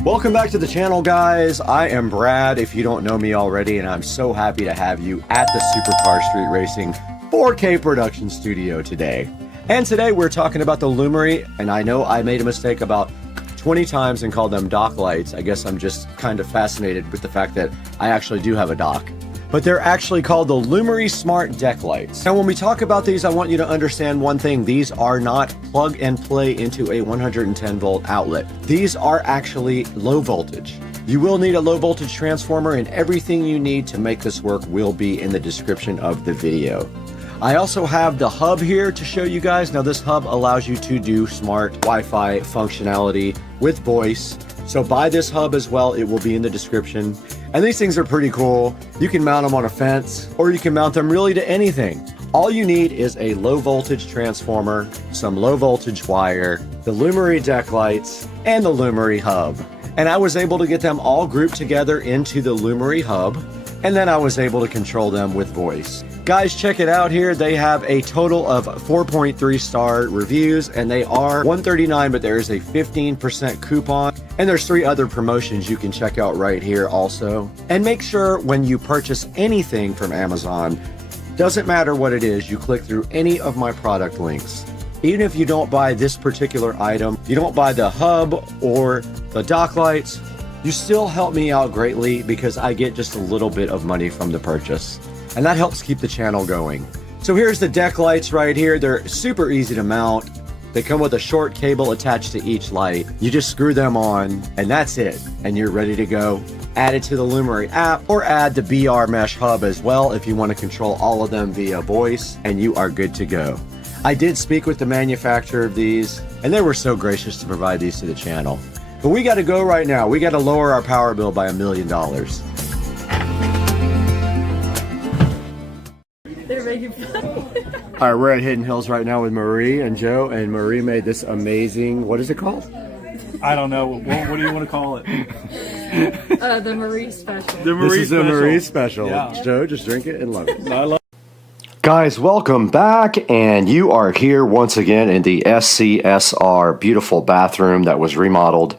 Welcome back to the channel, guys. I am Brad, if you don't know me already, and I'm so happy to have you at the Supercar Street Racing 4K production studio today. And today we're talking about the Lumery, and I know I made a mistake about 20 times and called them dock lights. I guess I'm just kind of fascinated with the fact that I actually do have a dock. But they're actually called the Lumery Smart Deck Lights. And when we talk about these, I want you to understand one thing. These are not plug and play into a 110 volt outlet. These are actually low voltage. You will need a low voltage transformer, and everything you need to make this work will be in the description of the video. I also have the hub here to show you guys. Now this hub allows you to do smart Wi-Fi functionality with voice. So buy this hub as well, it will be in the description. And these things are pretty cool. You can mount them on a fence, or you can mount them really to anything. All you need is a low voltage transformer, some low voltage wire, the Lumery deck lights, and the Lumery hub. And I was able to get them all grouped together into the Lumery hub, and then I was able to control them with voice. Guys, check it out here. They have a total of 4.3 star reviews, and they are $139, but there is a 15% coupon. And there's 3 other promotions you can check out right here also. And make sure when you purchase anything from Amazon, doesn't matter what it is, you click through any of my product links. Even if you don't buy this particular item, you don't buy the hub or the dock lights, you still help me out greatly because I get just a little bit of money from the purchase. And that helps keep the channel going. So here's the deck lights right here. They're super easy to mount. They come with a short cable attached to each light. You just screw them on and that's it. And you're ready to go. Add it to the Lumery app or add the BR Mesh hub as well if you want to control all of them via voice, and you are good to go. I did speak with the manufacturer of these and they were so gracious to provide these to the channel. But we got to go right now. We got to lower our power bill by $1 million. All right, we're at Hidden Hills right now with Marie and Joe, and Marie made this amazing, what is it called? I don't know. What do you want to call it? The Marie Special. The Marie This is special. the Marie Special. Yeah. Joe, just drink it and love it. I love Guys, welcome back, and you are here once again in the SCSR beautiful bathroom that was remodeled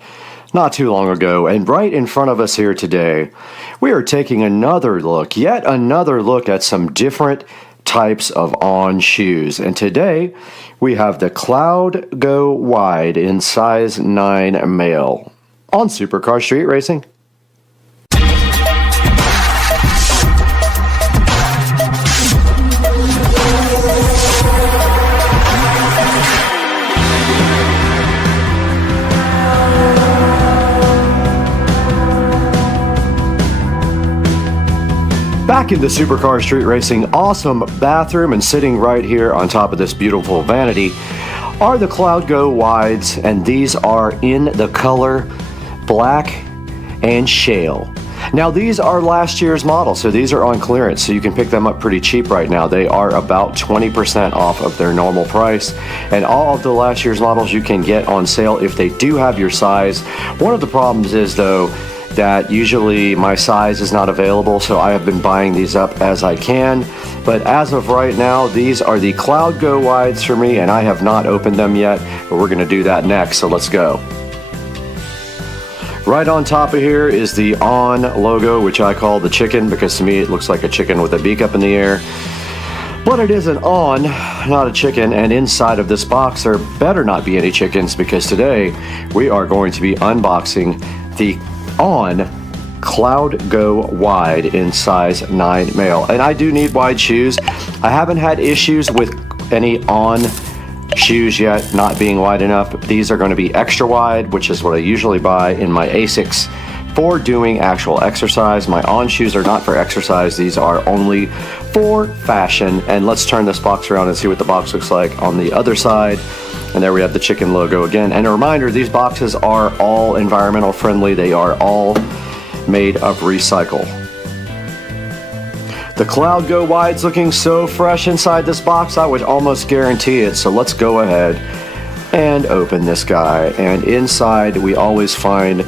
not too long ago. And right in front of us here today, we are taking another look, yet another look at some different types of On shoes. And today we have the Cloud Go Wide in size 9 male on Supercar Street Racing. Back in the Supercar Street Racing awesome bathroom, and sitting right here on top of this beautiful vanity are the Cloud Go Wides, and these are in the color black and shale. Now these are last year's models, so these are on clearance, so you can pick them up pretty cheap right now. They are about 20% off of their normal price, and all of the last year's models you can get on sale if they do have your size. One of the problems is though that usually my size is not available, so I have been buying these up as I can. But as of right now, these are the Cloud Go Wides for me, and I have not opened them yet, but we're gonna do that next, so let's go. Right on top of here is the On logo, which I call the chicken because to me it looks like a chicken with a beak up in the air. But it is an On, not a chicken, and inside of this box there better not be any chickens because today we are going to be unboxing the On Cloud Go Wide in size 9 male. And I do need wide shoes. I haven't had issues with any On shoes yet not being wide enough. These are going to be extra wide, which is what I usually buy in my Asics for doing actual exercise. My On shoes are not for exercise. These are only for fashion. And let's turn this box around and see what the box looks like on the other side. And there we have the chicken logo again. And a reminder, these boxes are all environmental friendly. They are all made of recycle. The Cloud Go Wide's looking so fresh inside this box, I would almost guarantee it. So let's go ahead and open this guy. And inside we always find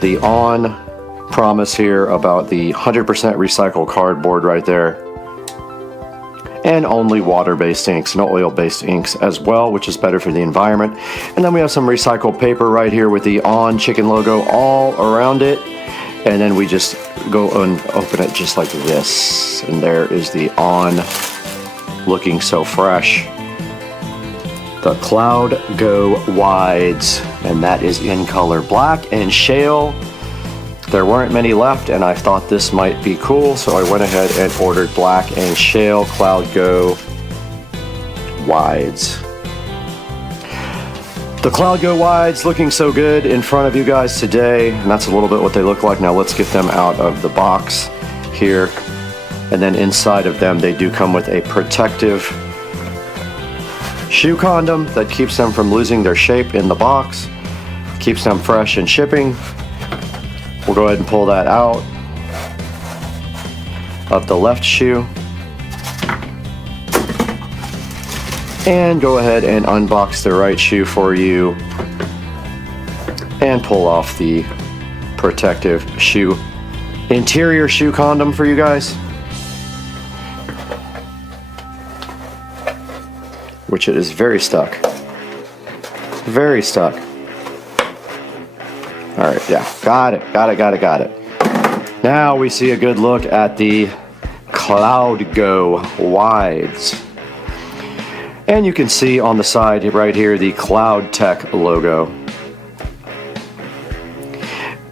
the On promise here about the 100% recycled cardboard right there. And only water-based inks, no oil-based inks as well, which is better for the environment. And then we have some recycled paper right here with the On chicken logo all around it. And then we just go and open it just like this. And there is the On, looking so fresh. The Cloud Go Wides, and that is in color black and shale. There weren't many left, and I thought this might be cool, so I went ahead and ordered black and shale Cloud Go Wides. The Cloud Go Wides looking so good in front of you guys today, and that's a little bit what they look like. Now let's get them out of the box here, and then inside of them they do come with a protective shoe condom that keeps them from losing their shape in the box, keeps them fresh in shipping. We'll go ahead and pull that out of the left shoe and go ahead and unbox the right shoe for you and pull off the protective shoe interior shoe condom for you guys, which it is very stuck. Very stuck. All right, yeah, got it. Now we see a good look at the Cloud Go Wides. And you can see on the side right here the Cloud Tech logo.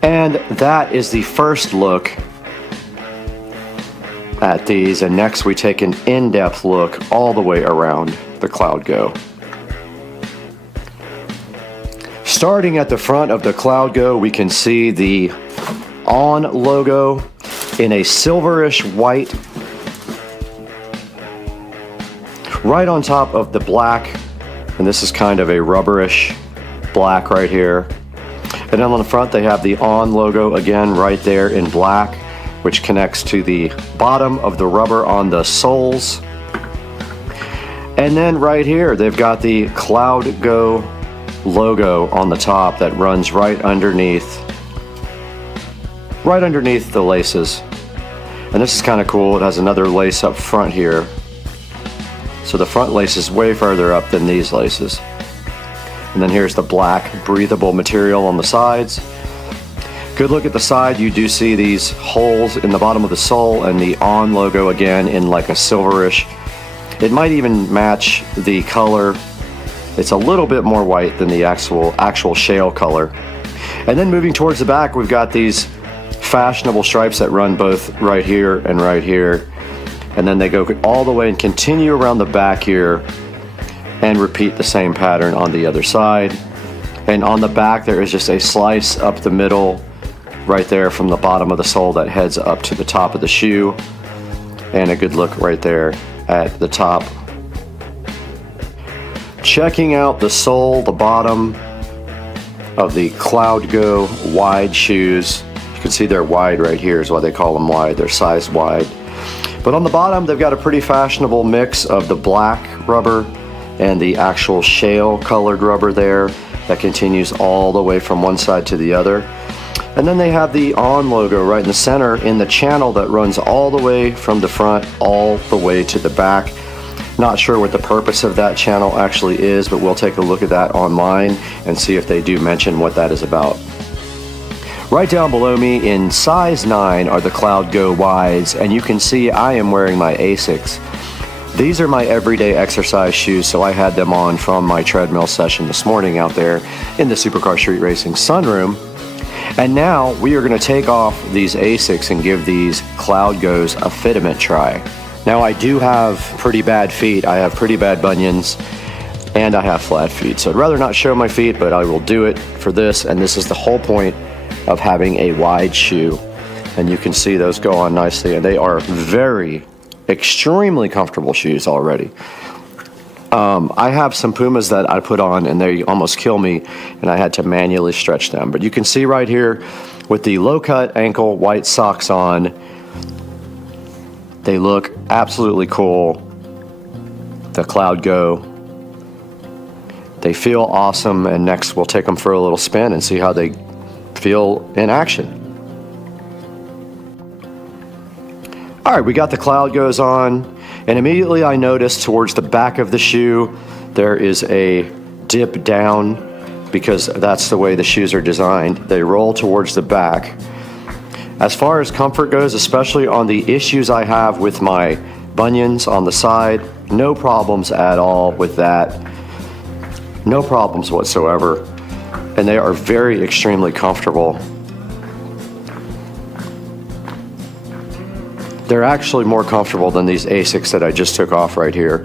And that is the first look at these, and next we take an in-depth look all the way around the Cloud Go. Starting at the front of the Cloud Go, we can see the On logo in a silverish white, right on top of the black, and this is kind of a rubberish black right here. And then on the front they have the On logo again right there in black, which connects to the bottom of the rubber on the soles. And then right here they've got the Cloud Go logo on the top that runs right underneath the laces. And this is kind of cool. It has another lace up front here. So the front lace is way further up than these laces. And then here's the black breathable material on the sides. Good look at the side. You do see these holes in the bottom of the sole and the On logo again in like a silverish. It might even match the color. It's a little bit more white than the actual shale color. And then moving towards the back, we've got these fashionable stripes that run both right here and right here. And then they go all the way and continue around the back here and repeat the same pattern on the other side. And on the back there is just a slice up the middle right there from the bottom of the sole that heads up to the top of the shoe. And a good look right there at the top. Checking out the sole, the bottom of the Cloud Go wide shoes. You can see they're wide right here is why they call them wide. They're sized wide. But on the bottom, they've got a pretty fashionable mix of the black rubber and the actual shale colored rubber there that continues all the way from one side to the other. And then they have the On logo right in the center in the channel that runs all the way from the front all the way to the back. Not sure what the purpose of that channel actually is, but we'll take a look at that online and see if they do mention what that is about. Right down below me in size 9 are the Cloud Go Wides, and you can see I am wearing my Asics. These are my everyday exercise shoes, so I had them on from my treadmill session this morning out there in the Supercar Street Racing sunroom. And now we are going to take off these Asics and give these Cloud Goes a fitment try. Now I do have pretty bad feet. I have pretty bad bunions and I have flat feet. So I'd rather not show my feet, but I will do it for this. And this is the whole point of having a wide shoe. And you can see those go on nicely, and they are extremely comfortable shoes already. I have some Pumas that I put on and they almost kill me, and I had to manually stretch them. But you can see right here with the low cut ankle white socks on, they look absolutely cool. The Cloud Go. They feel awesome, and next we'll take them for a little spin and see how they feel in action. All right, we got the Cloud Goes on, and immediately I noticed towards the back of the shoe there is a dip down because that's the way the shoes are designed. They roll towards the back. As far as comfort goes, especially on the issues I have with my bunions on the side, no problems at all with that. No problems whatsoever. And they are extremely comfortable. They're actually more comfortable than these Asics that I just took off right here.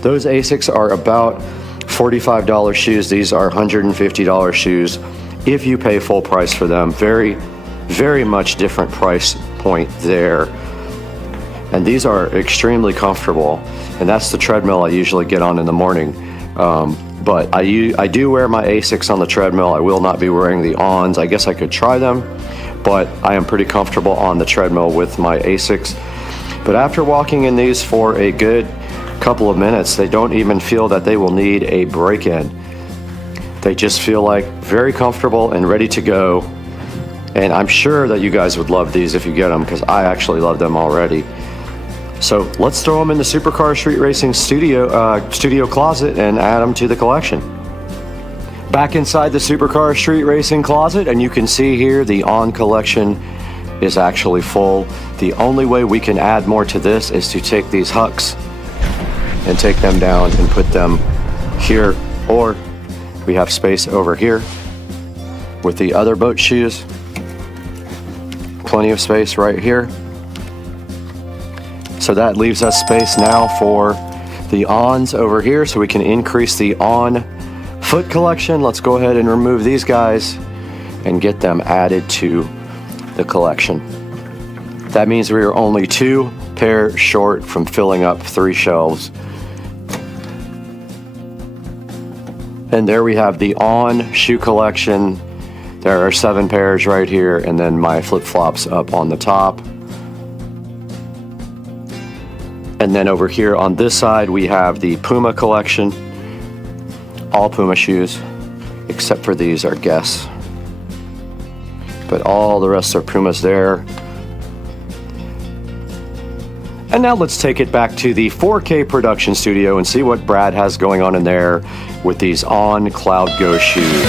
Those Asics are about $45 shoes. These are $150 shoes if you pay full price for them. Very, very much different price point there. And these are extremely comfortable. And that's the treadmill I usually get on in the morning. But I do wear my Asics on the treadmill. I will not be wearing the Ons. I guess I could try them, but I am pretty comfortable on the treadmill with my Asics. But after walking in these for a good couple of minutes, they don't even feel that they will need a break-in. They just feel like very comfortable and ready to go. And I'm sure that you guys would love these if you get them, because I actually love them already. So let's throw them in the Supercar Street Racing studio closet and add them to the collection. Back inside the Supercar Street Racing closet, and you can see here the On collection is actually full. The only way we can add more to this is to take these Hucks and take them down and put them here, or we have space over here with the other boat shoes. Plenty of space right here. So that leaves us space now for the Ons over here, so we can increase the On foot collection. Let's go ahead and remove these guys and get them added to the collection. That means we are only 2 pairs short from filling up 3 shelves. And there we have the On shoe collection. There are 7 pairs right here, and then my flip-flops up on the top. And then over here on this side, we have the Puma collection. All Puma shoes, except for these are Guess. But all the rest are Pumas there. And now let's take it back to the 4K production studio and see what Brad has going on in there with these On Cloud Go shoes.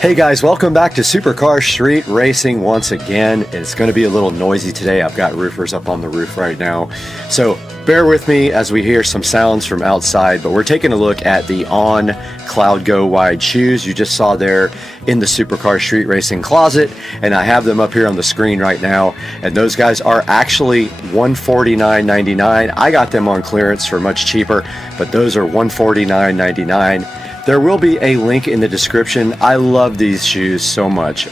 Hey guys, welcome back to Supercar Street Racing once again. It's going to be a little noisy today. I've got roofers up on the roof right now. So bear with me as we hear some sounds from outside, but we're taking a look at the On Cloud Go wide shoes you just saw there in the Supercar Street Racing closet, and I have them up here on the screen right now, and those guys are actually $149.99. I got them on clearance for much cheaper, but those are $149.99. There will be a link in the description. I love these shoes so much.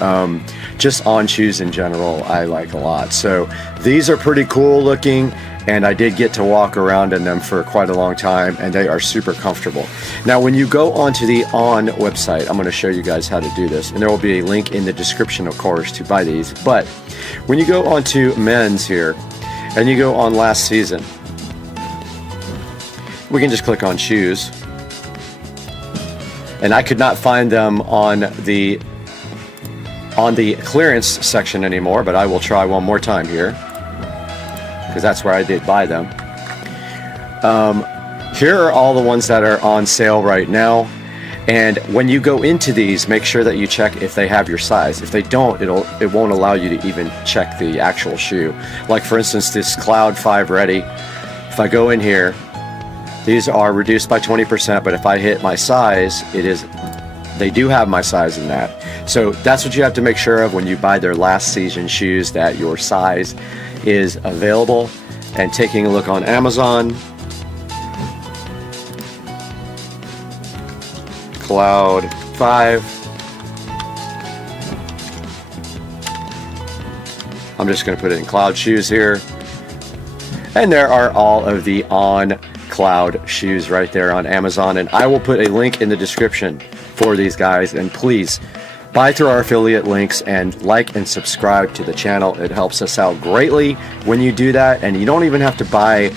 Just On shoes in general, I like a lot. So these are pretty cool looking, and I did get to walk around in them for quite a long time, and they are super comfortable. Now, when you go onto the On website, I'm gonna show you guys how to do this, and there will be a link in the description, of course, to buy these. But when you go onto men's here, and you go on last season, we can just click on shoes. And I could not find them on the clearance section anymore, but I will try one more time here, because that's where I did buy them. Here are all the ones that are on sale right now, and when you go into these, make sure that you check if they have your size. If they don't, it won't allow you to even check the actual shoe. Like for instance, this Cloud 5 Ready. If I go in here, these are reduced by 20%, but if I hit my size, they do have my size in that. So that's what you have to make sure of when you buy their last season shoes, that your size is available. And taking a look on Amazon, Cloud 5. I'm just gonna put it in Cloud shoes here. And there are all of the On Cloud shoes right there on Amazon, and I will put a link in the description for these guys. And please buy through our affiliate links and like and subscribe to the channel. It helps us out greatly when you do that, and you don't even have to buy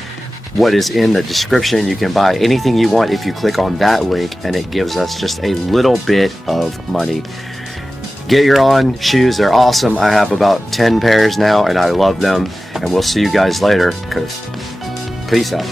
what is in the description. You can buy anything you want if you click on that link, and it gives us just a little bit of money. Get your On shoes, they're awesome. I have about 10 pairs now, and I love them. And we'll see you guys later, because peace out.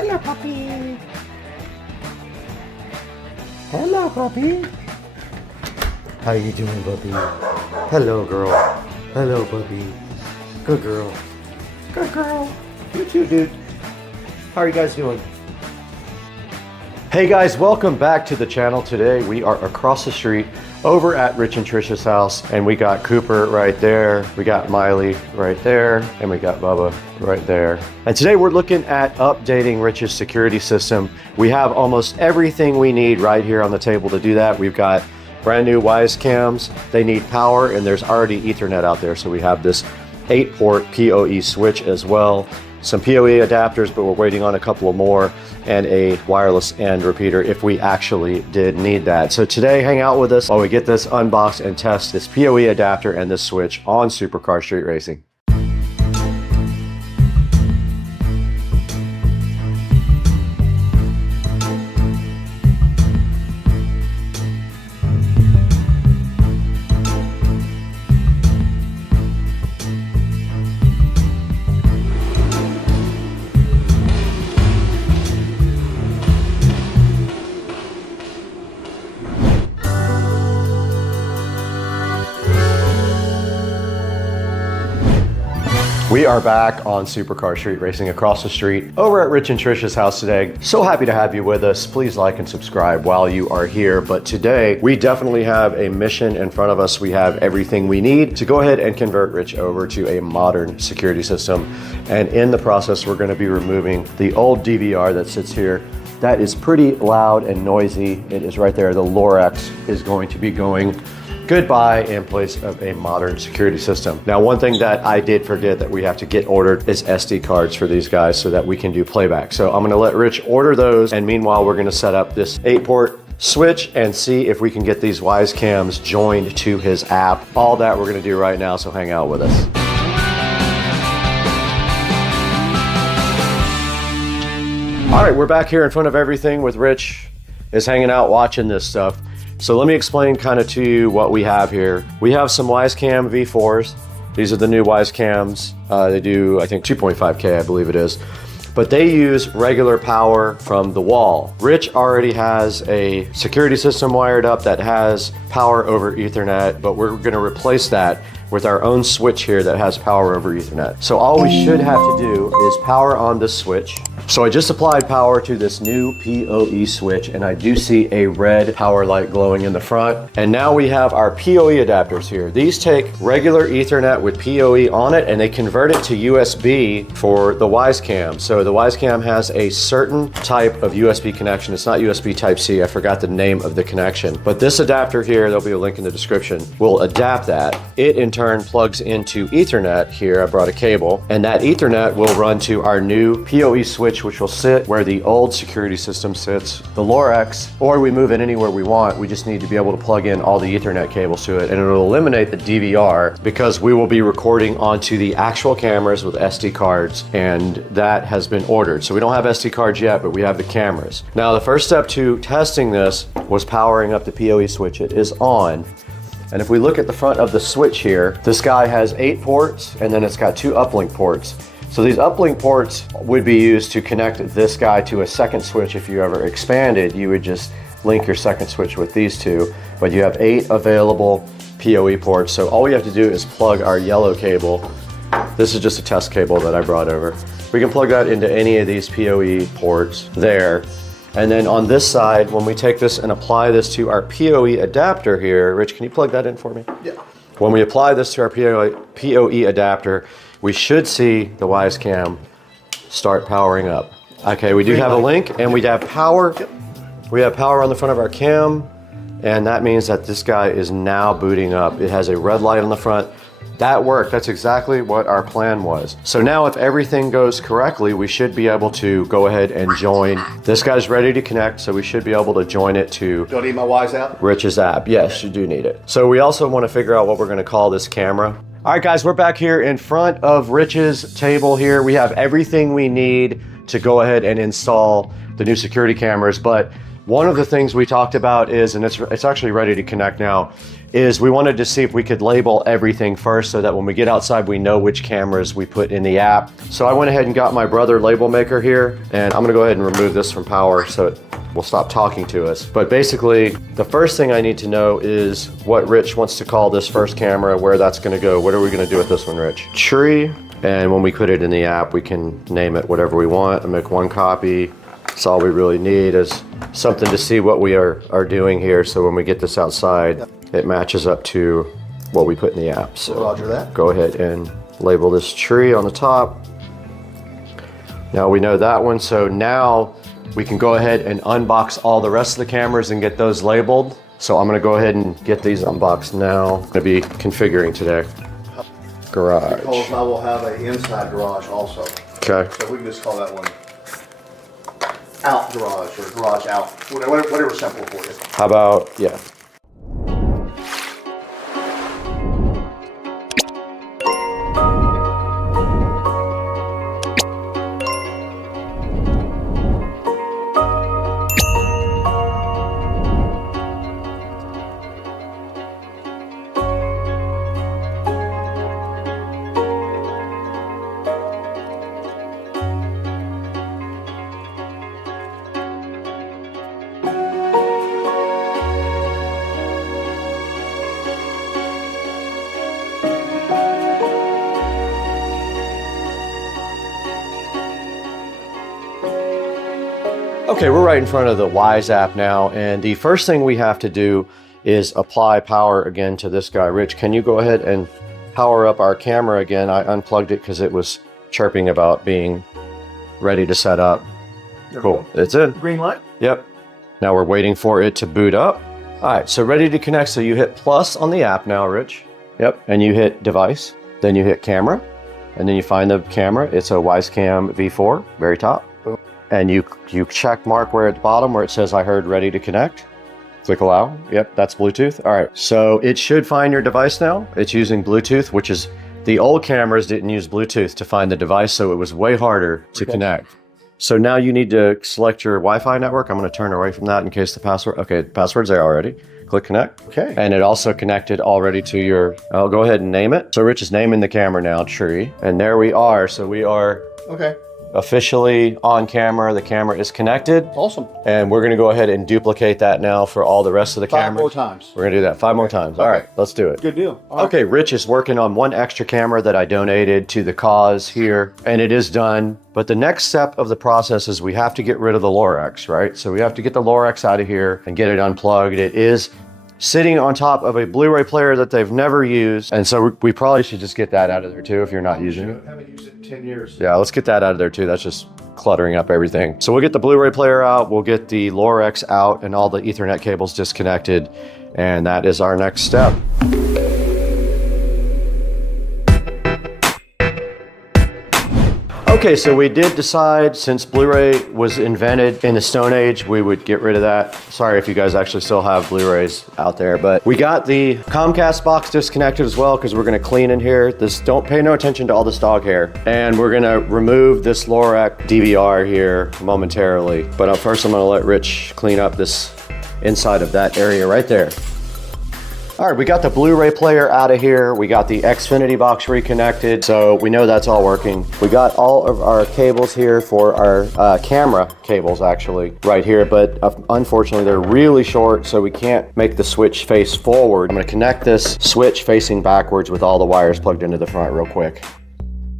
Hello, puppy. Hello, puppy. How you doing, puppy? Hello, girl. Hello, puppy. Good girl. Good girl. You too, dude. How are you guys doing? Hey guys, welcome back to the channel. Today we are across the street over at Rich and Trisha's house, and we got Cooper right there, we got Miley right there, and we got Bubba right there. And today we're looking at updating Rich's security system. We have almost everything we need right here on the table to do that. We've got brand new Wise cams. They need power, and there's already Ethernet out there. So we have this 8-port PoE switch as well. Some PoE adapters, but we're waiting on a couple of more, and a wireless end repeater if we actually did need that. So today, hang out with us while we get this unboxed and test this PoE adapter and this switch on Supercar Street Racing. We are back on Supercar Street Racing across the street over at Rich and Trisha's house today. So happy to have you with us. Please like and subscribe while you are here. But today we definitely have a mission in front of us. We have everything we need to go ahead and convert Rich over to a modern security system. And in the process, we're going to be removing the old DVR that sits here. That is pretty loud and noisy. It is right there. The Lorex is going to be going goodbye in place of a modern security system. Now, one thing that I did forget that we have to get ordered is SD cards for these guys so that we can do playback. So I'm gonna let Rich order those, and meanwhile, we're gonna set up this 8-port switch and see if we can get these Wise cams joined to his app. All that we're gonna do right now, so hang out with us. All right, we're back here in front of everything with Rich is hanging out watching this stuff. So let me explain kind of to you what we have here. We have some Wisecam V4s. These are the new Wisecams. They do, I think, 2.5K, I believe it is. But they use regular power from the wall. Rich already has a security system wired up that has power over Ethernet, but we're gonna replace that with our own switch here that has power over Ethernet. So all we should have to do is power on this switch. So I just applied power to this new PoE switch, and I do see a red power light glowing in the front. And now we have our PoE adapters here. These take regular Ethernet with PoE on it, and they convert it to USB for the Wisecam. So the Wisecam has a certain type of USB connection. It's not USB Type-C. I forgot the name of the connection. But this adapter here, there'll be a link in the description, will adapt that. It in turn plugs into Ethernet here. I brought a cable, and that Ethernet will run to our new PoE switch, which will sit where the old security system sits, the Lorex, or we move it anywhere we want. We just need to be able to plug in all the Ethernet cables to it, and it'll eliminate the DVR because we will be recording onto the actual cameras with SD cards, and that has been ordered. So we don't have SD cards yet, but we have the cameras. Now, the first step to testing this was powering up the PoE switch. It is on. And if we look at the front of the switch here, this guy has 8 ports, and then it's got 2 uplink ports. So these uplink ports would be used to connect this guy to a second switch. If you ever expanded, you would just link your second switch with these 2, but you have 8 available PoE ports. So all we have to do is plug our yellow cable. This is just a test cable that I brought over. We can plug that into any of these PoE ports there. And then on this side, when we take this and apply this to our PoE adapter here, Rich, can you plug that in for me? Yeah. When we apply this to our PoE adapter, we should see the Wisecam start powering up. Okay, we do have a link, and we have power. We have power on the front of our cam, and that means that this guy is now booting up. It has a red light on the front. That worked. That's exactly what our plan was. So now if everything goes correctly, we should be able to go ahead and join. This guy's ready to connect, so we should be able to join it to Do I need my Wise app? Rich's app. Yes, you do need it. So we also want to figure out what we're going to call this camera. All right, guys, we're back here in front of Rich's table here. We have everything we need to go ahead and install the new security cameras, but One of the things we talked about is, and it's actually ready to connect now, is we wanted to see if we could label everything first so that when we get outside, we know which cameras we put in the app. So I went ahead and got my brother label maker here, and I'm gonna go ahead and remove this from power so it will stop talking to us. But basically, the first thing I need to know is what Rich wants to call this first camera, where that's gonna go. What are we gonna do with this one, Rich? Tree, and when we put it in the app, we can name it whatever we want and make one copy. That's all we really need is something to see what we are doing here. So when we get this outside, it matches up to what we put in the app. So Roger that. go ahead and label this tree on the top. Now we know that one. So now we can go ahead and unbox all the rest of the cameras and get those labeled. So I'm gonna go ahead and get these unboxed now. I'm gonna be configuring today. Garage. Because I will have an inside garage also. Okay. So we can just call that one out garage or garage out, whatever's simple for you. How about, yeah. Okay, we're right in front of the Wise app now, and the first thing we have to do is apply power again to this guy. Rich, can you go ahead and power up our camera again? I unplugged it because it was chirping about being ready to set up. Cool, it's in. Green light? Yep. Now we're waiting for it to boot up. All right, so ready to connect. So you hit plus on the app now, Rich. Yep, and you hit device, then you hit camera, and then you find the camera. It's a Wisecam V4, very top. And you check mark where at the bottom where it says I heard ready to connect. Click allow. Yep, that's Bluetooth. All right, so it should find your device now. It's using Bluetooth, which is, the old cameras didn't use Bluetooth to find the device, so it was way harder to connect. So now you need to select your Wi-Fi network. I'm gonna turn away from that in case the password, okay, the password's there already. Click connect. Okay. And it also connected already to your, I'll go ahead and name it. So Rich is naming the camera now, Tree. And there we are, so we are Okay. officially on camera. The camera is connected. Awesome. And we're gonna go ahead and duplicate that now for all the rest of the cameras. 5 more times. We're gonna do that 5 more times. All right, let's do it. Good deal. All right. Okay, Rich is working on one extra camera that I donated to the cause here, and it is done. But the next step of the process is we have to get rid of the Lorex, right? So we have to get the Lorex out of here and get it unplugged. It is sitting on top of a Blu-ray player that they've never used. And so we probably should just get that out of there too if you're not using it. I haven't used it in 10 years. Yeah, let's get that out of there too. That's just cluttering up everything. So we'll get the Blu-ray player out, we'll get the Lorex out and all the Ethernet cables disconnected. And that is our next step. Okay, so we did decide, since Blu-ray was invented in the Stone Age, we would get rid of that. Sorry if you guys actually still have Blu-rays out there, but we got the Comcast box disconnected as well because we're gonna clean in here. Don't pay no attention to all this dog hair. And we're gonna remove this Lorex DVR here momentarily. But first I'm gonna let Rich clean up this inside of that area right there. All right, we got the Blu-ray player out of here. We got the Xfinity box reconnected, so we know that's all working. We got all of our cables here for our camera cables actually right here, but unfortunately they're really short, so we can't make the switch face forward. I'm gonna connect this switch facing backwards with all the wires plugged into the front real quick.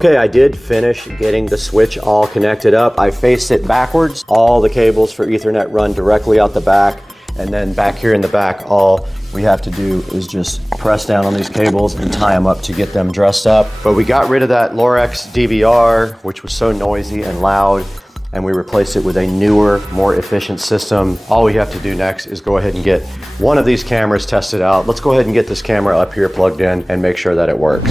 Okay, I did finish getting the switch all connected up. I faced it backwards. All the cables for Ethernet run directly out the back. And then back here in the back, all we have to do is just press down on these cables and tie them up to get them dressed up. But we got rid of that Lorex DVR, which was so noisy and loud, and we replaced it with a newer, more efficient system. All we have to do next is go ahead and get one of these cameras tested out. Let's go ahead and get this camera up here plugged in and make sure that it works.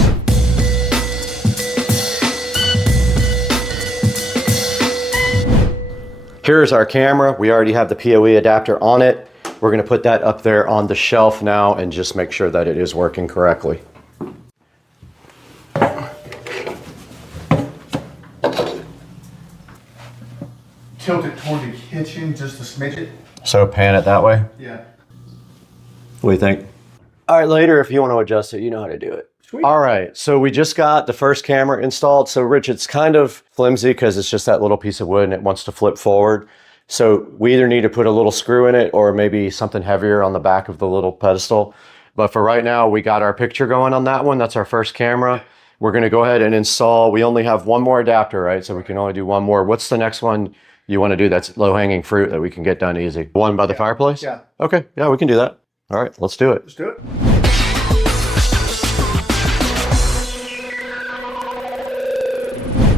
Here's our camera. We already have the PoE adapter on it. We're gonna put that up there on the shelf now and just make sure that it is working correctly. Tilt it toward the kitchen just a smidget. So pan it that way? Yeah. What do you think? All right, later, if you want to adjust it, you know how to do it. Sweet. All right, so we just got the first camera installed. So Rich, it's kind of flimsy because it's just that little piece of wood and it wants to flip forward. So we either need to put a little screw in it or maybe something heavier on the back of the little pedestal. But for right now, we got our picture going on that one. That's our first camera. We're gonna go ahead and install, we only have one more adapter, right? So we can only do one more. What's the next one you wanna do that's low-hanging fruit that we can get done easy? One by the fireplace? Yeah. Okay, yeah, we can do that. All right, let's do it. Let's do it.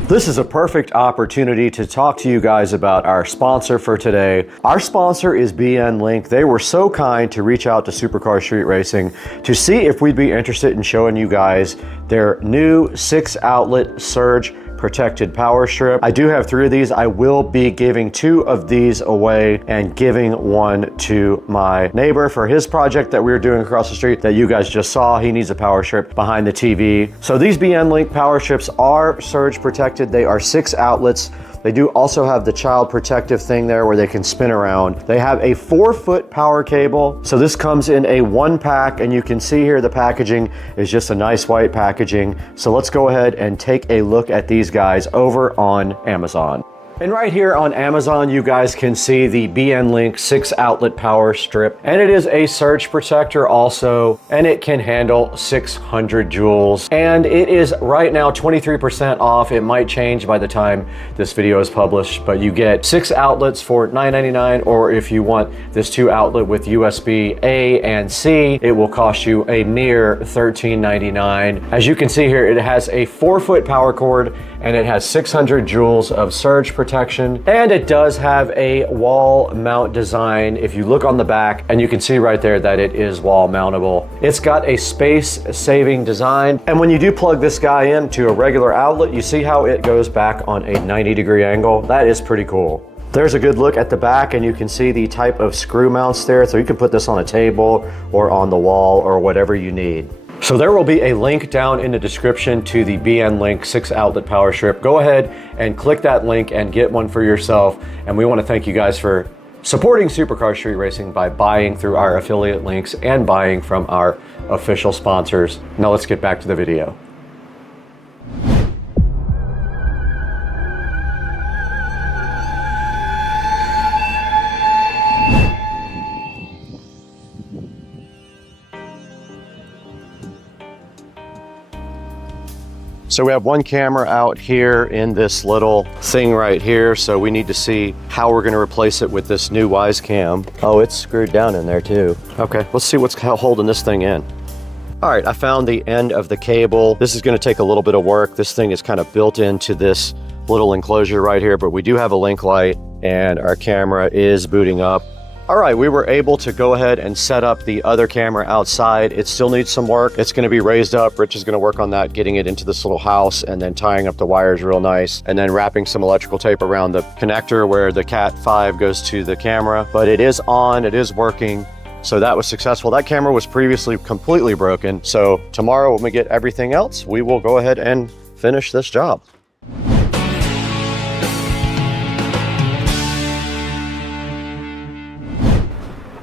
This is a perfect opportunity to talk to you guys about our sponsor for today. Our sponsor is BN Link. They were so kind to reach out to Supercar Street Racing to see if we'd be interested in showing you guys their new 6-outlet surge protected power strip. I do have 3 of these. I will be giving 2 of these away and giving one to my neighbor for his project that we were doing across the street that you guys just saw. He needs a power strip behind the TV. So these BN Link power strips are surge protected. They are 6 outlets. They do also have the child protective thing there where they can spin around. They have a 4-foot power cable. So this comes in a 1-pack, and you can see here the packaging is just a nice white packaging. So let's go ahead and take a look at these guys over on Amazon. And right here on Amazon, you guys can see the BN Link 6-outlet power strip. And it is a surge protector also, and it can handle 600 joules. And it is right now 23% off. It might change by the time this video is published, but you get 6 outlets for $9.99, or if you want this 2-outlet with USB A and C, it will cost you a mere $13.99. As you can see here, it has a 4-foot power cord, and it has 600 joules of surge protection, and it does have a wall mount design. If you look on the back, and you can see right there that it is wall mountable. It's got a space saving design, and when you do plug this guy into a regular outlet, you see how it goes back on a 90-degree angle. That is pretty cool. There's a good look at the back, and you can see the type of screw mounts there, so you can put this on a table or on the wall or whatever you need. So there will be a link down in the description to the BN Link 6-outlet power strip. Go ahead and click that link and get one for yourself. And we want to thank you guys for supporting Supercar Street Racing by buying through our affiliate links and buying from our official sponsors. Now let's get back to the video. So we have one camera out here in this little thing right here. So we need to see how we're going to replace it with this new Wise Cam. Oh, it's screwed down in there too. Okay, let's see what's holding this thing in. All right, I found the end of the cable. This is going to take a little bit of work. This thing is kind of built into this little enclosure right here, but we do have a link light and our camera is booting up. All right, we were able to go ahead and set up the other camera outside. It still needs some work. It's going to be raised up. Rich is going to work on that, getting it into this little house and then tying up the wires real nice and then wrapping some electrical tape around the connector where the Cat 5 goes to the camera. But it is on, it is working. So that was successful. That camera was previously completely broken. So tomorrow when we get everything else, we will go ahead and finish this job.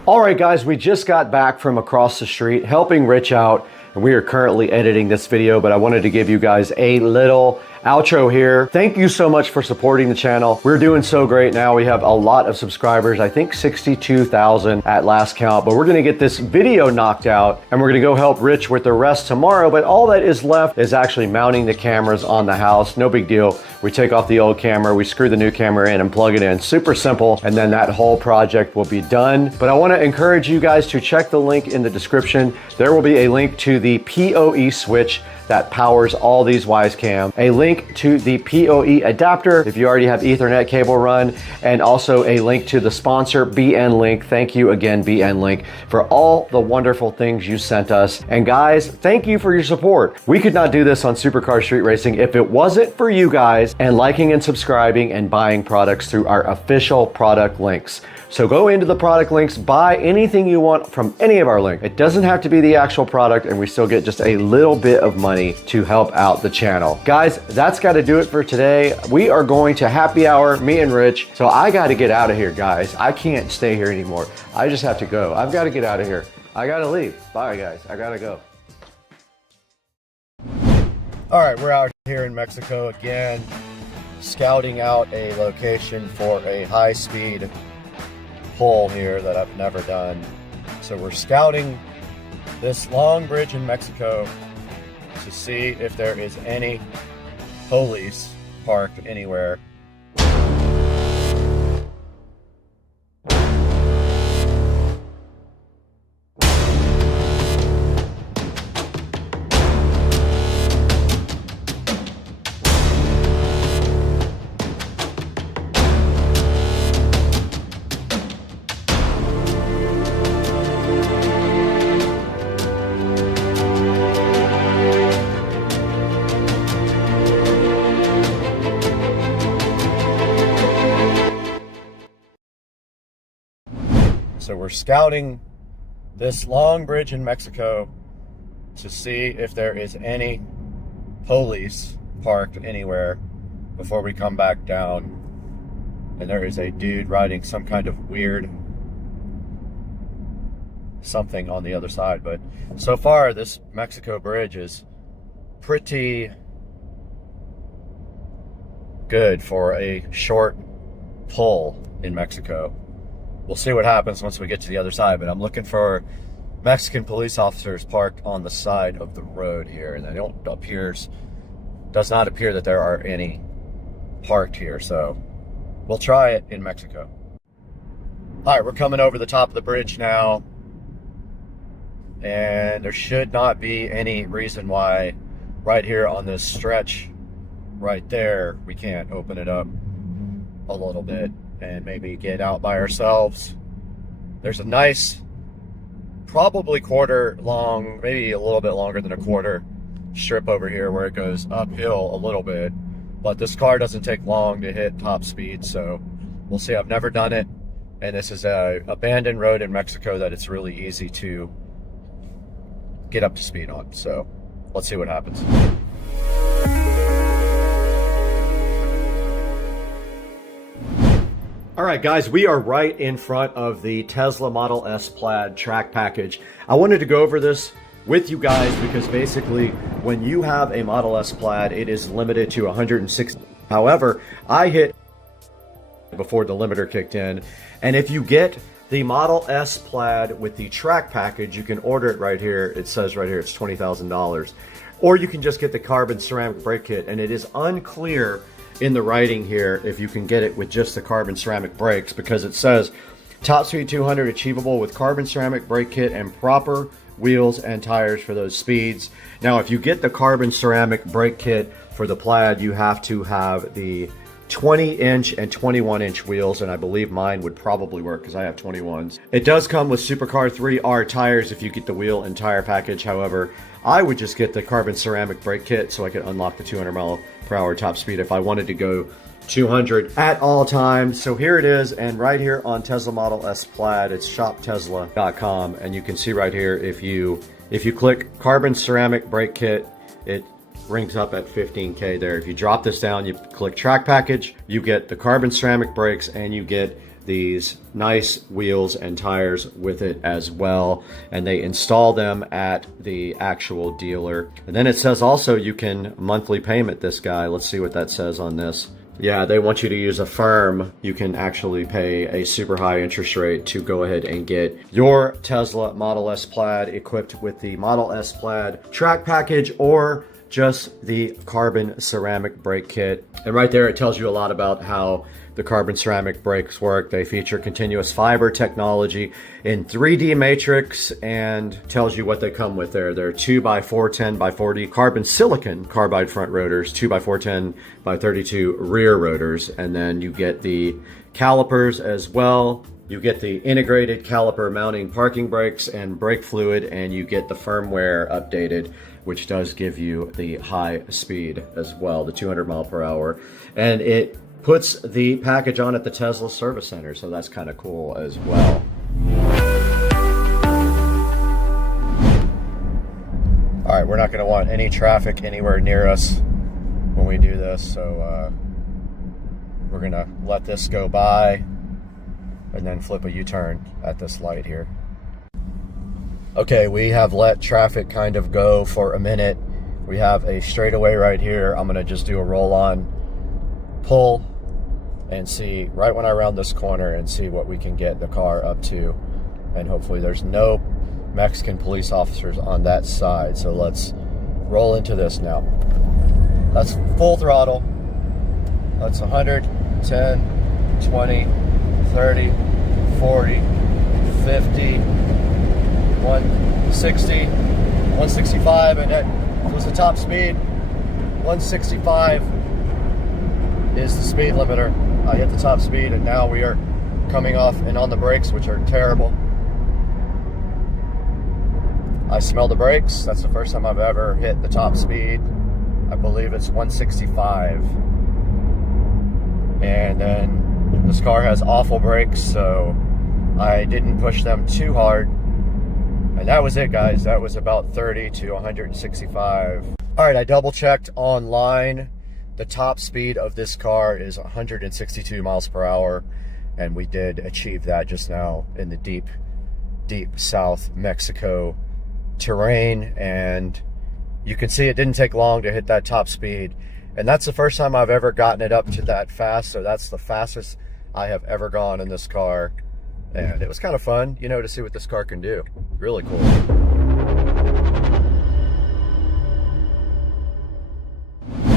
All right, guys, we just got back from across the street helping Rich out, and we are currently editing this video, but I wanted to give you guys a little outro here. Thank you so much for supporting the channel. We're doing so great now. We have a lot of subscribers, I think 62,000 at last count, but we're gonna get this video knocked out and we're gonna go help Rich with the rest tomorrow, but all that is left is actually mounting the cameras on the house. No big deal. We take off the old camera, we screw the new camera in and plug it in. Super simple, and then that whole project will be done. But I wanna encourage you guys to check the link in the description. There will be a link to the PoE switch that powers all these Wise Cam, a link to the PoE adapter if you already have Ethernet cable run, and also a link to the sponsor, BN Link. Thank you again, BN Link, for all the wonderful things you sent us. And guys, thank you for your support. We could not do this on Supercar Street Racing if it wasn't for you guys and liking and subscribing and buying products through our official product links. So go into the product links, buy anything you want from any of our links. It doesn't have to be the actual product, and we still get just a little bit of money money to help out the channel. Guys, that's got to do it for today. We are going to happy hour, me and Rich. So I got to get out of here, guys. I can't stay here anymore. I just have to go. I've got to get out of here. I got to leave. Bye, guys. I got to go. All right, we're out here in Mexico again, scouting out a location for a high-speed pull here that I've never done. So we're scouting this long bridge in Mexico to see if there is any police parked anywhere. So we're scouting this long bridge in Mexico to see if there is any police parked anywhere before we come back down. And there is a dude riding some kind of weird something on the other side. But so far, this Mexico bridge is pretty good for a short pull in Mexico. We'll see what happens once we get to the other side, but I'm looking for Mexican police officers parked on the side of the road here, and does not appear that there are any parked here, so we'll try it in Mexico. All right, we're coming over the top of the bridge now, and there should not be any reason why right here on this stretch right there we can't open it up a little bit and maybe get out by ourselves. There's a nice, probably quarter long, maybe a little bit longer than a quarter strip over here where it goes uphill a little bit, but this car doesn't take long to hit top speed, so we'll see. I've never done it, and this is a abandoned road in Mexico that it's really easy to get up to speed on, so let's see what happens. All right, guys, we are right in front of the Tesla Model S Plaid track package. I wanted to go over this with you guys because basically when you have a Model S Plaid, it is limited to 160. However, I hit before the limiter kicked in, and if you get the Model S Plaid with the track package, you can order it right here. It says right here it's $20,000. Or you can just get the carbon ceramic brake kit, and it is unclear in the writing here if you can get it with just the carbon ceramic brakes, because it says top speed 200 achievable with carbon ceramic brake kit and proper wheels and tires for those speeds. Now if you get the carbon ceramic brake kit for the Plaid, you have to have the 20-inch and 21-inch wheels, and I believe mine would probably work because I have 21s. It does come with Supercar 3R tires if you get the wheel and tire package. However, I would just get the carbon ceramic brake kit so I could unlock the 200-mile-per-hour top speed if I wanted to go 200 at all times. So here it is, and right here on Tesla Model S Plaid, it's shoptesla.com, and you can see right here if you click carbon ceramic brake kit, it rings up at 15K there. If you drop this down, you click track package, you get the carbon ceramic brakes, and you get these nice wheels and tires with it as well, and they install them at the actual dealer. And then it says also you can monthly payment this guy. Let's see what that says on this. Yeah, they want you to use a firm. You can actually pay a super high interest rate to go ahead and get your Tesla Model S Plaid equipped with the Model S Plaid track package or just the carbon ceramic brake kit. And right there it tells you a lot about how the carbon ceramic brakes work. They feature continuous fiber technology in 3D matrix and tells you what they come with there. They're 2x410 by 40 carbon silicon carbide front rotors, 2x410 by 32 rear rotors, and then you get the calipers as well. You get the integrated caliper mounting parking brakes and brake fluid, and you get the firmware updated, which does give you the high speed as well, the 200 mile per hour. And it puts the package on at the Tesla service center, so that's kind of cool as well. All right, we're not going to want any traffic anywhere near us when we do this, so we're going to let this go by and then flip a U-turn at this light here. Okay, we have let traffic kind of go for a minute. We have a straightaway right here. I'm going to just do a roll-on pull and see right when I round this corner and see what we can get the car up to. And hopefully there's no Mexican police officers on that side. So let's roll into this now. That's full throttle. That's 100, 10, 20, 30, 40, 50, 160, 165, and that was the top speed. 165 is the speed limiter. I hit the top speed, and now we are coming off and on the brakes, which are terrible. I smell the brakes. That's the first time I've ever hit the top speed. I believe it's 165. And then this car has awful brakes, so I didn't push them too hard. And that was it, guys. That was about 30 to 165. All right, I double checked online. The top speed of this car is 162 miles per hour. And we did achieve that just now in the deep South Mexico terrain. And you can see it didn't take long to hit that top speed. And that's the first time I've ever gotten it up to that fast. So that's the fastest I have ever gone in this car. And it was kind of fun, you know, to see what this car can do. Really cool.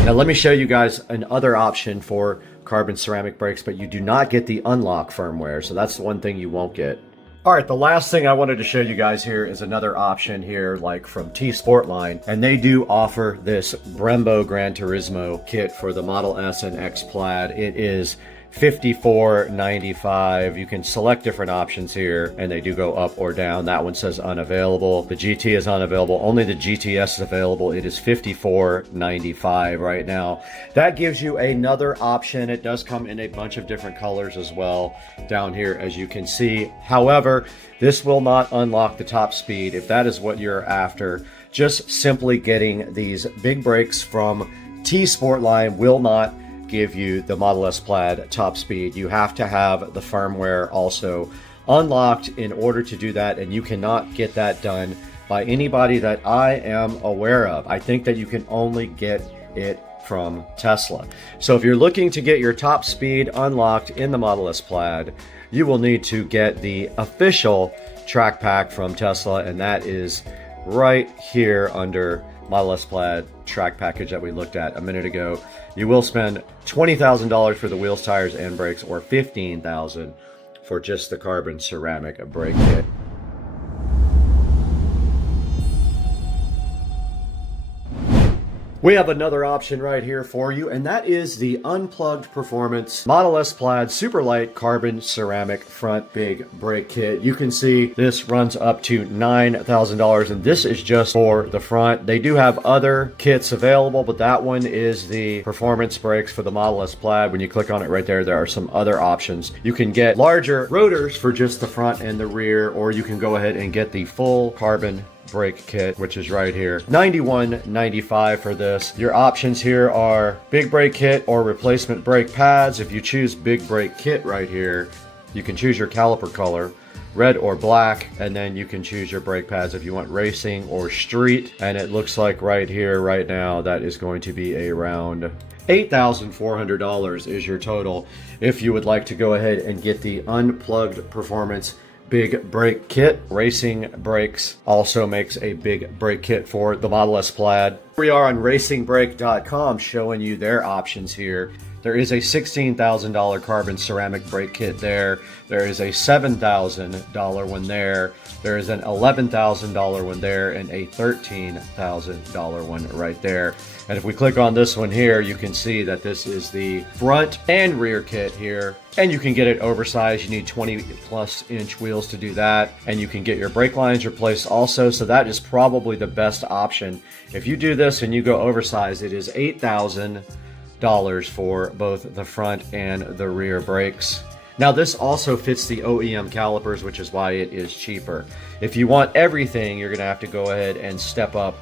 Now let me show you guys another option for carbon ceramic brakes, but you do not get the unlock firmware. So that's the one thing you won't get. All right, the last thing I wanted to show you guys here is another option here, like from T Sportline, and they do offer this Brembo Gran Turismo kit for the Model S and X Plaid. It is $54.95. You can select different options here, and they do go up or down. That one says unavailable. The GT is unavailable. Only the GTS is available. It is $54.95 right now. That gives you another option. It does come in a bunch of different colors as well down here, as you can see. However, this will not unlock the top speed if that is what you're after. Just simply getting these big brakes from T Sportline will not give you the Model S Plaid top speed. You have to have the firmware also unlocked in order to do that, and you cannot get that done by anybody that I am aware of. I think that you can only get it from Tesla. So if you're looking to get your top speed unlocked in the Model S Plaid, you will need to get the official track pack from Tesla, and that is right here under Model S Plaid track package that we looked at a minute ago. You will spend $20,000 for the wheels, tires, and brakes, or $15,000 for just the carbon ceramic brake kit. We have another option right here for you, and that is the Unplugged Performance Model S Plaid Superlight Carbon Ceramic Front Big Brake Kit. You can see this runs up to $9,000, and this is just for the front. They do have other kits available, but that one is the performance brakes for the Model S Plaid. When you click on it right there, there are some other options. You can get larger rotors for just the front and the rear, or you can go ahead and get the full carbon brake kit, which is right here. $91.95 for this. Your options here are big brake kit or replacement brake pads. If you choose big brake kit right here, you can choose your caliper color, red or black, and then you can choose your brake pads if you want racing or street. And it looks like right here, right now, that is going to be around $8,400 is your total if you would like to go ahead and get the Unplugged Performance Big Brake Kit. Racing Brakes also makes a big brake kit for the Model S Plaid. We are on racingbrake.com showing you their options here. There is a $16,000 carbon ceramic brake kit there. There is a $7,000 one there. There is an $11,000 one there and a $13,000 one right there. And if we click on this one here, you can see that this is the front and rear kit here. And you can get it oversized. You need 20+ inch wheels to do that. And you can get your brake lines replaced also. So that is probably the best option. If you do this and you go oversized, it is $8,000 for both the front and the rear brakes. Now this also fits the OEM calipers, which is why it is cheaper. If you want everything, you're gonna have to go ahead and step up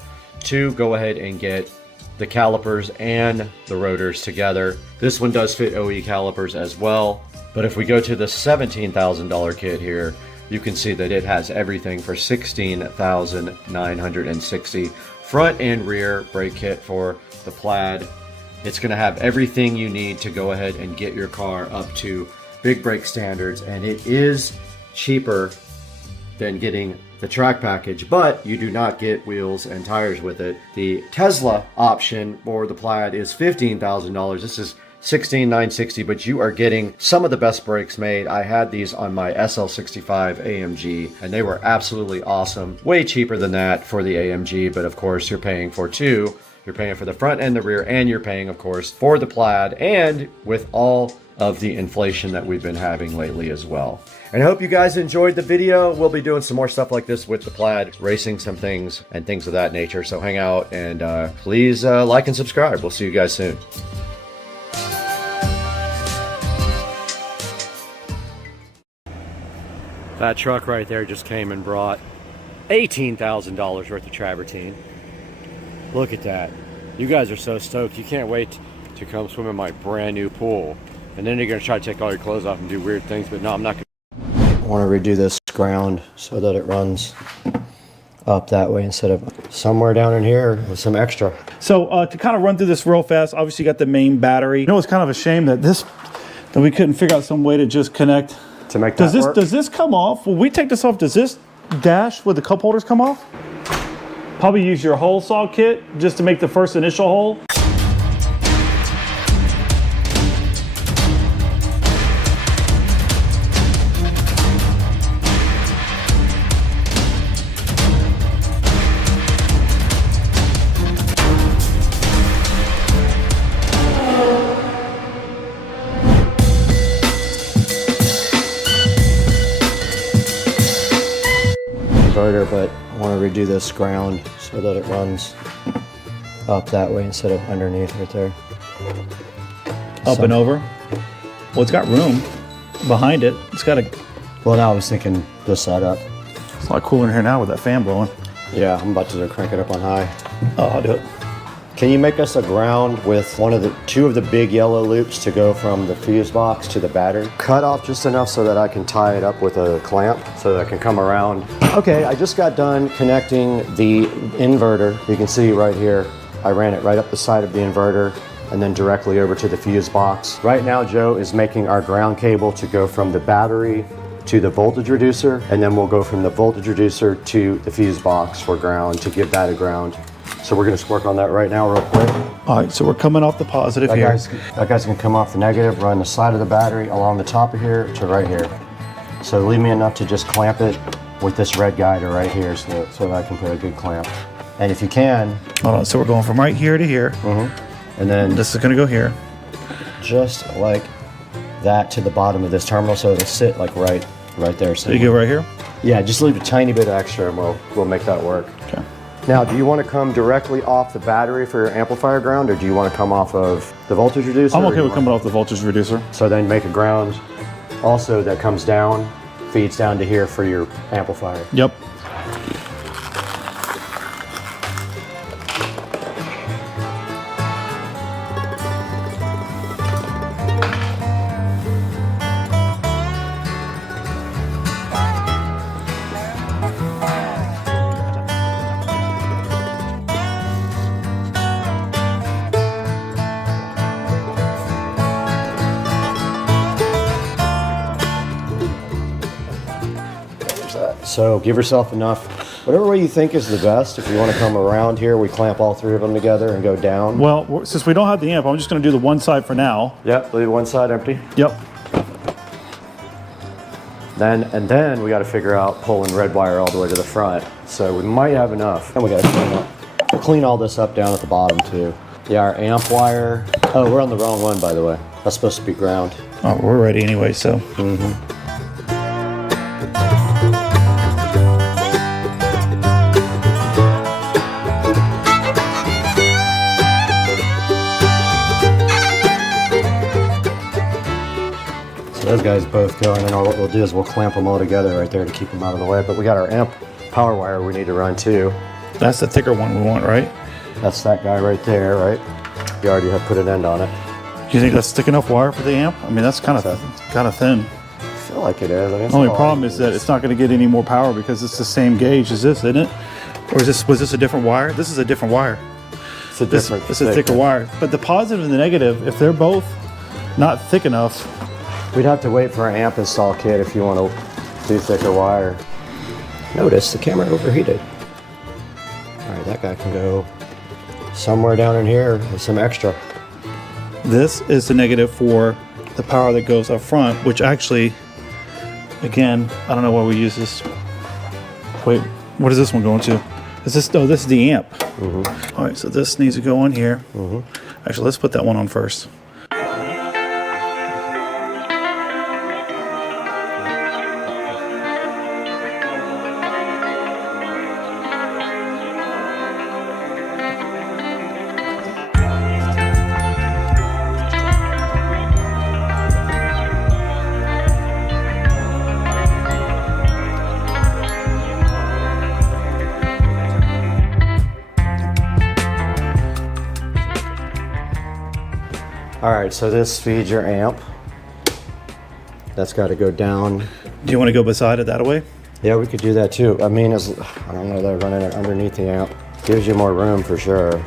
to go ahead and get the calipers and the rotors together. This one does fit OE calipers as well, but if we go to the $17,000 kit here, you can see that it has everything for $16,960. Front and rear brake kit for the Plaid. It's going to have everything you need to go ahead and get your car up to big brake standards, and it is cheaper than getting the track package, but you do not get wheels and tires with it. The Tesla option for the Plaid is $15,000. This is $16,960, but you are getting some of the best brakes made. I had these on my SL65 AMG, and they were absolutely awesome. Way cheaper than that for the AMG, but of course you're paying for two. You're paying for the front and the rear, and you're paying, of course, for the Plaid, and with all of the inflation that we've been having lately as well. And I hope you guys enjoyed the video. We'll be doing some more stuff like this with the Plaid, racing some things and things of that nature. So hang out and please like and subscribe. We'll see you guys soon. That truck right there just came and brought $18,000 worth of travertine. Look at that. You guys are so stoked. You can't wait to come swim in my brand new pool. And then you're going to try to take all your clothes off and do weird things, but no, I'm not going to. I want to redo this ground so that it runs up that way instead of somewhere down in here with some extra. So to kind of run through this real fast, obviously you got the main battery. You know, it's kind of a shame that we couldn't figure out some way to just connect. To make that work? Does this come off? When we take this off, does this dash with the cup holders come off? Probably use your hole saw kit just to make the first initial hole. But I want to redo this ground so that it runs up that way instead of underneath right there. Up and over? Well, it's got room behind it. It's got a... Well, now I was thinking this side up. It's a lot cooler in here now with that fan blowing. Yeah, I'm about to crank it up on high. Oh, I'll do it. Can you make us a ground with two of the big yellow loops to go from the fuse box to the battery? Cut off just enough so that I can tie it up with a clamp so that I can come around. Okay, I just got done connecting the inverter. You can see right here, I ran it right up the side of the inverter and then directly over to the fuse box. Right now, Joe is making our ground cable to go from the battery to the voltage reducer, and then we'll go from the voltage reducer to the fuse box for ground to give that a ground. So we're going to work on that right now real quick. All right, so we're coming off the positive here. That guy's going to come off the negative, run the side of the battery along the top of here to right here. So leave me enough to just clamp it with this red guy to right here so that I can put a good clamp. And if you can... Hold on, so we're going from right here to here. And then... This is going to go here. Just like that to the bottom of this terminal so it'll sit like right there. So you go right here? Yeah, just leave a tiny bit extra and we'll make that work. Okay. Now, do you want to come directly off the battery for your amplifier ground, or do you want to come off of the voltage reducer? I'm okay with coming off the voltage reducer. So then make a ground also that comes down, feeds down to here for your amplifier. Yep. So give yourself enough, whatever way you think is the best. If you want to come around here, we clamp all three of them together and go down. Well, since we don't have the amp, I'm just going to do the one side for now. Yep, leave one side empty. Yep. Then we got to figure out pulling red wire all the way to the front. So we might have enough. And we got to clean all this up down at the bottom too. Yeah, our amp wire. Oh, we're on the wrong one, by the way. That's supposed to be ground. Oh, we're ready anyway, so. Those guys both go, and then what we'll do is we'll clamp them all together right there to keep them out of the way. But we got our amp power wire we need to run too. That's the thicker one we want, right? That's that guy right there, right? You already have put an end on it. Do you think that's thick enough wire for the amp? I mean, that's kind of thin. I feel like it is. I mean, The only problem is that it's not going to get any more power because it's the same gauge as this, isn't it? Or was this a different wire? This is a different wire. It's a different. It's a thicker wire. But the positive and the negative, if they're both not thick enough, we'd have to wait for an amp install kit if you want to do thicker wire. Notice the camera overheated. All right, that guy can go somewhere down in here with some extra. this is the negative for the power that goes up front, which actually, again, I don't know why we use this. Wait, what is this one going to? Is this, oh, this is the amp. Mm-hmm. All right, so this needs to go on here. Mm-hmm. Actually, let's put that one on first. All right, so this feeds your amp. That's got to go down. Do you want to go beside it that way? Yeah, we could do that too. I mean, I don't know, they're running it underneath the amp. Gives you more room for sure.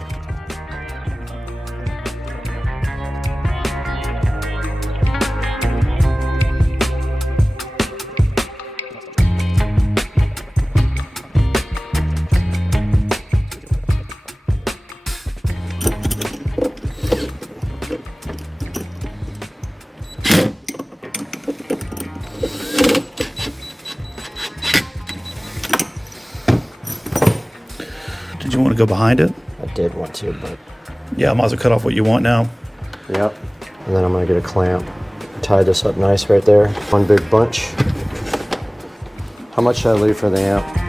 Did you want to go behind it? I did want to, but... Yeah, I might as well cut off what you want now. Yep. And then I'm going to get a clamp. Tie this up nice right there. One big bunch. How much should I leave for the amp?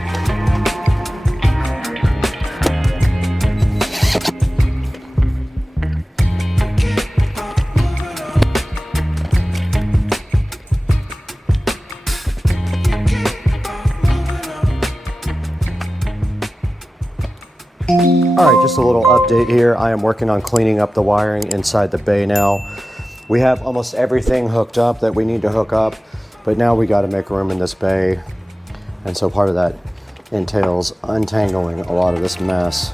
All right, just a little update here. I am working on cleaning up the wiring inside the bay now. We have almost everything hooked up that we need to hook up, but now we got to make room in this bay. And so part of that entails untangling a lot of this mess.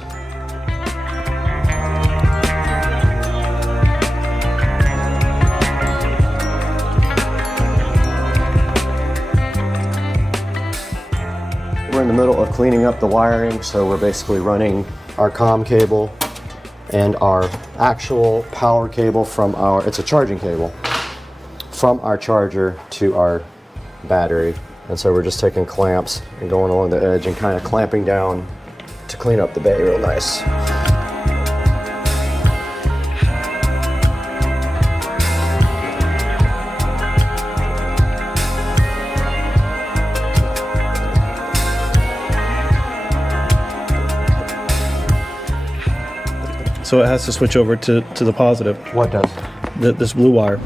We're in the middle of cleaning up the wiring, so we're basically running our comm cable and our actual power cable from our, it's a charging cable, from our charger to our battery. And so we're just taking clamps and going along the edge and kind of clamping down to clean up the bay real nice. So it has to switch over to the positive. What does? This blue wire.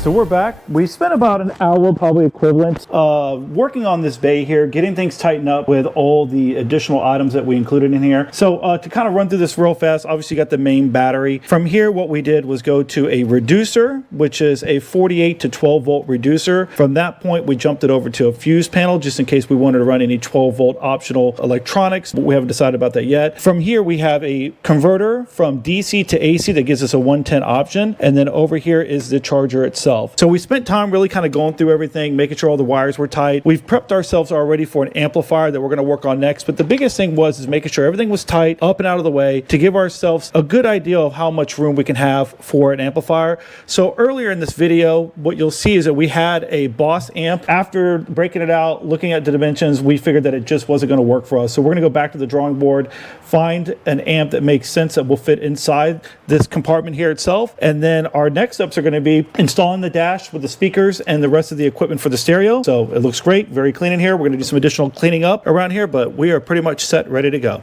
So we're back. We spent about an hour, probably equivalent, working on this bay here, getting things tightened up with all the additional items that we included in here. So to kind of run through this real fast, obviously you got the main battery. From here, what we did was go to a reducer, which is a 48 to 12 volt reducer. From that point, we jumped it over to a fuse panel, just in case we wanted to run any 12 volt optional electronics, but we haven't decided about that yet. From here, we have a converter from DC to AC that gives us a 110 option. And then over here is the charger itself. So we spent time really kind of going through everything, making sure all the wires were tight. We've prepped ourselves already for an amplifier that we're going to work on next. But the biggest thing is making sure everything was tight, up and out of the way, to give ourselves a good idea of how much room we can have for an amplifier. So earlier in this video, what you'll see is that we had a Boss amp. After breaking it out, looking at the dimensions, we figured that it just wasn't going to work for us. So we're going to go back to the drawing board, find an amp that makes sense that will fit inside this compartment here itself. And then our next steps are going to be installing the dash with the speakers and the rest of the equipment for the stereo. So it looks great, very clean in here. We're going to do some additional cleaning up around here, but we are pretty much set, ready to go.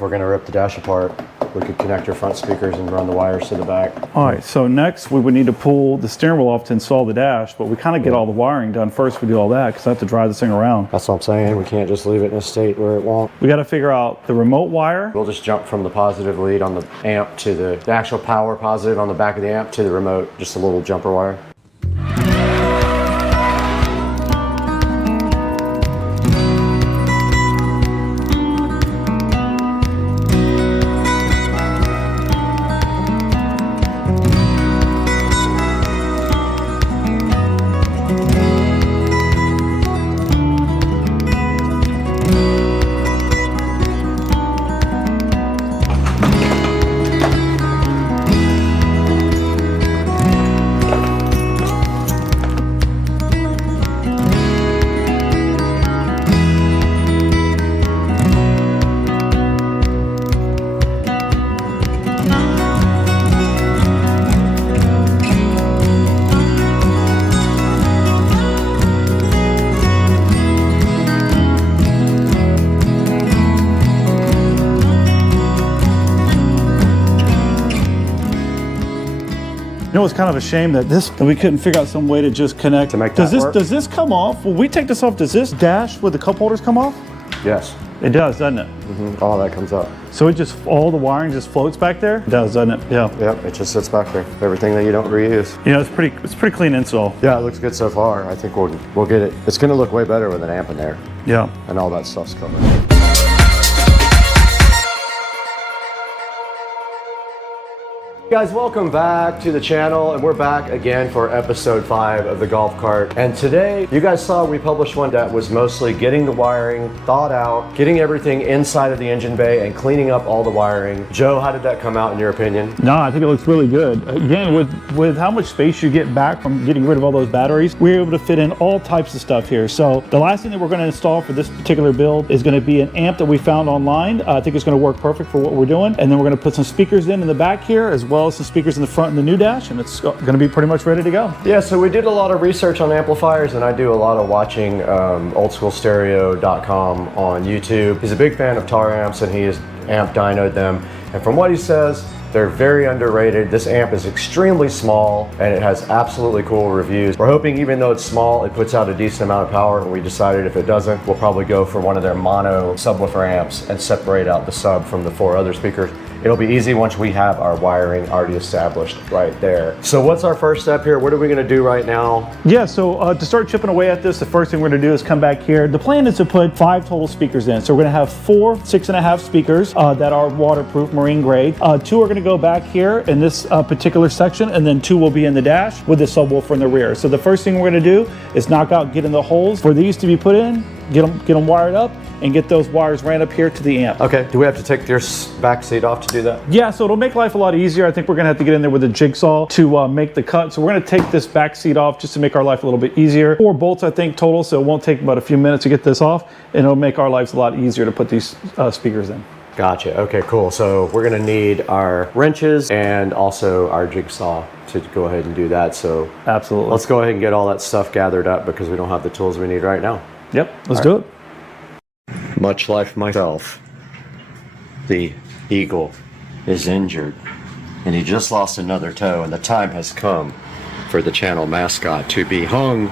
We're going to rip the dash apart. we could connect your front speakers and run the wires to the back. All right, so next we would need to pull the steering wheel off to install the dash, but we kind of get all the wiring done first. We do all that because I have to drive this thing around. That's what I'm saying. We can't just leave it in a state where it won't. We got to figure out the remote wire. We'll just jump from the positive lead on the amp to the actual power positive on the back of the amp to the remote, just a little jumper wire. You know, it's kind of a shame that we couldn't figure out some way to just connect. To make does that this work? Does this come off? When we take this off, does this dash with the cup holders come off? Yes. It does, doesn't it? All that comes up. So it just, all the wiring just floats back there? It does, doesn't it? Yeah. Yep, it just sits back there. Everything that you don't reuse. You know, it's pretty clean install. Yeah, it looks good so far. I think we'll get it. It's going to look way better with an amp in there. Yeah. And all that stuff's covered. Guys, welcome back to the channel, and we're back again for episode 5 of the golf cart. And today, you guys saw we published one that was mostly getting the wiring thawed out, getting everything inside of the engine bay, and cleaning up all the wiring. Joe, how did that come out in your opinion? No, I think it looks really good. Again, with how much space you get back from getting rid of all those batteries, we're able to fit in all types of stuff here. So the last thing that we're going to install for this particular build is going to be an amp that we found online. I think it's going to work perfect for what we're doing. And then we're going to put some speakers in the back here, as well as some speakers in the front and the new dash, and it's going to be pretty much ready to go. Yeah, so we did a lot of research on amplifiers, and I do a lot of watching oldschoolstereo.com on YouTube. He's a big fan of tar amps, and he has amp dynoed them. And from what he says, they're very underrated. This amp is extremely small, and it has absolutely cool reviews. We're hoping even though it's small, it puts out a decent amount of power, and we decided if it doesn't, we'll probably go for one of their mono subwoofer amps and separate out the sub from the 4 other speakers. It'll be easy once we have our wiring already established right there. So what's our first step here? What are we gonna do right now? Yeah, so to start chipping away at this, the first thing we're gonna do is come back here. The plan is to put 5 total speakers in. So we're gonna have 4 6.5 speakers that are waterproof, marine grade. 2 are gonna go back here in this particular section, and then 2 will be in the dash with the subwoofer in the rear. So the first thing we're gonna do is knock out, get in the holes for these to be put in, get them wired up, and get those wires ran up here to the amp. Okay, do we have to take your back seat off to do that? Yeah, so it'll make life a lot easier. I think we're gonna have to get in there with a jigsaw to make the cut. So we're gonna take this back seat off just to make our life a little bit easier. 4 bolts, I think, total, so it won't take about a few minutes to get this off, and it'll make our lives a lot easier to put these speakers in. Gotcha, okay, cool. So we're gonna need our wrenches and also our jigsaw to go ahead and do that. So absolutely. Let's go ahead and get all that stuff gathered up because we don't have the tools we need right now. Yep, let's do it. Much like myself, the eagle is injured, and he just lost another toe, and the time has come for the channel mascot to be hung.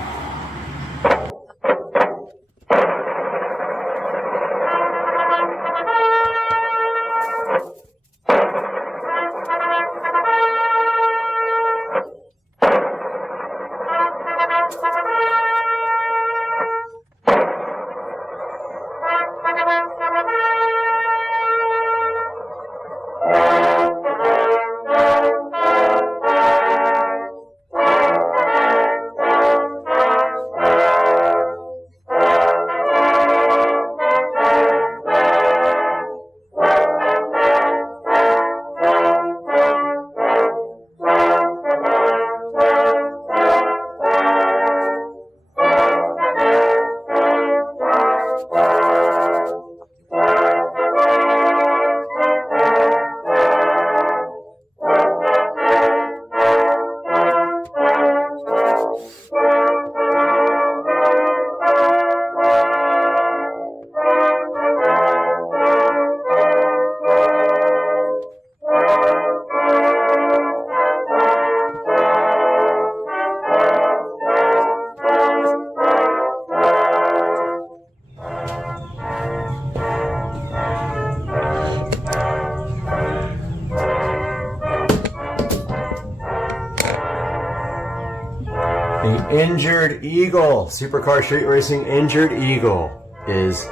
The injured eagle, Supercar Street Racing injured eagle is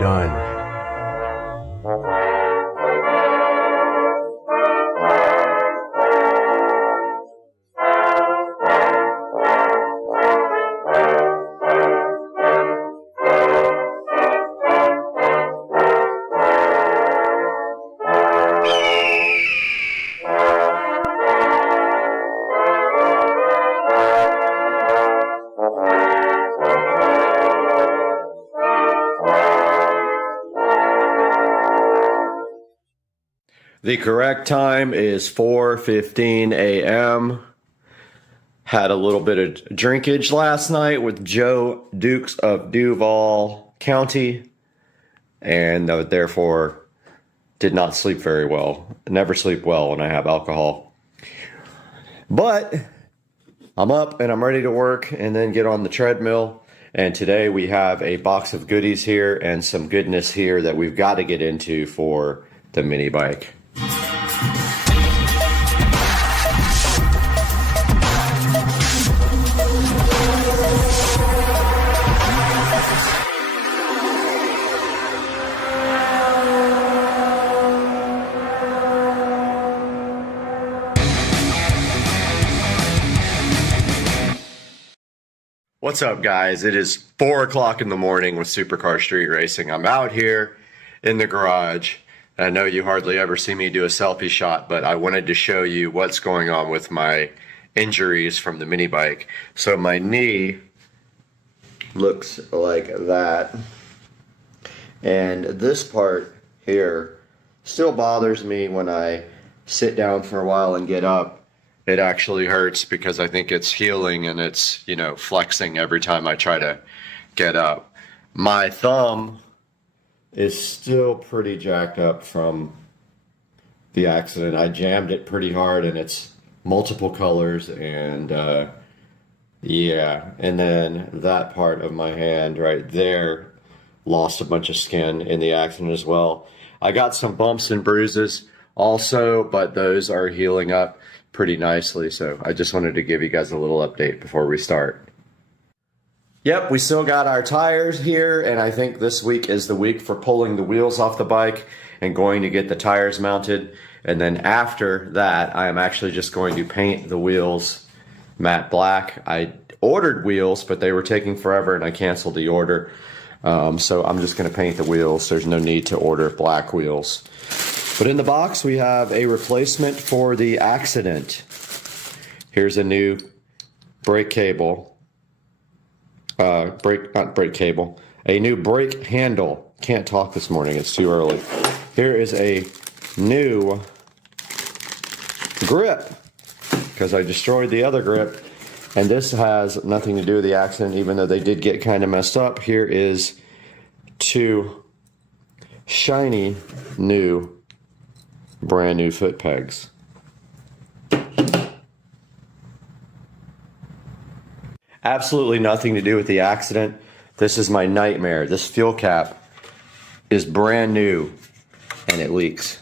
done. The correct time is 4:15 a.m. Had a little bit of drinkage last night with Joe Dukes of Duval County, and therefore did not sleep very well. Never sleep well when I have alcohol. But I'm up and I'm ready to work and then get on the treadmill. And today we have a box of goodies here and some goodness here that we've got to get into for the mini bike. What's up, guys? It is 4 o'clock in the morning with Supercar Street Racing. I'm out here in the garage. I know you hardly ever see me do a selfie shot, but I wanted to show you what's going on with my injuries from the mini bike. So my knee looks like that. And this part here still bothers me when I sit down for a while and get up. It actually hurts because I think it's healing and it's, you know, flexing every time I try to get up. My thumb is still pretty jacked up from the accident. I jammed it pretty hard and it's multiple colors and yeah. And then that part of my hand right there lost a bunch of skin in the accident as well. I got some bumps and bruises also, but those are healing up pretty nicely. So I just wanted to give you guys a little update before we start. Yep, we still got our tires here, and I think this week is the week for pulling the wheels off the bike and going to get the tires mounted. And then after that, I am actually just going to paint the wheels matte black. I ordered wheels, but they were taking forever and I canceled the order. So I'm just going to paint the wheels. There's no need to order black wheels. But in the box, we have a replacement for the accident. Here's a new brake cable. Not brake cable. A new brake handle. Can't talk this morning. It's too early. Here is a new grip because I destroyed the other grip. And this has nothing to do with the accident, even though they did get kind of messed up. Here is 2 shiny new brand new foot pegs. Absolutely nothing to do with the accident. This is my nightmare. This fuel cap is brand new and it leaks.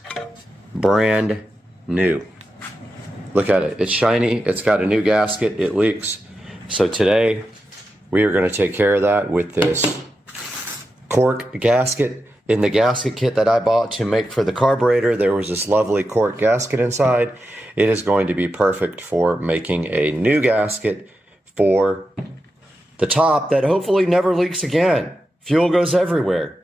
Brand new. Look at it. It's shiny. It's got a new gasket. It leaks. So today we are going to take care of that with this cork gasket. In the gasket kit that I bought to make for the carburetor, there was this lovely cork gasket inside. It is going to be perfect for making a new gasket for the top that hopefully never leaks again. Fuel goes everywhere.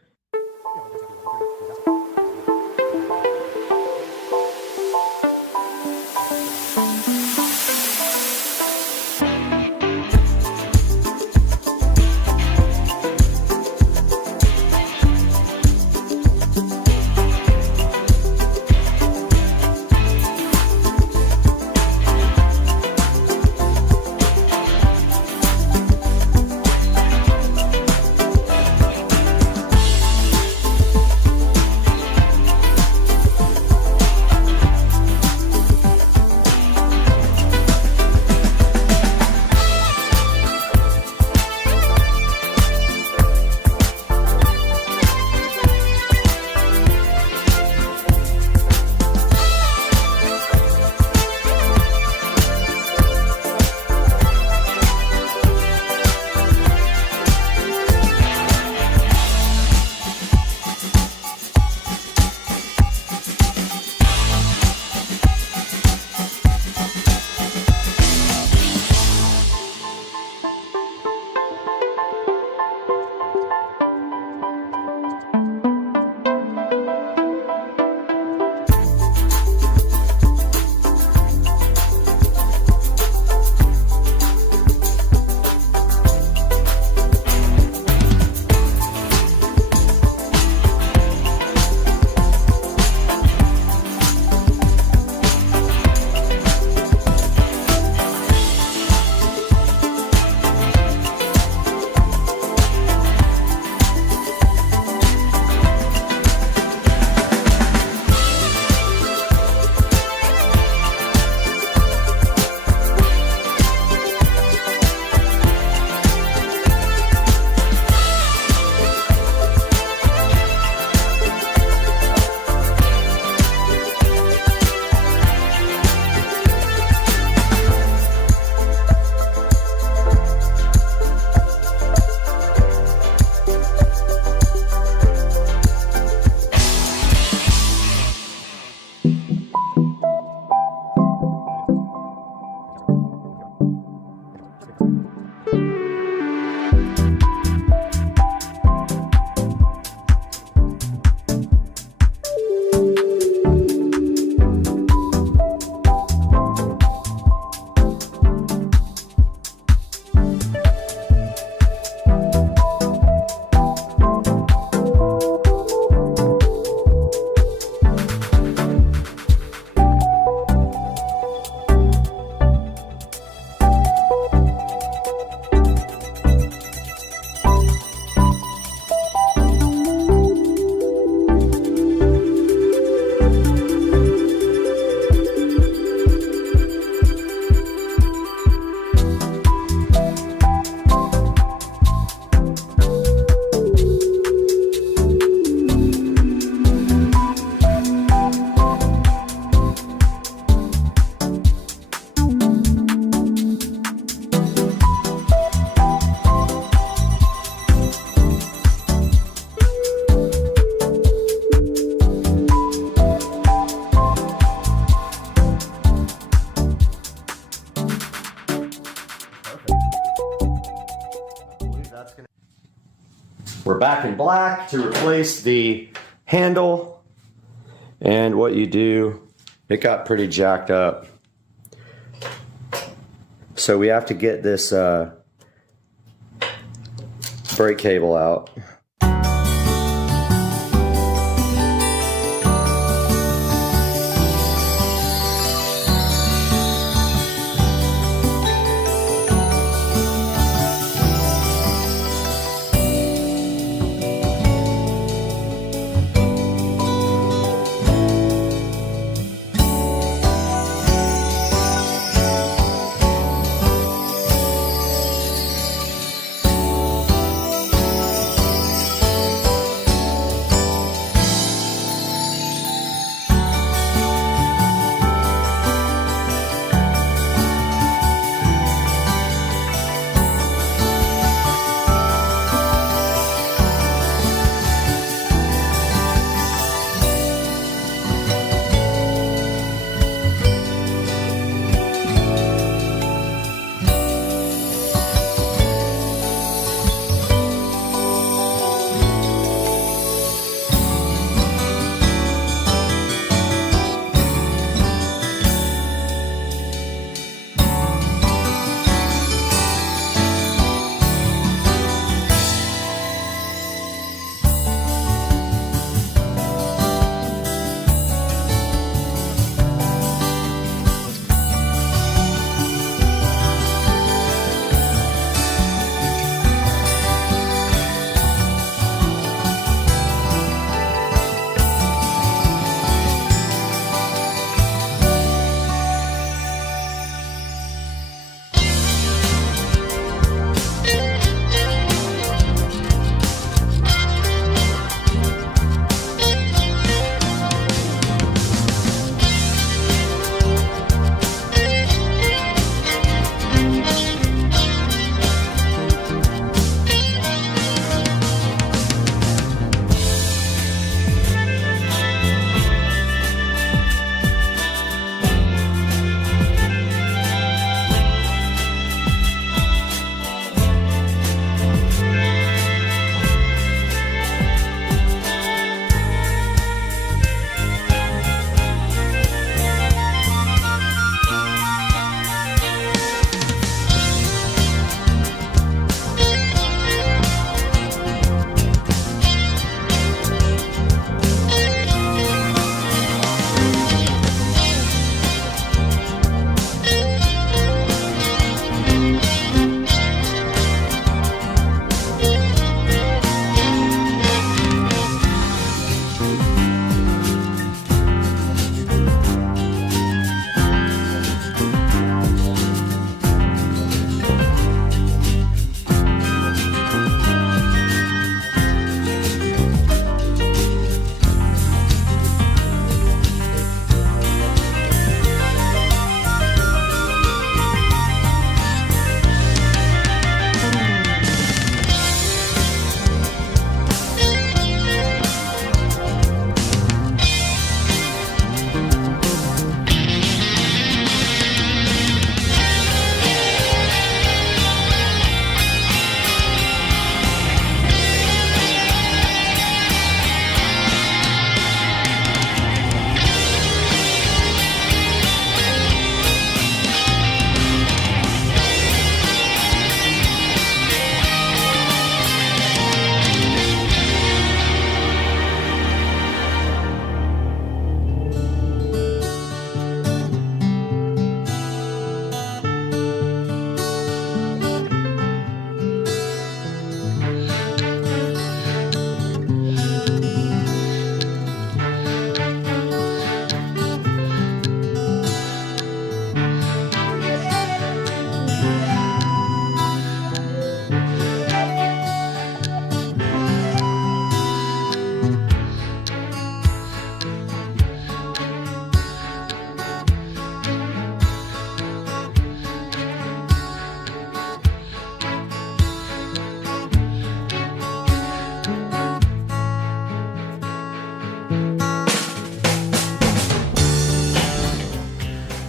back in black to replace the handle. And what you do, it got pretty jacked up. So we have to get this brake cable out.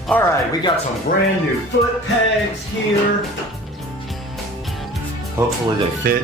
All right, we got some brand new foot pegs here. Hopefully they fit.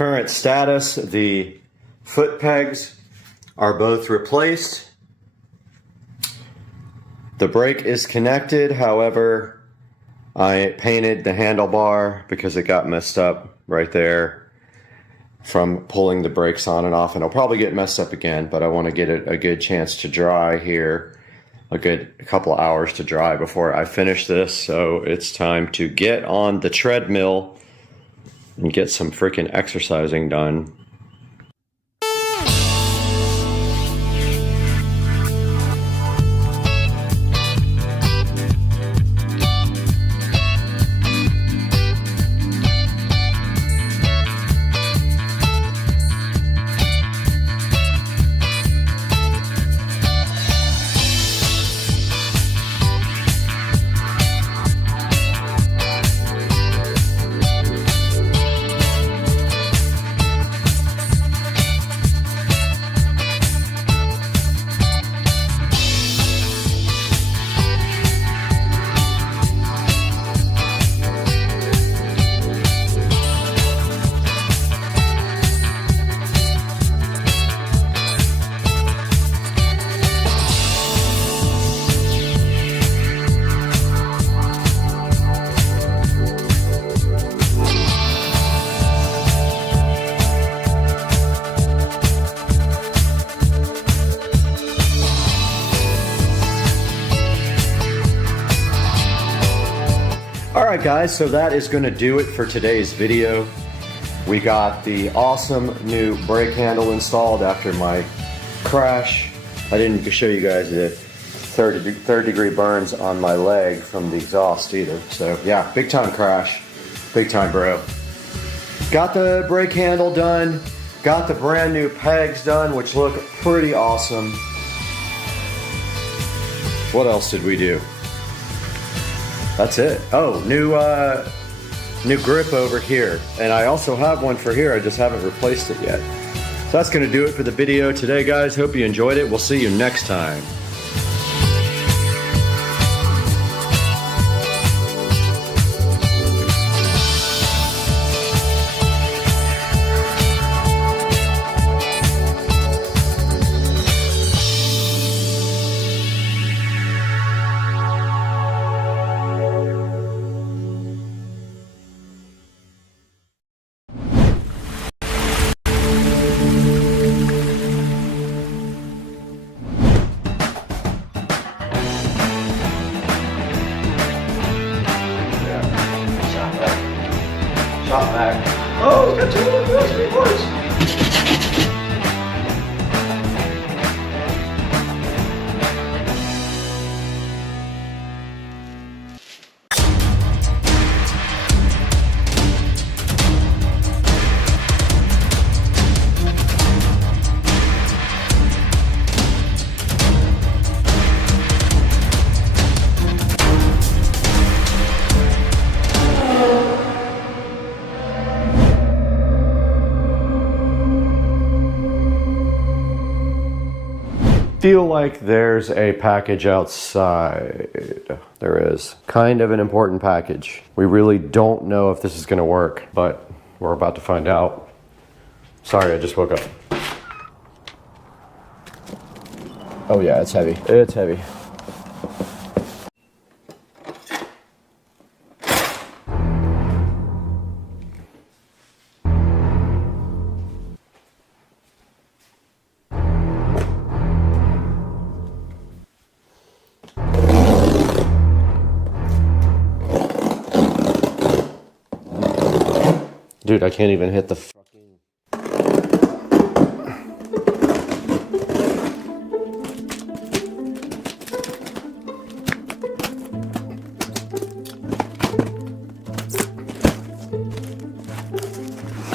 current status, the foot pegs are both replaced. The brake is connected, however, I painted the handlebar because it got messed up right there from pulling the brakes on and off, and it'll probably get messed up again, but I want to get it a good chance to dry here, a couple of hours to dry before I finish this. So it's time to get on the treadmill and get some freaking exercising done. Alright guys, so that is going to do it for today's video. We got the awesome new brake handle installed after my crash. I didn't show you guys the third degree burns on my leg from the exhaust either. So yeah, big time crash, big time bro. Got the brake handle done, got the brand new pegs done, which look pretty awesome. What else did we do? That's it. Oh, new grip over here. And I also have one for here, I just haven't replaced it yet. So that's gonna do it for the video today, guys. Hope you enjoyed it. We'll see you next time. Shot back. Oh, it's got two little wheels, big horse. Feel like there's a package outside. There is. Kind of an important package. We really don't know if this is gonna work, but we're about to find out. Sorry, I just woke up. Oh yeah, it's heavy. It's heavy. Dude, I can't even hit the fucking...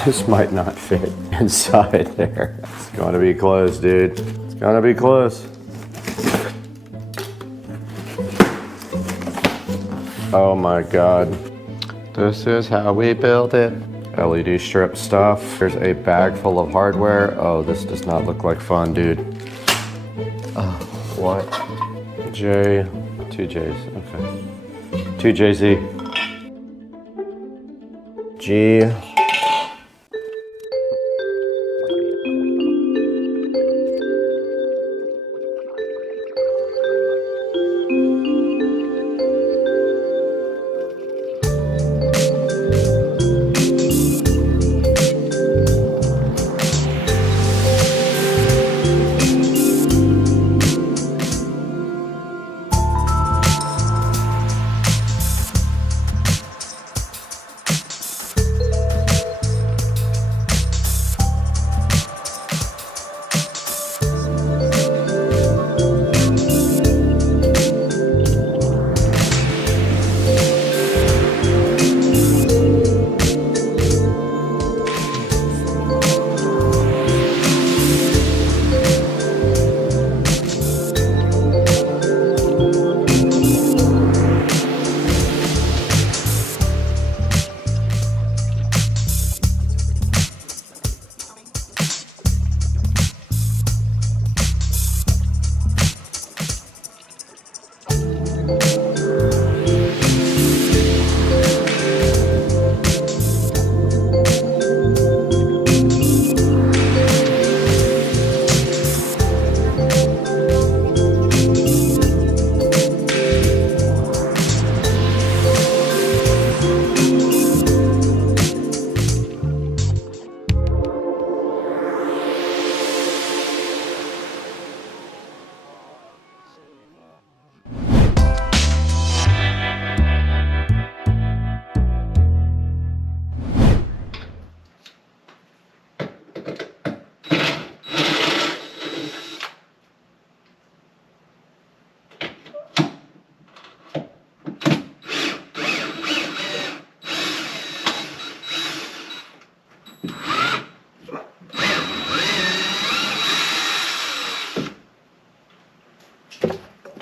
This might not fit inside there. It's gonna be close, dude. It's gonna be close. Oh my God. This is how we built it. LED strip stuff. There's a bag full of hardware. Oh, this does not look like fun, dude. Oh, what? J, 2 J's, okay. 2 JZ. G.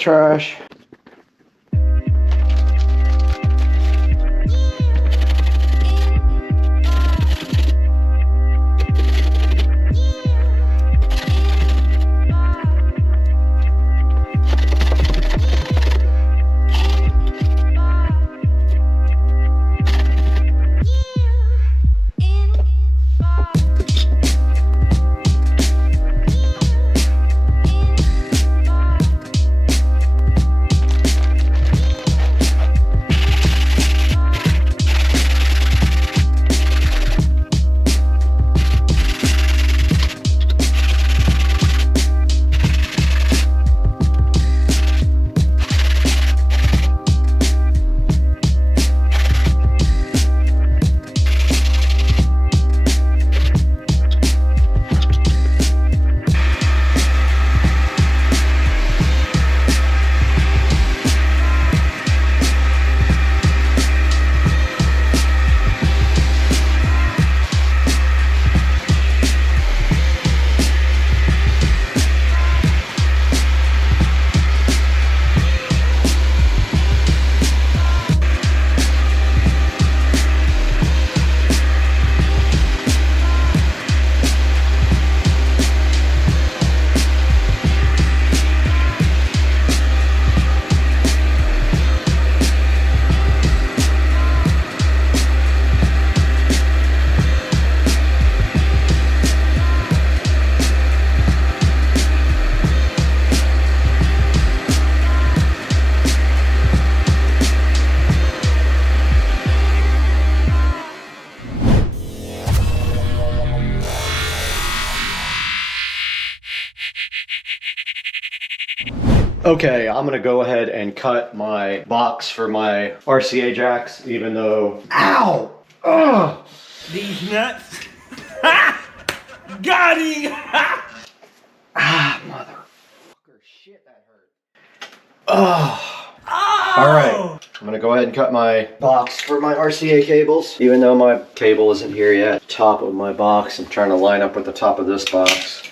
trash. Okay, I'm gonna go ahead and cut my box for my RCA jacks, even though, ow! Ugh! These nuts. Got him! Motherfucker, shit, that hurt. All right, I'm gonna go ahead and cut my box for my RCA cables, even though my cable isn't here yet. Top of my box, I'm trying to line up with the top of this box.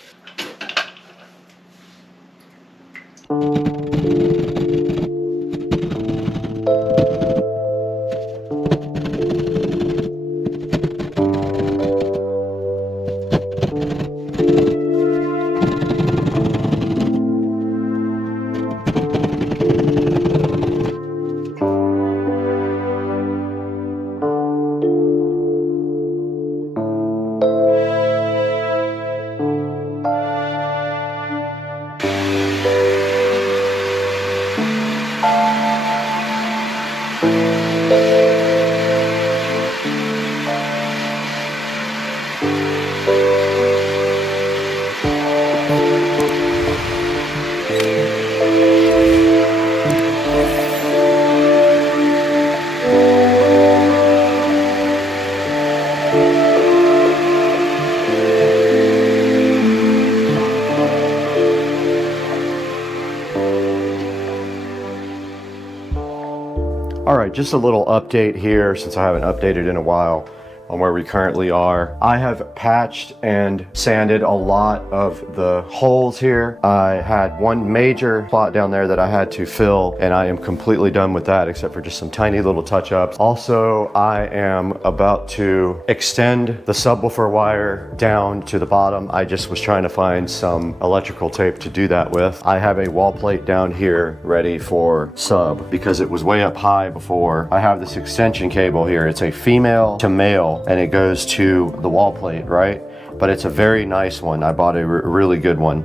All right, just a little update here since I haven't updated in a while on where we currently are. I have patched and sanded a lot of the holes here. I had one major spot down there that I had to fill, and I am completely done with that except for just some tiny little touch-ups. Also, I am about to extend the subwoofer wire down to the bottom. I just was trying to find some electrical tape to do that with. I have a wall plate down here ready for sub because it was way up high before. I have this extension cable here. It's a female to male, and it goes to the wall plate, right? But it's a very nice one. I bought a really good one.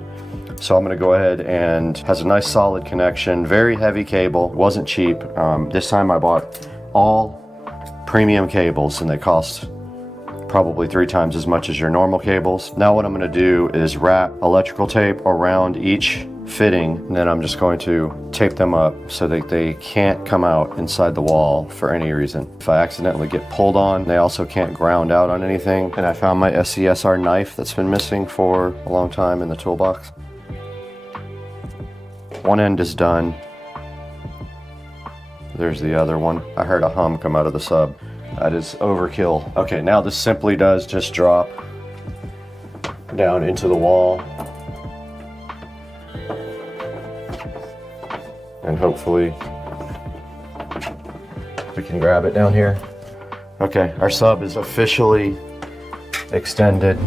So I'm gonna go ahead and has a nice solid connection, very heavy cable. It wasn't cheap. This time I bought all premium cables and they cost probably 3 times as much as your normal cables. Now what I'm gonna do is wrap electrical tape around each fitting, and then I'm just going to tape them up so that they can't come out inside the wall for any reason. If I accidentally get pulled on, they also can't ground out on anything. And I found my SCSR knife that's been missing for a long time in the toolbox. One end is done. There's the other one. I heard a hum come out of the sub. That is overkill. Okay, now this simply does just drop down into the wall. and hopefully we can grab it down here. Okay, our sub is officially extended.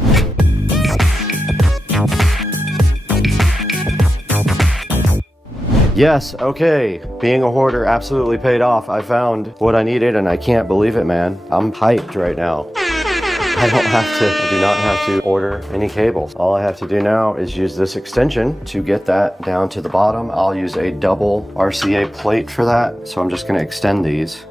Yes, okay, being a hoarder absolutely paid off. I found what I needed and I can't believe it, man. I'm hyped right now. I do not have to order any cables. All I have to do now is use this extension to get that down to the bottom. I'll use a double RCA plate for that. So I'm just gonna extend these.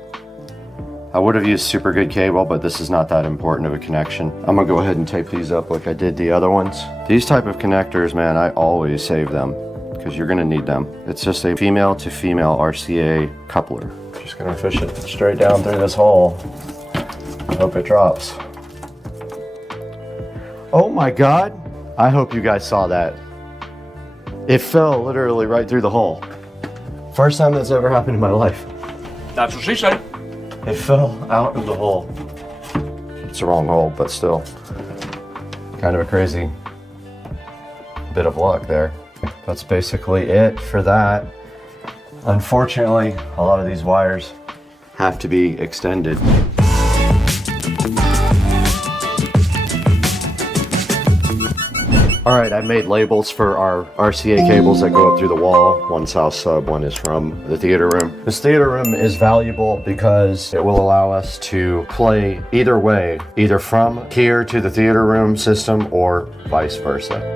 I would have used super good cable, but this is not that important of a connection. I'm gonna go ahead and tape these up like I did the other ones. These type of connectors, man, I always save them because you're gonna need them. It's just a female to female RCA coupler. Just gonna fish it straight down through this hole. Hope it drops. Oh my God. I hope you guys saw that. It fell literally right through the hole. First time that's ever happened in my life. That's what she said. It fell out of the hole. It's the wrong hole, but still. Kind of a crazy bit of luck there. That's basically it for that. Unfortunately, a lot of these wires have to be extended. All right, I made labels for our RCA cables that go up through the wall. One south sub, one is from the theater room. This theater room is valuable because it will allow us to play either way, either from here to the theater room system or vice versa.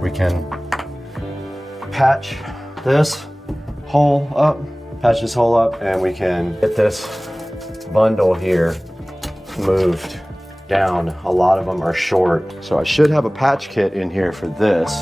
We can patch this hole up, and we can get this bundle here moved down. A lot of them are short, so I should have a patch kit in here for this.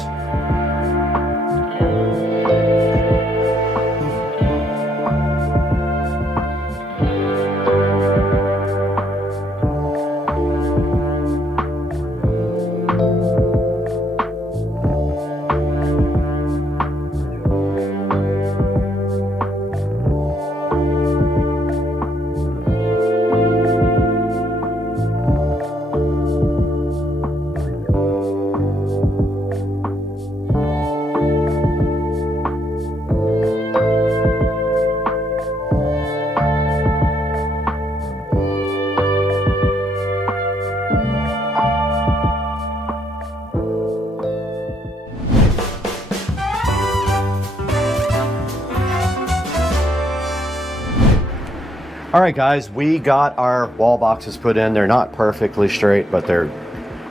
All right, guys, we got our wall boxes put in. They're not perfectly straight, but they're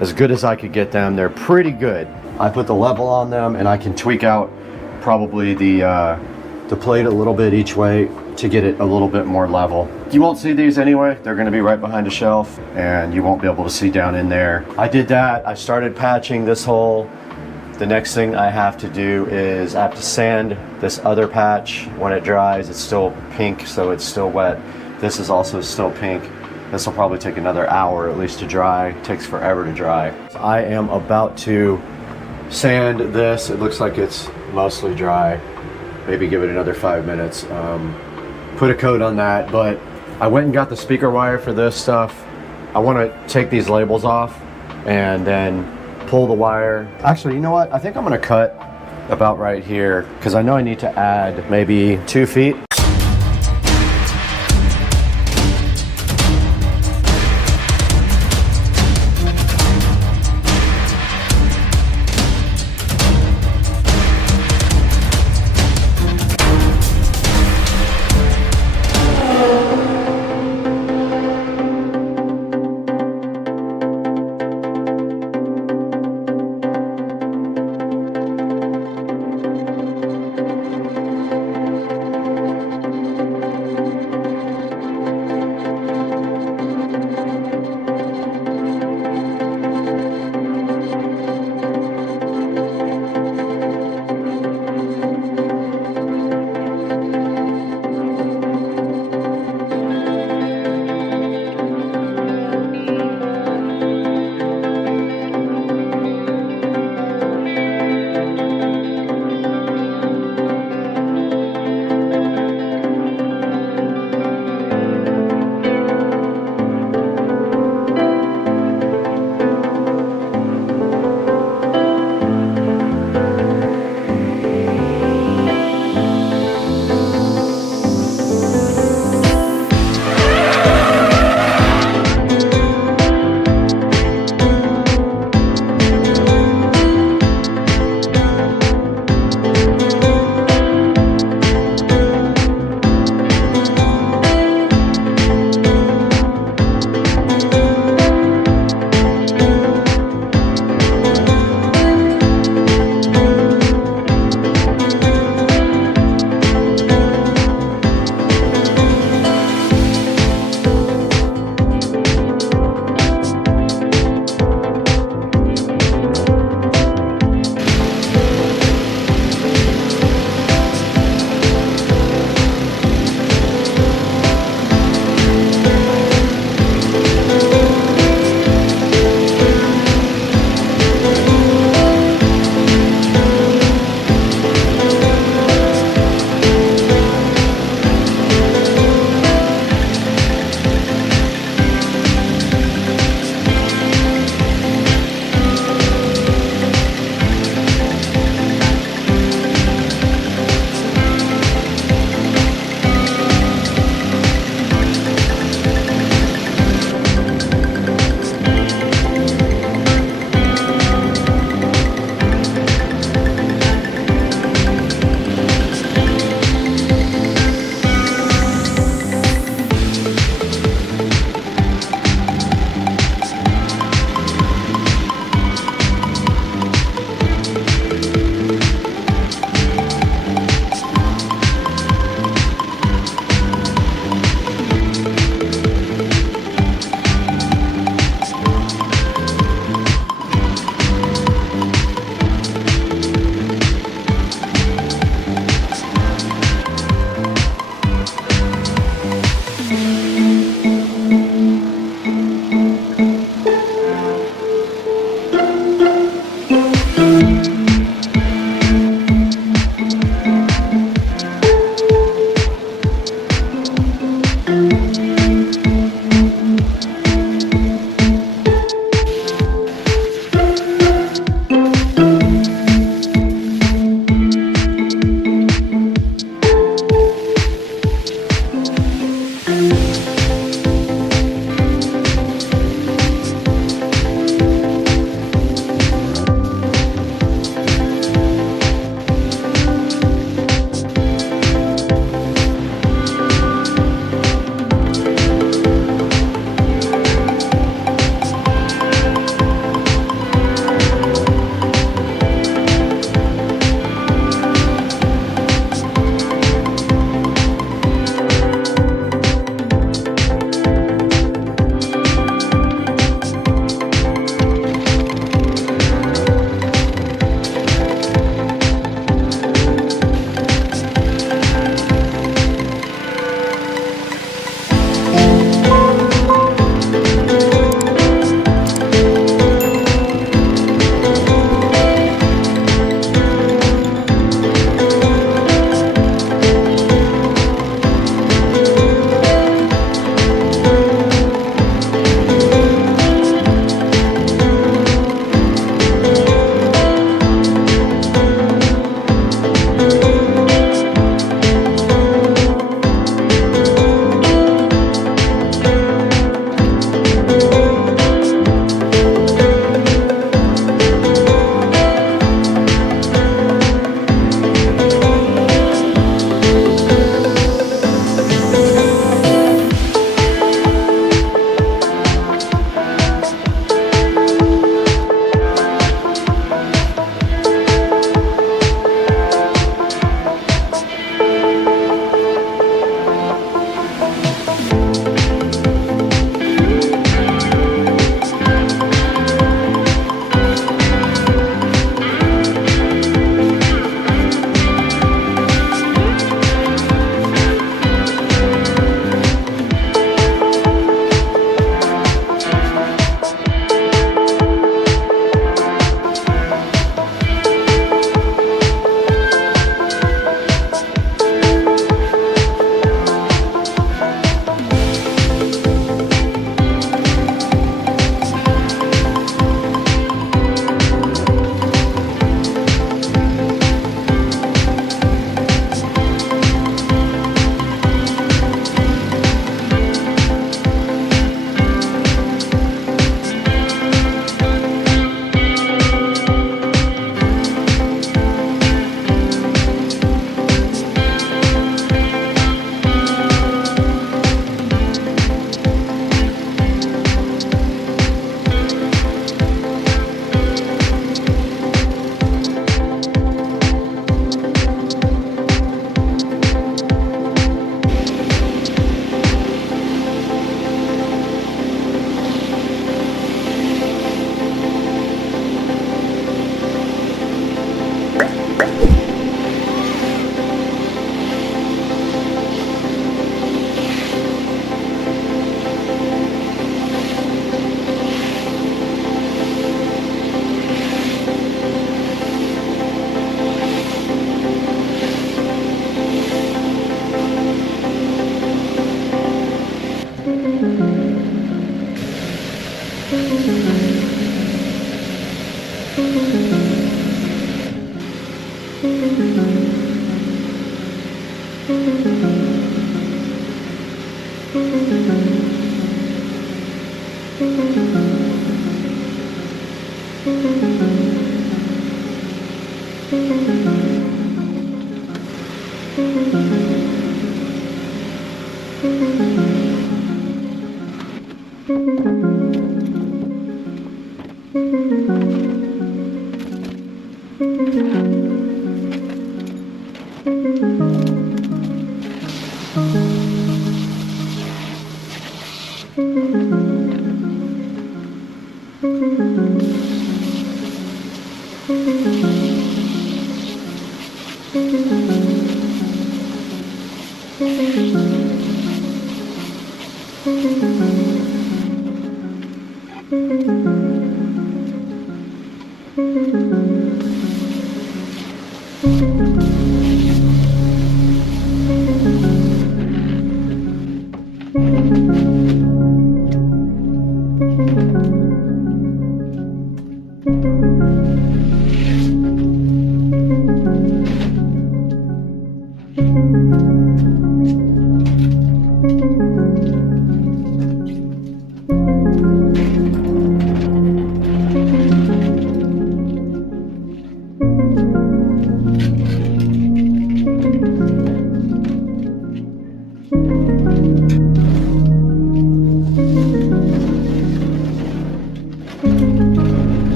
as good as I could get them. They're pretty good. I put the level on them, and I can tweak out probably the plate a little bit each way to get it a little bit more level. You won't see these anyway. They're gonna be right behind a shelf, and you won't be able to see down in there. I did that. I started patching this hole. The next thing I have to do is I have to sand this other patch. When it dries, it's still pink, so it's still wet. This is also still pink. This will probably take another hour at least to dry. It takes forever to dry. I am about to sand this. It looks like it's mostly dry. Maybe give it another 5 minutes. Put a coat on that, but I went and got the speaker wire for this stuff. I want to take these labels off and then pull the wire. Actually, you know what? I think I'm gonna cut about right here because I know I need to add maybe 2 feet.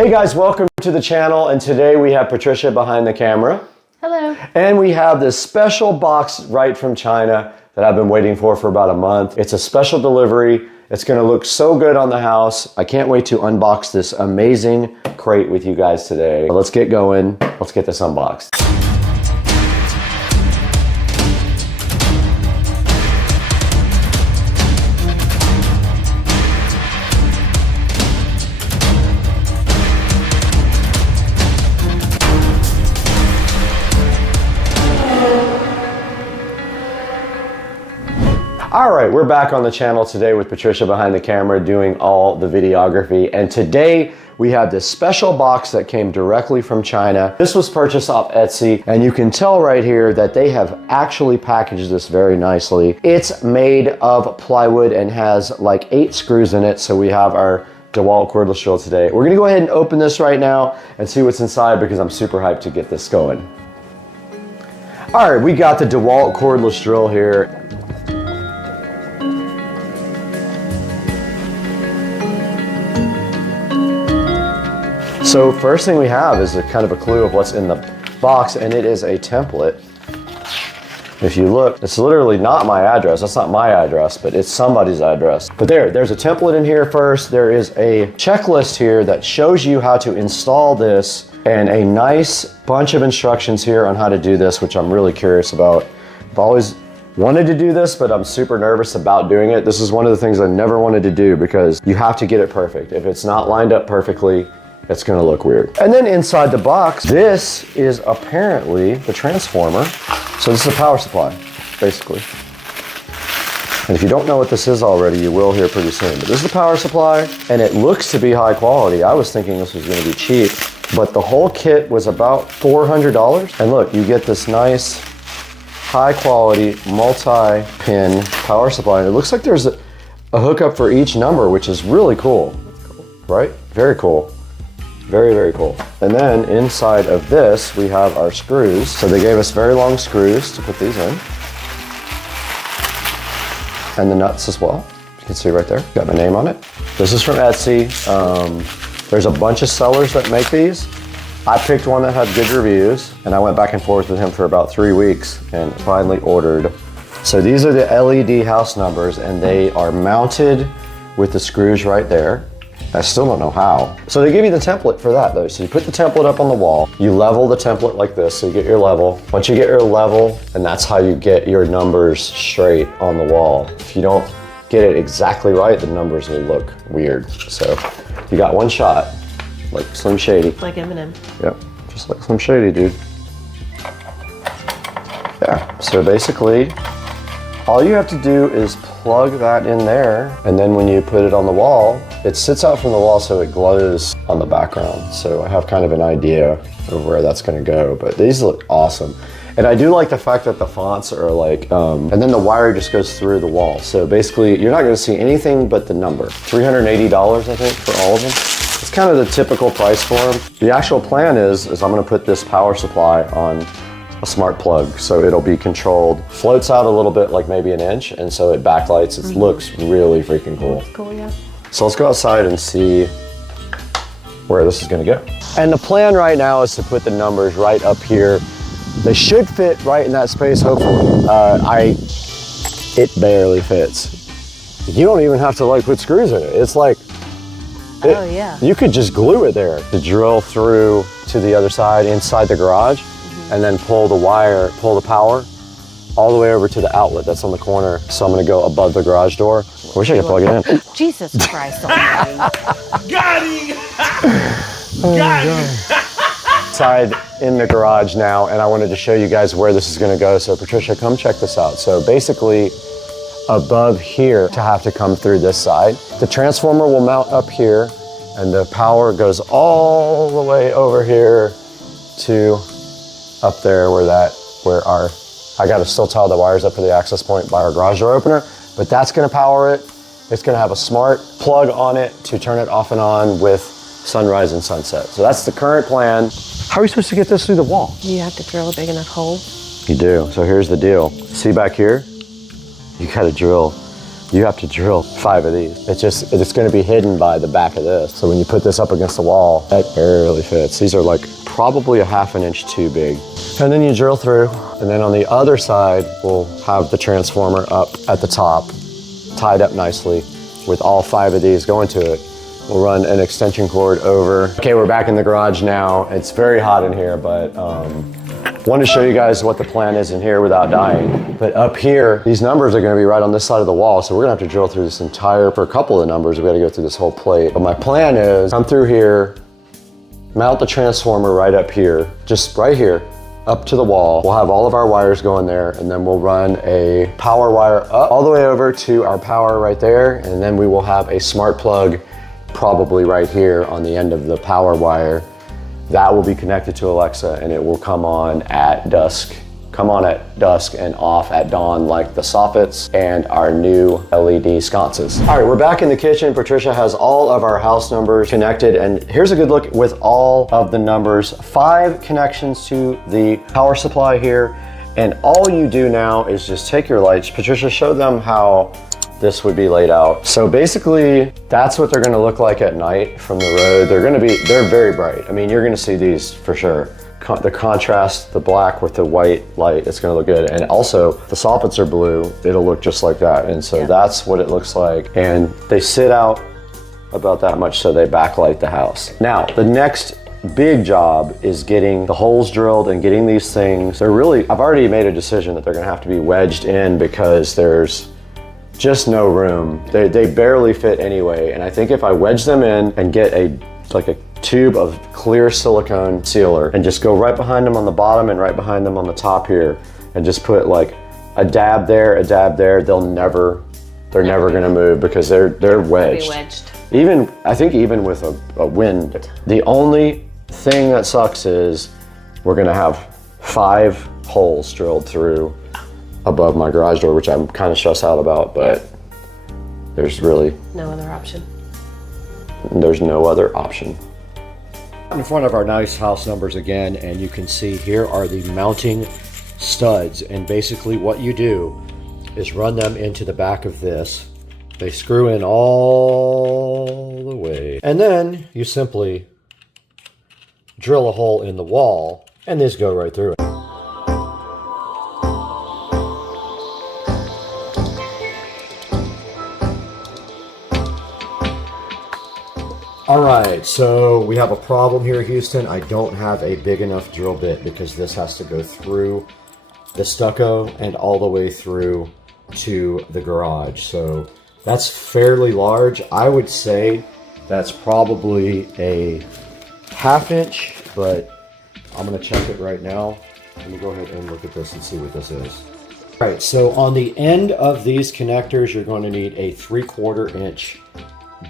Hey guys, welcome to the channel, and today we have Patricia behind the camera. Hello. And we have this special box right from China that I've been waiting for about a month. It's a special delivery. It's gonna look so good on the house. I can't wait to unbox this amazing crate with you guys today. Let's get going. Let's get this unboxed. All right, we're back on the channel today with Patricia behind the camera doing all the videography. And today we have this special box that came directly from China. This was purchased off Etsy, and you can tell right here that they have actually packaged this very nicely. It's made of plywood and has like 8 screws in it, so we have our DeWalt cordless drill today. We're gonna go ahead and open this right now and see what's inside because I'm super hyped to get this going. All right, we got the DeWalt cordless drill here. So first thing we have is a kind of a clue of what's in the box, and it is a template. If you look, it's literally not my address. That's not my address, but it's somebody's address. But there's a template in here first. There is a checklist here that shows you how to install this and a nice bunch of instructions here on how to do this, which I'm really curious about. I've always wanted to do this, but I'm super nervous about doing it. This is one of the things I never wanted to do because you have to get it perfect. If it's not lined up perfectly, it's gonna look weird. And then inside the box, this is apparently the transformer. So this is a power supply, basically. And if you don't know what this is already, you will here pretty soon. But this is the power supply, and it looks to be high quality. I was thinking this was gonna be cheap, but the whole kit was about $400. And look, you get this nice, high quality, multi-pin power supply. And it looks like there's a hookup for each number, which is really cool. That's cool. Right? Very cool. Very, very cool. And then inside of this, we have our screws. So they gave us very long screws to put these in. And the nuts as well. You can see right there, got my name on it. This is from Etsy. There's a bunch of sellers that make these. I picked one that had good reviews, and I went back and forth with him for about 3 weeks and finally ordered. So these are the LED house numbers, and they are mounted with the screws right there. I still don't know how. So they give you the template for that though. So you put the template up on the wall, you level the template like this, so you get your level. Once you get your level, and that's how you get your numbers straight on the wall. If you don't get it exactly right, the numbers will look weird. So you got one shot, like Slim Shady. Like Eminem. Yep, just like Slim Shady, dude. Yeah, so basically, all you have to do is plug that in there, and then when you put it on the wall, it sits out from the wall so it glows on the background. So I have kind of an idea of where that's gonna go, but these look awesome. And I do like the fact that the fonts are like, and then the wire just goes through the wall. So basically, you're not gonna see anything but the number. $380, I think, for all of them. It's kind of the typical price for them. The actual plan is I'm gonna put this power supply on a smart plug, so it'll be controlled. Floats out a little bit, like maybe an inch, and so it backlights. It looks really freaking cool. That's cool, yeah. So let's go outside and see where this is gonna go. And the plan right now is to put the numbers right up here. They should fit right in that space, hopefully. It barely fits. You don't even have to like put screws in it. It's like, oh yeah. You could just glue it there. To drill through to the other side inside the garage, and then pull the wire, pull the power all the way over to the outlet that's on the corner. So I'm gonna go above the garage door. I wish I could plug it in. Jesus Christ almighty. Got him! Got him! Inside in the garage now, and I wanted to show you guys where this is gonna go. So Patricia, come check this out. So basically, above here to have to come through this side. The transformer will mount up here, and the power goes all the way over here to up there where I gotta still tie the wires up to the access point by our garage door opener, but that's gonna power it. It's gonna have a smart plug on it to turn it off and on with sunrise and sunset. So that's the current plan. How are we supposed to get this through the wall? You have to drill a big enough hole. You do. So here's the deal. See back here? You gotta drill. You have to drill 5 of these. It's gonna be hidden by the back of this. So when you put this up against the wall, that barely fits. These are like probably a ½ an inch too big. And then you drill through, and then on the other side, we'll have the transformer up at the top, tied up nicely with all 5 of these going to it. We'll run an extension cord over. Okay, we're back in the garage now. It's very hot in here, but want to show you guys what the plan is in here without dying. But up here, these numbers are gonna be right on this side of the wall, so we're gonna have to drill through this entire, for a couple of the numbers, we gotta go through this whole plate. But my plan is, come through here, mount the transformer right up here, just right here, up to the wall. We'll have all of our wires going there, and then we'll run a power wire up all the way over to our power right there, and then we will have a smart plug probably right here on the end of the power wire. That will be connected to Alexa and it will come on at dusk. Come on at dusk and off at dawn, like the soffits and our new LED sconces. All right, we're back in the kitchen. Patricia has all of our house numbers connected, and here's a good look with all of the numbers. 5 connections to the power supply here, and all you do now is just take your lights. Patricia, show them how this would be laid out. So basically, that's what they're gonna look like at night from the road. They're very bright. I mean, you're gonna see these for sure. The contrast, the black with the white light, it's gonna look good. And also, the soffits are blue, it'll look just like that. And so that's what it looks like. And they sit out about that much so they backlight the house. Now, the next big job is getting the holes drilled and getting these things. I've already made a decision that they're gonna have to be wedged in because there's just no room. They barely fit anyway. And I think if I wedge them in and get a tube of clear silicone sealer and just go right behind them on the bottom and right behind them on the top here and just put like a dab there, they're never gonna move because they're wedged. I think even with a wind. The only thing that sucks is we're gonna have 5 holes drilled through above my garage door, which I'm kind of stressed out about, but there's really no other option. There's no other option. In front of our nice house numbers again, and you can see here are the mounting studs, and basically what you do is run them into the back of this. They screw in all the way, and then you simply drill a hole in the wall and these go right through it. All right, so we have a problem here, Houston. I don't have a big enough drill bit because this has to go through the stucco and all the way through to the garage. So that's fairly large. I would say that's probably a 1/2 inch, but I'm gonna check it right now. Let me go ahead and look at this and see what this is. All right, so on the end of these connectors, you're going to need a 3/4 inch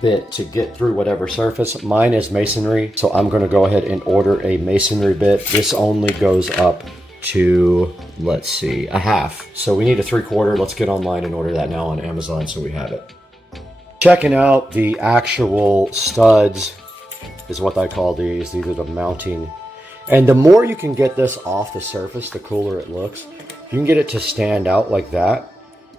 bit to get through whatever surface. Mine is masonry, so I'm going to go ahead and order a masonry bit. This only goes up to, let's see, a 1/2. So we need a 3/4. Let's get online and order that now on Amazon so we have it. Checking out the actual studs is what I call these. These are the mounting. And the more you can get this off the surface, the cooler it looks. You can get it to stand out like that,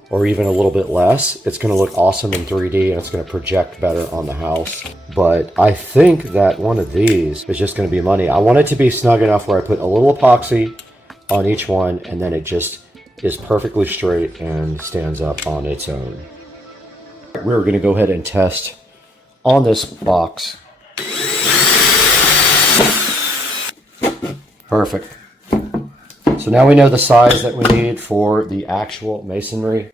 or even a little bit less. It's gonna look awesome in 3D and it's gonna project better on the house. But I think that one of these is just gonna be money. I want it to be snug enough where I put a little epoxy on each one and then it just is perfectly straight and stands up on its own. We're gonna go ahead and test on this box. Perfect. So now we know the size that we need for the actual masonry.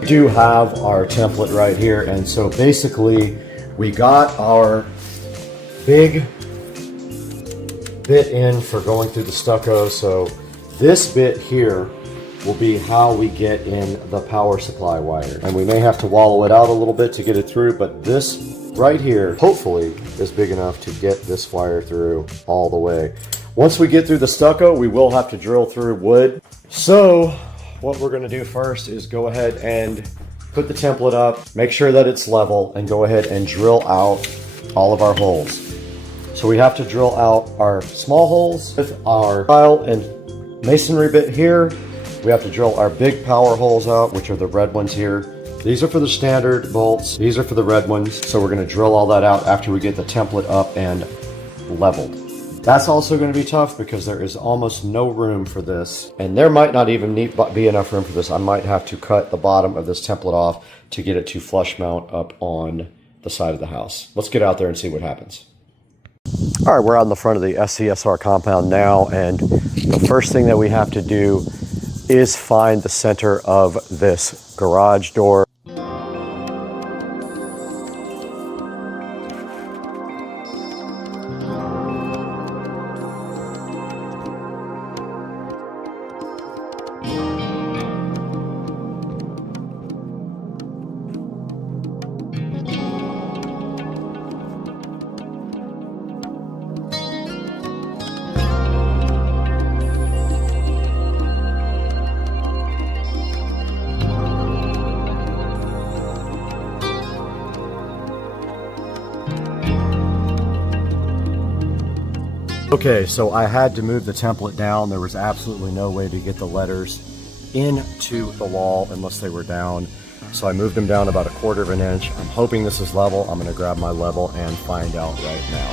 We do have our template right here, and so basically we got our big bit in for going through the stucco. So this bit here will be how we get in the power supply wire, and we may have to wallow it out a little bit to get it through, but this right here hopefully is big enough to get this wire through all the way. Once we get through the stucco, we will have to drill through wood. So what we're going to do first is go ahead and put the template up, make sure that it's level, and go ahead and drill out all of our holes. So we have to drill out our small holes with our tile and masonry bit here. We have to drill our big power holes out, which are the red ones here. These are for the standard bolts. These are for the red ones. So we're going to drill all that out after we get the template up and leveled. That's also going to be tough because there is almost no room for this. And there might not even be enough room for this. I might have to cut the bottom of this template off to get it to flush mount up on the side of the house. Let's get out there and see what happens. All right, we're out in the front of the SCSR compound now, and the first thing that we have to do is find the center of this garage door. Okay, so I had to move the template down. There was absolutely no way to get the letters into the wall unless they were down. So I moved them down about 1/4 of an inch. I'm hoping this is level. I'm gonna grab my level and find out right now.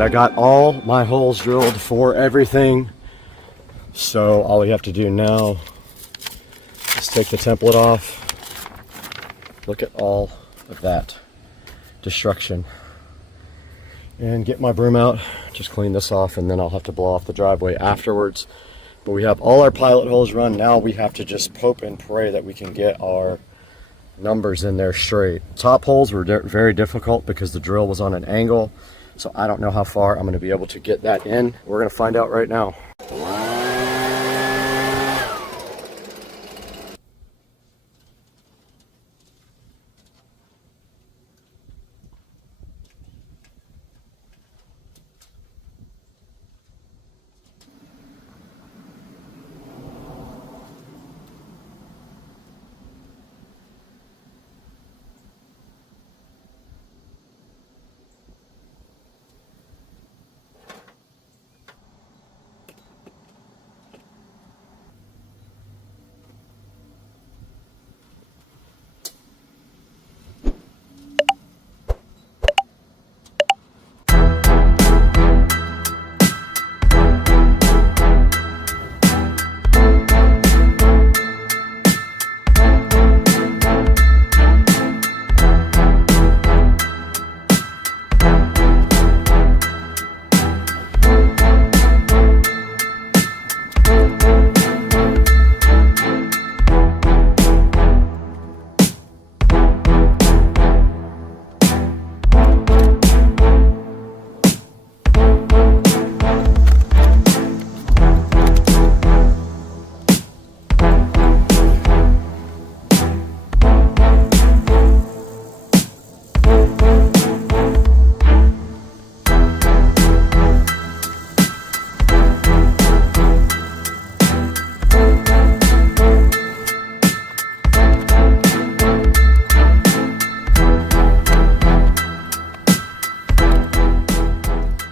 I got all my holes drilled for everything, so all we have to do now is take the template off. Look at all of that destruction, and get my broom out, just clean this off, and then I'll have to blow off the driveway afterwards. But we have all our pilot holes run. Now we have to just hope and pray that we can get our numbers in there straight. Top holes were very difficult because the drill was on an angle. So I don't know how far I'm going to be able to get that in. We're going to find out right now.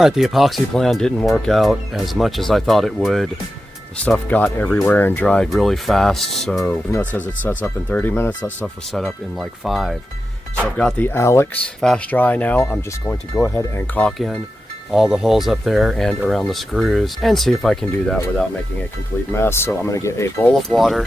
All right, the epoxy plan didn't work out as much as I thought it would. The stuff got everywhere and dried really fast, so even though it says it sets up in 30 minutes, that stuff was set up in like 5. So I've got the Alex fast dry now. I'm just going to go ahead and caulk in all the holes up there and around the screws and see if I can do that without making a complete mess. So I'm gonna get a bowl of water.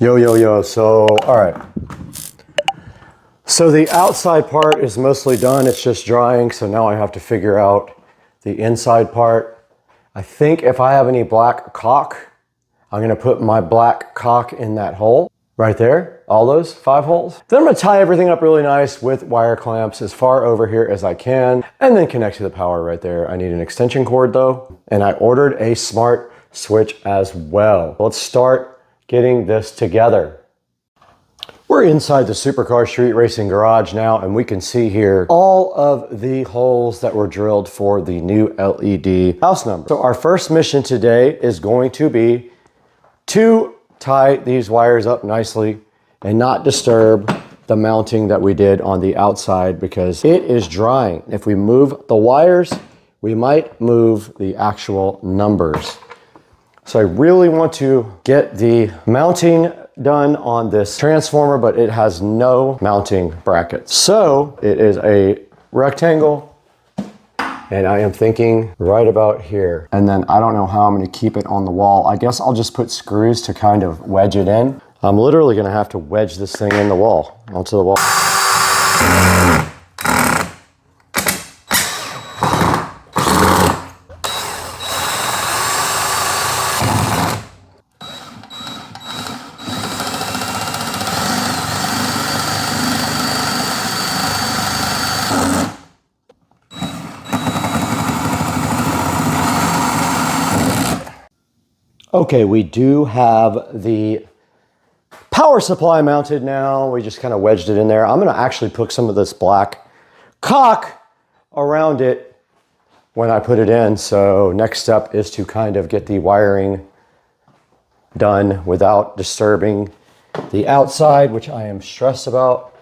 Yo, so, all right. So the outside part is mostly done. It's just drying. So now I have to figure out the inside part. I think if I have any black caulk, I'm gonna put my black caulk in that hole right there, all those 5 holes. Then I'm gonna tie everything up really nice with wire clamps as far over here as I can, and then connect to the power right there. I need an extension cord though, and I ordered a smart switch as well. Let's start getting this together. We're inside the Supercar Street Racing garage now, and we can see here all of the holes that were drilled for the new LED house number. So our first mission today is going to be to tie these wires up nicely and not disturb the mounting that we did on the outside because it is drying. If we move the wires, we might move the actual numbers. So I really want to get the mounting done on this transformer, but it has no mounting brackets. So it is a rectangle, and I am thinking right about here. And then I don't know how I'm gonna keep it on the wall. I guess I'll just put screws to kind of wedge it in. I'm literally gonna have to wedge this thing in the wall, onto the wall. Okay, we do have the power supply mounted now. We just kind of wedged it in there. I'm gonna actually put some of this black caulk around it when I put it in. So next step is to kind of get the wiring done without disturbing the outside, which I am stressed about.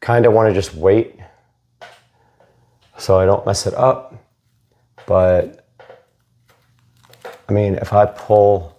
Kind of want to just wait so I don't mess it up. But I mean, if I pull,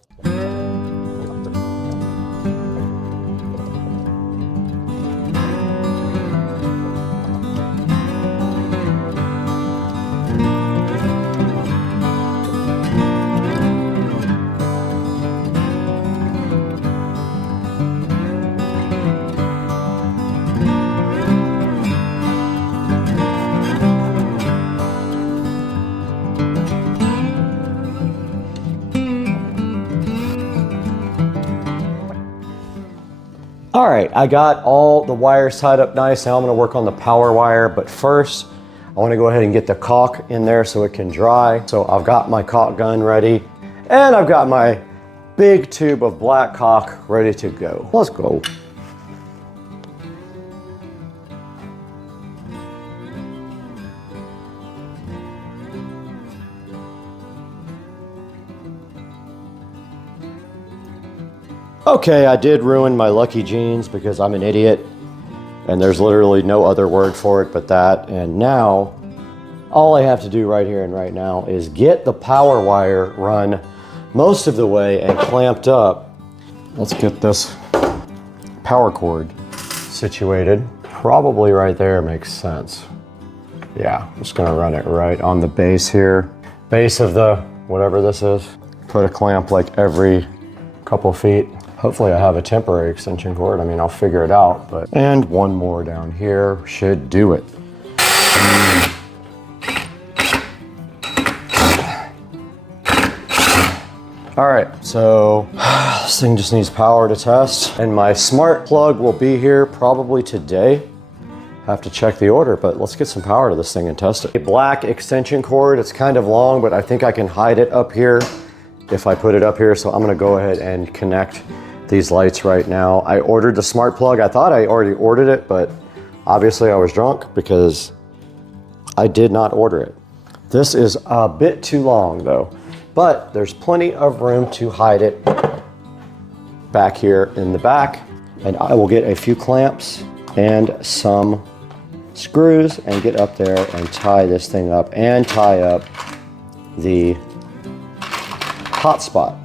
all right, I got all the wires tied up nice. Now I'm gonna work on the power wire, but first I wanna go ahead and get the caulk in there so it can dry. So I've got my caulk gun ready, and I've got my big tube of black caulk ready to go. Let's go. Okay, I did ruin my lucky jeans because I'm an idiot. And there's literally no other word for it but that. And now, all I have to do right here and right now is get the power wire run most of the way and clamped up. Let's get this power cord situated. Probably right there makes sense. Yeah, I'm just gonna run it right on the base here. Base of the, whatever this is. Put a clamp like every couple feet. Hopefully I have a temporary extension cord. I mean, I'll figure it out, but. And one more down here should do it. All right, so this thing just needs power to test, and my smart plug will be here probably today. Have to check the order, but let's get some power to this thing and test it. A black extension cord, it's kind of long, but I think I can hide it up here if I put it up here, so I'm gonna go ahead and connect these lights right now. I ordered the smart plug. I thought I already ordered it, but obviously I was drunk because I did not order it. This is a bit too long though, but there's plenty of room to hide it back here in the back. And I will get a few clamps and some screws and get up there and tie this thing up and tie up the hotspot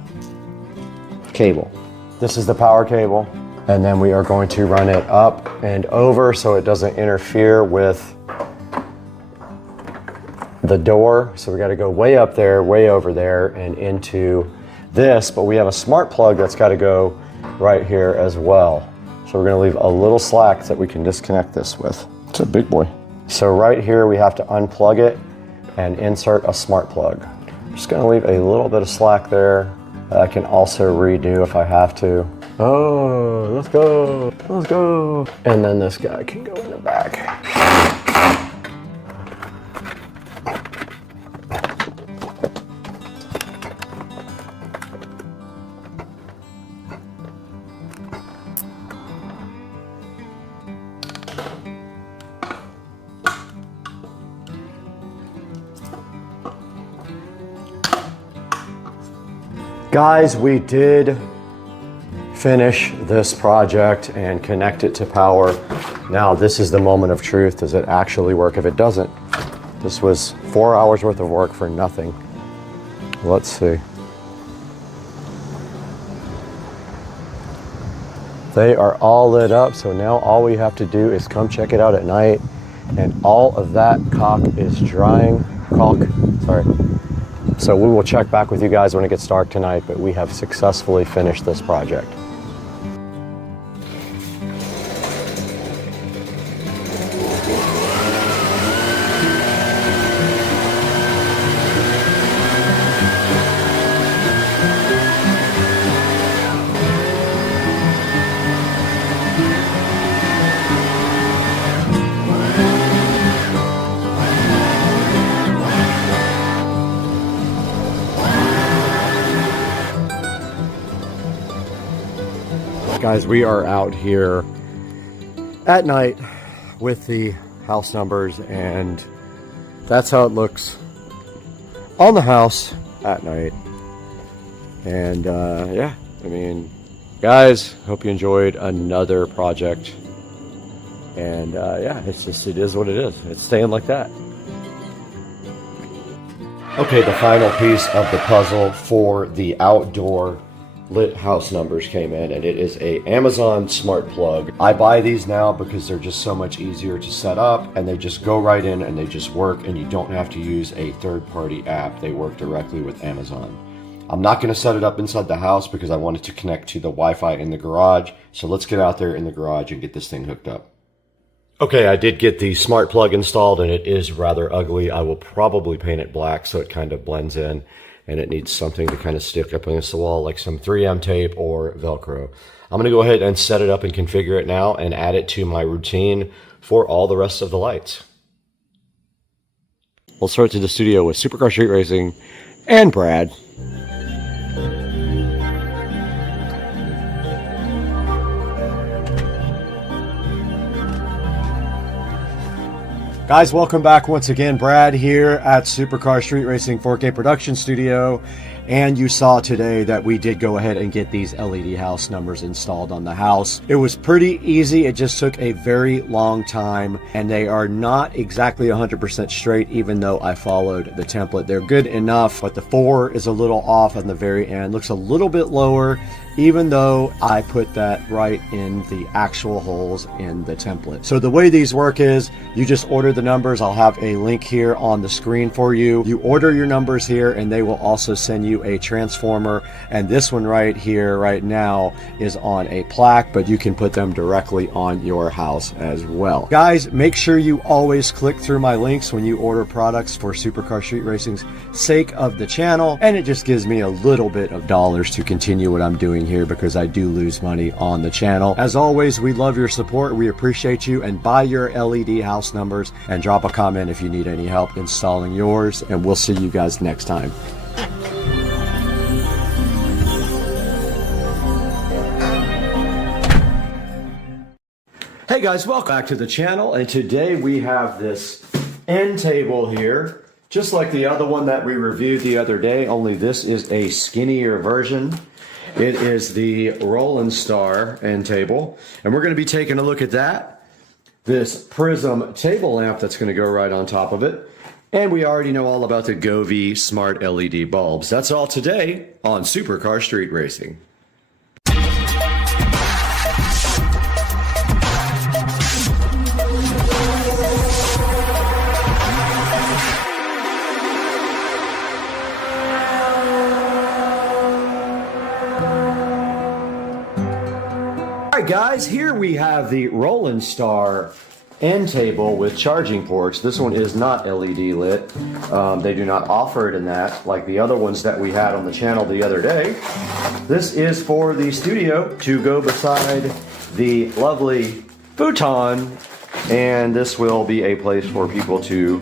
cable. This is the power cable, and then we are going to run it up and over so it doesn't interfere with the door. So we got to go way up there, way over there, and into this, but we have a smart plug that's got to go right here as well. So we're going to leave a little slack that we can disconnect this with. It's a big boy. So right here we have to unplug it and insert a smart plug. I'm just going to leave a little bit of slack there. I can also redo if I have to. Oh, let's go, let's go. And then this guy can go in the back. Guys, we did finish this project and connect it to power. Now, this is the moment of truth. Does it actually work? If it doesn't, this was 4 hours worth of work for nothing. Let's see. They are all lit up, so now all we have to do is come check it out at night, and all of that caulk is drying. So we will check back with you guys when it gets dark tonight, but we have successfully finished this project. Guys, we are out here at night with the house numbers, and that's how it looks on the house at night. And yeah, I mean, guys, hope you enjoyed another project. And yeah, it is what it is. It's staying like that. Okay, the final piece of the puzzle for the outdoor lit house numbers came in, and it is a Amazon smart plug. I buy these now because they're just so much easier to set up, and they just go right in and they just work, and you don't have to use a third-party app. They work directly with Amazon. I'm not going to set it up inside the house because I wanted to connect to the Wi-Fi in the garage. So let's get out there in the garage and get this thing hooked up. Okay, I did get the smart plug installed, and it is rather ugly. I will probably paint it black so it kind of blends in, and it needs something to kind of stick up against the wall, like some 3M tape or Velcro. I'm going to go ahead and set it up and configure it now and add it to my routine for all the rest of the lights. We'll start to the studio with Supercar Street Racing and Brad. Guys, welcome back once again. Brad here at Supercar Street Racing 4K Production Studio. And you saw today that we did go ahead and get these LED house numbers installed on the house. It was pretty easy. It just took a very long time, and they are not exactly 100% straight, even though I followed the template. They're good enough, but the 4 is a little off on the very end. Looks a little bit lower, even though I put that right in the actual holes in the template. So the way these work is you just order the numbers. I'll have a link here on the screen for you. You order your numbers here, and they will also send you a transformer, and this one right here right now is on a plaque, but you can put them directly on your house as well. Guys, make sure you always click through my links when you order products for Supercar Street Racing's sake of the channel, and it just gives me a little bit of dollars to continue what I'm doing here, because I do lose money on the channel. As always, we love your support. We appreciate you, and buy your LED house numbers and drop a comment if you need any help installing yours, and we'll see you guys next time. Hey guys, welcome back to the channel, and today we have this end table here, just like the other one that we reviewed the other day, only this is a skinnier version. It is the Roland Star end table, and we're going to be taking a look at that. This Prism table lamp that's going to go right on top of it, and we already know all about the Govee Smart LED bulbs. That's all today on Supercar Street Racing. Alright guys, here we have the Roland Star end table with charging ports. This one is not LED lit. They do not offer it in that like the other ones that we had on the channel the other day. This is for the studio to go beside the lovely futon, and this will be a place for people to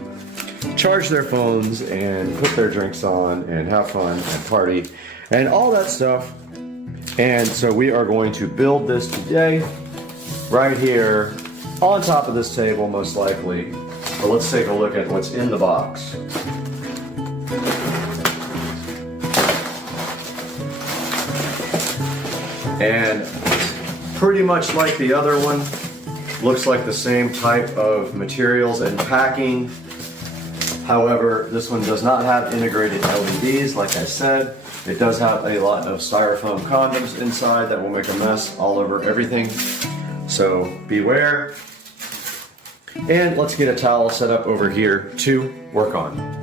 charge their phones and put their drinks on and have fun and party and all that stuff. And so we are going to build this today right here on top of this table, most likely. But let's take a look at what's in the box. And pretty much like the other one, looks like the same type of materials and packing. However, this one does not have integrated LEDs, like I said. It does have a lot of styrofoam condoms inside that will make a mess all over everything. So beware. And let's get a towel set up over here to work on.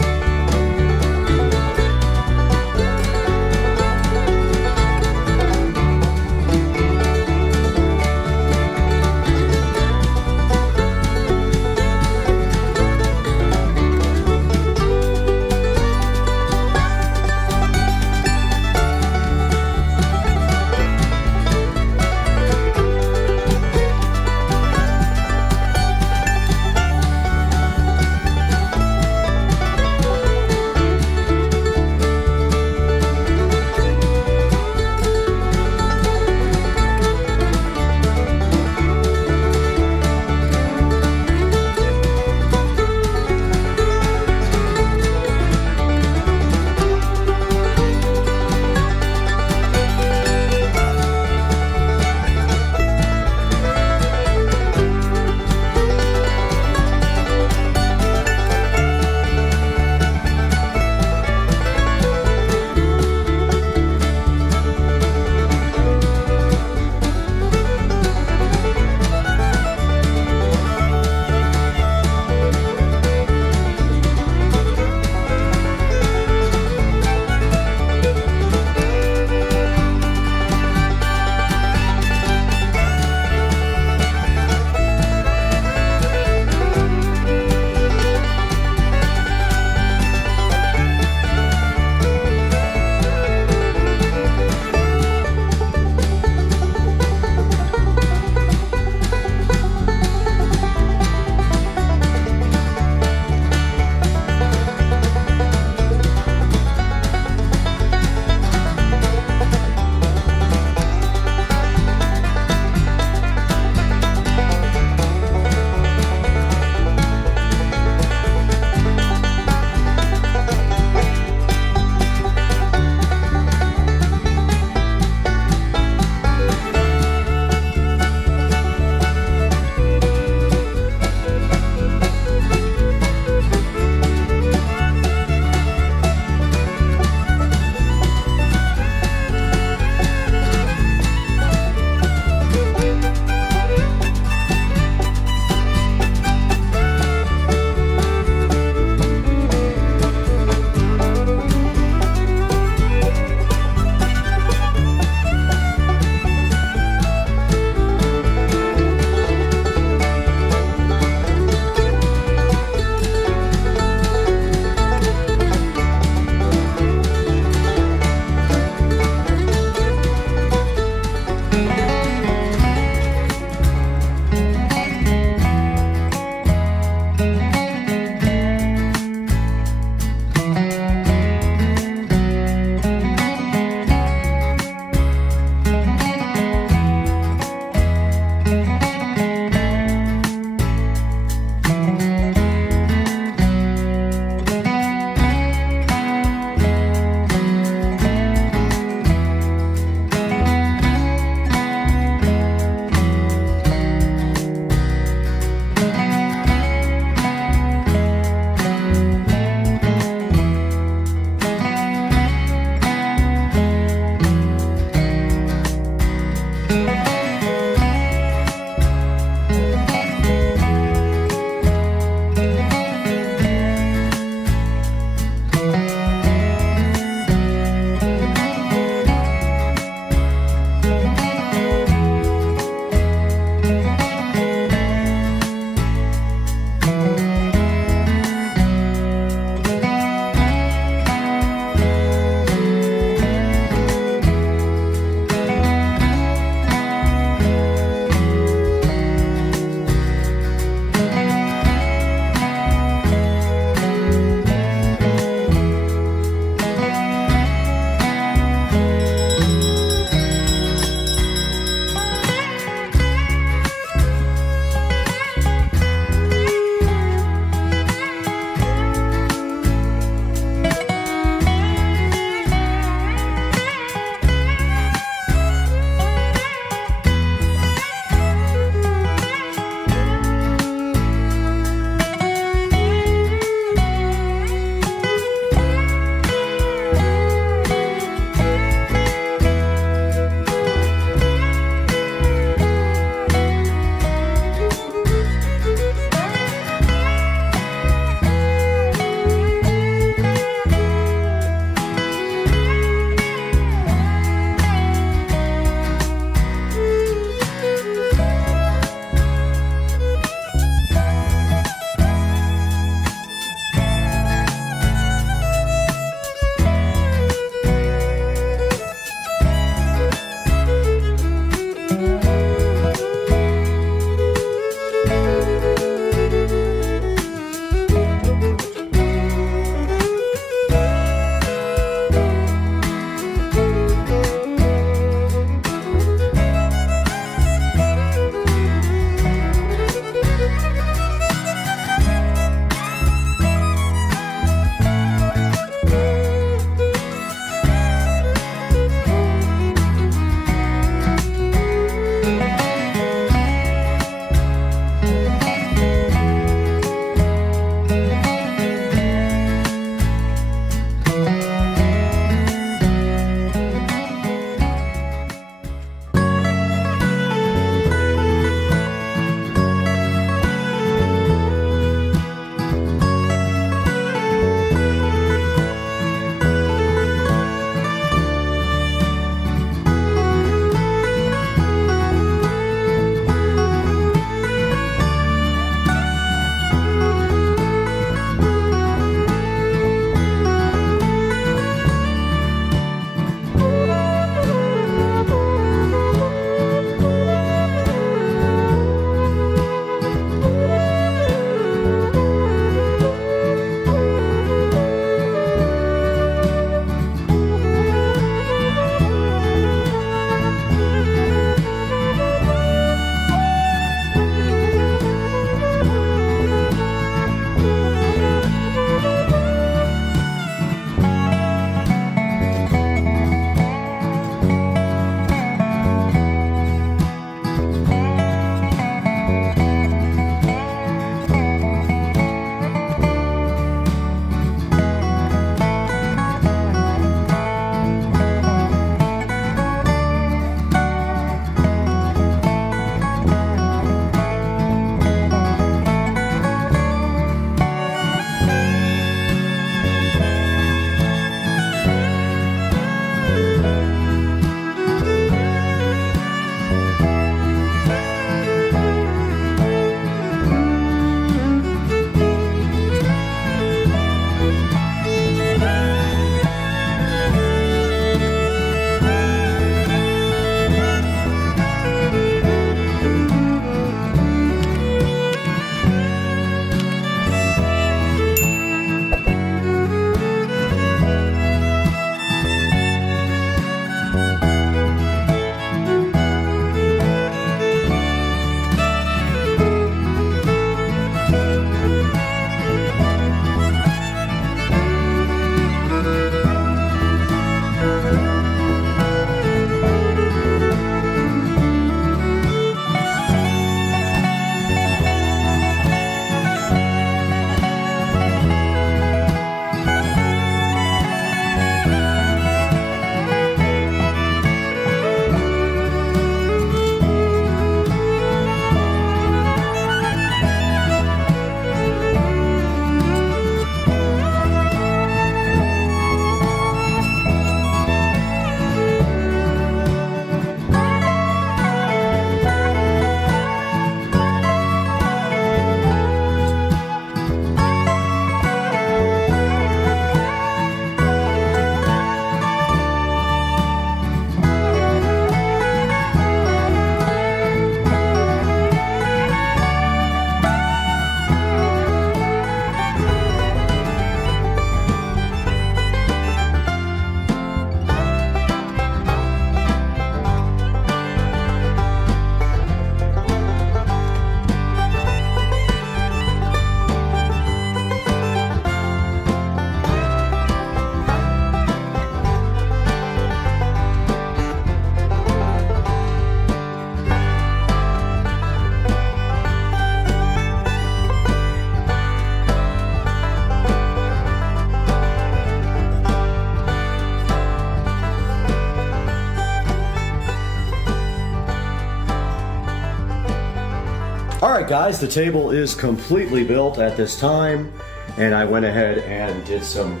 All right, guys, the table is completely built at this time, and I went ahead and did some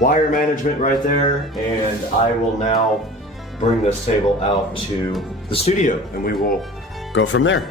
wire management right there, and I will now bring this table out to the studio, and we will go from there.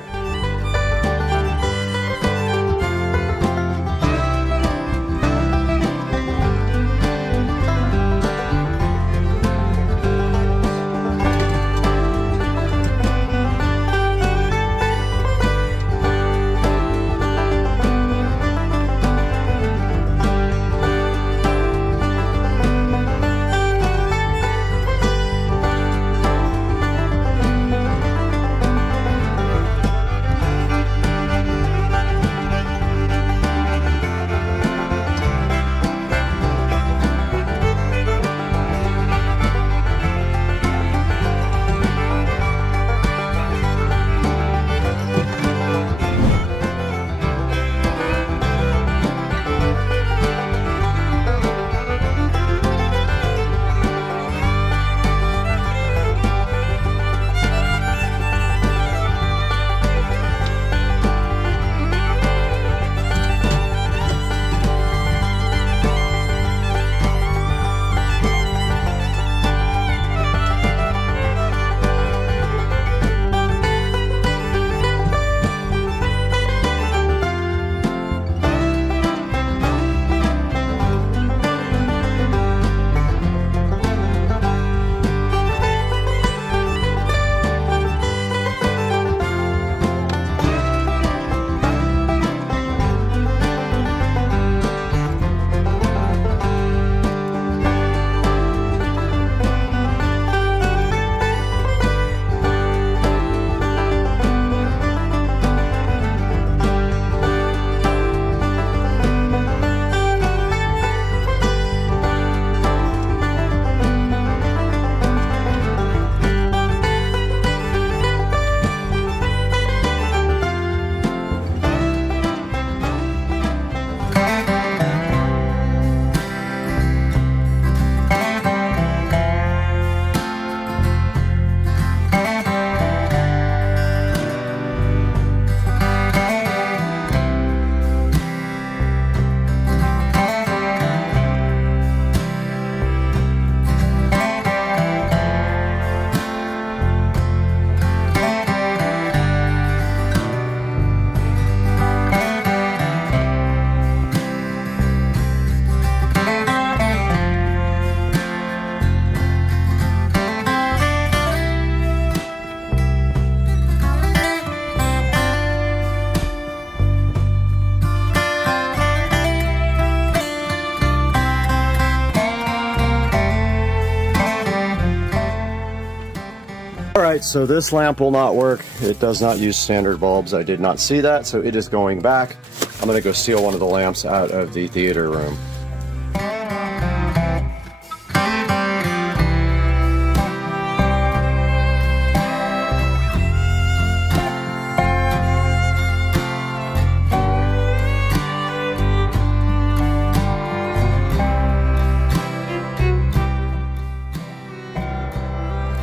Alright, so this lamp will not work. It does not use standard bulbs. I did not see that, so it is going back. I'm going to go steal one of the lamps out of the theater room.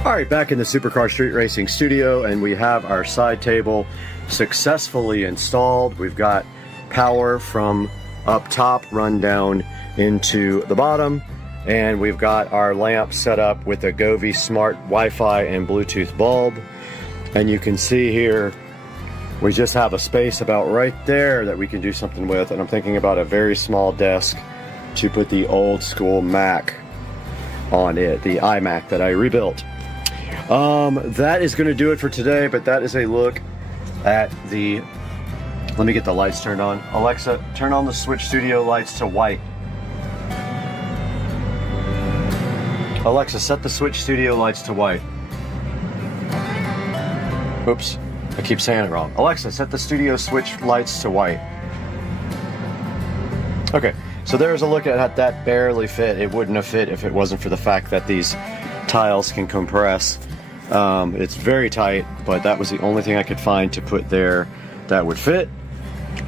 Alright, back in the Supercar Street Racing studio, and we have our side table successfully installed. We've got power from up top run down into the bottom, and we've got our lamp set up with a Govee Smart Wi-Fi and Bluetooth bulb. And you can see here we just have a space about right there that we can do something with, and I'm thinking about a very small desk to put the old school Mac on it, the iMac that I rebuilt. That is going to do it for today, but that is a look at the, let me get the lights turned on. Alexa, turn on the Switch Studio lights to white. Alexa, set the Switch Studio lights to white. Oops, I keep saying it wrong. Alexa, set the studio switch lights to white. Okay, so there's a look at that barely fit. It wouldn't have fit if it wasn't for the fact that these tiles can compress. It's very tight, but that was the only thing I could find to put there that would fit.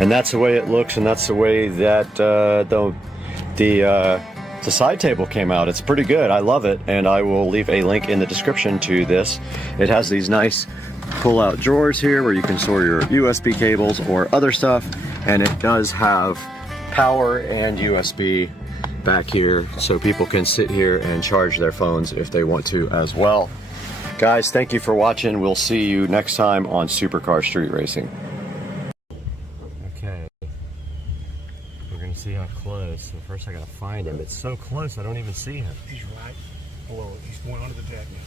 And that's the way it looks, and that's the way that the side table came out. It's pretty good. I love it, and I will leave a link in the description to this. It has these nice pull-out drawers here where you can store your USB cables or other stuff, and it does have power and USB back here so people can sit here and charge their phones if they want to as well. Guys, thank you for watching. We'll see you next time on Supercar Street Racing. Okay, we're gonna see how close. So first I gotta find him. It's so close I don't even see him. He's right below it. He's going under the deck now.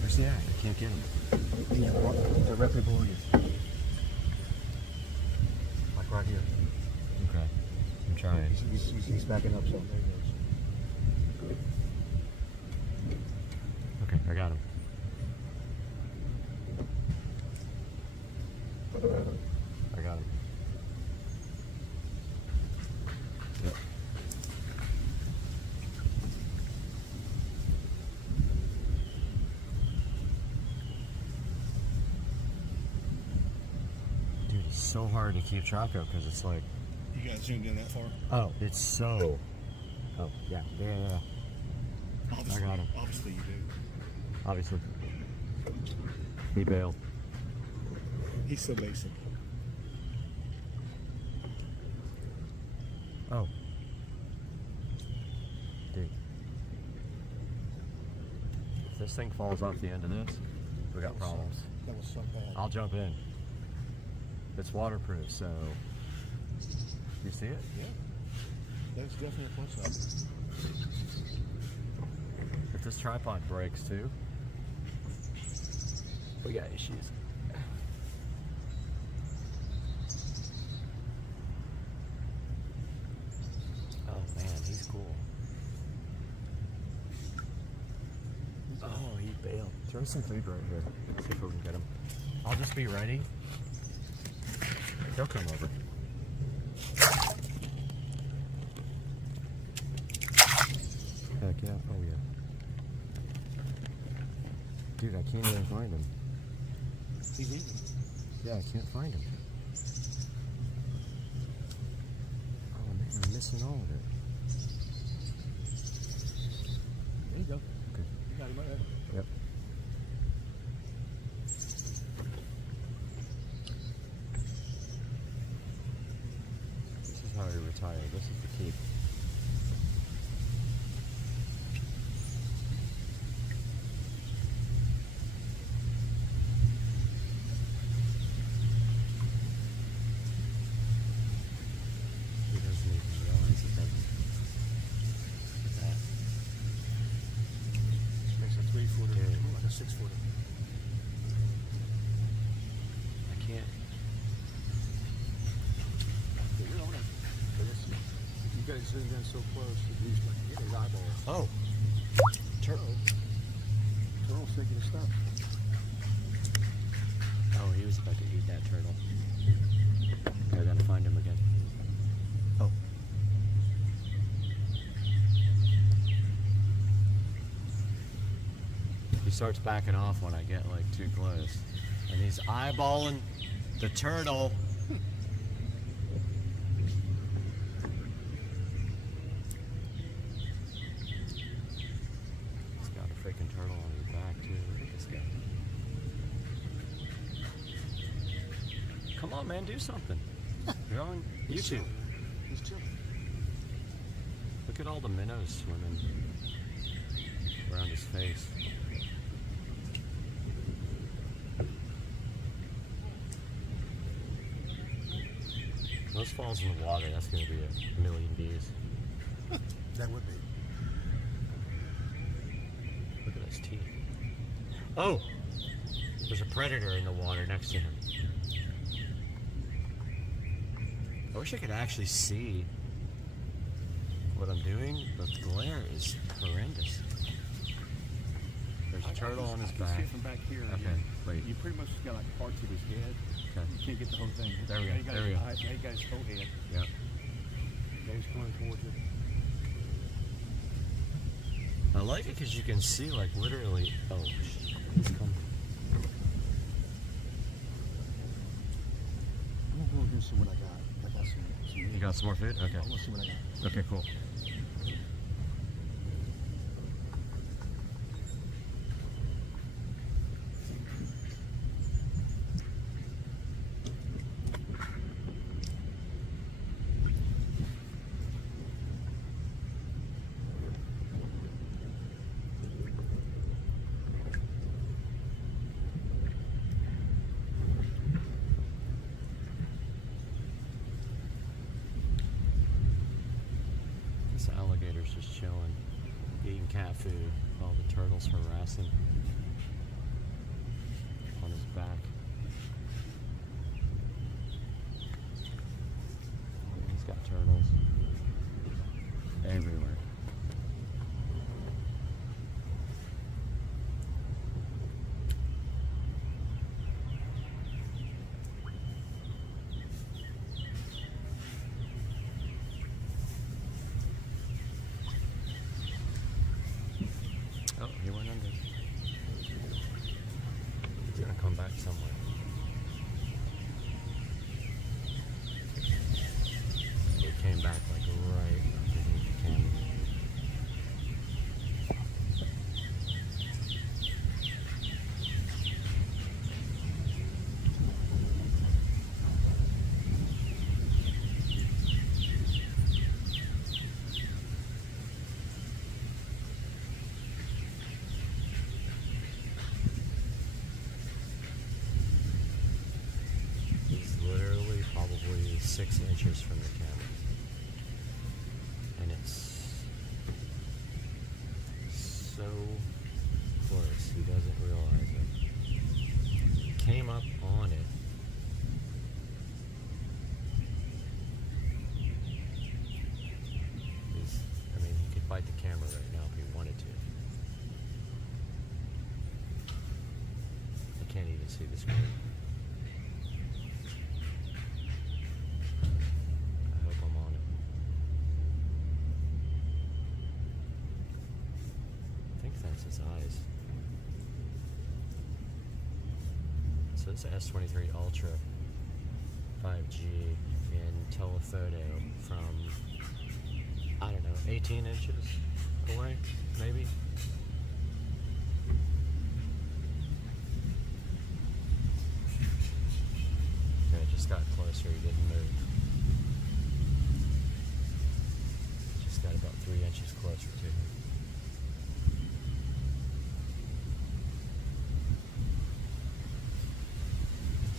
Where's he at? I can't get him. He's directly below you. Like right here. Okay, I'm trying. He's backing up, so there he goes. Okay, I got him. I got him. Yep. Dude, it's so hard to keep track of because it's like... You got zoomed in that far? Oh, it's so... Oh, yeah. Obviously, I got him. Obviously you do. Obviously. He bailed. He's so basic. Oh. Dude. If this thing falls off the end of this, we got problems. That was so bad. I'll jump in. It's waterproof, so... You see it? Yeah. That's definitely a plus up. If this tripod breaks too, we got issues. Oh man, he's cool. Oh, he bailed. Throw some food right here. See if we can get him. I'll just be ready. He'll come over. Heck yeah. Oh yeah. Dude, I can't even find him. He's eating. Yeah, I can't find him. Oh man, I'm missing all of it. There you go. Okay. You got him right there. Yep. This is how he retired. This is the key. You guys zoomed in so close that he's like getting his eyeball. Oh. Turtle. Turtle's taking his stuff. Oh, he was about to eat that turtle. Okay, I gotta find him again. Oh. He starts backing off when I get like too close. And he's eyeballing the turtle. Freaking turtle on his back too. Look at this guy. Come on, man, do something. You're on YouTube. He's chilling. Look at all the minnows swimming around his face. Those falls in the water, that's gonna be a million views. That would be. Look at his teeth. Oh! There's a predator in the water next to him. I wish I could actually see what I'm doing. The glare is horrendous. There's a turtle on his back. I can see it from back here. Okay, wait. You pretty much got like parts of his head. Okay. You can't get the whole thing. There we go. Now There we go. Now you got his whole head. Yep. Now he's coming towards you. I like it because you can see, like, literally. Oh, shit. He's coming. I'm gonna go here and see what I got. I got some You got some more food? Okay. I want to see what I got. Okay, cool. cat food. All the turtles harassing on his back. He's got turtles everywhere. Oh, he went under. He's gonna come back somewhere. He came back like right underneath the camera. He's literally probably 6 inches from the camera. And it's so close, he doesn't realize it. He came up on it. I mean, he could fight the camera right now if he wanted to. I can't even see the screen. I hope I'm on it. I think that's his eyes. So it's S23 Ultra 5G in telephoto from, I don't know, 18 inches away, maybe? Okay, it just got closer, he didn't move. Just got about 3 inches closer to him.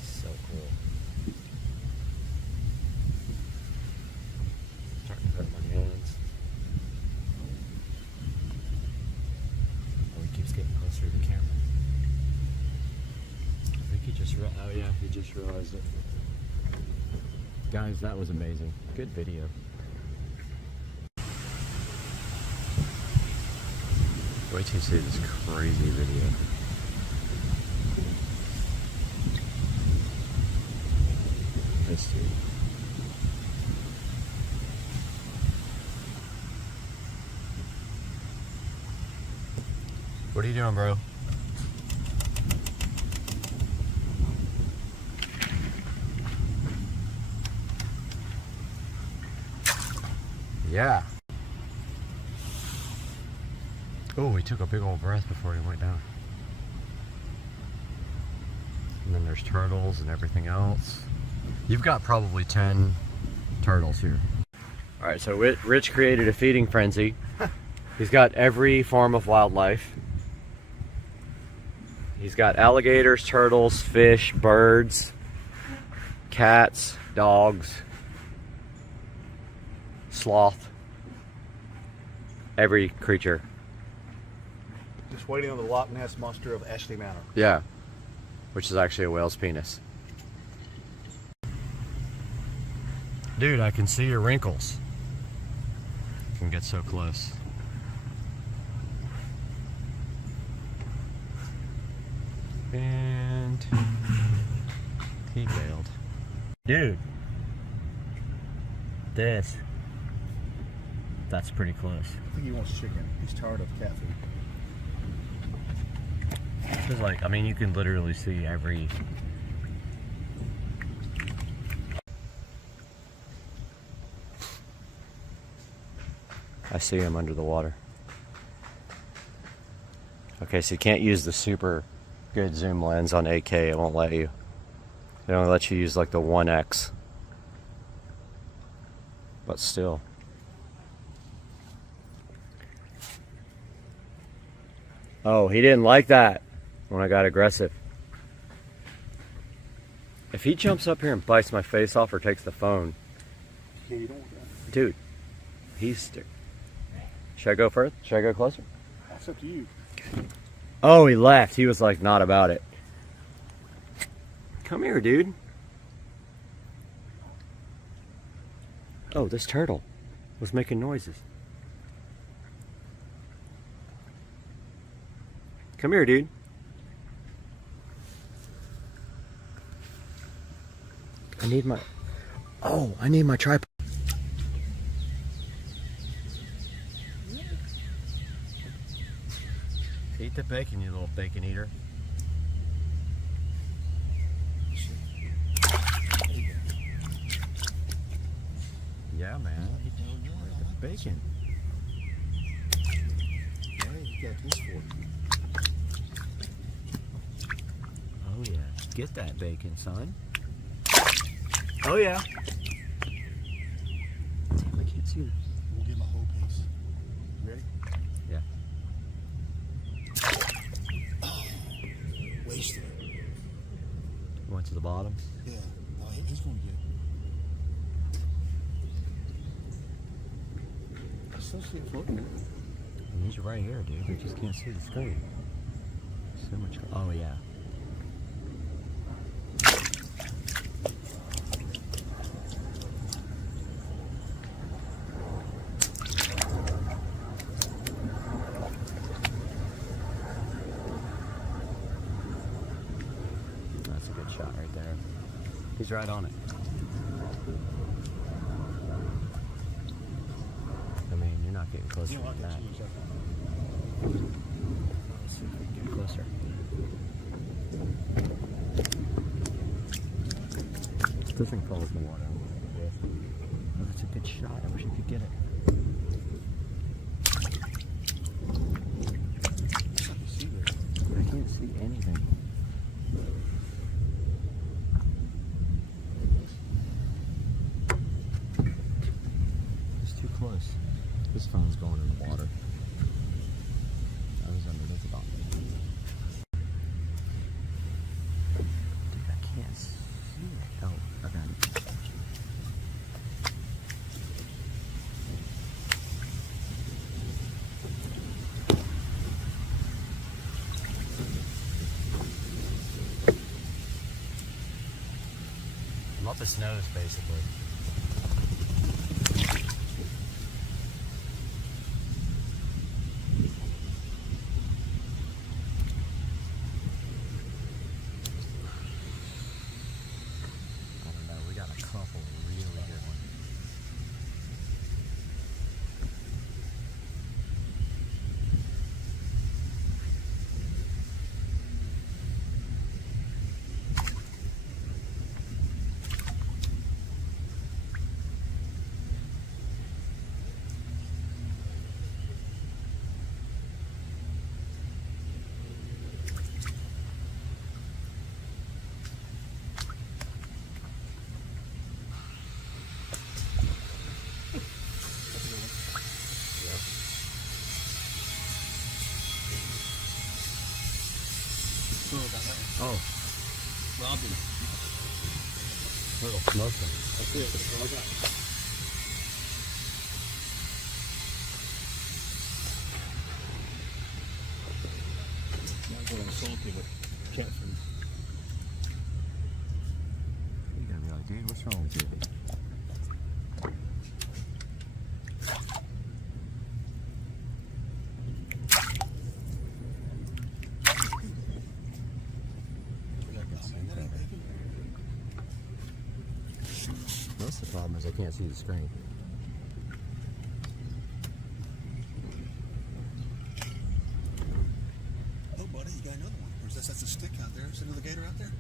So cool. Starting to hurt my hands. Oh, he keeps getting closer to the camera. I think he just oh yeah, he just realized it. Guys, that was amazing. Good video. Wait till you see this crazy video. This dude. What are you doing, bro? Yeah. Oh, he took a big old breath before he went down. And then there's turtles and everything else. You've got probably 10 turtles here. All right, so Rich created a feeding frenzy. He's got every form of wildlife. He's got alligators, turtles, fish, birds, cats, dogs, sloth, every creature. Just waiting on the Loch Ness Monster of Ashley Manor. Yeah, which is actually a whale's penis. Dude, I can see your wrinkles. You can get so close. And he bailed. Dude, that's pretty close. I think he wants chicken. He's tired of cat food. It's like, I mean, you can literally see every... I see him under the water. Okay, so you can't use the super good zoom lens on 8K. It won't let you. It only lets you use like the 1X. But still. Oh, he didn't like that when I got aggressive. If he jumps up here and bites my face off or takes the phone, Yeah, you don't want that. dude, he's... Should I go further? Should I go closer? It's up to you. Oh, he left. He was like not about it. Come here, dude. Oh, this turtle was making noises. Come here, dude. I need my... Oh, I need my tripod. Eat the bacon, you little bacon eater. Yeah, man. The bacon. Yeah, you got this for. Oh yeah, get that bacon, son. Oh yeah. Damn, I can't see it. We'll get my whole piece. Ready? Yeah. Oh, wasted. Went to the bottom. Yeah. No, he's gonna get it. I still see it floating. He's right here, dude. We just can't see the screen. So much. Oh yeah. That's a good shot right there. He's right on it. I mean, you're not getting closer than that. Let's see if we can get closer. This thing falls in the water. Oh, that's a good shot. I wish I could get it. I can't see anything. It's too close. This phone's going in the water. I was underneath the bottom. Dude, I can't see it. Oh, okay. I'm up his nose, basically. Oh. Robin. Little smoker. That's it. That's all I got. Not going salty with cat food. You gotta be like, dude, what's wrong with you? That's the problem, is I can't see the screen. Oh, buddy, you got another one. Or is that's a stick out there? Is another gator out there?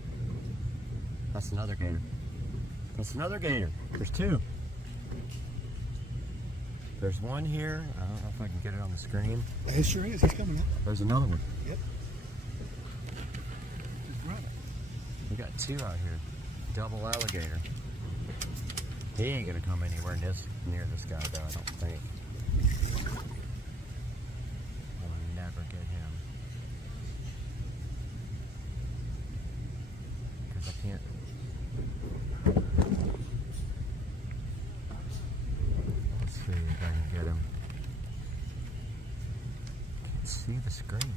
That's another gator. That's another gator. There's two. There's one here. I don't know if I can get it on the screen. It sure is. He's coming up. There's another one. Yep. Just grab it. We got two out here. Double alligator. He ain't gonna come anywhere near this guy though, I don't think. We'll never get him. Because I can't. Let's see if I can get him. Can't see the screen.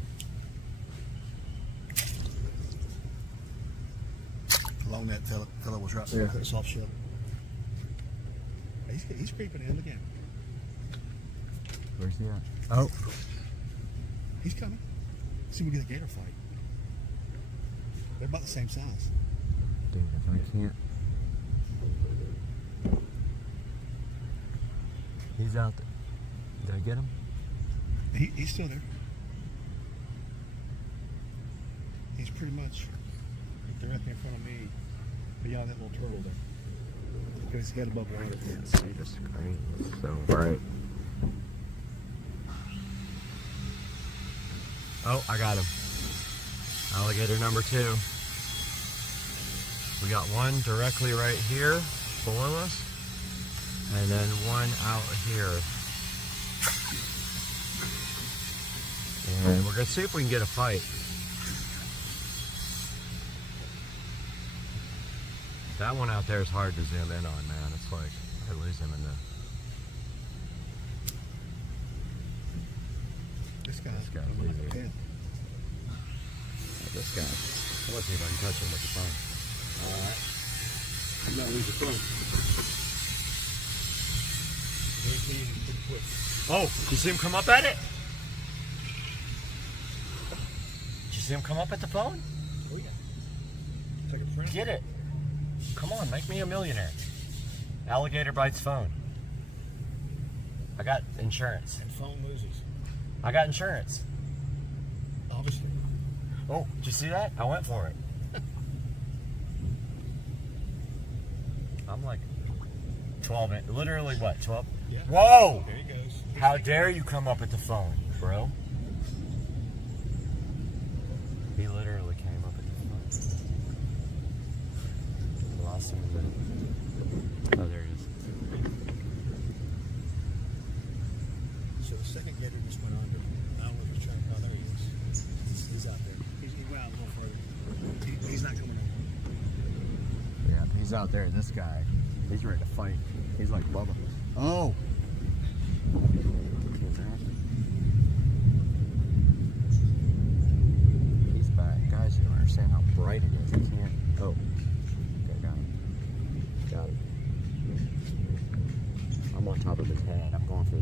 Along that fellow was right there. That soft shell. He's creeping in. Look at him. Where's he at? Oh. He's coming. See, we get a gator fight. They're about the same size. Dude, if I can't. He's out there. Did I get him? He's still there. He's pretty much right there in front of me, beyond that little turtle there. Got his head above water. Can't see the screen. It's so bright. Oh, I got him. Alligator number 2. We got one directly right here below us, and then one out here. And we're gonna see if we can get a fight. That one out there is hard to zoom in on, man. It's like I lose him in the. This guy. This guy's easy. This guy. Let's see if I can touch him with the phone. Alright. I'm not losing the phone. Pretty quick. Oh, you see him come up at it? Did you see him come up at the phone? Oh yeah. Take a print. Get it. Come on, make me a millionaire. Alligator bites phone. I got insurance. And phone loses. I got insurance. Obviously. Oh, did you see that? I went for it. I'm like 12 in, literally what, 12? Yeah. Whoa! There he goes. How dare you come up at the phone, bro? He literally came up at the phone. Lost him in the... Oh, there he is. So the second gator just went under. I don't know if he's trying. Oh, there he is. He's out there. He went out a little further. He's not coming over. Yeah, he's out there. This guy, he's ready to fight. He's like Bubba. Oh! He's back. Guys, you don't understand how bright it is. I can't. Oh. Okay, got him. Got him. I'm on top of his head. I'm going for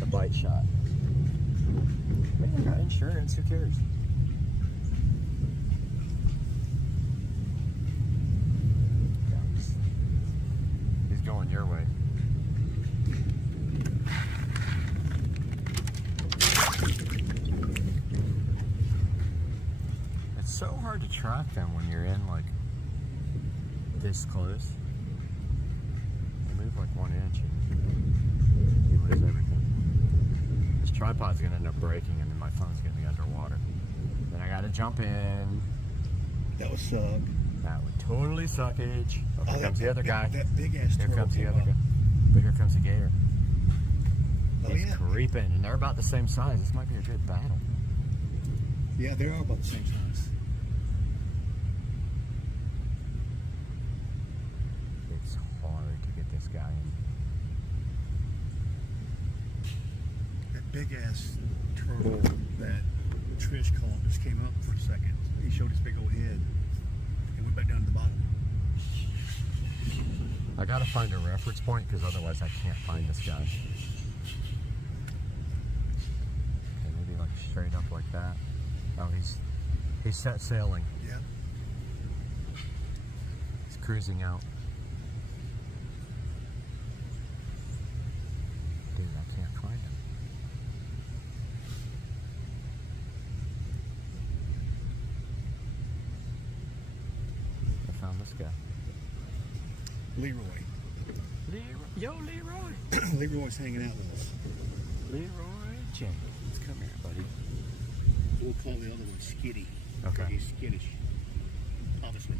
the bite shot. Man, I got insurance. Who cares? He's going your way. It's so hard to track them when you're in like this close. You move like 1 inch and you lose everything. This tripod's gonna end up breaking and then my phone's gonna be underwater. Then I gotta jump in. That would suck. That would totally suck, H. Oh, here comes the other guy. That big ass Here turtle comes the came other up. guy. But here comes the gator. Oh, It's yeah. creeping, and they're about the same size. This might be a good battle. Yeah, they are about the same size. It's hard to get this guy in. That big ass turtle that Trish caught just came up for a second. He showed his big old head and went back down to the bottom. I gotta find a reference point because otherwise I can't find this guy. Okay, maybe like straight up like that. Oh, he's set sailing. Yeah. He's cruising out. Dude, I can't find him. I found this guy. Leroy. Yo, Leroy. Leroy's hanging out with us. Leroy Jenkins. Come here, buddy. We'll call the other one Skitty. Okay. He's skittish. Obviously.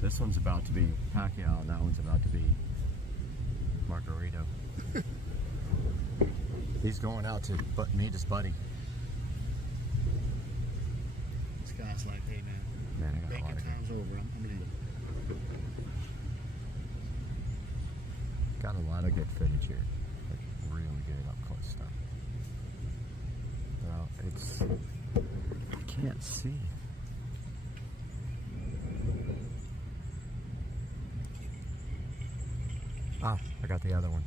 This one's about to be Pacquiao, and that one's about to be Margarito. He's going out to meet his buddy. This guy's like, hey man, Man, I got a lot bacon of time's over. I'm leaving. got a lot of good footage here. Like really good up close stuff. I can't see. Ah, I got the other one.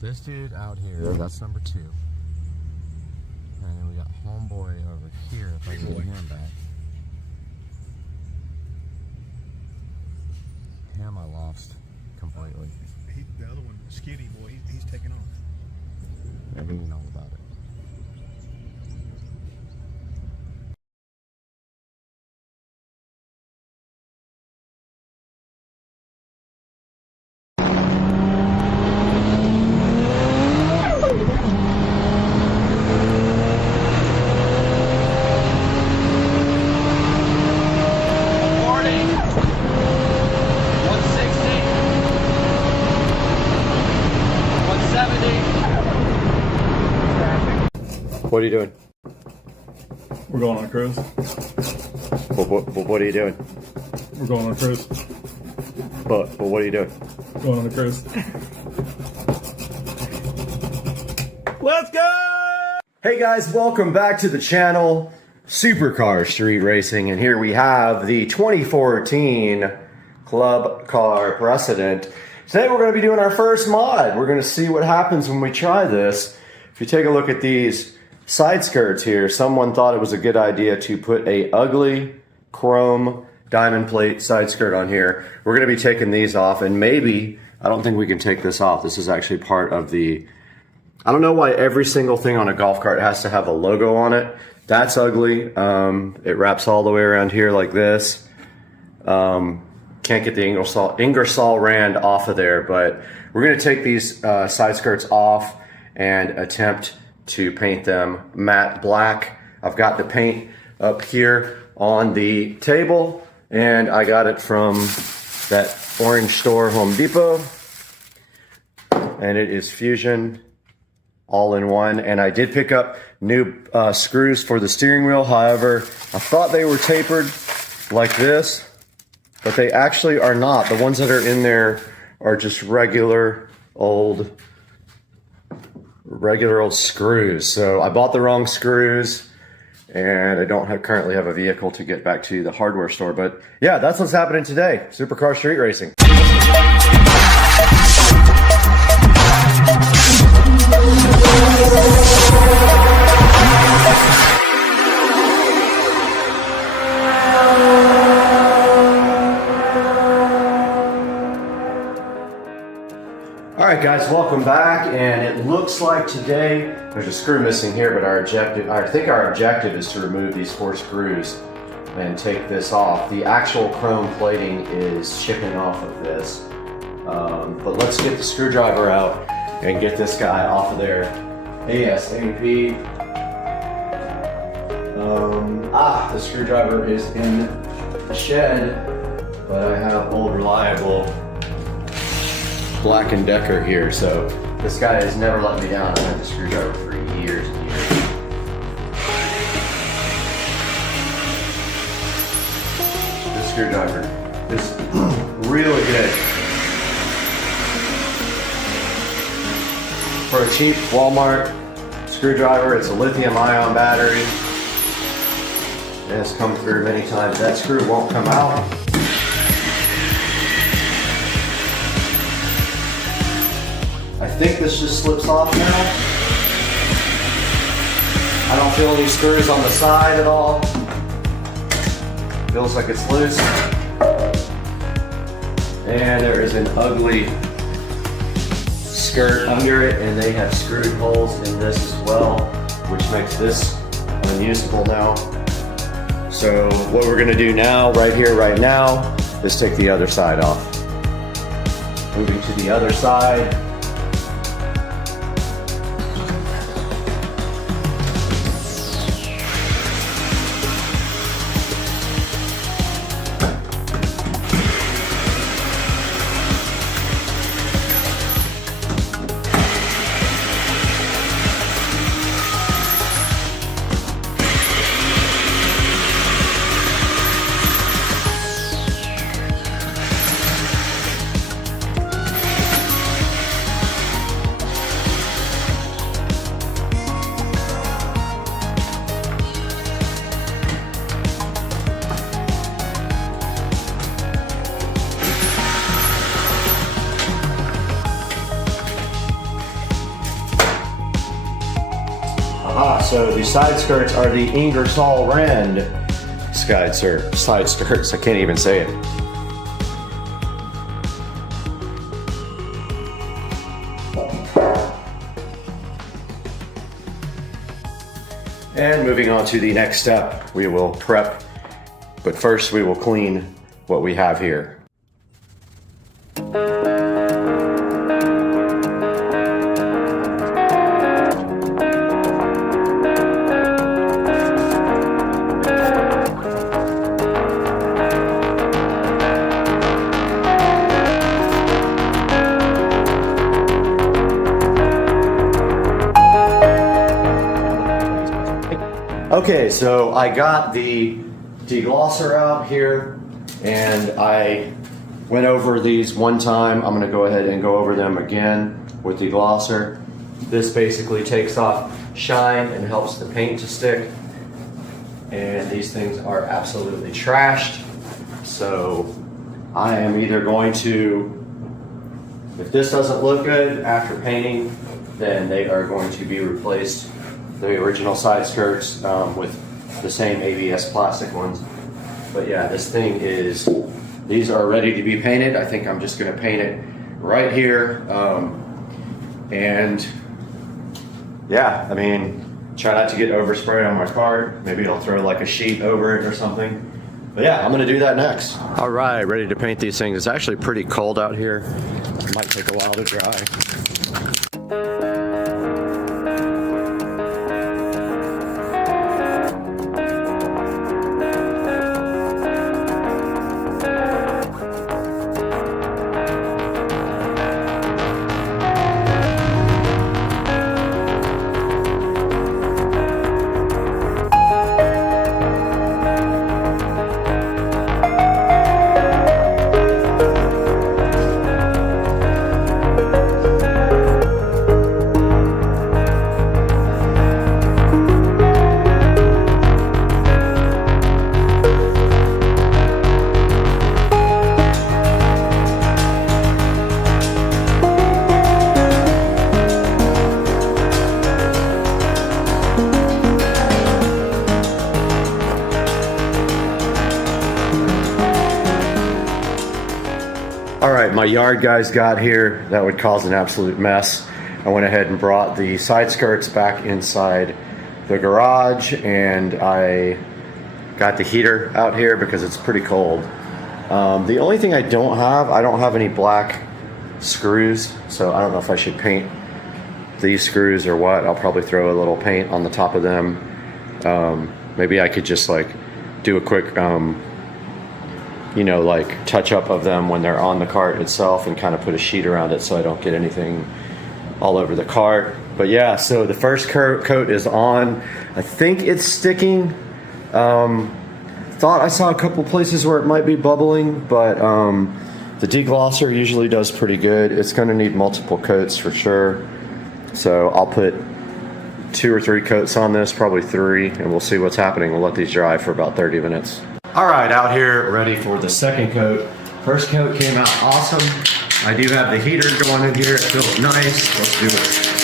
This dude out here, that's number 2. And then we got homeboy over here, if I can get him back. Him I lost completely. The other one, skinny boy, he's taking off. Yeah, he didn't know about it. What are you doing? We're going on a cruise. What are you doing? We're going on a cruise. But what are you doing? Going on a cruise. Let's go! Hey guys, welcome back to the channel, Supercar Street Racing, and here we have the 2014 Club Car Precedent. Today we're going to be doing our first mod. We're going to see what happens when we try this. If you take a look at these side skirts here, someone thought it was a good idea to put a ugly chrome diamond plate side skirt on here. We're going to be taking these off, and maybe, I don't think we can take this off. This is actually part of the, I don't know why every single thing on a golf cart has to have a logo on it. That's ugly. It wraps all the way around here like this. Can't get the Ingersoll Rand off of there, but we're going to take these side skirts off and attempt to paint them matte black. I've got the paint up here on the table, and I got it from that orange store, Home Depot, and it is Fusion all-in-one. And I did pick up new screws for the steering wheel. However, I thought they were tapered like this, but they actually are not. The ones that are in there are just regular old screws. So I bought the wrong screws, and I don't currently have a vehicle to get back to the hardware store. But yeah, that's what's happening today. Supercar Street Racing. Alright guys, welcome back, and it looks like today there's a screw missing here, but I think our objective is to remove these 4 screws and take this off. The actual chrome plating is chipping off of this, but let's get the screwdriver out and get this guy off of there ASAP. The screwdriver is in the shed, but I have old reliable Black & Decker here, so this guy has never let me down. I've had the screwdriver for years and years. This screwdriver is really good. For a cheap Walmart screwdriver, it's a lithium-ion battery. It has come through many times. That screw won't come out. I think this just slips off now. I don't feel any screws on the side at all. Feels like it's loose. And there is an ugly skirt under it, and they have screwed holes in this as well, which makes this unusable now. So what we're gonna do now, right here, right now, is take the other side off. Moving to the other side. So the side skirts are the Ingersoll Rand side skirts. I can't even say it. And moving on to the next step, we will prep, but first we will clean what we have here. Okay, so I got the deglosser out here and I went over these one time. I'm gonna go ahead and go over them again with deglosser. This basically takes off shine and helps the paint to stick. And these things are absolutely trashed. So I am either going to, if this doesn't look good after painting, then they are going to be replaced, the original side skirts, with the same ABS plastic ones. But yeah, this thing is, these are ready to be painted. I think I'm just gonna paint it right here. And yeah, I mean, try not to get overspray on my card. Maybe I'll throw like a sheet over it or something. But yeah, I'm gonna do that next. All right, ready to paint these things. It's actually pretty cold out here. It might take a while to dry. All right, my yard guys got here. That would cause an absolute mess. I went ahead and brought the side skirts back inside the garage, and I got the heater out here because it's pretty cold. The only thing I don't have any black screws, so I don't know if I should paint these screws or what. I'll probably throw a little paint on the top of them. Maybe I could just like do a quick you know, like touch up of them when they're on the cart itself and kind of put a sheet around it so I don't get anything all over the cart. But yeah, so the first coat is on. I think it's sticking. Thought I saw a couple places where it might be bubbling, but the deglosser usually does pretty good. It's going to need multiple coats for sure. So I'll put 2 or 3 coats on this, probably 3, and we'll see what's happening. We'll let these dry for about 30 minutes. All right, out here, ready for the second coat. First coat came out awesome. I do have the heater going in here. It feels nice. Let's do it.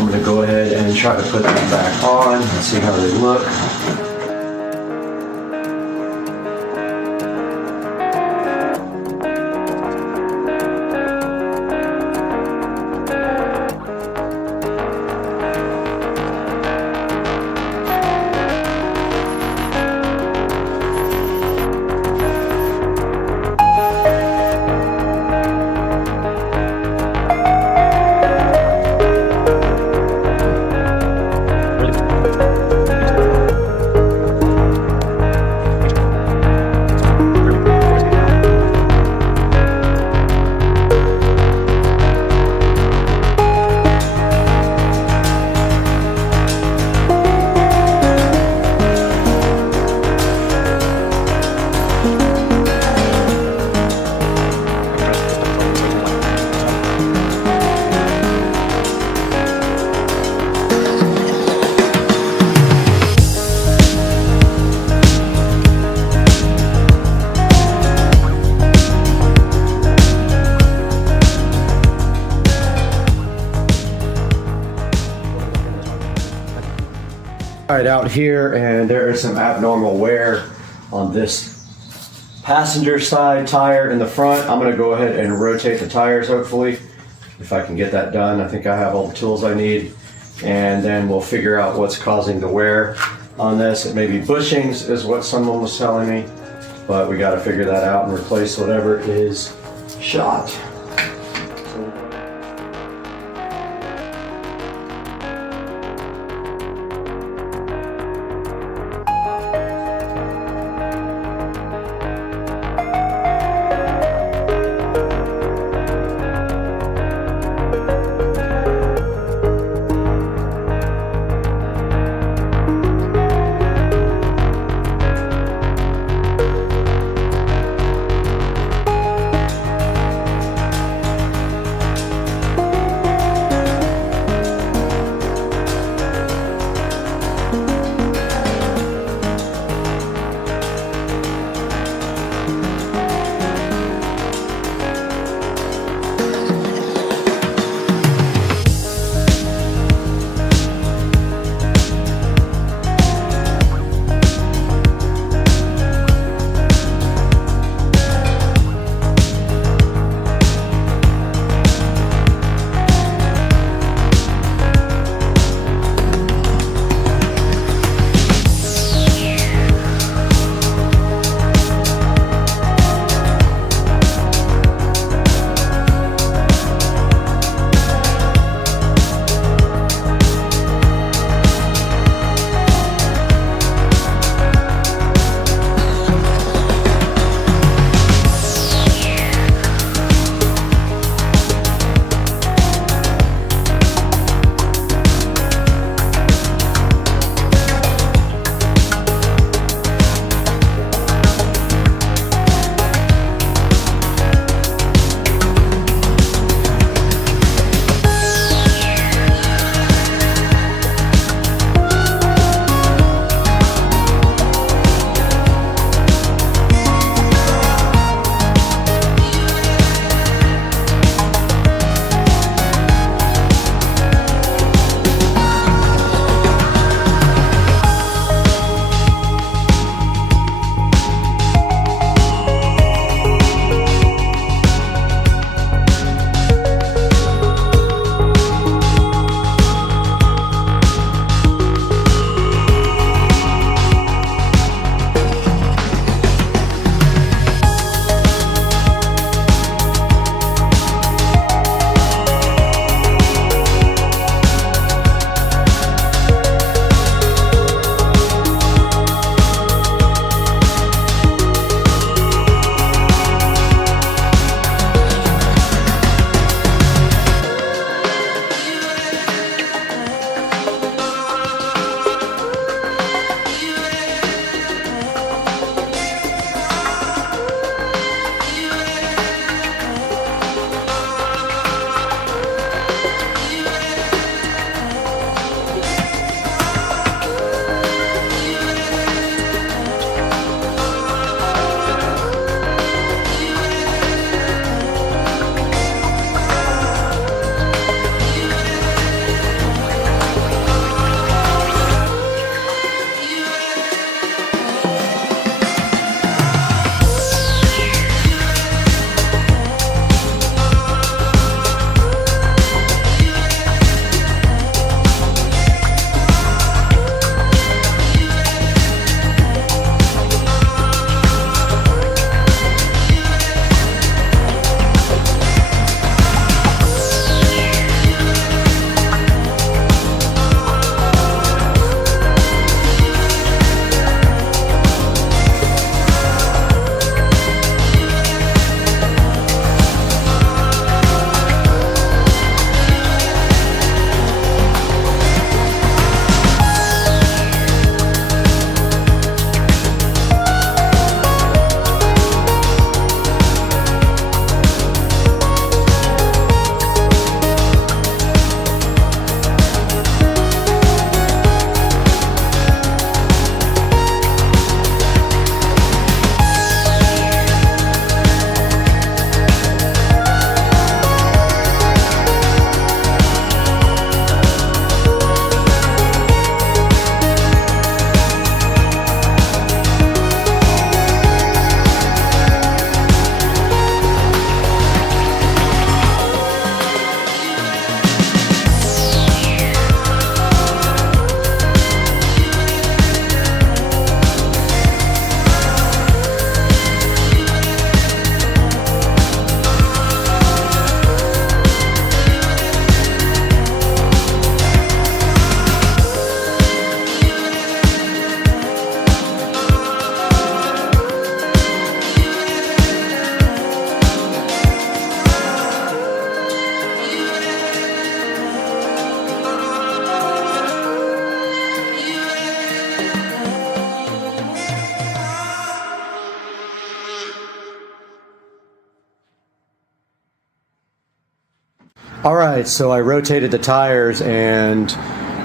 I'm going to go ahead and try to put them back on and see how they look. All right, out here, and there is some abnormal wear on this passenger side tire in the front. I'm gonna go ahead and rotate the tires, hopefully, if I can get that done. I think I have all the tools I need, and then we'll figure out what's causing the wear on this. It may be bushings is what someone was telling me, but we gotta figure that out and replace whatever is shot. All right, so I rotated the tires and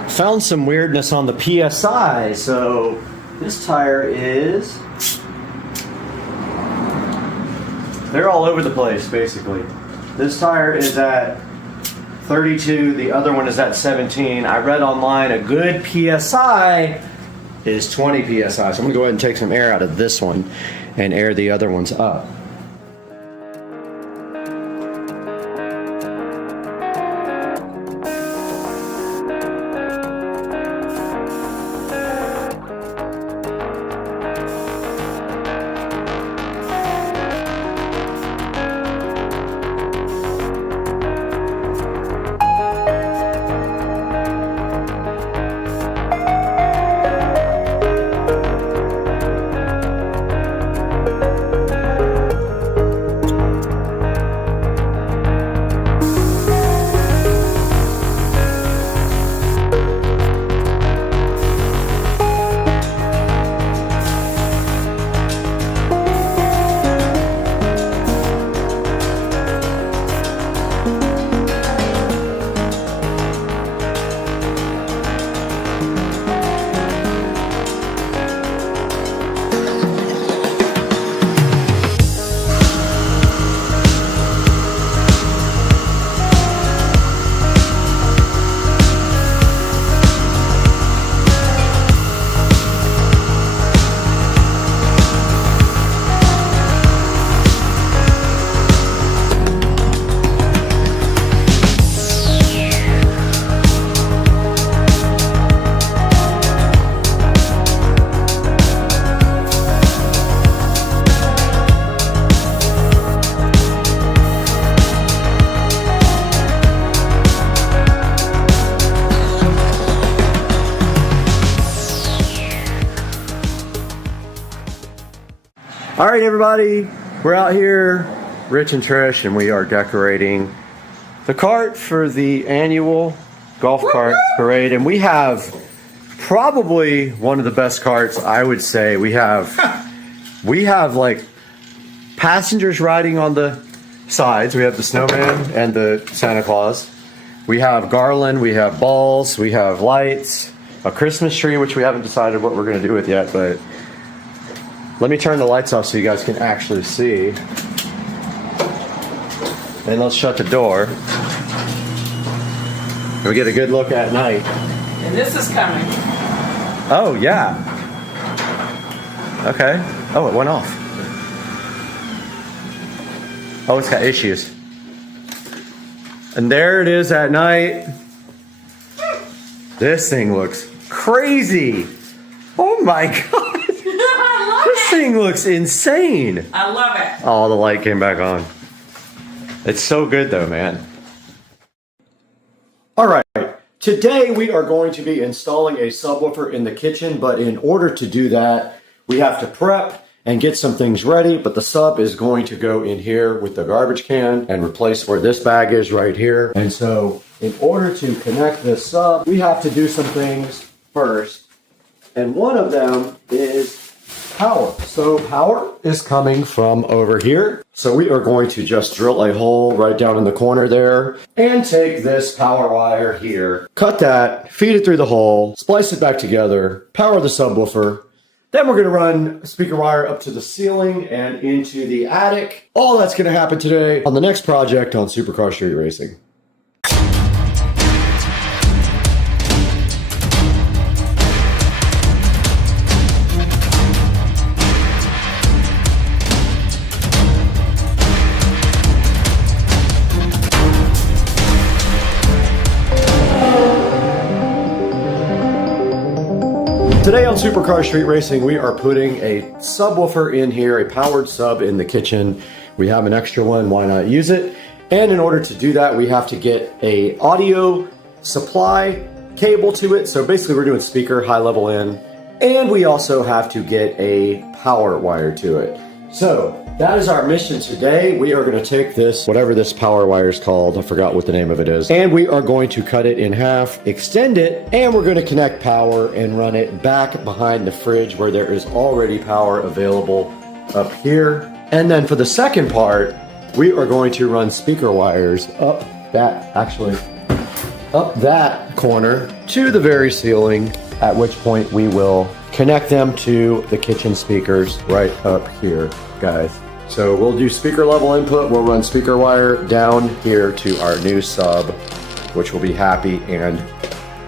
found some weirdness on the PSI. So this tire is, they're all over the place basically. This tire is at 32, the other one is at 17. I read online a good PSI is 20 PSI. So I'm gonna go ahead and take some air out of this one and air the other ones up. All right, everybody, we're out here, Rich and Trish, and we are decorating the cart for the annual golf cart parade. And we have probably one of the best carts, I would say. We have like passengers riding on the sides. We have the snowman and the Santa Claus. We have garland, we have balls, we have lights, a Christmas tree, which we haven't decided what we're going to do with yet, but let me turn the lights off so you guys can actually see. And let's shut the door. And we get a good look at night. And this is coming. Oh, yeah. Okay. Oh, it went off. Oh, it's got issues. And there it is at night. This thing looks crazy. Oh my God. This thing looks insane. I love it. Oh, the light came back on. It's so good though, man. All right, today we are going to be installing a subwoofer in the kitchen, but in order to do that, we have to prep and get some things ready, but the sub is going to go in here with the garbage can and replace where this bag is right here. And so in order to connect this sub, we have to do some things first. And one of them is power. So power is coming from over here. So we are going to just drill a hole right down in the corner there and take this power wire here, cut that, feed it through the hole, splice it back together, power the subwoofer. Then we're going to run speaker wire up to the ceiling and into the attic. All that's going to happen today on the next project on Supercar Street Racing. Today on Supercar Street Racing, we are putting a subwoofer in here, a powered sub in the kitchen. We have an extra one, why not use it? And in order to do that, we have to get a audio supply cable to it. So basically we're doing speaker, high level in, and we also have to get a power wire to it. So that is our mission today. We are going to take this, whatever this power wire is called, I forgot what the name of it is, and we are going to cut it in half, extend it, and we're going to connect power and run it back behind the fridge where there is already power available up here. And then for the second part, we are going to run speaker wires up up that corner to the very ceiling, at which point we will connect them to the kitchen speakers right up here, guys. So we'll do speaker level input. We'll run speaker wire down here to our new sub, which will be happy and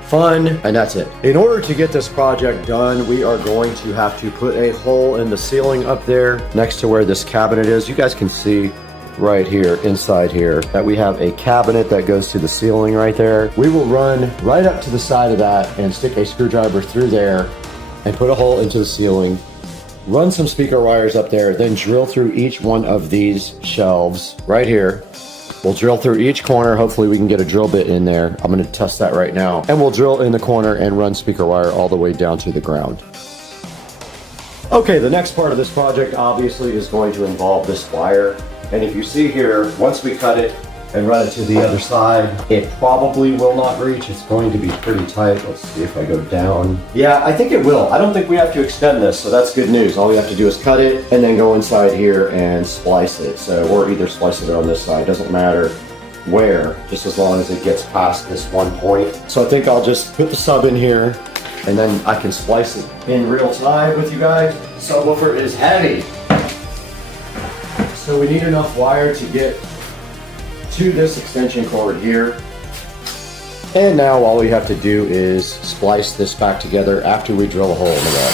fun, and that's it. In order to get this project done, we are going to have to put a hole in the ceiling up there next to where this cabinet is. You guys can see right here, inside here, that we have a cabinet that goes to the ceiling right there. We will run right up to the side of that and stick a screwdriver through there and put a hole into the ceiling, run some speaker wires up there, then drill through each one of these shelves right here. We'll drill through each corner. Hopefully we can get a drill bit in there. I'm gonna test that right now. And we'll drill in the corner and run speaker wire all the way down to the ground. Okay, the next part of this project obviously is going to involve this wire. And if you see here, once we cut it and run it to the other side, it probably will not reach. It's going to be pretty tight. Let's see if I go down. Yeah, I think it will. I don't think we have to extend this, so that's good news. All we have to do is cut it and then go inside here and splice it. So, or either splice it on this side, doesn't matter where, just as long as it gets past this one point. So I think I'll just put the sub in here and then I can splice it in real time with you guys. Subwoofer is heavy. So we need enough wire to get to this extension cord here. And now all we have to do is splice this back together after we drill a hole in the wall.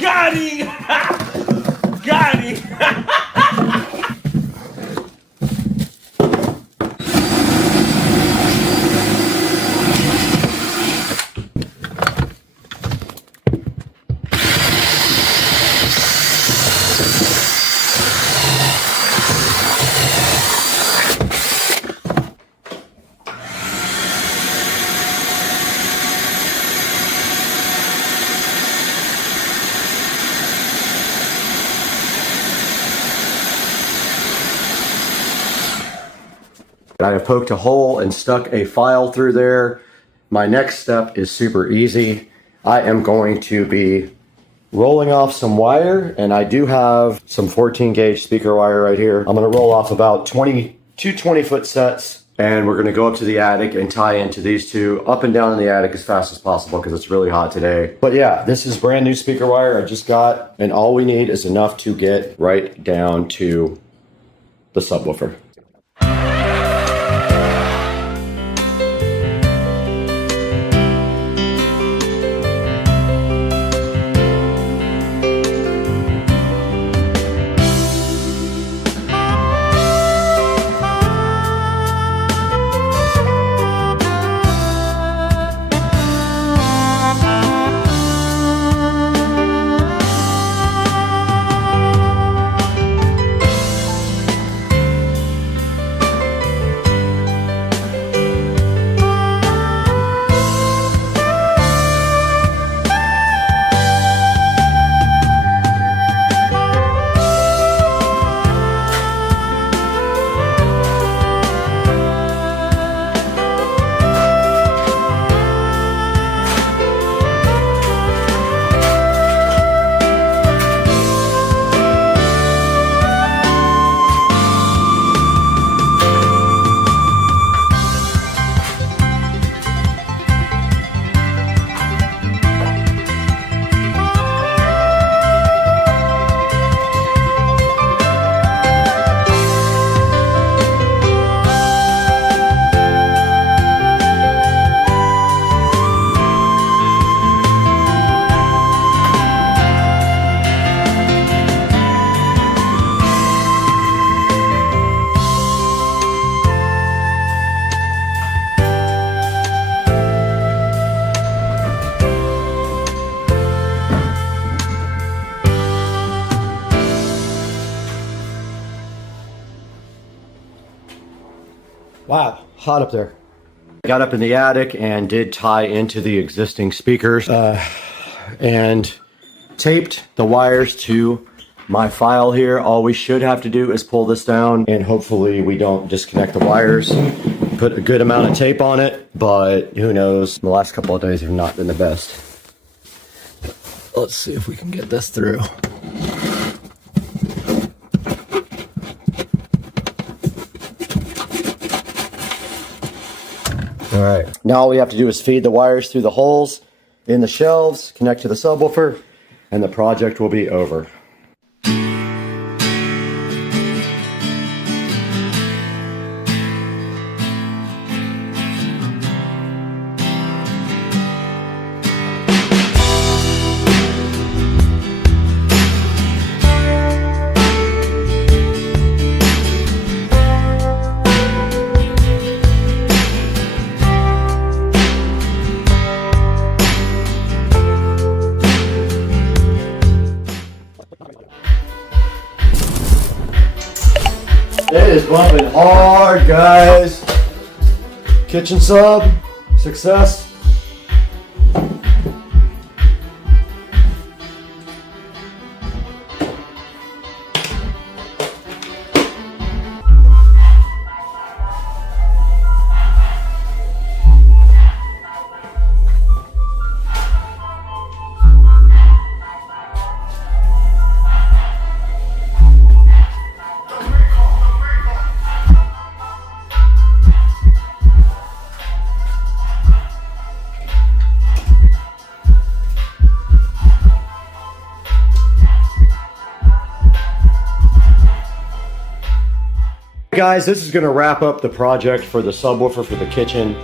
Got him! Got him! I have poked a hole and stuck a file through there. My next step is super easy. I am going to be rolling off some wire, and I do have some 14 gauge speaker wire right here. I'm gonna roll off about 2 20-foot sets, and we're gonna go up to the attic and tie into these two up and down in the attic as fast as possible because it's really hot today. But yeah, this is brand new speaker wire I just got, and all we need is enough to get right down to the subwoofer. Wow, hot up there. Got up in the attic and did tie into the existing speakers and taped the wires to my file here. All we should have to do is pull this down and hopefully we don't disconnect the wires. Put a good amount of tape on it, but who knows? The last couple of days have not been the best. Let's see if we can get this through. All right, now all we have to do is feed the wires through the holes in the shelves, connect to the subwoofer, and the project will be over. It is bumping hard, guys. Kitchen sub, success. Guys, this is going to wrap up the project for the subwoofer for the kitchen.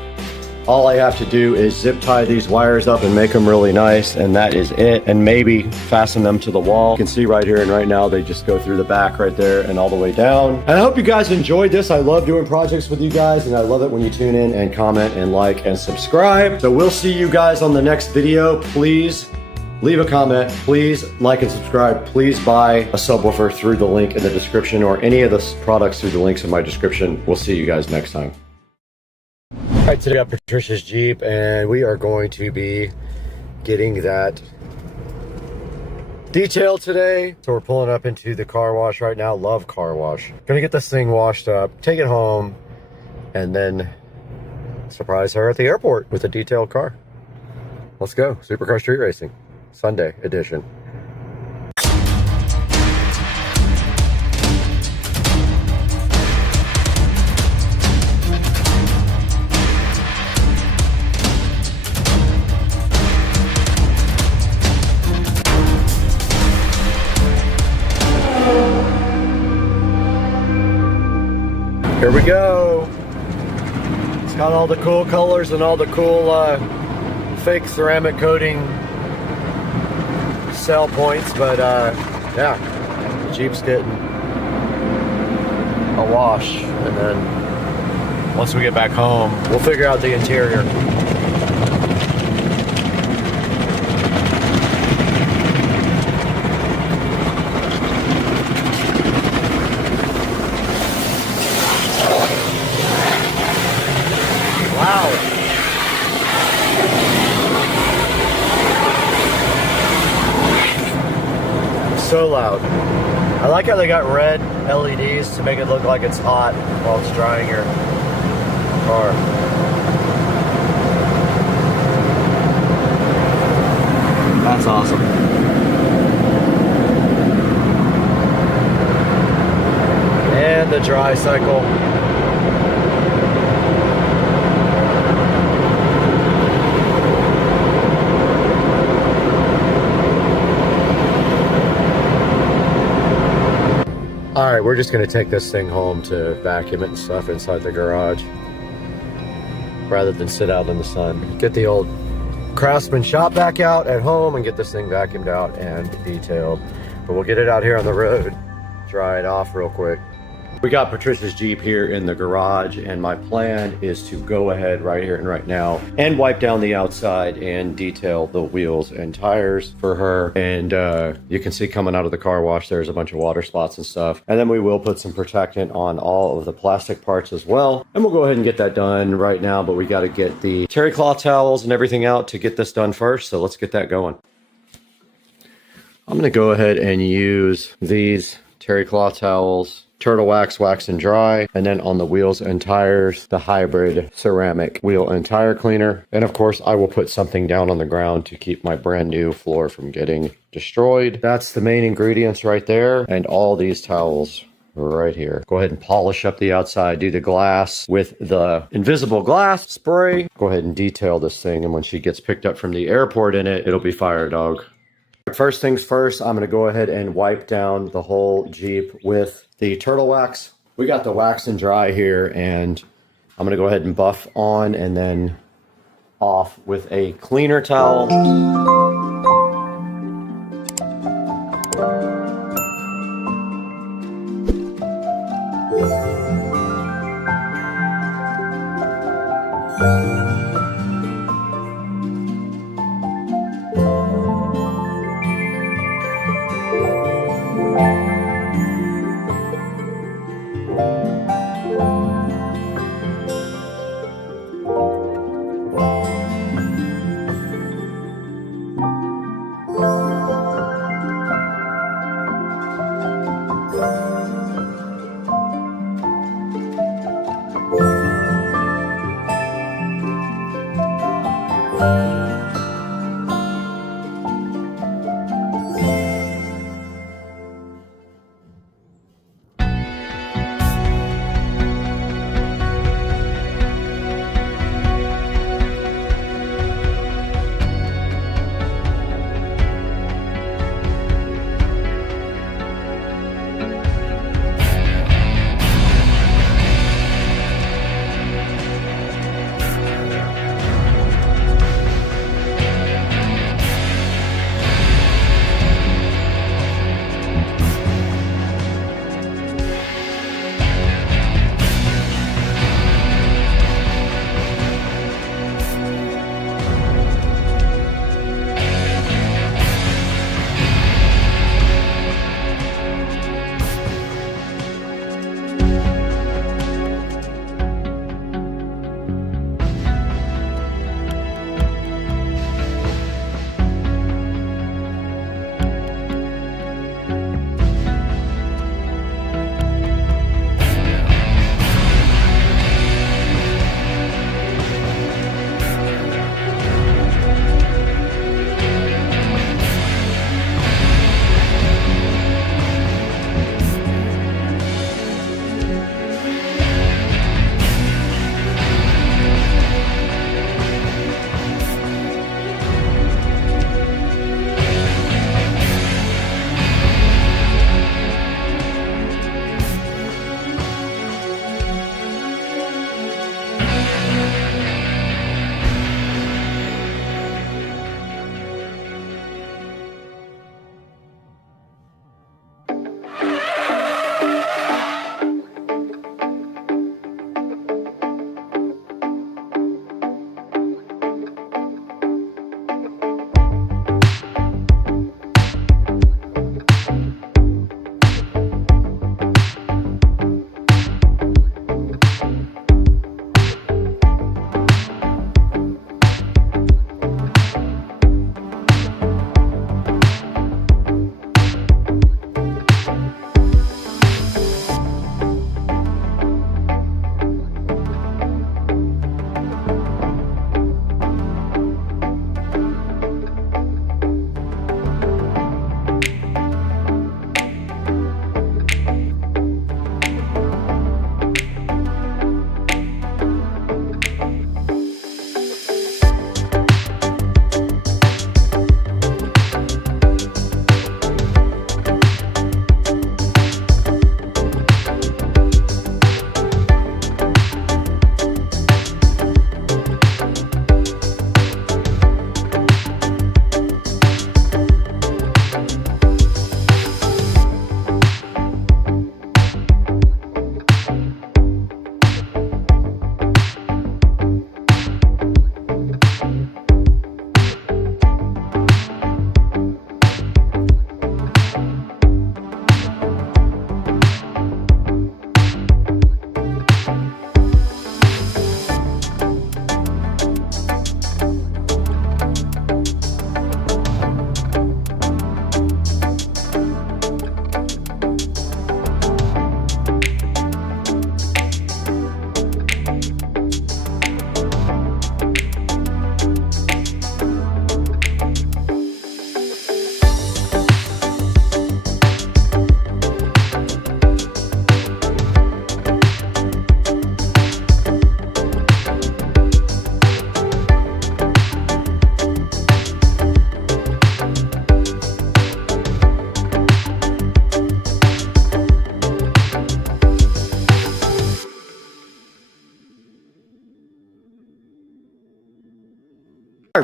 All I have to do is zip tie these wires up and make them really nice, and that is it. And maybe fasten them to the wall. You can see right here and right now they just go through the back right there and all the way down. And I hope you guys enjoyed this. I love doing projects with you guys, and I love it when you tune in and comment and like and subscribe. So we'll see you guys on the next video. Please leave a comment, please like and subscribe, please buy a subwoofer through the link in the description or any of the products through the links in my description. We'll see you guys next time. All right, today I got Patricia's Jeep and we are going to be getting that detailed today. So we're pulling up into the car wash right now. Love car wash. Gonna get this thing washed up, take it home, and then surprise her at the airport with a detailed car. Let's go, Supercar Street Racing. Sunday edition. Here we go. It's got all the cool colors and all the cool fake ceramic coating sell points, but yeah, the Jeep's getting a wash, and then once we get back home, we'll figure out the interior. Wow. So loud. I like how they got red LEDs to make it look like it's hot while it's drying your car. That's awesome. And the dry cycle. Alright, we're just going to take this thing home to vacuum it and stuff inside the garage rather than sit out in the sun. Get the old Craftsman shop vac out at home and get this thing vacuumed out and detailed. But we'll get it out here on the road, dry it off real quick, We got Patricia's Jeep here in the garage, and my plan is to go ahead right here and right now and wipe down the outside and detail the wheels and tires for her. And you can see coming out of the car wash, there's a bunch of water spots and stuff. And then we will put some protectant on all of the plastic parts as well. And we'll go ahead and get that done right now, but we got to get the terry cloth towels and everything out to get this done first. So let's get that going. I'm going to go ahead and use these terry cloth towels, turtle wax and dry, and then on the wheels and tires, the hybrid ceramic wheel and tire cleaner. And of course, I will put something down on the ground to keep my brand new floor from getting destroyed. That's the main ingredients right there, and all these towels right here. Go ahead and polish up the outside, do the glass with the invisible glass spray. Go ahead and detail this thing, and when she gets picked up from the airport in it, it'll be fire dog. First things first, I'm going to go ahead and wipe down the whole Jeep with the turtle wax. We got the wax and dry here, and I'm going to go ahead and buff on and then off with a cleaner towel.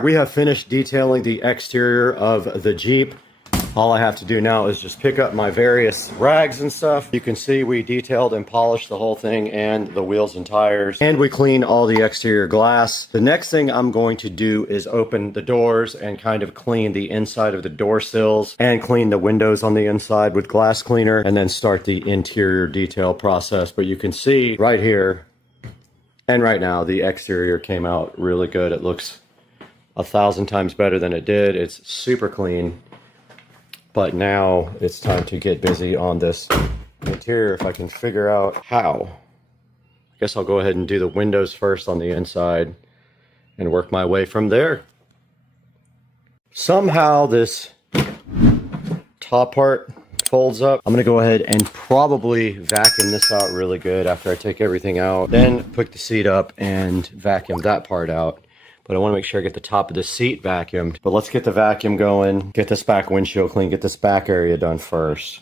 We have finished detailing the exterior of the Jeep. All I have to do now is just pick up my various rags and stuff. You can see we detailed and polished the whole thing and the wheels and tires. And we cleaned all the exterior glass. The next thing I'm going to do is open the doors and kind of clean the inside of the door sills and clean the windows on the inside with glass cleaner and then start the interior detail process. But you can see right here and right now the exterior came out really good. It looks 1,000 times better than it did. It's super clean. But now it's time to get busy on this interior if I can figure out how. I guess I'll go ahead and do the windows first on the inside and work my way from there. Somehow this top part folds up. I'm gonna go ahead and probably vacuum this out really good after I take everything out. Then pick the seat up and vacuum that part out. But I want to make sure I get the top of the seat vacuumed. But let's get the vacuum going, get this back windshield clean, get this back area done first.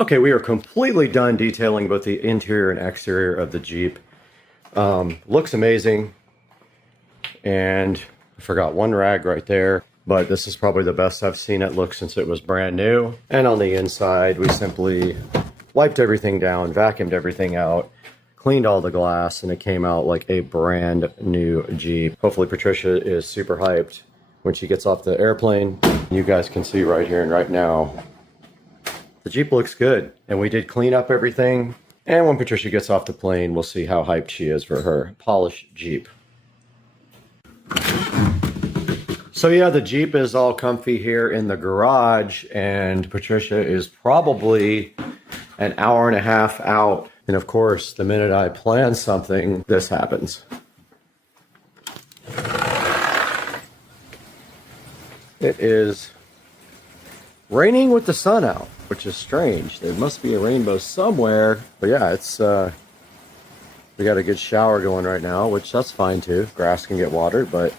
Okay, we are completely done detailing both the interior and exterior of the Jeep. Looks amazing. And I forgot one rag right there, but this is probably the best I've seen it look since it was brand new. And on the inside, we simply wiped everything down, vacuumed everything out, cleaned all the glass, and it came out like a brand new Jeep. Hopefully Patricia is super hyped when she gets off the airplane. You guys can see right here and right now, the Jeep looks good, and we did clean up everything. And when Patricia gets off the plane, we'll see how hyped she is for her polished Jeep. So yeah, the Jeep is all comfy here in the garage, and Patricia is probably an hour and a half out. And of course, the minute I plan something, this happens. It is raining with the sun out, which is strange. There must be a rainbow somewhere. But yeah, it's we got a good shower going right now, which that's fine too. Grass can get watered, but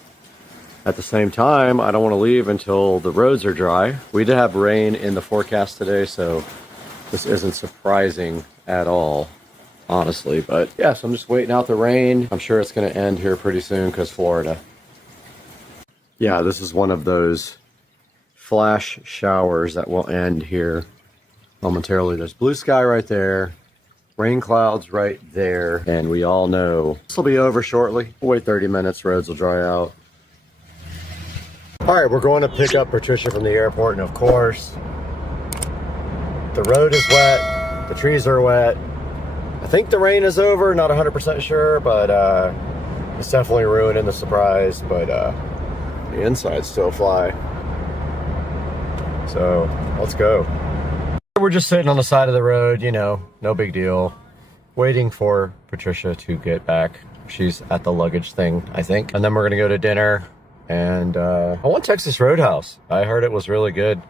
at the same time, I don't want to leave until the roads are dry. We did have rain in the forecast today, so this isn't surprising at all, honestly. But yeah, so I'm just waiting out the rain. I'm sure it's going to end here pretty soon because Florida. Yeah, this is one of those flash showers that will end here momentarily. There's blue sky right there, rain clouds right there, and we all know this will be over shortly. We'll wait 30 minutes, roads will dry out. All right, we're going to pick up Patricia from the airport, and of course, the road is wet, the trees are wet. I think the rain is over, not 100% sure, but it's definitely ruining the surprise, but the insides still fly. So, let's go. We're just sitting on the side of the road, you know, no big deal. Waiting for Patricia to get back. She's at the luggage thing, I think. And then we're gonna go to dinner. And I want Texas Roadhouse. I heard it was really good,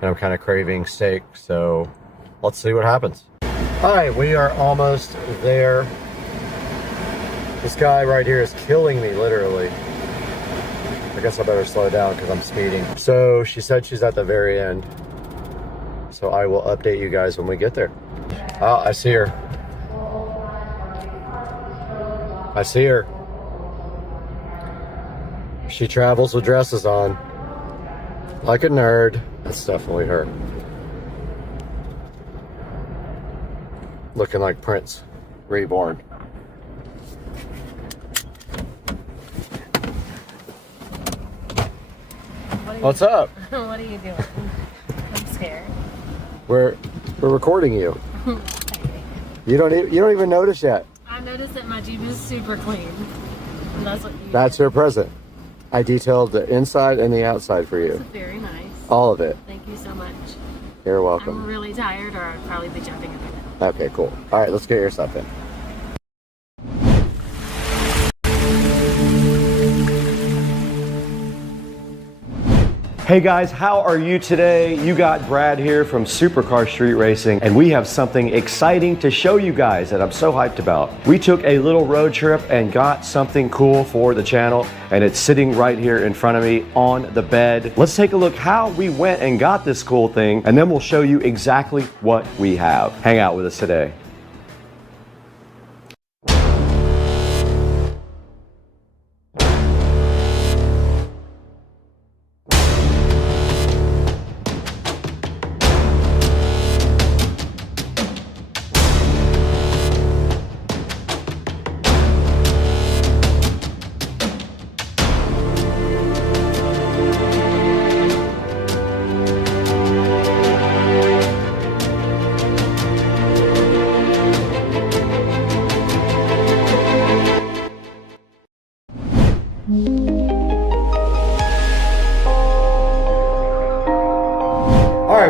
and I'm kind of craving steak, so let's see what happens. All right, we are almost there. This guy right here is killing me, literally. I guess I better slow down because I'm speeding. So she said she's at the very end, so I will update you guys when we get there. Oh, I see her. I see her. She travels with dresses on. Like a nerd. That's definitely her. Looking like Prince reborn. What's up? What are you doing? I'm scared. We're recording you. You don't even notice yet. I noticed that my Jeep is super clean. And that's what you That's your present. I detailed the inside and the outside for you. That's very nice. All of it. Thank you so much. You're welcome. I'm really tired, or I'd probably be jumping up and down. Okay, cool. All right, let's get your stuff in. Hey guys, how are you today? You got Brad here from Supercar Street Racing, and we have something exciting to show you guys that I'm so hyped about. We took a little road trip and got something cool for the channel, and it's sitting right here in front of me on the bed. Let's take a look how we went and got this cool thing, and then we'll show you exactly what we have. Hang out with us today.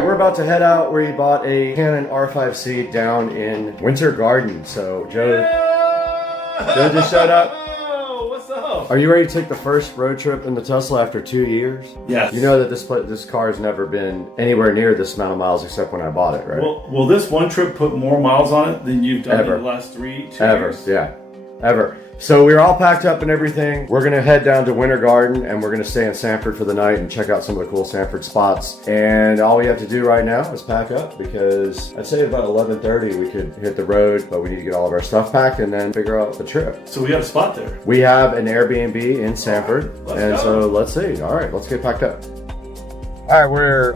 We're about to head out. We bought a Canon R5C down in Winter Garden. So Joe just showed up. What's up? Are you ready to take the first road trip in the Tesla after 2 years? Yes. You know that this car has never been anywhere near this amount of miles except when I bought it, right? Well, will this one trip put more miles on it than you've done Ever. in the last 2 years? Ever, yeah, ever. So we're all packed up and everything. We're gonna head down to Winter Garden and we're gonna stay in Sanford for the night and check out some of the cool Sanford spots. And all we have to do right now is pack up, because I'd say about 11:30 we could hit the road, but we need to get all of our stuff packed and then figure out the trip. So we got a spot there. We have an Airbnb in Sanford, so let's see. All right, let's get packed up. All right, we're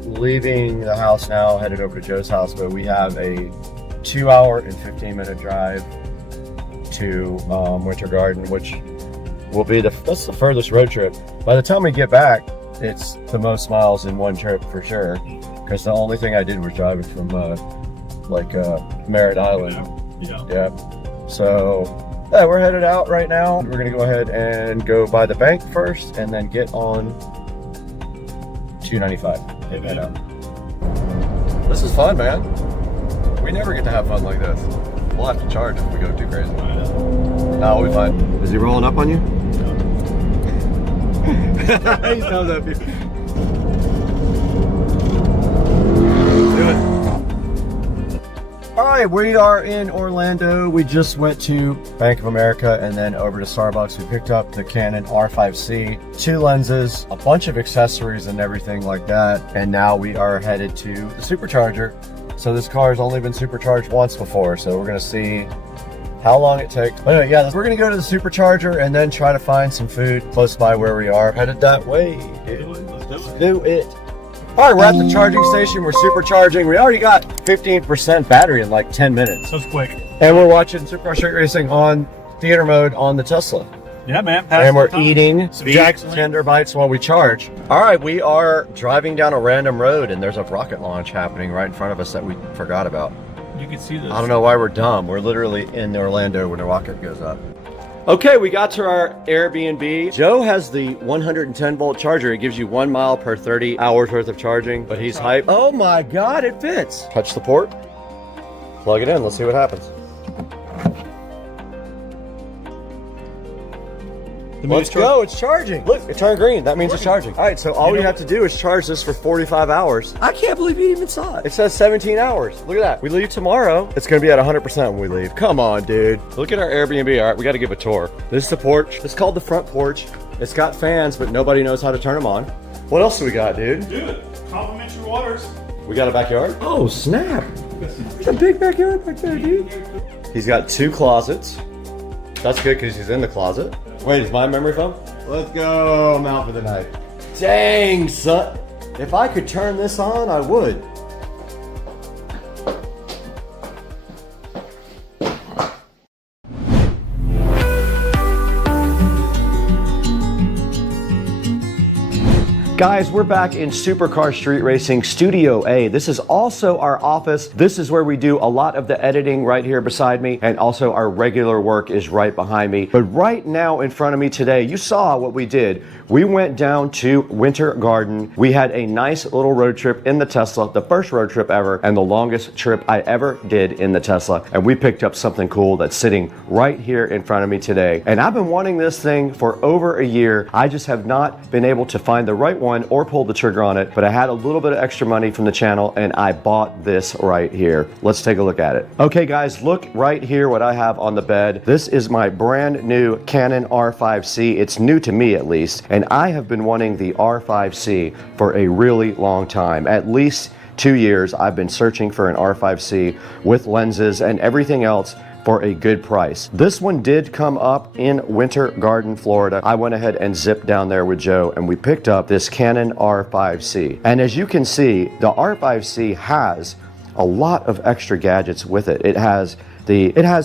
leaving the house now, headed over to Joe's house, but we have a 2-hour and 15-minute drive to Winter Garden, which will be that's the furthest road trip. By the time we get back, it's the most miles in one trip for sure, because the only thing I did was driving from Merritt Island. Yeah. So yeah, we're headed out right now. We're gonna go ahead and go by the bank first and then get on 295 and head out. This is fun, man. We never get to have fun like this. We'll have to charge if we go too crazy. No, we'll be fine. Is he rolling up on you? He's thumbs up. Do it. All right, we are in Orlando. We just went to Bank of America and then over to Starbucks. We picked up the Canon R5C, 2 lenses, a bunch of accessories and everything like that. And now we are headed to the supercharger. So this car has only been supercharged once before. So we're gonna see how long it takes. But anyway, yeah, we're gonna go to the supercharger and then try to find some food close by where we are. Headed that way, dude. Let's do it. All right, we're at the charging station. We're supercharging. We already got 15% battery in like 10 minutes. That's quick. And we're watching Supercar Street Racing on theater mode on the Tesla. Yeah, man. And we're eating Jack's Tender Bites while we charge. All right, we are driving down a random road and there's a rocket launch happening right in front of us that we forgot about. You can see this. I don't know why we're dumb. We're literally in Orlando when the rocket goes up. Okay, we got to our Airbnb. Joe has the 110 volt charger. It gives you 1 mile per 30 hours worth of charging, but he's hyped. Oh my God, it fits. Touch the port, plug it in. Let's see what happens. Let's go, it's charging. Look, it turned green. That means it's charging. All right, so all we have to do is charge this for 45 hours. I can't believe you even saw it. It says 17 hours. Look at that. We leave tomorrow. It's gonna be at 100% when we leave. Come on, dude. Look at our Airbnb. All right, we gotta give a tour. This is the porch. It's called the front porch. It's got fans, but nobody knows how to turn them on. What else do we got, dude? Dude, complimentary waters. We got a backyard? Oh, snap. There's a big backyard back there, dude. He's got 2 closets. That's good because he's in the closet. Wait, is my memory foam? Let's go. I'm out for the night. Dang, son. If I could turn this on, I would. Guys, we're back in Supercar Street Racing Studio A. This is also our office. This is where we do a lot of the editing right here beside me, and also our regular work is right behind me. But right now in front of me today, you saw what we did. We went down to Winter Garden. We had a nice little road trip in the Tesla, the first road trip ever, and the longest trip I ever did in the Tesla. And we picked up something cool that's sitting right here in front of me today. And I've been wanting this thing for over a year. I just have not been able to find the right one or pull the trigger on it, but I had a little bit of extra money from the channel and I bought this right here. Let's take a look at it. Okay guys, look right here what I have on the bed. This is my brand new Canon R5C. It's new to me at least, and I have been wanting the R5C for a really long time. At least 2 years I've been searching for an R5C with lenses and everything else for a good price. This one did come up in Winter Garden, Florida. I went ahead and zipped down there with Joe and we picked up this Canon R5C. And as you can see, the R5C has a lot of extra gadgets with it. It has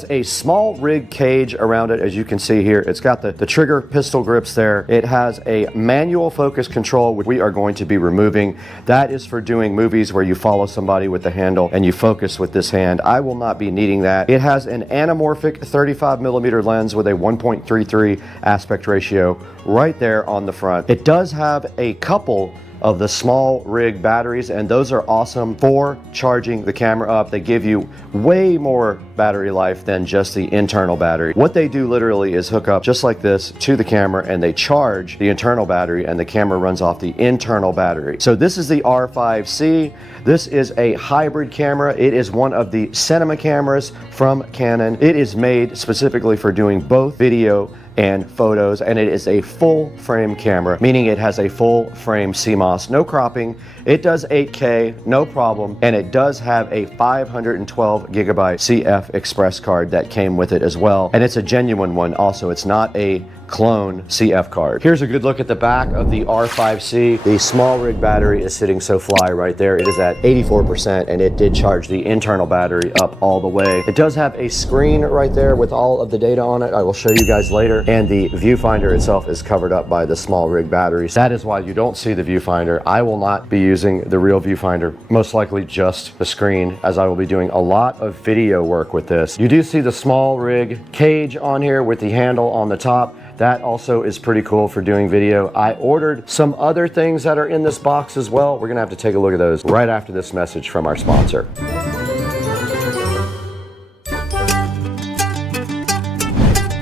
a small rig cage around it, as you can see here. It's got the trigger pistol grips there. It has a manual focus control, which we are going to be removing. That is for doing movies where you follow somebody with the handle and you focus with this hand. I will not be needing that. It has an anamorphic 35mm lens with a 1.33 aspect ratio right there on the front. It does have a couple of the small rig batteries, and those are awesome for charging the camera up. They give you way more battery life than just the internal battery. What they do literally is hook up just like this to the camera and they charge the internal battery and the camera runs off the internal battery. So this is the R5C. This is a hybrid camera. It is one of the cinema cameras from Canon. It is made specifically for doing both video and photos, and it is a full frame camera, meaning it has a full frame CMOS, no cropping. It does 8K, no problem, and it does have a 512 gigabyte CF Express card that came with it as well, and it's a genuine one also. It's not a clone CF card. Here's a good look at the back of the R5C. The small rig battery is sitting so fly right there. It is at 84% and it did charge the internal battery up all the way. It does have a screen right there with all of the data on it. I will show you guys later. And the viewfinder itself is covered up by the small rig batteries. That is why you don't see the viewfinder. I will not be using the real viewfinder, most likely just the screen, as I will be doing a lot of video work with this. You do see the small rig cage on here with the handle on the top. That also is pretty cool for doing video. I ordered some other things that are in this box as well. We're gonna have to take a look at those right after this message from our sponsor.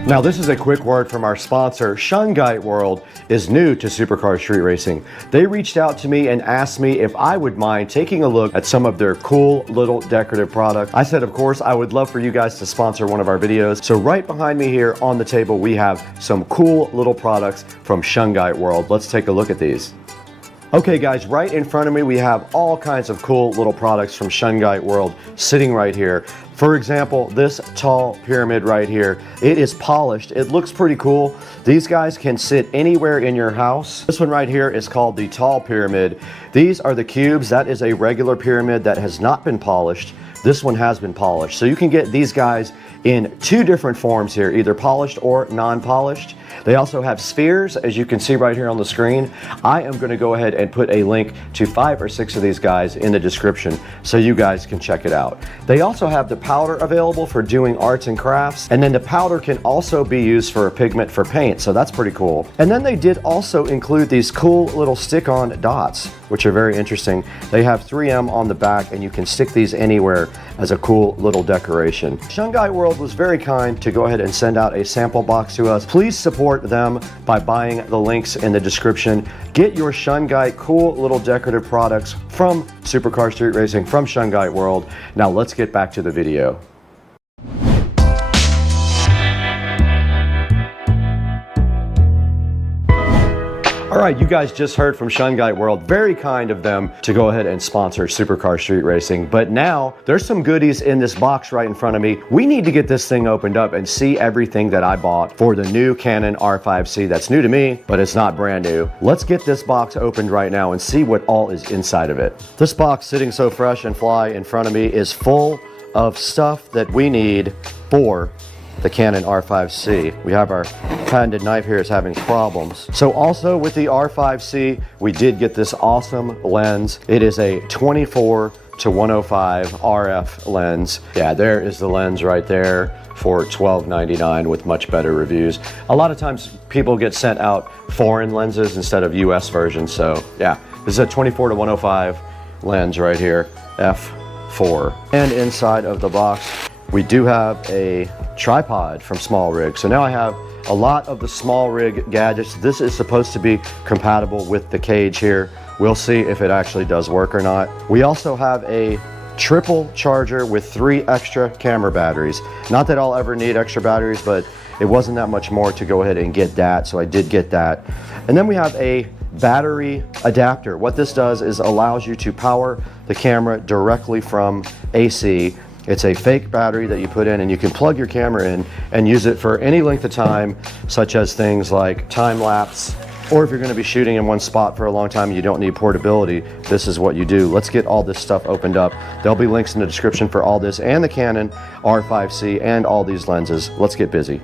Now this is a quick word from our sponsor. Shungite World is new to supercar street racing. They reached out to me and asked me if I would mind taking a look at some of their cool little decorative products. I said, of course, I would love for you guys to sponsor one of our videos. So right behind me here on the table, we have some cool little products from Shungite World. Let's take a look at these. Okay guys, right in front of me we have all kinds of cool little products from Shungite World sitting right here. For example, this tall pyramid right here, it is polished. It looks pretty cool. These guys can sit anywhere in your house. This one right here is called the tall pyramid. These are the cubes. That is a regular pyramid that has not been polished. This one has been polished. So you can get these guys in two different forms here, either polished or non-polished. They also have spheres, as you can see right here on the screen. I am going to go ahead and put a link to 5 or 6 of these guys in the description so you guys can check it out. They also have the powder available for doing arts and crafts, and then the powder can also be used for a pigment for paint, so that's pretty cool. And then they did also include these cool little stick-on dots, which are very interesting. They have 3M on the back, and you can stick these anywhere as a cool little decoration. Shungite World was very kind to go ahead and send out a sample box to us. Please support them by buying the links in the description. Get your Shungite cool little decorative products from Supercar Street Racing, from Shungite World. Now let's get back to the video. All right, you guys just heard from Shungite World. Very kind of them to go ahead and sponsor Supercar Street Racing. But now there's some goodies in this box right in front of me. We need to get this thing opened up and see everything that I bought for the new Canon R5C. That's new to me, but it's not brand new. Let's get this box opened right now and see what all is inside of it. This box sitting so fresh and fly in front of me is full of stuff that we need for the Canon R5C. We have our patented knife here is having problems. So also with the R5C, we did get this awesome lens. It is a 24 to 105 RF lens. Yeah, there is the lens right there for $12.99 with much better reviews. A lot of times people get sent out foreign lenses instead of US versions. So yeah, this is a 24 to 105 lens right here, f4. And inside of the box, we do have a tripod from Small Rig. So now I have a lot of the Small Rig gadgets. This is supposed to be compatible with the cage here. We'll see if it actually does work or not. We also have a triple charger with 3 extra camera batteries. Not that I'll ever need extra batteries, but it wasn't that much more to go ahead and get that, so I did get that. And then we have a battery adapter. What this does is allows you to power the camera directly from AC. It's a fake battery that you put in, and you can plug your camera in and use it for any length of time, such as things like time lapse, or if you're going to be shooting in one spot for a long time and you don't need portability, this is what you do. Let's get all this stuff opened up. There'll be links in the description for all this and the Canon R5C and all these lenses. Let's get busy.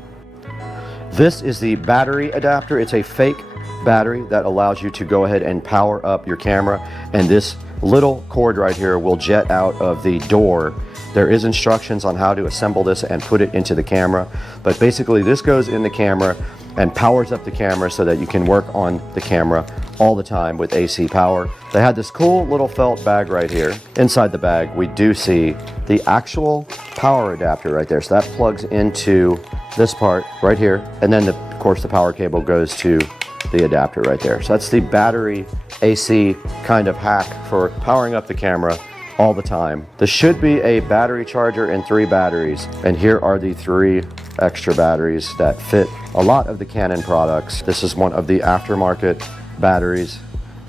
This is the battery adapter. It's a fake battery that allows you to go ahead and power up your camera, and this little cord right here will jet out of the door. There is instructions on how to assemble this and put it into the camera, but basically this goes in the camera and powers up the camera so that you can work on the camera all the time with AC power. They had this cool little felt bag right here. Inside the bag, we do see the actual power adapter right there. So that plugs into this part right here, and then of course the power cable goes to the adapter right there. So that's the battery AC kind of hack for powering up the camera all the time. This should be a battery charger and 3 batteries. And here are the 3 extra batteries that fit a lot of the Canon products. This is one of the aftermarket batteries,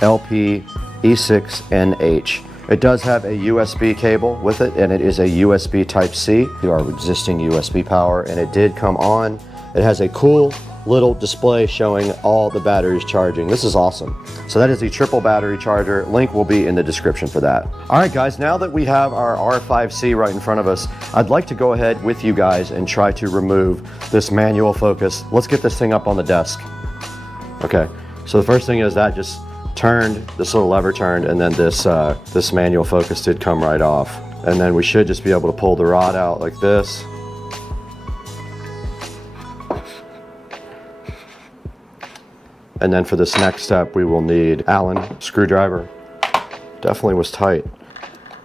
LP E6NH. It does have a USB cable with it, and it is a USB Type-C to our existing USB power, and it did come on. It has a cool little display showing all the batteries charging. This is awesome. So that is the triple battery charger. Link will be in the description for that. All right guys, now that we have our R5C right in front of us, I'd like to go ahead with you guys and try to remove this manual focus. Let's get this thing up on the desk. Okay, so the first thing is that just turned, this little lever turned, and then this manual focus did come right off. And then we should just be able to pull the rod out like this. And then for this next step, we will need Allen screwdriver. Definitely was tight.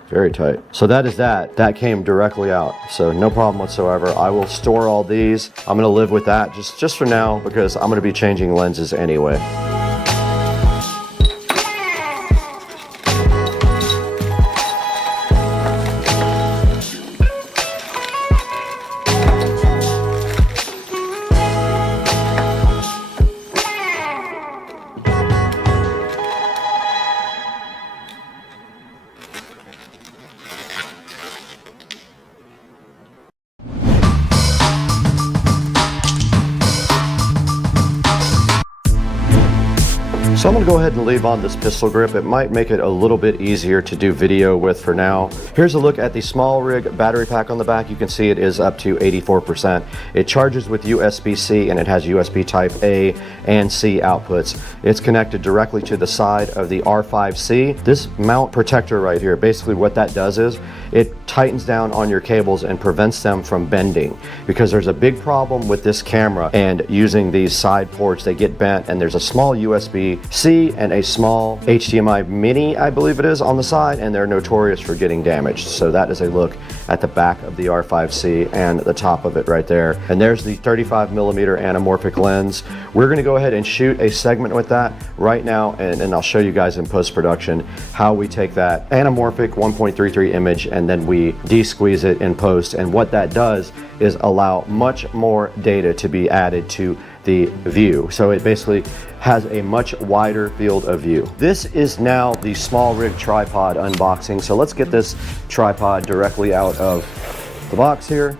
Very tight. So that is that. That came directly out. So no problem whatsoever. I will store all these. I'm gonna live with that just for now because I'm gonna be changing lenses anyway. So I'm going to go ahead and leave on this pistol grip. It might make it a little bit easier to do video with for now. Here's a look at the small rig battery pack on the back. You can see it is up to 84%. It charges with USB-C and it has USB type A and C outputs. It's connected directly to the side of the R5C. This mount protector right here, basically what that does is it tightens down on your cables and prevents them from bending, because there's a big problem with this camera and using these side ports. They get bent, and there's a small USB-C and a small HDMI mini, I believe it is, on the side, and they're notorious for getting damaged. So that is a look at the back of the R5C and the top of it right there. And there's the 35mm anamorphic lens. We're going to go ahead and shoot a segment with that right now, and I'll show you guys in post-production how we take that anamorphic 1.33 image and then we de-squeeze it in post. And what that does is allow much more data to be added to the view. So it basically has a much wider field of view. This is now the small rig tripod unboxing. So let's get this tripod directly out of the box here.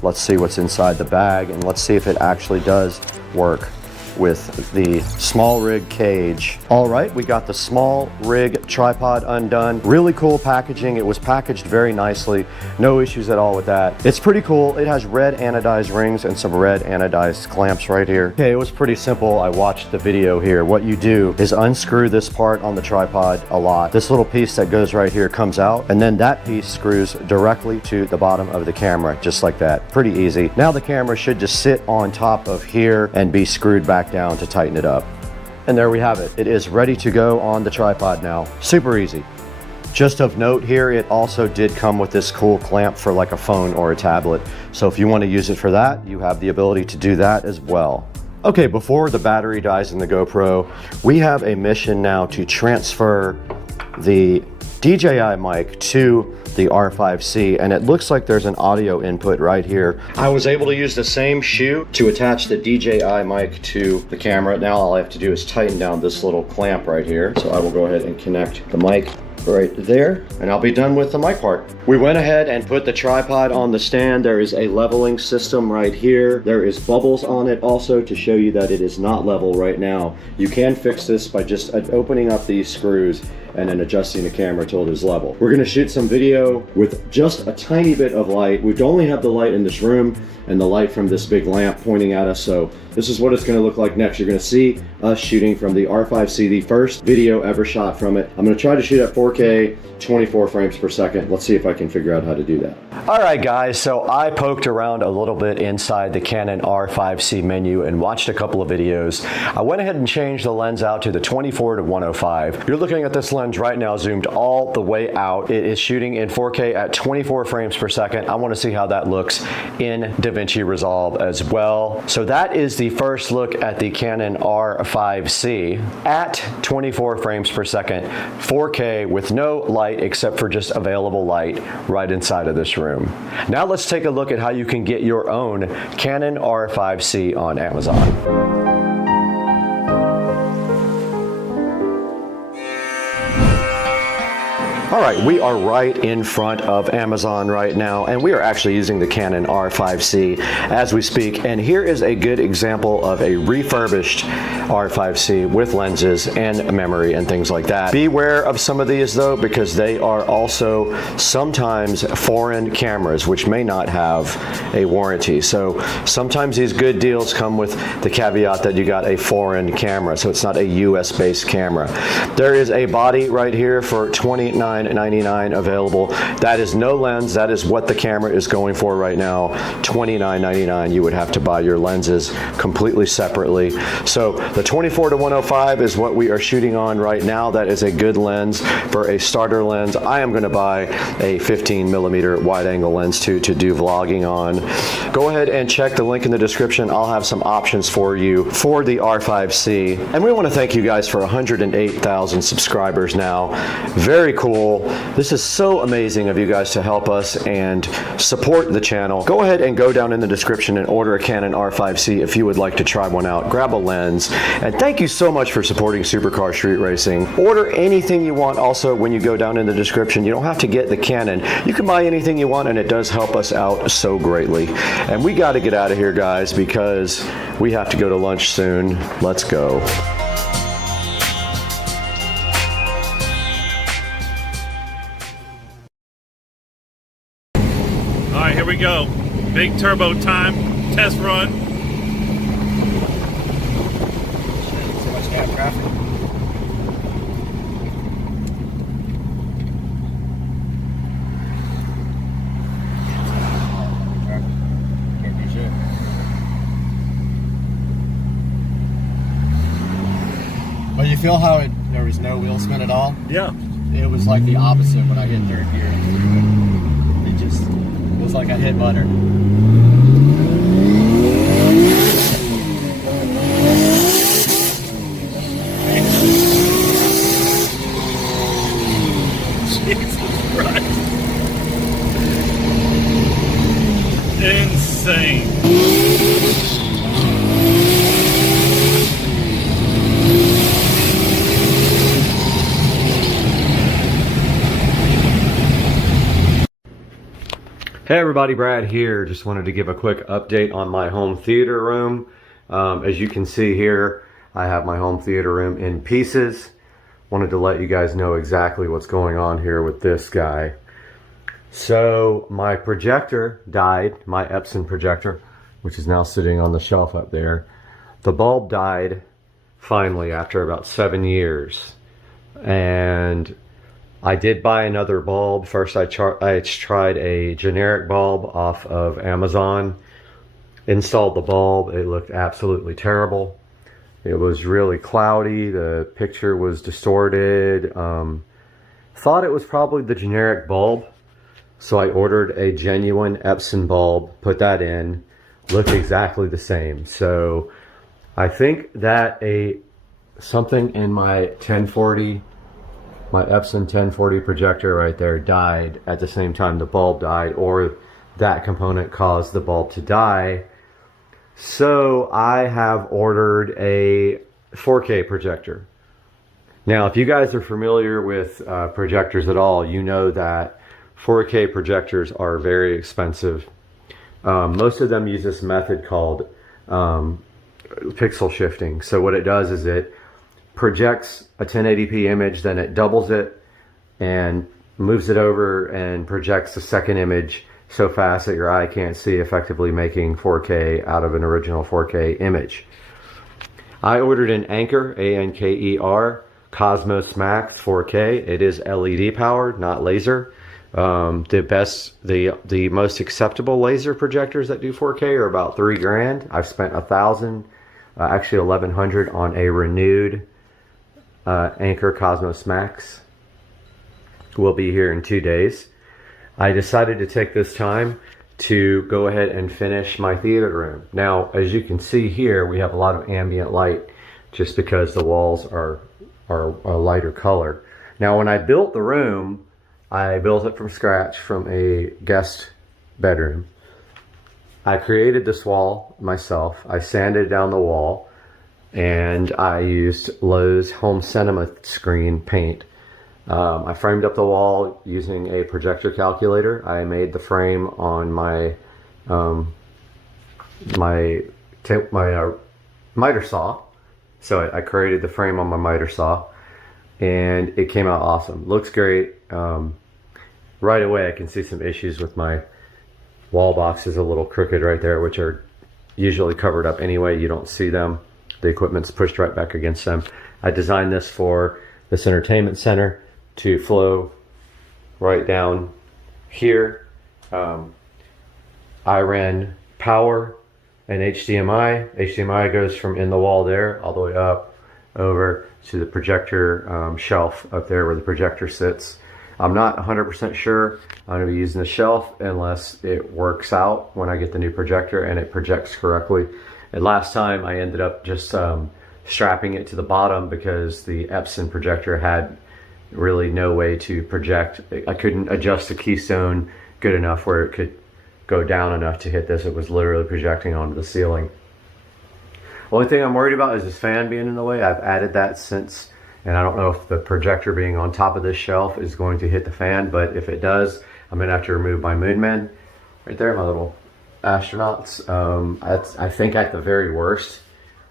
Let's see what's inside the bag, and let's see if it actually does work with the small rig cage. All right, we got the small rig tripod undone. Really cool packaging. It was packaged very nicely. No issues at all with that. It's pretty cool. It has red anodized rings and some red anodized clamps right here. Okay, it was pretty simple. I watched the video here. What you do is unscrew this part on the tripod a lot. This little piece that goes right here comes out, and then that piece screws directly to the bottom of the camera, just like that. Pretty easy. Now the camera should just sit on top of here and be screwed back down to tighten it up. And there we have it. It is ready to go on the tripod now. Super easy. Just of note here, it also did come with this cool clamp for like a phone or a tablet. So if you want to use it for that, you have the ability to do that as well. Okay, before the battery dies in the GoPro, we have a mission now to transfer the DJI mic to the R5C, and it looks like there's an audio input right here. I was able to use the same shoe to attach the DJI mic to the camera. Now all I have to do is tighten down this little clamp right here. So I will go ahead and connect the mic right there, and I'll be done with the mic part. We went ahead and put the tripod on the stand. There is a leveling system right here. There is bubbles on it also to show you that it is not level right now. You can fix this by just opening up these screws and then adjusting the camera till it is level. We're gonna shoot some video with just a tiny bit of light. We only have the light in this room and the light from this big lamp pointing at us. So this is what it's gonna look like next. You're gonna see us shooting from the R5C, the first video ever shot from it. I'm gonna try to shoot at 4K, 24 frames per second. Let's see if I can figure out how to do that. All right, guys, so I poked around a little bit inside the Canon R5C menu and watched a couple of videos. I went ahead and changed the lens out to the 24 to 105. You're looking at this lens right now zoomed all the way out. It is shooting in 4K at 24 frames per second. I want to see how that looks in DaVinci Resolve as well. So that is the first look at the Canon R5C at 24 frames per second, 4K with no light except for just available light right inside of this room. Now let's take a look at how you can get your own Canon R5C on Amazon. All right, we are right in front of Amazon right now, and we are actually using the Canon R5C as we speak. And here is a good example of a refurbished R5C with lenses and memory and things like that. Beware of some of these though, because they are also sometimes foreign cameras, which may not have a warranty. So sometimes these good deals come with the caveat that you got a foreign camera, so it's not a US-based camera. There is a body right here for $29.99. $29.99 available. That is no lens. That is what the camera is going for right now. $29.99. You would have to buy your lenses completely separately. So the 24-105 is what we are shooting on right now. That is a good lens for a starter lens. I am going to buy a 15mm wide angle lens too to do vlogging on. Go ahead and check the link in the description. I'll have some options for you for the R5C. And we want to thank you guys for 108,000 subscribers now. Very cool. This is so amazing of you guys to help us and support the channel. Go ahead and go down in the description and order a Canon R5C if you would like to try one out. Grab a lens. And thank you so much for supporting Supercar Street Racing. Order anything you want also when you go down in the description. You don't have to get the Canon. You can buy anything you want, and it does help us out so greatly. And we got to get out of here, guys, because we have to go to lunch soon. Let's go. All right, here we go. Big turbo time, test run. So much cat traffic. Can't do shit. But you feel how there was no wheel spin at all? Yeah. It was like the opposite when I hit third gear. It was like I hit butter. Jesus Christ. Insane. Hey everybody, Brad here. Just wanted to give a quick update on my home theater room. As you can see here, I have my home theater room in pieces. Wanted to let you guys know exactly what's going on here with this guy. So my projector died, my Epson projector, which is now sitting on the shelf up there. The bulb died finally after about 7 years. And I did buy another bulb. First I tried a generic bulb off of Amazon. Installed the bulb. It looked absolutely terrible. It was really cloudy. The picture was distorted. Thought it was probably the generic bulb. So I ordered a genuine Epson bulb, put that in, looked exactly the same. So I think that something in my 1040, my Epson 1040 projector right there died at the same time the bulb died, or that component caused the bulb to die. So I have ordered a 4K projector. Now, if you guys are familiar with projectors at all, you know that 4K projectors are very expensive. Most of them use this method called pixel shifting. So what it does is it projects a 1080p image, then it doubles it and moves it over and projects the second image so fast that your eye can't see, effectively making 4K out of an original 4K image. I ordered an Anker, A-N-K-E-R, Cosmos Max 4K. It is LED powered, not laser. The most acceptable laser projectors that do 4K are about $3 grand. I've spent $1,000, actually $1,100 on a renewed Anker Cosmos Max. Will be here in 2 days. I decided to take this time to go ahead and finish my theater room. Now, as you can see here, we have a lot of ambient light just because the walls are a lighter color. Now, when I built the room, I built it from scratch from a guest bedroom. I created this wall myself. I sanded down the wall and I used Lowe's Home Cinema screen paint. I framed up the wall using a projector calculator. I made the frame on my miter saw. So I created the frame on my miter saw, and it came out awesome. Looks great. Right away I can see some issues with my wall boxes, a little crooked right there, which are usually covered up anyway. You don't see them. The equipment's pushed right back against them. I designed this for this entertainment center to flow right down here. I ran power and HDMI. HDMI goes from in the wall there all the way up over to the projector shelf up there where the projector sits. I'm not 100% sure I'm going to be using the shelf unless it works out when I get the new projector and it projects correctly. And last time I ended up just strapping it to the bottom because the Epson projector had really no way to project. I couldn't adjust the keystone good enough where it could go down enough to hit this. It was literally projecting onto the ceiling. Only thing I'm worried about is this fan being in the way. I've added that since, and I don't know if the projector being on top of this shelf is going to hit the fan, but if it does, I'm gonna have to remove my moon men. Right there, my little astronauts. I think at the very worst,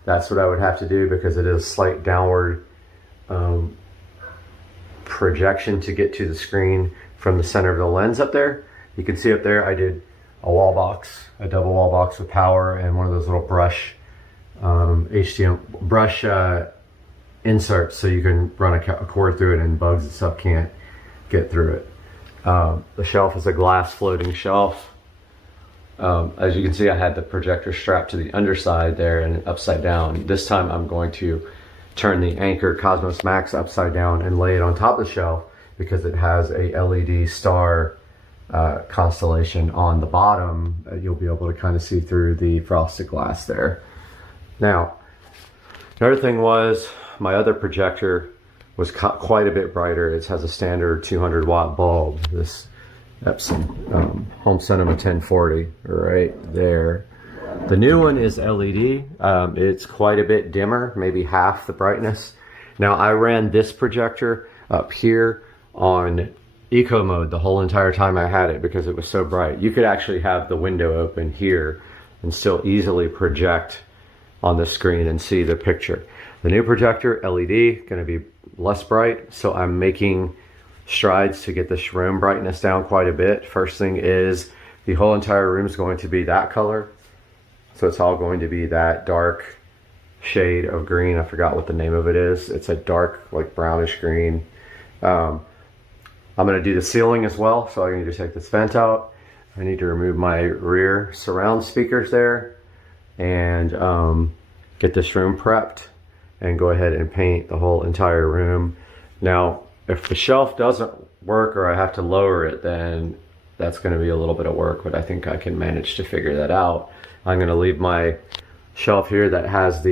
that's what I would have to do because it is slight downward projection to get to the screen from the center of the lens up there. You can see up there I did a wall box, a double wall box with power and one of those little brush inserts so you can run a cord through it and bugs and stuff can't get through it. The shelf is a glass floating shelf. As you can see, I had the projector strapped to the underside there and upside down. This time I'm going to turn the Anker Cosmos Max upside down and lay it on top of the shelf because it has a LED star constellation on the bottom. You'll be able to kind of see through the frosted glass there. Now, another thing was my other projector was quite a bit brighter. It has a standard 200 watt bulb. This Epson Home Cinema 1040 right there. The new one is LED. It's quite a bit dimmer, maybe half the brightness. Now I ran this projector up here on eco mode the whole entire time I had it because it was so bright. You could actually have the window open here and still easily project on the screen and see the picture. The new projector, LED, going to be less bright, so I'm making strides to get this room brightness down quite a bit. First thing is the whole entire room is going to be that color. So it's all going to be that dark shade of green. I forgot what the name of it is. It's a dark, like brownish green. I'm going to do the ceiling as well. So I need to take this vent out. I need to remove my rear surround speakers there and get this room prepped and go ahead and paint the whole entire room. Now, if the shelf doesn't work or I have to lower it, then that's going to be a little bit of work, but I think I can manage to figure that out. I'm going to leave my shelf here that has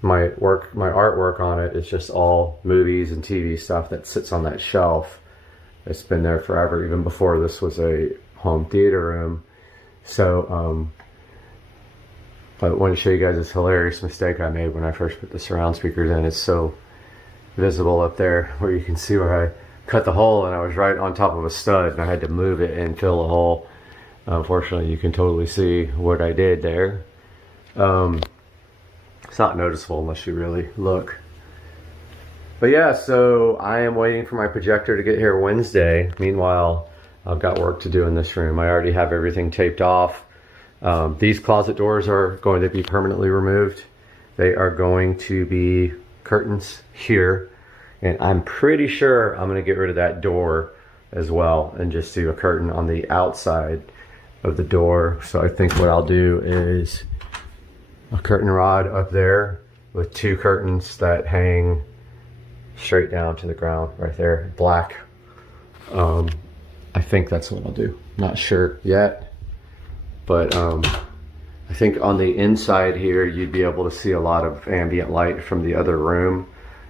my artwork on it. It's just all movies and TV stuff that sits on that shelf. It's been there forever, even before this was a home theater room. So I want to show you guys this hilarious mistake I made when I first put the surround speakers in. It's so visible up there where you can see where I cut the hole, and I was right on top of a stud and I had to move it and fill the hole. Unfortunately, you can totally see what I did there. It's not noticeable unless you really look. But yeah, so I am waiting for my projector to get here Wednesday. Meanwhile, I've got work to do in this room. I already have everything taped off. These closet doors are going to be permanently removed. They are going to be curtains here. And I'm pretty sure I'm going to get rid of that door as well and just do a curtain on the outside of the door. So I think what I'll do is a curtain rod up there with two curtains that hang straight down to the ground right there, black. I think that's what I'll do. Not sure yet, but I think on the inside here you'd be able to see a lot of ambient light from the other room,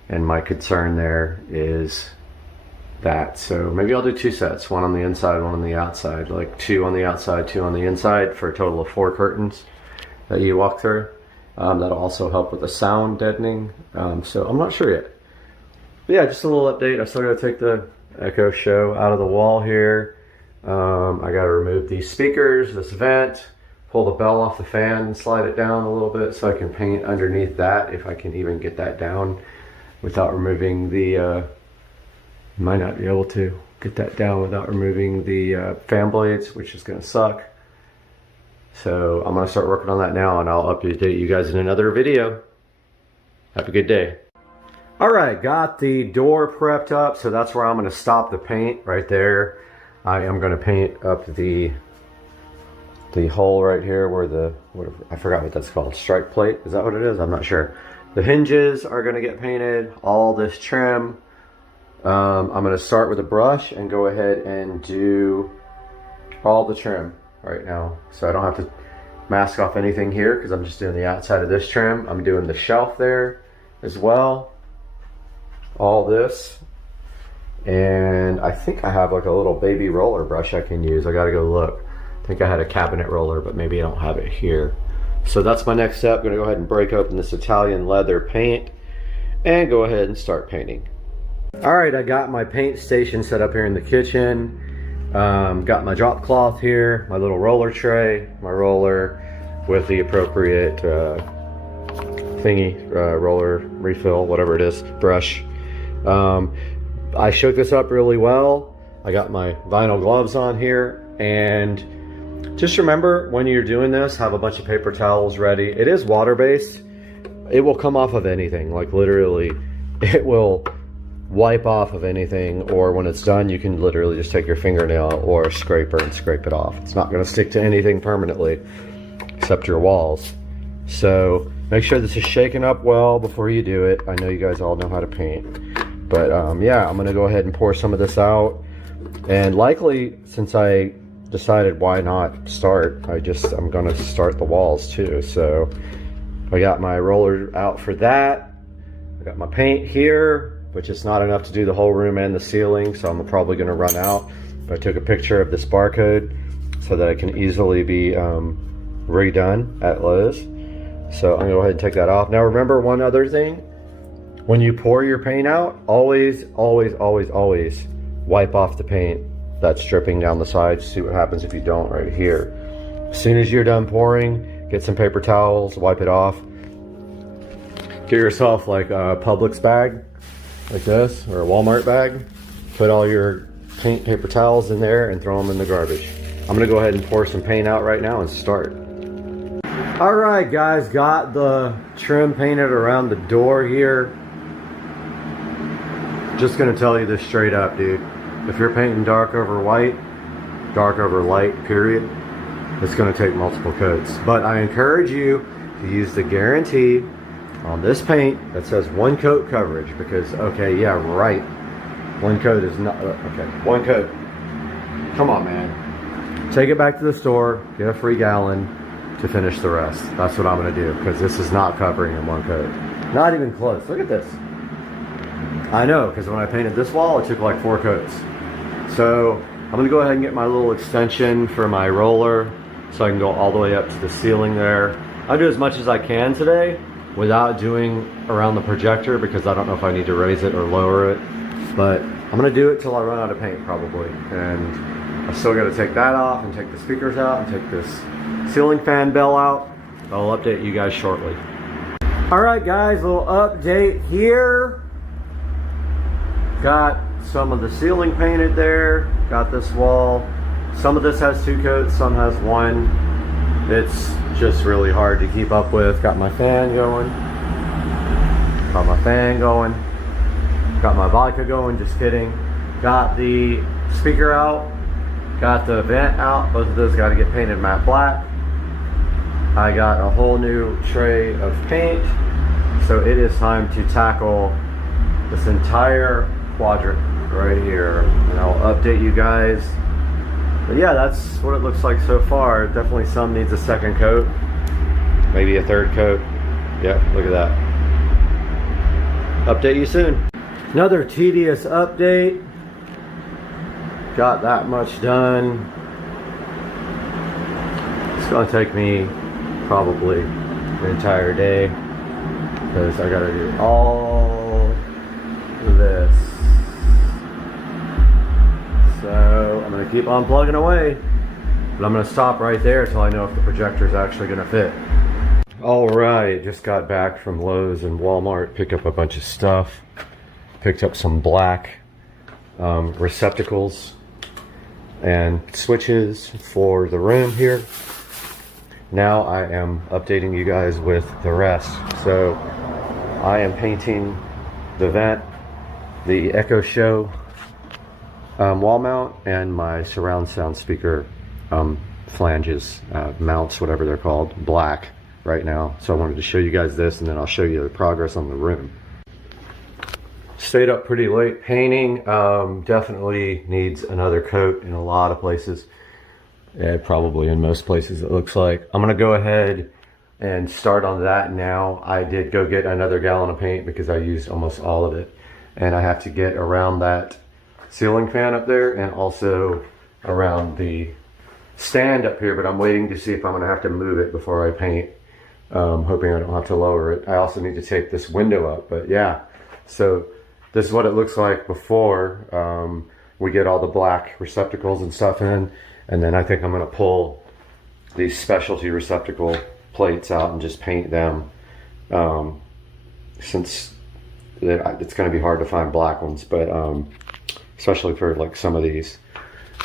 and my concern there is that. So maybe I'll do two sets, one on the inside, one on the outside, like two on the outside, two on the inside, for a total of 4 curtains that you walk through. That'll also help with the sound deadening. So I'm not sure yet. But yeah, just a little update. I still gotta take the Echo Show out of the wall here. I gotta remove these speakers, this vent, pull the bell off the fan and slide it down a little bit so I can paint underneath that, if I can even get that down without removing the might not be able to get that down without removing the fan blades, which is gonna suck. So I'm gonna start working on that now, and I'll update you guys in another video. Have a good day. All right, got the door prepped up, so that's where I'm going to stop the paint right there. I am going to paint up the hole right here where I forgot what that's called, strike plate, is that what it is? I'm not sure. The hinges are going to get painted, all this trim. I'm going to start with a brush and go ahead and do all the trim right now, so I don't have to mask off anything here because I'm just doing the outside of this trim. I'm doing the shelf there as well, all this, and I think I have like a little baby roller brush I can use. I gotta go look. I think I had a cabinet roller, but maybe I don't have it here. So that's my next step. I'm gonna go ahead and break open this Italian leather paint and go ahead and start painting. All right, I got my paint station set up here in the kitchen. Got my drop cloth here, my little roller tray, my roller with the appropriate thingy, roller refill, whatever it is, brush. I shook this up really well. I got my vinyl gloves on here, and just remember when you're doing this, have a bunch of paper towels ready. It is water-based. It will come off of anything, like literally, it will wipe off of anything, or when it's done, you can literally just take your fingernail or a scraper and scrape it off. It's not gonna stick to anything permanently, except your walls. So make sure this is shaken up well before you do it. I know you guys all know how to paint. But yeah, I'm gonna go ahead and pour some of this out. And likely, since I decided why not start, I'm gonna start the walls too. So I got my roller out for that. I got my paint here, which is not enough to do the whole room and the ceiling, so I'm probably gonna run out. But I took a picture of this barcode so that it can easily be redone at Lowe's. So I'm gonna go ahead and take that off. Now remember one other thing, when you pour your paint out, always, always, always, always wipe off the paint that's dripping down the sides. See what happens if you don't right here. As soon as you're done pouring, get some paper towels, wipe it off. Get yourself like a Publix bag, like this, or a Walmart bag. Put all your paint paper towels in there and throw them in the garbage. I'm gonna go ahead and pour some paint out right now and start. All right, guys, got the trim painted around the door here. Just gonna tell you this straight up, dude. If you're painting dark over white, dark over light, period, it's gonna take multiple coats. But I encourage you to use the guarantee on this paint that says 1 coat coverage, because, okay, yeah, right. 1 coat is not, okay, 1 coat. Come on, man. Take it back to the store, get a free gallon to finish the rest. That's what I'm gonna do, because this is not covering in 1 coat. Not even close, look at this. I know, because when I painted this wall, it took like 4 coats. So I'm gonna go ahead and get my little extension for my roller so I can go all the way up to the ceiling there. I'll do as much as I can today without doing around the projector, because I don't know if I need to raise it or lower it. But I'm gonna do it till I run out of paint probably. And I still gotta take that off and take the speakers out and take this ceiling fan bell out. I'll update you guys shortly. All right, guys, a little update here. Got some of the ceiling painted there. Got this wall. Some of this has 2 coats, some has 1. It's just really hard to keep up with. Got my fan going. Got my fan going. Got my vodka going, just kidding. Got the speaker out. Got the vent out. Both of those got to get painted matte black. I got a whole new tray of paint. So it is time to tackle this entire quadrant right here, and I'll update you guys. But yeah, that's what it looks like so far. Definitely some needs a 2nd coat, maybe a 3rd coat. Yep, look at that. Update you soon. Another tedious update. Got that much done. It's gonna take me probably the entire day, because I gotta do all this. So I'm gonna keep on plugging away, but I'm gonna stop right there until I know if the projector is actually gonna fit. All right, just got back from Lowe's and Walmart, picked up a bunch of stuff. Picked up some black receptacles and switches for the room here. Now I am updating you guys with the rest. So I am painting the vent, the Echo Show wall mount, and my surround sound speaker flanges, mounts, whatever they're called, black right now. So I wanted to show you guys this, and then I'll show you the progress on the room. Stayed up pretty late painting. Definitely needs another coat in a lot of places. Yeah, probably in most places it looks like. I'm gonna go ahead and start on that now. I did go get another gallon of paint because I used almost all of it. And I have to get around that ceiling fan up there and also around the stand up here, but I'm waiting to see if I'm gonna have to move it before I paint. Hoping I don't have to lower it. I also need to take this window up, but yeah. So this is what it looks like before we get all the black receptacles and stuff in. And then I think I'm gonna pull these specialty receptacle plates out and just paint them, since it's gonna be hard to find black ones, but especially for like some of these.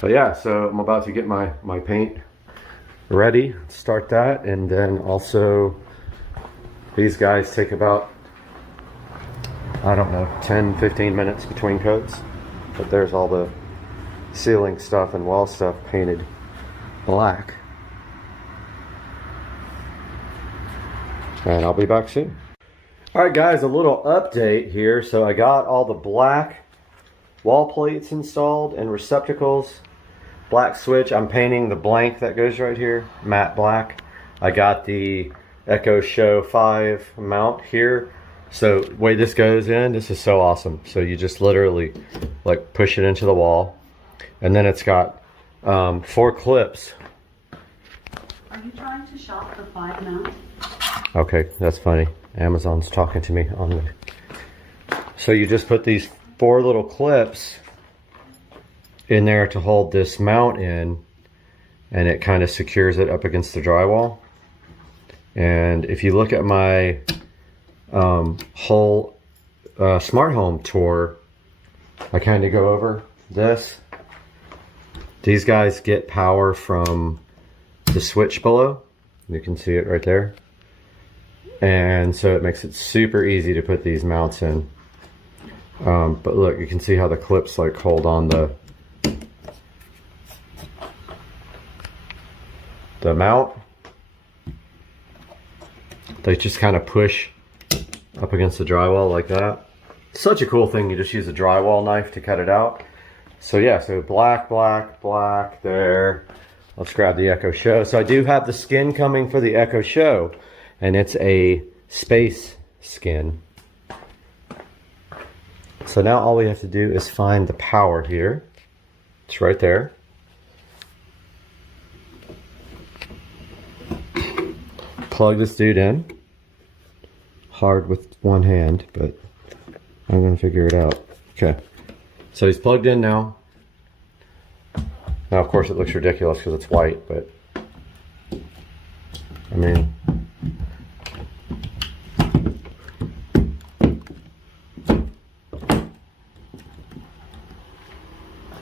But yeah, so I'm about to get my paint ready, start that, and then also these guys take about, I don't know, 10-15 minutes between coats. But there's all the ceiling stuff and wall stuff painted black. And I'll be back soon. Alright guys, a little update here. So I got all the black wall plates installed and receptacles. Black switch, I'm painting the blank that goes right here, matte black. I got the Echo Show 5 mount here. So the way this goes in, this is so awesome. So you just literally like push it into the wall, and then it's got 4 clips. Are you trying to shop the 5 mount? Okay, that's funny. Amazon's talking to me on the... So you just put these 4 little clips in there to hold this mount in, and it kind of secures it up against the drywall. And if you look at my whole smart home tour, I kind of go over this. These guys get power from the switch below. You can see it right there. And so it makes it super easy to put these mounts in. But look, you can see how the clips like hold on the mount. They just kind of push up against the drywall like that. Such a cool thing. You just use a drywall knife to cut it out. So yeah, so black, black, black there. Let's grab the Echo Show. So I do have the skin coming for the Echo Show, and it's a space skin. So now all we have to do is find the power here. It's right there. Plug this dude in. Hard with one hand, but I'm gonna figure it out. Okay, so he's plugged in now. Now of course it looks ridiculous because it's white, but I mean,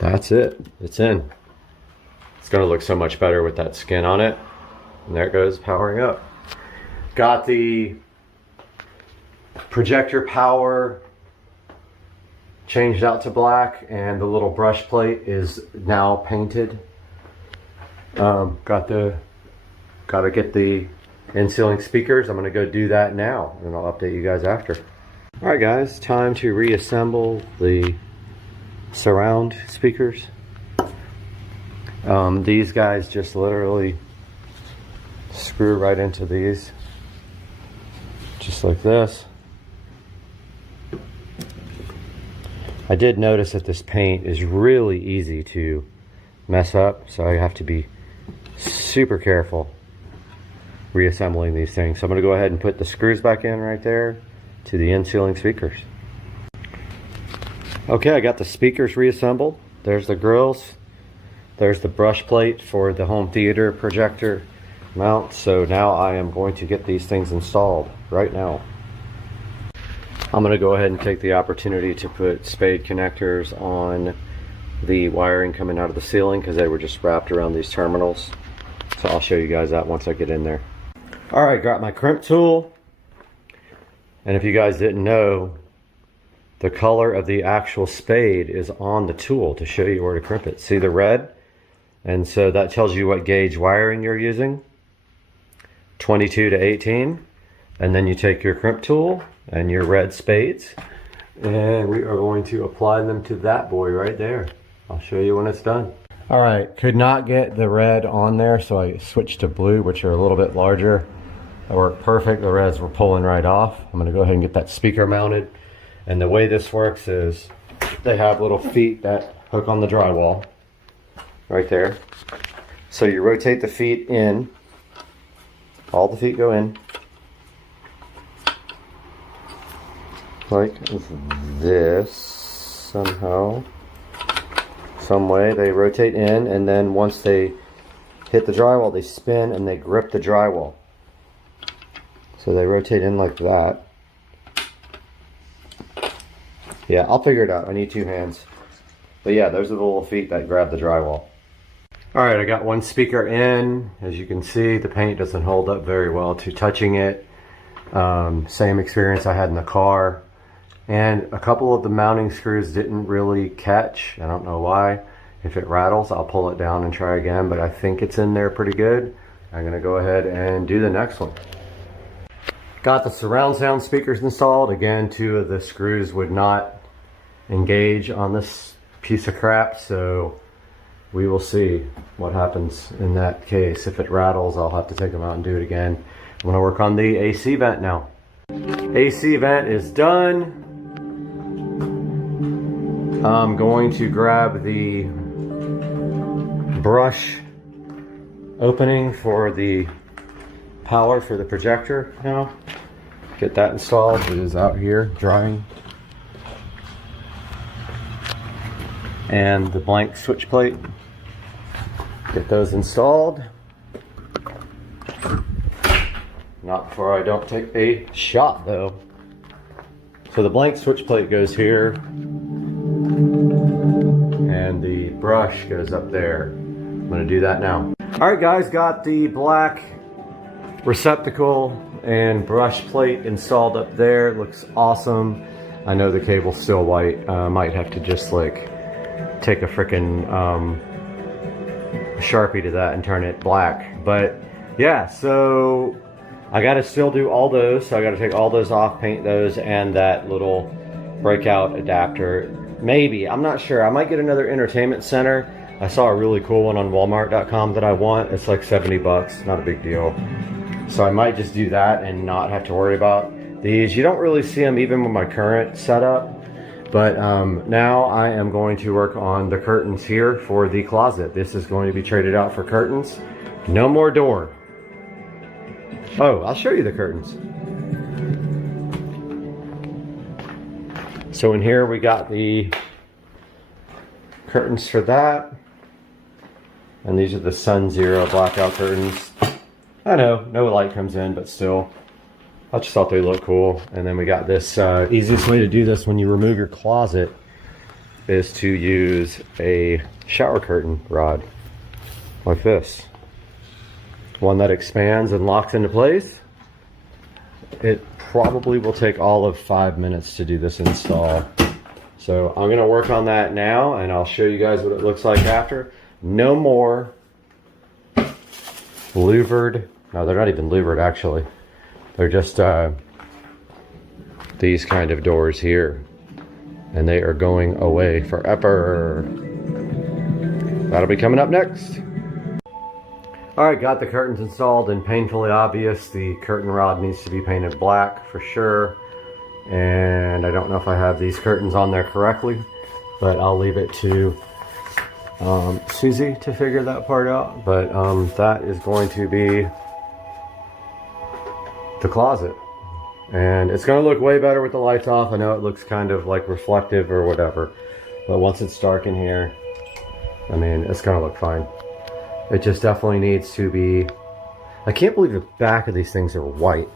that's it. It's in. It's gonna look so much better with that skin on it. And there it goes, powering up. Got the projector power changed out to black, and the little brush plate is now painted. Gotta get the in-ceiling speakers. I'm gonna go do that now, and I'll update you guys after. All right, guys, time to reassemble the surround speakers. These guys just literally screw right into these, just like this. I did notice that this paint is really easy to mess up, so I have to be super careful reassembling these things. So I'm going to go ahead and put the screws back in right there to the in-ceiling speakers. Okay, I got the speakers reassembled. There's the grills. There's the brush plate for the home theater projector mount. So now I am going to get these things installed right now. I'm going to go ahead and take the opportunity to put spade connectors on the wiring coming out of the ceiling because they were just wrapped around these terminals. So I'll show you guys that once I get in there. Alright, got my crimp tool. And if you guys didn't know, the color of the actual spade is on the tool to show you where to crimp it. See the red? And so that tells you what gauge wiring you're using, 22 to 18. And then you take your crimp tool and your red spades, and we are going to apply them to that boy right there. I'll show you when it's done. All right, could not get the red on there, so I switched to blue, which are a little bit larger. That worked perfect. The reds were pulling right off. I'm gonna go ahead and get that speaker mounted. And the way this works is they have little feet that hook on the drywall right there. So you rotate the feet in, all the feet go in, like this somehow, some way. They rotate in, and then once they hit the drywall, they spin and they grip the drywall. So they rotate in like that. Yeah, I'll figure it out. I need two hands. But yeah, those are the little feet that grab the drywall. All right, I got one speaker in. As you can see, the paint doesn't hold up very well to touching it. Same experience I had in the car. And a couple of the mounting screws didn't really catch. I don't know why. If it rattles, I'll pull it down and try again, but I think it's in there pretty good. I'm gonna go ahead and do the next one. Got the surround sound speakers installed. Again, two of the screws would not engage on this piece of crap, so we will see what happens in that case. If it rattles, I'll have to take them out and do it again. I'm gonna work on the AC vent now. AC vent is done. I'm going to grab the brush opening for the power for the projector now. Get that installed. It is out here drying. And the blank switch plate. Get those installed. Not before I don't take a shot though. So the blank switch plate goes here, and the brush goes up there. I'm gonna do that now. All right guys, got the black receptacle and brush plate installed up there. It looks awesome. I know the cable's still white. Might have to just like take a frickin' Sharpie to that and turn it black. But yeah, so I gotta still do all those. So I gotta take all those off, paint those, and that little breakout adapter. Maybe, I'm not sure. I might get another entertainment center. I saw a really cool one on Walmart.com that I want. It's like 70 bucks, not a big deal. So I might just do that and not have to worry about these. You don't really see them even with my current setup. But now I am going to work on the curtains here for the closet. This is going to be traded out for curtains. No more door. Oh, I'll show you the curtains. So in here we got the curtains for that. And these are the Sun Zero blackout curtains. I know, no light comes in, but still. I just thought they looked cool. And then we got this, easiest way to do this when you remove your closet is to use a shower curtain rod like this. One that expands and locks into place. It probably will take all of 5 minutes to do this install. So I'm gonna work on that now and I'll show you guys what it looks like after. No more louvered, no, they're not even louvered actually. They're just these kind of doors here. And they are going away forever. That'll be coming up next. All right, got the curtains installed, and painfully obvious, the curtain rod needs to be painted black for sure. And I don't know if I have these curtains on there correctly, but I'll leave it to Susie to figure that part out. But that is going to be the closet. And it's gonna look way better with the lights off. I know it looks kind of like reflective or whatever, but once it's dark in here, I mean, it's gonna look fine. It just definitely needs to be, I can't believe the back of these things are white.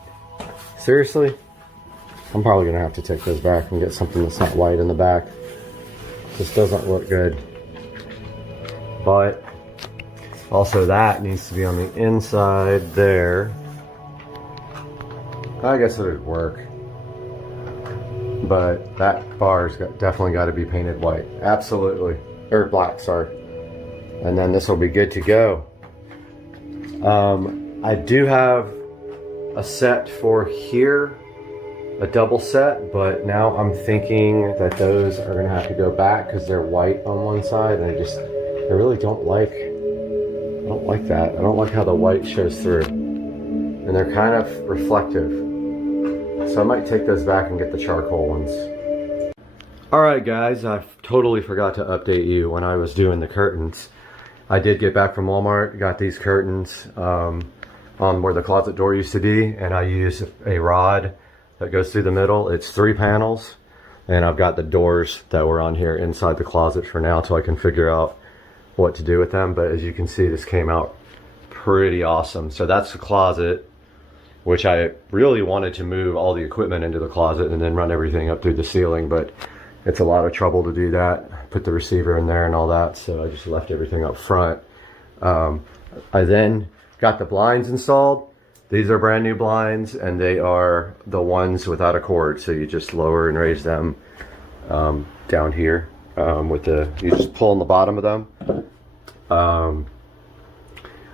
Seriously? I'm probably gonna have to take those back and get something that's not white in the back. This doesn't look good. But also that needs to be on the inside there. I guess it would work. but that bar's definitely got to be painted white. Absolutely. Or black, sorry. And then this will be good to go. I do have a set for here, a double set, but now I'm thinking that those are gonna have to go back because they're white on one side, and I really don't like that. I don't like how the white shows through, and they're kind of reflective. So I might take those back and get the charcoal ones. All right, guys, I totally forgot to update you when I was doing the curtains. I did get back from Walmart, got these curtains on where the closet door used to be, and I used a rod that goes through the middle. It's 3 panels, and I've got the doors that were on here inside the closet for now till I can figure out what to do with them. But as you can see, this came out pretty awesome. So that's the closet, which I really wanted to move all the equipment into the closet and then run everything up through the ceiling, but it's a lot of trouble to do that, put the receiver in there and all that, so I just left everything up front. I then got the blinds installed. These are brand new blinds, and they are the ones without a cord, so you just lower and raise them down here you just pull on the bottom of them.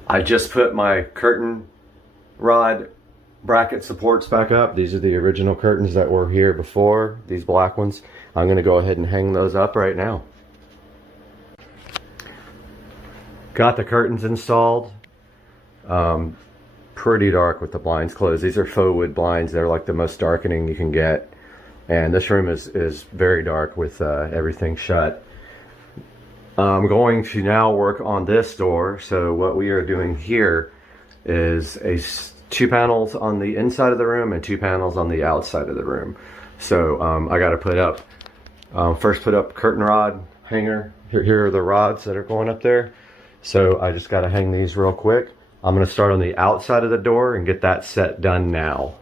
I just put my curtain rod bracket supports back up. These are the original curtains that were here before, these black ones. I'm going to go ahead and hang those up right now. Got the curtains installed. Pretty dark with the blinds closed. These are faux wood blinds. They're like the most darkening you can get. And this room is very dark with everything shut. I'm going to now work on this door. So what we are doing here is 2 panels on the inside of the room and 2 panels on the outside of the room. So I got to put up, first put up curtain rod hanger. Here are the rods that are going up there. So I just got to hang these real quick. I'm going to start on the outside of the door and get that set done now.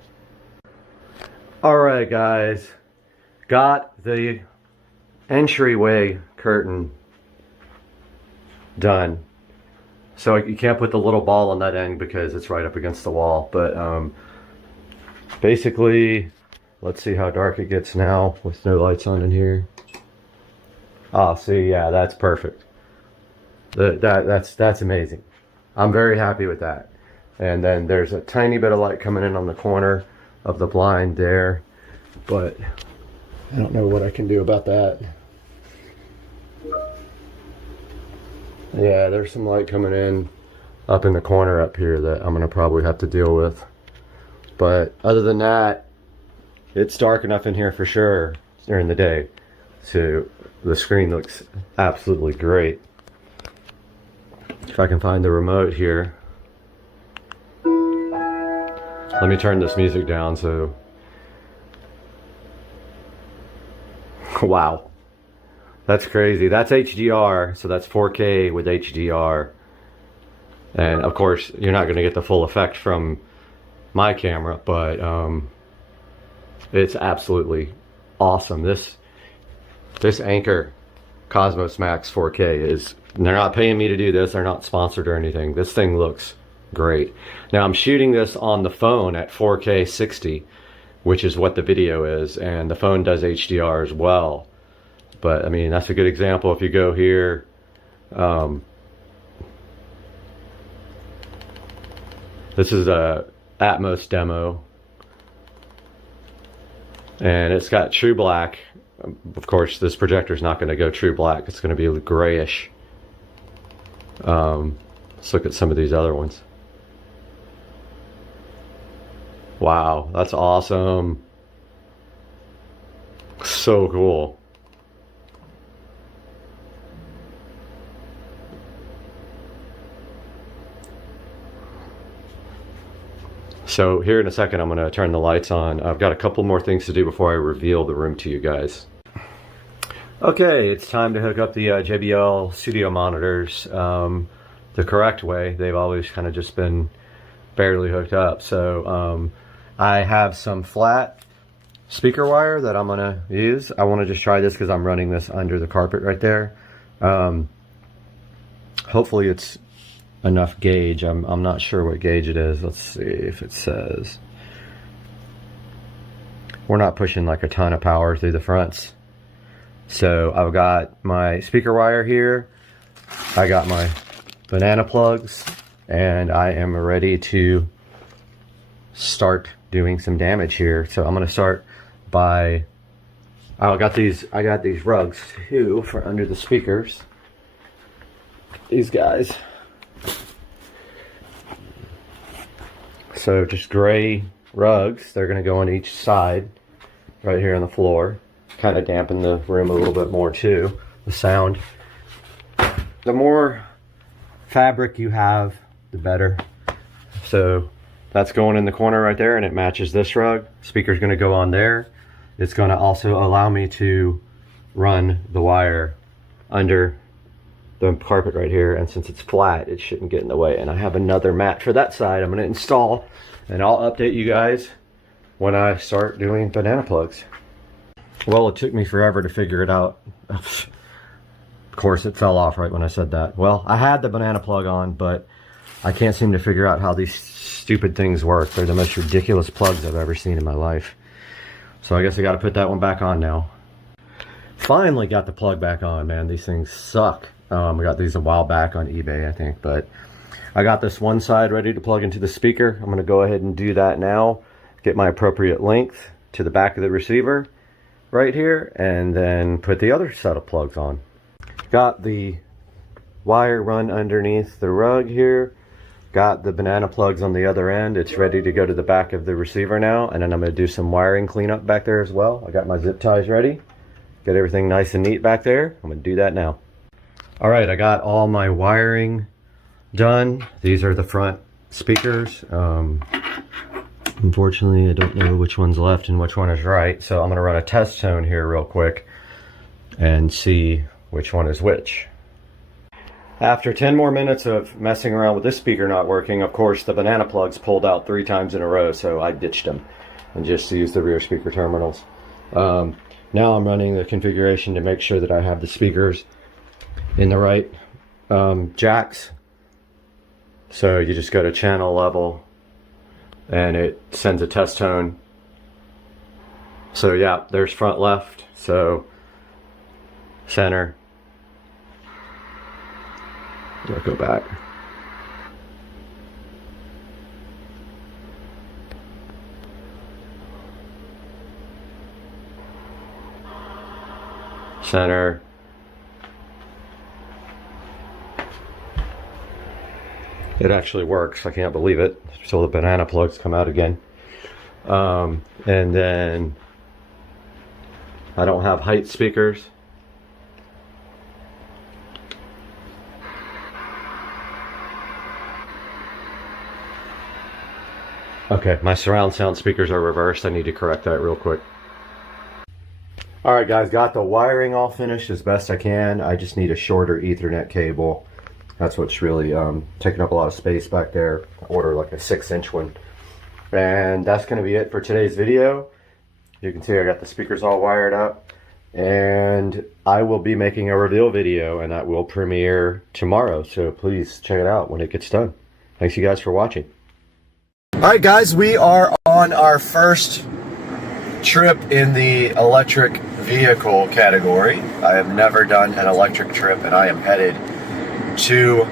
All right, guys, got the entryway curtain done. So you can't put the little ball on that end because it's right up against the wall. But basically, let's see how dark it gets now with no lights on in here. Oh, see, yeah, that's perfect. That's amazing. I'm very happy with that. And then there's a tiny bit of light coming in on the corner of the blind there, but I don't know what I can do about that. Yeah, there's some light coming in up in the corner up here that I'm gonna probably have to deal with. But other than that, it's dark enough in here for sure during the day. So the screen looks absolutely great. If I can find the remote here. Let me turn this music down so... Wow. That's crazy. That's HDR, so that's 4K with HDR. And of course, you're not going to get the full effect from my camera, but it's absolutely awesome. This Anker Cosmos Max 4K is... They're not paying me to do this. They're not sponsored or anything. This thing looks great. Now I'm shooting this on the phone at 4K 60, which is what the video is, and the phone does HDR as well. But I mean, that's a good example. If you go here, this is a Atmos demo, and it's got true black. Of course, this projector is not going to go true black. It's going to be grayish. Let's look at some of these other ones. Wow, that's awesome. So cool. So here in a second, I'm going to turn the lights on. I've got a couple more things to do before I reveal the room to you guys. Okay, it's time to hook up the JBL studio monitors the correct way. They've always kind of just been barely hooked up. So I have some flat speaker wire that I'm going to use. I want to just try this because I'm running this under the carpet right there. Hopefully it's enough gauge. I'm not sure what gauge it is. Let's see if it says. we're not pushing like a ton of power through the fronts. So I've got my speaker wire here, I got my banana plugs, and I am ready to start doing some damage here. So I'm gonna start by, I got these rugs too for under the speakers. These guys. So just gray rugs, they're gonna go on each side right here on the floor. Kind of dampen the room a little bit more too, the sound. The more fabric you have, the better. So that's going in the corner right there, and it matches this rug. Speaker's gonna go on there. It's gonna also allow me to run the wire under the carpet right here, and since it's flat, it shouldn't get in the way. And I have another mat for that side I'm gonna install, and I'll update you guys when I start doing banana plugs. Well, it took me forever to figure it out. Of course, it fell off right when I said that. Well, I had the banana plug on, but I can't seem to figure out how these stupid things work. They're the most ridiculous plugs I've ever seen in my life. So I guess I gotta put that one back on now. Finally got the plug back on, man. These things suck. We got these a while back on eBay, I think, but I got this one side ready to plug into the speaker. I'm gonna go ahead and do that now. Get my appropriate length to the back of the receiver right here, and then put the other set of plugs on. Got the wire run underneath the rug here. Got the banana plugs on the other end. It's ready to go to the back of the receiver now, and then I'm gonna do some wiring cleanup back there as well. I got my zip ties ready. Get everything nice and neat back there. I'm gonna do that now. All right, I got all my wiring done. These are the front speakers. Unfortunately, I don't know which one's left and which one is right, so I'm gonna run a test tone here real quick and see which one is which. After 10 more minutes of messing around with this speaker not working, of course the banana plugs pulled out 3 times in a row, so I ditched them and just used the rear speaker terminals. Now I'm running the configuration to make sure that I have the speakers in the right jacks. So you just go to channel level and it sends a test tone. So yeah, there's front left, so center. I'll go back. Center. It actually works. I can't believe it. So the banana plugs come out again. And then I don't have height speakers. Okay, my surround sound speakers are reversed. I need to correct that real quick. Alright guys, got the wiring all finished as best I can. I just need a shorter Ethernet cable. That's what's really taking up a lot of space back there. Order like a 6-inch one. And that's going to be it for today's video. You can see I got the speakers all wired up. And I will be making a reveal video, and that will premiere tomorrow. So please check it out when it gets done. Thanks you guys for watching. Alright guys, we are on our first trip in the electric vehicle category. I have never done an electric trip, and I am headed to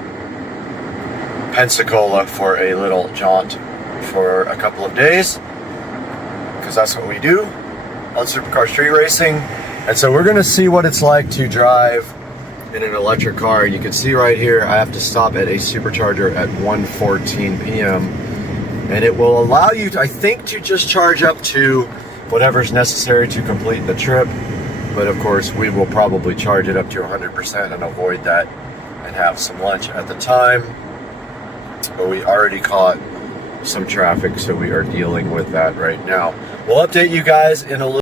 Pensacola for a little jaunt for a couple of days, because that's what we do on Supercar Street Racing. And so we're going to see what it's like to drive in an electric car. You can see right here I have to stop at a supercharger at 1:14 p.m. and it will allow you to, I think, to just charge up to whatever's necessary to complete the trip. But of course we will probably charge it up to 100% and avoid that and have some lunch at the time. But we already caught some traffic, so we are dealing with that right now. We'll update you guys in a little